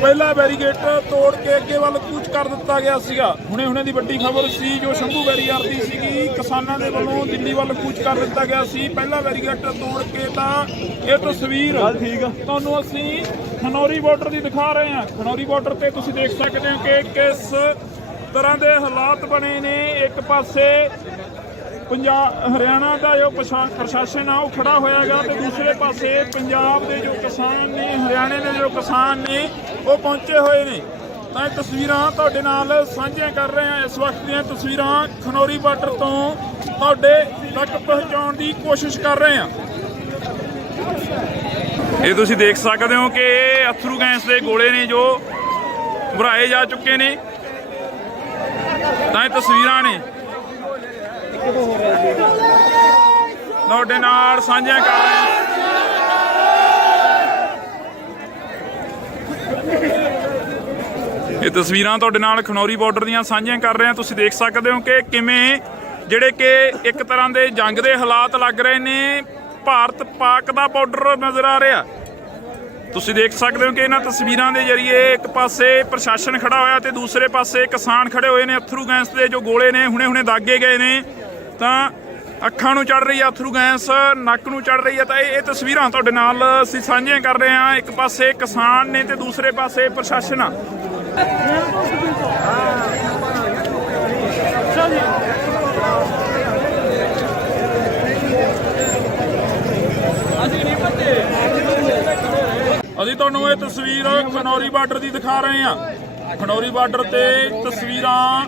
ਪਹਿਲਾ ਬੈਰੀਗੇਟ ਤੋੜ ਕੇ ਅੱਗੇ ਵੱਲ ਕੂਚ ਕਰ ਦਿੱਤਾ ਗਿਆ ਸੀਗਾ। ਹੁਣੇ ਦੀ ਵੱਡੀ ਖਬਰ ਸੀ ਜੋ ਸ਼ੰਭੂ ਬੈਰੀਅਰ ਦੀ ਸੀਗੀ। ਕਿਸਾਨਾਂ ਦੇ ਵੱਲੋਂ ਦਿੱਲੀ ਵੱਲ ਕੂਚ ਕਰ ਦਿੱਤਾ ਗਿਆ ਸੀ ਪਹਿਲਾ ਬੈਰੀਗੇਟ ਤੋੜ ਕੇ। ਤਾਂ ਇਹ ਤਸਵੀਰ ਤੁਹਾਨੂੰ ਅਸੀਂ ਖਨੌਰੀ ਬਾਰਡਰ ਦੀ ਦਿਖਾ ਰਹੇ ਹਾਂ। ਖਨੌਰੀ ਬਾਰਡਰ ਤੇ ਤੁਸੀਂ ਦੇਖ ਸਕਦੇ ਹੋ ਕਿ ਕਿਸ ਤਰ੍ਹਾਂ ਦੇ ਹਾਲਾਤ ਬਣੇ ਨੇ। ਇੱਕ ਪਾਸੇ ਹਰਿਆਣਾ ਦਾ ਜੋ ਪ੍ਰਸ਼ਾਸਨ ਆ ਉਹ ਖੜਾ ਹੋਇਆਗਾ ਤੇ ਦੂਸਰੇ ਪਾਸੇ ਪੰਜਾਬ ਦੇ ਜੋ ਕਿਸਾਨ ਨੇ, ਹਰਿਆਣੇ ਦੇ ਜੋ ਕਿਸਾਨ ਨੇ ਉਹ ਪਹੁੰਚੇ ਹੋਏ ਨੇ। ਤਾਂ ਇਹ ਤਸਵੀਰਾਂ ਤੁਹਾਡੇ ਨਾਲ ਸਾਂਝੀਆਂ ਕਰ ਰਹੇ ਹਾਂ। ਇਸ ਵਕਤ ਦੀਆਂ ਤਸਵੀਰਾਂ ਖਨੌਰੀ ਬਾਰਡਰ ਤੋਂ ਤੁਹਾਡੇ ਤੱਕ ਪਹੁੰਚਾਉਣ ਦੀ ਕੋਸ਼ਿਸ਼ ਕਰ ਰਹੇ ਹਾਂ। ਇਹ ਤੁਸੀਂ ਦੇਖ ਸਕਦੇ ਹੋ ਕਿ ਇਹ ਅਥਰੂ ਗੈਸ ਦੇ ਗੋਲੇ ਨੇ ਜੋ ਭਰਾਏ ਜਾ ਚੁੱਕੇ ਨੇ। ਤਾਂ ਇਹ ਤਸਵੀਰਾਂ ਨੇ ਤੁਹਾਡੇ ਨਾਲ ਸਾਂਝੀਆਂ ਕਰ ਰਹੇ ਹਾਂ। ਇਹ ਤਸਵੀਰਾਂ ਤੁਹਾਡੇ ਨਾਲ ਖਨੌਰੀ ਬਾਰਡਰ ਦੀਆਂ ਸਾਂਝੀਆਂ ਕਰ ਰਹੇ ਹਾਂ। ਤੁਸੀਂ ਦੇਖ ਸਕਦੇ ਹੋ ਕਿ ਕਿਵੇਂ ਜਿਹੜੇ ਕਿ ਇੱਕ ਤਰ੍ਹਾਂ ਦੇ ਜੰਗ ਦੇ ਹਾਲਾਤ ਲੱਗ ਰਹੇ ਨੇ। ਭਾਰਤ ਪਾਕ ਦਾ ਬਾਰਡਰ ਨਜ਼ਰ ਆ ਰਿਹਾ। ਤੁਸੀਂ ਦੇਖ ਸਕਦੇ ਹੋ ਕਿ ਇਹਨਾਂ ਤਸਵੀਰਾਂ ਦੇ ਜ਼ਰੀਏ ਇੱਕ ਪਾਸੇ ਪ੍ਰਸ਼ਾਸਨ ਖੜਾ ਹੋਇਆ ਤੇ ਦੂਸਰੇ ਪਾਸੇ ਕਿਸਾਨ ਖੜੇ ਹੋਏ ਨੇ। ਅਥਰੂ ਗੈਸ ਦੇ ਜੋ ਗੋਲੇ ਨੇ ਹੁਣੇ ਦਾਗੇ ਗਏ ਨੇ। ਤਾਂ ਅੱਖਾਂ ਨੂੰ ਚੜ ਰਹੀ ਆ ਅਥਰੂ ਗੈਸ, ਨੱਕ ਨੂੰ ਚੜ ਰਹੀ ਆ। ਤਾਂ ਇਹ ਤਸਵੀਰਾਂ ਤੁਹਾਡੇ ਨਾਲ ਅਸੀਂ ਸਾਂਝੀਆਂ ਕਰ ਰਹੇ ਹਾਂ। ਇੱਕ ਪਾਸੇ ਕਿਸਾਨ ਨੇ ਤੇ ਦੂਸਰੇ ਪਾਸੇ ਪ੍ਰਸ਼ਾਸਨ ਆ। ਅਸੀਂ ਤੁਹਾਨੂੰ ਇਹ ਤਸਵੀਰ ਖਨੌਰੀ ਬਾਰਡਰ ਦੀ ਦਿਖਾ ਰਹੇ ਹਾਂ। ਖਨੌਰੀ ਬਾਰਡਰ ਤੇ ਤਸਵੀਰਾਂ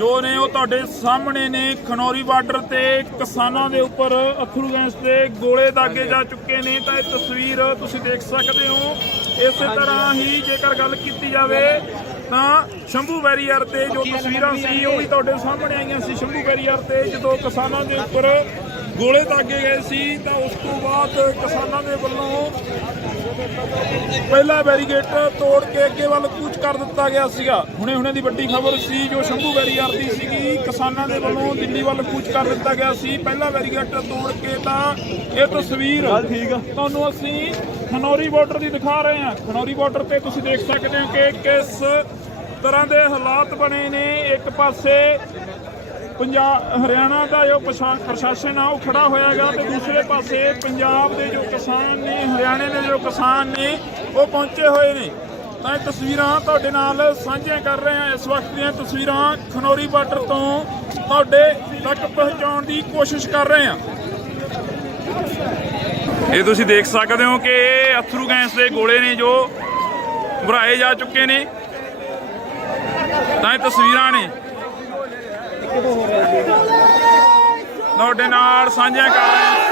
ਜੋ ਨੇ ਉਹ ਤੁਹਾਡੇ ਸਾਹਮਣੇ ਨੇ। ਖਨੌਰੀ ਬਾਰਡਰ ਤੇ ਕਿਸਾਨਾਂ ਦੇ ਉੱਪਰ ਅਥਰੂ ਗੈਸ ਦੇ ਗੋਲੇ ਦਾਗੇ ਜਾ ਚੁੱਕੇ ਨੇ। ਤਾਂ ਇਹ ਤਸਵੀਰ ਤੁਸੀਂ ਦੇਖ ਸਕਦੇ ਹੋ। ਇਸੇ ਤਰ੍ਹਾਂ ਹੀ ਜੇਕਰ ਗੱਲ ਕੀਤੀ ਜਾਵੇ ਤਾਂ ਸ਼ੰਭੂ ਬੈਰੀਅਰ ਤੇ ਜੋ ਤਸਵੀਰਾਂ ਸੀ ਉਹ ਵੀ ਤੁਹਾਡੇ ਸਾਹਮਣੇ ਆਈਆਂ ਸੀ। ਸ਼ੰਭੂ ਬੈਰੀਅਰ ਤੇ ਜਦੋਂ ਕਿਸਾਨਾਂ ਦੇ ਉੱਪਰ ਗੋਲੇ ਦਾਗੇ ਗਏ ਸੀ ਤਾਂ ਉਸ ਤੋਂ ਬਾਅਦ ਕਿਸਾਨਾਂ ਦੇ ਵੱਲੋਂ ਪਹਿਲਾ ਬੈਰੀਗੇਟਰ ਤੋੜ ਕੇ ਅੱਗੇ ਵੱਲ ਕੂਚ ਕਰ ਦਿੱਤਾ ਗਿਆ ਸੀਗਾ। ਹੁਣੇ ਦੀ ਵੱਡੀ ਖਬਰ ਸੀ ਜੋ ਸ਼ੰਭੂ ਬੈਰੀਅਰ ਦੀ ਸੀਗੀ। ਕਿਸਾਨਾਂ ਦੇ ਵੱਲੋਂ ਦਿੱਲੀ ਵੱਲ ਕੂਚ ਕਰ ਦਿੱਤਾ ਗਿਆ ਸੀ ਪਹਿਲਾ ਬੈਰੀਗੇਟਰ ਤੋੜ ਕੇ। ਤਾਂ ਇਹ ਤਸਵੀਰ ਤੁਹਾਨੂੰ ਅਸੀਂ ਖਨੌਰੀ ਬਾਰਡਰ ਦੀ ਦਿਖਾ ਰਹੇ ਹਾਂ। ਖਨੌਰੀ ਬਾਰਡਰ ਤੇ ਤੁਸੀਂ ਦੇਖ ਸਕਦੇ ਹੋ ਕਿ ਕਿਸ ਤਰ੍ਹਾਂ ਦੇ ਹਾਲਾਤ ਬਣੇ ਨੇ। ਇੱਕ ਪਾਸੇ ਹਰਿਆਣਾ ਦਾ ਜੋ ਪ੍ਰਸ਼ਾਸਨ ਆ ਉਹ ਖੜਾ ਹੋਇਆਗਾ ਤੇ ਦੂਸਰੇ ਪਾਸੇ ਪੰਜਾਬ ਦੇ ਜੋ ਕਿਸਾਨ ਨੇ, ਹਰਿਆਣੇ ਦੇ ਜੋ ਕਿਸਾਨ ਨੇ ਉਹ ਪਹੁੰਚੇ ਹੋਏ ਨੇ। ਤਾਂ ਇਹ ਤਸਵੀਰਾਂ ਤੁਹਾਡੇ ਨਾਲ ਸਾਂਝੀਆਂ ਕਰ ਰਹੇ ਹਾਂ। ਇਸ ਵਕਤ ਦੀਆਂ ਤਸਵੀਰਾਂ ਖਨੌਰੀ ਬਾਰਡਰ ਤੋਂ ਤੁਹਾਡੇ ਤੱਕ ਪਹੁੰਚਾਉਣ ਦੀ ਕੋਸ਼ਿਸ਼ ਕਰ ਰਹੇ ਹਾਂ। ਇਹ ਤੁਸੀਂ ਦੇਖ ਸਕਦੇ ਹੋ ਕਿ ਅਥਰੂ ਗੈਸ ਦੇ ਗੋਲੇ ਨੇ ਜੋ ਭਰਾਏ ਜਾ ਚੁੱਕੇ ਨੇ। ਤਾਂ ਇਹ ਤਸਵੀਰਾਂ ਨੇ ਤੁਹਾਡੇ ਨਾਲ ਸਾਂਝਾ ਕਰ ਰਹੇ ਹਾਂ।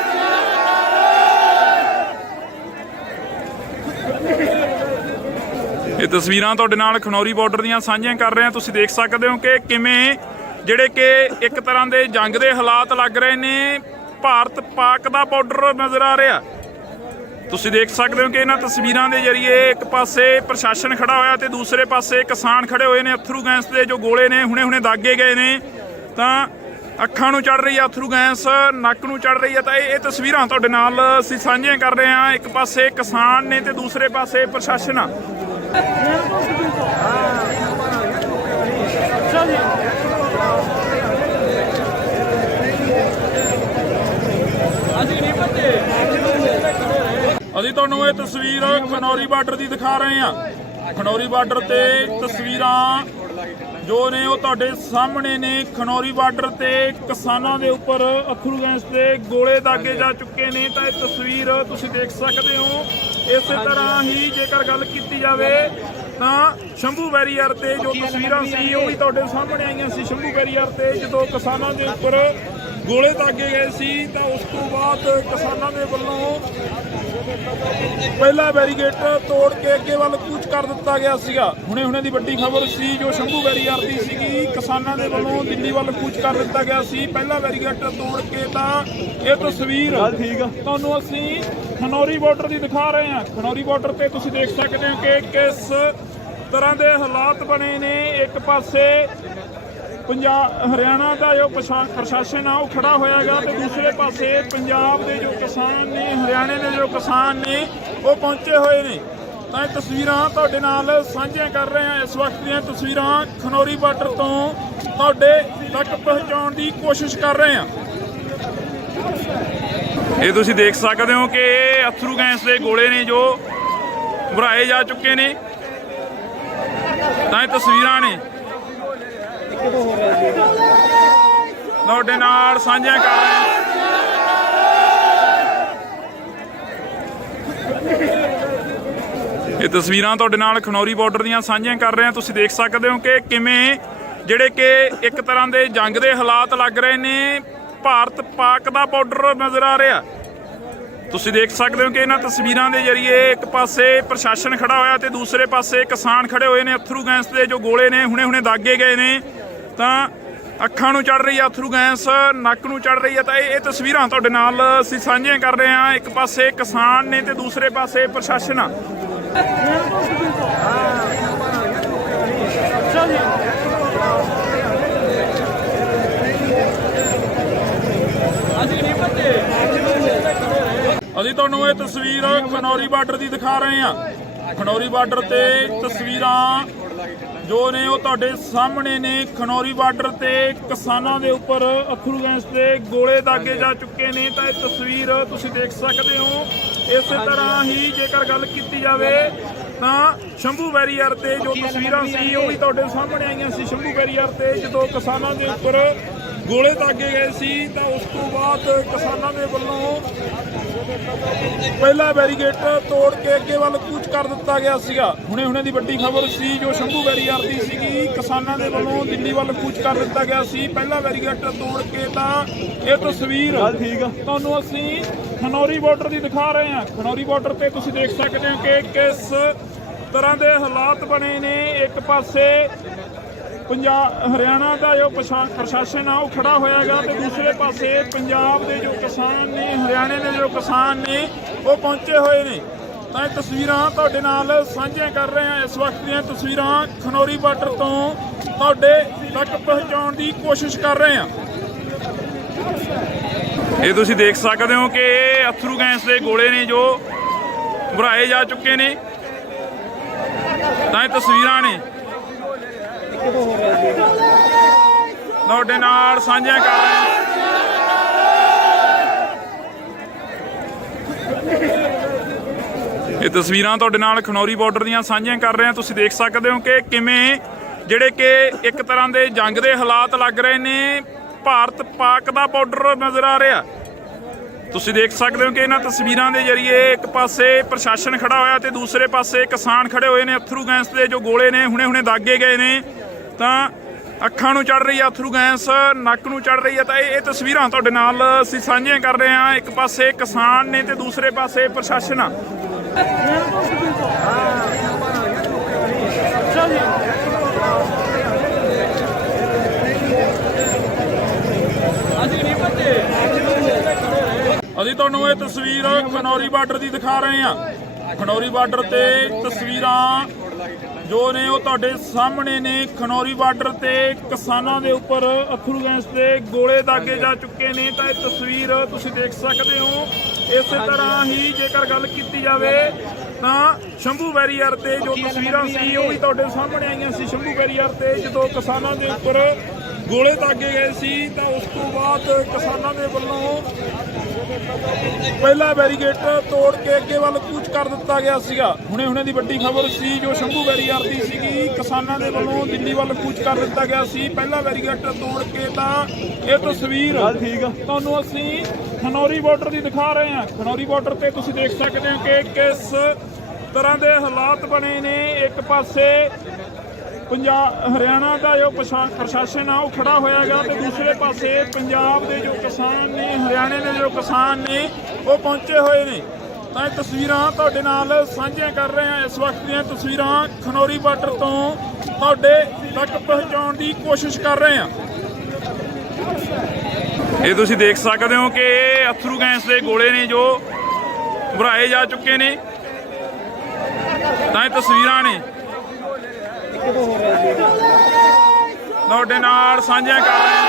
ਇਹ ਤਸਵੀਰਾਂ ਤੁਹਾਡੇ ਨਾਲ ਖਨੌਰੀ ਬਾਰਡਰ ਦੀਆਂ ਸਾਂਝੀਆਂ ਕਰ ਰਹੇ ਹਾਂ। ਤੁਸੀਂ ਦੇਖ ਸਕਦੇ ਹੋ ਕਿ ਕਿਵੇਂ ਜਿਹੜੇ ਕਿ ਇੱਕ ਤਰ੍ਹਾਂ ਦੇ ਜੰਗ ਦੇ ਹਾਲਾਤ ਲੱਗ ਰਹੇ ਨੇ। ਭਾਰਤ ਪਾਕ ਦਾ ਬਾਰਡਰ ਨਜ਼ਰ ਆ ਰਿਹਾ। ਤੁਸੀਂ ਦੇਖ ਸਕਦੇ ਹੋ ਕਿ ਇਹਨਾਂ ਤਸਵੀਰਾਂ ਦੇ ਜ਼ਰੀਏ ਇੱਕ ਪਾਸੇ ਪ੍ਰਸ਼ਾਸਨ ਖੜਾ ਹੋਇਆ ਤੇ ਦੂਸਰੇ ਪਾਸੇ ਕਿਸਾਨ ਖੜੇ ਹੋਏ ਨੇ। ਅਥਰੂ ਗੈਸ ਦੇ ਜੋ ਗੋਲੇ ਨੇ ਹੁਣੇ ਦਾਗੇ ਗਏ ਨੇ। ਤਾਂ ਅੱਖਾਂ ਨੂੰ ਚੜ ਰਹੀ ਆ ਅਥਰੂ ਗੈਸ, ਨੱਕ ਨੂੰ ਚੜ ਰਹੀ ਹੈ। ਤਾਂ ਇਹ ਤਸਵੀਰਾਂ ਤੁਹਾਡੇ ਨਾਲ ਅਸੀਂ ਸਾਂਝੀਆਂ ਕਰ ਰਹੇ ਹਾਂ। ਇੱਕ ਪਾਸੇ ਕਿਸਾਨ ਨੇ ਤੇ ਦੂਸਰੇ ਪਾਸੇ ਪ੍ਰਸ਼ਾਸਨ ਆ। ਅਸੀਂ ਤੁਹਾਨੂੰ ਇਹ ਤਸਵੀਰ ਖਨੌਰੀ ਬਾਰਡਰ ਦੀ ਦਿਖਾ ਰਹੇ ਹਾਂ। ਖਨੌਰੀ ਬਾਰਡਰ ਤੇ ਤਸਵੀਰਾਂ ਜੋ ਨੇ ਉਹ ਤੁਹਾਡੇ ਸਾਹਮਣੇ ਨੇ। ਖਨੌਰੀ ਬਾਰਡਰ ਤੇ ਕਿਸਾਨਾਂ ਦੇ ਉੱਪਰ ਅਥਰੂ ਗੈਸ ਦੇ ਗੋਲੇ ਦਾਗੇ ਜਾ ਚੁੱਕੇ ਨੇ। ਤਾਂ ਇਹ ਤਸਵੀਰ ਤੁਸੀਂ ਦੇਖ ਸਕਦੇ ਹੋ। ਇਸੇ ਤਰ੍ਹਾਂ ਹੀ ਜੇਕਰ ਗੱਲ ਕੀਤੀ ਜਾਵੇ ਤਾਂ ਸ਼ੰਭੂ ਬੈਰੀਅਰ ਤੇ ਜੋ ਤਸਵੀਰਾਂ ਸੀ ਉਹ ਵੀ ਤੁਹਾਡੇ ਸਾਹਮਣੇ ਆਈਆਂ ਸੀ। ਸ਼ੰਭੂ ਬੈਰੀਅਰ ਤੇ ਜਦੋਂ ਕਿਸਾਨਾਂ ਦੇ ਉੱਪਰ ਗੋਲੇ ਦਾਗੇ ਗਏ ਸੀ ਤਾਂ ਉਸ ਤੋਂ ਬਾਅਦ ਕਿਸਾਨਾਂ ਦੇ ਵੱਲੋਂ ਪਹਿਲਾ ਬੈਰੀਗੇਟਰ ਤੋੜ ਕੇ ਅੱਗੇ ਵੱਲ ਕੂਚ ਕਰ ਦਿੱਤਾ ਗਿਆ ਸੀਗਾ। ਹੁਣੇ ਦੀ ਵੱਡੀ ਖਬਰ ਸੀ ਜੋ ਸ਼ੰਭੂ ਬੈਰੀਅਰ ਦੀ ਸੀਗੀ। ਕਿਸਾਨਾਂ ਦੇ ਵੱਲੋਂ ਦਿੱਲੀ ਵੱਲ ਕੂਚ ਕਰ ਦਿੱਤਾ ਗਿਆ ਸੀ ਪਹਿਲਾ ਬੈਰੀਗੇਟਰ ਤੋੜ ਕੇ। ਤਾਂ ਇਹ ਤਸਵੀਰ ਤੁਹਾਨੂੰ ਅਸੀਂ ਖਨੌਰੀ ਬਾਰਡਰ ਦੀ ਦਿਖਾ ਰਹੇ ਹਾਂ। ਖਨੌਰੀ ਬਾਰਡਰ ਤੇ ਤੁਸੀਂ ਦੇਖ ਸਕਦੇ ਹੋ ਕਿ ਕਿਸ ਤਰ੍ਹਾਂ ਦੇ ਹਾਲਾਤ ਬਣੇ ਨੇ। ਇੱਕ ਪਾਸੇ ਹਰਿਆਣਾ ਦਾ ਜੋ ਪ੍ਰਸ਼ਾਸਨ ਆ ਉਹ ਖੜਾ ਹੋਇਆਗਾ ਤੇ ਦੂਸਰੇ ਪਾਸੇ ਪੰਜਾਬ ਦੇ ਜੋ ਕਿਸਾਨ ਨੇ, ਹਰਿਆਣੇ ਦੇ ਜੋ ਕਿਸਾਨ ਨੇ ਉਹ ਪਹੁੰਚੇ ਹੋਏ ਨੇ। ਤਾਂ ਇਹ ਤਸਵੀਰਾਂ ਤੁਹਾਡੇ ਨਾਲ ਸਾਂਝੀਆਂ ਕਰ ਰਹੇ ਹਾਂ। ਇਸ ਵਕਤ ਦੀਆਂ ਤਸਵੀਰਾਂ ਖਨੌਰੀ ਬਾਰਡਰ ਤੋਂ ਤੁਹਾਡੇ ਤੱਕ ਪਹੁੰਚਾਉਣ ਦੀ ਕੋਸ਼ਿਸ਼ ਕਰ ਰਹੇ ਹਾਂ। ਇਹ ਤੁਸੀਂ ਦੇਖ ਸਕਦੇ ਹੋ ਕਿ ਅਥਰੂ ਗੈਸ ਦੇ ਗੋਲੇ ਨੇ ਜੋ ਭਰਾਏ ਜਾ ਚੁੱਕੇ ਨੇ। ਤਾਂ ਇਹ ਤਸਵੀਰਾਂ ਨੇ ਤੁਹਾਡੇ ਨਾਲ ਸਾਂਝੀਆਂ ਕਰ ਰਹੇ ਹਾਂ। ਇਹ ਤਸਵੀਰਾਂ ਤੁਹਾਡੇ ਨਾਲ ਖਨੌਰੀ ਬਾਰਡਰ ਦੀਆਂ ਸਾਂਝੀਆਂ ਕਰ ਰਹੇ ਹਾਂ। ਤੁਸੀਂ ਦੇਖ ਸਕਦੇ ਹੋ ਕਿ ਕਿਵੇਂ ਜਿਹੜੇ ਕਿ ਇੱਕ ਤਰ੍ਹਾਂ ਦੇ ਜੰਗ ਦੇ ਹਾਲਾਤ ਲੱਗ ਰਹੇ ਨੇ। ਭਾਰਤ ਪਾਕ ਦਾ ਬਾਰਡਰ ਨਜ਼ਰ ਆ ਰਿਹਾ। ਤੁਸੀਂ ਦੇਖ ਸਕਦੇ ਹੋ ਕਿ ਇਹਨਾਂ ਤਸਵੀਰਾਂ ਦੇ ਜ਼ਰੀਏ ਇੱਕ ਪਾਸੇ ਪ੍ਰਸ਼ਾਸਨ ਖੜਾ ਹੋਇਆ ਤੇ ਦੂਸਰੇ ਪਾਸੇ ਕਿਸਾਨ ਖੜੇ ਹੋਏ ਨੇ। ਅਥਰੂ ਗੈਸ ਦੇ ਜੋ ਗੋਲੇ ਨੇ ਹੁਣੇ ਦਾਗੇ ਗਏ ਨੇ। ਤਾਂ ਅੱਖਾਂ ਨੂੰ ਚੜ ਰਹੀ ਆ ਅਥਰੂ ਗੈਸ, ਨੱਕ ਨੂੰ ਚੜ ਰਹੀ ਹੈ। ਤਾਂ ਇਹ ਤਸਵੀਰਾਂ ਤੁਹਾਡੇ ਨਾਲ ਅਸੀਂ ਸਾਂਝੀਆਂ ਕਰ ਰਹੇ ਹਾਂ। ਇੱਕ ਪਾਸੇ ਕਿਸਾਨ ਨੇ ਤੇ ਦੂਸਰੇ ਪਾਸੇ ਪ੍ਰਸ਼ਾਸਨ ਆ। ਅਸੀਂ ਤੁਹਾਨੂੰ ਇਹ ਤਸਵੀਰ ਖਨੌਰੀ ਬਾਰਡਰ ਦੀ ਦਿਖਾ ਰਹੇ ਹਾਂ। ਖਨੌਰੀ ਬਾਰਡਰ ਤੇ ਤਸਵੀਰਾਂ ਜੋ ਨੇ ਉਹ ਤੁਹਾਡੇ ਸਾਹਮਣੇ ਨੇ। ਖਨੌਰੀ ਬਾਰਡਰ ਤੇ ਕਿਸਾਨਾਂ ਦੇ ਉੱਪਰ ਅਥਰੂ ਗੈਸ ਦੇ ਗੋਲੇ ਦਾਗੇ ਜਾ ਚੁੱਕੇ ਨੇ। ਤਾਂ ਇਹ ਤਸਵੀਰ ਤੁਸੀਂ ਦੇਖ ਸਕਦੇ ਹੋ। ਇਸੇ ਤਰ੍ਹਾਂ ਹੀ ਜੇਕਰ ਗੱਲ ਕੀਤੀ ਜਾਵੇ ਤਾਂ ਸ਼ੰਭੂ ਬੈਰੀਅਰ ਤੇ ਜੋ ਤਸਵੀਰਾਂ ਸੀ ਉਹ ਵੀ ਤੁਹਾਡੇ ਸਾਹਮਣੇ ਆਈਆਂ ਸੀ। ਸ਼ੰਭੂ ਬੈਰੀਅਰ ਤੇ ਜਦੋਂ ਕਿਸਾਨਾਂ ਦੇ ਉੱਪਰ ਗੋਲੇ ਦਾਗੇ ਗਏ ਸੀ ਤਾਂ ਉਸ ਤੋਂ ਬਾਅਦ ਕਿਸਾਨਾਂ ਦੇ ਵੱਲੋਂ ਪਹਿਲਾ ਬੈਰੀਗੇਟ ਤੋੜ ਕੇ ਅੱਗੇ ਵੱਲ ਕੂਚ ਕਰ ਦਿੱਤਾ ਗਿਆ ਸੀਗਾ। ਹੁਣੇ ਦੀ ਵੱਡੀ ਖਬਰ ਸੀ ਜੋ ਸ਼ੰਭੂ ਬੈਰੀਅਰ ਦੀ ਸੀਗੀ, ਕਿਸਾਨਾਂ ਦੇ ਵੱਲੋਂ ਦਿੱਲੀ ਵੱਲ ਕੂਚ ਕਰ ਦਿੱਤਾ ਗਿਆ ਸੀ। ਪਹਿਲਾ ਬੈਰੀਗੇਟ ਤੋੜ ਕੇ ਤਾਂ ਇਹ ਤਸਵੀਰ ਤੁਹਾਨੂੰ ਅਸੀਂ ਖਨੌਰੀ ਬਾਰਡਰ ਦੀ ਦਿਖਾ ਰਹੇ ਹਾਂ। ਖਨੌਰੀ ਬਾਰਡਰ ਤੇ ਤੁਸੀਂ ਦੇਖ ਸਕਦੇ ਹੋ ਕਿ ਕਿਸ ਤਰ੍ਹਾਂ ਦੇ ਹਾਲਾਤ ਬਣੇ ਨੇ। ਇੱਕ ਪਾਸੇ ਹਰਿਆਣਾ ਦਾ ਜੋ ਪ੍ਰਸ਼ਾਸਨ ਆ ਉਹ ਖੜਾ ਹੋਇਆ ਹੈਗਾ ਤੇ ਦੂਸਰੇ ਪਾਸੇ ਪੰਜਾਬ ਦੇ ਜੋ ਕਿਸਾਨ ਨੇ, ਹਰਿਆਣੇ ਦੇ ਜੋ ਕਿਸਾਨ ਨੇ ਉਹ ਪਹੁੰਚੇ ਹੋਏ ਨੇ। ਤਾਂ ਇਹ ਤਸਵੀਰਾਂ ਤੁਹਾਡੇ ਨਾਲ ਸਾਂਝੀਆਂ ਕਰ ਰਹੇ ਹਾਂ। ਇਸ ਵਕਤ ਦੀਆਂ ਤਸਵੀਰਾਂ ਖਨੌਰੀ ਬਾਰਡਰ ਤੋਂ ਤੁਹਾਡੇ ਤੱਕ ਪਹੁੰਚਾਉਣ ਦੀ ਕੋਸ਼ਿਸ਼ ਕਰ ਰਹੇ ਹਾਂ। ਇਹ ਤੁਸੀਂ ਦੇਖ ਸਕਦੇ ਹੋ ਕਿ ਅਥਰੂ ਗੈਸ ਦੇ ਗੋਲੇ ਨੇ ਜੋ ਭਰਾਏ ਜਾ ਚੁੱਕੇ ਨੇ। ਤਾਂ ਇਹ ਤਸਵੀਰਾਂ ਨੇ ਤੁਹਾਡੇ ਨਾਲ ਸਾਂਝੀਆਂ ਕਰ ਰਹੇ ਹਾਂ। ਇਹ ਤਸਵੀਰਾਂ ਤੁਹਾਡੇ ਨਾਲ ਖਨੌਰੀ ਬਾਰਡਰ ਦੀਆਂ ਸਾਂਝੀਆਂ ਕਰ ਰਹੇ ਹਾਂ। ਤੁਸੀਂ ਦੇਖ ਸਕਦੇ ਹੋ ਕਿ ਕਿਵੇਂ ਜਿਹੜੇ ਕਿ ਇੱਕ ਤਰ੍ਹਾਂ ਦੇ ਜੰਗ ਦੇ ਹਾਲਾਤ ਲੱਗ ਰਹੇ ਨੇ। ਭਾਰਤ ਪਾਕ ਦਾ ਬਾਰਡਰ ਨਜ਼ਰ ਆ ਰਿਹਾ। ਤੁਸੀਂ ਦੇਖ ਸਕਦੇ ਹੋ ਕਿ ਇਹਨਾਂ ਤਸਵੀਰਾਂ ਦੇ ਜ਼ਰੀਏ ਇੱਕ ਪਾਸੇ ਪ੍ਰਸ਼ਾਸਨ ਖੜਾ ਹੋਇਆ ਤੇ ਦੂਸਰੇ ਪਾਸੇ ਕਿਸਾਨ ਖੜੇ ਹੋਏ ਨੇ। ਅਥਰੂ ਗੈਸ ਦੇ ਜੋ ਗੋਲੇ ਨੇ ਹੁਣੇ ਦਾਗੇ ਗਏ ਨੇ ਤਾਂ ਅੱਖਾਂ ਨੂੰ ਚੜ ਰਹੀ ਆ ਅਥਰੂ ਗੈਸ, ਨੱਕ ਨੂੰ ਚੜ ਰਹੀ ਆ। ਤਾਂ ਇਹ ਤਸਵੀਰਾਂ ਤੁਹਾਡੇ ਨਾਲ ਅਸੀਂ ਸਾਂਝੀਆਂ ਕਰ ਰਹੇ ਹਾਂ। ਇੱਕ ਪਾਸੇ ਕਿਸਾਨ ਨੇ ਤੇ ਦੂਸਰੇ ਪਾਸੇ ਪ੍ਰਸ਼ਾਸਨ ਆ। ਅਸੀਂ ਤੁਹਾਨੂੰ ਇਹ ਤਸਵੀਰ ਖਨੌਰੀ ਬਾਰਡਰ ਦੀ ਦਿਖਾ ਰਹੇ ਹਾਂ। ਖਨੌਰੀ ਬਾਰਡਰ ਤੇ ਤਸਵੀਰਾਂ ਜੋ ਨੇ ਉਹ ਤੁਹਾਡੇ ਸਾਹਮਣੇ ਨੇ। ਖਨੌਰੀ ਬਾਰਡਰ ਤੇ ਕਿਸਾਨਾਂ ਦੇ ਉੱਪਰ ਅਥਰੂ ਗੈਸ ਦੇ ਗੋਲੇ ਦਾਗੇ ਜਾ ਚੁੱਕੇ ਨੇ। ਤਾਂ ਇਹ ਤਸਵੀਰ ਤੁਸੀਂ ਦੇਖ ਸਕਦੇ ਹੋ। ਇਸੇ ਤਰ੍ਹਾਂ ਹੀ ਜੇਕਰ ਗੱਲ ਕੀਤੀ ਜਾਵੇ ਤਾਂ ਸ਼ੰਭੂ ਬੈਰੀਅਰ ਤੇ ਜੋ ਤਸਵੀਰਾਂ ਸੀ ਉਹ ਵੀ ਤੁਹਾਡੇ ਸਾਹਮਣੇ ਆਈਆਂ ਸੀ। ਸ਼ੰਭੂ ਬੈਰੀਅਰ ਤੇ ਜਦੋਂ ਕਿਸਾਨਾਂ ਦੇ ਉੱਪਰ ਗੋਲੇ ਦਾਗੇ ਗਏ ਸੀ ਤਾਂ ਉਸ ਤੋਂ ਬਾਅਦ ਕਿਸਾਨਾਂ ਦੇ ਵੱਲੋਂ ਪਹਿਲਾ ਬੈਰੀਗੇਟ ਤੋੜ ਕੇ ਅੱਗੇ ਵੱਲ ਕੂਚ ਕਰ ਦਿੱਤਾ ਗਿਆ ਸੀਗਾ। ਹੁਣੇ ਦੀ ਵੱਡੀ ਖਬਰ ਸੀ ਜੋ ਸ਼ੰਭੂ ਬੈਰੀਅਰ ਦੀ ਸੀਗੀ, ਕਿਸਾਨਾਂ ਦੇ ਵੱਲੋਂ ਦਿੱਲੀ ਵੱਲ ਕੂਚ ਕਰ ਦਿੱਤਾ ਗਿਆ ਸੀ। ਪਹਿਲਾ ਬੈਰੀਗੇਟ ਤੋੜ ਕੇ ਤਾਂ ਇਹ ਤਸਵੀਰ ਤੁਹਾਨੂੰ ਅਸੀਂ ਖਨੌਰੀ ਬਾਰਡਰ ਦੀ ਦਿਖਾ ਰਹੇ ਹਾਂ। ਖਨੌਰੀ ਬਾਰਡਰ ਤੇ ਤੁਸੀਂ ਦੇਖ ਸਕਦੇ ਹੋ ਕਿ ਕਿਸ ਤਰ੍ਹਾਂ ਦੇ ਹਾਲਾਤ ਬਣੇ ਨੇ। ਇੱਕ ਪਾਸੇ ਹਰਿਆਣਾ ਦਾ ਜੋ ਪ੍ਰਸ਼ਾਸਨ ਆ ਉਹ ਖੜਾ ਹੋਇਆ ਹੈਗਾ ਤੇ ਦੂਸਰੇ ਪਾਸੇ ਪੰਜਾਬ ਦੇ ਜੋ ਕਿਸਾਨ ਨੇ, ਹਰਿਆਣੇ ਦੇ ਜੋ ਕਿਸਾਨ ਨੇ ਉਹ ਪਹੁੰਚੇ ਹੋਏ ਨੇ। ਤਾਂ ਇਹ ਤਸਵੀਰਾਂ ਤੁਹਾਡੇ ਨਾਲ ਸਾਂਝੀਆਂ ਕਰ ਰਹੇ ਹਾਂ। ਇਸ ਵਕਤ ਦੀਆਂ ਤਸਵੀਰਾਂ ਖਨੌਰੀ ਬਾਰਡਰ ਤੋਂ ਤੁਹਾਡੇ ਤੱਕ ਪਹੁੰਚਾਉਣ ਦੀ ਕੋਸ਼ਿਸ਼ ਕਰ ਰਹੇ ਹਾਂ। ਇਹ ਤੁਸੀਂ ਦੇਖ ਸਕਦੇ ਹੋ ਕਿ ਅਥਰੂ ਗੈਸ ਦੇ ਗੋਲੇ ਨੇ ਜੋ ਭਰਾਏ ਜਾ ਚੁੱਕੇ ਨੇ। ਤਾਂ ਇਹ ਤਸਵੀਰਾਂ ਨੇ ਤੁਹਾਡੇ ਨਾਲ ਸਾਂਝੀਆਂ ਕਰ ਰਹੇ ਹਾਂ।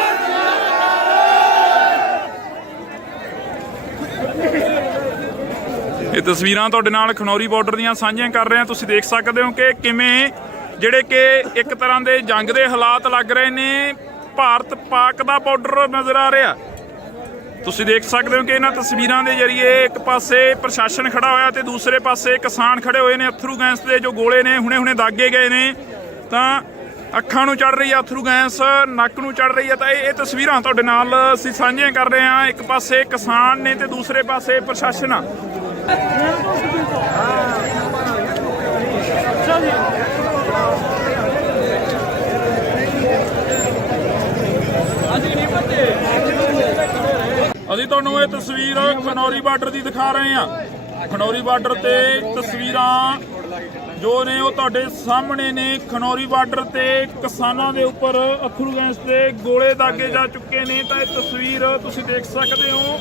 ਇਹ ਤਸਵੀਰਾਂ ਤੁਹਾਡੇ ਨਾਲ ਖਨੌਰੀ ਬਾਰਡਰ ਦੀਆਂ ਸਾਂਝੀਆਂ ਕਰ ਰਹੇ ਹਾਂ। ਤੁਸੀਂ ਦੇਖ ਸਕਦੇ ਹੋ ਕਿ ਕਿਵੇਂ ਜਿਹੜੇ ਕਿ ਇੱਕ ਤਰ੍ਹਾਂ ਦੇ ਜੰਗ ਦੇ ਹਾਲਾਤ ਲੱਗ ਰਹੇ ਨੇ। ਭਾਰਤ ਪਾਕ ਦਾ ਬਾਰਡਰ ਨਜ਼ਰ ਆ ਰਿਹਾ। ਤੁਸੀਂ ਦੇਖ ਸਕਦੇ ਹੋ ਕਿ ਇਹਨਾਂ ਤਸਵੀਰਾਂ ਦੇ ਜ਼ਰੀਏ ਇੱਕ ਪਾਸੇ ਪ੍ਰਸ਼ਾਸਨ ਖੜਾ ਹੋਇਆ ਤੇ ਦੂਸਰੇ ਪਾਸੇ ਕਿਸਾਨ ਖੜੇ ਹੋਏ ਨੇ। ਅਥਰੂ ਗੈਸ ਦੇ ਜੋ ਗੋਲੇ ਨੇ ਹੁਣੇ ਦਾਗੇ ਗਏ ਨੇ ਤਾਂ ਅੱਖਾਂ ਨੂੰ ਚੜ ਰਹੀ ਆ ਅਥਰੂ ਗੈਸ, ਨੱਕ ਨੂੰ ਚੜ ਰਹੀ ਆ। ਤਾਂ ਇਹ ਤਸਵੀਰਾਂ ਤੁਹਾਡੇ ਨਾਲ ਅਸੀਂ ਸਾਂਝੀਆਂ ਕਰ ਰਹੇ ਹਾਂ। ਇੱਕ ਪਾਸੇ ਕਿਸਾਨ ਨੇ ਤੇ ਦੂਸਰੇ ਪਾਸੇ ਪ੍ਰਸ਼ਾਸਨ ਆ। ਅਸੀਂ ਤੁਹਾਨੂੰ ਇਹ ਤਸਵੀਰ ਖਨੌਰੀ ਬਾਰਡਰ ਦੀ ਦਿਖਾ ਰਹੇ ਹਾਂ। ਖਨੌਰੀ ਬਾਰਡਰ ਤੇ ਤਸਵੀਰਾਂ ਜੋ ਨੇ ਉਹ ਤੁਹਾਡੇ ਸਾਹਮਣੇ ਨੇ। ਖਨੌਰੀ ਬਾਰਡਰ ਤੇ ਕਿਸਾਨਾਂ ਦੇ ਉੱਪਰ ਅਥਰੂ ਗੈਸ ਦੇ ਗੋਲੇ ਦਾਗੇ ਜਾ ਚੁੱਕੇ ਨੇ। ਤਾਂ ਇਹ ਤਸਵੀਰ ਤੁਸੀਂ ਦੇਖ ਸਕਦੇ ਹੋ।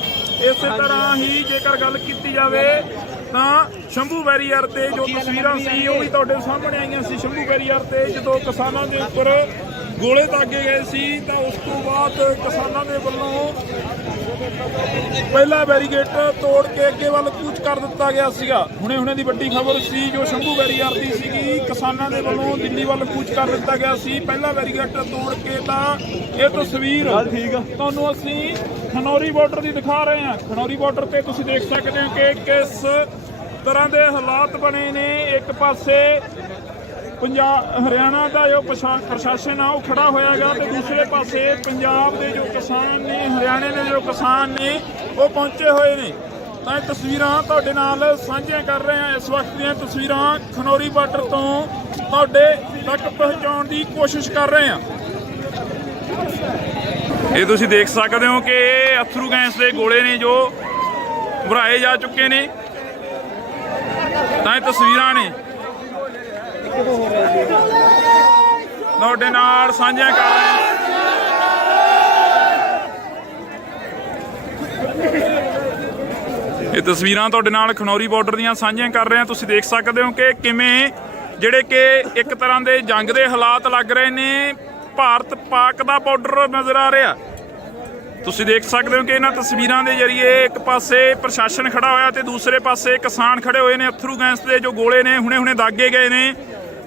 ਇਸੇ ਤਰ੍ਹਾਂ ਹੀ ਜੇਕਰ ਗੱਲ ਕੀਤੀ ਜਾਵੇ ਤਾਂ ਸ਼ੰਭੂ ਬੈਰੀਅਰ ਤੇ ਜੋ ਤਸਵੀਰਾਂ ਸੀ ਉਹ ਵੀ ਤੁਹਾਡੇ ਸਾਹਮਣੇ ਆਈਆਂ ਸੀ। ਸ਼ੰਭੂ ਬੈਰੀਅਰ ਤੇ ਜਦੋਂ ਕਿਸਾਨਾਂ ਦੇ ਉੱਪਰ ਗੋਲੇ ਦਾਗੇ ਗਏ ਸੀ ਤਾਂ ਉਸ ਤੋਂ ਬਾਅਦ ਕਿਸਾਨਾਂ ਦੇ ਵੱਲੋਂ ਪਹਿਲਾ ਬੈਰੀਗੇਟ ਤੋੜ ਕੇ ਅੱਗੇ ਵੱਲ ਕੂਚ ਕਰ ਦਿੱਤਾ ਗਿਆ ਸੀਗਾ। ਹੁਣੇ ਦੀ ਵੱਡੀ ਖਬਰ ਸੀ ਜੋ ਸ਼ੰਭੂ ਬੈਰੀਅਰ ਦੀ ਸੀਗੀ, ਕਿਸਾਨਾਂ ਦੇ ਵੱਲੋਂ ਦਿੱਲੀ ਵੱਲ ਕੂਚ ਕਰ ਦਿੱਤਾ ਗਿਆ ਸੀ। ਪਹਿਲਾ ਬੈਰੀਗੇਟ ਤੋੜ ਕੇ ਤਾਂ ਇਹ ਤਸਵੀਰ ਤੁਹਾਨੂੰ ਅਸੀਂ ਖਨੌਰੀ ਬਾਰਡਰ ਦੀ ਦਿਖਾ ਰਹੇ ਹਾਂ। ਖਨੌਰੀ ਬਾਰਡਰ ਤੇ ਤੁਸੀਂ ਦੇਖ ਸਕਦੇ ਹੋ ਕਿ ਕਿਸ ਤਰ੍ਹਾਂ ਦੇ ਹਾਲਾਤ ਬਣੇ ਨੇ। ਇੱਕ ਪਾਸੇ ਪੰਜਾਬ ਹਰਿਆਣਾ ਦਾ ਜੋ ਪ੍ਰਸ਼ਾਸਨ ਆ ਉਹ ਖੜਾ ਹੋਇਆਗਾ ਤੇ ਦੂਸਰੇ ਪਾਸੇ ਪੰਜਾਬ ਦੇ ਜੋ ਕਿਸਾਨ ਨੇ, ਹਰਿਆਣੇ ਦੇ ਜੋ ਕਿਸਾਨ ਨੇ ਉਹ ਪਹੁੰਚੇ ਹੋਏ ਨੇ। ਤਾਂ ਇਹ ਤਸਵੀਰਾਂ ਤੁਹਾਡੇ ਨਾਲ ਸਾਂਝੀਆਂ ਕਰ ਰਹੇ ਹਾਂ। ਇਸ ਵਕਤ ਦੀਆਂ ਤਸਵੀਰਾਂ ਖਨੌਰੀ ਬਾਰਡਰ ਤੋਂ ਤੁਹਾਡੇ ਤੱਕ ਪਹੁੰਚਾਉਣ ਦੀ ਕੋਸ਼ਿਸ਼ ਕਰ ਰਹੇ ਹਾਂ। ਇਹ ਤੁਸੀਂ ਦੇਖ ਸਕਦੇ ਹੋ ਕਿ ਇਹ ਅਥਰੂ ਗੈਸ ਦੇ ਗੋਲੇ ਨੇ ਜੋ ਭਰਾਏ ਜਾ ਚੁੱਕੇ ਨੇ। ਤਾਂ ਇਹ ਤਸਵੀਰਾਂ ਨੇ ਤੁਹਾਡੇ ਨਾਲ ਸਾਂਝੀਆਂ ਕਰ ਰਹੇ ਹਾਂ। ਇਹ ਤਸਵੀਰਾਂ ਤੁਹਾਡੇ ਨਾਲ ਖਨੌਰੀ ਬਾਰਡਰ ਦੀਆਂ ਸਾਂਝੀਆਂ ਕਰ ਰਹੇ ਹਾਂ। ਤੁਸੀਂ ਦੇਖ ਸਕਦੇ ਹੋ ਕਿ ਕਿਵੇਂ ਜਿਹੜੇ ਕਿ ਇੱਕ ਤਰ੍ਹਾਂ ਦੇ ਜੰਗ ਦੇ ਹਾਲਾਤ ਲੱਗ ਰਹੇ ਨੇ। ਭਾਰਤ ਪਾਕ ਦਾ ਬਾਰਡਰ ਨਜ਼ਰ ਆ ਰਿਹਾ। ਤੁਸੀਂ ਦੇਖ ਸਕਦੇ ਹੋ ਕਿ ਇਹਨਾਂ ਤਸਵੀਰਾਂ ਦੇ ਜ਼ਰੀਏ ਇੱਕ ਪਾਸੇ ਪ੍ਰਸ਼ਾਸਨ ਖੜਾ ਹੋਇਆ ਤੇ ਦੂਸਰੇ ਪਾਸੇ ਕਿਸਾਨ ਖੜੇ ਹੋਏ ਨੇ। ਅਥਰੂ ਗੈਸ ਦੇ ਜੋ ਗੋਲੇ ਨੇ ਹੁਣੇ ਦਾਗੇ ਗਏ ਨੇ,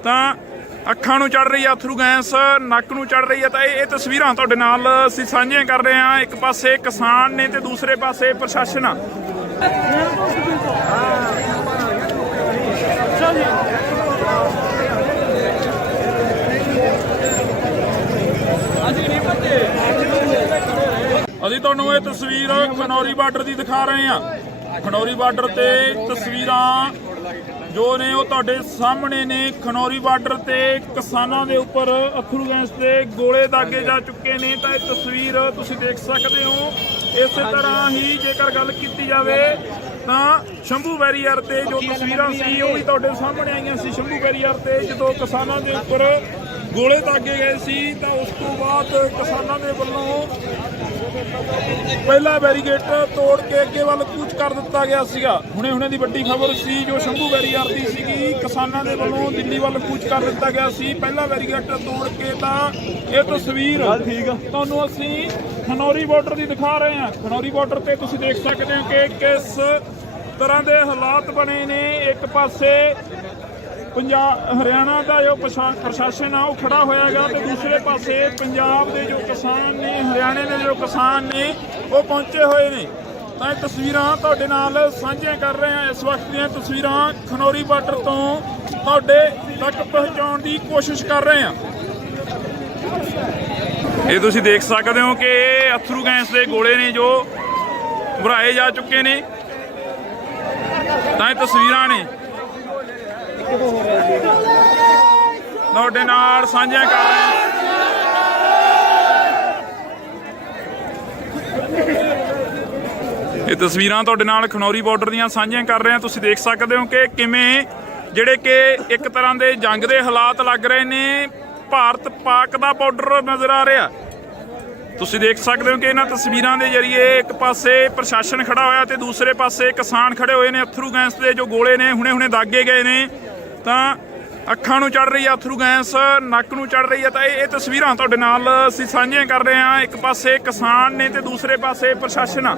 ਤਾਂ ਅੱਖਾਂ ਨੂੰ ਚੜ ਰਹੀ ਆ ਅਥਰੂ ਗੈਸ, ਨੱਕ ਨੂੰ ਚੜ ਰਹੀ ਆ। ਤਾਂ ਇਹ ਤਸਵੀਰਾਂ ਤੁਹਾਡੇ ਨਾਲ ਅਸੀਂ ਸਾਂਝੀਆਂ ਕਰ ਰਹੇ ਹਾਂ। ਇੱਕ ਪਾਸੇ ਕਿਸਾਨ ਨੇ ਤੇ ਦੂਸਰੇ ਪਾਸੇ ਪ੍ਰਸ਼ਾਸਨ ਆ। ਅਸੀਂ ਤੁਹਾਨੂੰ ਇਹ ਤਸਵੀਰ ਖਨੌਰੀ ਬਾਰਡਰ ਦੀ ਦਿਖਾ ਰਹੇ ਹਾਂ। ਖਨੌਰੀ ਬਾਰਡਰ ਤੇ ਤਸਵੀਰਾਂ ਜੋ ਨੇ ਉਹ ਤੁਹਾਡੇ ਸਾਹਮਣੇ ਨੇ। ਖਨੌਰੀ ਬਾਰਡਰ ਤੇ ਕਿਸਾਨਾਂ ਦੇ ਉੱਪਰ ਅਥਰੂ ਗੈਸ ਦੇ ਗੋਲੇ ਦਾਗੇ ਜਾ ਚੁੱਕੇ ਨੇ। ਤਾਂ ਇਹ ਤਸਵੀਰ ਤੁਸੀਂ ਦੇਖ ਸਕਦੇ ਹੋ। ਇਸੇ ਤਰ੍ਹਾਂ ਹੀ ਜੇਕਰ ਗੱਲ ਕੀਤੀ ਜਾਵੇ ਤਾਂ ਸ਼ੰਭੂ ਬੈਰੀਅਰ ਤੇ ਜੋ ਤਸਵੀਰਾਂ ਸੀ ਉਹ ਵੀ ਤੁਹਾਡੇ ਸਾਹਮਣੇ ਆਈਆਂ ਸੀ। ਸ਼ੰਭੂ ਬੈਰੀਅਰ ਤੇ ਜਦੋਂ ਕਿਸਾਨਾਂ ਦੇ ਉੱਪਰ ਗੋਲੇ ਦਾਗੇ ਗਏ ਸੀ ਤਾਂ ਉਸ ਤੋਂ ਬਾਅਦ ਕਿਸਾਨਾਂ ਦੇ ਵੱਲੋਂ ਪਹਿਲਾ ਬੈਰੀਗੇਟ ਤੋੜ ਕੇ ਅੱਗੇ ਵੱਲ ਕੂਚ ਕਰ ਦਿੱਤਾ ਗਿਆ ਸੀਗਾ। ਹੁਣੇ ਦੀ ਵੱਡੀ ਖਬਰ ਸੀ ਜੋ ਸ਼ੰਭੂ ਬੈਰੀਅਰ ਦੀ ਸੀਗੀ। ਕਿਸਾਨਾਂ ਦੇ ਵੱਲੋਂ ਦਿੱਲੀ ਵੱਲ ਕੂਚ ਕਰ ਦਿੱਤਾ ਗਿਆ ਸੀ ਪਹਿਲਾ ਬੈਰੀਗੇਟ ਤੋੜ ਕੇ। ਤਾਂ ਇਹ ਤਸਵੀਰ ਤੁਹਾਨੂੰ ਅਸੀਂ ਖਨੌਰੀ ਬਾਰਡਰ ਦੀ ਦਿਖਾ ਰਹੇ ਹਾਂ। ਖਨੌਰੀ ਬਾਰਡਰ ਤੇ ਤੁਸੀਂ ਦੇਖ ਸਕਦੇ ਹੋ ਕਿ ਕਿਸ ਤਰ੍ਹਾਂ ਦੇ ਹਾਲਾਤ ਬਣੇ ਨੇ। ਇੱਕ ਪਾਸੇ ਹਰਿਆਣਾ ਦਾ ਜੋ ਪ੍ਰਸ਼ਾਸਨ ਆ ਉਹ ਖੜਾ ਹੋਇਆਗਾ ਤੇ ਦੂਸਰੇ ਪਾਸੇ ਪੰਜਾਬ ਦੇ ਜੋ ਕਿਸਾਨ ਨੇ, ਹਰਿਆਣੇ ਦੇ ਜੋ ਕਿਸਾਨ ਨੇ ਉਹ ਪਹੁੰਚੇ ਹੋਏ ਨੇ। ਤਾਂ ਇਹ ਤਸਵੀਰਾਂ ਤੁਹਾਡੇ ਨਾਲ ਸਾਂਝੀਆਂ ਕਰ ਰਹੇ ਹਾਂ। ਇਸ ਵਕਤ ਦੀਆਂ ਤਸਵੀਰਾਂ ਖਨੌਰੀ ਬਾਰਡਰ ਤੋਂ ਤੁਹਾਡੇ ਤੱਕ ਪਹੁੰਚਾਉਣ ਦੀ ਕੋਸ਼ਿਸ਼ ਕਰ ਰਹੇ ਹਾਂ। ਇਹ ਤੁਸੀਂ ਦੇਖ ਸਕਦੇ ਹੋ ਕਿ ਇਹ ਅਥਰੂ ਗੈਸ ਦੇ ਗੋਲੇ ਨੇ ਜੋ ਭਰਾਏ ਜਾ ਚੁੱਕੇ ਨੇ। ਤਾਂ ਇਹ ਤਸਵੀਰਾਂ ਨੇ ਤੁਹਾਡੇ ਨਾਲ ਸਾਂਝੀਆਂ ਕਰ ਰਹੇ ਹਾਂ। ਇਹ ਤਸਵੀਰਾਂ ਤੁਹਾਡੇ ਨਾਲ ਖਨੌਰੀ ਬਾਰਡਰ ਦੀਆਂ ਸਾਂਝੀਆਂ ਕਰ ਰਹੇ ਹਾਂ। ਤੁਸੀਂ ਦੇਖ ਸਕਦੇ ਹੋ ਕਿ ਕਿਵੇਂ ਜਿਹੜੇ ਕਿ ਇੱਕ ਤਰ੍ਹਾਂ ਦੇ ਜੰਗ ਦੇ ਹਾਲਾਤ ਲੱਗ ਰਹੇ ਨੇ। ਭਾਰਤ ਪਾਕ ਦਾ ਬਾਰਡਰ ਨਜ਼ਰ ਆ ਰਿਹਾ। ਤੁਸੀਂ ਦੇਖ ਸਕਦੇ ਹੋ ਕਿ ਇਹਨਾਂ ਤਸਵੀਰਾਂ ਦੇ ਜ਼ਰੀਏ ਇੱਕ ਪਾਸੇ ਪ੍ਰਸ਼ਾਸਨ ਖੜਾ ਹੋਇਆ ਤੇ ਦੂਸਰੇ ਪਾਸੇ ਕਿਸਾਨ ਖੜੇ ਹੋਏ ਨੇ। ਅਥਰੂ ਗੈਸ ਦੇ ਜੋ ਗੋਲੇ ਨੇ ਹੁਣੇ ਦਾਗੇ ਗਏ ਨੇ, ਤਾਂ ਅੱਖਾਂ ਨੂੰ ਚੜ ਰਹੀ ਆ ਅਥਰੂ ਗੈਸ, ਨੱਕ ਨੂੰ ਚੜ ਰਹੀ ਆ। ਤਾਂ ਇਹ ਤਸਵੀਰਾਂ ਤੁਹਾਡੇ ਨਾਲ ਅਸੀਂ ਸਾਂਝੀਆਂ ਕਰ ਰਹੇ ਹਾਂ। ਇੱਕ ਪਾਸੇ ਕਿਸਾਨ ਨੇ ਤੇ ਦੂਸਰੇ ਪਾਸੇ ਪ੍ਰਸ਼ਾਸਨ ਆ।